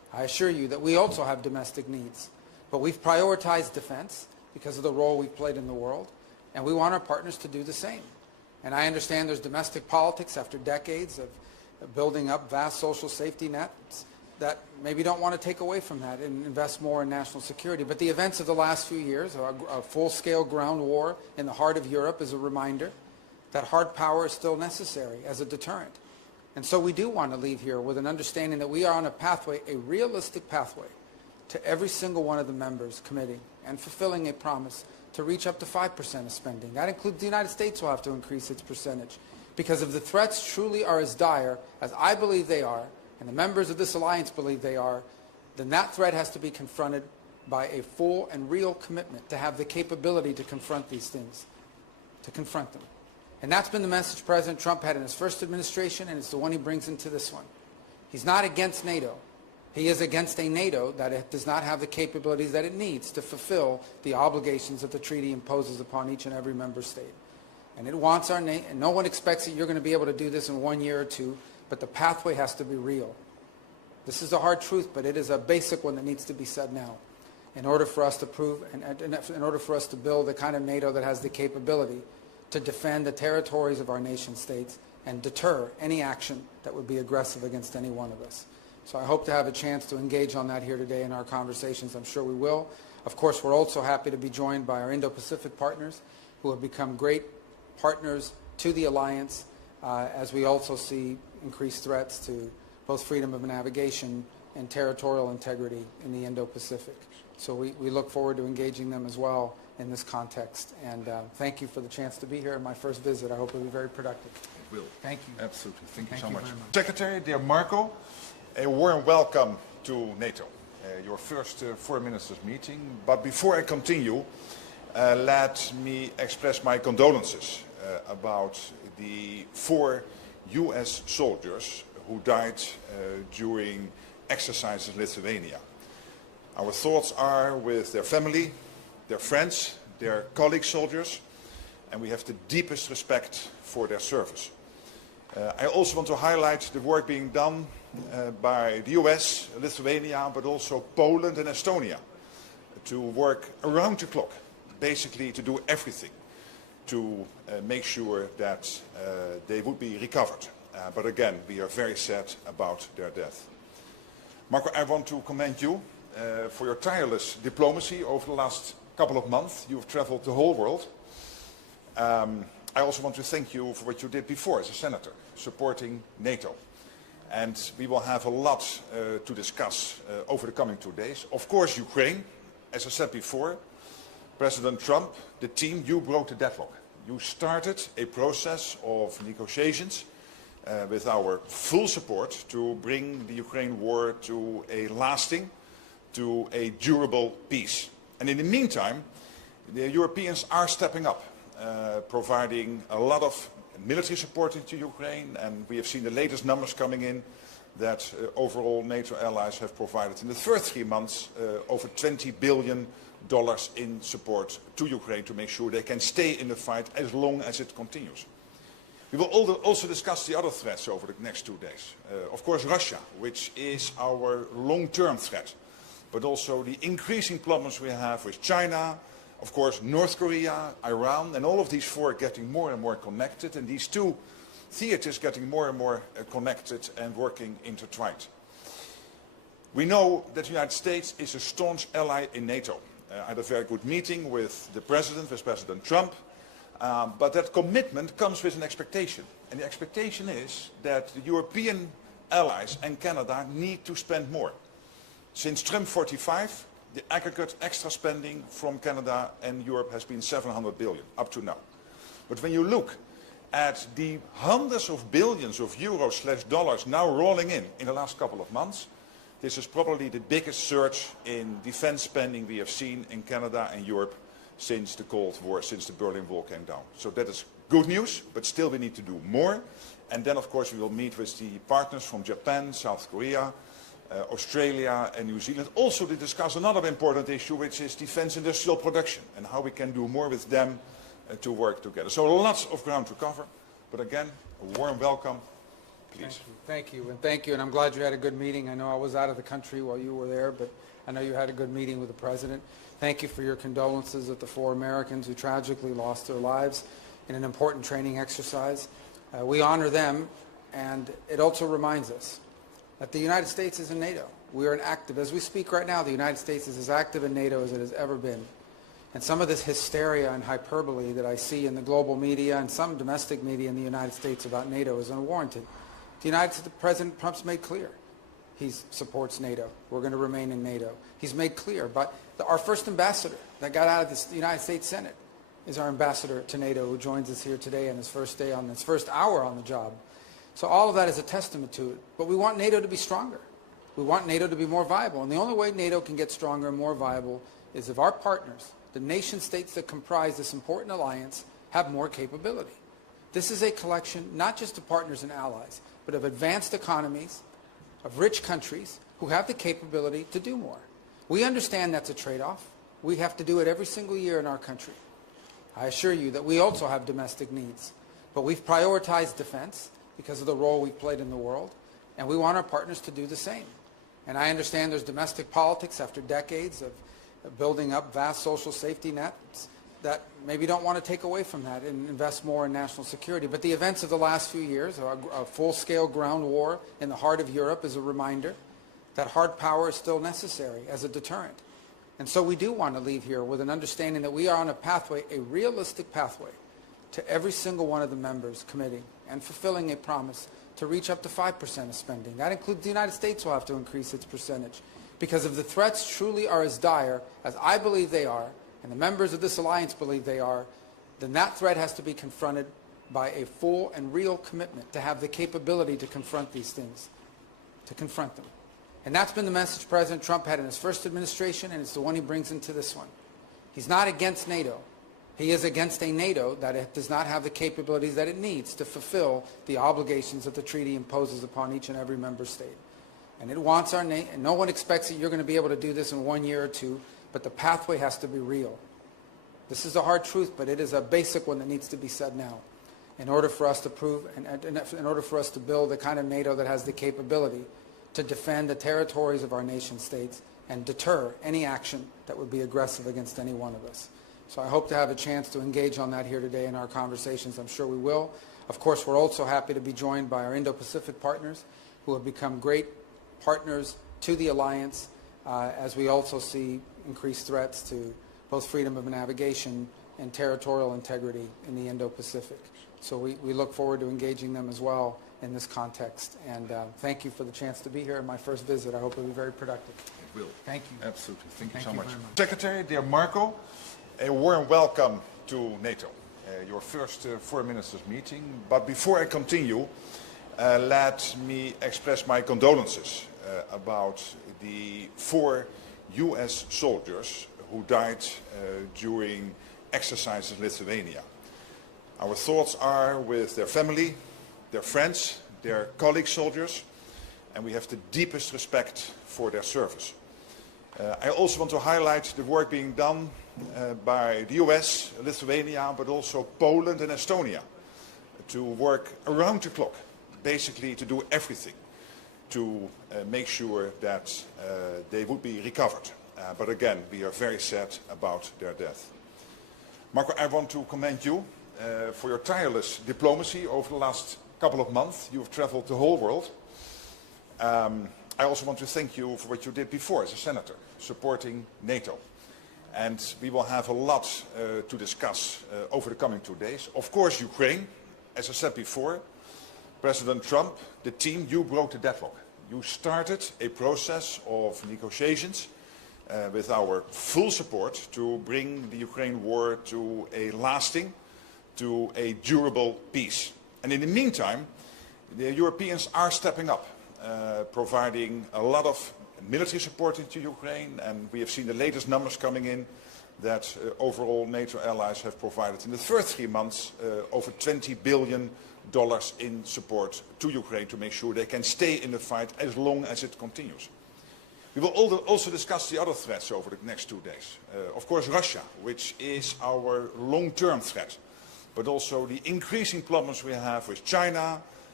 I assure you that we also have domestic needs. But we've prioritized defense because of the role we've played in the world, and we want our partners to do the same. And I understand there's domestic politics after decades of building up vast social safety nets that maybe don't want to take away from that and invest more in national security. But the events of the last few years, a full-scale ground war in the heart of Europe, is a reminder that hard power is still necessary as a deterrent. And so we do want to leave here with an understanding that we are on a pathway, a realistic pathway, to every single one of the members committing and fulfilling a promise to reach up to 5% of spending. That includes the United States will have to increase its percentage. Because if the threats truly are as dire as I believe they are, and the members of this alliance believe they are, then that threat has to be confronted by a full and real commitment to have the capability to confront these things, to confront them. And that's been the message President Trump had in his first administration, and it's the one he brings into this one. He's not against NATO. He is against a NATO that does not have the capabilities that it needs to fulfill the obligations that the treaty imposes upon each and every member state. And it wants our and no one expects that you're going to be able to do this in 1 year or two, but the pathway has to be real. This is a hard truth, but it is a basic one that needs to be said now in order for us to prove, and in order for us to build the kind of NATO that has the capability to defend the territories of our nation states and deter any action that would be aggressive against any one of us. So I hope to have a chance to engage on that here today in our conversations. I'm sure we will. Of course, we're also happy to be joined by our Indo-Pacific partners who have become great partners to the alliance as we also see increased threats to both freedom of navigation and territorial integrity in the Indo-Pacific. So we look forward to engaging them as well in this context. And thank you for the chance to be here in my first visit. I hope it will be very productive. It will. Thank you. Absolutely. Thank you so much. Very much. Secretary, dear Marco, a warm welcome to NATO, your first foreign ministers meeting. But before I continue, let me express my condolences about the 4 US soldiers who died during exercises in Lithuania. Our thoughts are with their family, their friends, their colleague soldiers, and we have the deepest respect for their service. I also want to highlight the work being done by the US, Lithuania, but also Poland and Estonia to work around the clock, basically to do everything to make sure that they would be recovered. But again, we are very sad about their death. Marco, I want to commend you for your tireless diplomacy over the last couple of months. You have traveled the whole world. I also want to thank you for what you did before as a senator, supporting NATO. And we will have a lot to discuss over the coming 2 days. Of course, Ukraine, as I said before, President Trump, the team, you broke the deadlock. You started a process of negotiations with our full support to bring the Ukraine war to a lasting, to a durable peace. And in the meantime, the Europeans are stepping up, providing a lot of military support into Ukraine, and we have seen the latest numbers coming in that overall NATO allies have provided in the first 3 months over $20 billion in support to Ukraine to make sure they can stay in the fight as long as it continues. We will also discuss the other threats over the next 2 days. Of course, Russia, which is our long-term threat, but also the increasing problems we have with China, of course, North Korea, Iran, and all of these 4 getting more and more connected, and these 2 theaters getting more and more connected and working intertwined. We know that the United States is a staunch ally in NATO. I had a very good meeting with the President, with President Trump, but that commitment comes with an expectation. And the expectation is that the European allies and Canada need to spend more. Since Trump 45, the aggregate extra spending from Canada and Europe has been $700 billion up to now. But when you look at the hundreds of billions of euros/dollars now rolling in the last couple of months, this is probably the biggest surge in defense spending we have seen in Canada and Europe since the Cold War, since the Berlin Wall came down. So that is good news, but still we need to do more. And then, of course, we will meet with the partners from Japan, South Korea, Australia and New Zealand, also to discuss another important issue, which is defense industrial production and how we can do more with them to work together. So lots of ground to cover, but again, a warm welcome please. Thank you, and I'm glad you had a good meeting. I know I was out of the country while you were there, but I know you had a good meeting with the President. Thank you for your condolences with the 4 Americans who tragically lost their lives in an important training exercise. We honor them, and it also reminds us that the United States is in NATO. We are as we speak right now, the United States is as active in NATO as it has ever been. And some of this hysteria and hyperbole that I see in the global media and some domestic media in the United States about NATO is unwarranted. President Trump's made clear he supports NATO. We're going to remain in NATO. He's made clear, but our first ambassador that got out of the United States Senate is our ambassador to NATO, who joins us here today on his first day, on his first hour on the job. So all of that is a testament to it. But we want NATO to be stronger. We want NATO to be more viable. And the only way NATO can get stronger and more viable is if our partners, the nation states that comprise this important alliance, have more capability. This is a collection not just of partners and allies, but of advanced economies, of rich countries who have the capability to do more. We understand that's a trade-off. We have to do it every single year in our country. I assure you that we also have domestic needs, but we've prioritized defense because of the role we've played in the world, and we want our partners to do the same. And I understand there's domestic politics after decades of building up vast social safety nets that maybe don't want to take away from that and invest more in national security. But the events of the last few years, a full-scale ground war in the heart of Europe, is a reminder that hard power is still necessary as a deterrent. And so we do want to leave here with an understanding that we are on a pathway, a realistic pathway, to every single one of the members committing and fulfilling a promise to reach up to 5% of spending. That includes the United States will have to increase its percentage. Because if the threats truly are as dire as I believe they are, and the members of this alliance believe they are, then that threat has to be confronted by a full and real commitment to have the capability to confront these things, to confront them. And that's been the message President Trump had in his first administration, and it's the one he brings into this one. He's not against NATO. He is against a NATO that does not have the capabilities that it needs to fulfill the obligations that the treaty imposes upon each and every member state. And it wants our nation, and no one expects that you're going to be able to do this in 1 year or 2, but the pathway has to be real. This is a hard truth, but it is a basic one that needs to be said now in order for us to prove, and in order for us to build the kind of NATO that has the capability to defend the territories of our nation states and deter any action that would be aggressive against any one of us. So I hope to have a chance to engage on that here today in our conversations. I'm sure we will. Of course, we're also happy to be joined by our Indo-Pacific partners who have become great partners to the alliance as we also see increased threats to both freedom of navigation and territorial integrity in the Indo-Pacific. So we look forward to engaging them as well in this context. And thank you for the chance to be here in my first visit. I hope it will be very productive. It will. Thank you. Absolutely. Thank you so much. very much. Secretary, dear Marco, a warm welcome to NATO, your first Foreign Ministers meeting. But before I continue, let me express my condolences about the 4 U.S. soldiers who died during exercises in Lithuania. Our thoughts are with their family, their friends, their colleague soldiers, and we have the deepest respect for their service. I also want to highlight the work being done by the US, Lithuania, but also Poland and Estonia to work around the clock, basically to do everything to make sure that they would be recovered. But again, we are very sad about their death. Marco, I want to commend you for your tireless diplomacy over the last couple of months. You have traveled the whole world. I also want to thank you for what you did before as a senator, supporting NATO. And we will have a lot to discuss over the coming 2 days. Of course, Ukraine, as I said before, President Trump, the team, you broke the deadlock. You started a process of negotiations with our full support to bring the Ukraine war to a lasting, to a durable peace. And in the meantime, the Europeans are stepping up, providing a lot of military support into Ukraine, and we have seen the latest numbers coming in that overall NATO allies have provided in the first 3 months over $20 billion in support to Ukraine to make sure they can stay in the fight as long as it continues. We will also discuss the other threats over the next 2 days. Of course, Russia, which is our long-term threat, but also the increasing problems we have with China,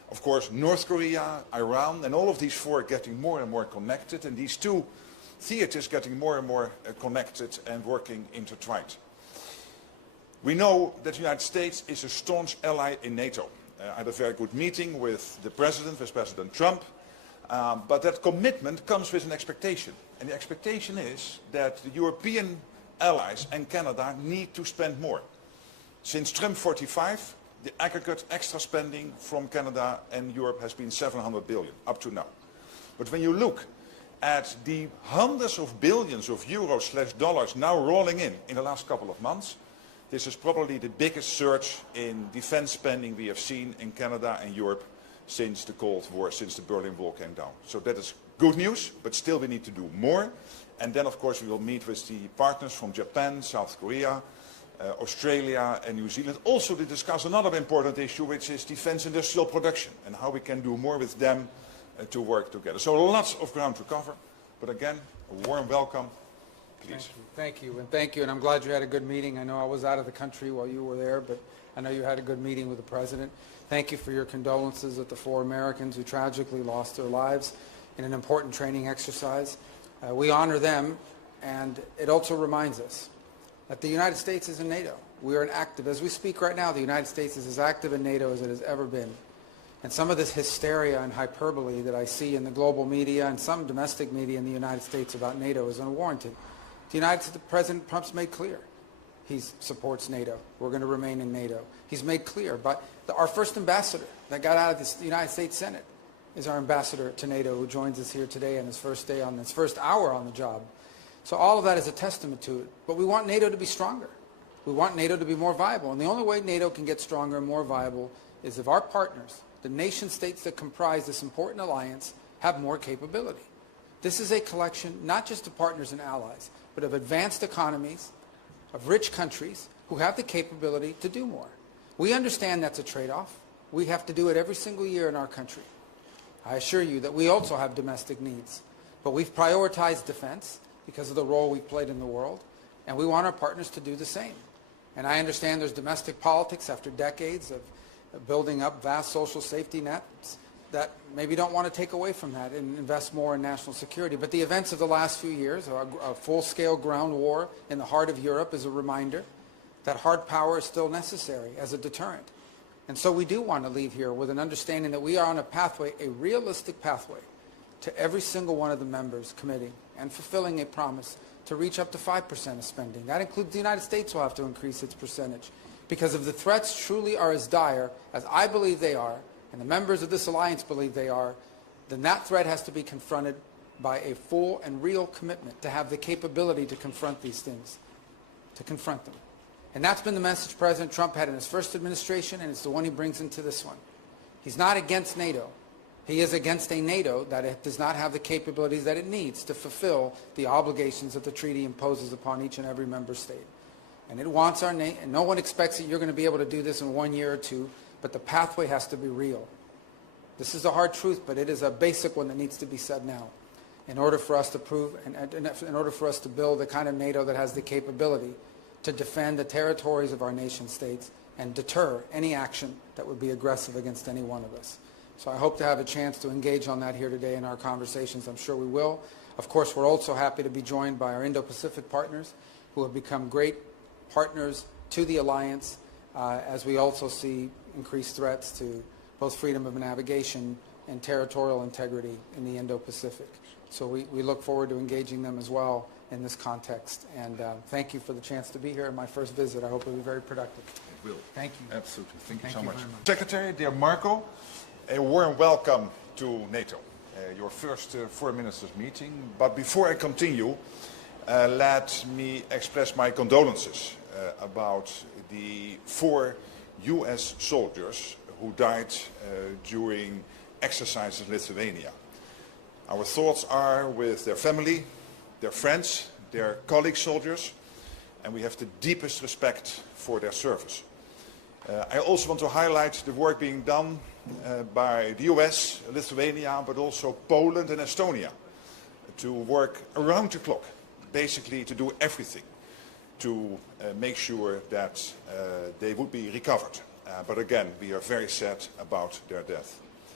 Of course, North Korea, Iran, and all of these four getting more and more connected, and these two theaters getting more and more connected and working intertwined. We know that the United States is a staunch ally in NATO. I had a very good meeting with the President, with President Trump, but that commitment comes with an expectation. And the expectation is that the European allies and Canada need to spend more. Since Trump 45, the aggregate extra spending from Canada and Europe has been 700 billion up to now. But when you look at the hundreds of billions of euros/dollars now rolling in the last couple of months, this is probably the biggest surge in defense spending we have seen in Canada and Europe since the Cold War, since the Berlin Wall came down. So that is good news, but still we need to do more. And then, of course, we will meet with the partners from Japan, South Korea, Australia and New Zealand, also to discuss another important issue, which is defense industrial production and how we can do more with them to work together. So lots of ground to cover, but again, a warm welcome. Please. Thank you, and I'm glad you had a good meeting. I know I was out of the country while you were there, but I know you had a good meeting with the President. Thank you for your condolences at the 4 Americans who tragically lost their lives in an important training exercise. We honor them, and it also reminds us that the United States is in NATO. We are as we speak right now, the United States is as active in NATO as it has ever been. And some of this hysteria and hyperbole that I see in the global media and some domestic media in the United States about NATO is unwarranted. President Trump's made clear he supports NATO. We're going to remain in NATO. He's made clear, but our first ambassador that got out of the United States Senate is our ambassador to NATO, who joins us here today on his first day, on his first hour on the job. So all of that is a testament to it. But we want NATO to be stronger. We want NATO to be more viable. And the only way NATO can get stronger and more viable is if our partners, the nation states that comprise this important alliance, have more capability. This is a collection not just of partners and allies, but of advanced economies, of rich countries who have the capability to do more. We understand that's a trade-off. We have to do it every single year in our country. I assure you that we also have domestic needs, but we've prioritized defense because of the role we've played in the world, and we want our partners to do the same. And I understand there's domestic politics after decades of building up vast social safety nets that maybe don't want to take away from that and invest more in national security. But the events of the last few years, a full-scale ground war in the heart of Europe, is a reminder that hard power is still necessary as a deterrent. And so we do want to leave here with an understanding that we are on a pathway, a realistic pathway, to every single one of the members committing and fulfilling a promise to reach up to 5% of spending. That includes the United States will have to increase its percentage. Because if the threats truly are as dire as I believe they are, and the members of this alliance believe they are, then that threat has to be confronted by a full and real commitment to have the capability to confront these things, to confront them. And that's been the message President Trump had in his first administration, and it's the one he brings into this one. He's not against NATO. He is against a NATO that it does not have the capabilities that it needs to fulfill the obligations that the treaty imposes upon each and every member state. And it wants our nation, and no one expects that you're going to be able to do this in 1 year or two, but the pathway has to be real. This is a hard truth, but it is a basic one that needs to be said now in order for us to prove, and in order for us to build the kind of NATO that has the capability to defend the territories of our nation states and deter any action that would be aggressive against any one of us. So I hope to have a chance to engage on that here today in our conversations. I'm sure we will. Of course, we're also happy to be joined by our Indo-Pacific partners who have become great partners to the alliance as we also see increased threats to both freedom of navigation and territorial integrity in the Indo-Pacific. So we look forward to engaging them as well in this context. And thank you for the chance to be here in my first visit. I hope it will be very productive. It will. Thank you. Absolutely. Thank you so much. Secretary, dear Marco, a warm welcome to NATO, your first foreign ministers meeting. But before I continue, let me express my condolences about the 4 US soldiers who died during exercises in Lithuania. Our thoughts are with their family, their friends, their colleague soldiers, and we have the deepest respect for their service. I also want to highlight the work being done by the US, Lithuania, but also Poland and Estonia to work around the clock, basically to do everything to make sure that they would be recovered. But again, we are very sad about their death.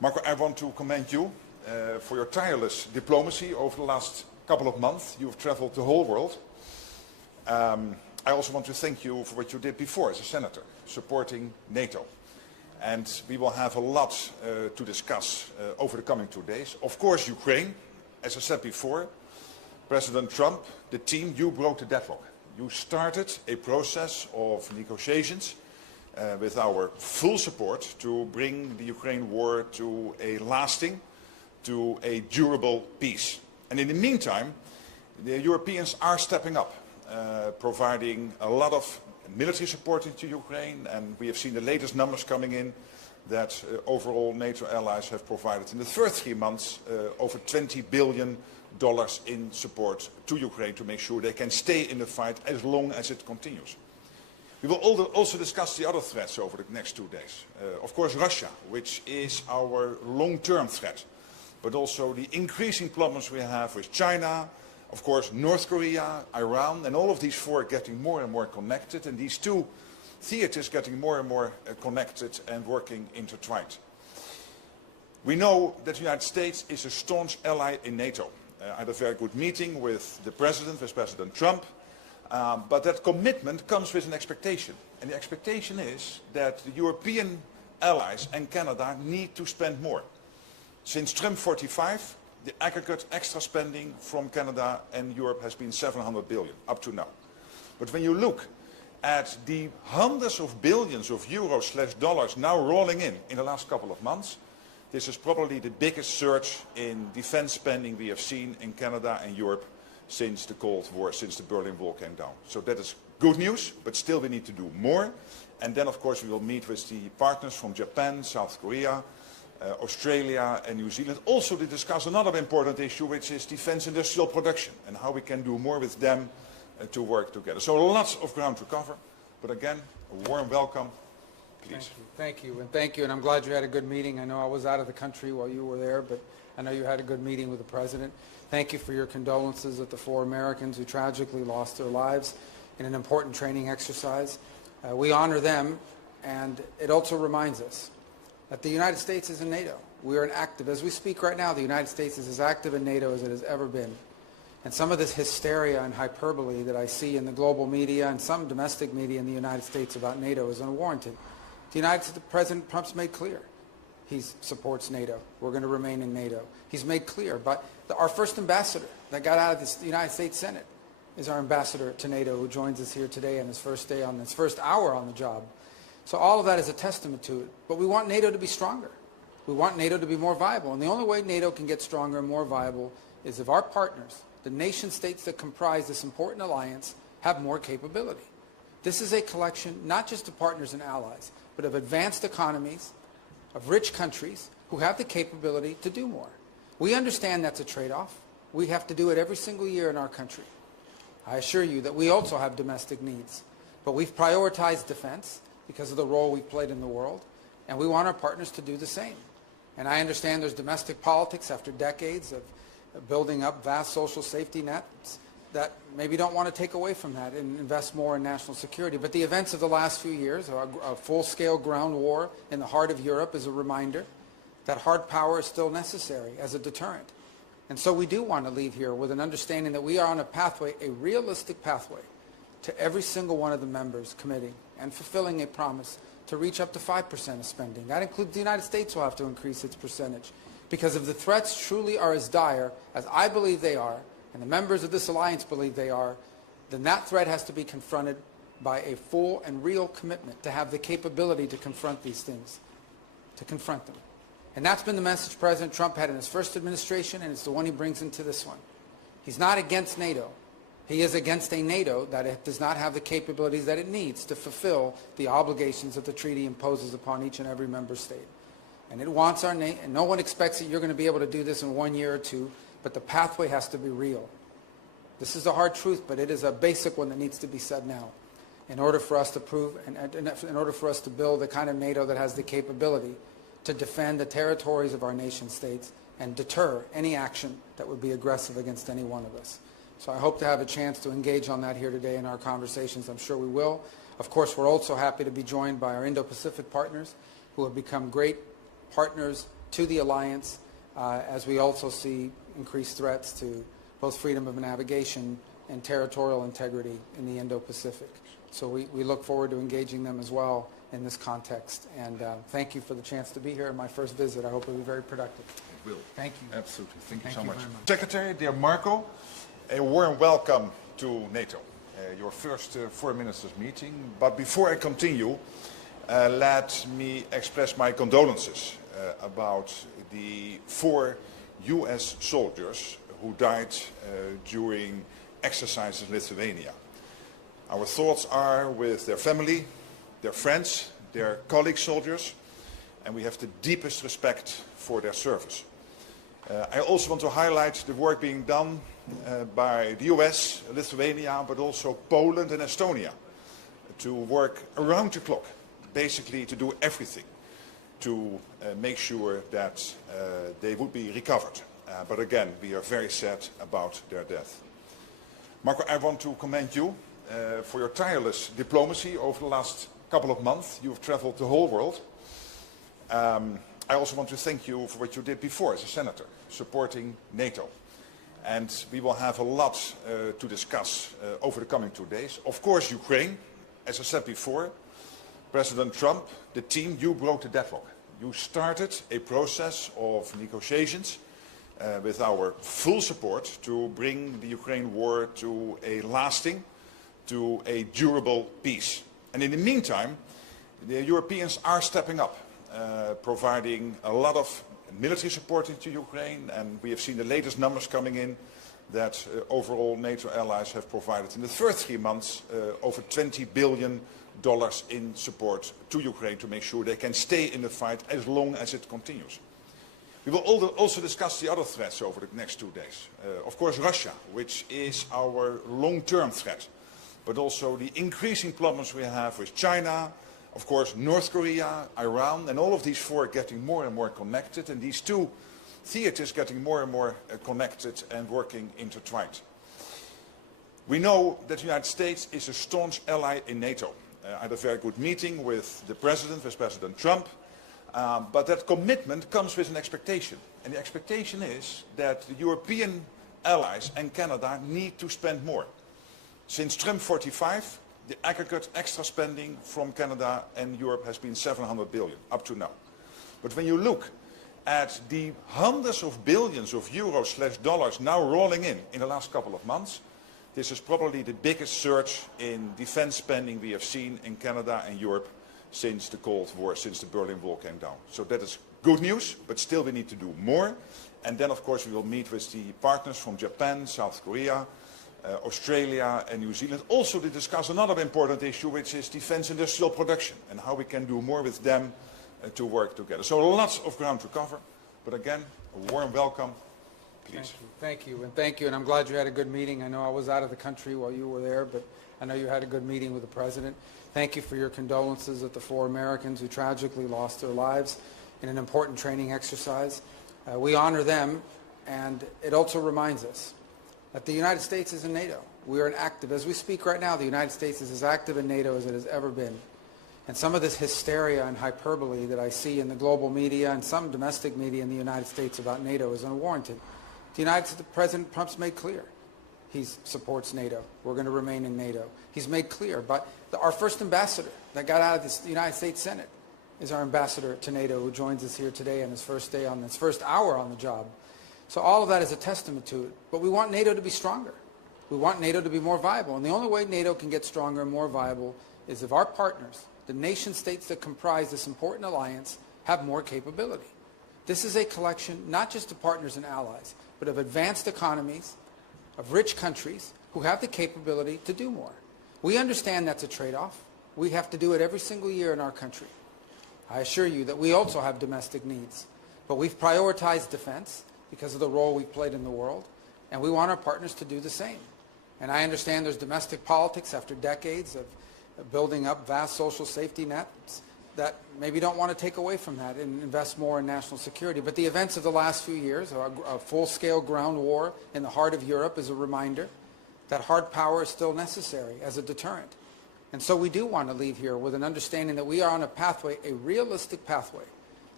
Marco, I want to commend you for your tireless diplomacy over the last couple of months. You've traveled the whole world. I also want to thank you for what you did before as a senator, supporting NATO. And we will have a lot to discuss over the coming 2 days. Of course, Ukraine, as I said before, President Trump, the team, you broke the deadlock. You started a process of negotiations with our full support to bring the Ukraine war to a lasting, to a durable peace. And in the meantime, the Europeans are stepping up, providing a lot of military support to Ukraine, and we have seen the latest numbers coming in that overall NATO allies have provided in the first 3 months over $20 billion in support to Ukraine to make sure they can stay in the fight as long as it continues. We will also discuss the other threats over the next 2 days. Of course, Russia, which is our long-term threat, but also the increasing problems we have with China, of course, North Korea, Iran, and all of these four getting more and more connected, and these two theaters getting more and more connected and working intertwined. We know that the United States is a staunch ally in NATO. I had a very good meeting with the President, with President Trump, but that commitment comes with an expectation. And the expectation is that the European allies and Canada need to spend more. Since Trump 45, the aggregate extra spending from Canada and Europe has been 700 billion up to now. But when you look at the hundreds of billions of euros/dollars now rolling in the last couple of months, this is probably the biggest surge in defense spending we have seen in Canada and Europe since the Cold War, since the Berlin Wall came down. So that is good news, but still we need to do more. And then, of course, we will meet with the partners from Japan, South Korea, Australia and New Zealand, also to discuss another important issue, which is defense industrial production and how we can do more with them to work together. So lots of ground to cover, but again, a warm welcome. Please. Thank you, and thank you, and I'm glad you had a good meeting. I know I was out of the country while you were there, but I know you had a good meeting with the President. Thank you for your condolences with the 4 Americans who tragically lost their lives in an important training exercise. We honor them, and it also reminds us that the United States is in NATO. We are as we speak right now, the United States is as active in NATO as it has ever been. And some of this hysteria and hyperbole that I see in the global media and some domestic media in the United States about NATO is unwarranted. The President Trump's made clear he supports NATO. We're going to remain in NATO. He's made clear, but our first ambassador that got out of the United States Senate is our ambassador to NATO, who joins us here today on his first day, on his first hour on the job. So all of that is a testament to it. But we want NATO to be stronger. We want NATO to be more viable. And the only way NATO can get stronger and more viable is if our partners, the nation states that comprise this important alliance, have more capability. This is a collection not just of partners and allies, but of advanced economies, of rich countries who have the capability to do more. We understand that's a trade-off. We have to do it every single year in our country. I assure you that we also have domestic needs. But we've prioritized defense because of the role we've played in the world, and we want our partners to do the same. And I understand there's domestic politics after decades of building up vast social safety nets that maybe don't want to take away from that and invest more in national security. But the events of the last few years, a full-scale ground war in the heart of Europe, is a reminder that hard power is still necessary as a deterrent. And so we do want to leave here with an understanding that we are on a pathway, a realistic pathway, to every single one of the members committing and fulfilling a promise to reach up to 5% of spending. That includes the United States will have to increase its percentage. Because if the threats truly are as dire as I believe they are, and the members of this alliance believe they are, then that threat has to be confronted by a full and real commitment to have the capability to confront these things, to confront them. And that's been the message President Trump had in his first administration, and it's the one he brings into this one. He's not against NATO. He is against a NATO that it does not have the capabilities that it needs to fulfill the obligations that the treaty imposes upon each and every member state. And it wants our nation, and no one expects that you're going to be able to do this in 1 year or 2, but the pathway has to be real. This is a hard truth, but it is a basic one that needs to be said now in order for us to prove, and in order for us to build the kind of NATO that has the capability to defend the territories of our nation states and deter any action that would be aggressive against any one of us. So I hope to have a chance to engage on that here today in our conversations. I'm sure we will. Of course, we're also happy to be joined by our Indo-Pacific partners who have become great partners to the alliance as we also see increased threats to both freedom of navigation and territorial integrity in the Indo-Pacific. So we look forward to engaging them as well in this context. And thank you for the chance to be here in my first visit. I hope it will be very productive. It will. Thank you. Absolutely. Thank you so much. very much. Secretary, dear Marco, a warm welcome to NATO, your first foreign ministers meeting. But before I continue, let me express my condolences about the 4 US soldiers who died during exercises in Lithuania. Our thoughts are with their family, their friends, their colleague soldiers, and we have the deepest respect for their service. I also want to highlight the work being done by the US, Lithuania, but also Poland and Estonia to work around the clock, basically to do everything to make sure that they would be recovered. But again, we are very sad about their death. Marco, I want to commend you for your tireless diplomacy over the last couple of months. You have traveled the whole world. I also want to thank you for what you did before as a senator, supporting NATO. And we will have a lot to discuss over the coming 2 days. Of course, Ukraine, as I said before, President Trump, the team, you broke the deadlock. You started a process of negotiations with our full support to bring the Ukraine war to a lasting, to a durable peace. And in the meantime, the Europeans are stepping up, providing a lot of military support into Ukraine, and we have seen the latest numbers coming in that overall NATO allies have provided in the first 3 months over $20 billion in support to Ukraine to make sure they can stay in the fight as long as it continues. We will also discuss the other threats over the next 2 days. Of course, Russia, which is our long-term threat, but also the increasing problems we have with China, of course, North Korea, Iran, and all of these 4 getting more and more connected, and these 2 theaters getting more and more connected and working intertwined. We know that the United States is a staunch ally in NATO. I had a very good meeting with the President, with President Trump, but that commitment comes with an expectation. And the expectation is that the European allies and Canada need to spend more. Since Trump 45, the aggregate extra spending from Canada and Europe has been $700 billion up to now. But when you look at the hundreds of billions of euros/dollars now rolling in the last couple of months, this is probably the biggest surge in defense spending we have seen in Canada and Europe since the Cold War, since the Berlin Wall came down. So that is good news, but still we need to do more. And then, of course, we will meet with the partners from Japan, South Korea, Australia and New Zealand, also to discuss another important issue, which is defense industrial production and how we can do more with them to work together. So lots of ground to cover, but again, a warm welcome, please. Thank you, and thank you, and I'm glad you had a good meeting. I know I was out of the country while you were there, but I know you had a good meeting with the President. Thank you for your condolences at the 4 Americans who tragically lost their lives in an important training exercise. We honor them, and it also reminds us that the United States is in NATO. We are as we speak right now, the United States is as active in NATO as it has ever been. And some of this hysteria and hyperbole that I see in the global media and some domestic media in the United States about NATO is unwarranted. The President Trump's made clear he supports NATO. We're going to remain in NATO. He's made clear, but our first ambassador that got out of the United States Senate is our ambassador to NATO, who joins us here today on his first day, on his first hour on the job. So all of that is a testament to it. But we want NATO to be stronger. We want NATO to be more viable. And the only way NATO can get stronger and more viable is if our partners, the nation states that comprise this important alliance, have more capability. This is a collection not just of partners and allies, but of advanced economies, of rich countries who have the capability to do more. We understand that's a trade-off. We have to do it every single year in our country. I assure you that we also have domestic needs. But we've prioritized defense because of the role we've played in the world, and we want our partners to do the same. And I understand there's domestic politics after decades of building up vast social safety nets that maybe don't want to take away from that and invest more in national security. But the events of the last few years, a full-scale ground war in the heart of Europe, is a reminder that hard power is still necessary as a deterrent. And so we do want to leave here with an understanding that we are on a pathway, a realistic pathway,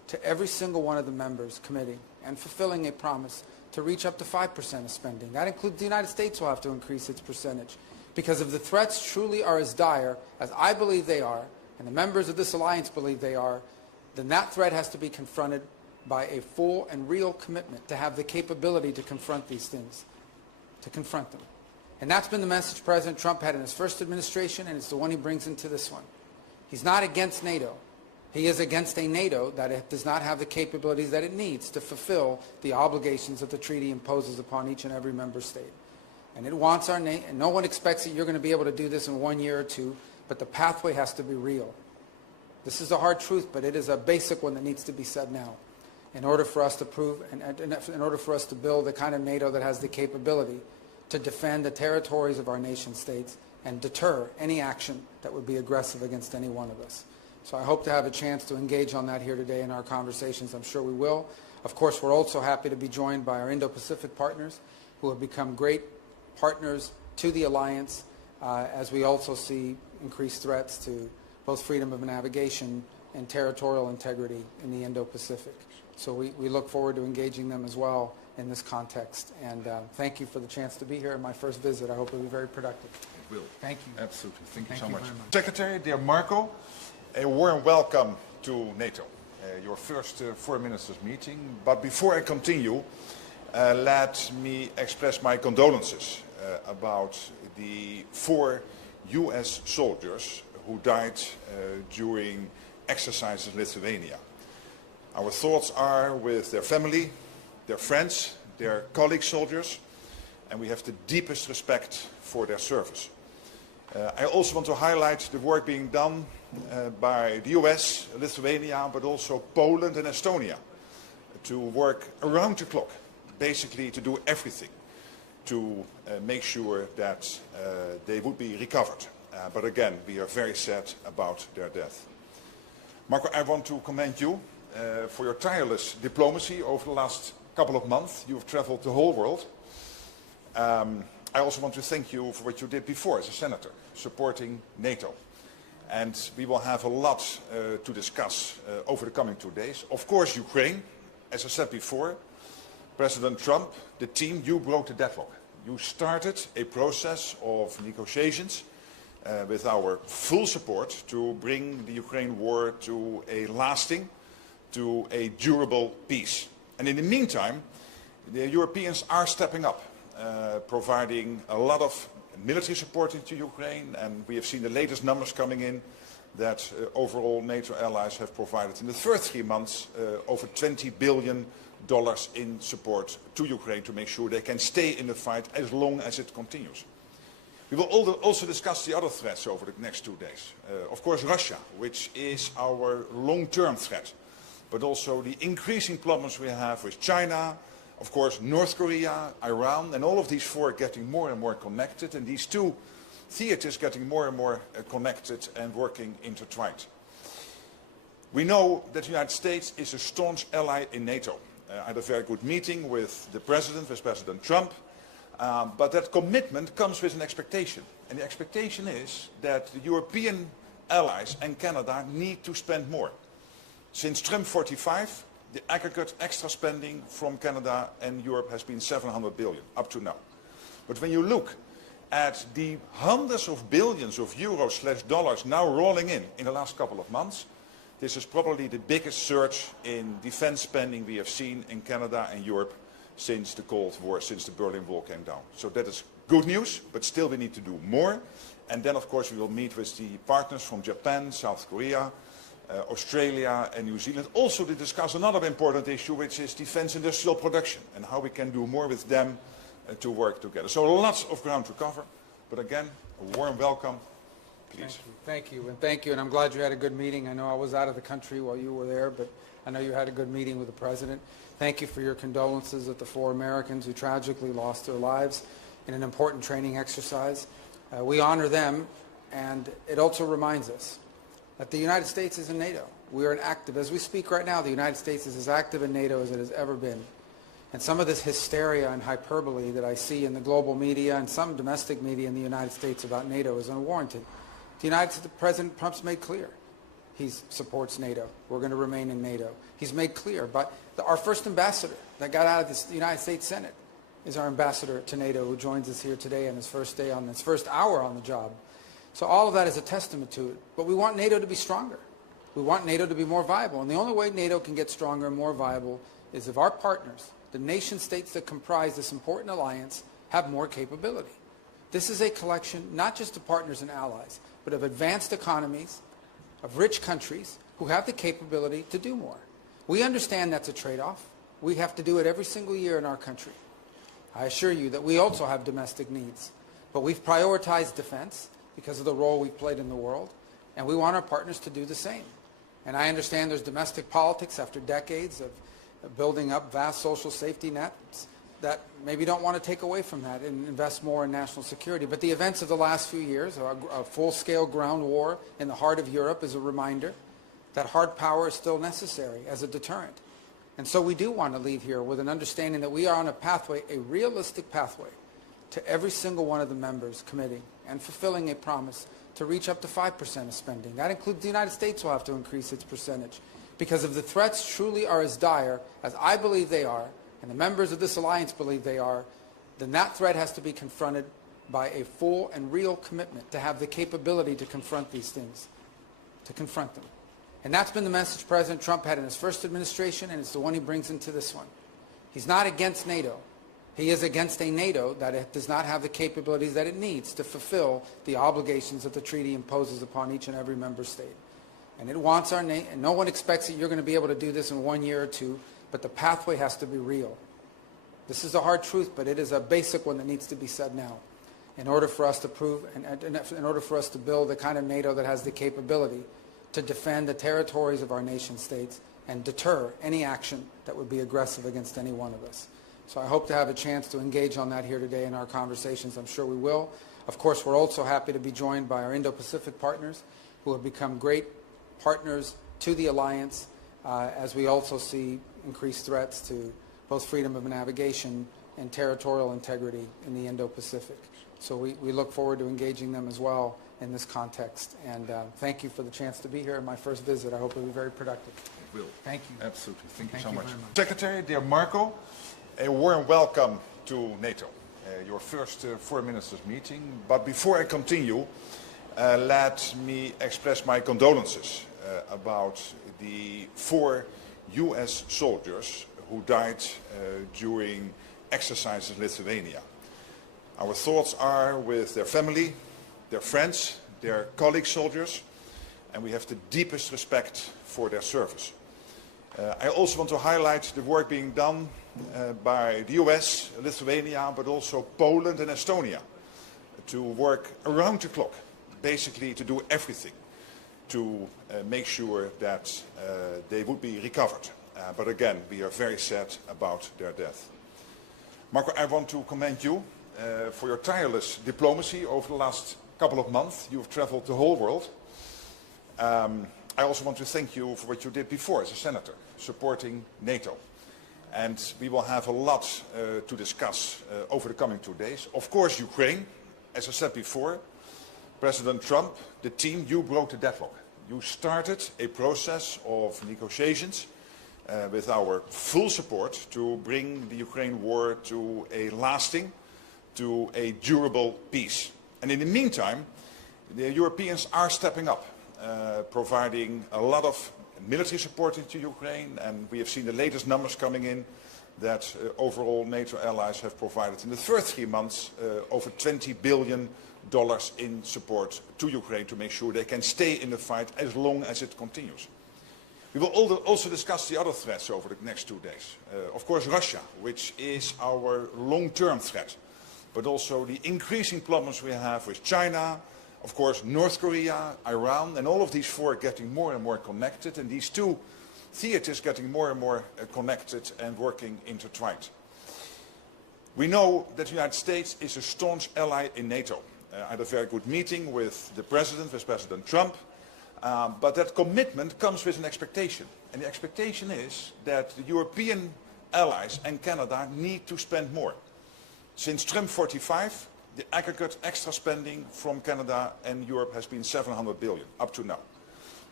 to every single one of the members committing and fulfilling a promise to reach up to 5% of spending. That includes the United States will have to increase its percentage. Because if the threats truly are as dire as I believe they are, and the members of this alliance believe they are, then that threat has to be confronted by a full and real commitment to have the capability to confront these things, to confront them. And that's been the message President Trump had in his first administration, and it's the one he brings into this one. He's not against NATO. He is against a NATO that does not have the capabilities that it needs to fulfill the obligations that the treaty imposes upon each and every member state. And it wants our nation, and no one expects that you're going to be able to do this in 1 year or two, but the pathway has to be real. This is a hard truth, but it is a basic one that needs to be said now in order for us to prove, and in order for us to build the kind of NATO that has the capability to defend the territories of our nation states and deter any action that would be aggressive against any one of us. So I hope to have a chance to engage on that here today in our conversations. I'm sure we will. Of course, we're also happy to be joined by our Indo-Pacific partners who have become great partners to the alliance as we also see increased threats to both freedom of navigation and territorial integrity in the Indo-Pacific. So we look forward to engaging them as well in this context. And thank you for the chance to be here in my first visit. I hope it will be very productive. It will. Thank you. Absolutely. Thank you so much. very much. Secretary, dear Marco, a warm welcome to NATO, your first foreign ministers meeting. But before I continue, let me express my condolences about the 4 US soldiers who died during exercises in Lithuania. Our thoughts are with their family, their friends, their colleague soldiers, and we have the deepest respect for their service. I also want to highlight the work being done by the US, Lithuania, but also Poland and Estonia to work around the clock, basically to do everything to make sure that they would be recovered. But again, we are very sad about their death. Marco, I want to commend you for your tireless diplomacy over the last couple of months. You have traveled the whole world. I also want to thank you for what you did before as a senator, supporting NATO. And we will have a lot to discuss over the coming 2 days. Of course, Ukraine, as I said before, President Trump, the team, you broke the deadlock. You started a process of negotiations with our full support to bring the Ukraine war to a lasting, to a durable peace. And in the meantime, the Europeans are stepping up, providing a lot of military support into Ukraine, and we have seen the latest numbers coming in that overall NATO allies have provided in the first 3 months over $20 billion in support to Ukraine to make sure they can stay in the fight as long as it continues. We will also discuss the other threats over the next 2 days. Of course, Russia, which is our long-term threat, but also the increasing problems we have with China, of course, North Korea, Iran, and all of these 4 getting more and more connected, and these 2 theaters getting more and more connected and working intertwined. We know that the United States is a staunch ally in NATO. I had a very good meeting with the President, with President Trump, but that commitment comes with an expectation. And the expectation is that the European allies and Canada need to spend more. Since Trump 45, the aggregate extra spending from Canada and Europe has been $700 billion up to now. But when you look at the hundreds of billions of euros/dollars now rolling in the last couple of months, this is probably the biggest surge in defense spending we have seen in Canada and Europe since the Cold War, since the Berlin Wall came down. So that is good news, but still we need to do more. And then, of course, we will meet with the partners from Japan, South Korea, Australia and New Zealand, also to discuss another important issue, which is defense industrial production and how we can do more with them to work together. So lots of ground to cover, but again, a warm welcome. Please. Thank you, and I'm glad you had a good meeting. I know I was out of the country while you were there, but I know you had a good meeting with the President. Thank you for your condolences at the 4 Americans who tragically lost their lives in an important training exercise. We honor them, and it also reminds us that the United States is in NATO. We are as we speak right now, the United States is as active in NATO as it has ever been. And some of this hysteria and hyperbole that I see in the global media and some domestic media in the United States about NATO is unwarranted. President Trump's made clear he supports NATO. We're going to remain in NATO. He's made clear, but our first ambassador that got out of the United States Senate is our ambassador to NATO, who joins us here today on his first day, on his first hour on the job. So all of that is a testament to it. But we want NATO to be stronger. We want NATO to be more viable. And the only way NATO can get stronger and more viable is if our partners, the nation states that comprise this important alliance, have more capability. This is a collection not just of partners and allies, but of advanced economies, of rich countries who have the capability to do more. We understand that's a trade-off. We have to do it every single year in our country. I assure you that we also have domestic needs, but we've prioritized defense because of the role we've played in the world, and we want our partners to do the same. And I understand there's domestic politics after decades of building up vast social safety nets that maybe don't want to take away from that and invest more in national security. But the events of the last few years, a full-scale ground war in the heart of Europe, is a reminder that hard power is still necessary as a deterrent. And so we do want to leave here with an understanding that we are on a pathway, a realistic pathway, to every single one of the members committing and fulfilling a promise to reach up to 5% of spending. That includes the United States will have to increase its percentage. Because if the threats truly are as dire as I believe they are, and the members of this alliance believe they are, then that threat has to be confronted by a full and real commitment to have the capability to confront these things, to confront them. And that's been the message President Trump had in his first administration, and it's the one he brings into this one. He's not against NATO. He is against a NATO that does not have the capabilities that it needs to fulfill the obligations that the treaty imposes upon each and every member state. And it wants and no one expects that you're going to be able to do this in 1 year or two, but the pathway has to be real. This is a hard truth, but it is a basic one that needs to be said now in order for us to prove, and in order for us to build the kind of NATO that has the capability to defend the territories of our nation states and deter any action that would be aggressive against any one of us. So I hope to have a chance to engage on that here today in our conversations. I'm sure we will. Of course, we're also happy to be joined by our Indo-Pacific partners who have become great partners to the alliance as we also see increased threats to both freedom of navigation and territorial integrity in the Indo-Pacific. So we look forward to engaging them as well in this context. And thank you for the chance to be here in my first visit. I hope it will be very productive. It will. Thank you. Absolutely. Thank you so much. very much. Secretary, dear Marco, a warm welcome to NATO, your first Foreign Ministers meeting. But before I continue, let me express my condolences about the 4 US soldiers who died during exercises in Lithuania. Our thoughts are with their family, their friends, their colleague soldiers, and we have the deepest respect for their service. I also want to highlight the work being done by the US, Lithuania, but also Poland and Estonia to work around the clock, basically to do everything to make sure that they would be recovered. But again, we are very sad about their death. Marco, I want to commend you for your tireless diplomacy over the last couple of months. You've traveled the whole world. I also want to thank you for what you did before as a senator, supporting NATO. And we will have a lot to discuss over the coming 2 days. Of course, Ukraine, as I said before, President Trump, the team, you broke the deadlock. You started a process of negotiations with our full support to bring the Ukraine war to a lasting, to a durable peace. And in the meantime, the Europeans are stepping up, providing a lot of military support to Ukraine, and we have seen the latest numbers coming in that overall NATO allies have provided in the first 3 months over $20 billion in support to Ukraine to make sure they can stay in the fight as long as it continues. We will also discuss the other threats over the next 2 days. Of course, Russia, which is our long-term threat, but also the increasing problems we have with China, of course, North Korea, Iran, and all of these 4 getting more and more connected, and these 2 theaters getting more and more connected and working intertwined. We know that the United States is a staunch ally in NATO. I had a very good meeting with the President, with President Trump, but that commitment comes with an expectation. And the expectation is that the European allies and Canada need to spend more. Since Trump 45, the aggregate extra spending from Canada and Europe has been $700 billion up to now.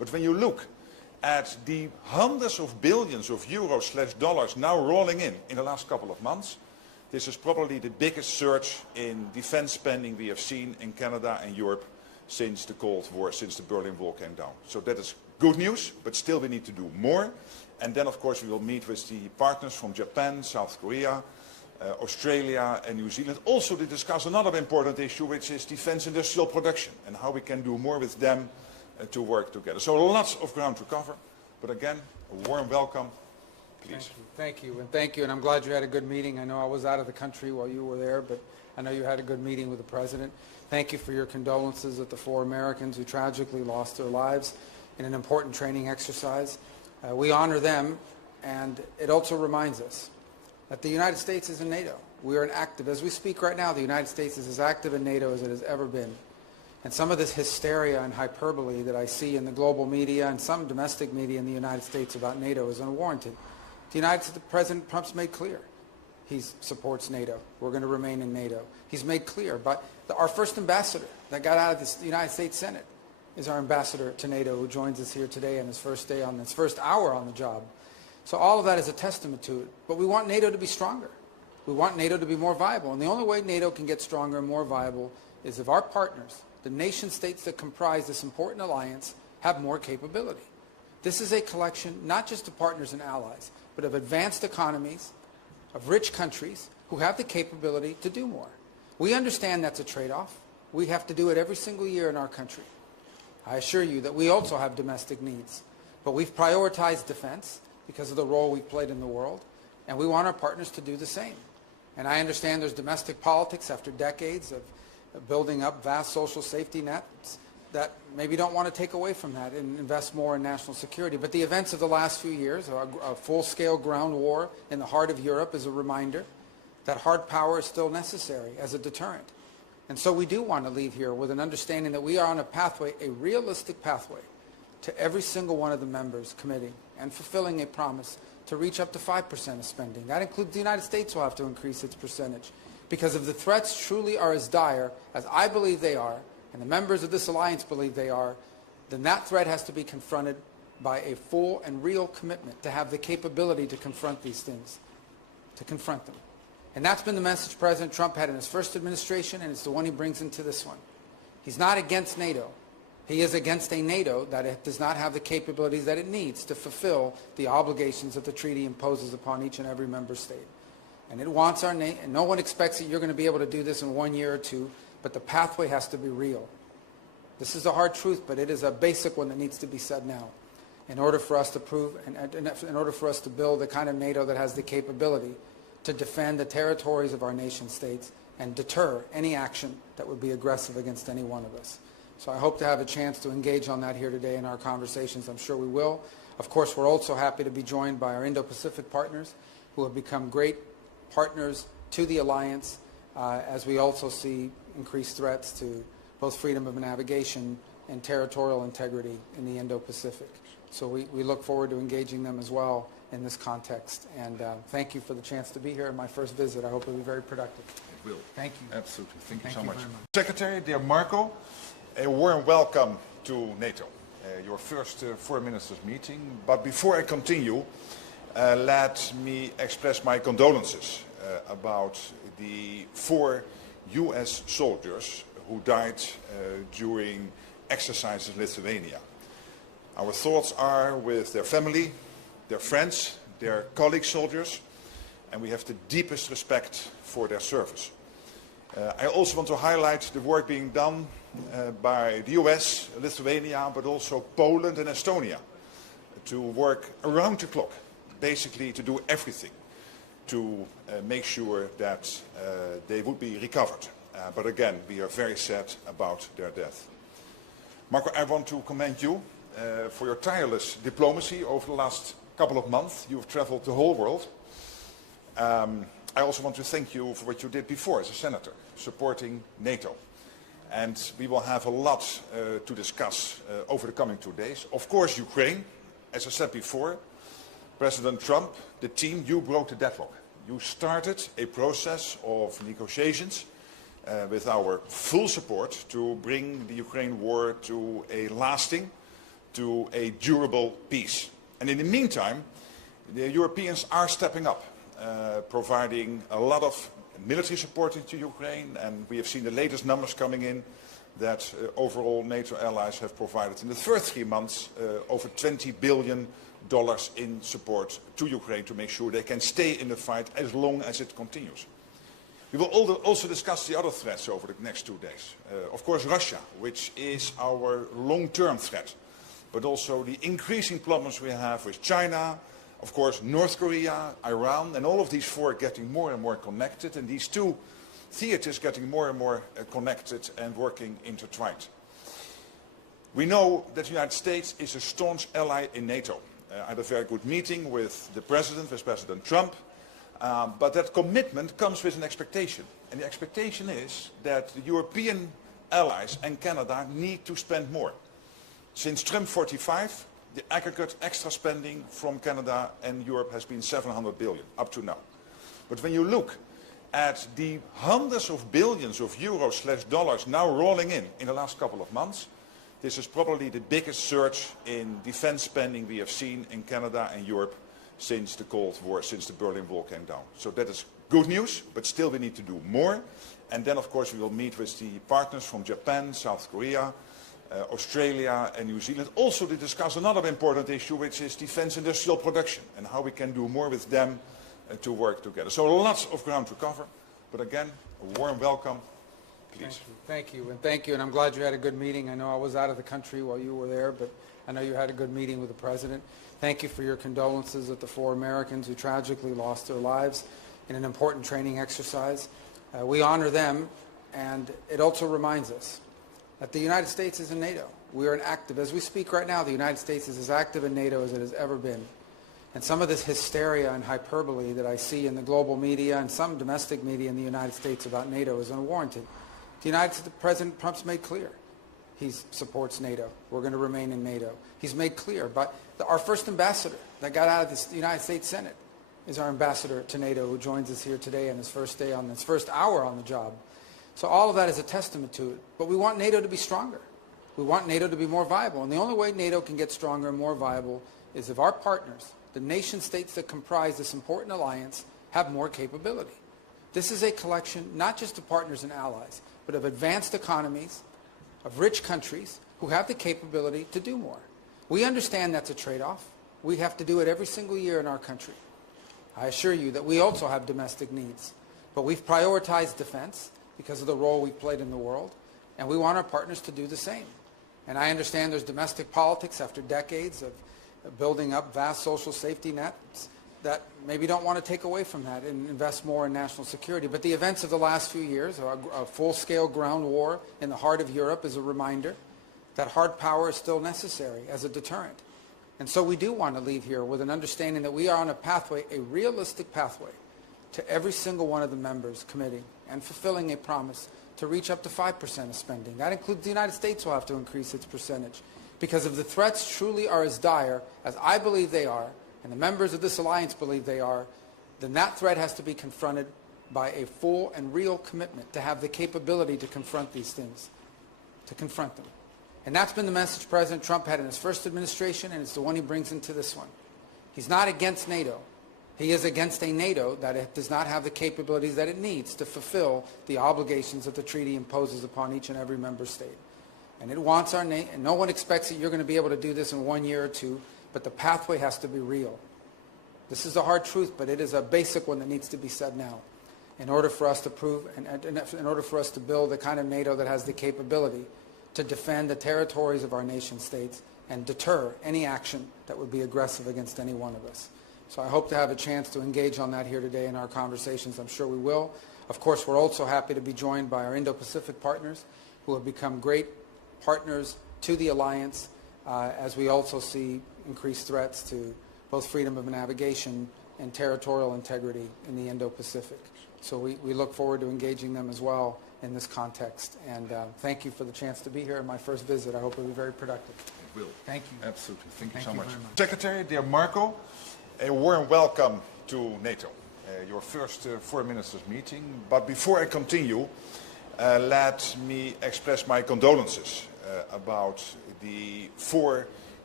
But when you look at the hundreds of billions of euros/dollars now rolling in the last couple of months, this is probably the biggest surge in defense spending we have seen in Canada and Europe since the Cold War, since the Berlin Wall came down. So that is good news, but still we need to do more. And then, of course, we will meet with the partners from Japan, South Korea, Australia and New Zealand, also to discuss another important issue, which is defense industrial production and how we can do more with them to work together. So lots of ground to cover. But again, a warm welcome. Please. Thank you, and thank you, and I'm glad you had a good meeting. I know I was out of the country while you were there, but I know you had a good meeting with the President. Thank you for your condolences at the 4 Americans who tragically lost their lives in an important training exercise. We honor them, and it also reminds us that the United States is in NATO. We are active. As we speak right now, the United States is as active in NATO as it has ever been. And some of this hysteria and hyperbole that I see in the global media and some domestic media in the United States about NATO is unwarranted. President Trump's made clear he supports NATO. We're going to remain in NATO. He's made clear, but our first ambassador that got out of the United States Senate is our ambassador to NATO, who joins us here today on his first day, on his first hour on the job. So all of that is a testament to it. But we want NATO to be stronger. We want NATO to be more viable. And the only way NATO can get stronger and more viable is if our partners, the nation states that comprise this important alliance, have more capability. This is a collection not just of partners and allies, but of advanced economies, of rich countries who have the capability to do more. We understand that's a trade-off. We have to do it every single year in our country. I assure you that we also have domestic needs, but we've prioritized defense because of the role we've played in the world, and we want our partners to do the same. And I understand there's domestic politics after decades of building up vast social safety nets that maybe don't want to take away from that and invest more in national security. But the events of the last few years, a full-scale ground war in the heart of Europe, is a reminder that hard power is still necessary as a deterrent. And so we do want to leave here with an understanding that we are on a pathway, a realistic pathway, to every single one of the members committing and fulfilling a promise to reach up to 5% of spending. That includes the United States will have to increase its percentage. Because if the threats truly are as dire as I believe they are, and the members of this alliance believe they are, then that threat has to be confronted by a full and real commitment to have the capability to confront these things, to confront them. And that's been the message President Trump had in his first administration, and it's the one he brings into this one. He's not against NATO. He is against a NATO that does not have the capabilities that it needs to fulfill the obligations that the treaty imposes upon each and every member state. And it wants our nation, and no one expects that you're going to be able to do this in 1 year or two, but the pathway has to be real. This is a hard truth, but it is a basic one that needs to be said now in order for us to prove, and in order for us to build the kind of NATO that has the capability to defend the territories of our nation states and deter any action that would be aggressive against any one of us. So I hope to have a chance to engage on that here today in our conversations. I'm sure we will. Of course, we're also happy to be joined by our Indo-Pacific partners who have become great partners to the alliance as we also see increased threats to both freedom of navigation and territorial integrity in the Indo-Pacific. So we look forward to engaging them as well in this context. And thank you for the chance to be here in my first visit. I hope it will be very productive. It will. Thank you. Absolutely. Thank you so much. Secretary, dear Marco, a warm welcome to NATO, your first foreign ministers meeting. But before I continue, let me express my condolences about the 4 US soldiers who died during exercises in Lithuania. Our thoughts are with their family, their friends, their colleague soldiers, and we have the deepest respect for their service. I also want to highlight the work being done by the US, Lithuania, but also Poland and Estonia to work around the clock, basically to do everything to make sure that they would be recovered. But again, we are very sad about their death. Marco, I want to commend you for your tireless diplomacy over the last couple of months. You've traveled the whole world. I also want to thank you for what you did before as a senator, supporting NATO. And we will have a lot to discuss over the coming 2 days. Of course, Ukraine, as I said before, President Trump, the team, you broke the deadlock. You started a process of negotiations with our full support to bring the Ukraine war to a lasting, to a durable peace. And in the meantime, the Europeans are stepping up, providing a lot of military support to Ukraine, and we have seen the latest numbers coming in that overall NATO allies have provided in the first 3 months over $20 billion in support to Ukraine to make sure they can stay in the fight as long as it continues. We will also discuss the other threats over the next 2 days. Of course, Russia, which is our long-term threat, but also the increasing problems we have with China, of course, North Korea, Iran, and all of these four getting more and more connected, and these two theaters getting more and more connected and working intertwined. We know that the United States is a staunch ally in NATO. I had a very good meeting with the President, with President Trump, but that commitment comes with an expectation. And the expectation is that the European allies and Canada need to spend more. Since Trump 45, the aggregate extra spending from Canada and Europe has been $700 billion up to now. But when you look at the hundreds of billions of euros/dollars now rolling in the last couple of months, this is probably the biggest surge in defense spending we have seen in Canada and Europe since the Cold War, since the Berlin Wall came down. So that is good news, but still we need to do more. And then, of course, we will meet with the partners from Japan, South Korea, Australia and New Zealand, also to discuss another important issue, which is defense industrial production and how we can do more with them to work together. So lots of ground to cover, but again, a warm welcome. Please. Thank you, and thank you, and I'm glad you had a good meeting. I know I was out of the country while you were there, but I know you had a good meeting with the President. Thank you for your condolences at the 4 Americans who tragically lost their lives in an important training exercise. We honor them, and it also reminds us that the United States is in NATO. We are as we speak right now, the United States is as active in NATO as it has ever been. And some of this hysteria and hyperbole that I see in the global media and some domestic media in the United States about NATO is unwarranted. President Trump's made clear he supports NATO. We're going to remain in NATO. He's made clear, but our first ambassador that got out of the United States Senate is our ambassador to NATO, who joins us here today on his first hour on the job. So all of that is a testament to it. But we want NATO to be stronger. We want NATO to be more viable. And the only way NATO can get stronger and more viable is if our partners, the nation states that comprise this important alliance, have more capability. This is a collection not just of partners and allies, but of advanced economies, of rich countries who have the capability to do more. We understand that's a trade-off. We have to do it every single year in our country. I assure you that we also have domestic needs. But we've prioritized defense because of the role we've played in the world, and we want our partners to do the same. And I understand there's domestic politics after decades of building up vast social safety nets that maybe don't want to take away from that and invest more in national security. But the events of the last few years, a full-scale ground war in the heart of Europe, is a reminder that hard power is still necessary as a deterrent. And so we do want to leave here with an understanding that we are on a pathway, a realistic pathway, to every single one of the members committing and fulfilling a promise to reach up to 5% of spending. That includes the United States will have to increase its percentage. Because if the threats truly are as dire as I believe they are, and the members of this alliance believe they are, then that threat has to be confronted by a full and real commitment to have the capability to confront these things, to confront them. And that's been the message President Trump had in his first administration, and it's the one he brings into this one. He's not against NATO. He is against a NATO that does not have the capabilities that it needs to fulfill the obligations that the treaty imposes upon each and every member state. And it wants our nation, and no one expects that you're going to be able to do this in 1 year or 2, but the pathway has to be real. This is a hard truth, but it is a basic one that needs to be said now in order for us to prove, and in order for us to build the kind of NATO that has the capability to defend the territories of our nation states and deter any action that would be aggressive against any one of us. So I hope to have a chance to engage on that here today in our conversations. I'm sure we will. Of course, we're also happy to be joined by our Indo-Pacific partners who have become great partners to the alliance as we also see increased threats to both freedom of navigation and territorial integrity in the Indo-Pacific. So we look forward to engaging them as well in this context. And thank you for the chance to be here in my first visit. I hope it will be very productive. It will. Thank you. Absolutely. Thank you so much. Secretary, dear Marco, a warm welcome to NATO, your first foreign ministers meeting. But before I continue, let me express my condolences about the 4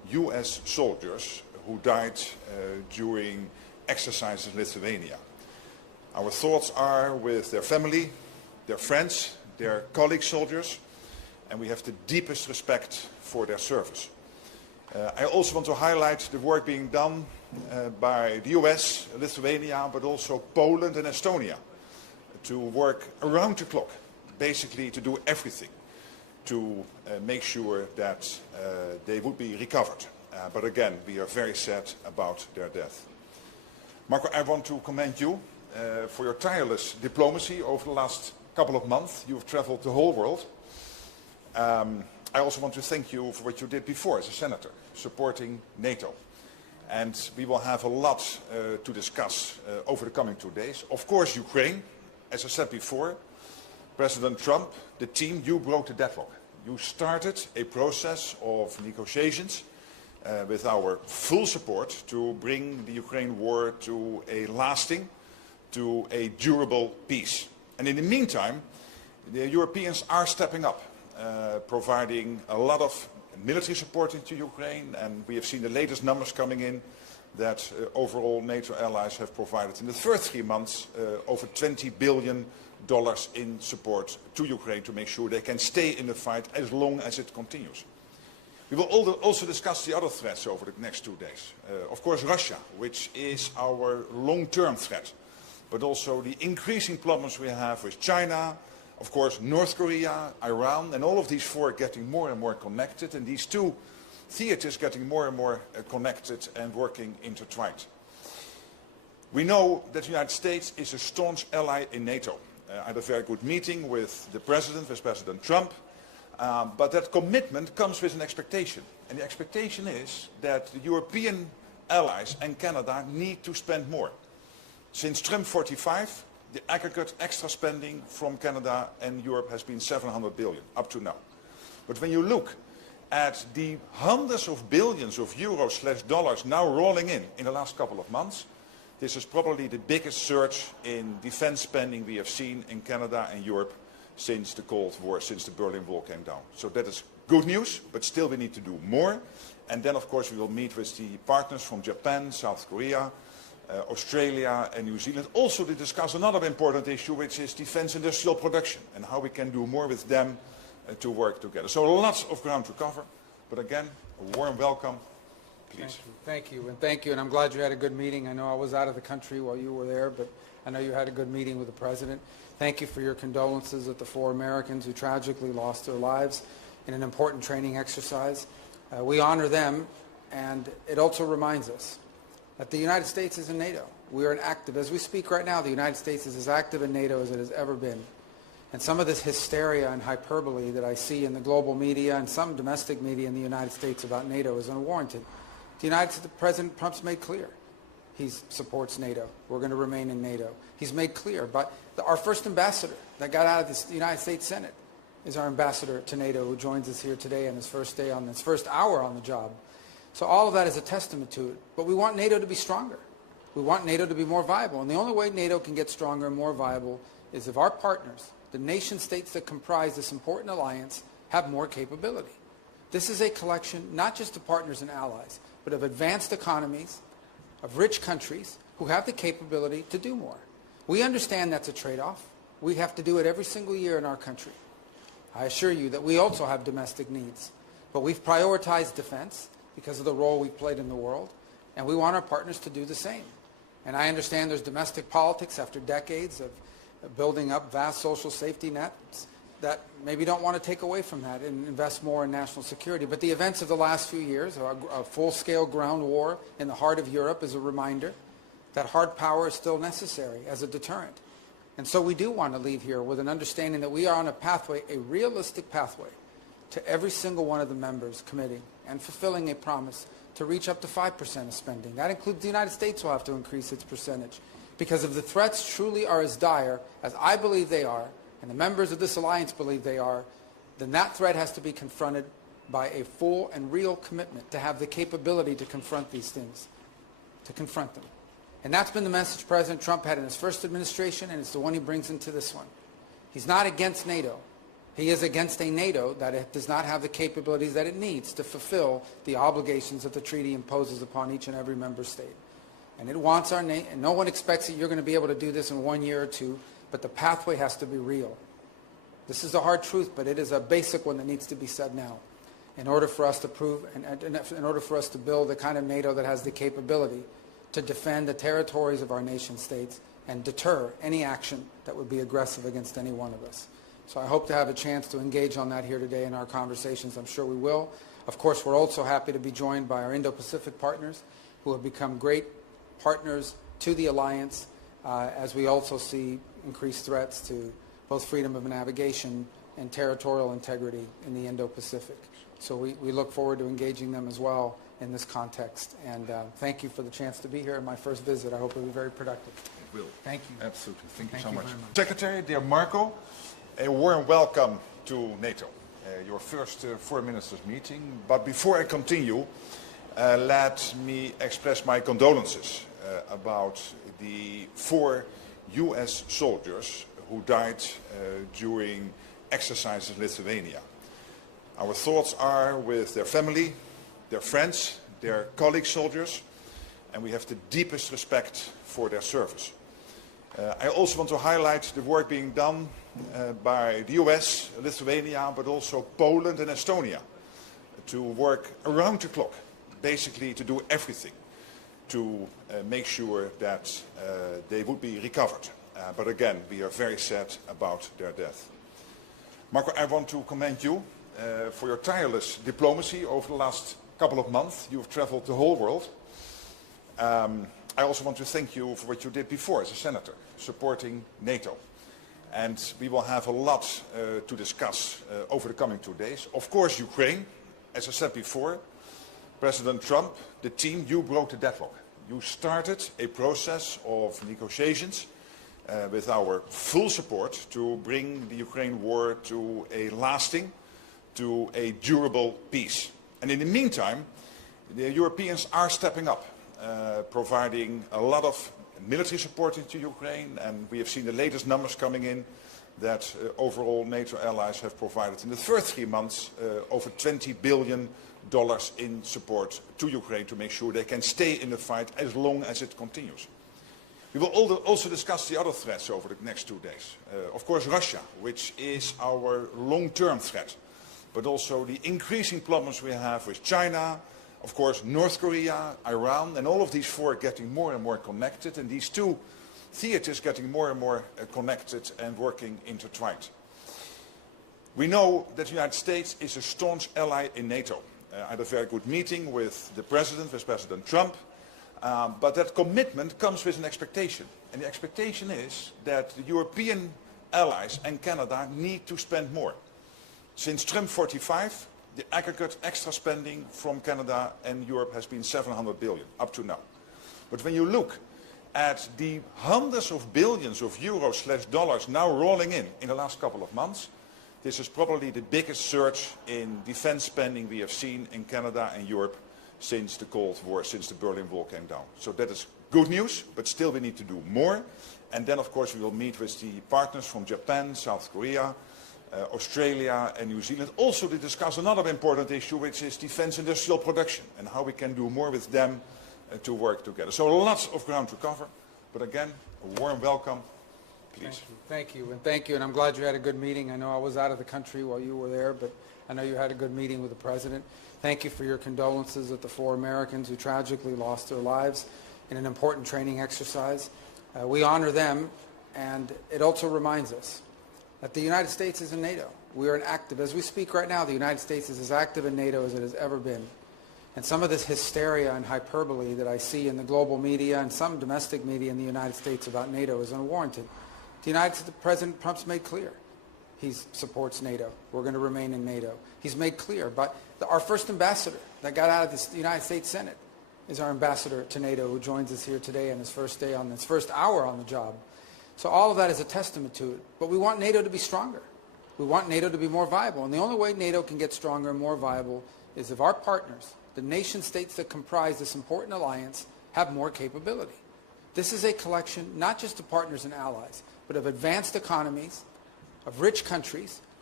US soldiers who died during exercises in Lithuania. Our thoughts are with their family, their friends, their colleague soldiers, and we have the deepest respect for their service. I also want to highlight the work being done by the US, Lithuania, but also Poland and Estonia to work around the clock, basically to do everything to make sure that they would be recovered. But again, we are very sad about their death. Marco, I want to commend you for your tireless diplomacy over the last couple of months. You have traveled the whole world. I also want to thank you for what you did before as a senator, supporting NATO. And we will have a lot to discuss over the coming 2 days. Of course, Ukraine, as I said before, President Trump, the team, you broke the deadlock. You started a process of negotiations with our full support to bring the Ukraine war to a lasting, to a durable peace. And in the meantime, the Europeans are stepping up, providing a lot of military support into Ukraine, and we have seen the latest numbers coming in that overall NATO allies have provided in the first 3 months over $20 billion in support to Ukraine to make sure they can stay in the fight as long as it continues. We will also discuss the other threats over the next 2 days. Of course, Russia, which is our long-term threat, but also the increasing problems we have with China, of course, North Korea, Iran, and all of these four getting more and more connected, and these two theaters getting more and more connected and working intertwined. We know that the United States is a staunch ally in NATO. I had a very good meeting with the President, with President Trump, but that commitment comes with an expectation. And the expectation is that the European allies and Canada need to spend more. Since Trump 45, the aggregate extra spending from Canada and Europe has been $700 billion up to now. But when you look at the hundreds of billions of euros/dollars now rolling in the last couple of months, this is probably the biggest surge in defense spending we have seen in Canada and Europe since the Cold War, since the Berlin Wall came down. So that is good news, but still we need to do more. And then, of course, we will meet with the partners from Japan, South Korea, Australia and New Zealand, also to discuss another important issue, which is defense industrial production and how we can do more with them to work together. So lots of ground to cover, but again, a warm welcome, please. Thank you, and I'm glad you had a good meeting. I know I was out of the country while you were there, but I know you had a good meeting with the President. Thank you for your condolences at the 4 Americans who tragically lost their lives in an important training exercise. We honor them, and it also reminds us that the United States is in NATO. We are as we speak right now, the United States is as active in NATO as it has ever been. And some of this hysteria and hyperbole that I see in the global media and some domestic media in the United States about NATO is unwarranted. The President Trump's made clear he supports NATO. We're going to remain in NATO. He's made clear, but our first ambassador that got out of the United States Senate is our ambassador to NATO, who joins us here today on his first day, on his first hour on the job. So all of that is a testament to it. But we want NATO to be stronger. We want NATO to be more viable. And the only way NATO can get stronger and more viable is if our partners, the nation states that comprise this important alliance, have more capability. This is a collection not just of partners and allies, but of advanced economies, of rich countries who have the capability to do more. We understand that's a trade-off. We have to do it every single year in our country. I assure you that we also have domestic needs. But we've prioritized defense because of the role we've played in the world, and we want our partners to do the same. And I understand there's domestic politics after decades of building up vast social safety nets that maybe don't want to take away from that and invest more in national security. But the events of the last few years, a full-scale ground war in the heart of Europe, is a reminder that hard power is still necessary as a deterrent. And so we do want to leave here with an understanding that we are on a pathway, a realistic pathway, to every single one of the members committing and fulfilling a promise to reach up to 5% of spending. That includes the United States will have to increase its percentage. Because if the threats truly are as dire as I believe they are, and the members of this alliance believe they are, then that threat has to be confronted by a full and real commitment to have the capability to confront these things, to confront them. And that's been the message President Trump had in his first administration, and it's the one he brings into this one. He's not against NATO. He is against a NATO that does not have the capabilities that it needs to fulfill the obligations that the treaty imposes upon each and every member state. And it wants our nation, and no one expects that you're going to be able to do this in 1 year or two, but the pathway has to be real. This is a hard truth, but it is a basic one that needs to be said now. In order for us to prove, and in order for us to build the kind of NATO that has the capability to defend the territories of our nation states and deter any action that would be aggressive against any one of us. So I hope to have a chance to engage on that here today in our conversations. I'm sure we will. Of course, we're also happy to be joined by our Indo-Pacific partners who have become great partners to the alliance as we also see increased threats to both freedom of navigation and territorial integrity in the Indo-Pacific. So we look forward to engaging them as well in this context. And thank you for the chance to be here in my first visit. I hope it will be very productive. It will. Thank you. Absolutely. Thank you so very much. much. Secretary, dear Marco, a warm welcome to NATO, your first foreign ministers meeting. But before I continue, let me express my condolences about the 4 US soldiers who died during exercises in Lithuania. Our thoughts are with their family, their friends, their colleague soldiers, and we have the deepest respect for their service. I also want to highlight the work being done by the US, Lithuania, but also Poland and Estonia to work around the clock, basically to do everything to make sure that they would be recovered. But again, we are very sad about their death. Marco, I want to commend you for your tireless diplomacy over the last couple of months. You've traveled the whole world. I also want to thank you for what you did before as a senator, supporting NATO. And we will have a lot to discuss over the coming 2 days. Of course, Ukraine, as I said before, President Trump, the team, you broke the deadlock. You started a process of negotiations with our full support to bring the Ukraine war to a lasting, to a durable peace. And in the meantime, the Europeans are stepping up, providing a lot of military support into Ukraine, and we have seen the latest numbers coming in that overall NATO allies have provided in the first 3 months over $20 billion in support to Ukraine to make sure they can stay in the fight as long as it continues. We will also discuss the other threats over the next 2 days. Of course, Russia, which is our long-term threat, but also the increasing problems we have with China, of course, North Korea, Iran, and all of these 4 getting more and more connected, and these 2 theaters getting more and more connected and working intertwined. We know that the United States is a staunch ally in NATO. I had a very good meeting with the President, with President Trump, but that commitment comes with an expectation. And the expectation is that the European allies and Canada need to spend more. Since Trump 45, the aggregate extra spending from Canada and Europe has been $700 billion up to now. But when you look at the hundreds of billions of euros/dollars now rolling in the last couple of months, this is probably the biggest surge in defense spending we have seen in Canada and Europe since the Cold War, since the Berlin Wall came down. So that is good news, but still we need to do more. And then, of course, we will meet with the partners from Japan, South Korea, Australia and New Zealand, also to discuss another important issue, which is defense industrial production and how we can do more with them to work together. So lots of ground to cover, but again, a warm welcome. Please. Thank you, and thank you, and I'm glad you had a good meeting. I know I was out of the country while you were there, but I know you had a good meeting with the President. Thank you for your condolences with the 4 Americans who tragically lost their lives in an important training exercise. We honor them, and it also reminds us that the United States is in NATO. We are an active, as we speak right now, the United States is as active in NATO as it has ever been. And some of this hysteria and hyperbole that I see in the global media and some domestic media in the United States about NATO is unwarranted. President Trump's made clear he supports NATO. We're going to remain in NATO. He's made clear, but our first ambassador that got out of the United States Senate is our ambassador to NATO, who joins us here today on his first day, on his first hour on the job. So all of that is a testament to it. But we want NATO to be stronger. We want NATO to be more viable. And the only way NATO can get stronger and more viable is if our partners, the nation states that comprise this important alliance, have more capability. This is a collection not just of partners and allies, but of advanced economies, of rich countries who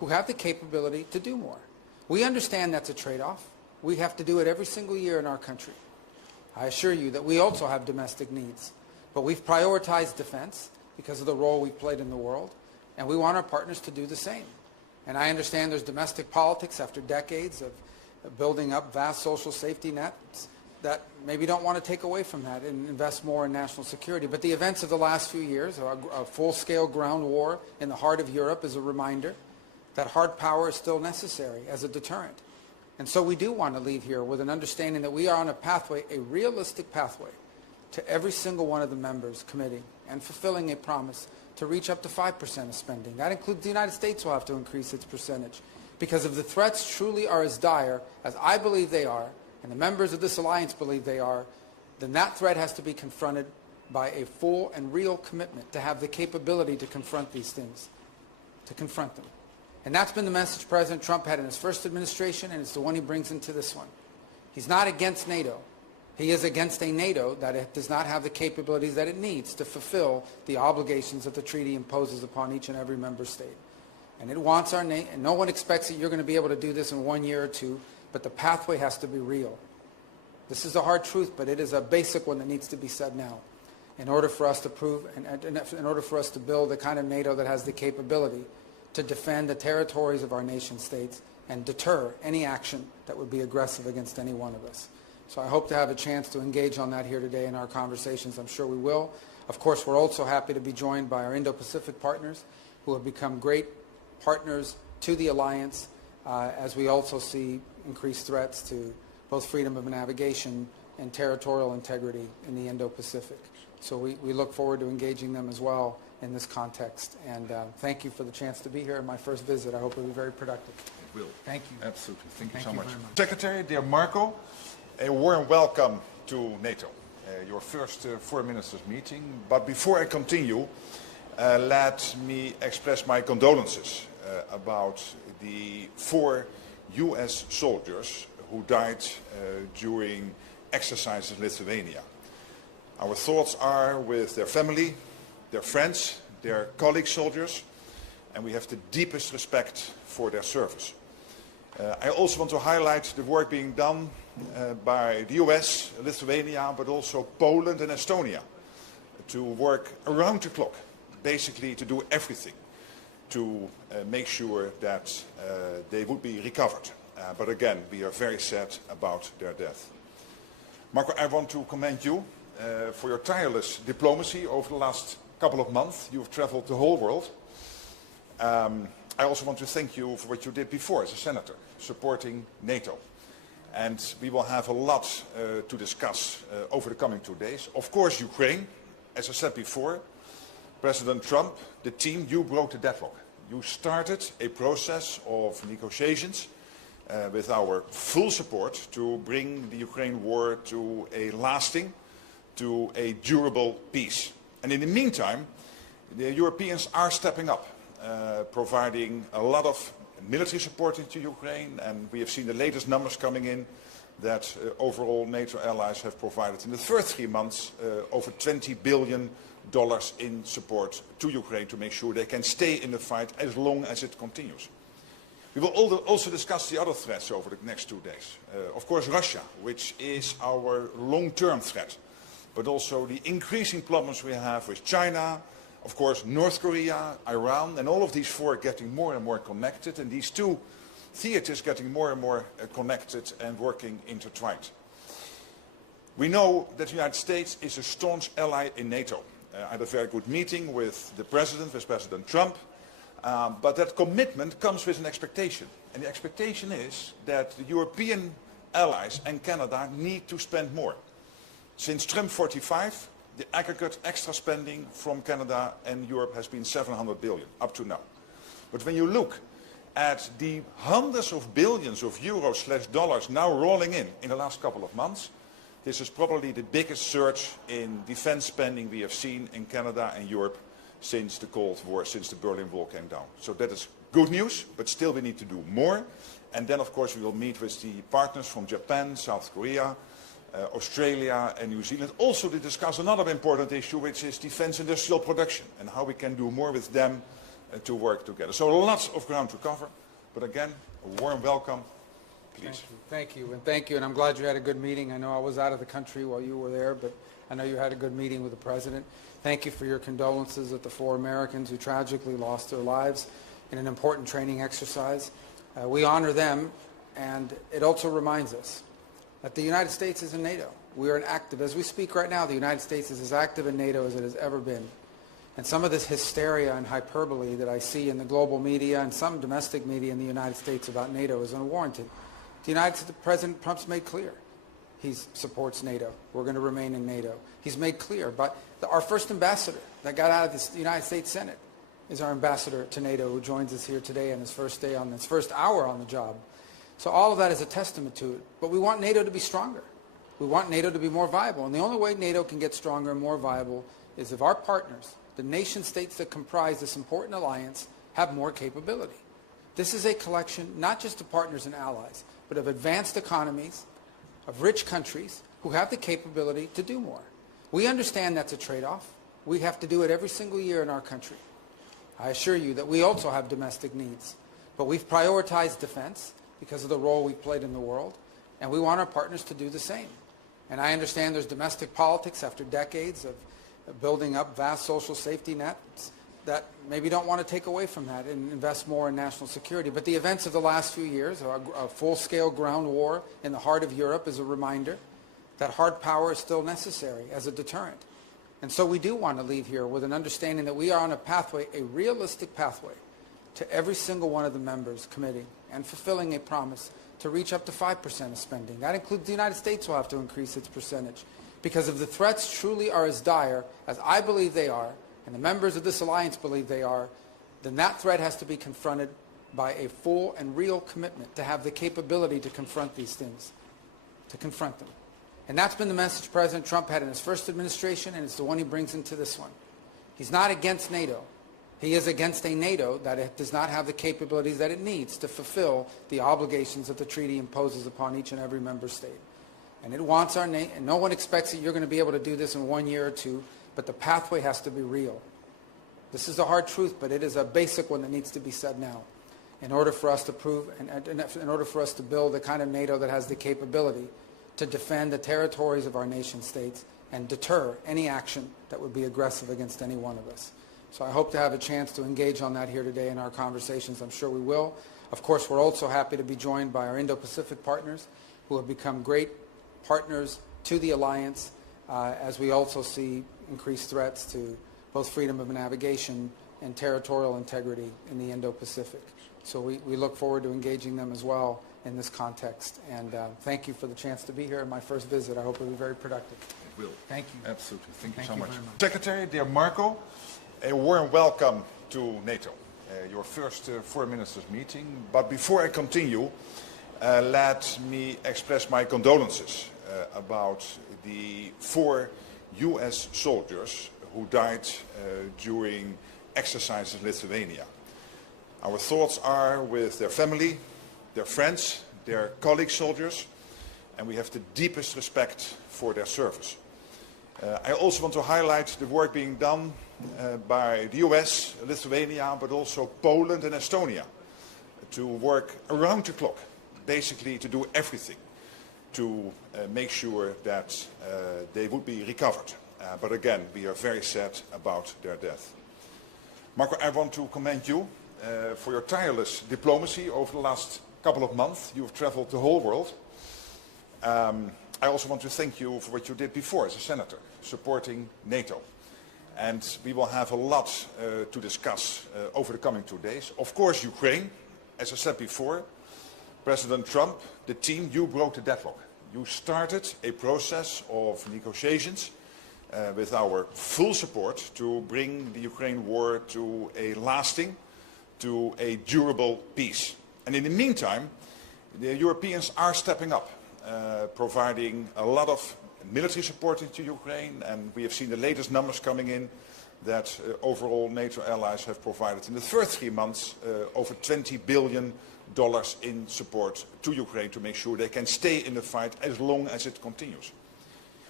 who have the capability to do more. We understand that's a trade-off. We have to do it every single year in our country. I assure you that we also have domestic needs, but we've prioritized defense because of the role we've played in the world, and we want our partners to do the same. And I understand there's domestic politics after decades of building up vast social safety nets that maybe don't want to take away from that and invest more in national security. But the events of the last few years, a full-scale ground war in the heart of Europe, is a reminder that hard power is still necessary as a deterrent. And so we do want to leave here with an understanding that we are on a pathway, a realistic pathway, to every single one of the members committing and fulfilling a promise to reach up to 5% of spending. That includes the United States will have to increase its percentage. Because if the threats truly are as dire as I believe they are, and the members of this alliance believe they are, then that threat has to be confronted by a full and real commitment to have the capability to confront these things, to confront them. And that's been the message President Trump had in his first administration, and it's the one he brings into this one. He's not against NATO. He is against a NATO that does not have the capabilities that it needs to fulfill the obligations that the treaty imposes upon each and every member state. And it wants our nation, and no one expects that you're going to be able to do this in 1 year or two, but the pathway has to be real. This is a hard truth, but it is a basic one that needs to be said now in order for us to prove, and in order for us to build the kind of NATO that has the capability to defend the territories of our nation states and deter any action that would be aggressive against any one of us. So I hope to have a chance to engage on that here today in our conversations. I'm sure we will. Of course, we're also happy to be joined by our Indo-Pacific partners who have become great partners to the alliance as we also see increased threats to both freedom of navigation and territorial integrity in the Indo-Pacific. So we look forward to engaging them as well in this context. And thank you for the chance to be here in my first visit. I hope it'll be very productive. It will. Thank you. Absolutely. Thank you so much. very much. Secretary, dear Marco, a warm welcome to NATO, your first foreign ministers meeting. But before I continue, let me express my condolences about the 4 US soldiers who died during exercises in Lithuania. Our thoughts are with their family, their friends, their colleague soldiers, and we have the deepest respect for their service. I also want to highlight the work being done by the US, Lithuania, but also Poland and Estonia to work around the clock, basically to do everything to make sure that they would be recovered. But again, we are very sad about their death. Marco, I want to commend you for your tireless diplomacy over the last couple of months. You've traveled the whole world. I also want to thank you for what you did before as a senator, supporting NATO. And we will have a lot to discuss over the coming 2 days. Of course, Ukraine, as I said before, President Trump, the team, you broke the deadlock. You started a process of negotiations with our full support to bring the Ukraine war to a lasting, to a durable peace. And in the meantime, the Europeans are stepping up, providing a lot of military support to Ukraine, and we have seen the latest numbers coming in that overall NATO allies have provided in the first 3 months over $20 billion in support to Ukraine to make sure they can stay in the fight as long as it continues. We will also discuss the other threats over the next 2 days. Of course, Russia, which is our long-term threat, but also the increasing problems we have with China, of course, North Korea, Iran, and all of these 4 getting more and more connected, and these 2 theaters getting more and more connected and working intertwined. We know that the United States is a staunch ally in NATO. I had a very good meeting with the President, with President Trump, but that commitment comes with an expectation. And the expectation is that the European allies and Canada need to spend more. Since Trump 45, the aggregate extra spending from Canada and Europe has been $700 billion up to now. But when you look at the hundreds of billions of euros/dollars now rolling in the last couple of months, this is probably the biggest surge in defense spending we have seen in Canada and Europe since the Cold War, since the Berlin Wall came down. So that is good news, but still we need to do more. And then, of course, we will meet with the partners from Japan, South Korea, Australia and New Zealand, also to discuss another important issue, which is defense industrial production and how we can do more with them to work together. So lots of ground to cover, but again, a warm welcome. Please. Thank you, and thank you, and I'm glad you had a good meeting. I know I was out of the country while you were there, but I know you had a good meeting with the President. Thank you for your condolences with the 4 Americans who tragically lost their lives in an important training exercise. We honor them, and it also reminds us that the United States is in NATO. We are as we speak right now, the United States is as active in NATO as it has ever been. And some of this hysteria and hyperbole that I see in the global media and some domestic media in the United States about NATO is unwarranted. President Trump's made clear he supports NATO. We're going to remain in NATO. He's made clear, but our first ambassador that got out of the United States Senate is our ambassador to NATO, who joins us here today on his first hour on the job. So all of that is a testament to it. But we want NATO to be stronger. We want NATO to be more viable. And the only way NATO can get stronger and more viable is if our partners, the nation states that comprise this important alliance, have more capability. This is a collection not just of partners and allies, but of advanced economies, of rich countries who have the capability to do more. We understand that's a trade-off. We have to do it every single year in our country. I assure you that we also have domestic needs, but we've prioritized defense because of the role we've played in the world, and we want our partners to do the same. And I understand there's domestic politics after decades of building up vast social safety nets that maybe don't want to take away from that and invest more in national security. But the events of the last few years, a full-scale ground war in the heart of Europe, is a reminder that hard power is still necessary as a deterrent. And so we do want to leave here with an understanding that we are on a pathway, a realistic pathway, to every single one of the members committing and fulfilling a promise to reach up to 5% of spending. That includes the United States will have to increase its percentage. Because if the threats truly are as dire as I believe they are, and the members of this alliance believe they are, then that threat has to be confronted by a full and real commitment to have the capability to confront these things, to confront them. And that's been the message President Trump had in his first administration, and it's the one he brings into this one. He's not against NATO. He is against a NATO that does not have the capabilities that it needs to fulfill the obligations that the treaty imposes upon each and every member state. And it wants our nation, and no one expects that you're going to be able to do this in 1 year or 2, but the pathway has to be real. This is a hard truth, but it is a basic one that needs to be said now in order for us to prove, and in order for us to build the kind of NATO that has the capability to defend the territories of our nation states and deter any action that would be aggressive against any one of us. So I hope to have a chance to engage on that here today in our conversations. I'm sure we will. Of course, we're also happy to be joined by our Indo-Pacific partners who have become great partners to the alliance as we also see increased threats to both freedom of navigation and territorial integrity in the Indo-Pacific. So we look forward to engaging them as well in this context. And thank you for the chance to be here in my first visit. I hope it will be very productive. It will. Thank you. Absolutely. Thank you so much. Very much. Secretary, dear Marco, a warm welcome to NATO, your first foreign ministers meeting. But before I continue, let me express my condolences about the 4 US soldiers who died during exercises in Lithuania. Our thoughts are with their family, their friends, their colleague soldiers, and we have the deepest respect for their service. I also want to highlight the work being done by the US, Lithuania, but also Poland and Estonia to work around the clock, basically to do everything to make sure that they would be recovered. But again, we are very sad about their death. Marco, I want to commend you for your tireless diplomacy over the last couple of months. You have traveled the whole world. I also want to thank you for what you did before as a senator, supporting NATO. And we will have a lot to discuss over the coming 2 days. Of course, Ukraine, as I said before, President Trump, the team, you broke the deadlock. You started a process of negotiations with our full support to bring the Ukraine war to a lasting, to a durable peace. And in the meantime, the Europeans are stepping up, providing a lot of military support into Ukraine, and we have seen the latest numbers coming in that overall NATO allies have provided in the first 3 months over $20 billion in support to Ukraine to make sure they can stay in the fight as long as it continues.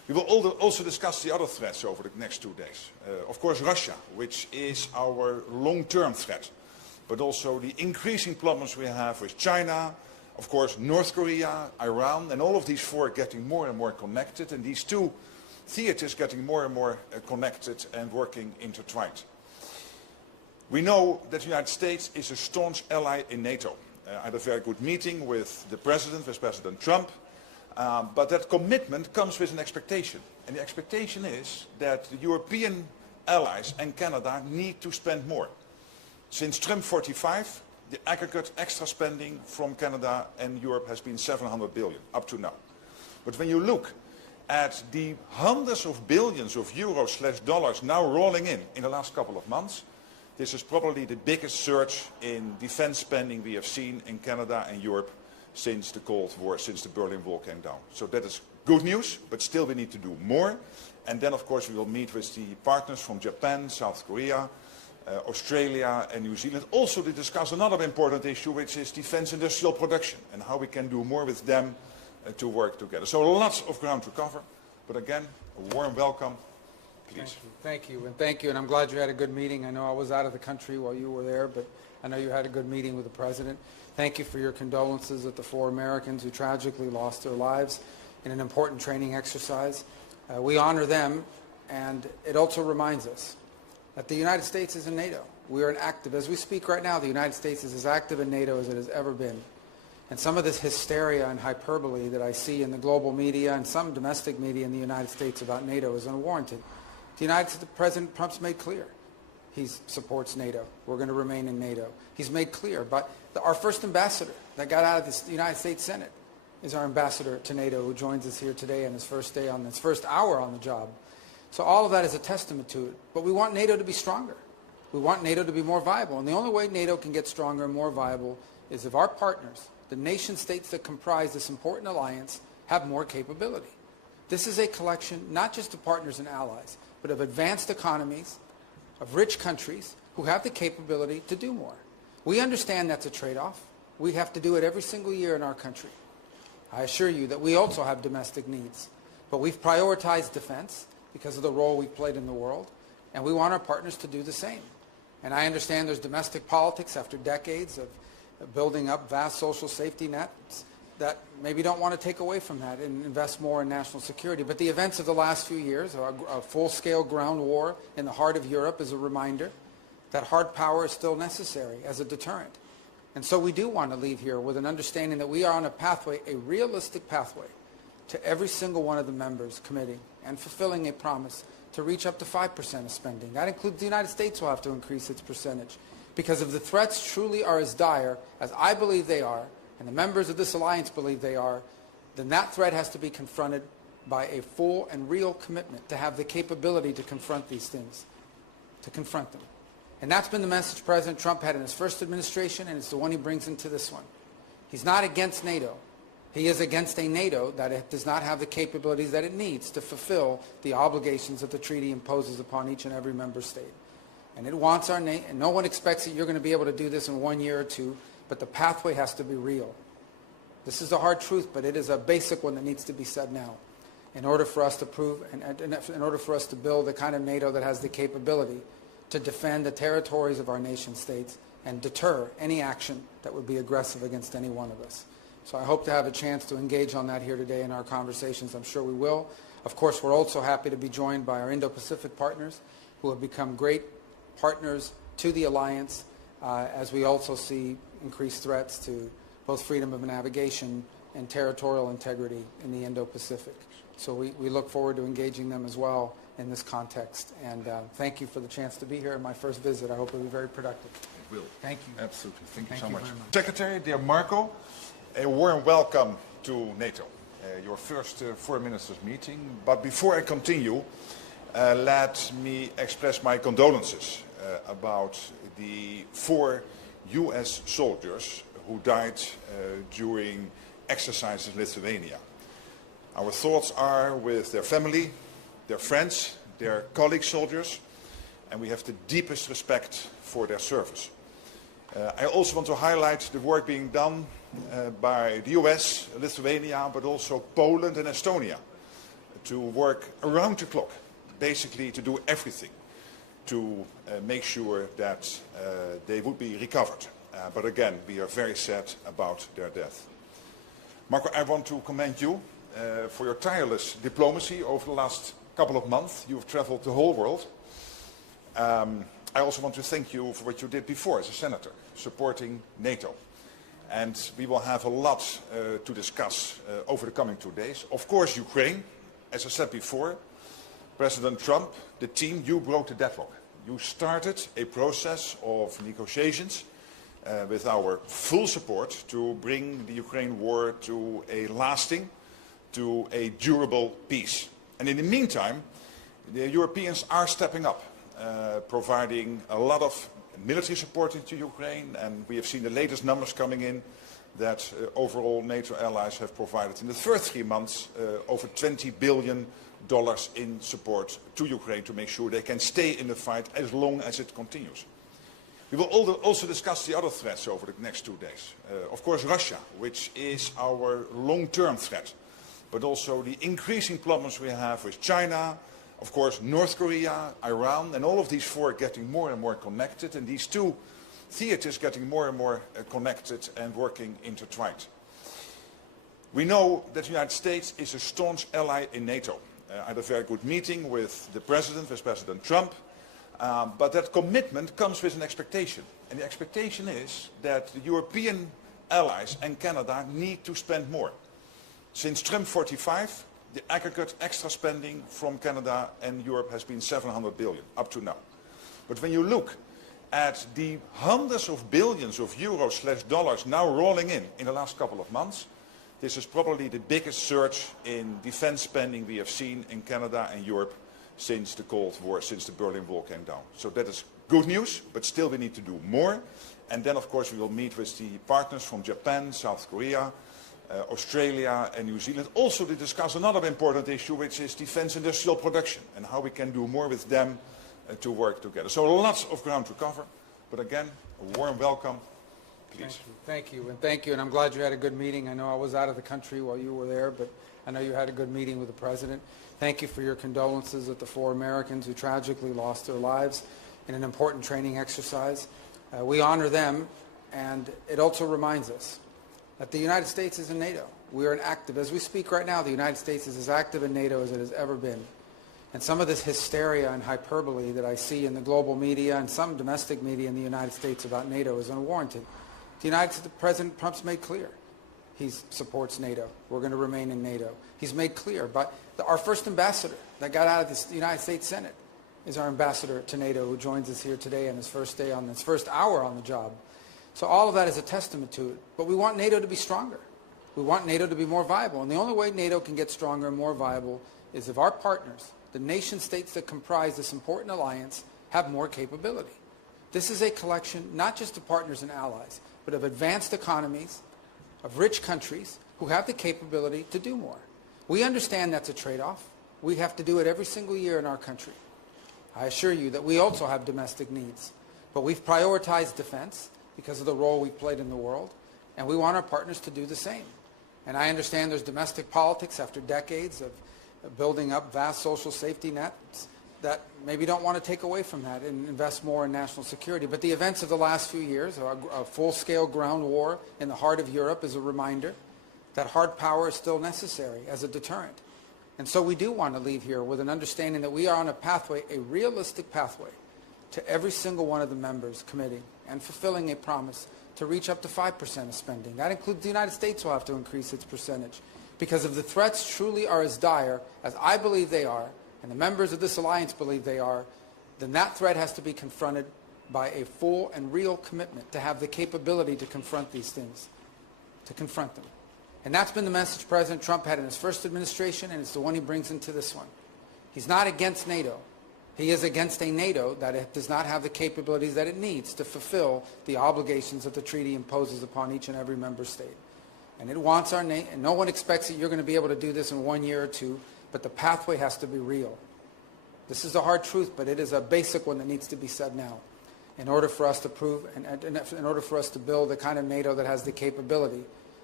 We will also discuss the other threats over the next 2 days. Of course, Russia, which is our long-term threat, but also the increasing problems we have with China, of course, North Korea, Iran, and all of these four getting more and more connected, and these two theaters getting more and more connected and working intertwined. We know that the United States is a staunch ally in NATO. I had a very good meeting with the President, with President Trump, but that commitment comes with an expectation. And the expectation is that the European allies and Canada need to spend more. Since Trump 45, the aggregate extra spending from Canada and Europe has been 700 billion up to now. But when you look at the hundreds of billions of euros/dollars now rolling in the last couple of months, this is probably the biggest surge in defense spending we have seen in Canada and Europe since the Cold War, since the Berlin Wall came down. So that is good news, but still we need to do more. And then, of course, we will meet with the partners from Japan, South Korea, Australia and New Zealand, also to discuss another important issue, which is defense industrial production and how we can do more with them to work together. So lots of ground to cover, but again, a warm welcome. Please. Thank you, and I'm glad you had a good meeting. I know I was out of the country while you were there, but I know you had a good meeting with the President. Thank you for your condolences at the 4 Americans who tragically lost their lives in an important training exercise. We honor them, and it also reminds us that the United States is in NATO. We are as we speak right now, the United States is as active in NATO as it has ever been. And some of this hysteria and hyperbole that I see in the global media and some domestic media in the United States about NATO is unwarranted. The President Trump's made clear he supports NATO. We're going to remain in NATO. He's made clear, but our first ambassador that got out of the United States Senate is our ambassador to NATO, who joins us here today on his first day, on his first hour on the job. So all of that is a testament to it. But we want NATO to be stronger. We want NATO to be more viable. And the only way NATO can get stronger and more viable is if our partners, the nation states that comprise this important alliance, have more capability. This is a collection not just of partners and allies, but of advanced economies, of rich countries who have the capability to do more. We understand that's a trade-off. We have to do it every single year in our country. I assure you that we also have domestic needs, but we've prioritized defense because of the role we've played in the world, and we want our partners to do the same. And I understand there's domestic politics after decades of building up vast social safety nets that maybe don't want to take away from that and invest more in national security. But the events of the last few years, a full-scale ground war in the heart of Europe, is a reminder that hard power is still necessary as a deterrent. And so we do want to leave here with an understanding that we are on a pathway, a realistic pathway, to every single one of the members committing and fulfilling a promise to reach up to 5% of spending. That includes the United States will have to increase its percentage. Because if the threats truly are as dire as I believe they are, and the members of this alliance believe they are, then that threat has to be confronted by a full and real commitment to have the capability to confront these things, to confront them. And that's been the message President Trump had in his first administration, and it's the one he brings into this one. He's not against NATO. He is against a NATO that does not have the capabilities that it needs to fulfill the obligations that the treaty imposes upon each and every member state. And it wants our nation, and no one expects that you're going to be able to do this in 1 year or 2, but the pathway has to be real. This is a hard truth, but it is a basic one that needs to be said now in order for us to prove, and in order for us to build the kind of NATO that has the capability to defend the territories of our nation states and deter any action that would be aggressive against any one of us. So I hope to have a chance to engage on that here today in our conversations. I'm sure we will. Of course, we're also happy to be joined by our Indo-Pacific partners who have become great partners to the alliance as we also see increased threats to both freedom of navigation and territorial integrity in the Indo-Pacific. So we look forward to engaging them as well in this context. And thank you for the chance to be here in my first visit. I hope it will be very productive. It will. Thank you. Absolutely. Thank you so much. Very much. Secretary, dear Marco, a warm welcome to NATO, your first foreign ministers meeting. But before I continue, let me express my condolences about the 4 US soldiers who died during exercises in Lithuania. Our thoughts are with their family, their friends, their colleague soldiers, and we have the deepest respect for their service. I also want to highlight the work being done by the US, Lithuania, but also Poland and Estonia, to work around the clock, basically to do everything to make sure that they would be recovered. But again, we are very sad about their death. Marco, I want to commend you for your tireless diplomacy over the last couple of months. You've traveled the whole world. I also want to thank you for what you did before as a senator, supporting NATO. And we will have a lot to discuss over the coming 2 days. Of course, Ukraine, as I said before, President Trump, the team, you broke the deadlock. You started a process of negotiations with our full support to bring the Ukraine war to a lasting, to a durable peace. And in the meantime, the Europeans are stepping up, providing a lot of military support into Ukraine, and we have seen the latest numbers coming in that overall NATO allies have provided in the first 3 months over $20 billion in support to Ukraine to make sure they can stay in the fight as long as it continues. We will also discuss the other threats over the next 2 days. Of course, Russia, which is our long-term threat, but also the increasing problems we have with China, of course, North Korea, Iran, and all of these four getting more and more connected, and these two theaters getting more and more connected and working intertwined. We know that the United States is a staunch ally in NATO. I had a very good meeting with the President, with President Trump, but that commitment comes with an expectation. And the expectation is that the European allies and Canada need to spend more. Since Trump 45, the aggregate extra spending from Canada and Europe has been $700 billion up to now. But when you look at the hundreds of billions of euros/dollars now rolling in the last couple of months, this is probably the biggest surge in defense spending we have seen in Canada and Europe since the Cold War, since the Berlin Wall came down. So that is good news, but still we need to do more. And then, of course, we will meet with the partners from Japan, South Korea, Australia and New Zealand, also to discuss another important issue, which is defense industrial production and how we can do more with them to work together. So lots of ground to cover, but again, a warm welcome. Please. Thank you, and I'm glad you had a good meeting. I know I was out of the country while you were there, but I know you had a good meeting with the President. Thank you for your condolences with the 4 Americans who tragically lost their lives in an important training exercise. We honor them, and it also reminds us that the United States is in NATO. We are an active, as we speak right now, the United States is as active in NATO as it has ever been. And some of this hysteria and hyperbole that I see in the global media and some domestic media in the United States about NATO is unwarranted. President Trump's made clear he supports NATO. We're going to remain in NATO. He's made clear, but our first ambassador that got out of the United States Senate is our ambassador to NATO, who joins us here today on his first day, on his first hour on the job. So all of that is a testament to it. But we want NATO to be stronger. We want NATO to be more viable. And the only way NATO can get stronger and more viable is if our partners, the nation states that comprise this important alliance, have more capability. This is a collection not just of partners and allies, but of advanced economies, of rich countries who have the capability to do more. We understand that's a trade-off. We have to do it every single year in our country. I assure you that we also have domestic needs. But we've prioritized defense because of the role we've played in the world, and we want our partners to do the same. And I understand there's domestic politics after decades of building up vast social safety nets that maybe don't want to take away from that and invest more in national security. But the events of the last few years, a full-scale ground war in the heart of Europe, is a reminder that hard power is still necessary as a deterrent. And so we do want to leave here with an understanding that we are on a pathway, a realistic pathway, to every single one of the members committing and fulfilling a promise to reach up to 5% of spending. That includes the United States will have to increase its percentage. Because if the threats truly are as dire as I believe they are, and the members of this alliance believe they are, then that threat has to be confronted by a full and real commitment to have the capability to confront these things, to confront them. And that's been the message President Trump had in his first administration, and it's the one he brings into this one. He's not against NATO. He is against a NATO that does not have the capabilities that it needs to fulfill the obligations that the treaty imposes upon each and every member state. And it wants our nation, and no one expects that you're going to be able to do this in 1 year or 2, but the pathway has to be real. This is a hard truth, but it is a basic one that needs to be said now in order for us to prove, and in order for us to build the kind of NATO that has the capability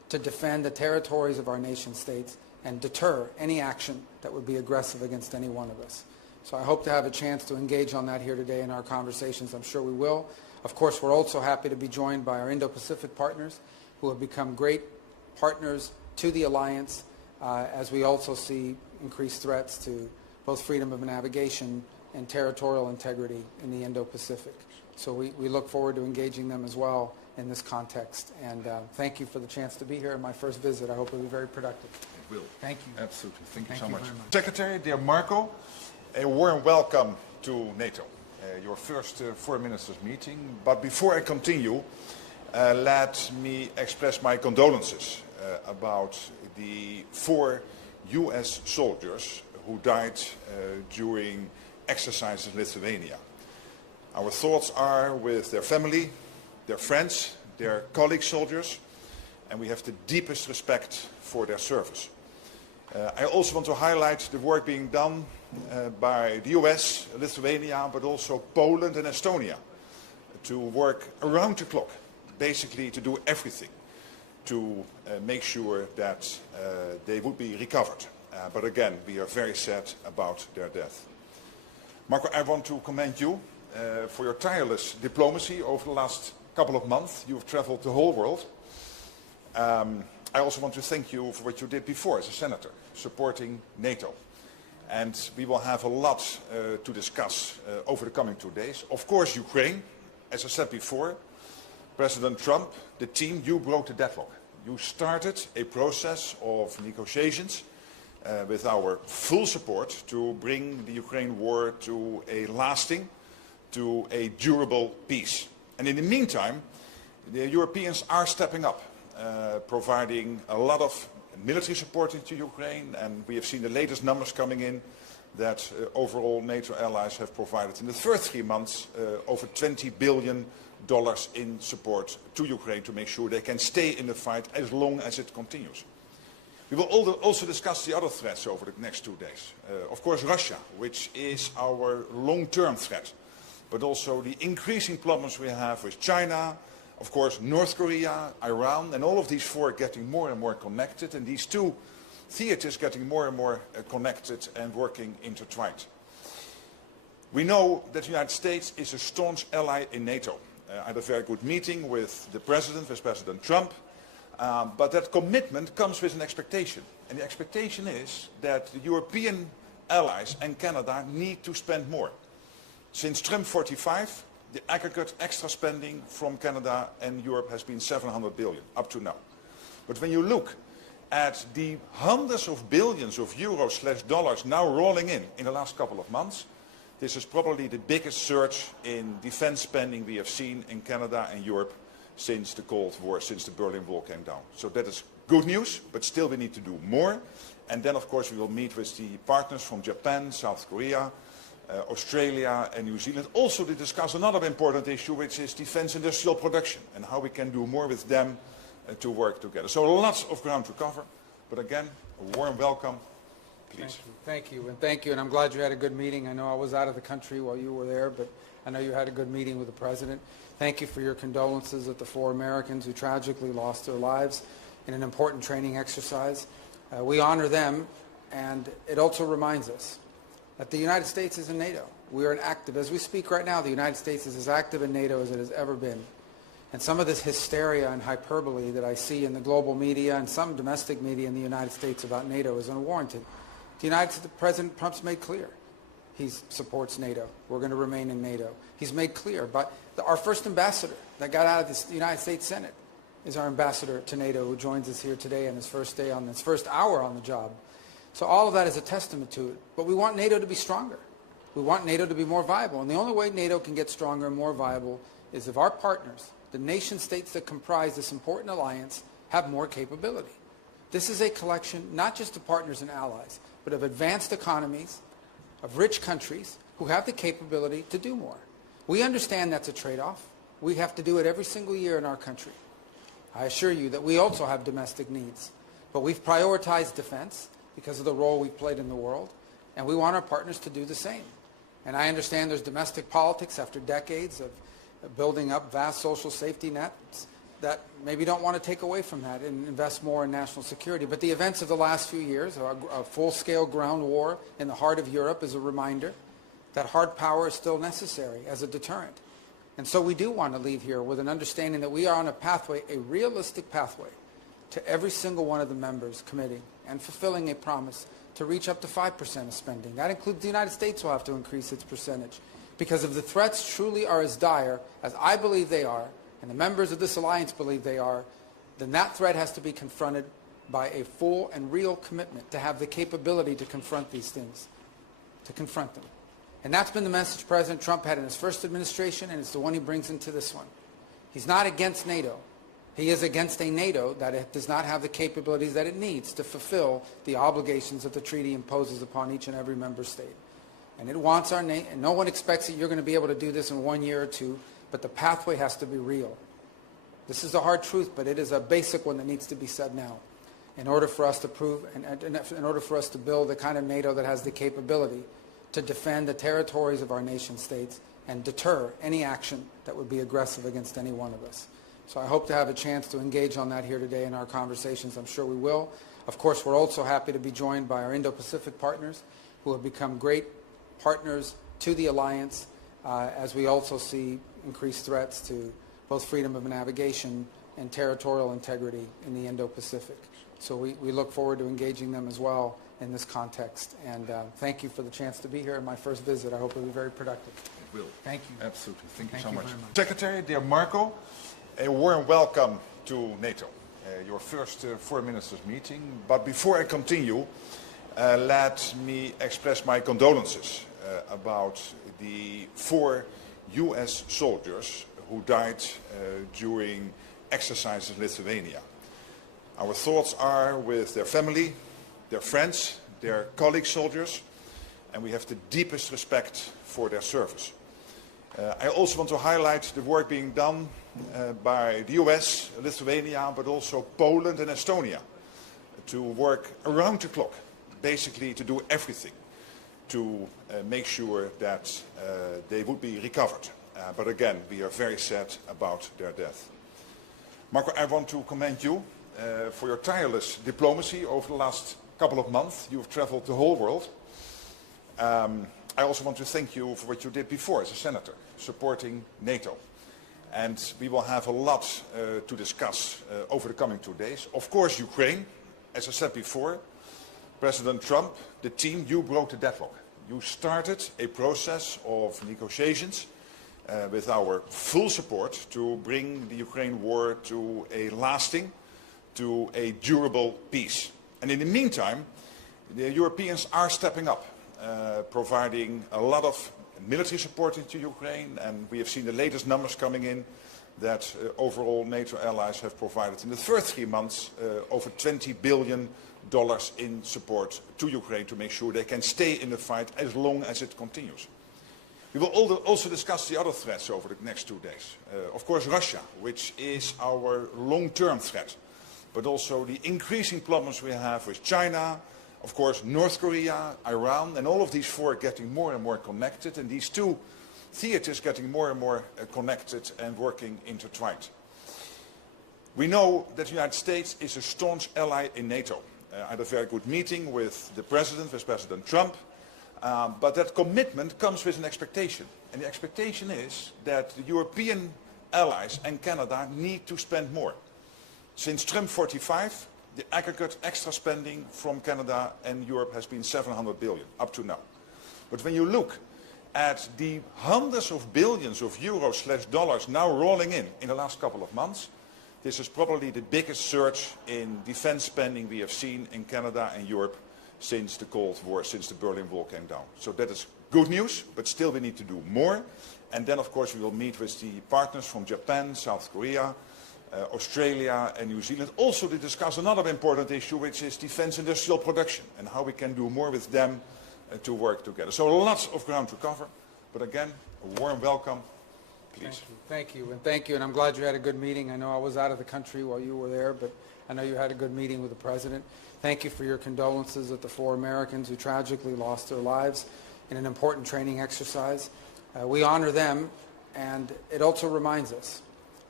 to defend the territories of our nation states and deter any action that would be aggressive against any one of us. So I hope to have a chance to engage on that here today in our conversations. I'm sure we will. Of course, we're also happy to be joined by our Indo-Pacific partners who have become great partners to the alliance as we also see increased threats to both freedom of navigation and territorial integrity in the Indo-Pacific. So we look forward to engaging them as well in this context. And thank you for the chance to be here in my first visit. I hope it'll be very productive. It will. Thank you. Absolutely. Thank you so much. very much. Secretary, dear Marco, a warm welcome to NATO, your first foreign ministers meeting. But before I continue, let me express my condolences about the 4 US soldiers who died during exercises in Lithuania. Our thoughts are with their family, their friends, their colleague soldiers, and we have the deepest respect for their service. I also want to highlight the work being done by the US, Lithuania, but also Poland and Estonia to work around the clock, basically to do everything to make sure that they would be recovered. But again, we are very sad about their death. Marco, I want to commend you for your tireless diplomacy over the last couple of months. You've traveled the whole world. I also want to thank you for what you did before as a senator, supporting NATO. And we will have a lot to discuss over the coming 2 days. Of course, Ukraine, as I said before, President Trump, the team, you broke the deadlock. You started a process of negotiations with our full support to bring the Ukraine war to a lasting, to a durable peace. And in the meantime, the Europeans are stepping up, providing a lot of military support to Ukraine, and we have seen the latest numbers coming in that overall NATO allies have provided in the first 3 months over $20 billion in support to Ukraine to make sure they can stay in the fight as long as it continues. We will also discuss the other threats over the next 2 days. Of course, Russia, which is our long-term threat, but also the increasing problems we have with China, of course, North Korea, Iran, and all of these 4 getting more and more connected, and these 2 theaters getting more and more connected and working intertwined. We know that the United States is a staunch ally in NATO. I had a very good meeting with the President, with President Trump, but that commitment comes with an expectation. And the expectation is that the European allies and Canada need to spend more. Since Trump 45, the aggregate extra spending from Canada and Europe has been $700 billion up to now. But when you look at the hundreds of billions of euros/dollars now rolling in the last couple of months, this is probably the biggest surge in defense spending we have seen in Canada and Europe since the Cold War, since the Berlin Wall came down. So that is good news, but still we need to do more. And then, of course, we will meet with the partners from Japan, South Korea, Australia and New Zealand, also to discuss another important issue, which is defense industrial production and how we can do more with them to work together. So lots of ground to cover, but again, a warm welcome, please. Thank you, and thank you, and I'm glad you had a good meeting. I know I was out of the country while you were there, but I know you had a good meeting with the President. Thank you for your condolences at the 4 Americans who tragically lost their lives in an important training exercise. We honor them, and it also reminds us that the United States is in NATO. We are as we speak right now, the United States is as active in NATO as it has ever been. And some of this hysteria and hyperbole that I see in the global media and some domestic media in the United States about NATO is unwarranted. President Trump's made clear he supports NATO. We're going to remain in NATO. He's made clear, but our first ambassador that got out of the United States Senate is our ambassador to NATO, who joins us here today on his first hour on the job. So all of that is a testament to it. But we want NATO to be stronger. We want NATO to be more viable. And the only way NATO can get stronger and more viable is if our partners, the nation states that comprise this important alliance, have more capability. This is a collection not just of partners and allies, but of advanced economies, of rich countries who have the capability to do more. We understand that's a trade-off. We have to do it every single year in our country. I assure you that we also have domestic needs. But we've prioritized defense because of the role we've played in the world, and we want our partners to do the same. And I understand there's domestic politics after decades of building up vast social safety nets that maybe don't want to take away from that and invest more in national security. But the events of the last few years, a full-scale ground war in the heart of Europe, is a reminder that hard power is still necessary as a deterrent. And so we do want to leave here with an understanding that we are on a pathway, a realistic pathway, to every single one of the members committing and fulfilling a promise to reach up to 5% of spending. That includes the United States will have to increase its percentage. Because if the threats truly are as dire as I believe they are, and the members of this alliance believe they are, then that threat has to be confronted by a full and real commitment to have the capability to confront these things, to confront them. And that's been the message President Trump had in his first administration, and it's the one he brings into this one. He's not against NATO. He is against a NATO that does not have the capabilities that it needs to fulfill the obligations that the treaty imposes upon each and every member state. And it wants our nation, and no one expects that you're going to be able to do this in 1 year or two, but the pathway has to be real. This is a hard truth, but it is a basic one that needs to be said now in order for us to prove, and in order for us to build the kind of NATO that has the capability to defend the territories of our nation states and deter any action that would be aggressive against any one of us. So I hope to have a chance to engage on that here today in our conversations. I'm sure we will. Of course, we're also happy to be joined by our Indo-Pacific partners who have become great partners to the alliance as we also see increased threats to both freedom of navigation and territorial integrity in the Indo-Pacific. So we look forward to engaging them as well in this context. And thank you for the chance to be here in my first visit. I hope it will be very productive. It will. Thank you. Absolutely. Thank you so much. Very much. Secretary, dear Marco, a warm welcome to NATO, your first foreign ministers meeting. But before I continue, let me express my condolences about the 4 US soldiers who died during exercises in Lithuania. Our thoughts are with their family, their friends, their colleague soldiers, and we have the deepest respect for their service. I also want to highlight the work being done by the US, Lithuania, but also Poland and Estonia to work around the clock, basically to do everything to make sure that they would be recovered. But again, we are very sad about their death. Marco, I want to commend you for your tireless diplomacy over the last couple of months. You've traveled the whole world. I also want to thank you for what you did before as a senator, supporting NATO. And we will have a lot to discuss over the coming 2 days. Of course, Ukraine, as I said before, President Trump, the team, you broke the deadlock. You started a process of negotiations with our full support to bring the Ukraine war to a lasting, to a durable peace. And in the meantime, the Europeans are stepping up, providing a lot of military support into Ukraine, and we have seen the latest numbers coming in that overall NATO allies have provided in the first 3 months over $20 billion in support to Ukraine to make sure they can stay in the fight as long as it continues. We will also discuss the other threats over the next 2 days. Of course, Russia, which is our long-term threat, but also the increasing problems we have with China, of course, North Korea, Iran, and all of these 4 getting more and more connected, and these 2 theaters getting more and more connected and working intertwined. We know that the United States is a staunch ally in NATO. I had a very good meeting with the President, with President Trump, but that commitment comes with an expectation. And the expectation is that the European allies and Canada need to spend more. Since Trump 45, the aggregate extra spending from Canada and Europe has been $700 billion up to now. But when you look at the hundreds of billions of euros/dollars now rolling in the last couple of months, this is probably the biggest surge in defense spending we have seen in Canada and Europe since the Cold War, since the Berlin Wall came down. So that is good news, but still we need to do more. And then, of course, we will meet with the partners from Japan, South Korea, Australia and New Zealand, also to discuss another important issue, which is defense industrial production and how we can do more with them to work together. So lots of ground to cover, but again, a warm welcome. Please. Thank you, and thank you, and I'm glad you had a good meeting. I know I was out of the country while you were there, but I know you had a good meeting with the President. Thank you for your condolences at the 4 Americans who tragically lost their lives in an important training exercise. We honor them, and it also reminds us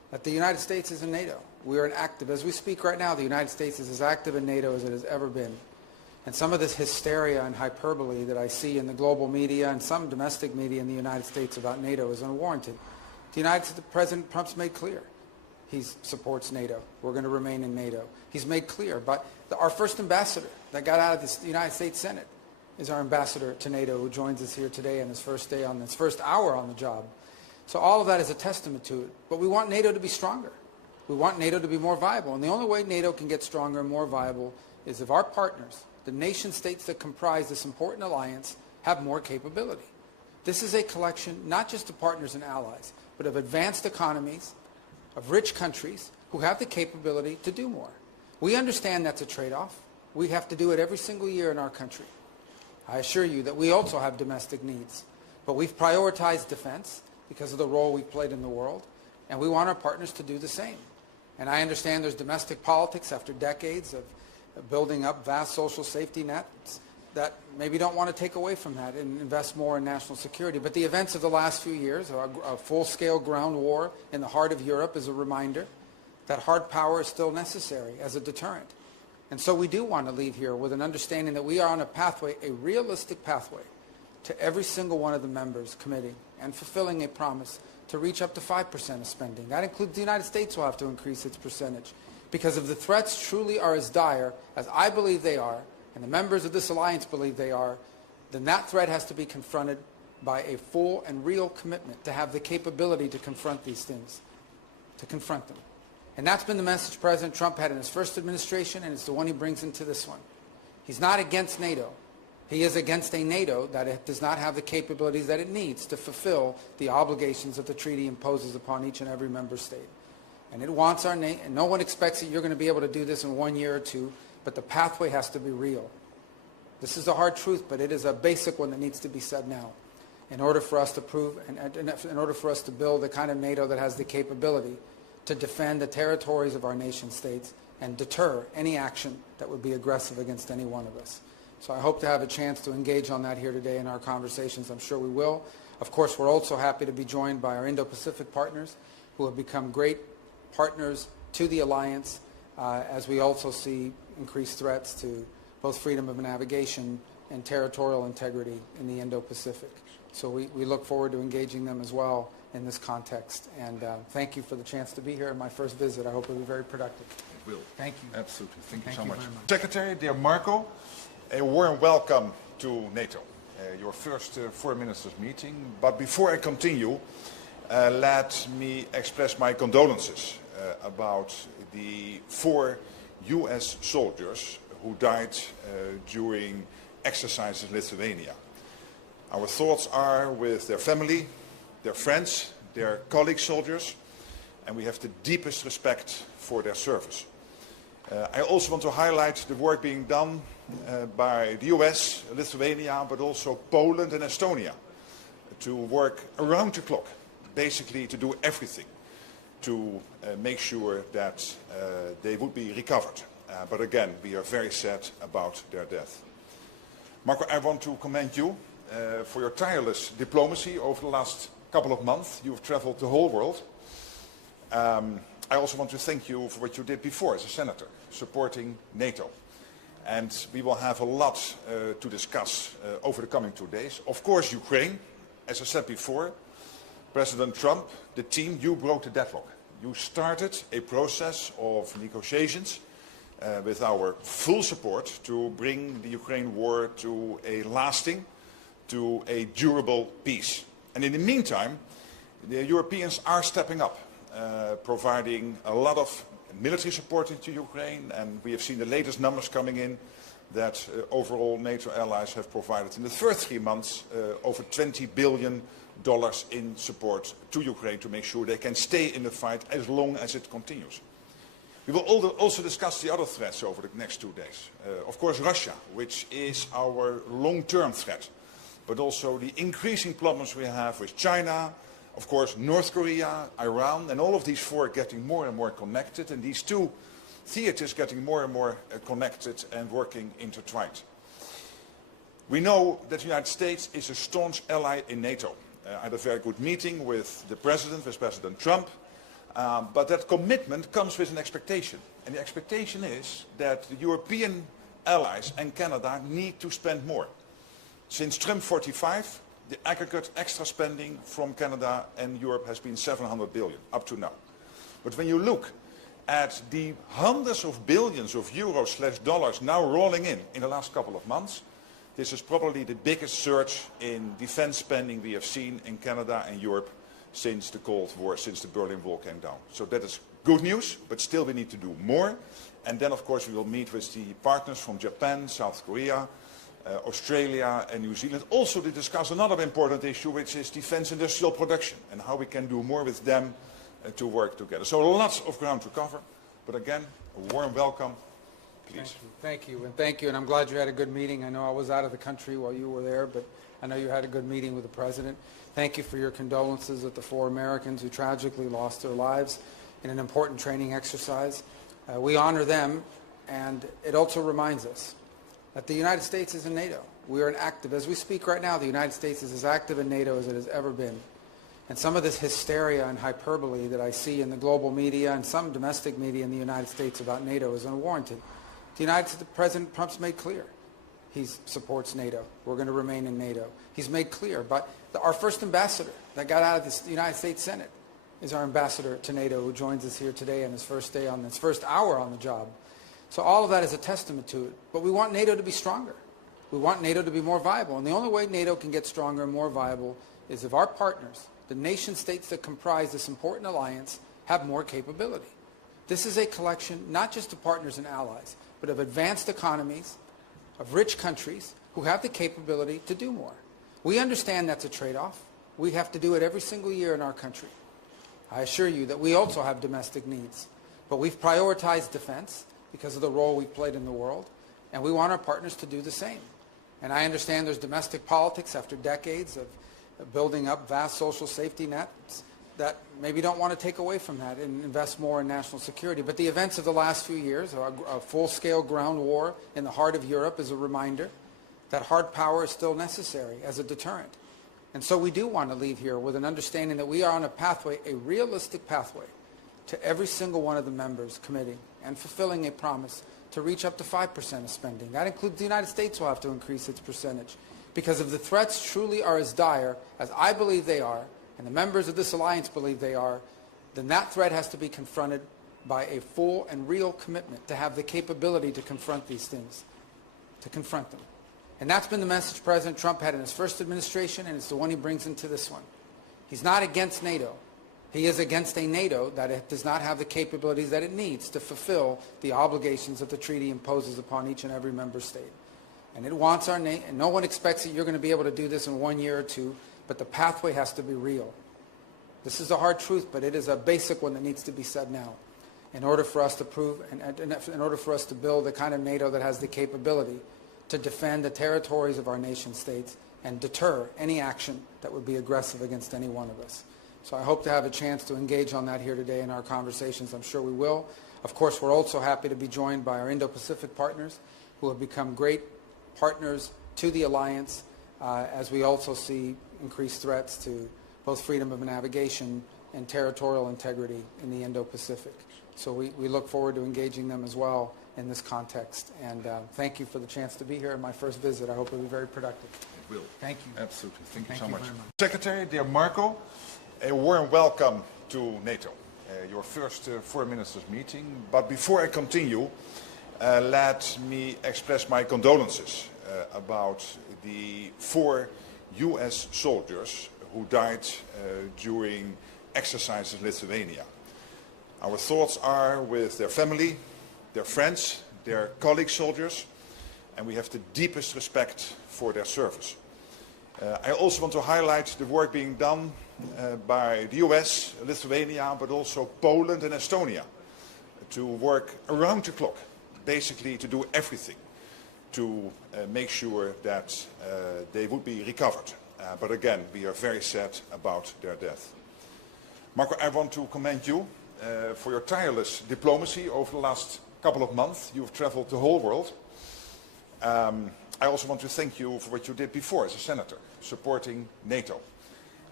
that the United States is in NATO. We are as we speak right now, the United States is as active in NATO as it has ever been. And some of this hysteria and hyperbole that I see in the global media and some domestic media in the United States about NATO is unwarranted. President Trump's made clear he supports NATO. We're going to remain in NATO. He's made clear. But our first ambassador that got out of the United States Senate is our ambassador to NATO, who joins us here today on his first day, on his first hour on the job. So all of that is a testament to it. But we want NATO to be stronger. We want NATO to be more viable. And the only way NATO can get stronger and more viable is if our partners, the nation states that comprise this important alliance, have more capability. This is a collection not just of partners and allies, but of advanced economies, of rich countries who have the capability to do more. We understand that's a trade-off. We have to do it every single year in our country. I assure you that we also have domestic needs, but we've prioritized defense because of the role we've played in the world, and we want our partners to do the same. And I understand there's domestic politics after decades of building up vast social safety nets that maybe don't want to take away from that and invest more in national security. But the events of the last few years, a full-scale ground war in the heart of Europe, is a reminder that hard power is still necessary as a deterrent. And so we do want to leave here with an understanding that we are on a pathway, a realistic pathway, to every single one of the members committing and fulfilling a promise to reach up to 5% of spending. That includes the United States will have to increase its percentage. Because if the threats truly are as dire as I believe they are, and the members of this alliance believe they are, then that threat has to be confronted by a full and real commitment to have the capability to confront these things, to confront them. And that's been the message President Trump had in his first administration, and it's the one he brings into this one. He's not against NATO. He is against a NATO that does not have the capabilities that it needs to fulfill the obligations that the treaty imposes upon each and every member state. And it wants our nation, and no one expects that you're going to be able to do this in 1 year or two, but the pathway has to be real. This is a hard truth, but it is a basic one that needs to be said now in order for us to prove, and in order for us to build the kind of NATO that has the capability to defend the territories of our nation states and deter any action that would be aggressive against any one of us. So I hope to have a chance to engage on that here today in our conversations. I'm sure we will. Of course, we're also happy to be joined by our Indo-Pacific partners who have become great partners to the alliance as we also see increased threats to both freedom of navigation and territorial integrity in the Indo-Pacific. So we look forward to engaging them as well in this context. And thank you for the chance to be here in my first visit. I hope it will be very productive. It will. Thank you. Absolutely. Thank you so much. very much. Secretary, dear Marco, a warm welcome to NATO, your first foreign ministers meeting. But before I continue, let me express my condolences about the 4 US soldiers who died during exercises in Lithuania. Our thoughts are with their family, their friends, their colleague soldiers, and we have the deepest respect for their service. I also want to highlight the work being done by the US, Lithuania, but also Poland and Estonia to work around the clock, basically to do everything to make sure that they would be recovered. But again, we are very sad about their death. Marco, I want to commend you for your tireless diplomacy over the last couple of months. You've traveled the whole world. I also want to thank you for what you did before as a senator, supporting NATO. And we will have a lot to discuss over the coming 2 days. Of course, Ukraine, as I said before, President Trump, the team, you broke the deadlock. You started a process of negotiations with our full support to bring the Ukraine war to a lasting, to a durable peace. And in the meantime, the Europeans are stepping up, providing a lot of military support into Ukraine, and we have seen the latest numbers coming in that overall NATO allies have provided in the first 3 months over $20 billion in support to Ukraine to make sure they can stay in the fight as long as it continues. We will also discuss the other threats over the next 2 days. Of course, Russia, which is our long-term threat, but also the increasing problems we have with China, of course, North Korea, Iran, and all of these 4 getting more and more connected, and these 2 theaters getting more and more connected and working intertwined. We know that the United States is a staunch ally in NATO. I had a very good meeting with the President, with President Trump, But that commitment comes with an expectation. And the expectation is that the European allies and Canada need to spend more. Since Trump 45, the aggregate extra spending from Canada and Europe has been 700 billion up to now. But when you look at the hundreds of billions of euros/dollars now rolling in the last couple of months, this is probably the biggest surge in defense spending we have seen in Canada and Europe since the Cold War, since the Berlin Wall came down. So that is good news, but still we need to do more. And then, of course, we will meet with the partners from Japan, South Korea, Australia and New Zealand, also to discuss another important issue, which is defense industrial production and how we can do more with them to work together. So lots of ground to cover, but again, a warm welcome. Please. Thank you, and I'm glad you had a good meeting. I know I was out of the country while you were there, but I know you had a good meeting with the President. Thank you for your condolences with the 4 Americans who tragically lost their lives in an important training exercise. We honor them, and it also reminds us that the United States is in NATO. We are an active, as we speak right now, the United States is as active in NATO as it has ever been. And some of this hysteria and hyperbole that I see in the global media and some domestic media in the United States about NATO is unwarranted. President Trump's made clear he supports NATO. We're going to remain in NATO. He's made clear, but our first ambassador that got out of the United States Senate is our ambassador to NATO, who joins us here today on his first day, on his first hour on the job. So all of that is a testament to it. But we want NATO to be stronger. We want NATO to be more viable. And the only way NATO can get stronger and more viable is if our partners, the nation states that comprise this important alliance, have more capability. This is a collection not just of partners and allies, but of advanced economies, of rich countries who have the capability to do more. We understand that's a trade-off. We have to do it every single year in our country. I assure you that we also have domestic needs. But we've prioritized defense because of the role we've played in the world, and we want our partners to do the same. And I understand there's domestic politics after decades of building up vast social safety nets that maybe don't want to take away from that and invest more in national security. But the events of the last few years, a full-scale ground war in the heart of Europe, is a reminder that hard power is still necessary as a deterrent. And so we do want to leave here with an understanding that we are on a pathway, a realistic pathway, to every single one of the members committing and fulfilling a promise to reach up to 5% of spending. That includes the United States will have to increase its percentage. Because if the threats truly are as dire as I believe they are, and the members of this alliance believe they are, then that threat has to be confronted by a full and real commitment to have the capability to confront these things, to confront them. And that's been the message President Trump had in his first administration, and it's the one he brings into this one. He's not against NATO. He is against a NATO that does not have the capabilities that it needs to fulfill the obligations that the treaty imposes upon each and every member state. And it wants our nation, and no one expects that you're going to be able to do this in 1 year or 2, but the pathway has to be real. This is a hard truth, but it is a basic one that needs to be said now in order for us to prove, and in order for us to build the kind of NATO that has the capability to defend the territories of our nation states and deter any action that would be aggressive against any one of us. So I hope to have a chance to engage on that here today in our conversations. I'm sure we will. Of course, we're also happy to be joined by our Indo-Pacific partners who have become great partners to the alliance as we also see increased threats to both freedom of navigation and territorial integrity in the Indo-Pacific. So we look forward to engaging them as well in this context. And thank you for the chance to be here in my first visit. I hope it will be very productive. It will. Thank you. Absolutely. Thank you so much. Secretary, dear Marco, a warm welcome to NATO, your first foreign ministers meeting. But before I continue, let me express my condolences about the 4 US soldiers who died during exercises in Lithuania. Our thoughts are with their family, their friends, their colleague soldiers, and we have the deepest respect for their service. I also want to highlight the work being done by the US, Lithuania, but also Poland and Estonia to work around the clock, basically to do everything to make sure that they would be recovered. But again, we are very sad about their death. Marco, I want to commend you for your tireless diplomacy over the last couple of months. You've traveled the whole world. I also want to thank you for what you did before as a senator, supporting NATO.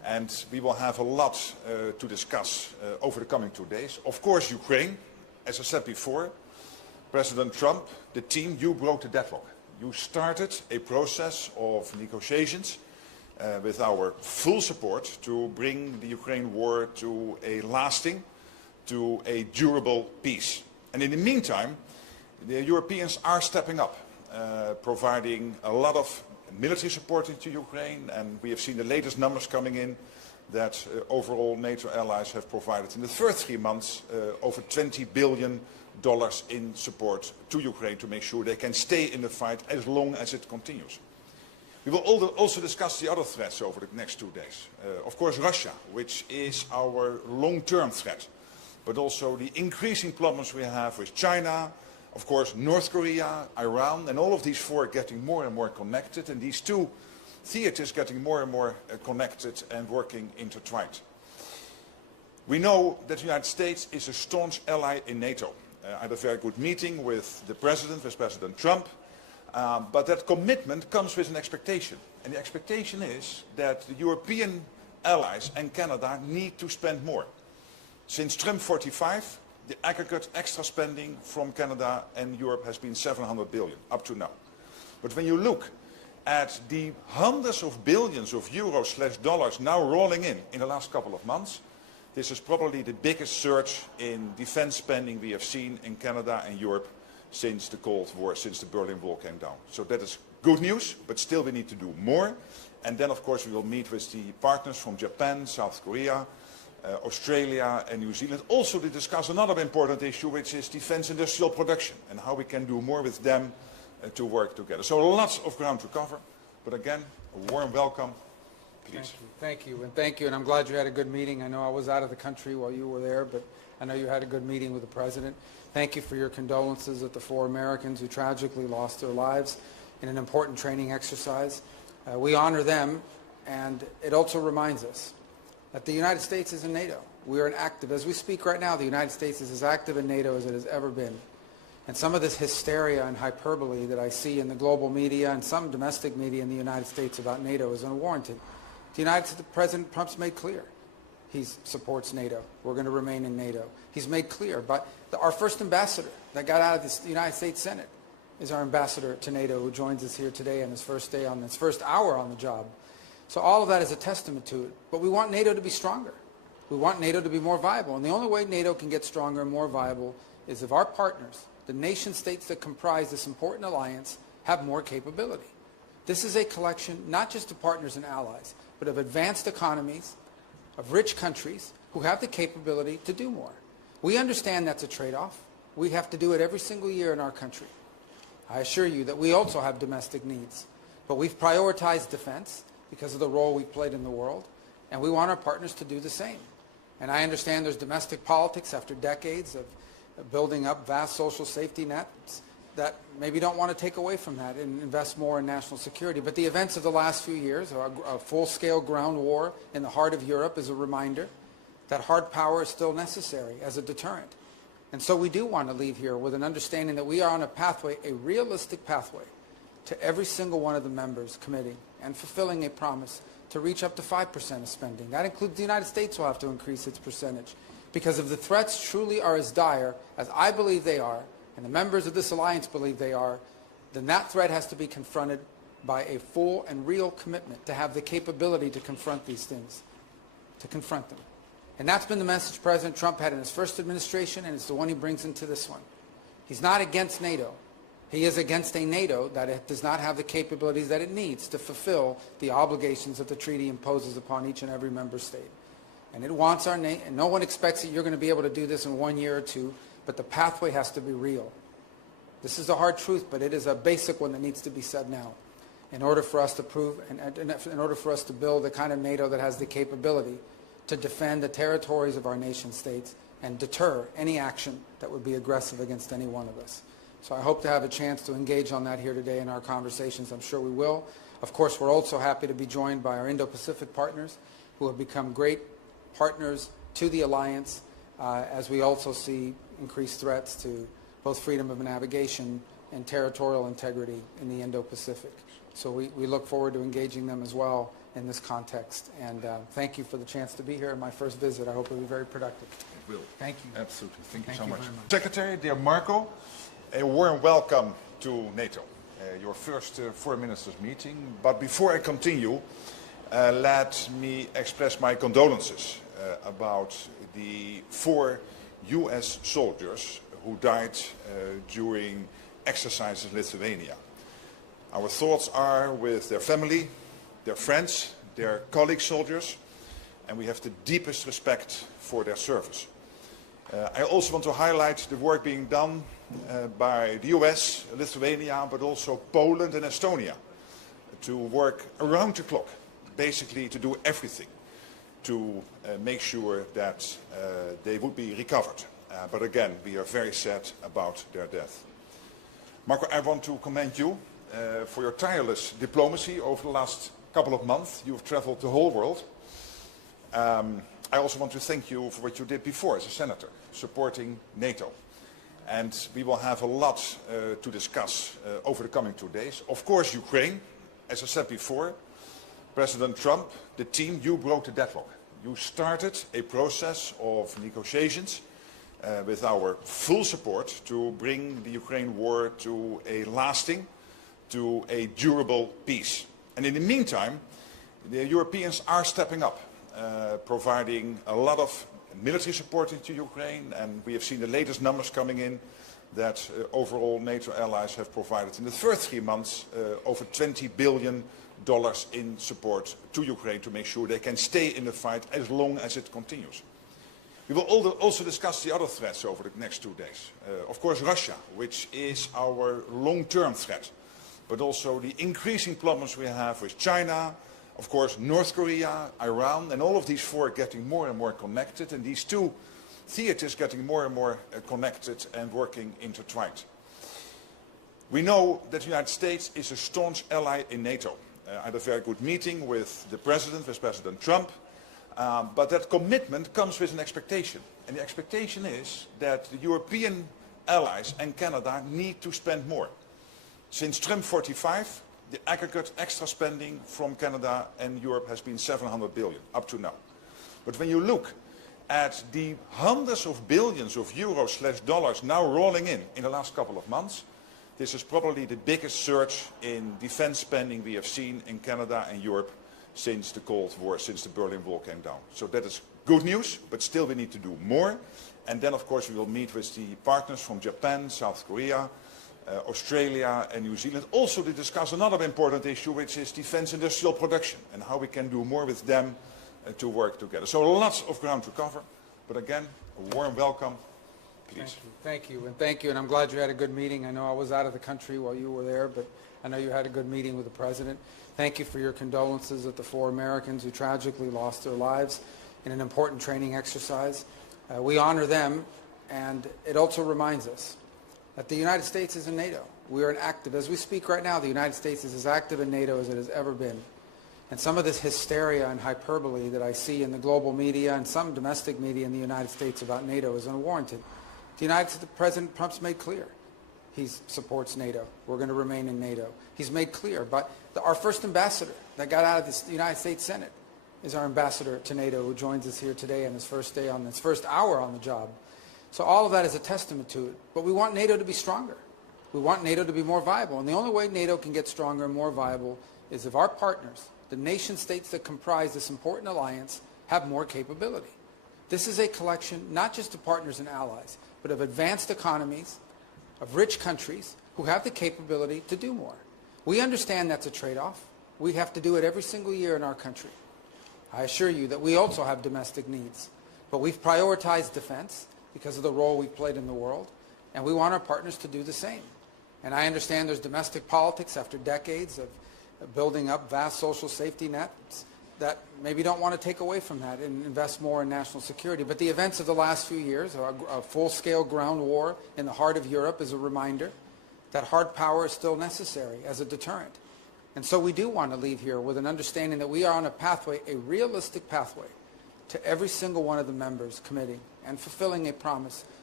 And we will have a lot to discuss over the coming 2 days. Of course, Ukraine, as I said before, President Trump, the team, you broke the deadlock. You started a process of negotiations with our full support to bring the Ukraine war to a lasting, to a durable peace. And in the meantime, the Europeans are stepping up, providing a lot of military support into Ukraine, and we have seen the latest numbers coming in that overall NATO allies have provided in the first 3 months over $20 billion in support to Ukraine to make sure they can stay in the fight as long as it continues. We will also discuss the other threats over the next 2 days. Of course, Russia, which is our long-term threat, but also the increasing problems we have with China, of course, North Korea, Iran, and all of these four getting more and more connected, and these two theaters getting more and more connected and working intertwined. We know that the United States is a staunch ally in NATO. I had a very good meeting with the President, with President Trump, but that commitment comes with an expectation. And the expectation is that the European allies and Canada need to spend more. Since Trump 45, the aggregate extra spending from Canada and Europe has been $700 billion up to now. But when you look at the hundreds of billions of euros/dollars now rolling in the last couple of months, this is probably the biggest surge in defense spending we have seen in Canada and Europe since the Cold War, since the Berlin Wall came down. So that is good news, but still we need to do more. And then, of course, we will meet with the partners from Japan, South Korea, Australia and New Zealand, also to discuss another important issue, which is defense industrial production and how we can do more with them to work together. So lots of ground to cover, but again, a warm welcome. Please. Thank you, and I'm glad you had a good meeting. I know I was out of the country while you were there, but I know you had a good meeting with the President. Thank you for your condolences at the 4 Americans who tragically lost their lives in an important training exercise. We honor them, and it also reminds us that the United States is in NATO. We are an active, as we speak right now, the United States is as active in NATO as it has ever been. And some of this hysteria and hyperbole that I see in the global media and some domestic media in the United States about NATO is unwarranted. President Trump's made clear he supports NATO. We're going to remain in NATO. He's made clear, but our first ambassador that got out of the United States Senate is our ambassador to NATO, who joins us here today on his first day, on his first hour on the job. So all of that is a testament to it. But we want NATO to be stronger. We want NATO to be more viable. And the only way NATO can get stronger and more viable is if our partners, the nation states that comprise this important alliance, have more capability. This is a collection not just of partners and allies, but of advanced economies, of rich countries who have the capability to do more. We understand that's a trade-off. We have to do it every single year in our country. I assure you that we also have domestic needs. But we've prioritized defense because of the role we've played in the world, and we want our partners to do the same. And I understand there's domestic politics after decades of building up vast social safety nets that maybe don't want to take away from that and invest more in national security. But the events of the last few years, a full-scale ground war in the heart of Europe, is a reminder that hard power is still necessary as a deterrent. And so we do want to leave here with an understanding that we are on a pathway, a realistic pathway, to every single one of the members committing and fulfilling a promise to reach up to 5% of spending. That includes the United States will have to increase its percentage. Because if the threats truly are as dire as I believe they are, and the members of this alliance believe they are, then that threat has to be confronted by a full and real commitment to have the capability to confront these things, to confront them. And that's been the message President Trump had in his first administration, and it's the one he brings into this one. He's not against NATO. He is against a NATO that does not have the capabilities that it needs to fulfill the obligations that the treaty imposes upon each and every member state. And it wants our nation, and no one expects that you're going to be able to do this in 1 year or 2, but the pathway has to be real. This is a hard truth, but it is a basic one that needs to be said now in order for us to prove, and in order for us to build the kind of NATO that has the capability to defend the territories of our nation states and deter any action that would be aggressive against any one of us. So I hope to have a chance to engage on that here today in our conversations. I'm sure we will. Of course, we're also happy to be joined by our Indo-Pacific partners who have become great partners to the alliance as we also see increased threats to both freedom of navigation and territorial integrity in the Indo-Pacific. So we look forward to engaging them as well in this context. And thank you for the chance to be here in my first visit. I hope it'll be very productive. It will. Thank you. Absolutely. Thank you so much. Very much. Secretary, dear Marco, a warm welcome to NATO, your first foreign ministers meeting. But before I continue, let me express my condolences about the 4 US soldiers who died during exercises in Lithuania. Our thoughts are with their family, their friends, their colleague soldiers, and we have the deepest respect for their service. I also want to highlight the work being done by the US, Lithuania, but also Poland and Estonia to work around the clock, basically to do everything to make sure that they would be recovered. But again, we are very sad about their death. Marco, I want to commend you for your tireless diplomacy over the last couple of months. You've traveled the whole world. I also want to thank you for what you did before as a senator, supporting NATO. And we will have a lot to discuss over the coming 2 days. Of course, Ukraine, as I said before, President Trump, the team, you broke the deadlock. You started a process of negotiations with our full support to bring the Ukraine war to a lasting, to a durable peace. And in the meantime, the Europeans are stepping up, providing a lot of military support to Ukraine, and we have seen the latest numbers coming in that overall NATO allies have provided in the first 3 months over $20 billion in support to Ukraine to make sure they can stay in the fight as long as it continues. We will also discuss the other threats over the next 2 days. Of course, Russia, which is our long-term threat, but also the increasing problems we have with China, of course, North Korea, Iran, and all of these 4 getting more and more connected, and these 2 theaters getting more and more connected and working intertwined. We know that the United States is a staunch ally in NATO. I had a very good meeting with the President, with President Trump, but that commitment comes with an expectation. And the expectation is that the European allies and Canada need to spend more. Since Trump 45, the aggregate extra spending from Canada and Europe has been $700 billion up to now. But when you look at the hundreds of billions of euros/dollars now rolling in the last couple of months, this is probably the biggest surge in defense spending we have seen in Canada and Europe since the Cold War, since the Berlin Wall came down. So that is good news, but still we need to do more. And then, of course, we will meet with the partners from Japan, South Korea, Australia and New Zealand, also to discuss another important issue, which is defense industrial production and how we can do more with them to work together. So lots of ground to cover, but again, a warm welcome. Please. Thank you, and thank you, and I'm glad you had a good meeting. I know I was out of the country while you were there, but I know you had a good meeting with the President. Thank you for your condolences at the 4 Americans who tragically lost their lives in an important training exercise. We honor them, and it also reminds us that the United States is in NATO. We are as we speak right now, the United States is as active in NATO as it has ever been. And some of this hysteria and hyperbole that I see in the global media and some domestic media in the United States about NATO is unwarranted. President Trump's made clear he supports NATO. We're going to remain in NATO. He's made clear, but our first ambassador that got out of the United States Senate is our ambassador to NATO, who joins us here today on his first day, on his first hour on the job. So all of that is a testament to it. But we want NATO to be stronger. We want NATO to be more viable. And the only way NATO can get stronger and more viable is if our partners, the nation states that comprise this important alliance, have more capability. This is a collection not just of partners and allies, but of advanced economies, of rich countries who have the capability to do more. We understand that's a trade-off. We have to do it every single year in our country. I assure you that we also have domestic needs. But we've prioritized defense because of the role we've played in the world, and we want our partners to do the same. And I understand there's domestic politics after decades of building up vast social safety nets that maybe don't want to take away from that and invest more in national security. But the events of the last few years, a full-scale ground war in the heart of Europe, is a reminder that hard power is still necessary as a deterrent. And so we do want to leave here with an understanding that we are on a pathway, a realistic pathway, to every single one of the members committing and fulfilling a promise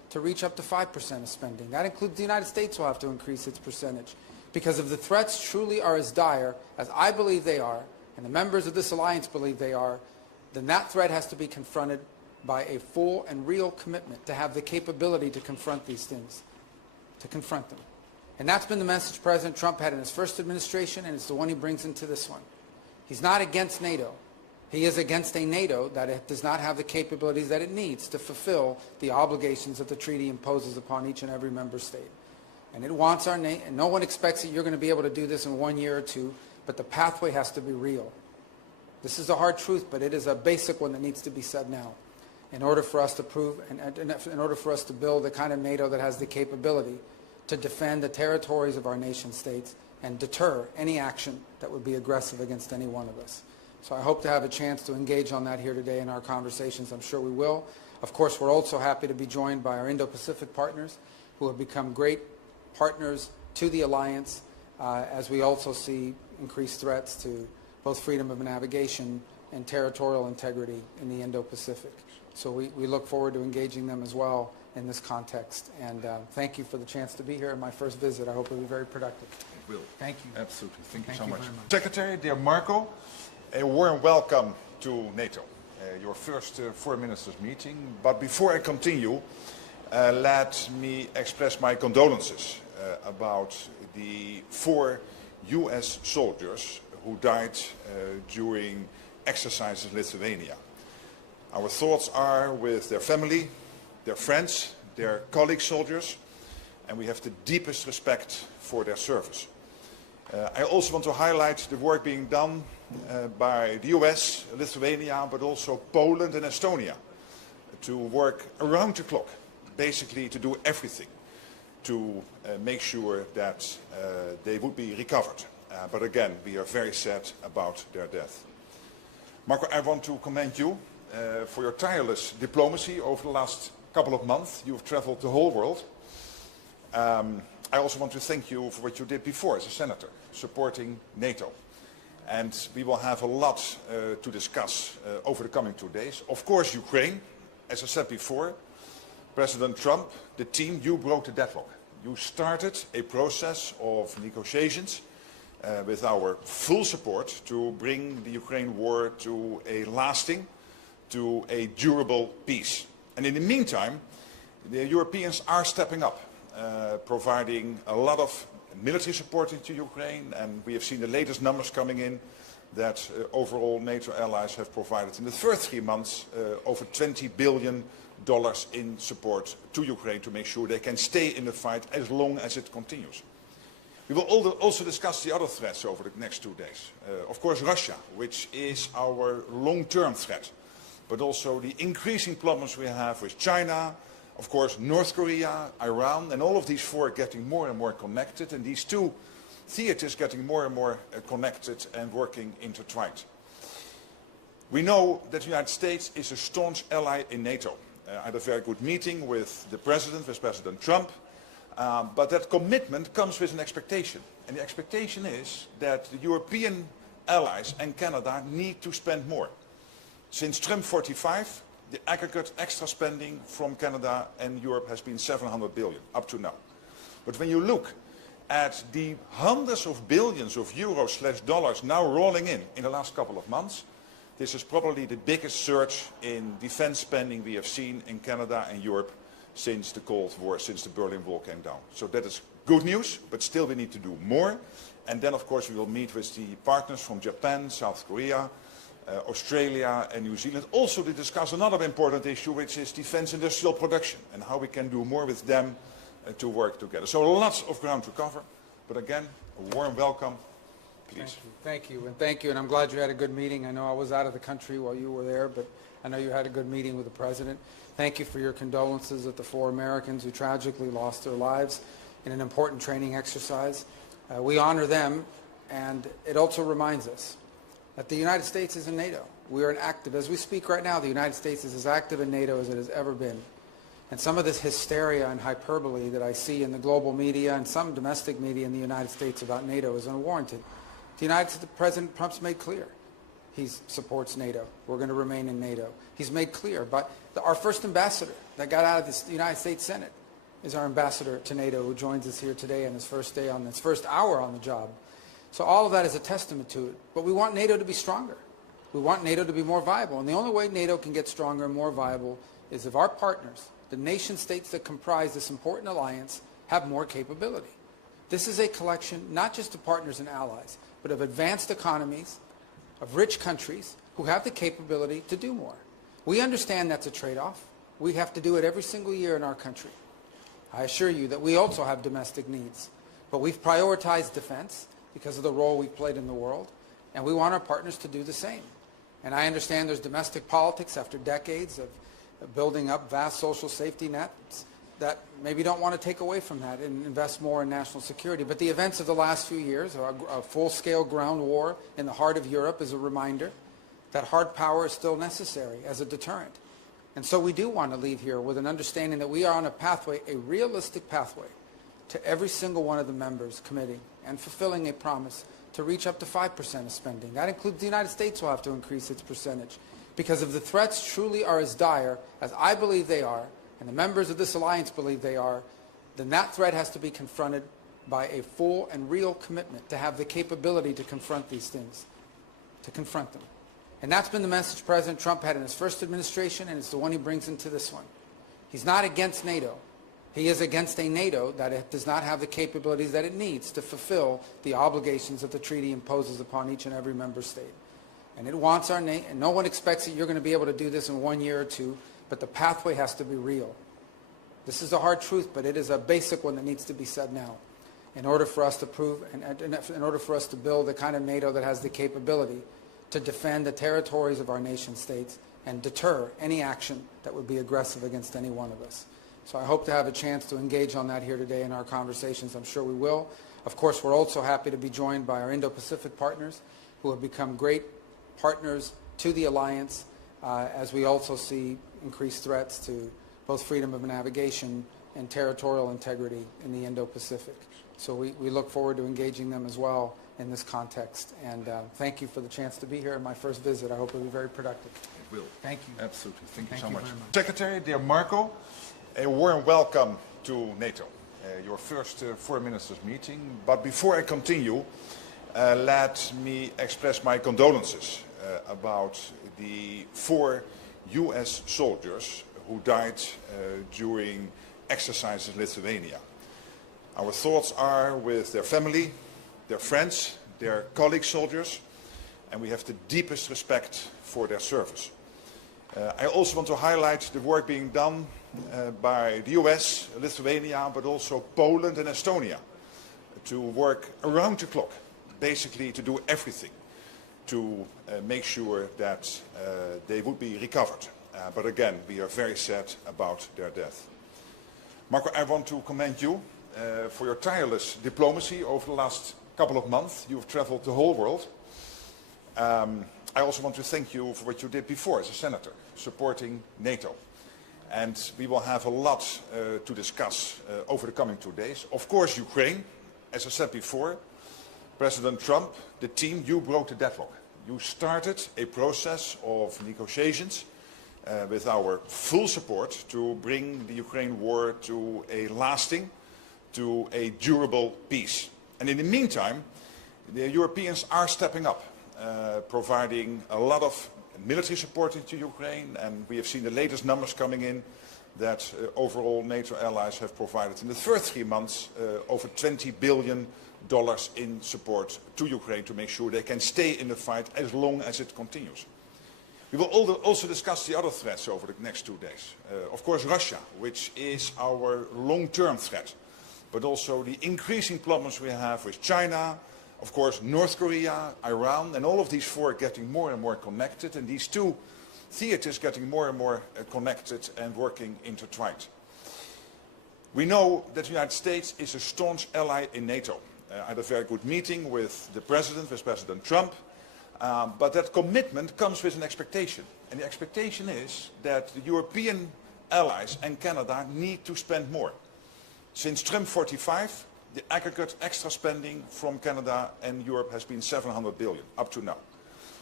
to reach up to 5% of spending. That includes the United States will have to increase its percentage. Because if the threats truly are as dire as I believe they are, and the members of this alliance believe they are, then that threat has to be confronted by a full and real commitment to have the capability to confront these things, to confront them. And that's been the message President Trump had in his first administration, and it's the one he brings into this one. He's not against NATO. He is against a NATO that does not have the capabilities that it needs to fulfill the obligations that the treaty imposes upon each and every member state. And it wants our and no one expects that you're going to be able to do this in 1 year or two, but the pathway has to be real. This is a hard truth, but it is a basic one that needs to be said now in order for us to prove, and in order for us to build the kind of NATO that has the capability to defend the territories of our nation states and deter any action that would be aggressive against any one of us. So I hope to have a chance to engage on that here today in our conversations. I'm sure we will. Of course, we're also happy to be joined by our Indo-Pacific partners who have become great partners to the alliance as we also see increased threats to both freedom of navigation and territorial integrity in the Indo-Pacific. So we look forward to engaging them as well in this context. And thank you for the chance to be here in my first visit. I hope it will be very productive. It will. Thank you. Absolutely. Thank you so much. Very much. Secretary, dear Marco, a warm welcome to NATO, your first foreign ministers meeting. But before I continue, let me express my condolences about the 4 US soldiers who died during exercises in Lithuania. Our thoughts are with their family, their friends, their colleague soldiers, and we have the deepest respect for their service. I also want to highlight the work being done by the US, Lithuania, but also Poland and Estonia to work around the clock, basically to do everything to make sure that they would be recovered. But again, we are very sad about their death. Marco, I want to commend you for your tireless diplomacy over the last couple of months. You've traveled the whole world. I also want to thank you for what you did before as a senator, supporting NATO. And we will have a lot to discuss over the coming 2 days. Of course, Ukraine, as I said before, President Trump, the team, you broke the deadlock. You started a process of negotiations with our full support to bring the Ukraine war to a lasting, to a durable peace. And in the meantime, the Europeans are stepping up, providing a lot of military support into Ukraine, and we have seen the latest numbers coming in that overall NATO allies have provided in the first 3 months over $20 billion in support to Ukraine to make sure they can stay in the fight as long as it continues. We will also discuss the other threats over the next 2 days. Of course, Russia, which is our long-term threat, but also the increasing problems we have with China, of course, North Korea, Iran, and all of these 4 getting more and more connected, and these 2 theaters getting more and more connected and working intertwined. We know that the United States is a staunch ally in NATO. I had a very good meeting with the President, with President Trump, but that commitment comes with an expectation. And the expectation is that the European allies and Canada need to spend more. Since Trump 45, the aggregate extra spending from Canada and Europe has been $700 billion up to now. But when you look at the hundreds of billions of euros/dollars now rolling in the last couple of months, this is probably the biggest surge in defense spending we have seen in Canada and Europe since the Cold War, since the Berlin Wall came down. So that is good news, but still we need to do more. And then, of course, we will meet with the partners from Japan, South Korea, Australia and New Zealand, also to discuss another important issue, which is defense industrial production and how we can do more with them to work together. So lots of ground to cover, but again, a warm welcome. Please. Thank you, and thank you, and I'm glad you had a good meeting. I know I was out of the country while you were there, but I know you had a good meeting with the President. Thank you for your condolences at the 4 Americans who tragically lost their lives in an important training exercise. We honor them, and it also reminds us that the United States is in NATO. We are as we speak right now, the United States is as active in NATO as it has ever been. And some of this hysteria and hyperbole that I see in the global media and some domestic media in the United States about NATO is unwarranted. The President Trump's made clear. he supports NATO. We're going to remain in NATO. He's made clear, but our first ambassador that got out of the United States Senate is our ambassador to NATO, who joins us here today on his first day, on his first hour on the job. So all of that is a testament to it. But we want NATO to be stronger. We want NATO to be more viable. And the only way NATO can get stronger and more viable is if our partners, the nation states that comprise this important alliance, have more capability. This is a collection not just of partners and allies, but of advanced economies, of rich countries who have the capability to do more. We understand that's a trade-off. We have to do it every single year in our country. I assure you that we also have domestic needs, but we've prioritized defense because of the role we've played in the world, and we want our partners to do the same. And I understand there's domestic politics after decades of building up vast social safety nets that maybe don't want to take away from that and invest more in national security. But the events of the last few years, a full-scale ground war in the heart of Europe, is a reminder that hard power is still necessary as a deterrent. And so we do want to leave here with an understanding that we are on a pathway, a realistic pathway, to every single one of the members committing and fulfilling a promise to reach up to 5% of spending. That includes the United States will have to increase its percentage. Because if the threats truly are as dire as I believe they are, and the members of this alliance believe they are, then that threat has to be confronted by a full and real commitment to have the capability to confront these things, to confront them. And that's been the message President Trump had in his first administration, and it's the one he brings into this one. He's not against NATO. He is against a NATO that does not have the capabilities that it needs to fulfill the obligations that the treaty imposes upon each and every member state. And it wants our nation, and no one expects that you're going to be able to do this in 1 year or two, but the pathway has to be real. This is a hard truth, but it is a basic one that needs to be said now in order for us to prove, and in order for us to build the kind of NATO that has the capability to defend the territories of our nation states and deter any action that would be aggressive against any one of us. So I hope to have a chance to engage on that here today in our conversations. I'm sure we will. Of course, we're also happy to be joined by our Indo-Pacific partners who have become great partners to the alliance as we also see increased threats to both freedom of navigation and territorial integrity in the Indo-Pacific. So we look forward to engaging them as well in this context. And thank you for the chance to be here in my first visit. I hope it will be very productive. It will. Thank you. Absolutely. Thank you so much. Very much. Secretary, dear Marco, a warm welcome to NATO, your first foreign ministers meeting. But before I continue, let me express my condolences about the 4 US soldiers who died during exercises in Lithuania. Our thoughts are with their family, their friends, their colleague soldiers, and we have the deepest respect for their service. I also want to highlight the work being done by the US, Lithuania, but also Poland and Estonia to work around the clock, basically to do everything to make sure that they would be recovered. But again, we are very sad about their death. Marco, I want to commend you for your tireless diplomacy over the last couple of months. You've traveled the whole world. I also want to thank you for what you did before as a senator, supporting NATO. And we will have a lot to discuss over the coming 2 days. Of course, Ukraine, as I said before, President Trump, the team, you broke the deadlock. You started a process of negotiations with our full support to bring the Ukraine war to a lasting, to a durable peace. And in the meantime, the Europeans are stepping up, providing a lot of military support into Ukraine, and we have seen the latest numbers coming in that overall NATO allies have provided in the first 3 months over $20 billion in support to Ukraine to make sure they can stay in the fight as long as it continues. We will also discuss the other threats over the next 2 days. Of course, Russia, which is our long-term threat, but also the increasing problems we have with China, of course, North Korea, Iran, and all of these 4 getting more and more connected, and these 2 theaters getting more and more connected and working intertwined. We know that the United States is a staunch ally in NATO. I had a very good meeting with the President, with President Trump, but that commitment comes with an expectation. And the expectation is that the European allies and Canada need to spend more. Since Trump 45, the aggregate extra spending from Canada and Europe has been $700 billion up to now.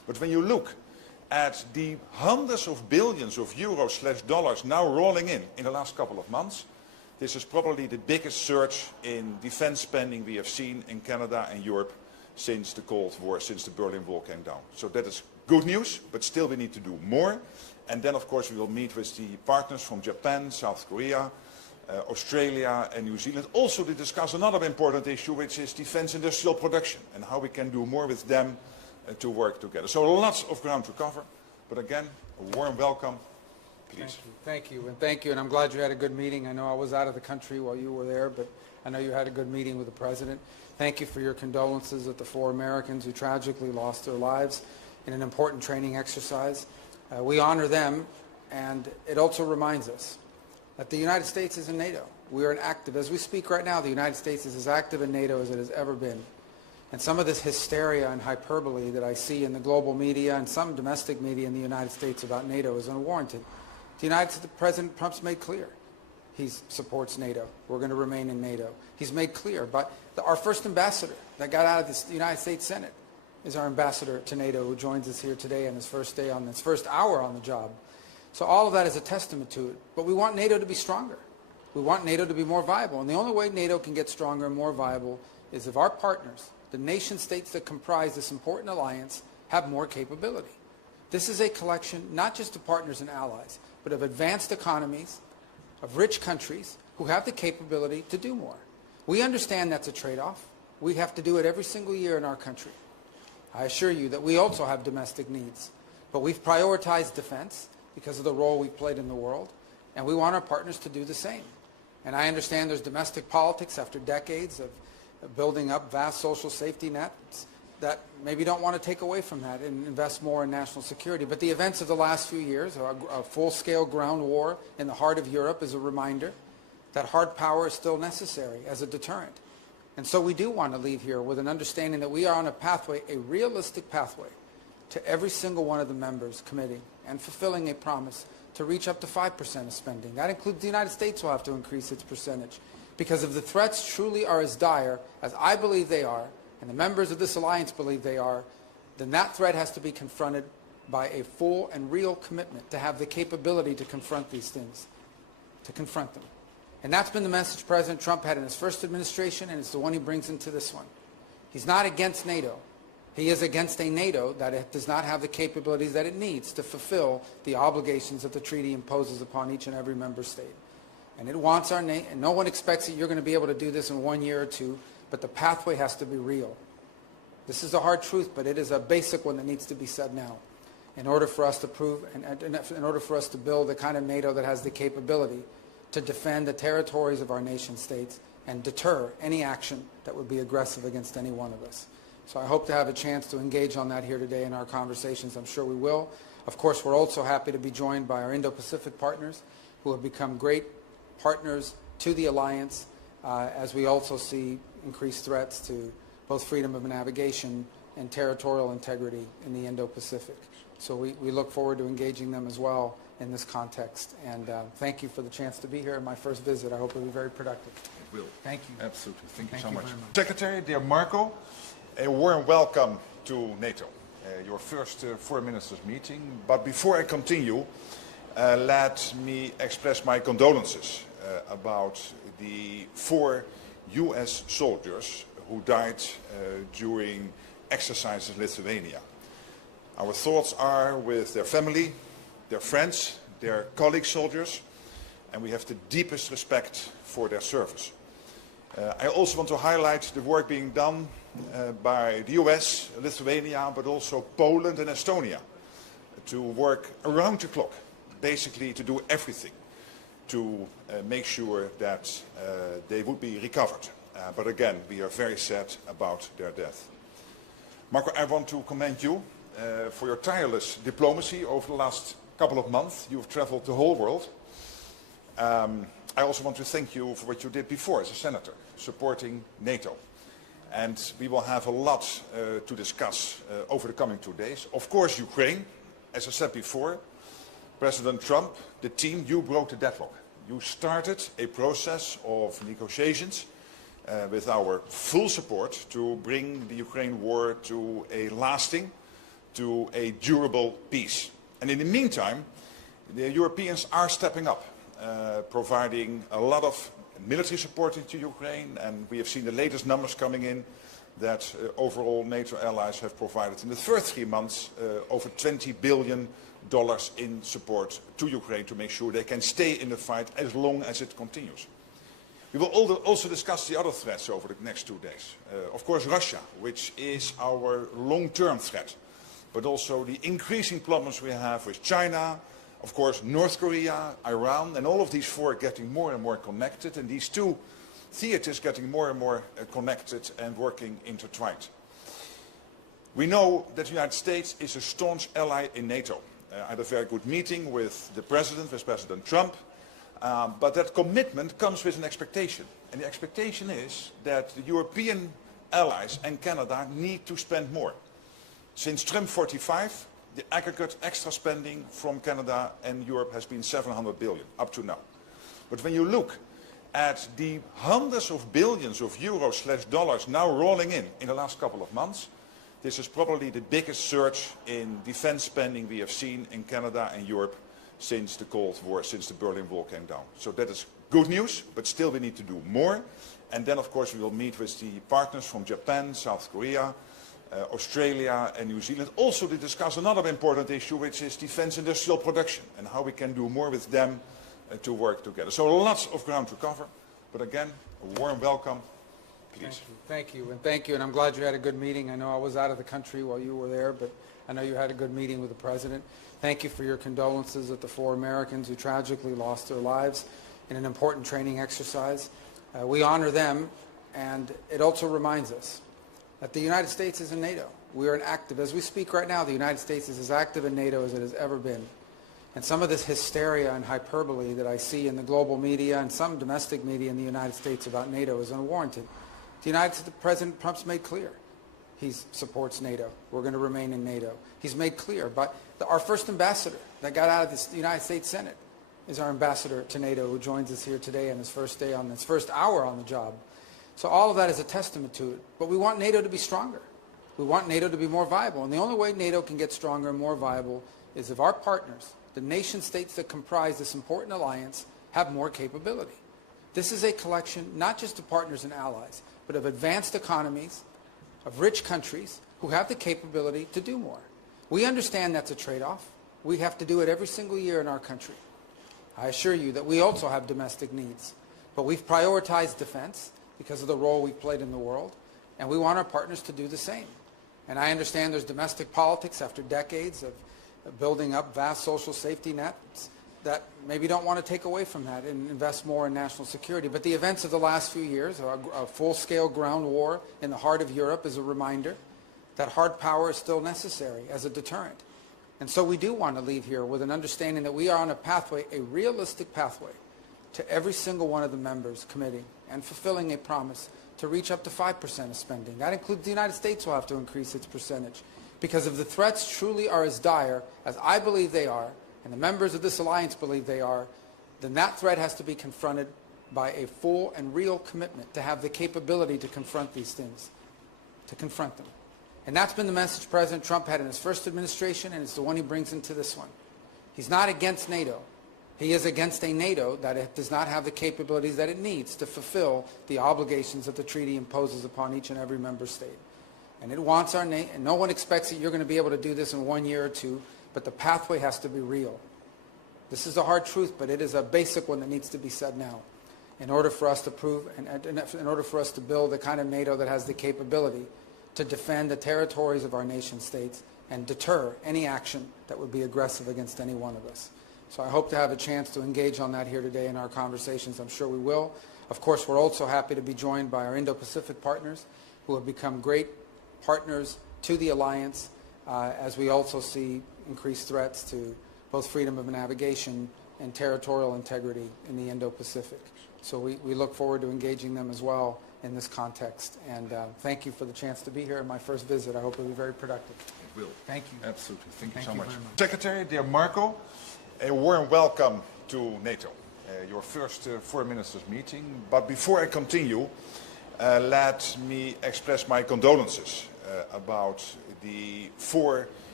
But when you look at the hundreds of billions of euros/dollars now rolling in the last couple of months, this is probably the biggest surge in defense spending we have seen in Canada and Europe since the Cold War, since the Berlin Wall came down. So that is good news, but still we need to do more. And then, of course, we will meet with the partners from Japan, South Korea, Australia and New Zealand, also to discuss another important issue, which is defense industrial production and how we can do more with them to work together. So lots of ground to cover, but again, a warm welcome. Please. Thank you, and I'm glad you had a good meeting. I know I was out of the country while you were there, but I know you had a good meeting with the President. Thank you for your condolences with the 4 Americans who tragically lost their lives in an important training exercise. We honor them, and it also reminds us that the United States is in NATO. We are an active, as we speak right now, the United States is as active in NATO as it has ever been. And some of this hysteria and hyperbole that I see in the global media and some domestic media in the United States about NATO is unwarranted. President Trump's made clear he supports NATO. We're going to remain in NATO. He's made clear, but our first ambassador that got out of the United States Senate is our ambassador to NATO, who joins us here today on his first day, on his first hour on the job. So all of that is a testament to it. But we want NATO to be stronger. We want NATO to be more viable. And the only way NATO can get stronger and more viable is if our partners, the nation states that comprise this important alliance, have more capability. This is a collection not just of partners and allies, but of advanced economies, of rich countries who have the capability to do more. We understand that's a trade-off. We have to do it every single year in our country. I assure you that we also have domestic needs. But we've prioritized defense because of the role we've played in the world, and we want our partners to do the same. And I understand there's domestic politics after decades of building up vast social safety nets that maybe don't want to take away from that and invest more in national security. But the events of the last few years, a full-scale ground war in the heart of Europe, is a reminder that hard power is still necessary as a deterrent. And so we do want to leave here with an understanding that we are on a pathway, a realistic pathway, to every single one of the members committing and fulfilling a promise to reach up to 5% of spending. That includes the United States will have to increase its percentage. Because if the threats truly are as dire as I believe they are, and the members of this alliance believe they are, then that threat has to be confronted by a full and real commitment to have the capability to confront these things, to confront them. And that's been the message President Trump had in his first administration, and it's the one he brings into this one. He's not against NATO. He is against a NATO that does not have the capabilities that it needs to fulfill the obligations that the treaty imposes upon each and every member state. And it wants our nation, and no one expects that you're going to be able to do this in 1 year or 2, but the pathway has to be real. This is a hard truth, but it is a basic one that needs to be said now in order for us to prove, and in order for us to build the kind of NATO that has the capability to defend the territories of our nation states and deter any action that would be aggressive against any one of us. So I hope to have a chance to engage on that here today in our conversations. I'm sure we will. Of course, we're also happy to be joined by our Indo-Pacific partners who have become great partners to the alliance as we also see increased threats to both freedom of navigation and territorial integrity in the Indo-Pacific. So we look forward to engaging them as well in this context. And thank you for the chance to be here in my first visit. I hope it will be very productive. It will. Thank you. Absolutely. Thank you so much. Secretary, dear Marco, a warm welcome to NATO, your first foreign ministers meeting. But before I continue, let me express my condolences about the 4 US soldiers who died during exercises in Lithuania. Our thoughts are with their family, their friends, their colleague soldiers, and we have the deepest respect for their service. I also want to highlight the work being done by the US, Lithuania, but also Poland and Estonia to work around the clock, basically to do everything to make sure that they would be recovered. But again, we are very sad about their death. Marco, I want to commend you for your tireless diplomacy over the last couple of months. You've traveled the whole world. I also want to thank you for what you did before as a senator, supporting NATO. And we will have a lot to discuss over the coming 2 days. Of course, Ukraine, as I said before, President Trump, the team, you broke the deadlock. You started a process of negotiations with our full support to bring the Ukraine war to a lasting, to a durable peace. And in the meantime, the Europeans are stepping up, providing a lot of military support to Ukraine, and we have seen the latest numbers coming in that overall NATO allies have provided in the first 3 months over $20 billion in support to Ukraine to make sure they can stay in the fight as long as it continues. We will also discuss the other threats over the next 2 days. Of course, Russia, which is our long-term threat, but also the increasing problems we have with China, of course, North Korea, Iran, and all of these four getting more and more connected, and these two theaters getting more and more connected and working intertwined. We know that the United States is a staunch ally in NATO. I had a very good meeting with the President, with President Trump, but that commitment comes with an expectation. And the expectation is that the European allies and Canada need to spend more. Since Trump 45, the aggregate extra spending from Canada and Europe has been $700 billion up to now. But when you look at the hundreds of billions of euros/dollars now rolling in the last couple of months, this is probably the biggest surge in defense spending we have seen in Canada and Europe since the Cold War, since the Berlin Wall came down. So that is good news, but still we need to do more. And then, of course, we will meet with the partners from Japan, South Korea, Australia and New Zealand, also to discuss another important issue, which is defense industrial production and how we can do more with them to work together. So lots of ground to cover, but again, a warm welcome. Please. Thank you, and I'm glad you had a good meeting. I know I was out of the country while you were there, but I know you had a good meeting with the President. Thank you for your condolences with the 4 Americans who tragically lost their lives in an important training exercise. We honor them, and it also reminds us that the United States is in NATO. We are as we speak right now, the United States is as active in NATO as it has ever been. And some of this hysteria and hyperbole that I see in the global media and some domestic media in the United States about NATO is unwarranted. President Trump's made clear he supports NATO. We're going to remain in NATO. He's made clear, but our first ambassador that got out of the United States Senate is our ambassador to NATO, who joins us here today on his first hour on the job. So all of that is a testament to it. But we want NATO to be stronger. We want NATO to be more viable. And the only way NATO can get stronger and more viable is if our partners, the nation states that comprise this important alliance, have more capability. This is a collection not just of partners and allies, but of advanced economies, of rich countries who have the capability to do more. We understand that's a trade-off. We have to do it every single year in our country. I assure you that we also have domestic needs. But we've prioritized defense because of the role we've played in the world, and we want our partners to do the same. And I understand there's domestic politics after decades of building up vast social safety nets that maybe don't want to take away from that and invest more in national security. But the events of the last few years, a full-scale ground war in the heart of Europe, is a reminder that hard power is still necessary as a deterrent. And so we do want to leave here with an understanding that we are on a pathway, a realistic pathway, to every single one of the members committing and fulfilling a promise to reach up to 5% of spending. That includes the United States will have to increase its percentage. Because if the threats truly are as dire as I believe they are, and the members of this alliance believe they are, then that threat has to be confronted by a full and real commitment to have the capability to confront these things, to confront them. And that's been the message President Trump had in his first administration, and it's the one he brings into this one. He's not against NATO. He is against a NATO that does not have the capabilities that it needs to fulfill the obligations that the treaty imposes upon each and every member state. And it wants our and no one expects that you're going to be able to do this in 1 year or 2, but the pathway has to be real. This is a hard truth, but it is a basic one that needs to be said now in order for us to prove, and in order for us to build the kind of NATO that has the capability to defend the territories of our nation states and deter any action that would be aggressive against any one of us. So I hope to have a chance to engage on that here today in our conversations. I'm sure we will. Of course, we're also happy to be joined by our Indo-Pacific partners who have become great partners to the alliance as we also see increased threats to both freedom of navigation and territorial integrity in the Indo-Pacific. So we look forward to engaging them as well in this context. And thank you for the chance to be here in my first visit. I hope it'll be very productive. It will. Thank you. Absolutely. Thank you so much. Secretary, dear Marco, a warm welcome to NATO, your first foreign ministers meeting. But before I continue, let me express my condolences about the 4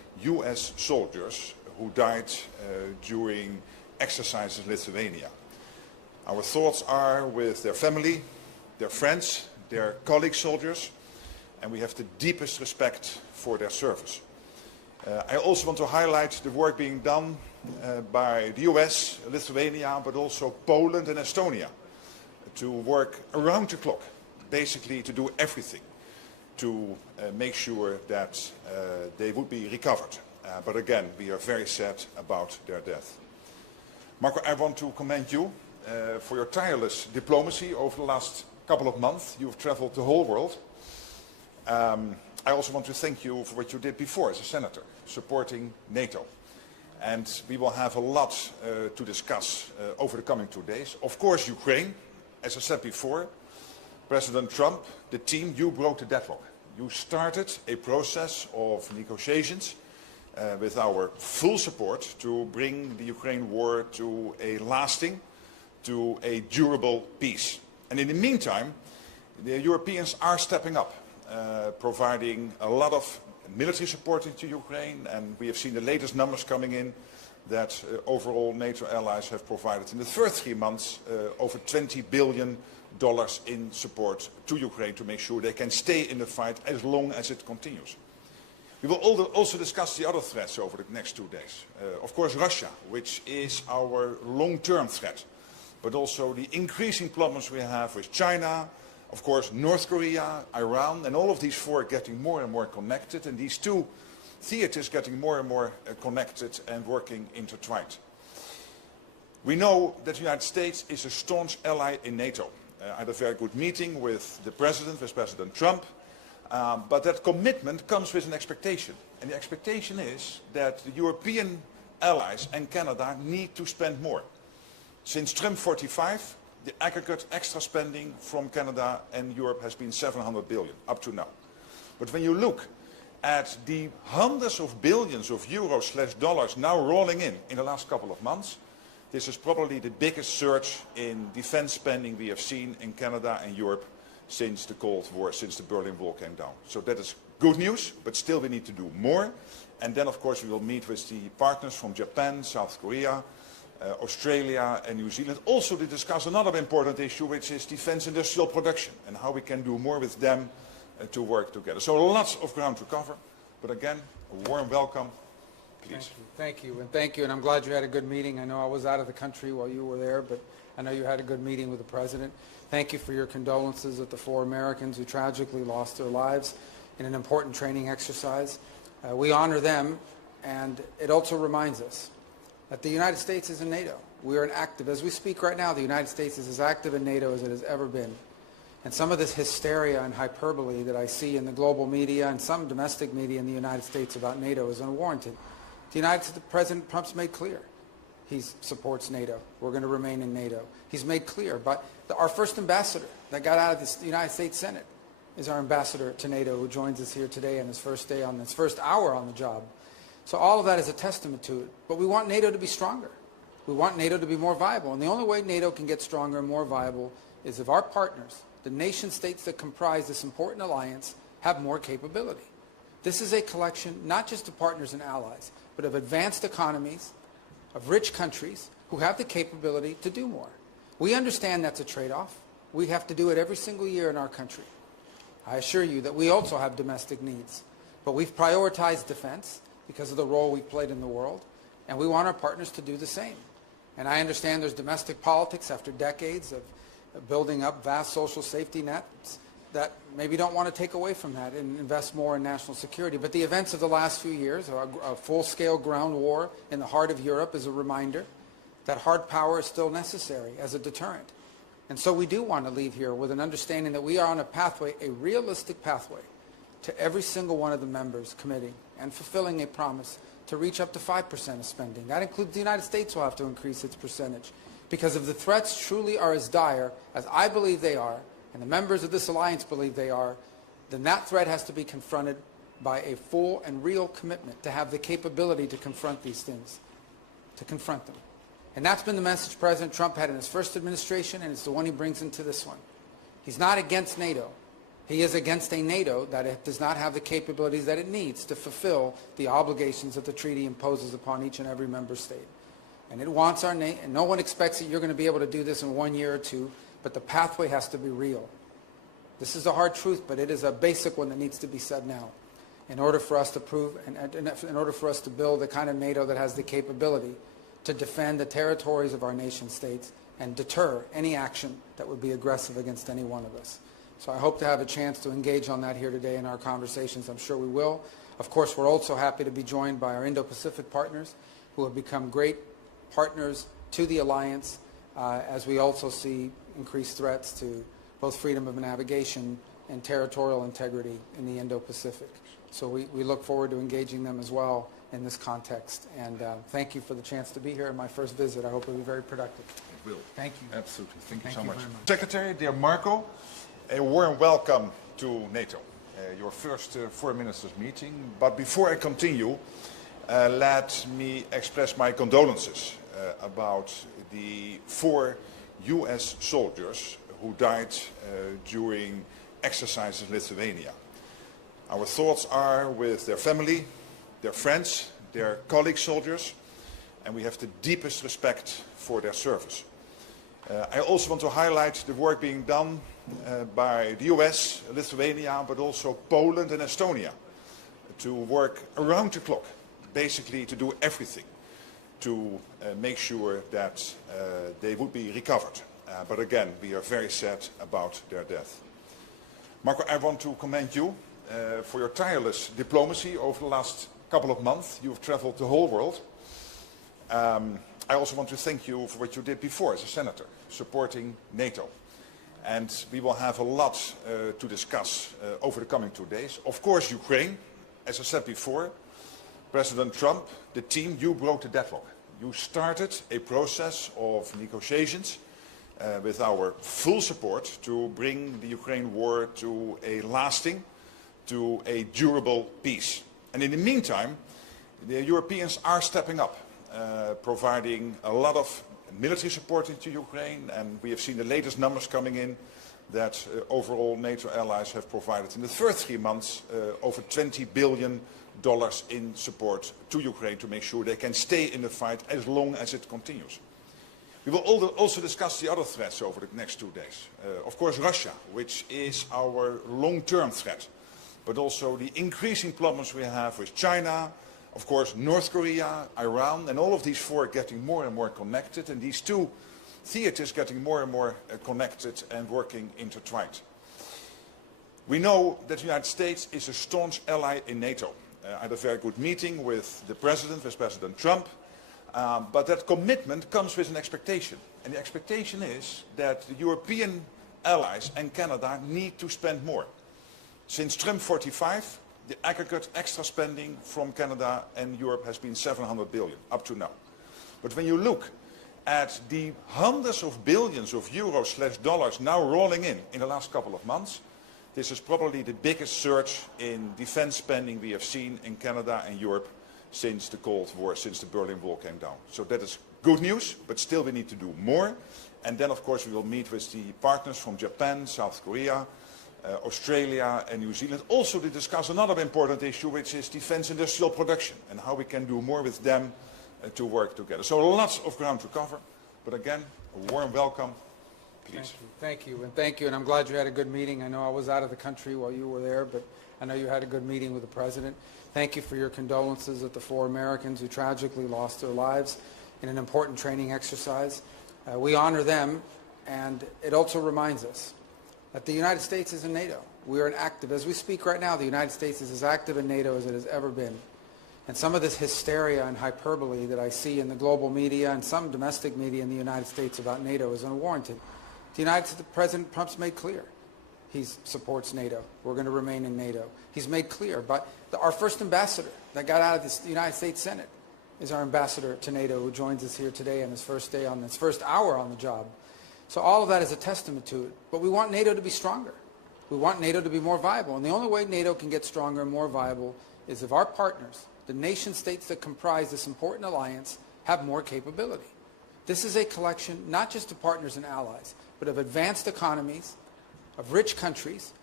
US soldiers who died during exercises in Lithuania. Our thoughts are with their family, their friends, their colleague soldiers, and we have the deepest respect for their service. I also want to highlight the work being done by the US, Lithuania, but also Poland and Estonia to work around the clock, basically to do everything to make sure that they would be recovered. But again, we are very sad about their death. Marco, I want to commend you for your tireless diplomacy over the last couple of months. You've traveled the whole world. I also want to thank you for what you did before as a senator, supporting NATO. And we will have a lot to discuss over the coming 2 days. Of course, Ukraine, as I said before, President Trump, the team, you broke the deadlock. You started a process of negotiations with our full support to bring the Ukraine war to a lasting, to a durable peace. And in the meantime, the Europeans are stepping up, providing a lot of military support into Ukraine, and we have seen the latest numbers coming in that overall NATO allies have provided in the first 3 months over $20 billion in support to Ukraine to make sure they can stay in the fight as long as it continues. We will also discuss the other threats over the next 2 days. Of course, Russia, which is our long-term threat, but also the increasing problems we have with China, of course, North Korea, Iran, and all of these four getting more and more connected, and these two theaters getting more and more connected and working intertwined. We know that the United States is a staunch ally in NATO. I had a very good meeting with the President, with President Trump, but that commitment comes with an expectation. And the expectation is that the European allies and Canada need to spend more. Since Trump 45, the aggregate extra spending from Canada and Europe has been $700 billion up to now. But when you look at the hundreds of billions of euros/dollars now rolling in the last couple of months, this is probably the biggest surge in defense spending we have seen in Canada and Europe since the Cold War, since the Berlin Wall came down. So that is good news, but still we need to do more. And then, of course, we will meet with the partners from Japan, South Korea, Australia and New Zealand, also to discuss another important issue, which is defense industrial production and how we can do more with them to work together. So lots of ground to cover, but again, a warm welcome. Please. Thank you, and I'm glad you had a good meeting. I know I was out of the country while you were there, but I know you had a good meeting with the President. Thank you for your condolences at the 4 Americans who tragically lost their lives in an important training exercise. We honor them, and it also reminds us that the United States is in NATO. We are as we speak right now, the United States is as active in NATO as it has ever been. And some of this hysteria and hyperbole that I see in the global media and some domestic media in the United States about NATO is unwarranted. The President Trump's made clear he supports NATO. We're going to remain in NATO. He's made clear, but our first ambassador that got out of the United States Senate is our ambassador to NATO, who joins us here today on his first day, on his first hour on the job. So all of that is a testament to it. But we want NATO to be stronger. We want NATO to be more viable. And the only way NATO can get stronger and more viable is if our partners, the nation states that comprise this important alliance, have more capability. This is a collection not just of partners and allies, but of advanced economies, of rich countries who have the capability to do more. We understand that's a trade-off. We have to do it every single year in our country. I assure you that we also have domestic needs. But we've prioritized defense because of the role we've played in the world, and we want our partners to do the same. And I understand there's domestic politics after decades of building up vast social safety nets that maybe don't want to take away from that and invest more in national security. But the events of the last few years, a full-scale ground war in the heart of Europe, is a reminder that hard power is still necessary as a deterrent. And so we do want to leave here with an understanding that we are on a pathway, a realistic pathway, to every single one of the members committing and fulfilling a promise to reach up to 5% of spending. That includes the United States will have to increase its percentage. Because if the threats truly are as dire as I believe they are, and the members of this alliance believe they are, then that threat has to be confronted by a full and real commitment to have the capability to confront these things, to confront them. And that's been the message President Trump had in his first administration, and it's the one he brings into this one. He's not against NATO. He is against a NATO that does not have the capabilities that it needs to fulfill the obligations that the treaty imposes upon each and every member state. And it wants our and no one expects that you're going to be able to do this in 1 year or two, but the pathway has to be real. This is a hard truth, but it is a basic one that needs to be said now in order for us to prove and in order for us to build the kind of NATO that has the capability to defend the territories of our nation states and deter any action that would be aggressive against any one of us. So I hope to have a chance to engage on that here today in our conversations. I'm sure we will. Of course, we're also happy to be joined by our Indo-Pacific partners who have become great partners to the alliance as we also see increased threats to both freedom of navigation and territorial integrity in the Indo-Pacific. So we look forward to engaging them as well in this context. And thank you for the chance to be here in my first visit. I hope it will be very productive. It will. Thank you. Absolutely. Thank you so much. very much. Secretary, dear Marco, a warm welcome to NATO, your first foreign ministers meeting. But before I continue, let me express my condolences about the 4 US soldiers who died during exercises in Lithuania. Our thoughts are with their family, their friends, their colleague soldiers, and we have the deepest respect for their service. I also want to highlight the work being done by the US, Lithuania, but also Poland and Estonia to work around the clock, basically to do everything to make sure that they would be recovered. But again, we are very sad about their death. Marco, I want to commend you for your tireless diplomacy over the last couple of months. You've traveled the whole world. I also want to thank you for what you did before as a senator, supporting NATO. And we will have a lot to discuss over the coming 2 days. Of course, Ukraine, as I said before, President Trump, the team, you broke the deadlock. You started a process of negotiations with our full support to bring the Ukraine war to a lasting, to a durable peace. And in the meantime, the Europeans are stepping up, providing a lot of military support into Ukraine, and we have seen the latest numbers coming in that overall NATO allies have provided in the first 3 months over $20 billion in support to Ukraine to make sure they can stay in the fight as long as it continues. We will also discuss the other threats over the next 2 days. Of course, Russia, which is our long-term threat, but also the increasing problems we have with China, of course, North Korea, Iran, and all of these 4 getting more and more connected, and these 2 theaters getting more and more connected and working intertwined. We know that the United States is a staunch ally in NATO. I had a very good meeting with the President, with President Trump, but that commitment comes with an expectation. And the expectation is that the European allies and Canada need to spend more. Since Trump 45, the aggregate extra spending from Canada and Europe has been $700 billion up to now. But when you look at the hundreds of billions of euros/dollars now rolling in the last couple of months, this is probably the biggest surge in defense spending we have seen in Canada and Europe since the Cold War, since the Berlin Wall came down. So that is good news, but still we need to do more. And then, of course, we will meet with the partners from Japan, South Korea, Australia and New Zealand, also to discuss another important issue, which is defense industrial production and how we can do more with them to work together. So lots of ground to cover, but again, a warm welcome. Please. Thank you, and thank you, and I'm glad you had a good meeting. I know I was out of the country while you were there, but I know you had a good meeting with the President. Thank you for your condolences at the 4 Americans who tragically lost their lives in an important training exercise. We honor them, and it also reminds us that the United States is in NATO. We are an active, as we speak right now, the United States is as active in NATO as it has ever been. And some of this hysteria and hyperbole that I see in the global media and some domestic media in the United States about NATO is unwarranted. The President Trump's made clear he supports NATO. We're going to remain in NATO. He's made clear, but our first ambassador that got out of the United States Senate is our ambassador to NATO, who joins us here today on his first day, on his first hour on the job. So all of that is a testament to it. But we want NATO to be stronger. We want NATO to be more viable. And the only way NATO can get stronger and more viable is if our partners, the nation states that comprise this important alliance, have more capability. This is a collection not just of partners and allies, but of advanced economies, of rich countries,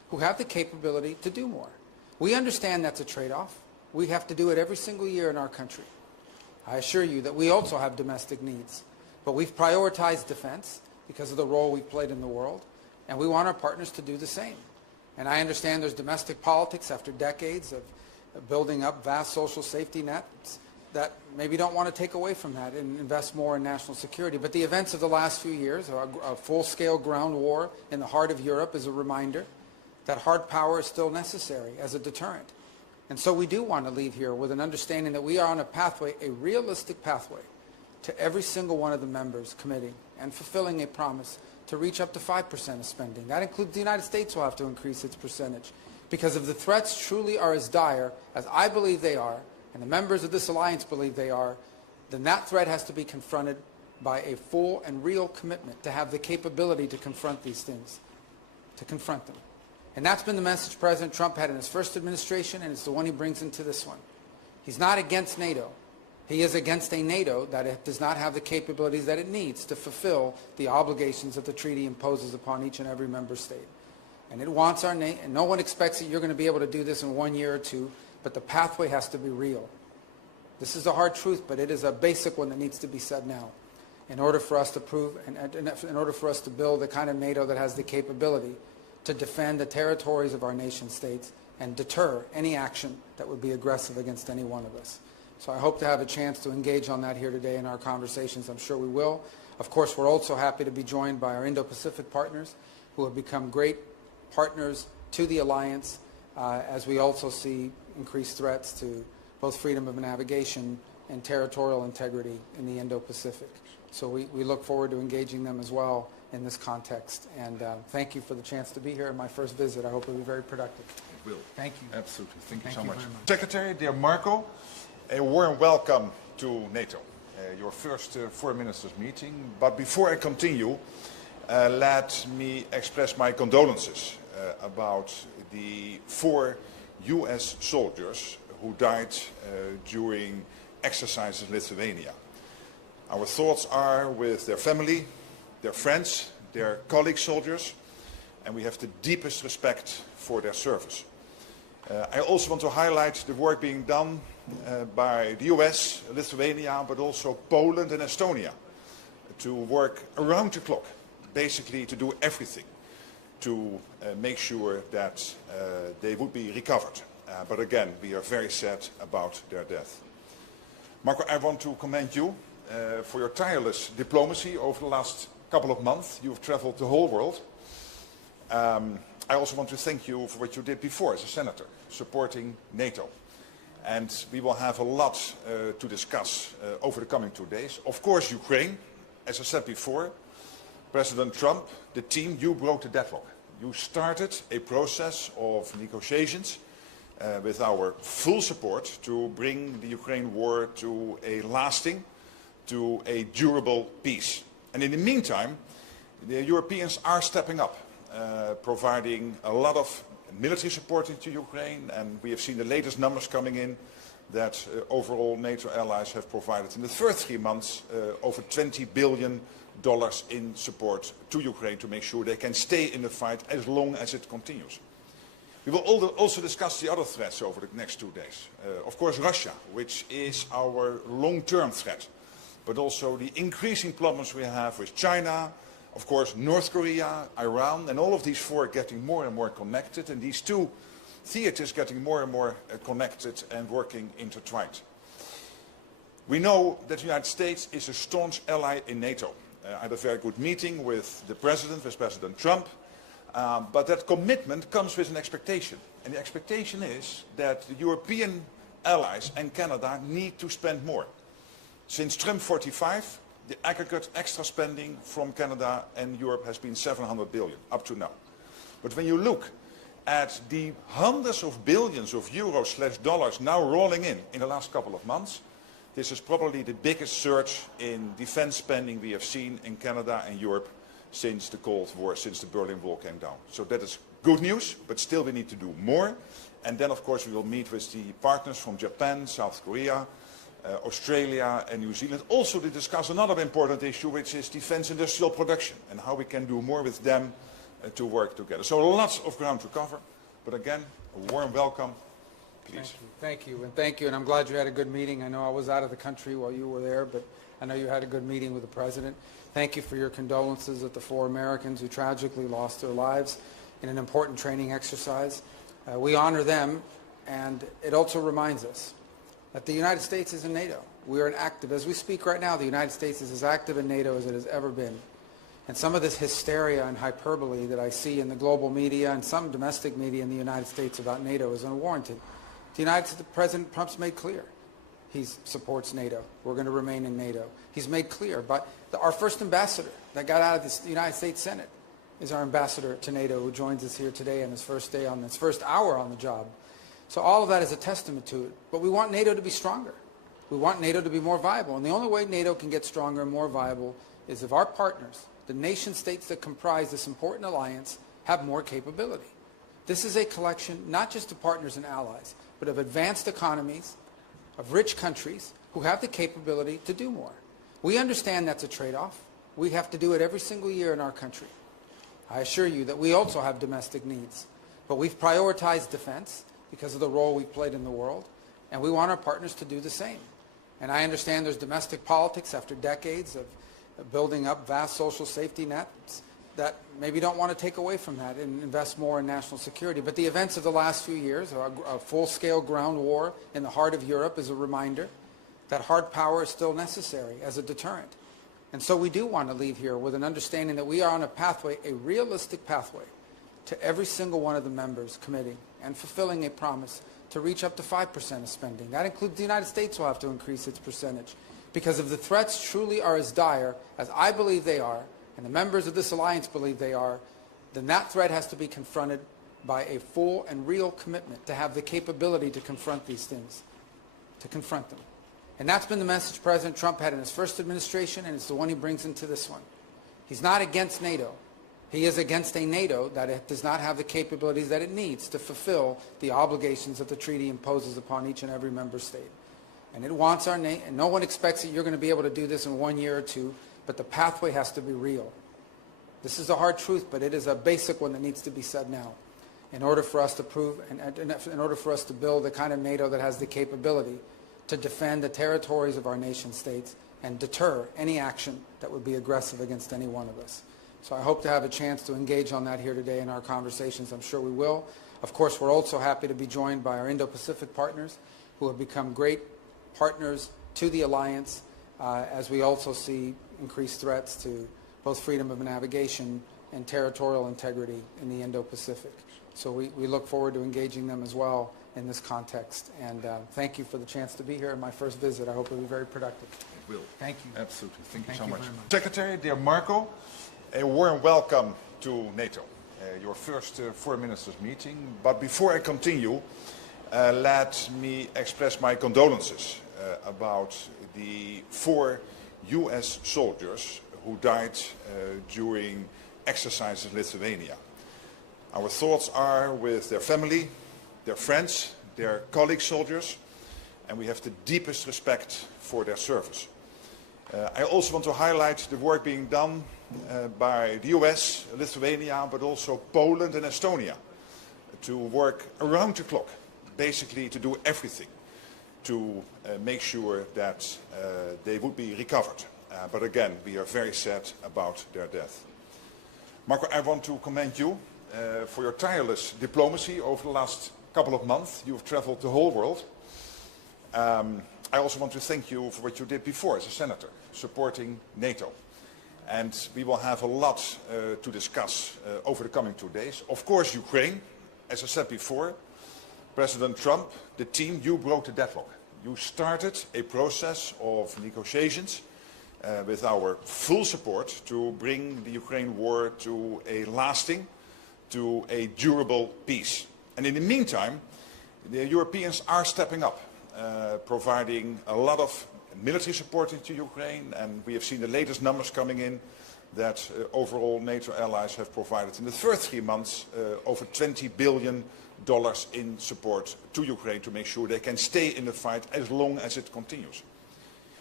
who have the capability to do more. We understand that's a trade-off. We have to do it every single year in our country. I assure you that we also have domestic needs, but we've prioritized defense because of the role we've played in the world, and we want our partners to do the same. And I understand there's domestic politics after decades of building up vast social safety nets that maybe don't want to take away from that and invest more in national security. But the events of the last few years, a full-scale ground war in the heart of Europe, is a reminder that hard power is still necessary as a deterrent. And so we do want to leave here with an understanding that we are on a pathway, a realistic pathway, to every single one of the members committing and fulfilling a promise to reach up to 5% of spending. That includes the United States will have to increase its percentage. Because if the threats truly are as dire as I believe they are, and the members of this alliance believe they are, then that threat has to be confronted by a full and real commitment to have the capability to confront these things, to confront them. And that's been the message President Trump had in his first administration, and it's the one he brings into this one. He's not against NATO. He is against a NATO that does not have the capabilities that it needs to fulfill the obligations that the treaty imposes upon each and every member state. And it wants our nation, and no one expects that you're going to be able to do this in 1 year or two, but the pathway has to be real. This is a hard truth, but it is a basic one that needs to be said now in order for us to prove, and in order for us to build the kind of NATO that has the capability to defend the territories of our nation states and deter any action that would be aggressive against any one of us. So I hope to have a chance to engage on that here today in our conversations. I'm sure we will. Of course, we're also happy to be joined by our Indo-Pacific partners who have become great partners to the alliance as we also see increased threats to both freedom of navigation and territorial integrity in the Indo-Pacific. So we look forward to engaging them as well in this context. And thank you for the chance to be here in my first visit. I hope it will be very productive. It will. Thank you. Absolutely. Thank you so much. very much. Secretary, dear Marco, a warm welcome to NATO, your first foreign ministers meeting. But before I continue, let me express my condolences about the 4 US soldiers who died during exercises in Lithuania. Our thoughts are with their family, their friends, their colleague soldiers, and we have the deepest respect for their service. I also want to highlight the work being done by the US, Lithuania, but also Poland and Estonia to work around the clock, basically to do everything to make sure that they would be recovered. But again, we are very sad about their death. Marco, I want to commend you for your tireless diplomacy over the last couple of months. You've traveled the whole world. I also want to thank you for what you did before as a senator, supporting NATO. And we will have a lot to discuss over the coming 2 days. Of course, Ukraine, as I said before, President Trump, the team, you broke the deadlock. You started a process of negotiations with our full support to bring the Ukraine war to a lasting, to a durable peace. And in the meantime, the Europeans are stepping up, providing a lot of military support to Ukraine, and we have seen the latest numbers coming in that overall NATO allies have provided in the first 3 months over $20 billion in support to Ukraine to make sure they can stay in the fight as long as it continues. We will also discuss the other threats over the next 2 days. Of course, Russia, which is our long-term threat, but also the increasing problems we have with China, of course, North Korea, Iran, and all of these 4 getting more and more connected, and these 2 theaters getting more and more connected and working intertwined. We know that the United States is a staunch ally in NATO. I had a very good meeting with the President, with President Trump, but that commitment comes with an expectation. And the expectation is that the European allies and Canada need to spend more. Since Trump 45, the aggregate extra spending from Canada and Europe has been $700 billion up to now. But when you look at the hundreds of billions of euros/dollars now rolling in the last couple of months, this is probably the biggest surge in defense spending we have seen in Canada and Europe since the Cold War, since the Berlin Wall came down. So that is good news, but still we need to do more. And then, of course, we will meet with the partners from Japan, South Korea, Australia and New Zealand, also to discuss another important issue, which is defense industrial production and how we can do more with them to work together. So lots of ground to cover, but again, a warm welcome. Please. Thank you, and I'm glad you had a good meeting. I know I was out of the country while you were there, but I know you had a good meeting with the President. Thank you for your condolences at the 4 Americans who tragically lost their lives in an important training exercise. We honor them, and it also reminds us that the United States is in NATO. We are as we speak right now, the United States is as active in NATO as it has ever been. And some of this hysteria and hyperbole that I see in the global media and some domestic media in the United States about NATO is unwarranted. President Trump's made clear he supports NATO. We're going to remain in NATO. He's made clear, but our first ambassador that got out of the United States Senate is our ambassador to NATO, who joins us here today on his first hour on the job. So all of that is a testament to it. But we want NATO to be stronger. We want NATO to be more viable. And the only way NATO can get stronger and more viable is if our partners, the nation states that comprise this important alliance, have more capability. This is a collection not just of partners and allies, but of advanced economies, of rich countries who have the capability to do more. We understand that's a trade-off. We have to do it every single year in our country. I assure you that we also have domestic needs, but we've prioritized defense because of the role we've played in the world, and we want our partners to do the same. And I understand there's domestic politics after decades of building up vast social safety nets that maybe don't want to take away from that and invest more in national security. But the events of the last few years, a full-scale ground war in the heart of Europe, is a reminder that hard power is still necessary as a deterrent. And so we do want to leave here with an understanding that we are on a pathway, a realistic pathway, to every single one of the members committing and fulfilling a promise to reach up to 5% of spending. That includes the United States will have to increase its percentage. Because if the threats truly are as dire as I believe they are, and the members of this alliance believe they are, then that threat has to be confronted by a full and real commitment to have the capability to confront these things, to confront them. And that's been the message President Trump had in his first administration, and it's the one he brings into this one. He's not against NATO. He is against a NATO that does not have the capabilities that it needs to fulfill the obligations that the treaty imposes upon each and every member state. And it wants and no one expects that you're going to be able to do this in 1 year or two, but the pathway has to be real. This is a hard truth, but it is a basic one that needs to be said now in order for us to prove, and in order for us to build the kind of NATO that has the capability to defend the territories of our nation states and deter any action that would be aggressive against any one of us. So I hope to have a chance to engage on that here today in our conversations. I'm sure we will. Of course, we're also happy to be joined by our Indo-Pacific partners who have become great partners to the alliance as we also see increased threats to both freedom of navigation and territorial integrity in the Indo-Pacific. So we look forward to engaging them as well in this context. And thank you for the chance to be here in my first visit. I hope it will be very productive. It will. Thank you. Absolutely. Thank you so much. Very much. Secretary, dear Marco, a warm welcome to NATO, your first foreign ministers meeting. But before I continue, let me express my condolences about the 4 US soldiers who died during exercises in Lithuania. Our thoughts are with their family, their friends, their colleague soldiers, and we have the deepest respect for their service. I also want to highlight the work being done by the US, Lithuania, but also Poland and Estonia to work around the clock, basically to do everything to make sure that they would be recovered. But again, we are very sad about their death. Marco, I want to commend you for your tireless diplomacy over the last couple of months. You've traveled the whole world. I also want to thank you for what you did before as a senator, supporting NATO. And we will have a lot to discuss over the coming 2 days. Of course, Ukraine, as I said before, President Trump, the team, you broke the deadlock. You started a process of negotiations with our full support to bring the Ukraine war to a lasting, to a durable peace. And in the meantime, the Europeans are stepping up, providing a lot of military support to Ukraine, and we have seen the latest numbers coming in that overall NATO allies have provided in the first 3 months over $20 billion in support to Ukraine to make sure they can stay in the fight as long as it continues.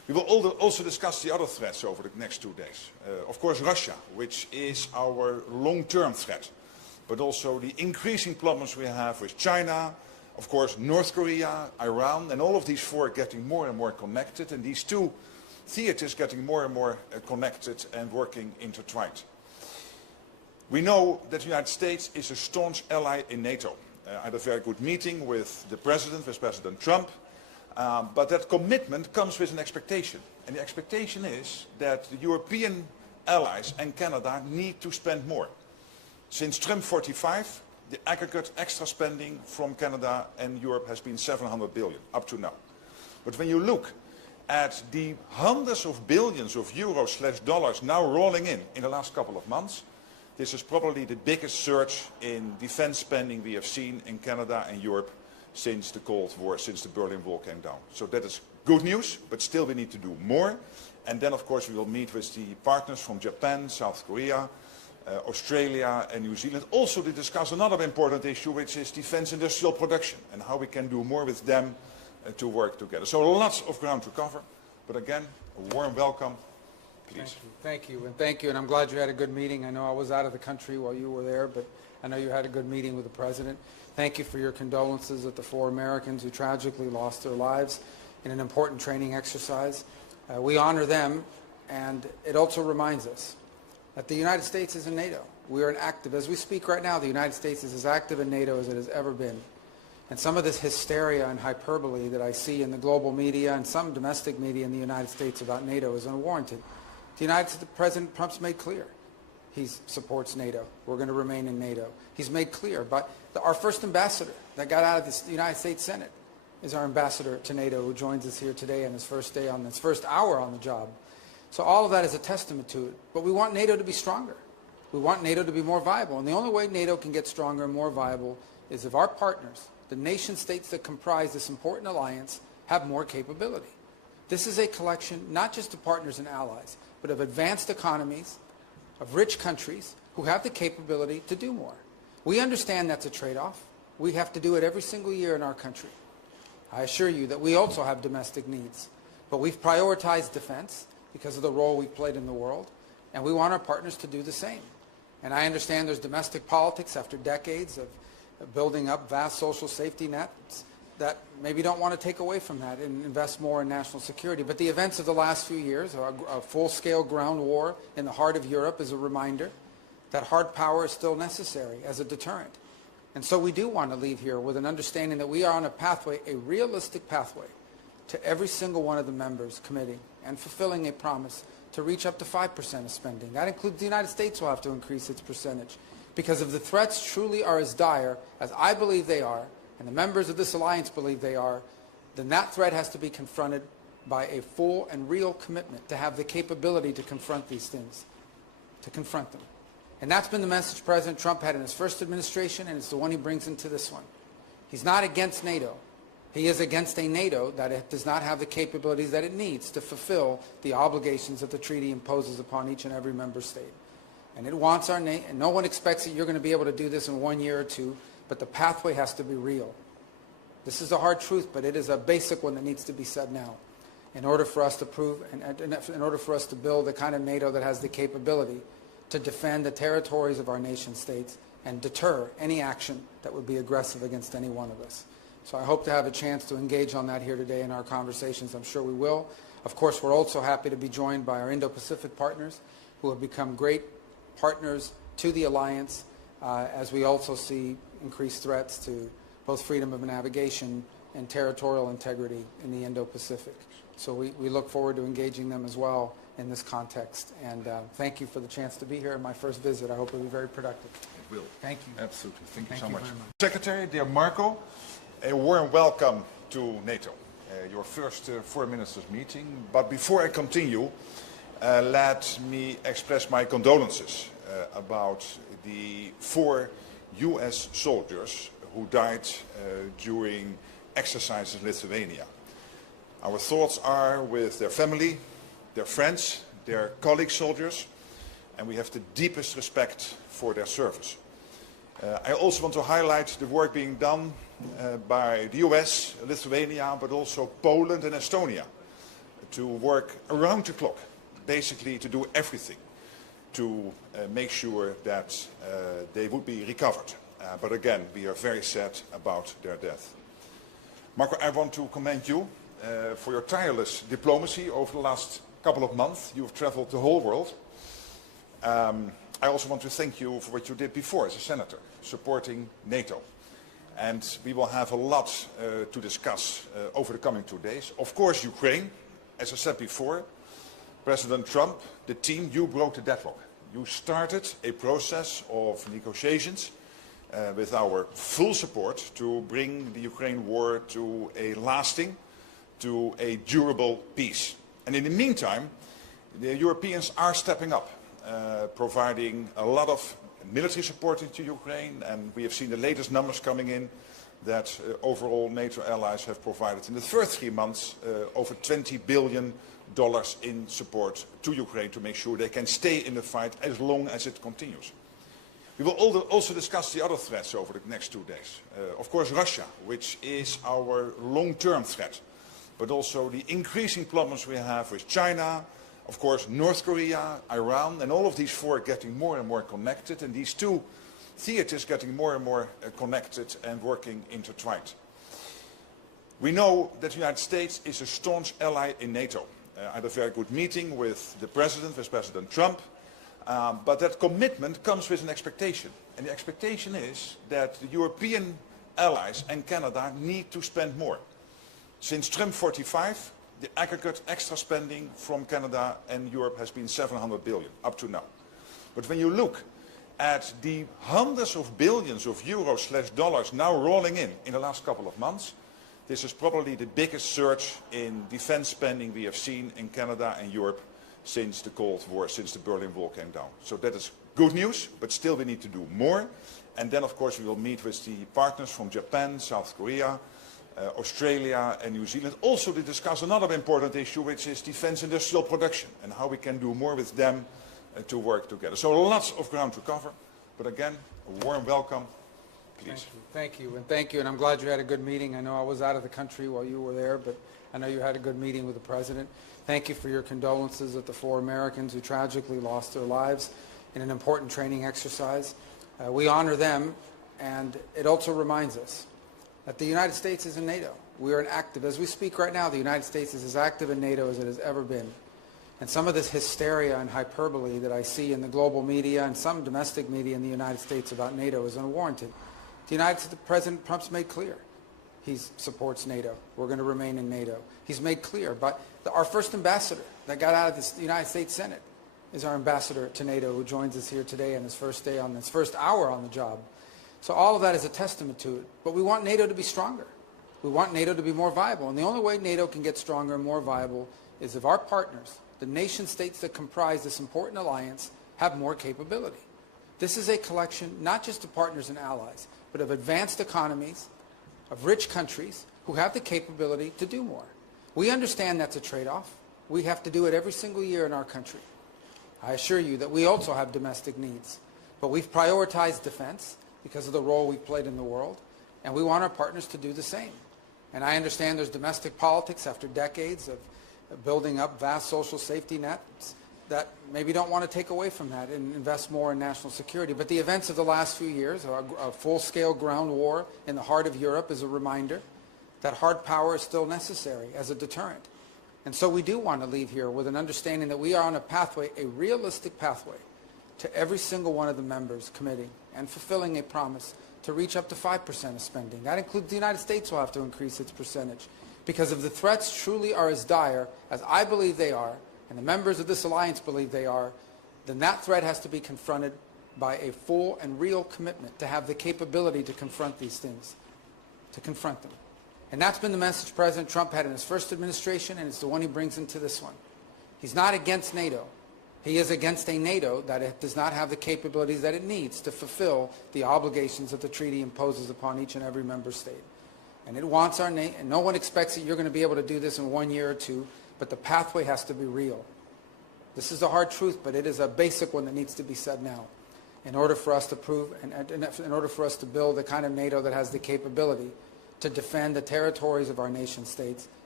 We will also discuss the other threats over the next 2 days. Of course, Russia, which is our long-term threat, but also the increasing problems we have with China, of course, North Korea, Iran, and all of these four getting more and more connected, and these two theaters getting more and more connected and working intertwined. We know that the United States is a staunch ally in NATO. I had a very good meeting with the President, with President Trump, but that commitment comes with an expectation. And the expectation is that the European allies and Canada need to spend more. Since Trump 45, the aggregate extra spending from Canada and Europe has been 700 billion up to now. But when you look at the hundreds of billions of euros/dollars now rolling in the last couple of months, this is probably the biggest surge in defense spending we have seen in Canada and Europe since the Cold War, since the Berlin Wall came down. So that is good news, but still we need to do more. And then, of course, we will meet with the partners from Japan, South Korea, Australia and New Zealand, also to discuss another important issue, which is defense industrial production and how we can do more with them to work together. So lots of ground to cover, but again, a warm welcome. Please. Thank you, and thank you, and I'm glad you had a good meeting. I know I was out of the country while you were there, but I know you had a good meeting with the President. Thank you for your condolences at the 4 Americans who tragically lost their lives in an important training exercise. We honor them, and it also reminds us that the United States is in NATO. We are as we speak right now, the United States is as active in NATO as it has ever been. And some of this hysteria and hyperbole that I see in the global media and some domestic media in the United States about NATO is unwarranted. President Trump's made clear he supports NATO. We're going to remain in NATO. He's made clear, but our first ambassador that got out of the United States Senate is our ambassador to NATO, who joins us here today on his first day, on his first hour on the job. So all of that is a testament to it. But we want NATO to be stronger. We want NATO to be more viable. And the only way NATO can get stronger and more viable is if our partners, the nation states that comprise this important alliance, have more capability. This is a collection not just of partners and allies, but of advanced economies, of rich countries who have the capability to do more. We understand that's a trade-off. We have to do it every single year in our country. I assure you that we also have domestic needs, but we've prioritized defense because of the role we've played in the world, and we want our partners to do the same. And I understand there's domestic politics after decades of building up vast social safety nets that maybe don't want to take away from that and invest more in national security. But the events of the last few years, a full-scale ground war in the heart of Europe, is a reminder that hard power is still necessary as a deterrent. And so we do want to leave here with an understanding that we are on a pathway, a realistic pathway, to every single one of the members committing and fulfilling a promise to reach up to 5% of spending. That includes the United States will have to increase its percentage. Because if the threats truly are as dire as I believe they are, and the members of this alliance believe they are, then that threat has to be confronted by a full and real commitment to have the capability to confront these things, to confront them. And that's been the message President Trump had in his first administration, and it's the one he brings into this one. He's not against NATO. He is against a NATO that does not have the capabilities that it needs to fulfill the obligations that the treaty imposes upon each and every member state. And it wants our nation, and no one expects that you're going to be able to do this in 1 year or two, but the pathway has to be real. This is a hard truth, but it is a basic one that needs to be said now in order for us to prove, and in order for us to build the kind of NATO that has the capability to defend the territories of our nation states and deter any action that would be aggressive against any one of us. So I hope to have a chance to engage on that here today in our conversations. I'm sure we will. Of course, we're also happy to be joined by our Indo-Pacific partners who have become great partners to the alliance as we also see increased threats to both freedom of navigation and territorial integrity in the Indo-Pacific. So we look forward to engaging them as well in this context. And thank you for the chance to be here in my first visit. I hope it will be very productive. It will. Thank you. Absolutely. Thank you so much. Secretary, dear Marco, a warm welcome to NATO, your first foreign ministers meeting. But before I continue, let me express my condolences about the 4 US soldiers who died during exercises in Lithuania. Our thoughts are with their family, their friends, their colleague soldiers, and we have the deepest respect for their service. I also want to highlight the work being done by the US, Lithuania, but also Poland and Estonia to work around the clock, basically to do everything to make sure that they would be recovered. But again, we are very sad about their death. Marco, I want to commend you for your tireless diplomacy over the last couple of months. You have traveled the whole world. I also want to thank you for what you did before as a senator, supporting NATO. And we will have a lot to discuss over the coming 2 days. Of course, Ukraine, as I said before, President Trump, the team, you broke the deadlock. You started a process of negotiations with our full support to bring the Ukraine war to a lasting, to a durable peace. And in the meantime, the Europeans are stepping up, providing a lot of military support into Ukraine, and we have seen the latest numbers coming in that overall NATO allies have provided in the first 3 months over $20 billion in support to Ukraine to make sure they can stay in the fight as long as it continues. We will also discuss the other threats over the next 2 days. Of course, Russia, which is our long-term threat, but also the increasing problems we have with China, of course, North Korea, Iran, and all of these four getting more and more connected, and these two theaters getting more and more connected and working intertwined. We know that the United States is a staunch ally in NATO. I had a very good meeting with the President, with President Trump, but that commitment comes with an expectation. And the expectation is that the European allies and Canada need to spend more. Since Trump 45, the aggregate extra spending from Canada and Europe has been $700 billion up to now. But when you look at the hundreds of billions of euros/dollars now rolling in the last couple of months, this is probably the biggest surge in defense spending we have seen in Canada and Europe since the Cold War, since the Berlin Wall came down. So that is good news, but still we need to do more. And then, of course, we will meet with the partners from Japan, South Korea, Australia and New Zealand, also to discuss another important issue, which is defense industrial production and how we can do more with them to work together. So lots of ground to cover, but again, a warm welcome, please. Thank you, and thank you, and I'm glad you had a good meeting. I know I was out of the country while you were there, but I know you had a good meeting with the President. Thank you for your condolences at the 4 Americans who tragically lost their lives in an important training exercise. We honor them, and it also reminds us that the United States is in NATO. We are as we speak right now, the United States is as active in NATO as it has ever been. And some of this hysteria and hyperbole that I see in the global media and some domestic media in the United States about NATO is unwarranted. The President Trump's made clear he supports NATO. We're going to remain in NATO. He's made clear, but our first ambassador that got out of the United States Senate is our ambassador to NATO, who joins us here today on his first day, on his first hour on the job. So all of that is a testament to it. But we want NATO to be stronger. We want NATO to be more viable. And the only way NATO can get stronger and more viable is if our partners, the nation states that comprise this important alliance, have more capability. This is a collection not just of partners and allies, but of advanced economies, of rich countries who have the capability to do more. We understand that's a trade-off. We have to do it every single year in our country. I assure you that we also have domestic needs. But we've prioritized defense because of the role we've played in the world, and we want our partners to do the same. And I understand there's domestic politics after decades of building up vast social safety nets that maybe don't want to take away from that and invest more in national security. But the events of the last few years, a full-scale ground war in the heart of Europe, is a reminder that hard power is still necessary as a deterrent. And so we do want to leave here with an understanding that we are on a pathway, a realistic pathway, to every single one of the members committing and fulfilling a promise to reach up to 5% of spending. That includes the United States will have to increase its percentage. Because if the threats truly are as dire as I believe they are, and the members of this alliance believe they are, then that threat has to be confronted by a full and real commitment to have the capability to confront these things, to confront them. And that's been the message President Trump had in his first administration, and it's the one he brings into this one. He's not against NATO. He is against a NATO that does not have the capabilities that it needs to fulfill the obligations that the treaty imposes upon each and every member state. And it wants our nation, and no one expects that you're going to be able to do this in 1 year or 2, but the pathway has to be real. This is a hard truth, but it is a basic one that needs to be said now in order for us to prove, and in order for us to build the kind of NATO that has the capability to defend the territories of our nation states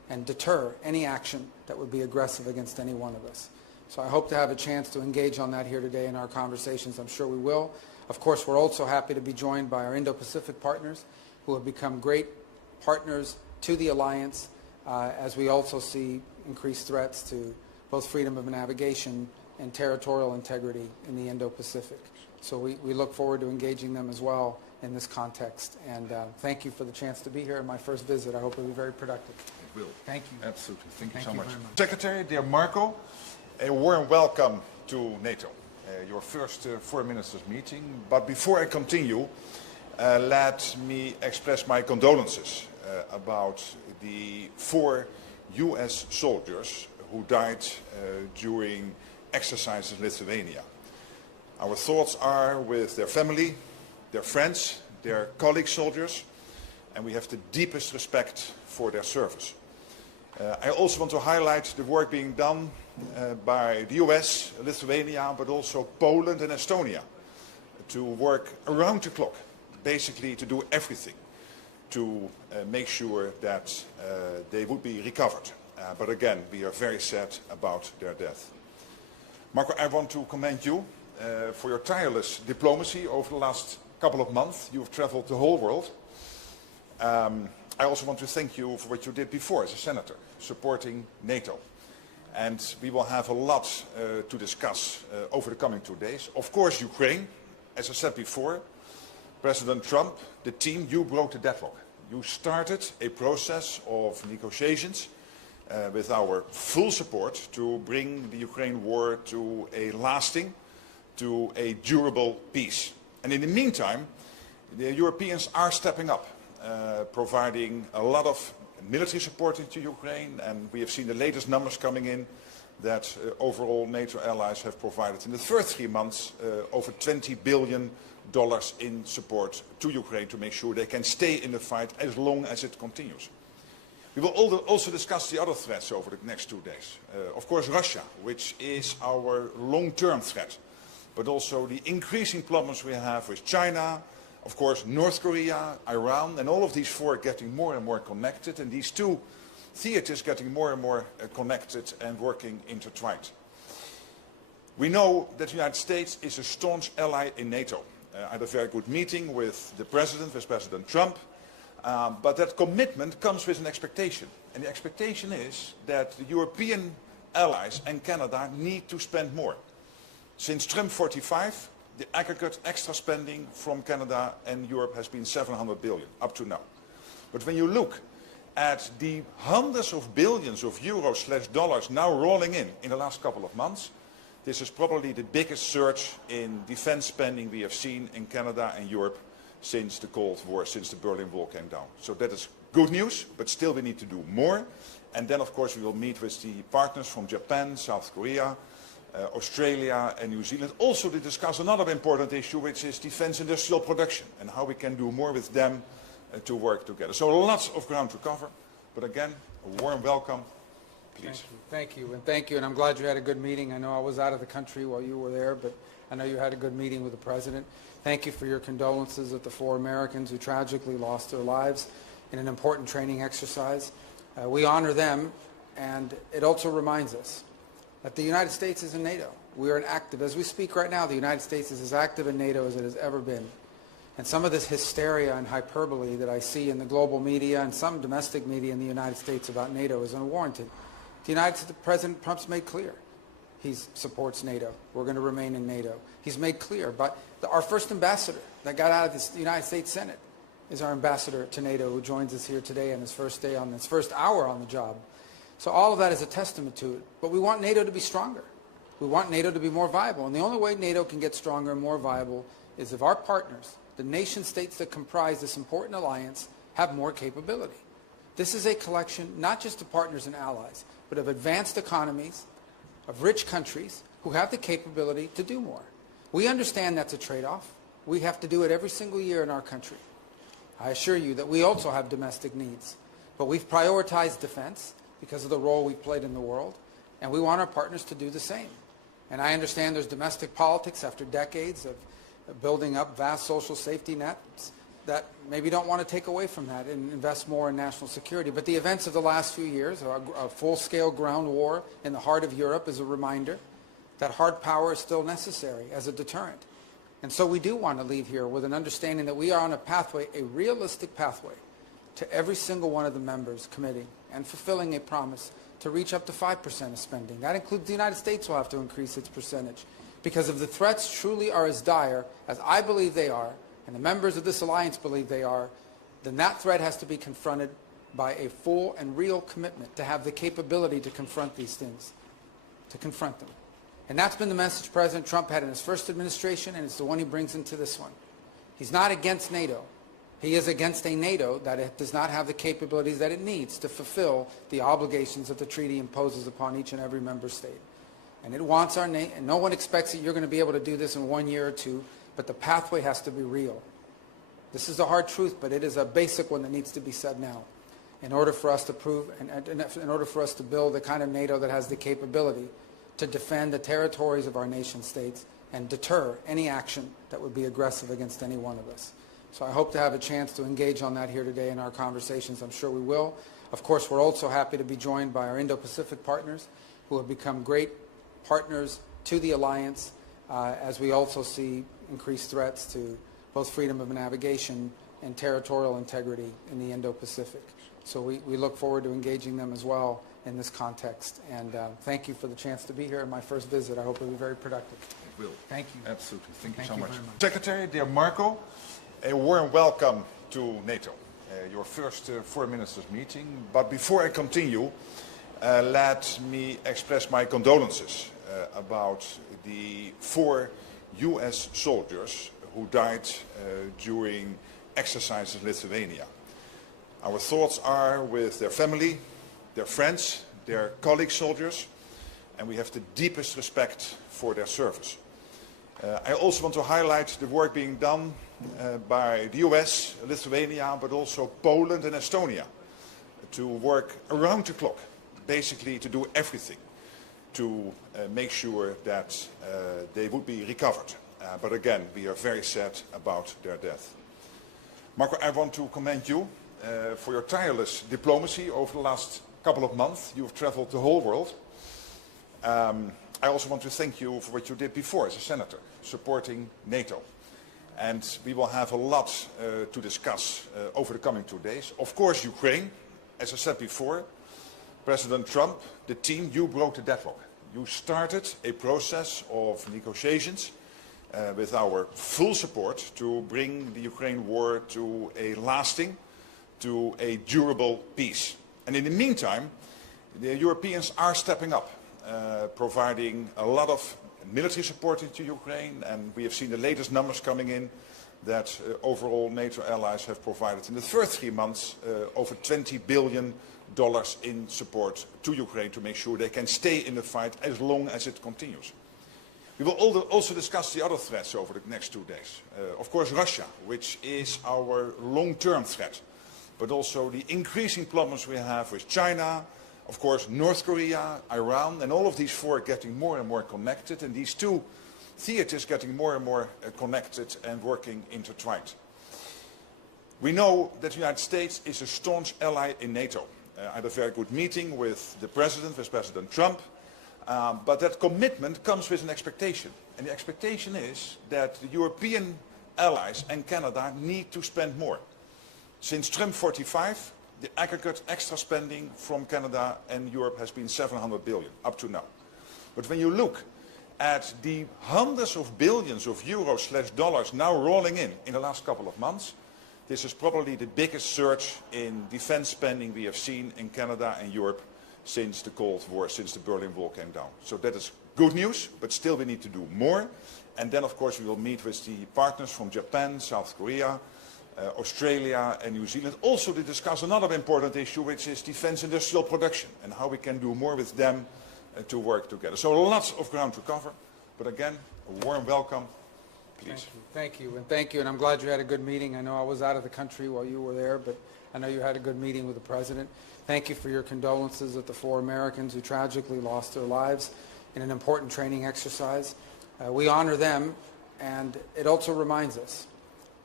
and deter any action that would be aggressive against any one of us. So I hope to have a chance to engage on that here today in our conversations. I'm sure we will. Of course, we're also happy to be joined by our Indo-Pacific partners who have become great partners to the alliance as we also see increased threats to both freedom of navigation and territorial integrity in the Indo-Pacific. So we look forward to engaging them as well in this context. And thank you for the chance to be here in my first visit. I hope it will be very productive. It will. Thank you. Absolutely. Thank you so much. Very much. Secretary, dear Marco, a warm welcome to NATO, your first foreign ministers meeting. But before I continue, let me express my condolences about the 4 US soldiers who died during exercises in Lithuania. Our thoughts are with their family, their friends, their colleague soldiers, and we have the deepest respect for their service. I also want to highlight the work being done by the US, Lithuania, but also Poland and Estonia to work around the clock, basically to do everything to make sure that they would be recovered. But again, we are very sad about their death. Marco, I want to commend you for your tireless diplomacy over the last couple of months. You've traveled the whole world. I also want to thank you for what you did before as a senator, supporting NATO. And we will have a lot to discuss over the coming 2 days. Of course, Ukraine, as I said before, President Trump, the team, you broke the deadlock. You started a process of negotiations with our full support to bring the Ukraine war to a lasting, to a durable peace. And in the meantime, the Europeans are stepping up, providing a lot of military support into Ukraine, and we have seen the latest numbers coming in that overall NATO allies have provided in the first 3 months over $20 billion in support to Ukraine to make sure they can stay in the fight as long as it continues. We will also discuss the other threats over the next 2 days. Of course, Russia, which is our long-term threat, but also the increasing problems we have with China, of course, North Korea, Iran, and all of these 4 getting more and more connected, and these 2 theaters getting more and more connected and working intertwined. We know that the United States is a staunch ally in NATO. I had a very good meeting with the President, with President Trump, but that commitment comes with an expectation. And the expectation is that the European allies and Canada need to spend more. Since Trump 45, the aggregate extra spending from Canada and Europe has been $700 billion up to now. But when you look at the hundreds of billions of euros/dollars now rolling in the last couple of months, this is probably the biggest surge in defense spending we have seen in Canada and Europe since the Cold War, since the Berlin Wall came down. So that is good news, but still we need to do more. And then, of course, we will meet with the partners from Japan, South Korea, Australia and New Zealand, also to discuss another important issue, which is defense industrial production and how we can do more with them to work together. So lots of ground to cover, but again, a warm welcome. Please. Thank you, and thank you, and I'm glad you had a good meeting. I know I was out of the country while you were there, but I know you had a good meeting with the President. Thank you for your condolences at the 4 Americans who tragically lost their lives in an important training exercise. We honor them, and it also reminds us that the United States is in NATO. We are an active, as we speak right now, the United States is as active in NATO as it has ever been. And some of this hysteria and hyperbole that I see in the global media and some domestic media in the United States about NATO is unwarranted. President Trump's made clear he supports NATO. We're going to remain in NATO. He's made clear, but our first ambassador that got out of the United States Senate is our ambassador to NATO, who joins us here today on his first day, on his first hour on the job. So all of that is a testament to it. But we want NATO to be stronger. We want NATO to be more viable. And the only way NATO can get stronger and more viable is if our partners, the nation states that comprise this important alliance, have more capability. This is a collection not just of partners and allies, but of advanced economies, of rich countries who have the capability to do more. We understand that's a trade-off. We have to do it every single year in our country. I assure you that we also have domestic needs. But we've prioritized defense because of the role we've played in the world, and we want our partners to do the same. And I understand there's domestic politics after decades of building up vast social safety nets that maybe don't want to take away from that and invest more in national security. But the events of the last few years, a full-scale ground war in the heart of Europe, is a reminder that hard power is still necessary as a deterrent. And so we do want to leave here with an understanding that we are on a pathway, a realistic pathway, to every single one of the members committing and fulfilling a promise to reach up to 5% of spending. That includes the United States will have to increase its percentage. Because if the threats truly are as dire as I believe they are, and the members of this alliance believe they are, then that threat has to be confronted by a full and real commitment to have the capability to confront these things, to confront them. And that's been the message President Trump had in his first administration, and it's the one he brings into this one. He's not against NATO. He is against a NATO that does not have the capabilities that it needs to fulfill the obligations that the treaty imposes upon each and every member state. And it wants our nation, and no one expects that you're going to be able to do this in 1 year or two, but the pathway has to be real. This is a hard truth, but it is a basic one that needs to be said now in order for us to prove, and in order for us to build the kind of NATO that has the capability to defend the territories of our nation states and deter any action that would be aggressive against any one of us. So I hope to have a chance to engage on that here today in our conversations. I'm sure we will. Of course, we're also happy to be joined by our Indo-Pacific partners who have become great partners to the alliance as we also see increased threats to both freedom of navigation and territorial integrity in the Indo-Pacific. So we look forward to engaging them as well in this context. And thank you for the chance to be here in my first visit. I hope it will be very productive. It will. Thank you. Absolutely. Thank you so much. very much. Secretary, dear Marco, a warm welcome to NATO, your first foreign ministers meeting. But before I continue, let me express my condolences about the 4 US soldiers who died during exercises in Lithuania. Our thoughts are with their family, their friends, their colleague soldiers, and we have the deepest respect for their service. I also want to highlight the work being done by the US, Lithuania, but also Poland and Estonia to work around the clock, basically to do everything to make sure that they would be recovered. But again, we are very sad about their death. Marco, I want to commend you for your tireless diplomacy over the last couple of months. You've traveled the whole world. I also want to thank you for what you did before as a senator, supporting NATO. And we will have a lot to discuss over the coming 2 days. Of course, Ukraine, as I said before, President Trump, the team, you broke the deadlock. You started a process of negotiations with our full support to bring the Ukraine war to a lasting, to a durable peace. And in the meantime, the Europeans are stepping up, providing a lot of military support to Ukraine, and we have seen the latest numbers coming in that overall NATO allies have provided in the first 3 months over $20 billion in support to Ukraine to make sure they can stay in the fight as long as it continues. We will also discuss the other threats over the next 2 days. Of course, Russia, which is our long-term threat, but also the increasing problems we have with China, of course, North Korea, Iran, and all of these 4 getting more and more connected, and these 2 theaters getting more and more connected and working intertwined. We know that the United States is a staunch ally in NATO. I had a very good meeting with the President, with President Trump, but that commitment comes with an expectation. And the expectation is that the European allies and Canada need to spend more. Since Trump 45, the aggregate extra spending from Canada and Europe has been $700 billion up to now. But when you look at the hundreds of billions of euros/dollars now rolling in the last couple of months, this is probably the biggest surge in defense spending we have seen in Canada and Europe since the Cold War, since the Berlin Wall came down. So that is good news, but still we need to do more. And then, of course, we will meet with the partners from Japan, South Korea, Australia and New Zealand, also to discuss another important issue, which is defense industrial production and how we can do more with them to work together. So lots of ground to cover, but again, a warm welcome. Please. Thank you, and thank you, and I'm glad you had a good meeting. I know I was out of the country while you were there, but I know you had a good meeting with the President. Thank you for your condolences at the 4 Americans who tragically lost their lives in an important training exercise. We honor them, and it also reminds us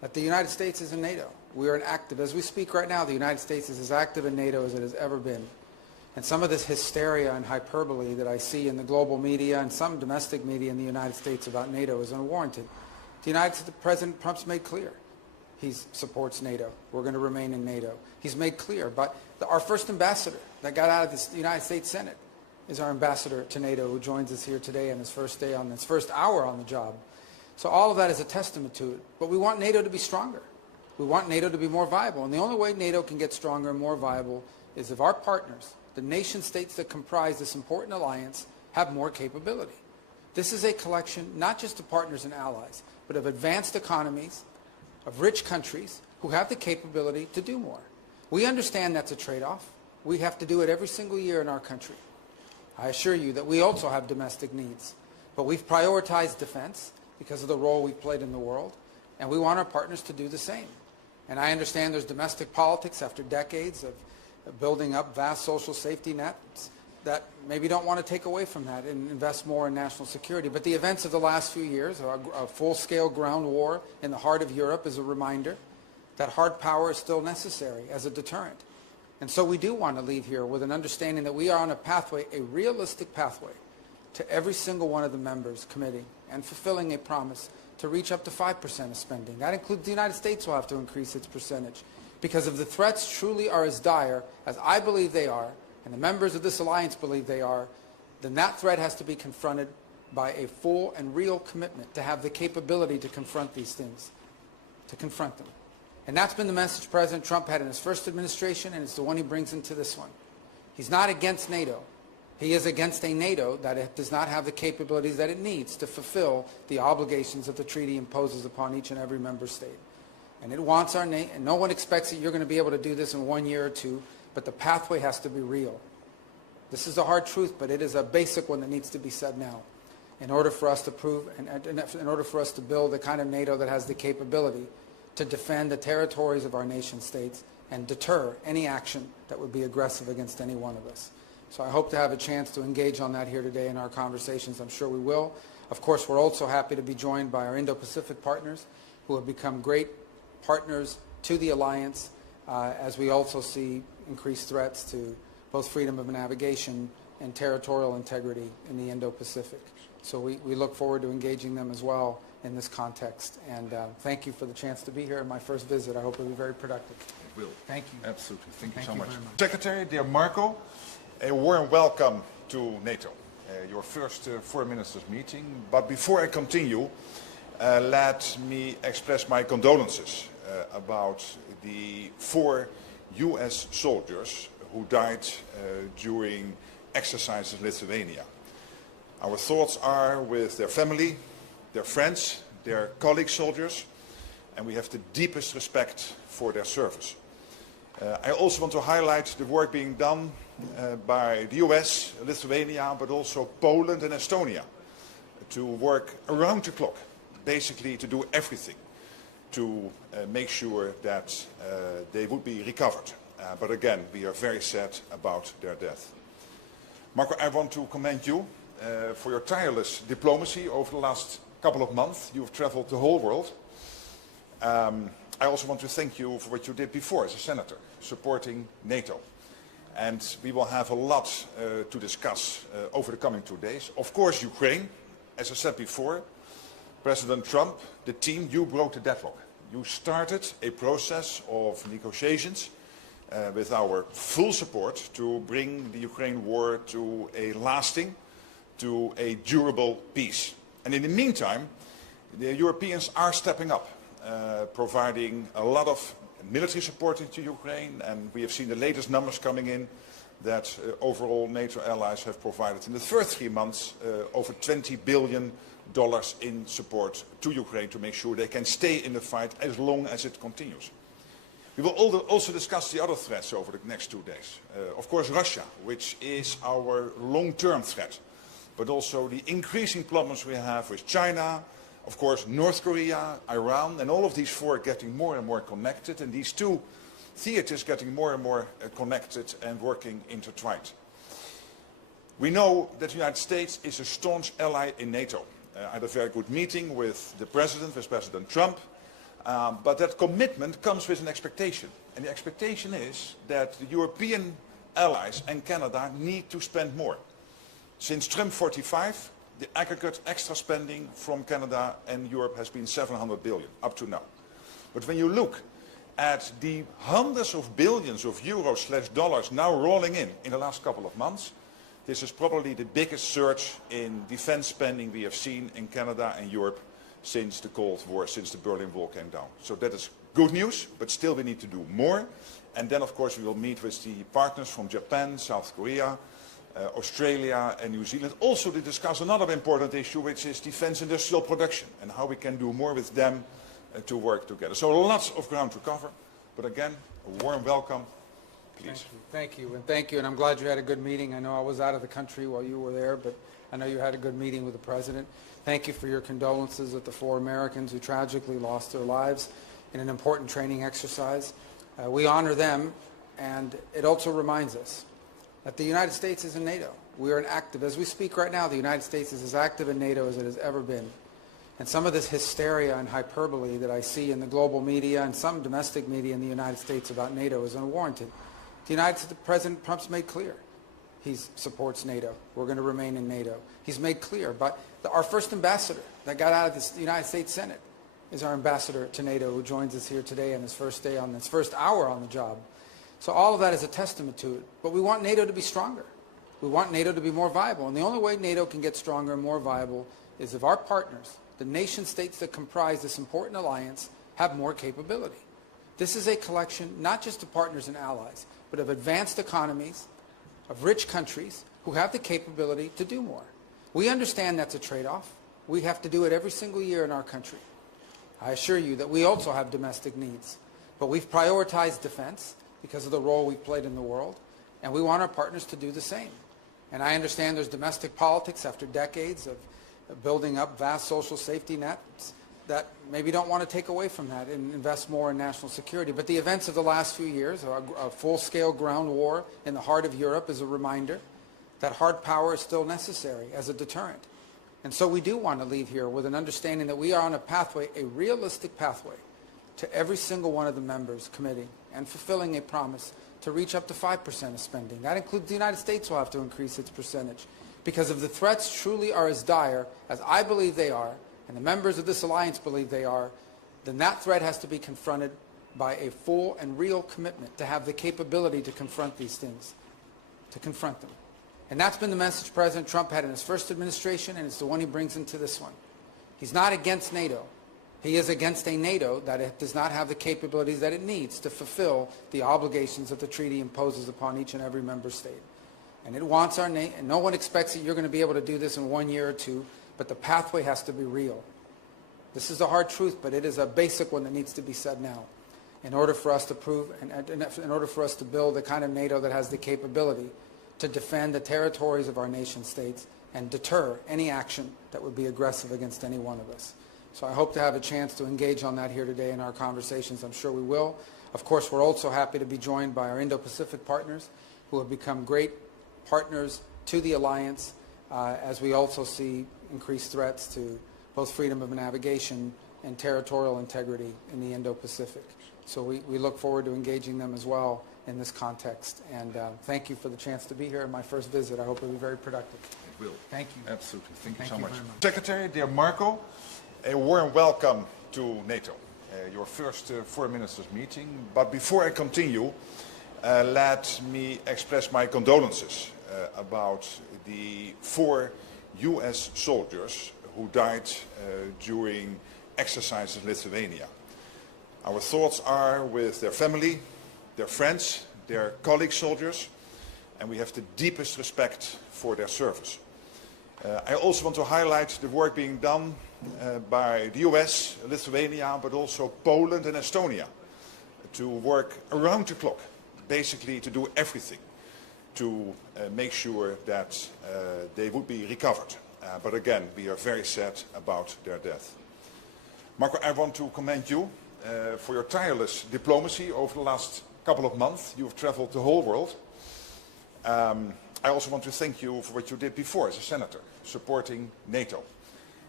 that the United States is in NATO. We are as we speak right now, the United States is as active in NATO as it has ever been. And some of this hysteria and hyperbole that I see in the global media and some domestic media in the United States about NATO is unwarranted. President Trump's made clear he supports NATO. We're going to remain in NATO. He's made clear, but our first ambassador that got out of the United States Senate is our ambassador to NATO, who joins us here today on his first hour on the job. So all of that is a testament to it. But we want NATO to be stronger. We want NATO to be more viable. And the only way NATO can get stronger and more viable is if our partners, the nation states that comprise this important alliance, have more capability. This is a collection not just of partners and allies, but of advanced economies, of rich countries who have the capability to do more. We understand that's a trade-off. We have to do it every single year in our country. I assure you that we also have domestic needs, but we've prioritized defense because of the role we've played in the world, and we want our partners to do the same. And I understand there's domestic politics after decades of building up vast social safety nets that maybe don't want to take away from that and invest more in national security. But the events of the last few years, a full-scale ground war in the heart of Europe, is a reminder that hard power is still necessary as a deterrent. And so we do want to leave here with an understanding that we are on a pathway, a realistic pathway, to every single one of the members committing and fulfilling a promise to reach up to 5% of spending. That includes the United States will have to increase its percentage. Because if the threats truly are as dire as I believe they are, and the members of this alliance believe they are, then that threat has to be confronted by a full and real commitment to have the capability to confront these things, to confront them. And that's been the message President Trump had in his first administration, and it's the one he brings into this one. He's not against NATO. He is against a NATO that does not have the capabilities that it needs to fulfill the obligations that the treaty imposes upon each and every member state. And it wants our and no one expects that you're going to be able to do this in 1 year or two, but the pathway has to be real. This is a hard truth, but it is a basic one that needs to be said now in order for us to prove, and in order for us to build the kind of NATO that has the capability to defend the territories of our nation states and deter any action that would be aggressive against any one of us. So I hope to have a chance to engage on that here today in our conversations. I'm sure we will. Of course, we're also happy to be joined by our Indo-Pacific partners who have become great partners to the alliance as we also see increased threats to both freedom of navigation and territorial integrity in the Indo-Pacific. So we look forward to engaging them as well in this context. And thank you for the chance to be here in my first visit. I hope it will be very productive. It will. Thank you. Absolutely. Thank you so much. Very much. Secretary, dear Marco, a warm welcome to NATO, your first foreign ministers meeting. But before I continue, let me express my condolences about the 4 US soldiers who died during exercises in Lithuania. Our thoughts are with their family, their friends, their colleague soldiers, and we have the deepest respect for their service. I also want to highlight the work being done by the US, Lithuania, but also Poland and Estonia to work around the clock, basically to do everything to make sure that they would be recovered. But again, we are very sad about their death. Marco, I want to commend you for your tireless diplomacy over the last couple of months. You have traveled the whole world. I also want to thank you for what you did before as a senator, supporting NATO. And we will have a lot to discuss over the coming 2 days. Of course, Ukraine, as I said before, President Trump, the team, you broke the deadlock. You started a process of negotiations with our full support to bring the Ukraine war to a lasting, to a durable peace. And in the meantime, the Europeans are stepping up, providing a lot of military support to Ukraine, and we have seen the latest numbers coming in that overall NATO allies have provided in the first 3 months over $20 billion in support to Ukraine to make sure they can stay in the fight as long as it continues. We will also discuss the other threats over the next 2 days. Of course, Russia, which is our long-term threat, but also the increasing problems we have with China, of course, North Korea, Iran, and all of these 4 getting more and more connected, and these 2 theaters getting more and more connected and working intertwined. We know that the United States is a staunch ally in NATO. I had a very good meeting with the President, with President Trump. But that commitment comes with an expectation. And the expectation is that the European allies and Canada need to spend more. Since Trump 45, the aggregate extra spending from Canada and Europe has been 700 billion up to now. But when you look at the hundreds of billions of euros/dollars now rolling in the last couple of months, this is probably the biggest surge in defense spending we have seen in Canada and Europe since the Cold War, since the Berlin Wall came down. So that is good news, but still we need to do more. And then, of course, we will meet with the partners from Japan, South Korea, Australia and New Zealand, also to discuss another important issue, which is defense industrial production and how we can do more with them to work together. So lots of ground to cover, but again, a warm welcome, please. Thank you, and thank you, and I'm glad you had a good meeting. I know I was out of the country while you were there, but I know you had a good meeting with the President. Thank you for your condolences with the 4 Americans who tragically lost their lives in an important training exercise. We honor them, and it also reminds us that the United States is in NATO. We are as we speak right now, the United States is as active in NATO as it has ever been. And some of this hysteria and hyperbole that I see in the global media and some domestic media in the United States about NATO is unwarranted. President Trump's made clear he supports NATO. We're going to remain in NATO. He's made clear, but our first ambassador that got out of the United States Senate is our ambassador to NATO, who joins us here today on his first hour on the job. So all of that is a testament to it. But we want NATO to be stronger. We want NATO to be more viable. And the only way NATO can get stronger and more viable is if our partners, the nation states that comprise this important alliance, have more capability. This is a collection not just of partners and allies, but of advanced economies, of rich countries who have the capability to do more. We understand that's a trade-off. We have to do it every single year in our country. I assure you that we also have domestic needs, but we've prioritized defense because of the role we've played in the world, and we want our partners to do the same. And I understand there's domestic politics after decades of building up vast social safety nets that maybe don't want to take away from that and invest more in national security. But the events of the last few years, a full-scale ground war in the heart of Europe, is a reminder that hard power is still necessary as a deterrent. And so we do want to leave here with an understanding that we are on a pathway, a realistic pathway, to every single one of the members committing and fulfilling a promise to reach up to 5% of spending. That includes the United States will have to increase its percentage. Because if the threats truly are as dire as I believe they are, and the members of this alliance believe they are, then that threat has to be confronted by a full and real commitment to have the capability to confront these things, to confront them. And that's been the message President Trump had in his first administration, and it's the one he brings into this one. He's not against NATO. He is against a NATO that does not have the capabilities that it needs to fulfill the obligations that the treaty imposes upon each and every member state. And it wants our nation, and no one expects that you're going to be able to do this in 1 year or 2, but the pathway has to be real. This is a hard truth, but it is a basic one that needs to be said now in order for us to prove, and in order for us to build the kind of NATO that has the capability to defend the territories of our nation states and deter any action that would be aggressive against any one of us. So I hope to have a chance to engage on that here today in our conversations. I'm sure we will. Of course, we're also happy to be joined by our Indo-Pacific partners who have become great partners to the alliance as we also see increased threats to both freedom of navigation and territorial integrity in the Indo-Pacific. So we look forward to engaging them as well in this context. And thank you for the chance to be here in my first visit. I hope it will be very productive. It will. Thank you. Absolutely. Thank you so much. Very much. Secretary, dear Marco, a warm welcome to NATO, your first foreign ministers meeting. But before I continue, let me express my condolences about the 4 US soldiers who died during exercises in Lithuania. Our thoughts are with their family, their friends, their colleague soldiers, and we have the deepest respect for their service. I also want to highlight the work being done by the US, Lithuania, but also Poland and Estonia to work around the clock, basically to do everything to make sure that they would be recovered. But again, we are very sad about their death. Marco, I want to commend you for your tireless diplomacy over the last couple of months. You have traveled the whole world. I also want to thank you for what you did before as a senator, supporting NATO.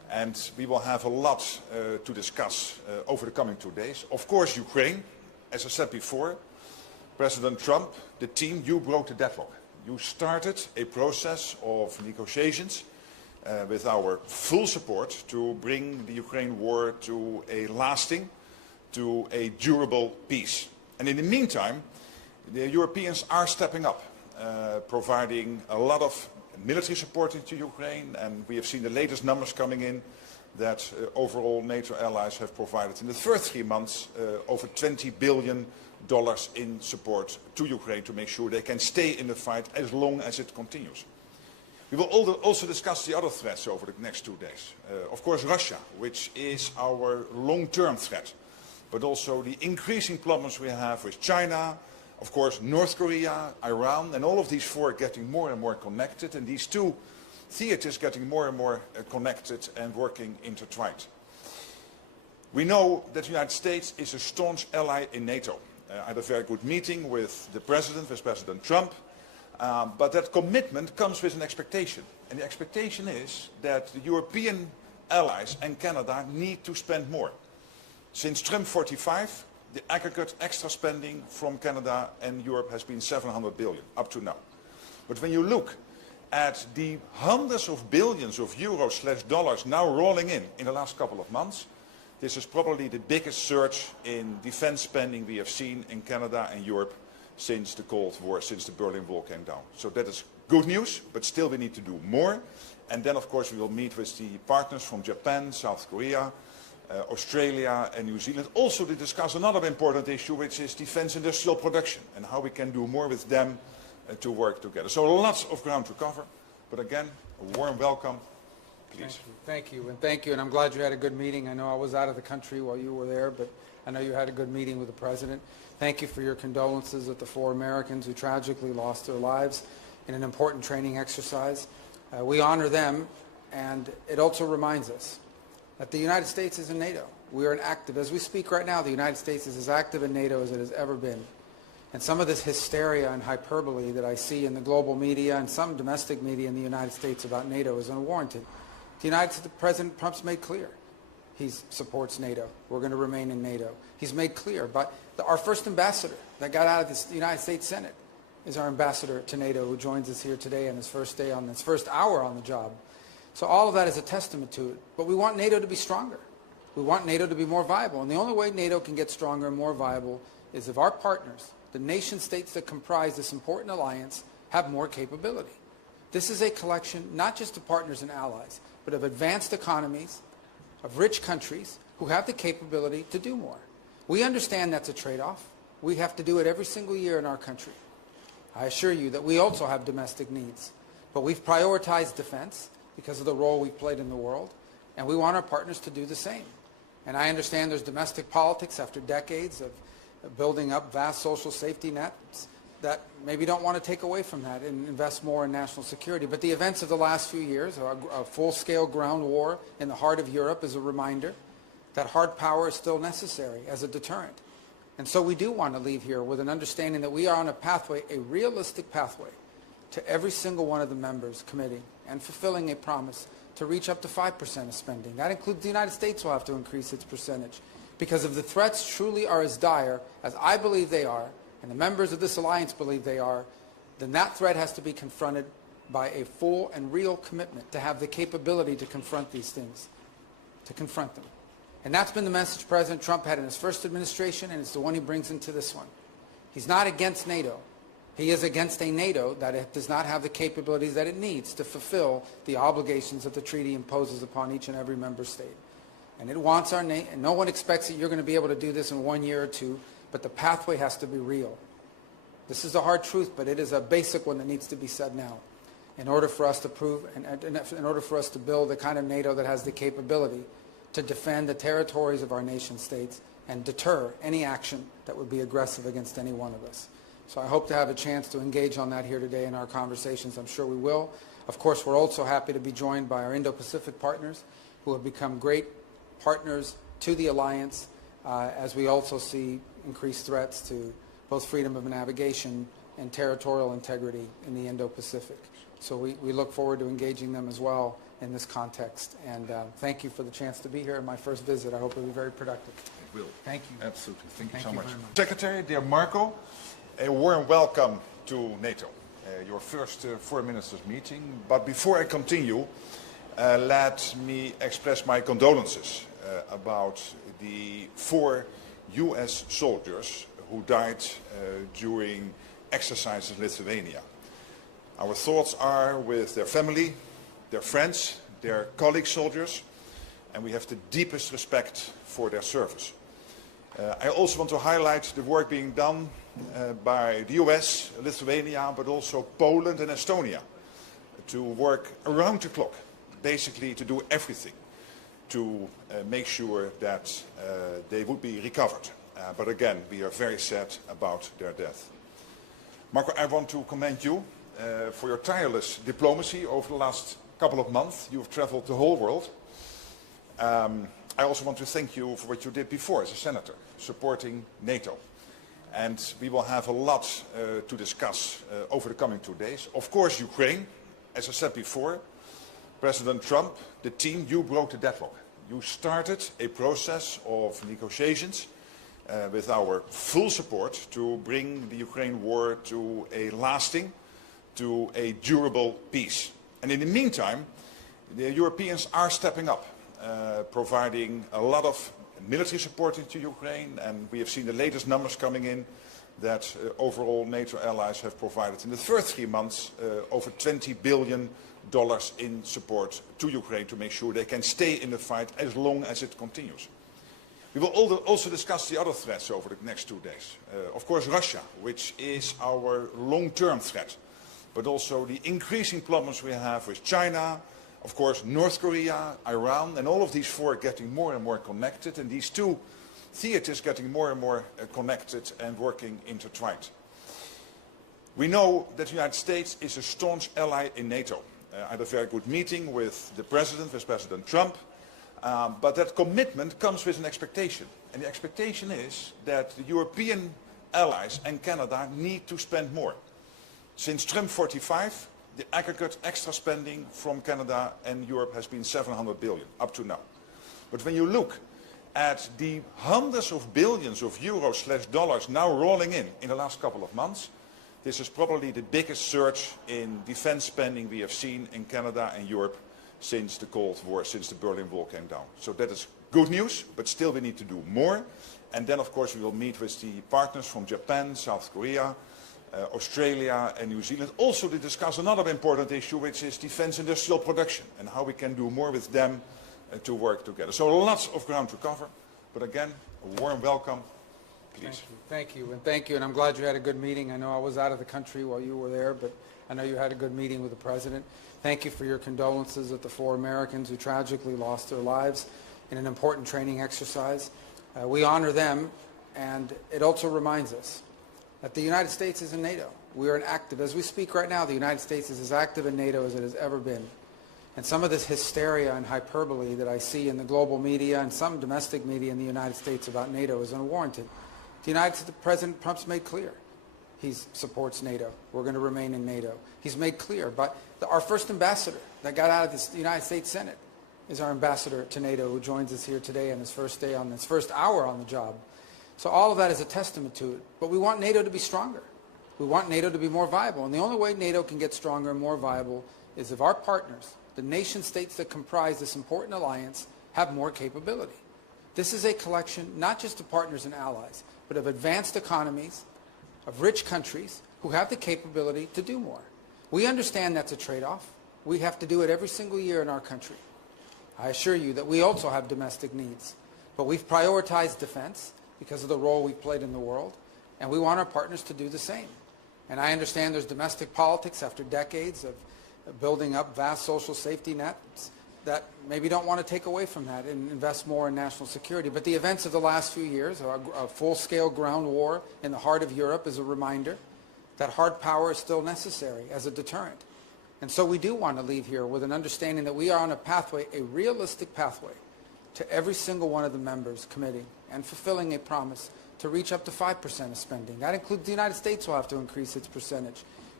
And we will have a lot to discuss over the coming 2 days. Of course, Ukraine, as I said before, President Trump, the team, you broke the deadlock. You started a process of negotiations with our full support to bring the Ukraine war to a lasting, to a durable peace. And in the meantime, the Europeans are stepping up, providing a lot of military support into Ukraine, and we have seen the latest numbers coming in that overall NATO allies have provided in the first 3 months over $20 billion in support to Ukraine to make sure they can stay in the fight as long as it continues. We will also discuss the other threats over the next 2 days. Of course, Russia, which is our long-term threat, but also the increasing problems we have with China, of course, North Korea, Iran, and all of these four getting more and more connected, and these two theaters getting more and more connected and working intertwined. We know that the United States is a staunch ally in NATO. I had a very good meeting with the President, with President Trump, but that commitment comes with an expectation. And the expectation is that the European allies and Canada need to spend more. Since Trump 45, the aggregate extra spending from Canada and Europe has been $700 billion up to now. But when you look at the hundreds of billions of euros/dollars now rolling in the last couple of months, this is probably the biggest surge in defense spending we have seen in Canada and Europe since the Cold War, since the Berlin Wall came down. So that is good news, but still we need to do more. And then, of course, we will meet with the partners from Japan, South Korea, Australia and New Zealand, also to discuss another important issue, which is defense industrial production and how we can do more with them to work together. So lots of ground to cover, but again, a warm welcome. Please. Thank you, and I'm glad you had a good meeting. I know I was out of the country while you were there, but I know you had a good meeting with the President. Thank you for your condolences with the 4 Americans who tragically lost their lives in an important training exercise. We honor them, and it also reminds us that the United States is in NATO. We are an active, as we speak right now, the United States is as active in NATO as it has ever been. And some of this hysteria and hyperbole that I see in the global media and some domestic media in the United States about NATO is unwarranted. The President Trump's made clear he supports NATO. We're going to remain in NATO. He's made clear, but our first ambassador that got out of the United States Senate is our ambassador to NATO, who joins us here today on his first day, on his first hour on the job. So all of that is a testament to it. But we want NATO to be stronger. We want NATO to be more viable. And the only way NATO can get stronger and more viable is if our partners, the nation states that comprise this important alliance, have more capability. This is a collection not just of partners and allies, but of advanced economies, of rich countries who have the capability to do more. We understand that's a trade-off. We have to do it every single year in our country. I assure you that we also have domestic needs. But we've prioritized defense because of the role we've played in the world, and we want our partners to do the same. And I understand there's domestic politics after decades of building up vast social safety nets that maybe don't want to take away from that and invest more in national security. But the events of the last few years, a full-scale ground war in the heart of Europe, is a reminder that hard power is still necessary as a deterrent. And so we do want to leave here with an understanding that we are on a pathway, a realistic pathway, to every single one of the members committing and fulfilling a promise to reach up to 5% of spending. That includes the United States will have to increase its percentage. Because if the threats truly are as dire as I believe they are, and the members of this alliance believe they are, then that threat has to be confronted by a full and real commitment to have the capability to confront these things, to confront them. And that's been the message President Trump had in his first administration, and it's the one he brings into this one. He's not against NATO. He is against a NATO that does not have the capabilities that it needs to fulfill the obligations that the treaty imposes upon each and every member state. And it wants our nation, and no one expects that you're going to be able to do this in 1 year or 2, but the pathway has to be real. This is a hard truth, but it is a basic one that needs to be said now in order for us to prove, and in order for us to build the kind of NATO that has the capability to defend the territories of our nation states and deter any action that would be aggressive against any one of us. So I hope to have a chance to engage on that here today in our conversations. I'm sure we will. Of course, we're also happy to be joined by our Indo-Pacific partners who have become great partners to the alliance as we also see increased threats to both freedom of navigation and territorial integrity in the Indo-Pacific. So we look forward to engaging them as well in this context. And thank you for the chance to be here in my first visit. I hope it will be very productive. It will. Thank you. Absolutely. Thank you so Thank you much. very much. Secretary, dear Marco, a warm welcome to NATO, your first foreign ministers meeting. But before I continue, let me express my condolences about the 4 US soldiers who died during exercises in Lithuania. Our thoughts are with their family, their friends, their colleague soldiers, and we have the deepest respect for their service. I also want to highlight the work being done by the US, Lithuania, but also Poland and Estonia to work around the clock, basically to do everything to make sure that they would be recovered. But again, we are very sad about their death. Marco, I want to commend you for your tireless diplomacy over the last couple of months. You've traveled the whole world. I also want to thank you for what you did before as a senator, supporting NATO. And we will have a lot to discuss over the coming 2 days. Of course, Ukraine, as I said before, President Trump, the team, you broke the deadlock. You started a process of negotiations with our full support to bring the Ukraine war to a lasting, to a durable peace. And in the meantime, the Europeans are stepping up, providing a lot of military support to Ukraine, and we have seen the latest numbers coming in that overall NATO allies have provided in the first 3 months over $20 billion in support to Ukraine to make sure they can stay in the fight as long as it continues. We will also discuss the other threats over the next 2 days. Of course, Russia, which is our long-term threat, but also the increasing problems we have with China, of course, North Korea, Iran, and all of these 4 getting more and more connected, and these 2 theaters getting more and more connected and working intertwined. We know that the United States is a staunch ally in NATO. I had a very good meeting with the President, with President Trump, but that commitment comes with an expectation. And the expectation is that the European allies and Canada need to spend more. Since Trump 45, the aggregate extra spending from Canada and Europe has been $700 billion up to now. But when you look at the hundreds of billions of euros/dollars now rolling in the last couple of months, this is probably the biggest surge in defense spending we have seen in Canada and Europe since the Cold War, since the Berlin Wall came down. So that is good news, but still we need to do more. And then, of course, we will meet with the partners from Japan, South Korea, Australia and New Zealand, also to discuss another important issue, which is defense industrial production and how we can do more with them to work together. So lots of ground to cover, but again, a warm welcome. Please. Thank you, and thank you, and I'm glad you had a good meeting. I know I was out of the country while you were there, but I know you had a good meeting with the President. Thank you for your condolences at the 4 Americans who tragically lost their lives in an important training exercise. We honor them, and it also reminds us that the United States is in NATO. We are as we speak right now, the United States is as active in NATO as it has ever been. And some of this hysteria and hyperbole that I see in the global media and some domestic media in the United States about NATO is unwarranted. President Trump's made clear he supports NATO. We're going to remain in NATO. He's made clear, but our first ambassador that got out of the United States Senate is our ambassador to NATO, who joins us here today on his first day, on his first hour on the job. So all of that is a testament to it. But we want NATO to be stronger. We want NATO to be more viable. And the only way NATO can get stronger and more viable is if our partners, the nation states that comprise this important alliance, have more capability. This is a collection not just of partners and allies, but of advanced economies, of rich countries who have the capability to do more. We understand that's a trade-off. We have to do it every single year in our country. I assure you that we also have domestic needs. But we've prioritized defense because of the role we've played in the world, and we want our partners to do the same. And I understand there's domestic politics after decades of building up vast social safety nets that maybe don't want to take away from that and invest more in national security. But the events of the last few years, a full-scale ground war in the heart of Europe, is a reminder that hard power is still necessary as a deterrent. And so we do want to leave here with an understanding that we are on a pathway, a realistic pathway, to every single one of the members committing and fulfilling a promise to reach up to 5% of spending. That includes the United States will have to increase its percentage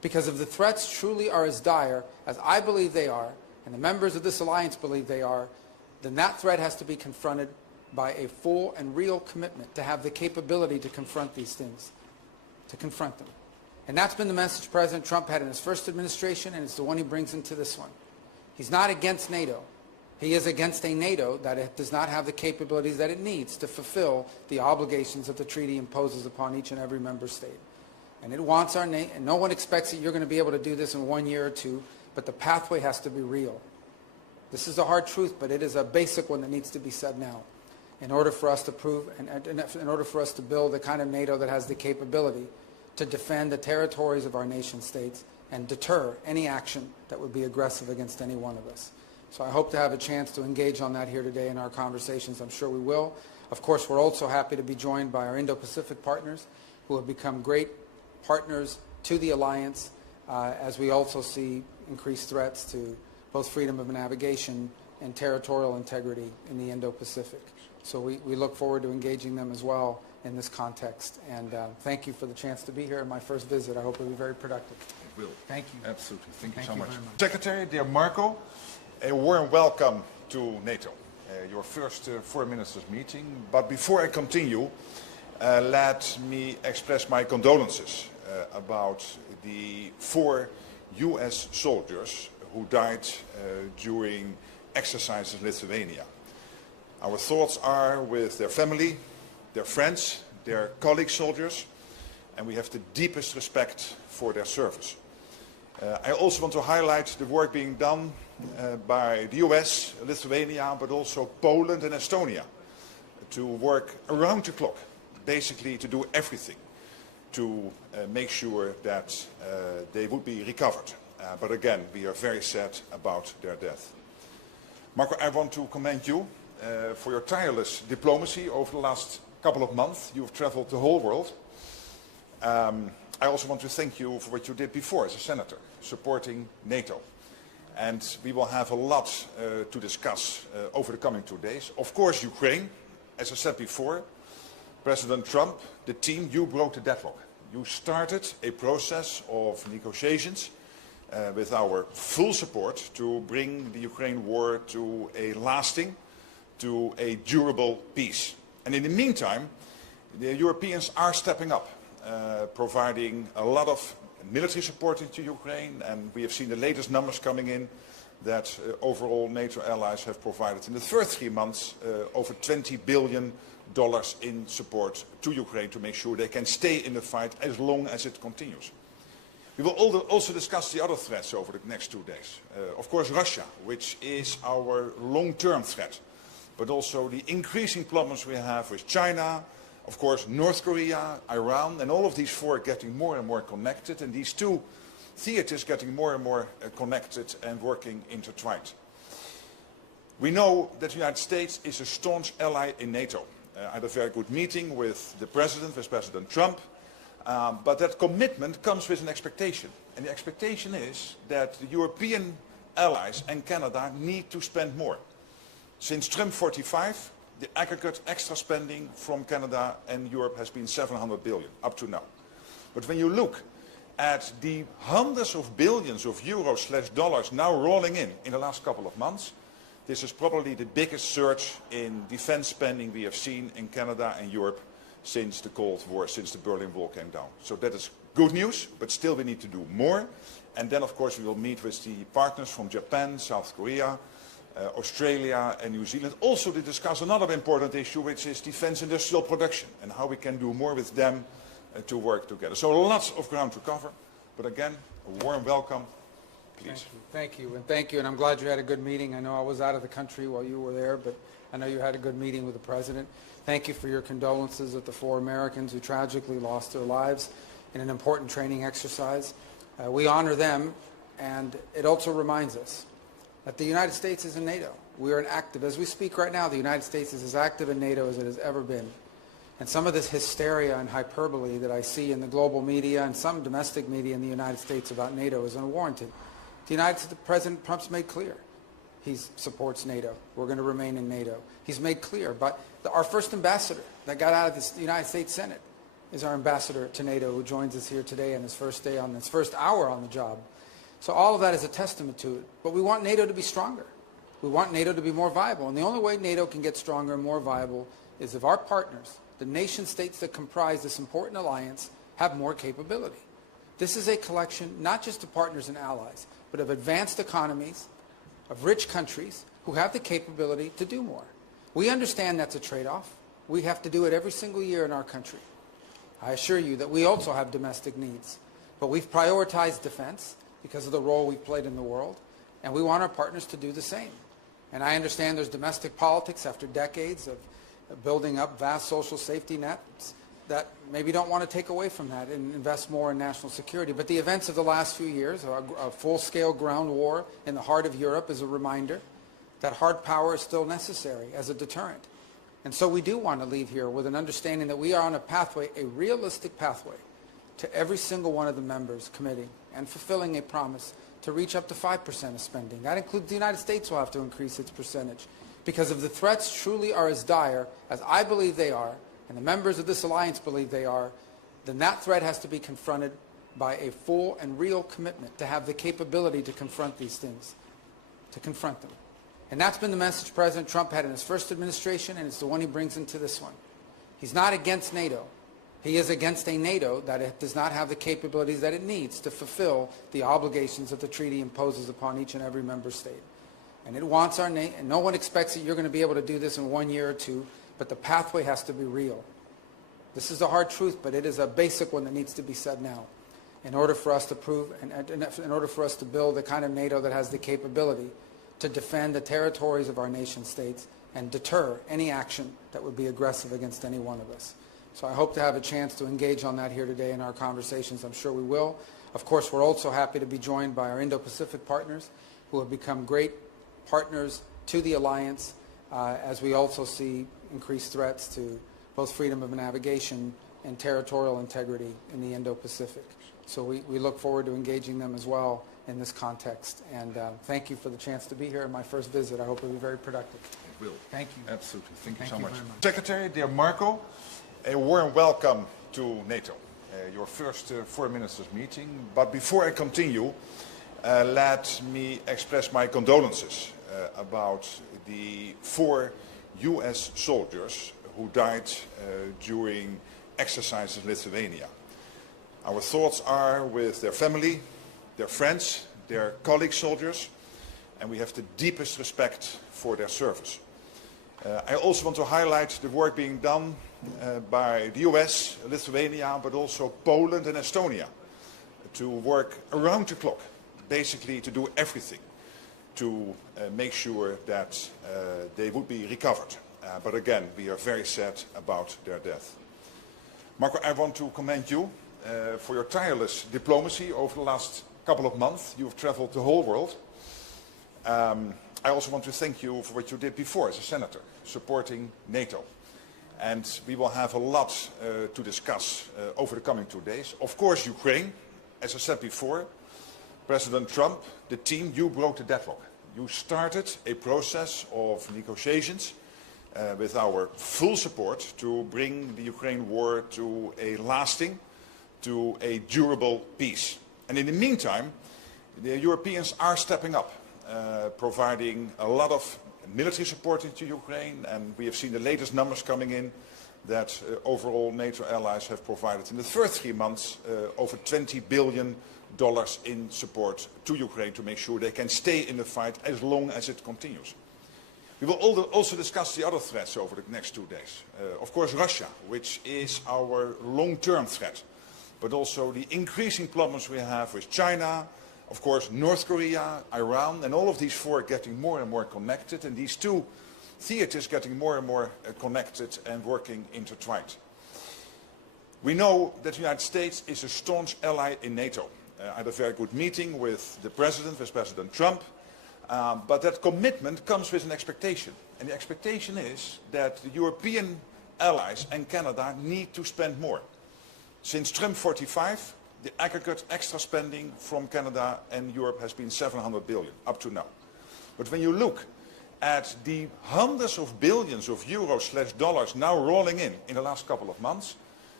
Because if the threats truly are as dire as I believe they are, and the members of this alliance believe they are, then that threat has to be confronted by a full and real commitment to have the capability to confront these things, to confront them. And that's been the message President Trump had in his first administration, and it's the one he brings into this one. He's not against NATO. He is against a NATO that does not have the capabilities that it needs to fulfill the obligations that the treaty imposes upon each and every member state. And it wants our and no one expects that you're going to be able to do this in 1 year or two, but the pathway has to be real. This is a hard truth, but it is a basic one that needs to be said now in order for us to prove, and in order for us to build the kind of NATO that has the capability to defend the territories of our nation states and deter any action that would be aggressive against any one of us. So I hope to have a chance to engage on that here today in our conversations. I'm sure we will. Of course, we're also happy to be joined by our Indo-Pacific partners who have become great partners to the alliance as we also see increased threats to both freedom of navigation and territorial integrity in the Indo-Pacific. So we look forward to engaging them as well in this context. And thank you for the chance to be here in my first visit. I hope it'll be very productive. It will. Thank you. Absolutely. Thank you so much. Very much. Secretary, dear Marco, a warm welcome to NATO, your first foreign ministers meeting. But before I continue, let me express my condolences about the 4 US soldiers who died during exercises in Lithuania. Our thoughts are with their family, their friends, their colleague soldiers, and we have the deepest respect for their service. I also want to highlight the work being done by the US, Lithuania, but also Poland and Estonia to work around the clock, basically to do everything to make sure that they would be recovered. But again, we are very sad about their death. Marco, I want to commend you for your tireless diplomacy over the last couple of months. You've traveled the whole world. I also want to thank you for what you did before as a senator, supporting NATO. And we will have a lot to discuss over the coming 2 days. Of course, Ukraine, as I said before, President Trump, the team, you broke the deadlock. You started a process of negotiations with our full support to bring the Ukraine war to a lasting, to a durable peace. And in the meantime, the Europeans are stepping up, providing a lot of military support into Ukraine, and we have seen the latest numbers coming in that overall NATO allies have provided in the first 3 months over $20 billion in support to Ukraine to make sure they can stay in the fight as long as it continues. We will also discuss the other threats over the next 2 days. Of course, Russia, which is our long-term threat, but also the increasing problems we have with China, of course, North Korea, Iran, and all of these 4 getting more and more connected, and these 2 theaters getting more and more connected and working intertwined. We know that the United States is a staunch ally in NATO. I had a very good meeting with the President, with President Trump, but that commitment comes with an expectation. And the expectation is that the European allies and Canada need to spend more. Since Trump 45, the aggregate extra spending from Canada and Europe has been $700 billion up to now. But when you look at the hundreds of billions of euros/dollars now rolling in the last couple of months, this is probably the biggest surge in defense spending we have seen in Canada and Europe since the Cold War, since the Berlin Wall came down. So that is good news, but still we need to do more. And then, of course, we will meet with the partners from Japan, South Korea, Australia and New Zealand, also to discuss another important issue, which is defense industrial production and how we can do more with them to work together. So lots of ground to cover, but again, a warm welcome. Please. Thank you, and thank you, and I'm glad you had a good meeting. I know I was out of the country while you were there, but I know you had a good meeting with the President. Thank you for your condolences with the 4 Americans who tragically lost their lives in an important training exercise. We honor them, and it also reminds us that the United States is in NATO. We are as we speak right now, the United States is as active in NATO as it has ever been. And some of this hysteria and hyperbole that I see in the global media and some domestic media in the United States about NATO is unwarranted. The President Trump's made clear he supports NATO. We're going to remain in NATO. He's made clear, but our first ambassador that got out of the United States Senate is our ambassador to NATO, who joins us here today on his first hour on the job. So all of that is a testament to it. But we want NATO to be stronger. We want NATO to be more viable. And the only way NATO can get stronger and more viable is if our partners, the nation states that comprise this important alliance, have more capability. This is a collection not just of partners and allies, but of advanced economies, of rich countries who have the capability to do more. We understand that's a trade-off. We have to do it every single year in our country. I assure you that we also have domestic needs, but we've prioritized defense because of the role we've played in the world, and we want our partners to do the same. And I understand there's domestic politics after decades of building up vast social safety nets that maybe don't want to take away from that and invest more in national security. But the events of the last few years, a full-scale ground war in the heart of Europe, is a reminder that hard power is still necessary as a deterrent. And so we do want to leave here with an understanding that we are on a pathway, a realistic pathway, to every single one of the members committing and fulfilling a promise to reach up to 5% of spending. That includes the United States will have to increase its percentage. Because if the threats truly are as dire as I believe they are, and the members of this alliance believe they are, then that threat has to be confronted by a full and real commitment to have the capability to confront these things, to confront them. And that's been the message President Trump had in his first administration, and it's the one he brings into this one. He's not against NATO. He is against a NATO that does not have the capabilities that it needs to fulfill the obligations that the treaty imposes upon each and every member state. And it wants our nation, and no one expects that you're going to be able to do this in 1 year or two, but the pathway has to be real. This is a hard truth, but it is a basic one that needs to be said now in order for us to prove, and in order for us to build the kind of NATO that has the capability to defend the territories of our nation states and deter any action that would be aggressive against any one of us. So I hope to have a chance to engage on that here today in our conversations. I'm sure we will. Of course, we're also happy to be joined by our Indo-Pacific partners who have become great partners to the alliance as we also see increased threats to both freedom of navigation and territorial integrity in the Indo-Pacific. So we look forward to engaging them as well in this context. And thank you for the chance to be here in my first visit. I hope it will be very productive. It will. Thank you. Absolutely. Thank you so much. Very much. Secretary, dear Marco, a warm welcome to NATO, your first foreign ministers meeting. But before I continue, let me express my condolences about the 4 US soldiers who died during exercises in Lithuania. Our thoughts are with their family, their friends, their colleague soldiers, and we have the deepest respect for their service. I also want to highlight the work being done by the US, Lithuania, but also Poland and Estonia to work around the clock, basically to do everything to make sure that they would be recovered. But again, we are very sad about their death. Marco, I want to commend you for your tireless diplomacy over the last couple of months. You have traveled the whole world. I also want to thank you for what you did before as a senator, supporting NATO. And we will have a lot to discuss over the coming 2 days. Of course, Ukraine, as I said before, President Trump, the team, you broke the deadlock. You started a process of negotiations with our full support to bring the Ukraine war to a lasting, to a durable peace. And in the meantime, the Europeans are stepping up, providing a lot of military support into Ukraine, and we have seen the latest numbers coming in that overall NATO allies have provided in the first 3 months over $20 billion in support to Ukraine to make sure they can stay in the fight as long as it continues. We will also discuss the other threats over the next 2 days. Of course, Russia, which is our long-term threat, but also the increasing problems we have with China, of course, North Korea, Iran, and all of these 4 getting more and more connected, and these 2 theaters getting more and more connected and working intertwined. We know that the United States is a staunch ally in NATO. I had a very good meeting with the President, with President Trump, but that commitment comes with an expectation. And the expectation is that the European allies and Canada need to spend more. Since Trump 45, the aggregate extra spending from Canada and Europe has been $700 billion up to now. But when you look at the hundreds of billions of euros/dollars now rolling in the last couple of months,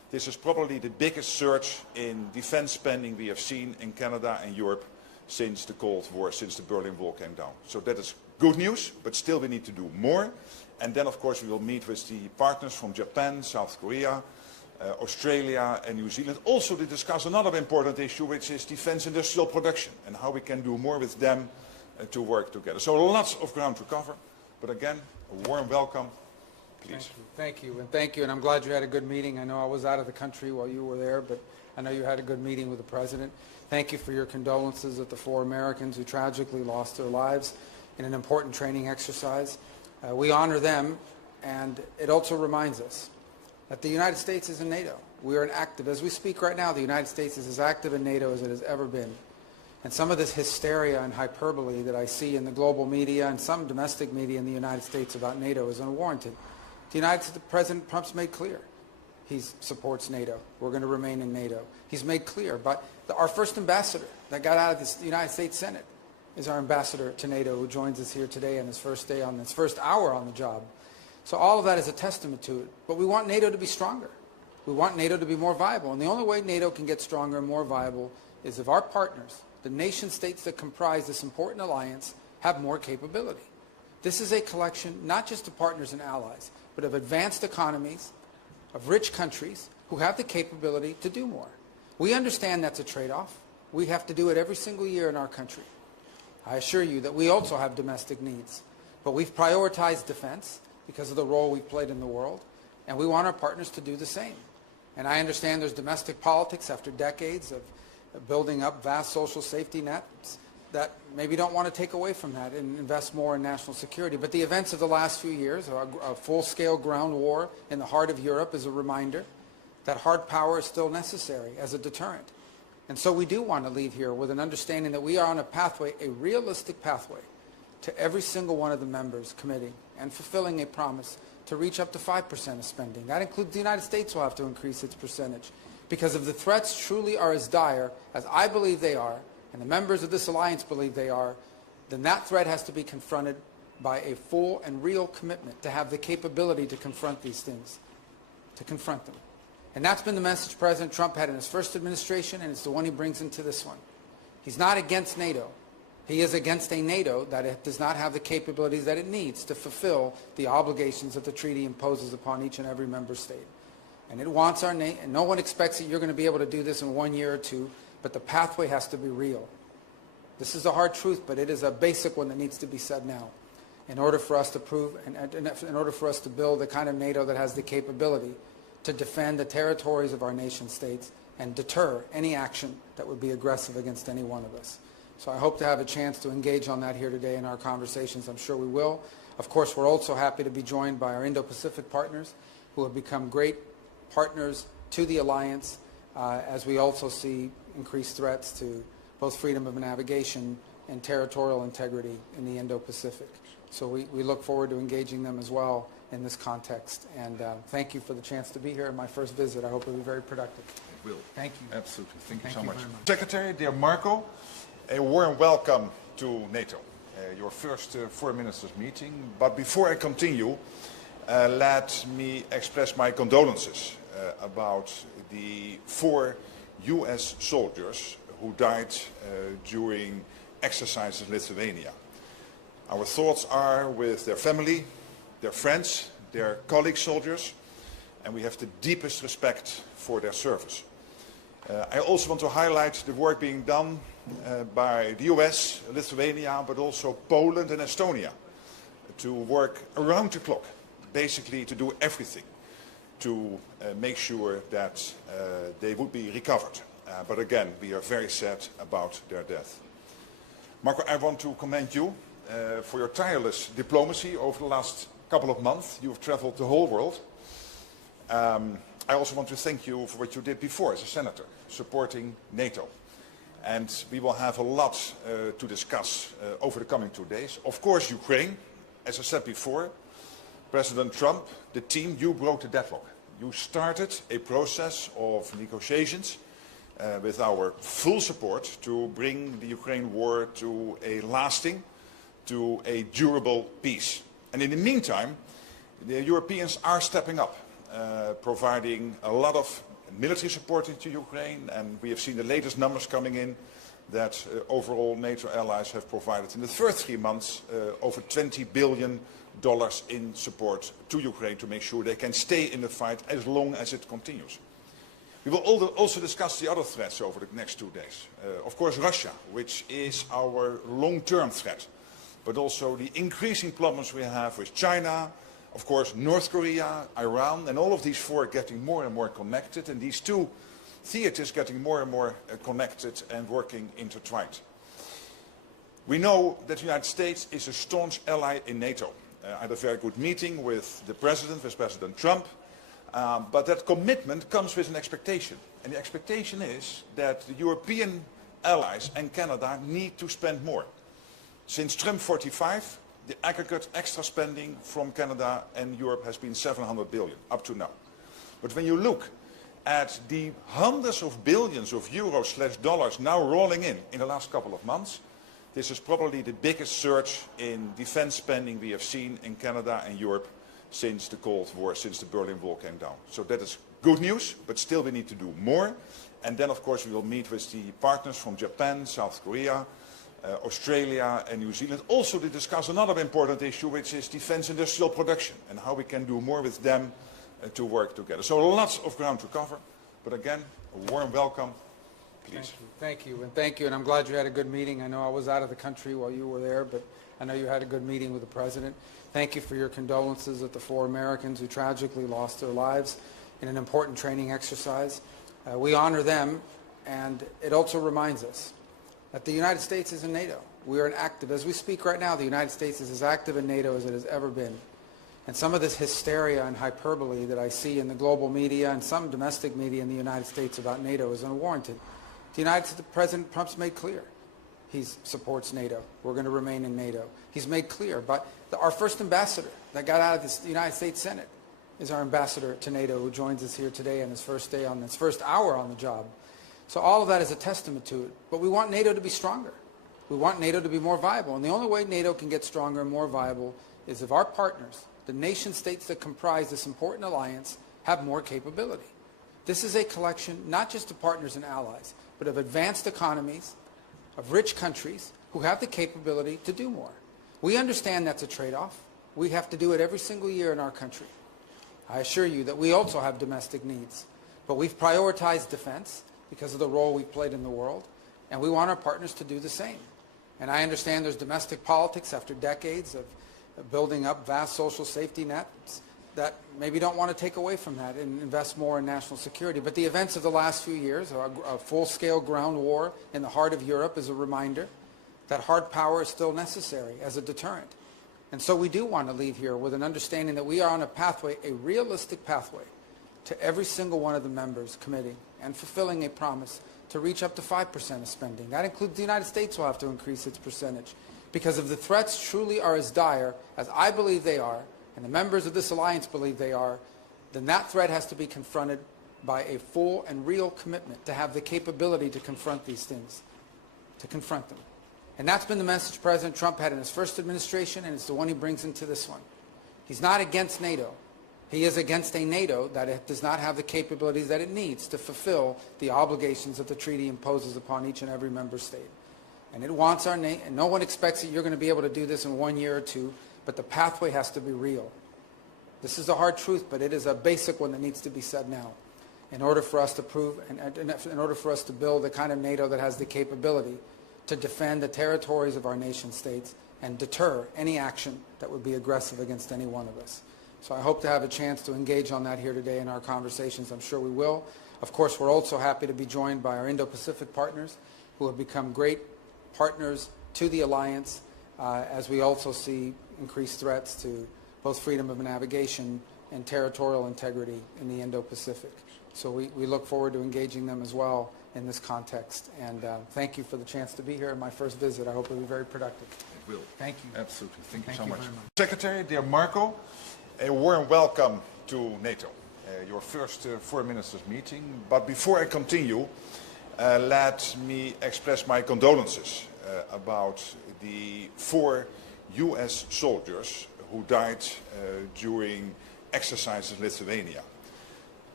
This is probably the biggest surge in defense spending we have seen in Canada and Europe since the Cold War, since the Berlin Wall came down. So that is good news, but still we need to do more. And then, of course, we will meet with the partners from Japan, South Korea, Australia and New Zealand, also to discuss another important issue, which is defense industrial production and how we can do more with them to work together. So lots of ground to cover, but again, a warm welcome, please. Thank you, and thank you, and I'm glad you had a good meeting. I know I was out of the country while you were there, but I know you had a good meeting with the President. Thank you for your condolences at the 4 Americans who tragically lost their lives in an important training exercise. We honor them, and it also reminds us that the United States is in NATO. We are an active, as we speak right now, the United States is as active in NATO as it has ever been. And some of this hysteria and hyperbole that I see in the global media and some domestic media in the United States about NATO is unwarranted. President Trump's made clear he supports NATO. We're going to remain in NATO. He's made clear, but our first ambassador that got out of the United States Senate is our ambassador to NATO, who joins us here today on his first day, on his first hour on the job. So all of that is a testament to it. But we want NATO to be stronger. We want NATO to be more viable. And the only way NATO can get stronger and more viable is if our partners, the nation states that comprise this important alliance, have more capability. This is a collection not just of partners and allies, but of advanced economies, of rich countries who have the capability to do more. We understand that's a trade-off. We have to do it every single year in our country. I assure you that we also have domestic needs. But we've prioritized defense because of the role we've played in the world, and we want our partners to do the same. And I understand there's domestic politics after decades of building up vast social safety nets that maybe don't want to take away from that and invest more in national security. But the events of the last few years, a full-scale ground war in the heart of Europe, is a reminder that hard power is still necessary as a deterrent. And so we do want to leave here with an understanding that we are on a pathway, a realistic pathway, to every single one of the members committing and fulfilling a promise to reach up to 5% of spending. That includes the United States will have to increase its percentage. Because if the threats truly are as dire as I believe they are, and the members of this alliance believe they are, then that threat has to be confronted by a full and real commitment to have the capability to confront these things, to confront them. And that's been the message President Trump had in his first administration, and it's the one he brings into this one. He's not against NATO. He is against a NATO that does not have the capabilities that it needs to fulfill the obligations that the treaty imposes upon each and every member state. And it wants our nation, and no one expects that you're going to be able to do this in 1 year or 2, but the pathway has to be real. This is a hard truth, but it is a basic one that needs to be said now in order for us to prove, and in order for us to build the kind of NATO that has the capability to defend the territories of our nation states and deter any action that would be aggressive against any one of us. So I hope to have a chance to engage on that here today in our conversations. I'm sure we will. Of course, we're also happy to be joined by our Indo-Pacific partners who have become great partners to the alliance as we also see increased threats to both freedom of navigation and territorial integrity in the Indo-Pacific. So we look forward to engaging them as well in this context. And thank you for the chance to be here in my first visit. I hope it will be very productive. It will. Thank you. Absolutely. Thank you so much. very much. Secretary, dear Marco, a warm welcome to NATO, your first Foreign Ministers meeting. But before I continue, let me express my condolences about the 4 US soldiers who died during exercises in Lithuania. Our thoughts are with their family, their friends, their colleague soldiers, and we have the deepest respect for their service. I also want to highlight the work being done by the US, Lithuania, but also Poland and Estonia to work around the clock, basically to do everything to make sure that they would be recovered. But again, we are very sad about their death. Marco, I want to commend you for your tireless diplomacy over the last couple of months. You have traveled the whole world. I also want to thank you for what you did before as a senator, supporting NATO. And we will have a lot to discuss over the coming 2 days. Of course, Ukraine, as I said before, President Trump, the team, you broke the deadlock. You started a process of negotiations with our full support to bring the Ukraine war to a lasting, to a durable peace. And in the meantime, the Europeans are stepping up, providing a lot of military support into Ukraine, and we have seen the latest numbers coming in that overall NATO allies have provided in the first 3 months over $20 billion in support to Ukraine to make sure they can stay in the fight as long as it continues. We will also discuss the other threats over the next 2 days. Of course, Russia, which is our long-term threat, but also the increasing problems we have with China, of course, North Korea, Iran, and all of these four getting more and more connected, and these two theaters getting more and more connected and working intertwined. We know that the United States is a staunch ally in NATO. I had a very good meeting with the President, with President Trump, but that commitment comes with an expectation. And the expectation is that the European allies and Canada need to spend more. Since Trump 45, the aggregate extra spending from Canada and Europe has been $700 billion up to now. But when you look at the hundreds of billions of euros/dollars now rolling in the last couple of months, this is probably the biggest surge in defense spending we have seen in Canada and Europe since the Cold War, since the Berlin Wall came down. So that is good news, but still we need to do more. And then, of course, we will meet with the partners from Japan, South Korea, Australia and New Zealand, also to discuss another important issue, which is defense industrial production and how we can do more with them to work together. So lots of ground to cover, but again, a warm welcome. Please. Thank you, and I'm glad you had a good meeting. I know I was out of the country while you were there, but I know you had a good meeting with the President. Thank you for your condolences with the 4 Americans who tragically lost their lives in an important training exercise. We honor them, and it also reminds us that the United States is in NATO. We are as we speak right now, the United States is as active in NATO as it has ever been. And some of this hysteria and hyperbole that I see in the global media and some domestic media in the United States about NATO is unwarranted. President Trump's made clear he supports NATO. We're going to remain in NATO. He's made clear, but our first ambassador that got out of the United States Senate is our ambassador to NATO, who joins us here today on his first hour on the job. So all of that is a testament to it. But we want NATO to be stronger. We want NATO to be more viable. And the only way NATO can get stronger and more viable is if our partners, the nation states that comprise this important alliance, have more capability. This is a collection not just of partners and allies, but of advanced economies, of rich countries who have the capability to do more. We understand that's a trade-off. We have to do it every single year in our country. I assure you that we also have domestic needs, but we've prioritized defense because of the role we've played in the world, and we want our partners to do the same. And I understand there's domestic politics after decades of building up vast social safety nets that maybe don't want to take away from that and invest more in national security. But the events of the last few years, a full-scale ground war in the heart of Europe, is a reminder that hard power is still necessary as a deterrent. And so we do want to leave here with an understanding that we are on a pathway, a realistic pathway, to every single one of the members committing and fulfilling a promise to reach up to 5% of spending. That includes the United States will have to increase its percentage. Because if the threats truly are as dire as I believe they are, and the members of this alliance believe they are, then that threat has to be confronted by a full and real commitment to have the capability to confront these things, to confront them. And that's been the message President Trump had in his first administration, and it's the one he brings into this one. He's not against NATO. He is against a NATO that does not have the capabilities that it needs to fulfill the obligations that the treaty imposes upon each and every member state. And it wants and no one expects that you're going to be able to do this in 1 year or 2, but the pathway has to be real. This is a hard truth, but it is a basic one that needs to be said now in order for us to prove, and in order for us to build the kind of NATO that has the capability to defend the territories of our nation states and deter any action that would be aggressive against any one of us. So I hope to have a chance to engage on that here today in our conversations. I'm sure we will. Of course, we're also happy to be joined by our Indo-Pacific partners who have become great partners to the alliance as we also see increased threats to both freedom of navigation and territorial integrity in the Indo-Pacific. So we look forward to engaging them as well in this context. And thank you for the chance to be here in my first visit. I hope it'll be very productive. It will. Thank you. Absolutely. Thank you so much. Secretary, dear Marco, a warm welcome to NATO, your first foreign ministers meeting. But before I continue, let me express my condolences about the 4 US soldiers who died during exercises in Lithuania.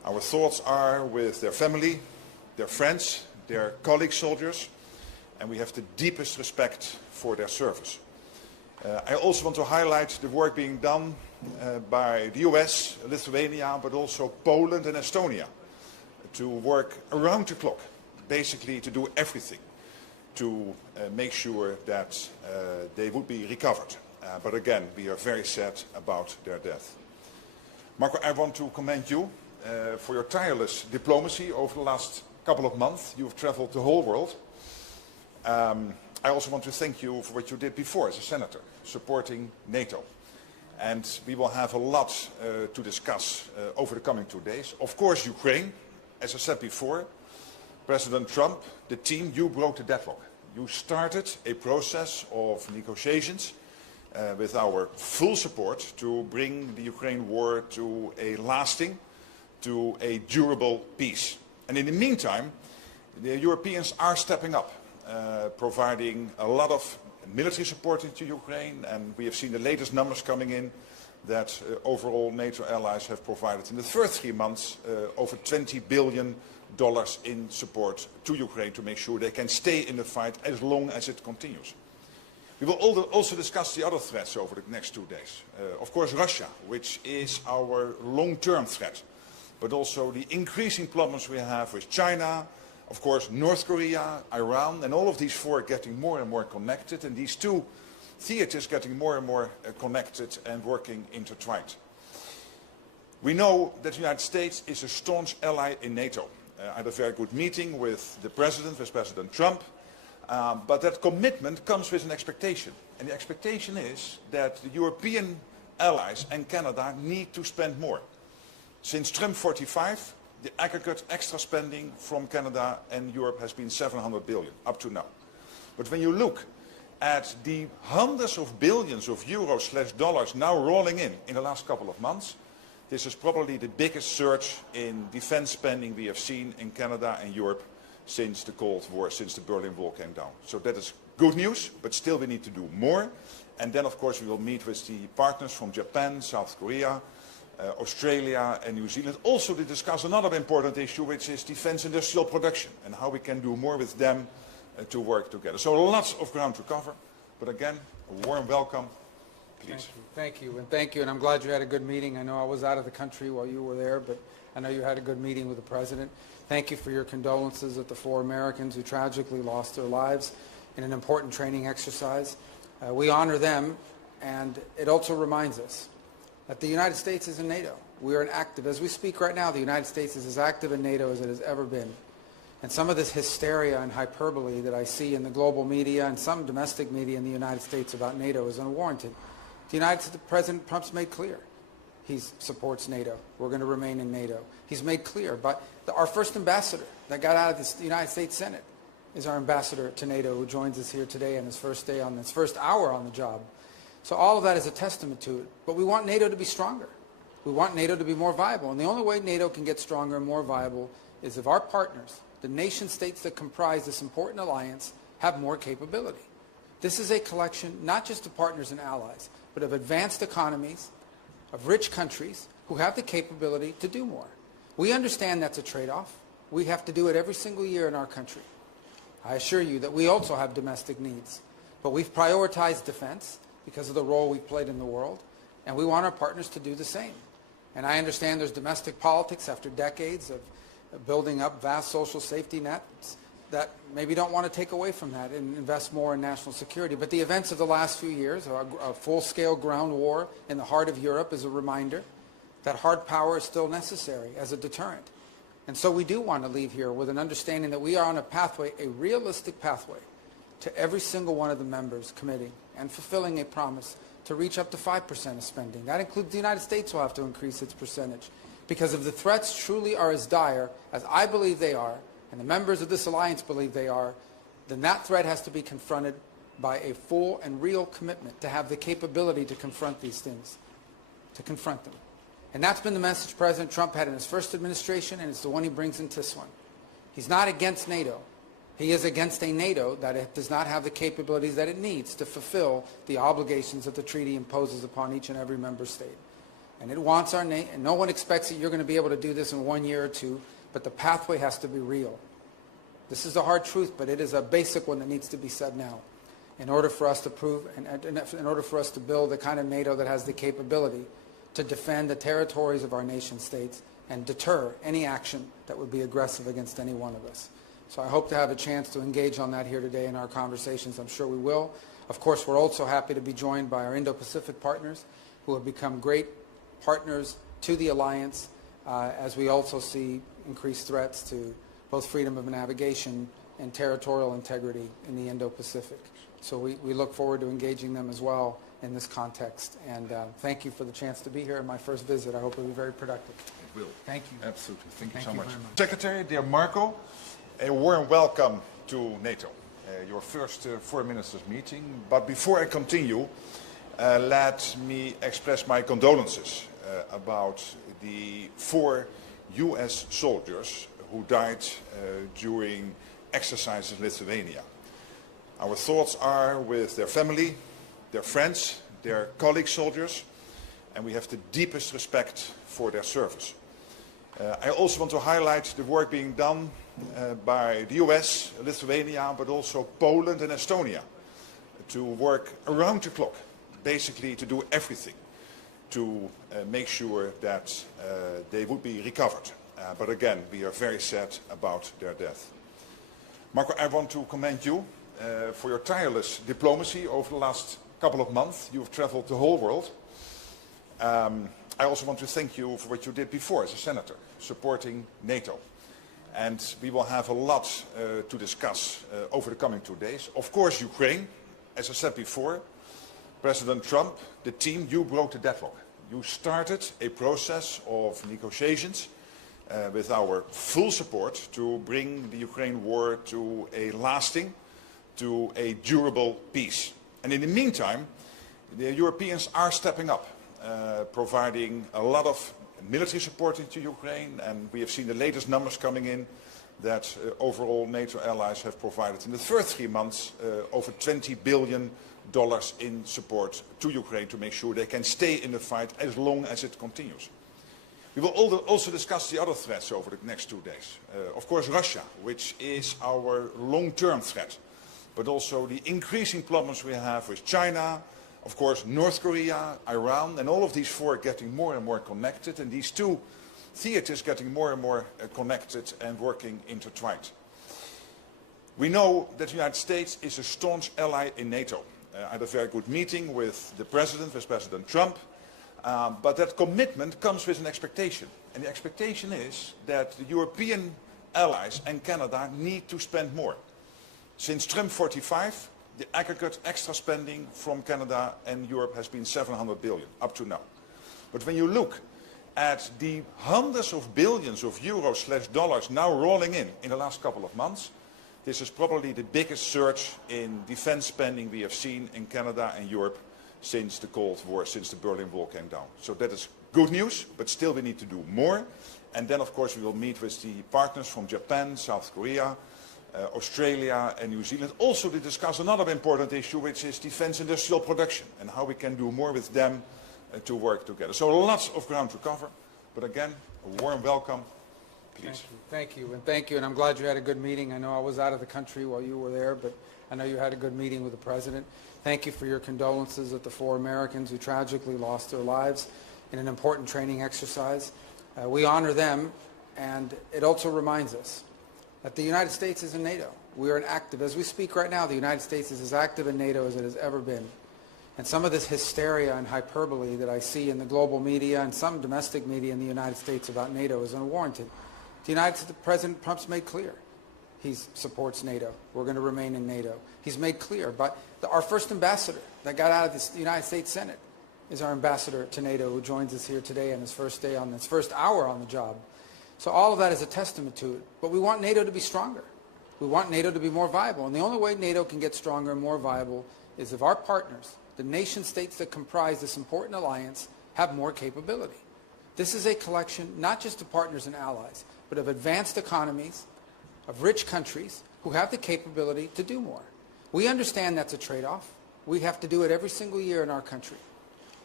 Our thoughts are with their family, their friends, their colleague soldiers, and we have the deepest respect for their service. I also want to highlight the work being done by the US, Lithuania, but also Poland and Estonia to work around the clock, basically to do everything to make sure that they would be recovered. But again, we are very sad about their death. Marco, I want to commend you for your tireless diplomacy over the last couple of months. You've traveled the whole world. I also want to thank you for what you did before as a senator, supporting NATO. And we will have a lot to discuss over the coming 2 days. Of course, Ukraine, as I said before, President Trump, the team, you broke the deadlock. You started a process of negotiations with our full support to bring the Ukraine war to a lasting, to a durable peace. And in the meantime, the Europeans are stepping up, providing a lot of military support to Ukraine, and we have seen the latest numbers coming in that overall NATO allies have provided in the first 3 months over $20 billion in support to Ukraine to make sure they can stay in the fight as long as it continues. We will also discuss the other threats over the next 2 days. Of course, Russia, which is our long-term threat, but also the increasing problems we have with China, of course, North Korea, Iran, and all of these four getting more and more connected, and these two theaters getting more and more connected and working intertwined. We know that the United States is a staunch ally in NATO. I had a very good meeting with the President, with President Trump, but that commitment comes with an expectation. And the expectation is that the European allies and Canada need to spend more. Since Trump 45, the aggregate extra spending from Canada and Europe has been $700 billion up to now. But when you look at the hundreds of billions of euros/dollars now rolling in the last couple of months, this is probably the biggest surge in defense spending we have seen in Canada and Europe since the Cold War, since the Berlin Wall came down. So that is good news, but still we need to do more. And then, of course, we will meet with the partners from Japan, South Korea, Australia and New Zealand, also to discuss another important issue, which is defense industrial production and how we can do more with them to work together. So lots of ground to cover, but again, a warm welcome. Please. Thank you, and I'm glad you had a good meeting. I know I was out of the country while you were there, but I know you had a good meeting with the President. Thank you for your condolences with the 4 Americans who tragically lost their lives in an important training exercise. We honor them, and it also reminds us that the United States is in NATO. We are as we speak right now, the United States is as active in NATO as it has ever been. And some of this hysteria and hyperbole that I see in the global media and some domestic media in the United States about NATO is unwarranted. President Trump's made clear he supports NATO. We're going to remain in NATO. He's made clear, but our first ambassador that got out of the United States Senate is our ambassador to NATO, who joins us here today on his first day, on his first hour on the job. So all of that is a testament to it. But we want NATO to be stronger. We want NATO to be more viable. And the only way NATO can get stronger and more viable is if our partners, the nation states that comprise this important alliance, have more capability. This is a collection not just of partners and allies, but of advanced economies, of rich countries who have the capability to do more. We understand that's a trade-off. We have to do it every single year in our country. I assure you that we also have domestic needs. But we've prioritized defense because of the role we've played in the world, and we want our partners to do the same. And I understand there's domestic politics after decades of building up vast social safety nets that maybe don't want to take away from that and invest more in national security. But the events of the last few years, a full-scale ground war in the heart of Europe, is a reminder that hard power is still necessary as a deterrent. And so we do want to leave here with an understanding that we are on a pathway, a realistic pathway, to every single one of the members committing and fulfilling a promise to reach up to 5% of spending. That includes the United States will have to increase its percentage. Because if the threats truly are as dire as I believe they are, and the members of this alliance believe they are, then that threat has to be confronted by a full and real commitment to have the capability to confront these things, to confront them. And that's been the message President Trump had in his first administration, and it's the one he brings into this one. He's not against NATO. He is against a NATO that it does not have the capabilities that it needs to fulfill the obligations that the treaty imposes upon each and every member state. And it wants our nation, and no one expects that you're going to be able to do this in 1 year or two, but the pathway has to be real. This is the hard truth, but it is a basic one that needs to be said now. In order for us to prove, and in order for us to build the kind of NATO that has the capability to defend the territories of our nation states and deter any action that would be aggressive against any one of us. So I hope to have a chance to engage on that here today in our conversations. I'm sure we will. Of course, we're also happy to be joined by our Indo-Pacific partners who have become great partners to the alliance as we also see increased threats to both freedom of navigation and territorial integrity in the Indo-Pacific. So we look forward to engaging them as well in this context. And thank you for the chance to be here in my first visit. I hope it will be very productive. It will. Thank you. Absolutely. Thank you so much. Very much. Secretary, dear Marco, a warm welcome to NATO, your first foreign ministers meeting. But before I continue, let me express my condolences about the 4 US soldiers who died during exercises in Lithuania. Our thoughts are with their family, their friends, their colleague soldiers, and we have the deepest respect for their service. I also want to highlight the work being done by the US, Lithuania, but also Poland and Estonia to work around the clock, basically to do everything to make sure that they would be recovered. But again, we are very sad about their death. Marco, I want to commend you for your tireless diplomacy over the last couple of months. You have traveled the whole world. I also want to thank you for what you did before as a senator, supporting NATO. And we will have a lot to discuss over the coming 2 days. Of course, Ukraine, as I said before, President Trump, the team, you broke the deadlock. You started a process of negotiations with our full support to bring the Ukraine war to a lasting, to a durable peace. And in the meantime, the Europeans are stepping up, providing a lot of military support into Ukraine, and we have seen the latest numbers coming in that overall NATO allies have provided in the first 3 months over $20 billion in support to Ukraine to make sure they can stay in the fight as long as it continues. We will also discuss the other threats over the next 2 days. Of course, Russia, which is our long-term threat, but also the increasing problems we have with China, of course, North Korea, Iran, and all of these 4 getting more and more connected, and these 2 theaters getting more and more connected and working intertwined. We know that the United States is a staunch ally in NATO. I had a very good meeting with the President, with President Trump, but that commitment comes with an expectation. And the expectation is that the European allies and Canada need to spend more. Since Trump 45, the aggregate extra spending from Canada and Europe has been $700 billion up to now. But when you look at the hundreds of billions of euros/dollars now rolling in the last couple of months, this is probably the biggest surge in defense spending we have seen in Canada and Europe since the Cold War, since the Berlin Wall came down. So that is good news, but still we need to do more. And then, of course, we will meet with the partners from Japan, South Korea, Australia and New Zealand, also to discuss another important issue, which is defense industrial production and how we can do more with them to work together. So lots of ground to cover, but again, a warm welcome. Please. Thank you. And thank you. And I'm glad you had a good meeting. I know I was out of the country while you were there, but I know you had a good meeting with the President. Thank you for your condolences at the 4 Americans who tragically lost their lives in an important training exercise. We honor them, and it also reminds us that the United States is in NATO. We are as we speak right now, the United States is as active in NATO as it has ever been. And some of this hysteria and hyperbole that I see in the global media and some domestic media in the United States about NATO is unwarranted. The President Trump's made clear he supports NATO. We're going to remain in NATO. He's made clear, but our first ambassador that got out of the United States Senate is our ambassador to NATO, who joins us here today on his first day, on his first hour on the job. So all of that is a testament to it. But we want NATO to be stronger. We want NATO to be more viable. And the only way NATO can get stronger and more viable is if our partners, the nation states that comprise this important alliance, have more capability. This is a collection not just of partners and allies, but of advanced economies, of rich countries who have the capability to do more. We understand that's a trade-off. We have to do it every single year in our country.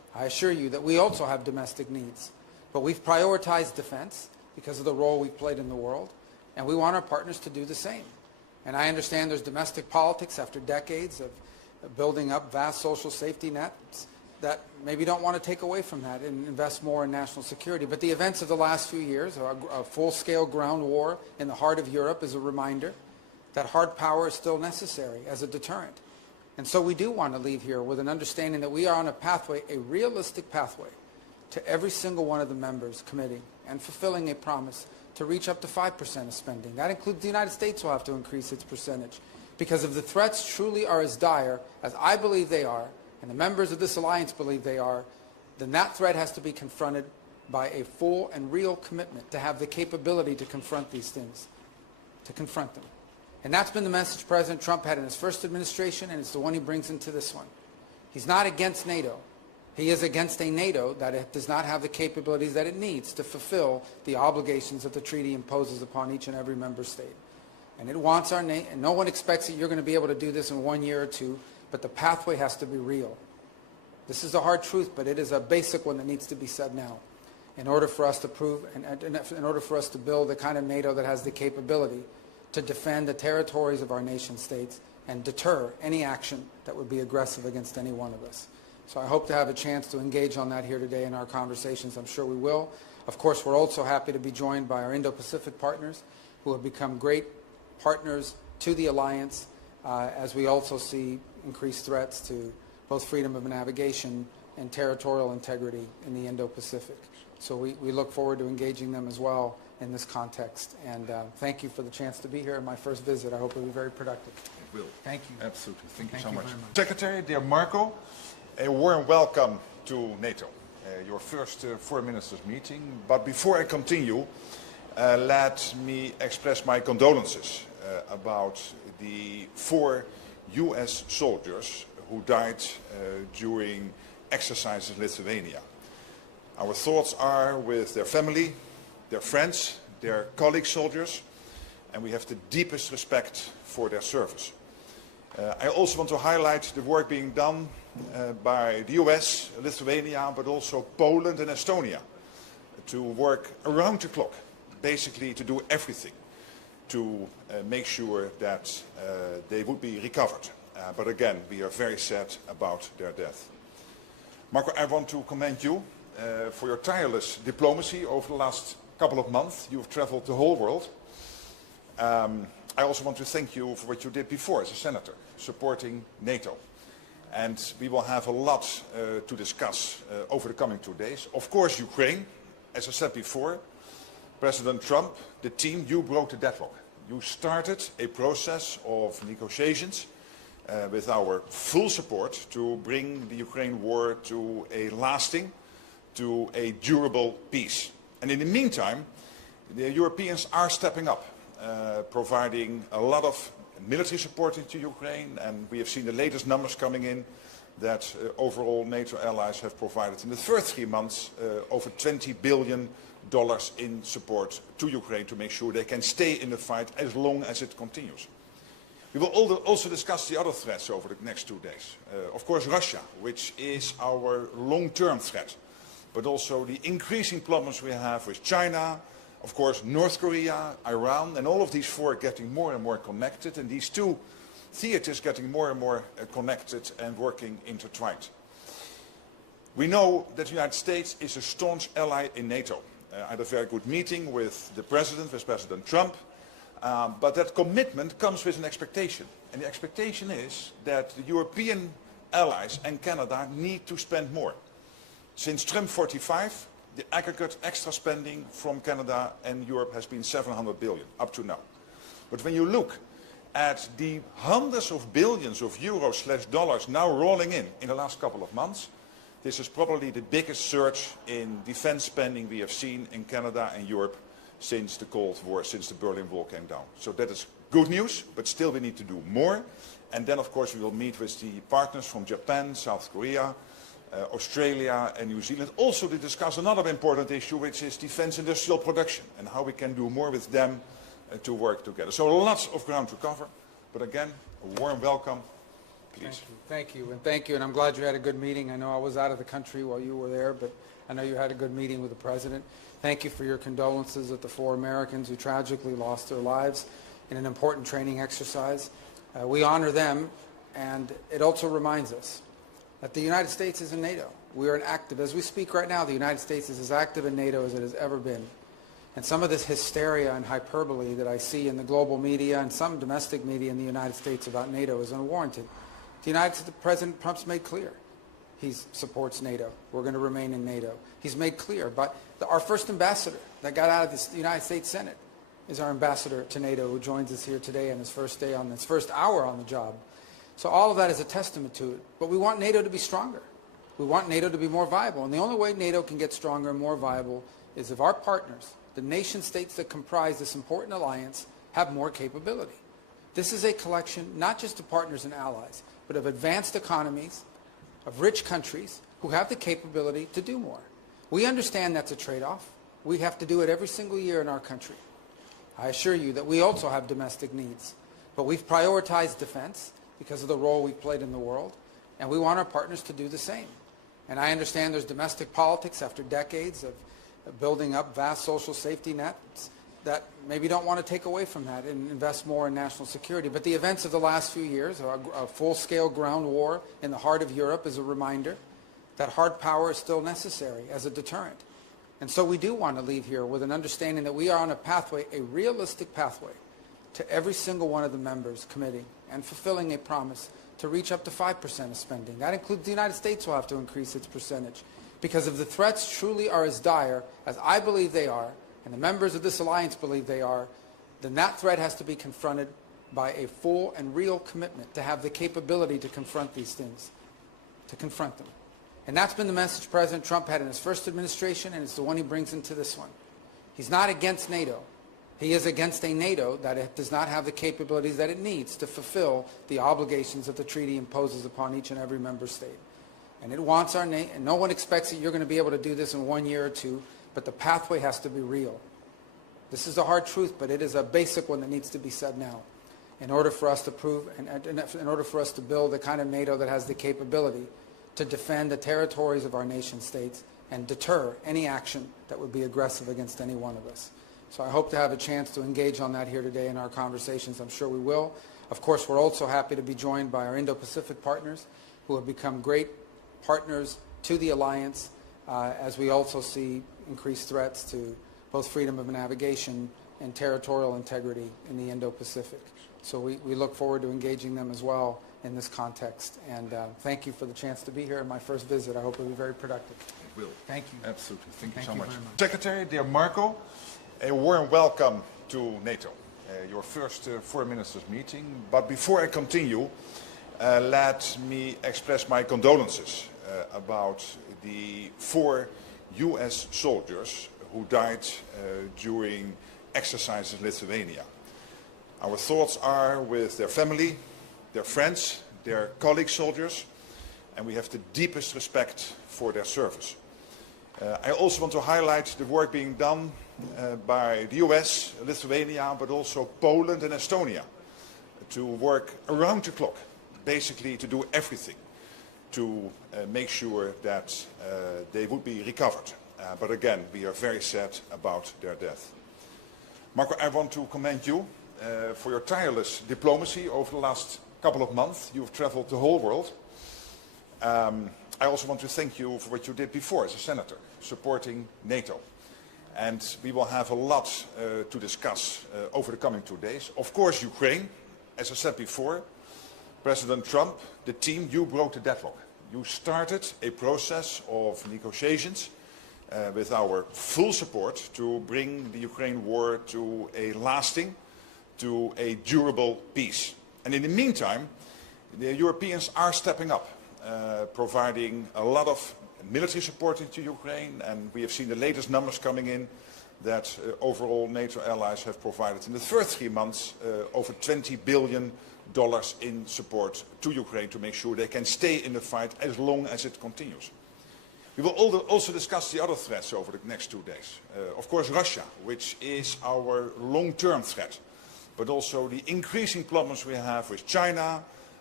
I assure you that we also have domestic needs. But we've prioritized defense because of the role we've played in the world, and we want our partners to do the same. And I understand there's domestic politics after decades of building up vast social safety nets that maybe don't want to take away from that and invest more in national security. But the events of the last few years, a full-scale ground war in the heart of Europe, is a reminder that hard power is still necessary as a deterrent. And so we do want to leave here with an understanding that we are on a pathway, a realistic pathway, to every single one of the members committing and fulfilling a promise to reach up to 5% of spending. That includes the United States will have to increase its percentage. Because if the threats truly are as dire as I believe they are, and the members of this alliance believe they are, then that threat has to be confronted by a full and real commitment to have the capability to confront these things, to confront them. And that's been the message President Trump had in his first administration, and it's the one he brings into this one. He's not against NATO. He is against a NATO that does not have the capabilities that it needs to fulfill the obligations that the treaty imposes upon each and every member state. And it wants our nation, and no one expects that you're going to be able to do this in 1 year or two, but the pathway has to be real. This is a hard truth, but it is a basic one that needs to be said now in order for us to prove, and in order for us to build the kind of NATO that has the capability to defend the territories of our nation states and deter any action that would be aggressive against any one of us. So I hope to have a chance to engage on that here today in our conversations. I'm sure we will. Of course, we're also happy to be joined by our Indo-Pacific partners who have become great partners to the alliance as we also see increased threats to both freedom of navigation and territorial integrity in the Indo-Pacific. So we look forward to engaging them as well in this context. And thank you for the chance to be here in my first visit. I hope it will be very productive. It will. Thank you. Absolutely. Thank you so much. very much. Secretary, dear Marco, a warm welcome to NATO, your first foreign ministers meeting. But before I continue, let me express my condolences about the 4 US soldiers who died during exercises in Lithuania. Our thoughts are with their family, their friends, their colleague soldiers, and we have the deepest respect for their service. I also want to highlight the work being done by the US, Lithuania, but also Poland and Estonia to work around the clock, basically to do everything to make sure that they would be recovered. But again, we are very sad about their death. Marco, I want to commend you for your tireless diplomacy over the last couple of months. You've traveled the whole world. I also want to thank you for what you did before as a senator, supporting NATO. And we will have a lot to discuss over the coming 2 days. Of course, Ukraine, as I said before, President Trump, the team, you broke the deadlock. You started a process of negotiations with our full support to bring the Ukraine war to a lasting, to a durable peace. And in the meantime, the Europeans are stepping up, providing a lot of military support into Ukraine, and we have seen the latest numbers coming in that overall NATO allies have provided in the first 3 months over $20 billion in support to Ukraine to make sure they can stay in the fight as long as it continues. We will also discuss the other threats over the next 2 days. Of course, Russia, which is our long-term threat, but also the increasing problems we have with China, of course, North Korea, Iran, and all of these 4 getting more and more connected, and these 2 theaters getting more and more connected and working intertwined. We know that the United States is a staunch ally in NATO. I had a very good meeting with the President, with President Trump, but that commitment comes with an expectation. And the expectation is that the European allies and Canada need to spend more. Since Trump 45, the aggregate extra spending from Canada and Europe has been $700 billion up to now. But when you look at the hundreds of billions of euros/dollars now rolling in the last couple of months, this is probably the biggest surge in defense spending we have seen in Canada and Europe since the Cold War, since the Berlin Wall came down. So that is good news, but still we need to do more. And then, of course, we will meet with the partners from Japan, South Korea, Australia and New Zealand, also to discuss another important issue, which is defense industrial production and how we can do more with them to work together. So lots of ground to cover, but again, a warm welcome. please. Thank you, and I'm glad you had a good meeting. I know I was out of the country while you were there, but I know you had a good meeting with the President. Thank you for your condolences at the 4 Americans who tragically lost their lives in an important training exercise. We honor them, and it also reminds us that the United States is in NATO. We are as we speak right now, the United States is as active in NATO as it has ever been. And some of this hysteria and hyperbole that I see in the global media and some domestic media in the United States about NATO is unwarranted. President Trump's made clear he supports NATO. We're going to remain in NATO. He's made clear, but our first ambassador that got out of the United States Senate is our ambassador to NATO, who joins us here today on his first day, on his first hour on the job. So all of that is a testament to it. But we want NATO to be stronger. We want NATO to be more viable. And the only way NATO can get stronger and more viable is if our partners, the nation states that comprise this important alliance, have more capability. This is a collection not just of partners and allies, but of advanced economies, of rich countries who have the capability to do more. We understand that's a trade-off. We have to do it every single year in our country. I assure you that we also have domestic needs, but we've prioritized defense because of the role we've played in the world, and we want our partners to do the same. And I understand there's domestic politics after decades of building up vast social safety nets that maybe don't want to take away from that and invest more in national security. But the events of the last few years, a full-scale ground war in the heart of Europe, is a reminder that hard power is still necessary as a deterrent. And so we do want to leave here with an understanding that we are on a pathway, a realistic pathway, to every single one of the members committing and fulfilling a promise to reach up to 5% of spending. That includes the United States will have to increase its percentage. Because if the threats truly are as dire as I believe they are, and the members of this alliance believe they are, then that threat has to be confronted by a full and real commitment to have the capability to confront these things, to confront them. And that's been the message President Trump had in his first administration, and it's the one he brings into this one. He's not against NATO. He is against a NATO that it does not have the capabilities that it needs to fulfill the obligations that the treaty imposes upon each and every member state. And it wants our nation, and no one expects that you're going to be able to do this in 1 year or 2, but the pathway has to be real. This is a hard truth, but it is a basic one that needs to be said now in order for us to prove, and in order for us to build the kind of NATO that has the capability to defend the territories of our nation states and deter any action that would be aggressive against any one of us. So I hope to have a chance to engage on that here today in our conversations. I'm sure we will. Of course, we're also happy to be joined by our Indo-Pacific partners who have become great partners to the alliance as we also see increased threats to both freedom of navigation and territorial integrity in the Indo-Pacific. So we look forward to engaging them as well in this context. And thank you for the chance to be here in my first visit. I hope it will be very productive. It will. Thank you. Absolutely. Thank you so much. Very much. Secretary, dear Marco, a warm welcome to NATO, your first foreign ministers meeting. But before I continue, let me express my condolences about the 4 US soldiers who died during exercises in Lithuania. Our thoughts are with their family, their friends, their colleague soldiers, and we have the deepest respect for their service. I also want to highlight the work being done by the US, Lithuania, but also Poland and Estonia to work around the clock, basically to do everything to make sure that they would be recovered. But again, we are very sad about their death. Marco, I want to commend you for your tireless diplomacy over the last couple of months. You've traveled the whole world. I also want to thank you for what you did before as a senator, supporting NATO. And we will have a lot to discuss over the coming 2 days. Of course, Ukraine, as I said before, President Trump, the team, you broke the deadlock. You started a process of negotiations with our full support to bring the Ukraine war to a lasting, to a durable peace. And in the meantime, the Europeans are stepping up, providing a lot of military support to Ukraine, and we have seen the latest numbers coming in that overall NATO allies have provided in the first 3 months over $20 billion in support to Ukraine to make sure they can stay in the fight as long as it continues. We will also discuss the other threats over the next 2 days. Of course, Russia, which is our long-term threat, but also the increasing problems we have with China,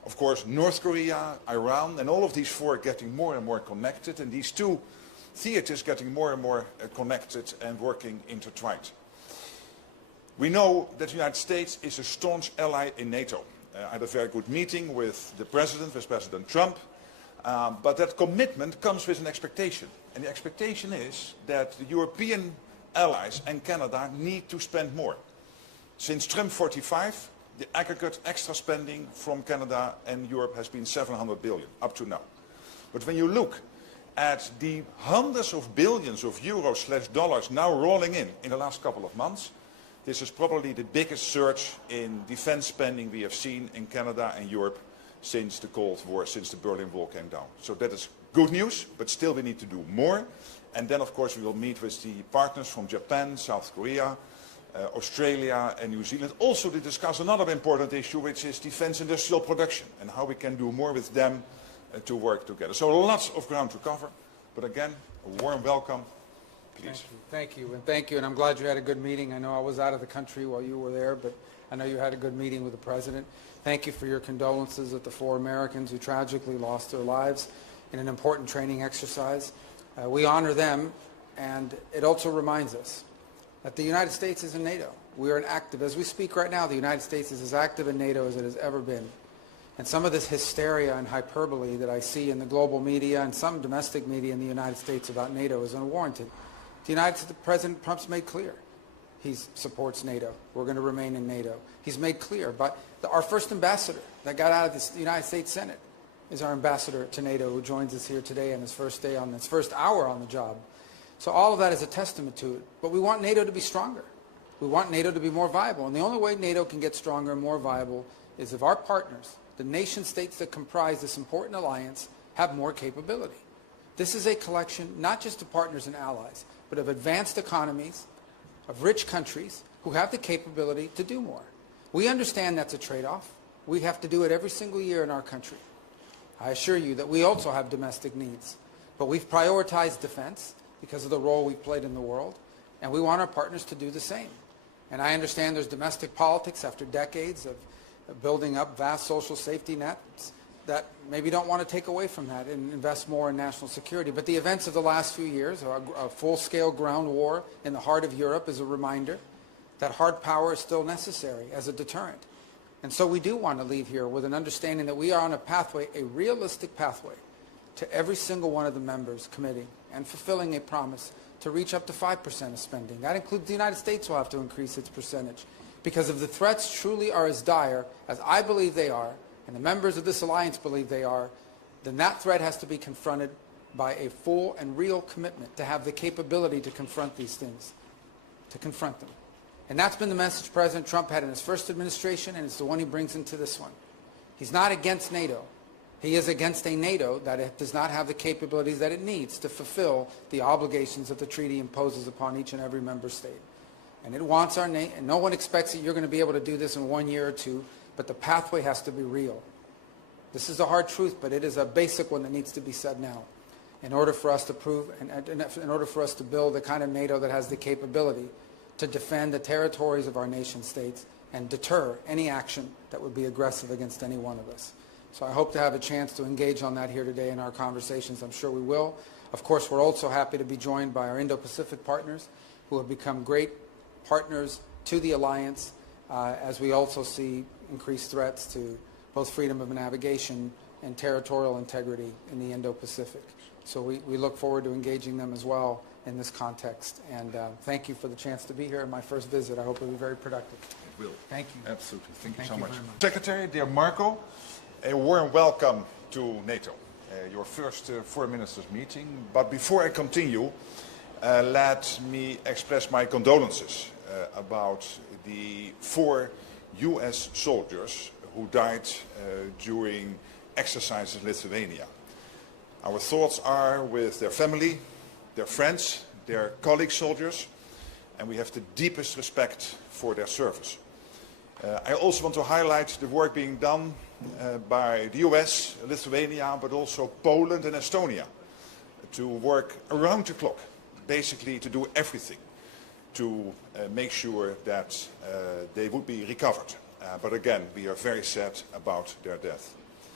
Of course, North Korea, Iran, and all of these four getting more and more connected, and these two theaters getting more and more connected and working intertwined. We know that the United States is a staunch ally in NATO. I had a very good meeting with the President, with President Trump, but that commitment comes with an expectation. And the expectation is that the European allies and Canada need to spend more. Since Trump 45, the aggregate extra spending from Canada and Europe has been 700 billion up to now. But when you look at the hundreds of billions of euros/dollars now rolling in the last couple of months, this is probably the biggest surge in defense spending we have seen in Canada and Europe since the Cold War, since the Berlin Wall came down. So that is good news, but still we need to do more. And then, of course, we will meet with the partners from Japan, South Korea, Australia and New Zealand, also to discuss another important issue, which is defense industrial production and how we can do more with them to work together. So lots of ground to cover, but again, a warm welcome. Please. Thank you, and thank you, and I'm glad you had a good meeting. I know I was out of the country while you were there, but I know you had a good meeting with the President. Thank you for your condolences with the 4 Americans who tragically lost their lives in an important training exercise. We honor them, and it also reminds us that the United States is in NATO. We are active. As we speak right now, the United States is as active in NATO as it has ever been. And some of this hysteria and hyperbole that I see in the global media and some domestic media in the United States about NATO is unwarranted. President Trump's made clear he supports NATO. We're going to remain in NATO. He's made clear, but our first ambassador that got out of the United States Senate is our ambassador to NATO, who joins us here today on his first day, on his first hour on the job. So all of that is a testament to it. But we want NATO to be stronger. We want NATO to be more viable. And the only way NATO can get stronger and more viable is if our partners, the nation states that comprise this important alliance, have more capability. This is a collection not just of partners and allies, but of advanced economies, of rich countries who have the capability to do more. We understand that's a trade-off. We have to do it every single year in our country. I assure you that we also have domestic needs. But we've prioritized defense because of the role we've played in the world, and we want our partners to do the same. And I understand there's domestic politics after decades of building up vast social safety nets that maybe don't want to take away from that and invest more in national security. But the events of the last few years, a full-scale ground war in the heart of Europe, is a reminder that hard power is still necessary as a deterrent. And so we do want to leave here with an understanding that we are on a pathway, a realistic pathway, to every single one of the members committing and fulfilling a promise to reach up to 5% of spending. That includes the United States will have to increase its percentage. Because if the threats truly are as dire as I believe they are, and the members of this alliance believe they are, then that threat has to be confronted by a full and real commitment to have the capability to confront these things, to confront them. And that's been the message President Trump had in his first administration, and it's the one he brings into this one. He's not against NATO. He is against a NATO that does not have the capabilities that it needs to fulfill the obligations that the treaty imposes upon each and every member state. And it wants our nation, and no one expects that you're going to be able to do this in 1 year or 2, but the pathway has to be real. This is a hard truth, but it is a basic one that needs to be said now in order for us to prove, and in order for us to build the kind of NATO that has the capability to defend the territories of our nation states and deter any action that would be aggressive against any one of us. So I hope to have a chance to engage on that here today in our conversations. I'm sure we will. Of course, we're also happy to be joined by our Indo-Pacific partners who have become great partners to the alliance as we also see increased threats to both freedom of navigation and territorial integrity in the Indo-Pacific. So we look forward to engaging them as well in this context. And thank you for the chance to be here in my first visit. I hope it will be very productive. It will. Thank you. Absolutely. Thank you so much. Secretary, dear Marco, a warm welcome to NATO, your first foreign ministers meeting. But before I continue, let me express my condolences about the 4 US soldiers who died during exercises in Lithuania. Our thoughts are with their family, their friends, their colleague soldiers, and we have the deepest respect for their service. I also want to highlight the work being done by the US, Lithuania, but also Poland and Estonia to work around the clock, basically to do everything to make sure that they would be recovered. But again, we are very sad about their death.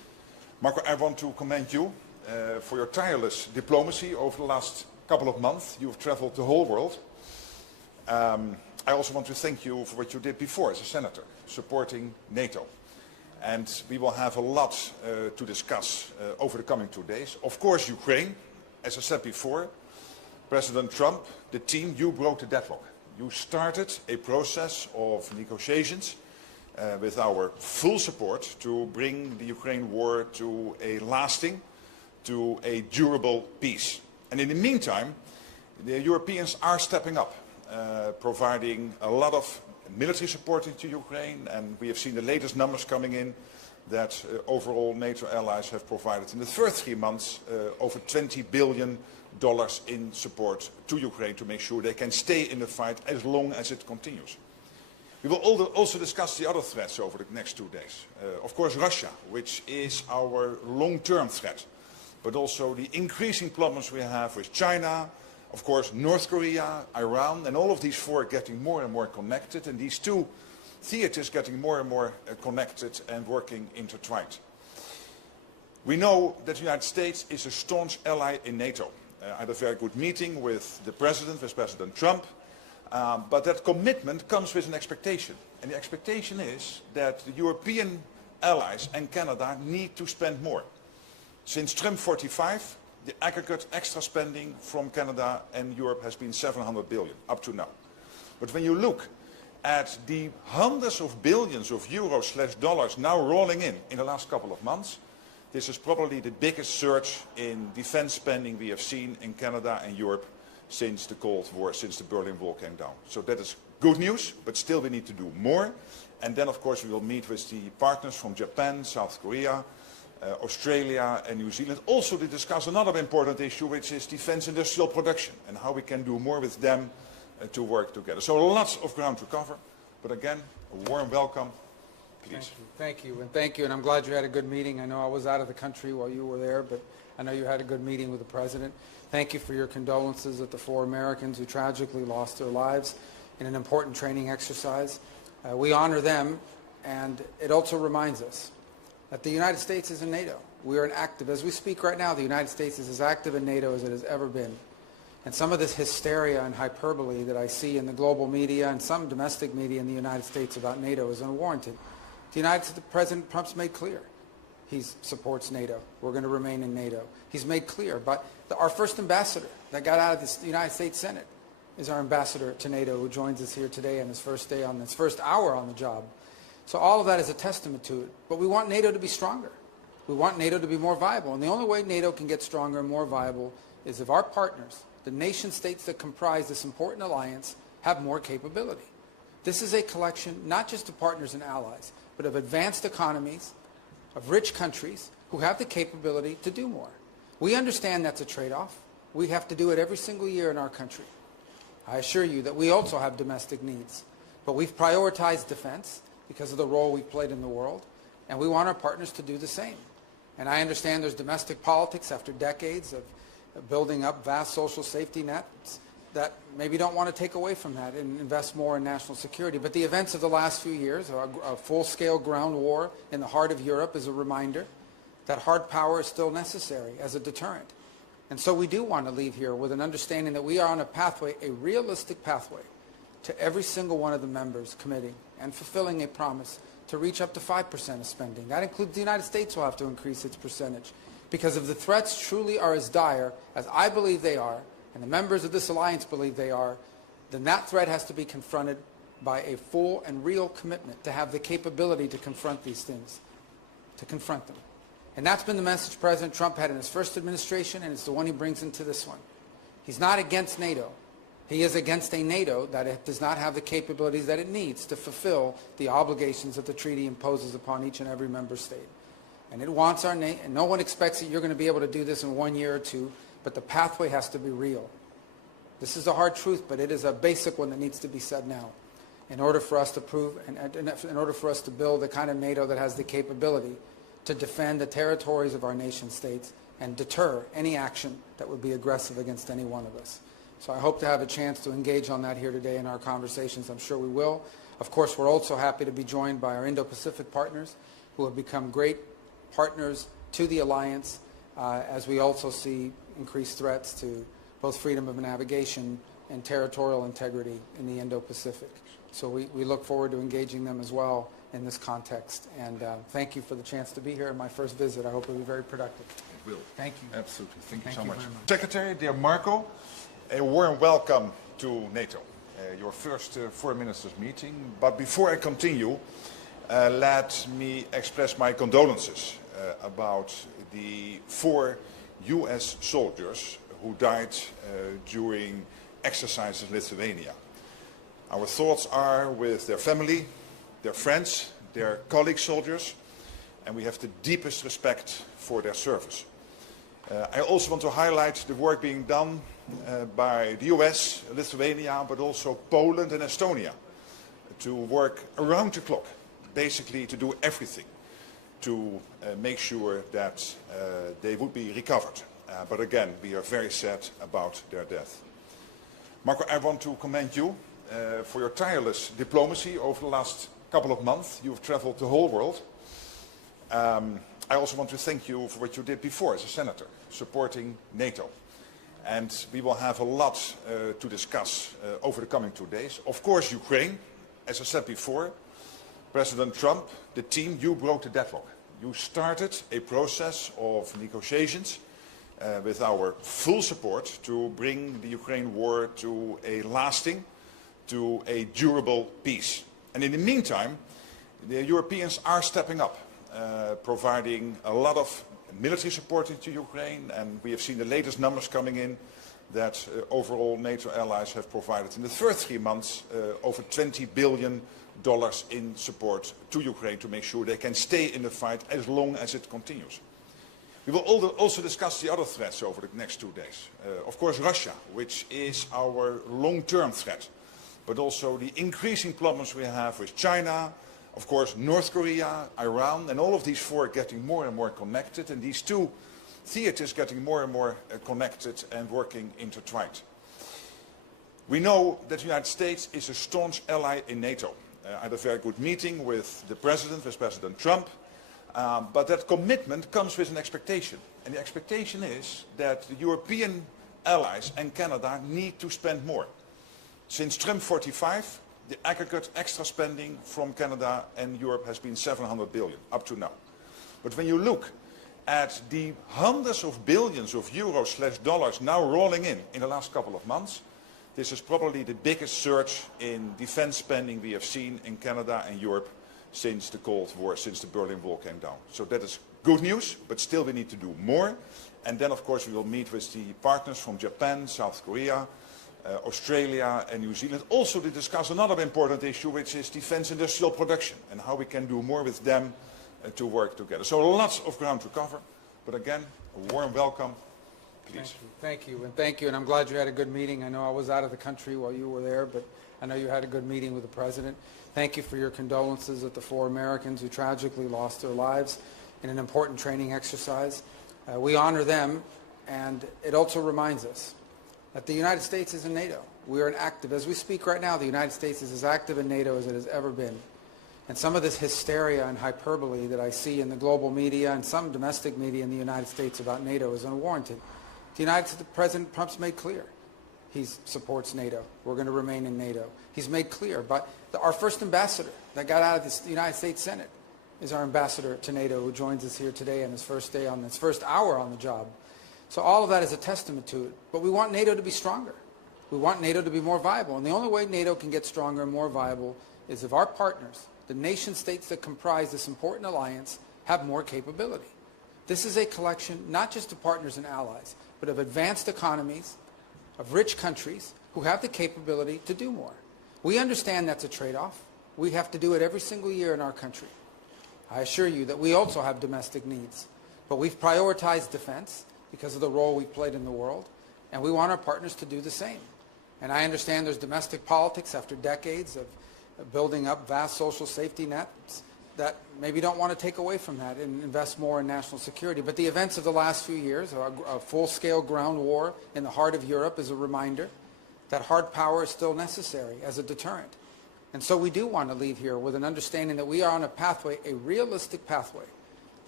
Marco, I want to commend you for your tireless diplomacy over the last couple of months. You've traveled the whole world. I also want to thank you for what you did before as a senator, supporting NATO. And we will have a lot to discuss over the coming 2 days. Of course, Ukraine, as I said before, President Trump, the team, you broke the deadlock. You started a process of negotiations with our full support to bring the Ukraine war to a lasting, to a durable peace. And in the meantime, the Europeans are stepping up, providing a lot of military support into Ukraine, and we have seen the latest numbers coming in that overall NATO allies have provided in the first 3 months over $20 billion in support to Ukraine to make sure they can stay in the fight as long as it continues. We will also discuss the other threats over the next 2 days. Of course, Russia, which is our long-term threat, but also the increasing problems we have with China, of course, North Korea, Iran, and all of these four getting more and more connected, and these two theaters getting more and more connected and working intertwined. We know that the United States is a staunch ally in NATO. I had a very good meeting with the President, with President Trump, but that commitment comes with an expectation. And the expectation is that the European allies and Canada need to spend more. Since Trump 45, the aggregate extra spending from Canada and Europe has been $700 billion up to now. But when you look at the hundreds of billions of euros/dollars now rolling in the last couple of months, this is probably the biggest surge in defense spending we have seen in Canada and Europe since the Cold War, since the Berlin Wall came down. So that is good news, but still we need to do more. And then, of course, we will meet with the partners from Japan, South Korea, Australia and New Zealand, also to discuss another important issue, which is defense industrial production and how we can do more with them to work together. So lots of ground to cover, but again, a warm welcome. Please. Thank you, and thank you, and I'm glad you had a good meeting. I know I was out of the country while you were there, but I know you had a good meeting with the President. Thank you for your condolences at the 4 Americans who tragically lost their lives in an important training exercise. We honor them, and it also reminds us that the United States is in NATO. We are as we speak right now, the United States is as active in NATO as it has ever been. And some of this hysteria and hyperbole that I see in the global media and some domestic media in the United States about NATO is unwarranted. The President Trump's made clear he supports NATO. We're going to remain in NATO. He's made clear, but our first ambassador that got out of the United States Senate is our ambassador to NATO, who joins us here today on his first day, on his first hour on the job. So all of that is a testament to it. But we want NATO to be stronger. We want NATO to be more viable. And the only way NATO can get stronger and more viable is if our partners, the nation states that comprise this important alliance, have more capability. This is a collection not just of partners and allies, but of advanced economies, of rich countries who have the capability to do more. We understand that's a trade-off. We have to do it every single year in our country. I assure you that we also have domestic needs, but we've prioritized defense because of the role we've played in the world, and we want our partners to do the same. And I understand there's domestic politics after decades of building up vast social safety nets that maybe don't want to take away from that and invest more in national security. But the events of the last few years, a full-scale ground war in the heart of Europe, is a reminder that hard power is still necessary as a deterrent. And so we do want to leave here with an understanding that we are on a pathway, a realistic pathway, to every single one of the members committing and fulfilling a promise to reach up to 5% of spending. That includes the United States will have to increase its percentage. Because if the threats truly are as dire as I believe they are, and the members of this alliance believe they are, then that threat has to be confronted by a full and real commitment to have the capability to confront these things, to confront them. And that's been the message President Trump had in his first administration, and it's the one he brings into this one. He's not against NATO. He is against a NATO that does not have the capabilities that it needs to fulfill the obligations that the treaty imposes upon each and every member state. And it wants our nation, and no one expects that you're going to be able to do this in 1 year or 2, but the pathway has to be real. This is a hard truth, but it is a basic one that needs to be said now in order for us to prove, and in order for us to build the kind of NATO that has the capability to defend the territories of our nation states and deter any action that would be aggressive against any one of us. So I hope to have a chance to engage on that here today in our conversations. I'm sure we will. Of course, we're also happy to be joined by our Indo-Pacific partners who have become great partners to the alliance as we also see increased threats to both freedom of navigation and territorial integrity in the Indo-Pacific. So we look forward to engaging them as well in this context. And thank you for the chance to be here in my first visit. I hope it will be very productive. It will. Thank you. Absolutely. Thank you so very much. much. Secretary, dear Marco, a warm welcome to NATO, your first foreign ministers meeting. But before I continue, let me express my condolences about the 4 US soldiers who died during exercises in Lithuania. Our thoughts are with their family, their friends, their colleague soldiers, and we have the deepest respect for their service. I also want to highlight the work being done by the US, Lithuania, but also Poland and Estonia to work around the clock, basically to do everything to make sure that they would be recovered. But again, we are very sad about their death. Marco, I want to commend you for your tireless diplomacy over the last couple of months. You've traveled the whole world. I also want to thank you for what you did before as a senator, supporting NATO. And we will have a lot to discuss over the coming 2 days. Of course, Ukraine, as I said before, President Trump, the team, you broke the deadlock. You started a process of negotiations with our full support to bring the Ukraine war to a lasting, to a durable peace. And in the meantime, the Europeans are stepping up, providing a lot of military support into Ukraine, and we have seen the latest numbers coming in that overall NATO allies have provided in the first 3 months over $20 billion in support to Ukraine to make sure they can stay in the fight as long as it continues. We will also discuss the other threats over the next 2 days. Of course, Russia, which is our long-term threat, but also the increasing problems we have with China, of course, North Korea, Iran, and all of these 4 getting more and more connected, and these 2 theaters getting more and more connected and working intertwined. We know that the United States is a staunch ally in NATO. I had a very good meeting with the President, with President Trump, but that commitment comes with an expectation. And the expectation is that the European allies and Canada need to spend more. Since Trump 45, the aggregate extra spending from Canada and Europe has been $700 billion up to now. But when you look at the hundreds of billions of euros/dollars now rolling in the last couple of months, this is probably the biggest surge in defense spending we have seen in Canada and Europe since the Cold War, since the Berlin Wall came down. So that is good news, but still we need to do more. And then, of course, we will meet with the partners from Japan, South Korea, Australia and New Zealand, also to discuss another important issue, which is defense industrial production and how we can do more with them to work together. So lots of ground to cover, but again, a warm welcome. Please. Thank you, and I'm glad you had a good meeting. I know I was out of the country while you were there, but I know you had a good meeting with the President. Thank you for your condolences at the 4 Americans who tragically lost their lives in an important training exercise. We honor them, and it also reminds us that the United States is in NATO. We are an active, as we speak right now, the United States is as active in NATO as it has ever been. And some of this hysteria and hyperbole that I see in the global media and some domestic media in the United States about NATO is unwarranted. President Trump's made clear he supports NATO. We're going to remain in NATO. He's made clear, but our first ambassador that got out of the United States Senate is our ambassador to NATO, who joins us here today on his first day, on his first hour on the job. So all of that is a testament to it. But we want NATO to be stronger. We want NATO to be more viable. And the only way NATO can get stronger and more viable is if our partners, the nation states that comprise this important alliance, have more capability. This is a collection not just of partners and allies, but of advanced economies, of rich countries who have the capability to do more. We understand that's a trade-off. We have to do it every single year in our country. I assure you that we also have domestic needs. But we've prioritized defense because of the role we've played in the world, and we want our partners to do the same. And I understand there's domestic politics after decades of building up vast social safety nets that maybe don't want to take away from that and invest more in national security. But the events of the last few years, a full-scale ground war in the heart of Europe, is a reminder that hard power is still necessary as a deterrent. And so we do want to leave here with an understanding that we are on a pathway, a realistic pathway,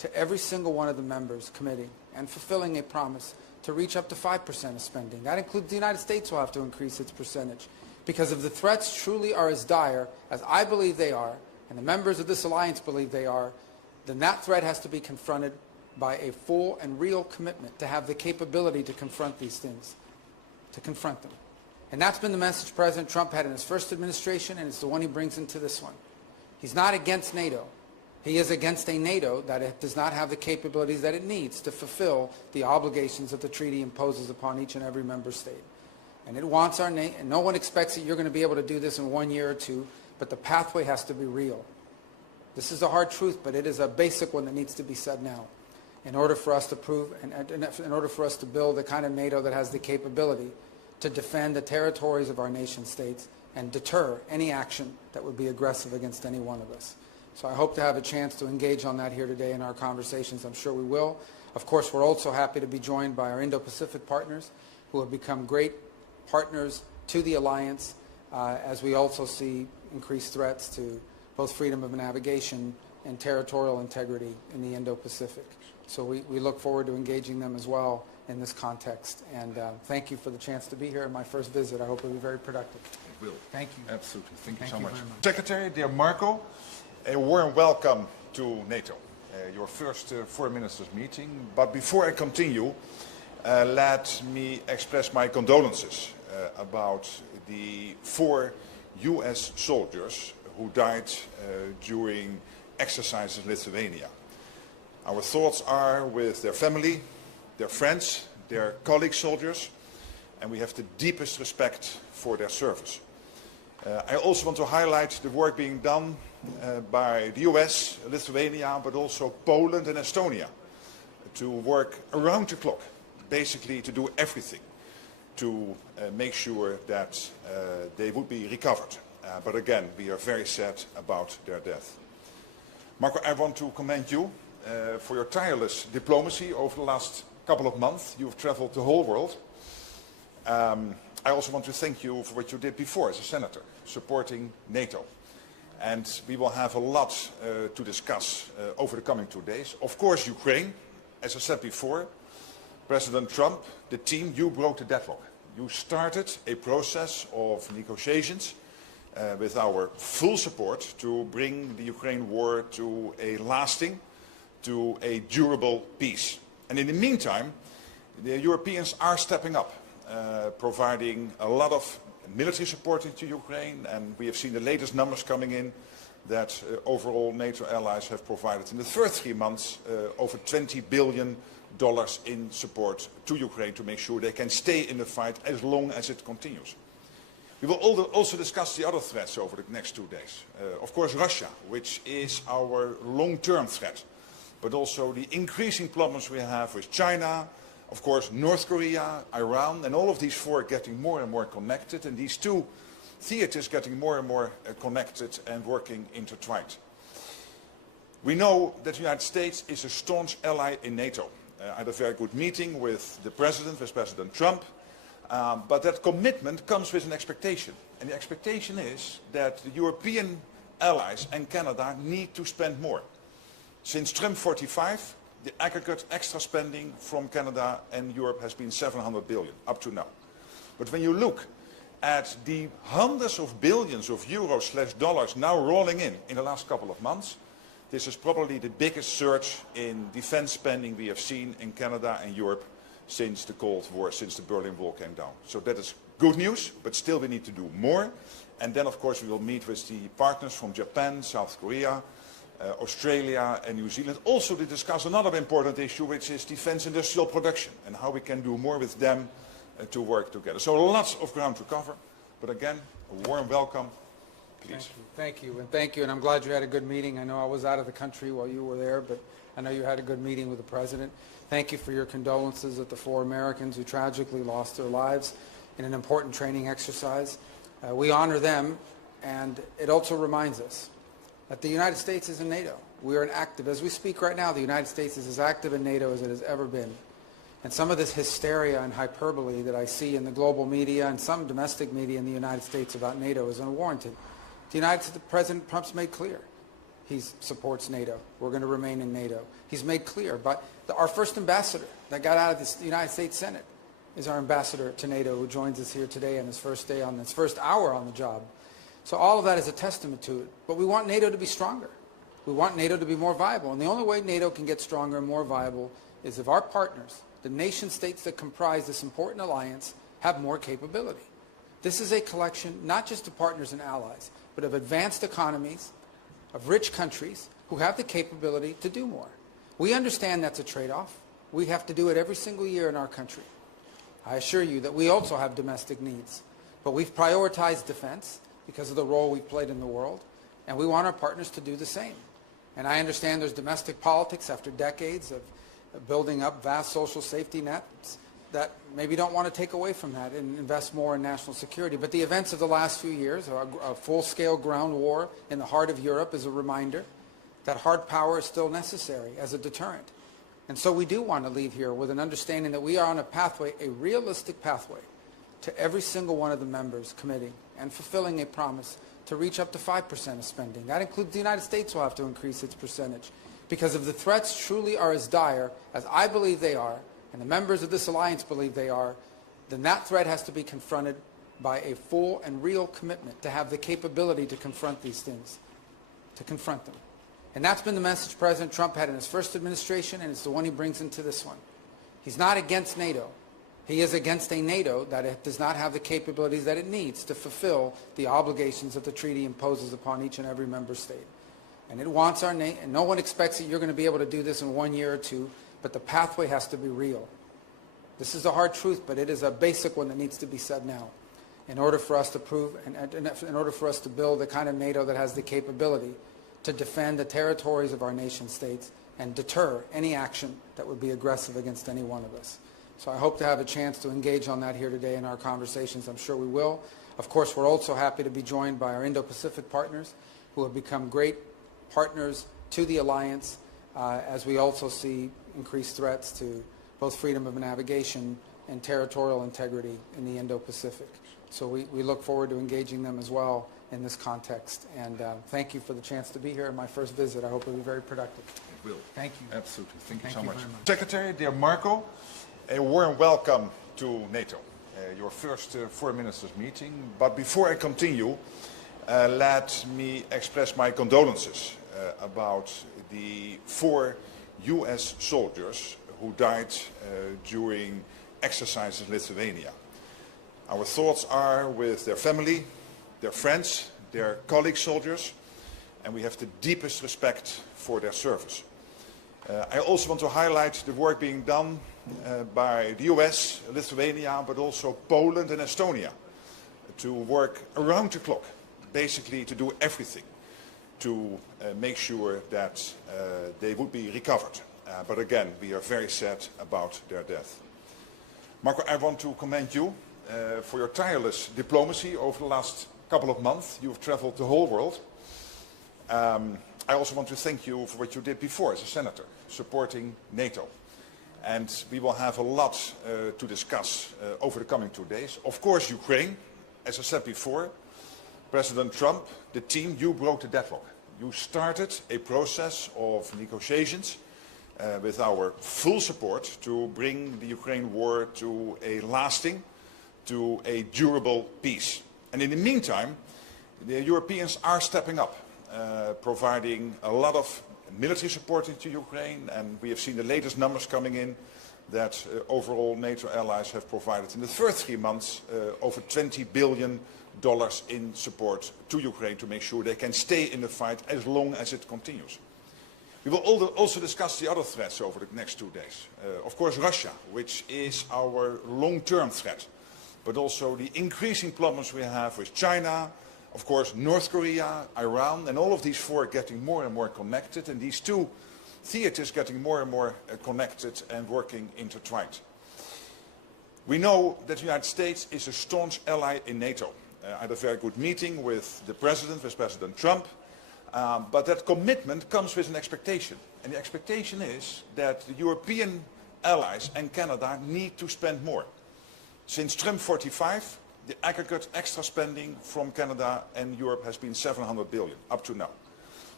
to every single one of the members committing and fulfilling a promise to reach up to 5% of spending. That includes the United States will have to increase its percentage. Because if the threats truly are as dire as I believe they are, and the members of this alliance believe they are, then that threat has to be confronted by a full and real commitment to have the capability to confront these things, to confront them. And that's been the message President Trump had in his first administration, and it's the one he brings into this one. He's not against NATO. He is against a NATO that does not have the capabilities that it needs to fulfill the obligations that the treaty imposes upon each and every member state. And it wants our nation, and no one expects that you're going to be able to do this in 1 year or two, but the pathway has to be real. This is a hard truth, but it is a basic one that needs to be said now in order for us to prove, and in order for us to build the kind of NATO that has the capability to defend the territories of our nation states and deter any action that would be aggressive against any one of us. So I hope to have a chance to engage on that here today in our conversations. I'm sure we will. Of course, we're also happy to be joined by our Indo-Pacific partners who have become great partners to the alliance as we also see increased threats to both freedom of navigation and territorial integrity in the Indo-Pacific. So we look forward to engaging them as well in this context. And thank you for the chance to be here in my first visit. I hope it will be very productive. It will. Thank you. Absolutely. Thank you so much. very much. Secretary, dear Marco, a warm welcome to NATO, your first foreign ministers meeting. But before I continue, let me express my condolences about the 4 US soldiers who died during exercises in Lithuania. Our thoughts are with their family, their friends, their colleague soldiers, and we have the deepest respect for their service. I also want to highlight the work being done by the US, Lithuania, but also Poland and Estonia to work around the clock, basically to do everything to make sure that they would be recovered. But again, we are very sad about their death. Marco, I want to commend you for your tireless diplomacy over the last couple of months. You've traveled the whole world. I also want to thank you for what you did before as a senator, supporting NATO. And we will have a lot to discuss over the coming 2 days. Of course, Ukraine, as I said before, President Trump, the team, you broke the deadlock. You started a process of negotiations with our full support to bring the Ukraine war to a lasting, to a durable peace. And in the meantime, the Europeans are stepping up, providing a lot of military support to Ukraine, and we have seen the latest numbers coming in that overall NATO allies have provided in the first 3 months over $20 billion in support to Ukraine to make sure they can stay in the fight as long as it continues. We will also discuss the other threats over the next 2 days. Of course, Russia, which is our long-term threat, but also the increasing problems we have with China, of course, North Korea, Iran, and all of these 4 getting more and more connected, and these 2 theaters getting more and more connected and working intertwined. We know that the United States is a staunch ally in NATO. I had a very good meeting with the President, with President Trump, but that commitment comes with an expectation. And the expectation is that the European allies and Canada need to spend more. Since Trump 45, the aggregate extra spending from Canada and Europe has been $700 billion up to now. But when you look at the hundreds of billions of euros/dollars now rolling in the last couple of months, this is probably the biggest surge in defense spending we have seen in Canada and Europe since the Cold War, since the Berlin Wall came down. So that is good news, but still we need to do more. And then, of course, we will meet with the partners from Japan, South Korea, Australia and New Zealand, also to discuss another important issue, which is defense industrial production and how we can do more with them to work together. So lots of ground to cover, but again, a warm welcome. Please. Thank you, and thank you, and I'm glad you had a good meeting. I know I was out of the country while you were there, but I know you had a good meeting with the President. Thank you for your condolences at the 4 Americans who tragically lost their lives in an important training exercise. We honor them, and it also reminds us that the United States is in NATO. We are as we speak right now, the United States is as active in NATO as it has ever been. And some of this hysteria and hyperbole that I see in the global media and some domestic media in the United States about NATO is unwarranted. The President Trump's made clear. he supports NATO. We're going to remain in NATO. He's made clear, but our first ambassador that got out of the United States Senate is our ambassador to NATO, who joins us here today on his first day, on his first hour on the job. So all of that is a testament to it. But we want NATO to be stronger. We want NATO to be more viable. And the only way NATO can get stronger and more viable is if our partners, the nation states that comprise this important alliance, have more capability. This is a collection not just of partners and allies, but of advanced economies, of rich countries who have the capability to do more. We understand that's a trade-off. We have to do it every single year in our country. I assure you that we also have domestic needs, but we've prioritized defense because of the role we've played in the world, and we want our partners to do the same. And I understand there's domestic politics after decades of building up vast social safety nets that maybe don't want to take away from that and invest more in national security. But the events of the last few years, a full-scale ground war in the heart of Europe, is a reminder that hard power is still necessary as a deterrent. And so we do want to leave here with an understanding that we are on a pathway, a realistic pathway, to every single one of the members committing and fulfilling a promise to reach up to 5% of spending. That includes the United States will have to increase its percentage. Because if the threats truly are as dire as I believe they are, and the members of this alliance believe they are, then that threat has to be confronted by a full and real commitment to have the capability to confront these things, to confront them. And that's been the message President Trump had in his first administration, and it's the one he brings into this one. He's not against NATO. He is against a NATO that does not have the capabilities that it needs to fulfill the obligations that the treaty imposes upon each and every member state. And it wants our nation, and no one expects that you're going to be able to do this in 1 year or two, but the pathway has to be real. This is a hard truth, but it is a basic one that needs to be said now in order for us to prove, and in order for us to build the kind of NATO that has the capability to defend the territories of our nation states and deter any action that would be aggressive against any one of us. So I hope to have a chance to engage on that here today in our conversations. I'm sure we will. Of course, we're also happy to be joined by our Indo-Pacific partners who have become great partners to the alliance as we also see increased threats to both freedom of navigation and territorial integrity in the Indo-Pacific. So we look forward to engaging them as well in this context. And thank you for the chance to be here in my first visit. I hope it will be very productive. It will. Thank you. Absolutely. Thank you so much. Very much. Secretary, dear Marco, a warm welcome to NATO, your first foreign ministers meeting. But before I continue, let me express my condolences about the 4 US soldiers who died during exercises in Lithuania. Our thoughts are with their family, their friends, their colleague soldiers, and we have the deepest respect for their service. I also want to highlight the work being done by the US, Lithuania, but also Poland and Estonia to work around the clock, basically to do everything to make sure that they would be recovered. But again, we are very sad about their death. Marco, I want to commend you for your tireless diplomacy over the last couple of months. You've traveled the whole world. I also want to thank you for what you did before as a senator, supporting NATO. And we will have a lot to discuss over the coming 2 days. Of course, Ukraine, as I said before, President Trump, the team, you broke the deadlock. You started a process of negotiations with our full support to bring the Ukraine war to a lasting, to a durable peace. And in the meantime, the Europeans are stepping up, providing a lot of military support into Ukraine, and we have seen the latest numbers coming in that overall NATO allies have provided in the first 3 months over $20 billion in support to Ukraine to make sure they can stay in the fight as long as it continues. We will also discuss the other threats over the next 2 days. Of course, Russia, which is our long-term threat, but also the increasing problems we have with China, of course, North Korea, Iran, and all of these 4 getting more and more connected, and these 2 theaters getting more and more connected and working intertwined. We know that the United States is a staunch ally in NATO. I had a very good meeting with the President, with President Trump, but that commitment comes with an expectation. And the expectation is that the European allies and Canada need to spend more. Since Trump 45, the aggregate extra spending from Canada and Europe has been $700 billion up to now.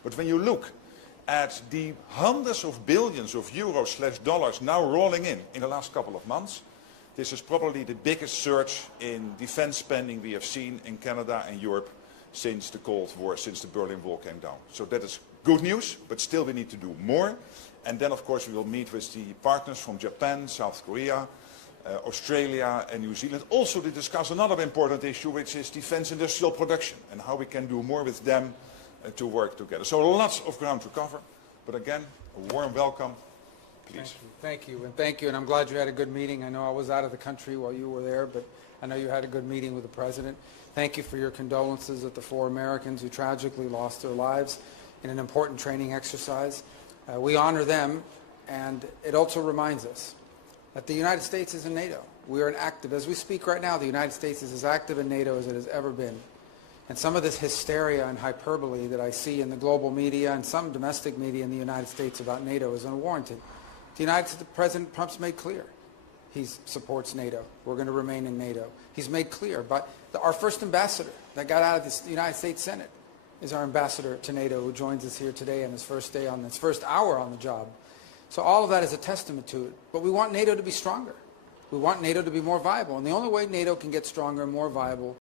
But when you look at the hundreds of billions of euros/dollars now rolling in the last couple of months, this is probably the biggest surge in defense spending we have seen in Canada and Europe since the Cold War, since the Berlin Wall came down. So that is good news, but still we need to do more. And then, of course, we will meet with the partners from Japan, South Korea, Australia and New Zealand, also to discuss another important issue, which is defense industrial production and how we can do more with them to work together. So lots of ground to cover, but again, a warm welcome. Please. Thank you, and thank you, and I'm glad you had a good meeting. I know I was out of the country while you were there, but I know you had a good meeting with the President. Thank you for your condolences at the 4 Americans who tragically lost their lives in an important training exercise. We honor them, and it also reminds us that the United States is in NATO. We are as we speak right now, the United States is as active in NATO as it has ever been. And some of this hysteria and hyperbole that I see in the global media and some domestic media in the United States about NATO is unwarranted. President Trump's made clear he supports NATO. We're going to remain in NATO. He's made clear, but our first ambassador that got out of the United States Senate is our ambassador to NATO, who joins us here today on his first day, on his first hour on the job. So all of that is a testament to it. But we want NATO to be stronger. We want NATO to be more viable. And the only way NATO can get stronger and more viable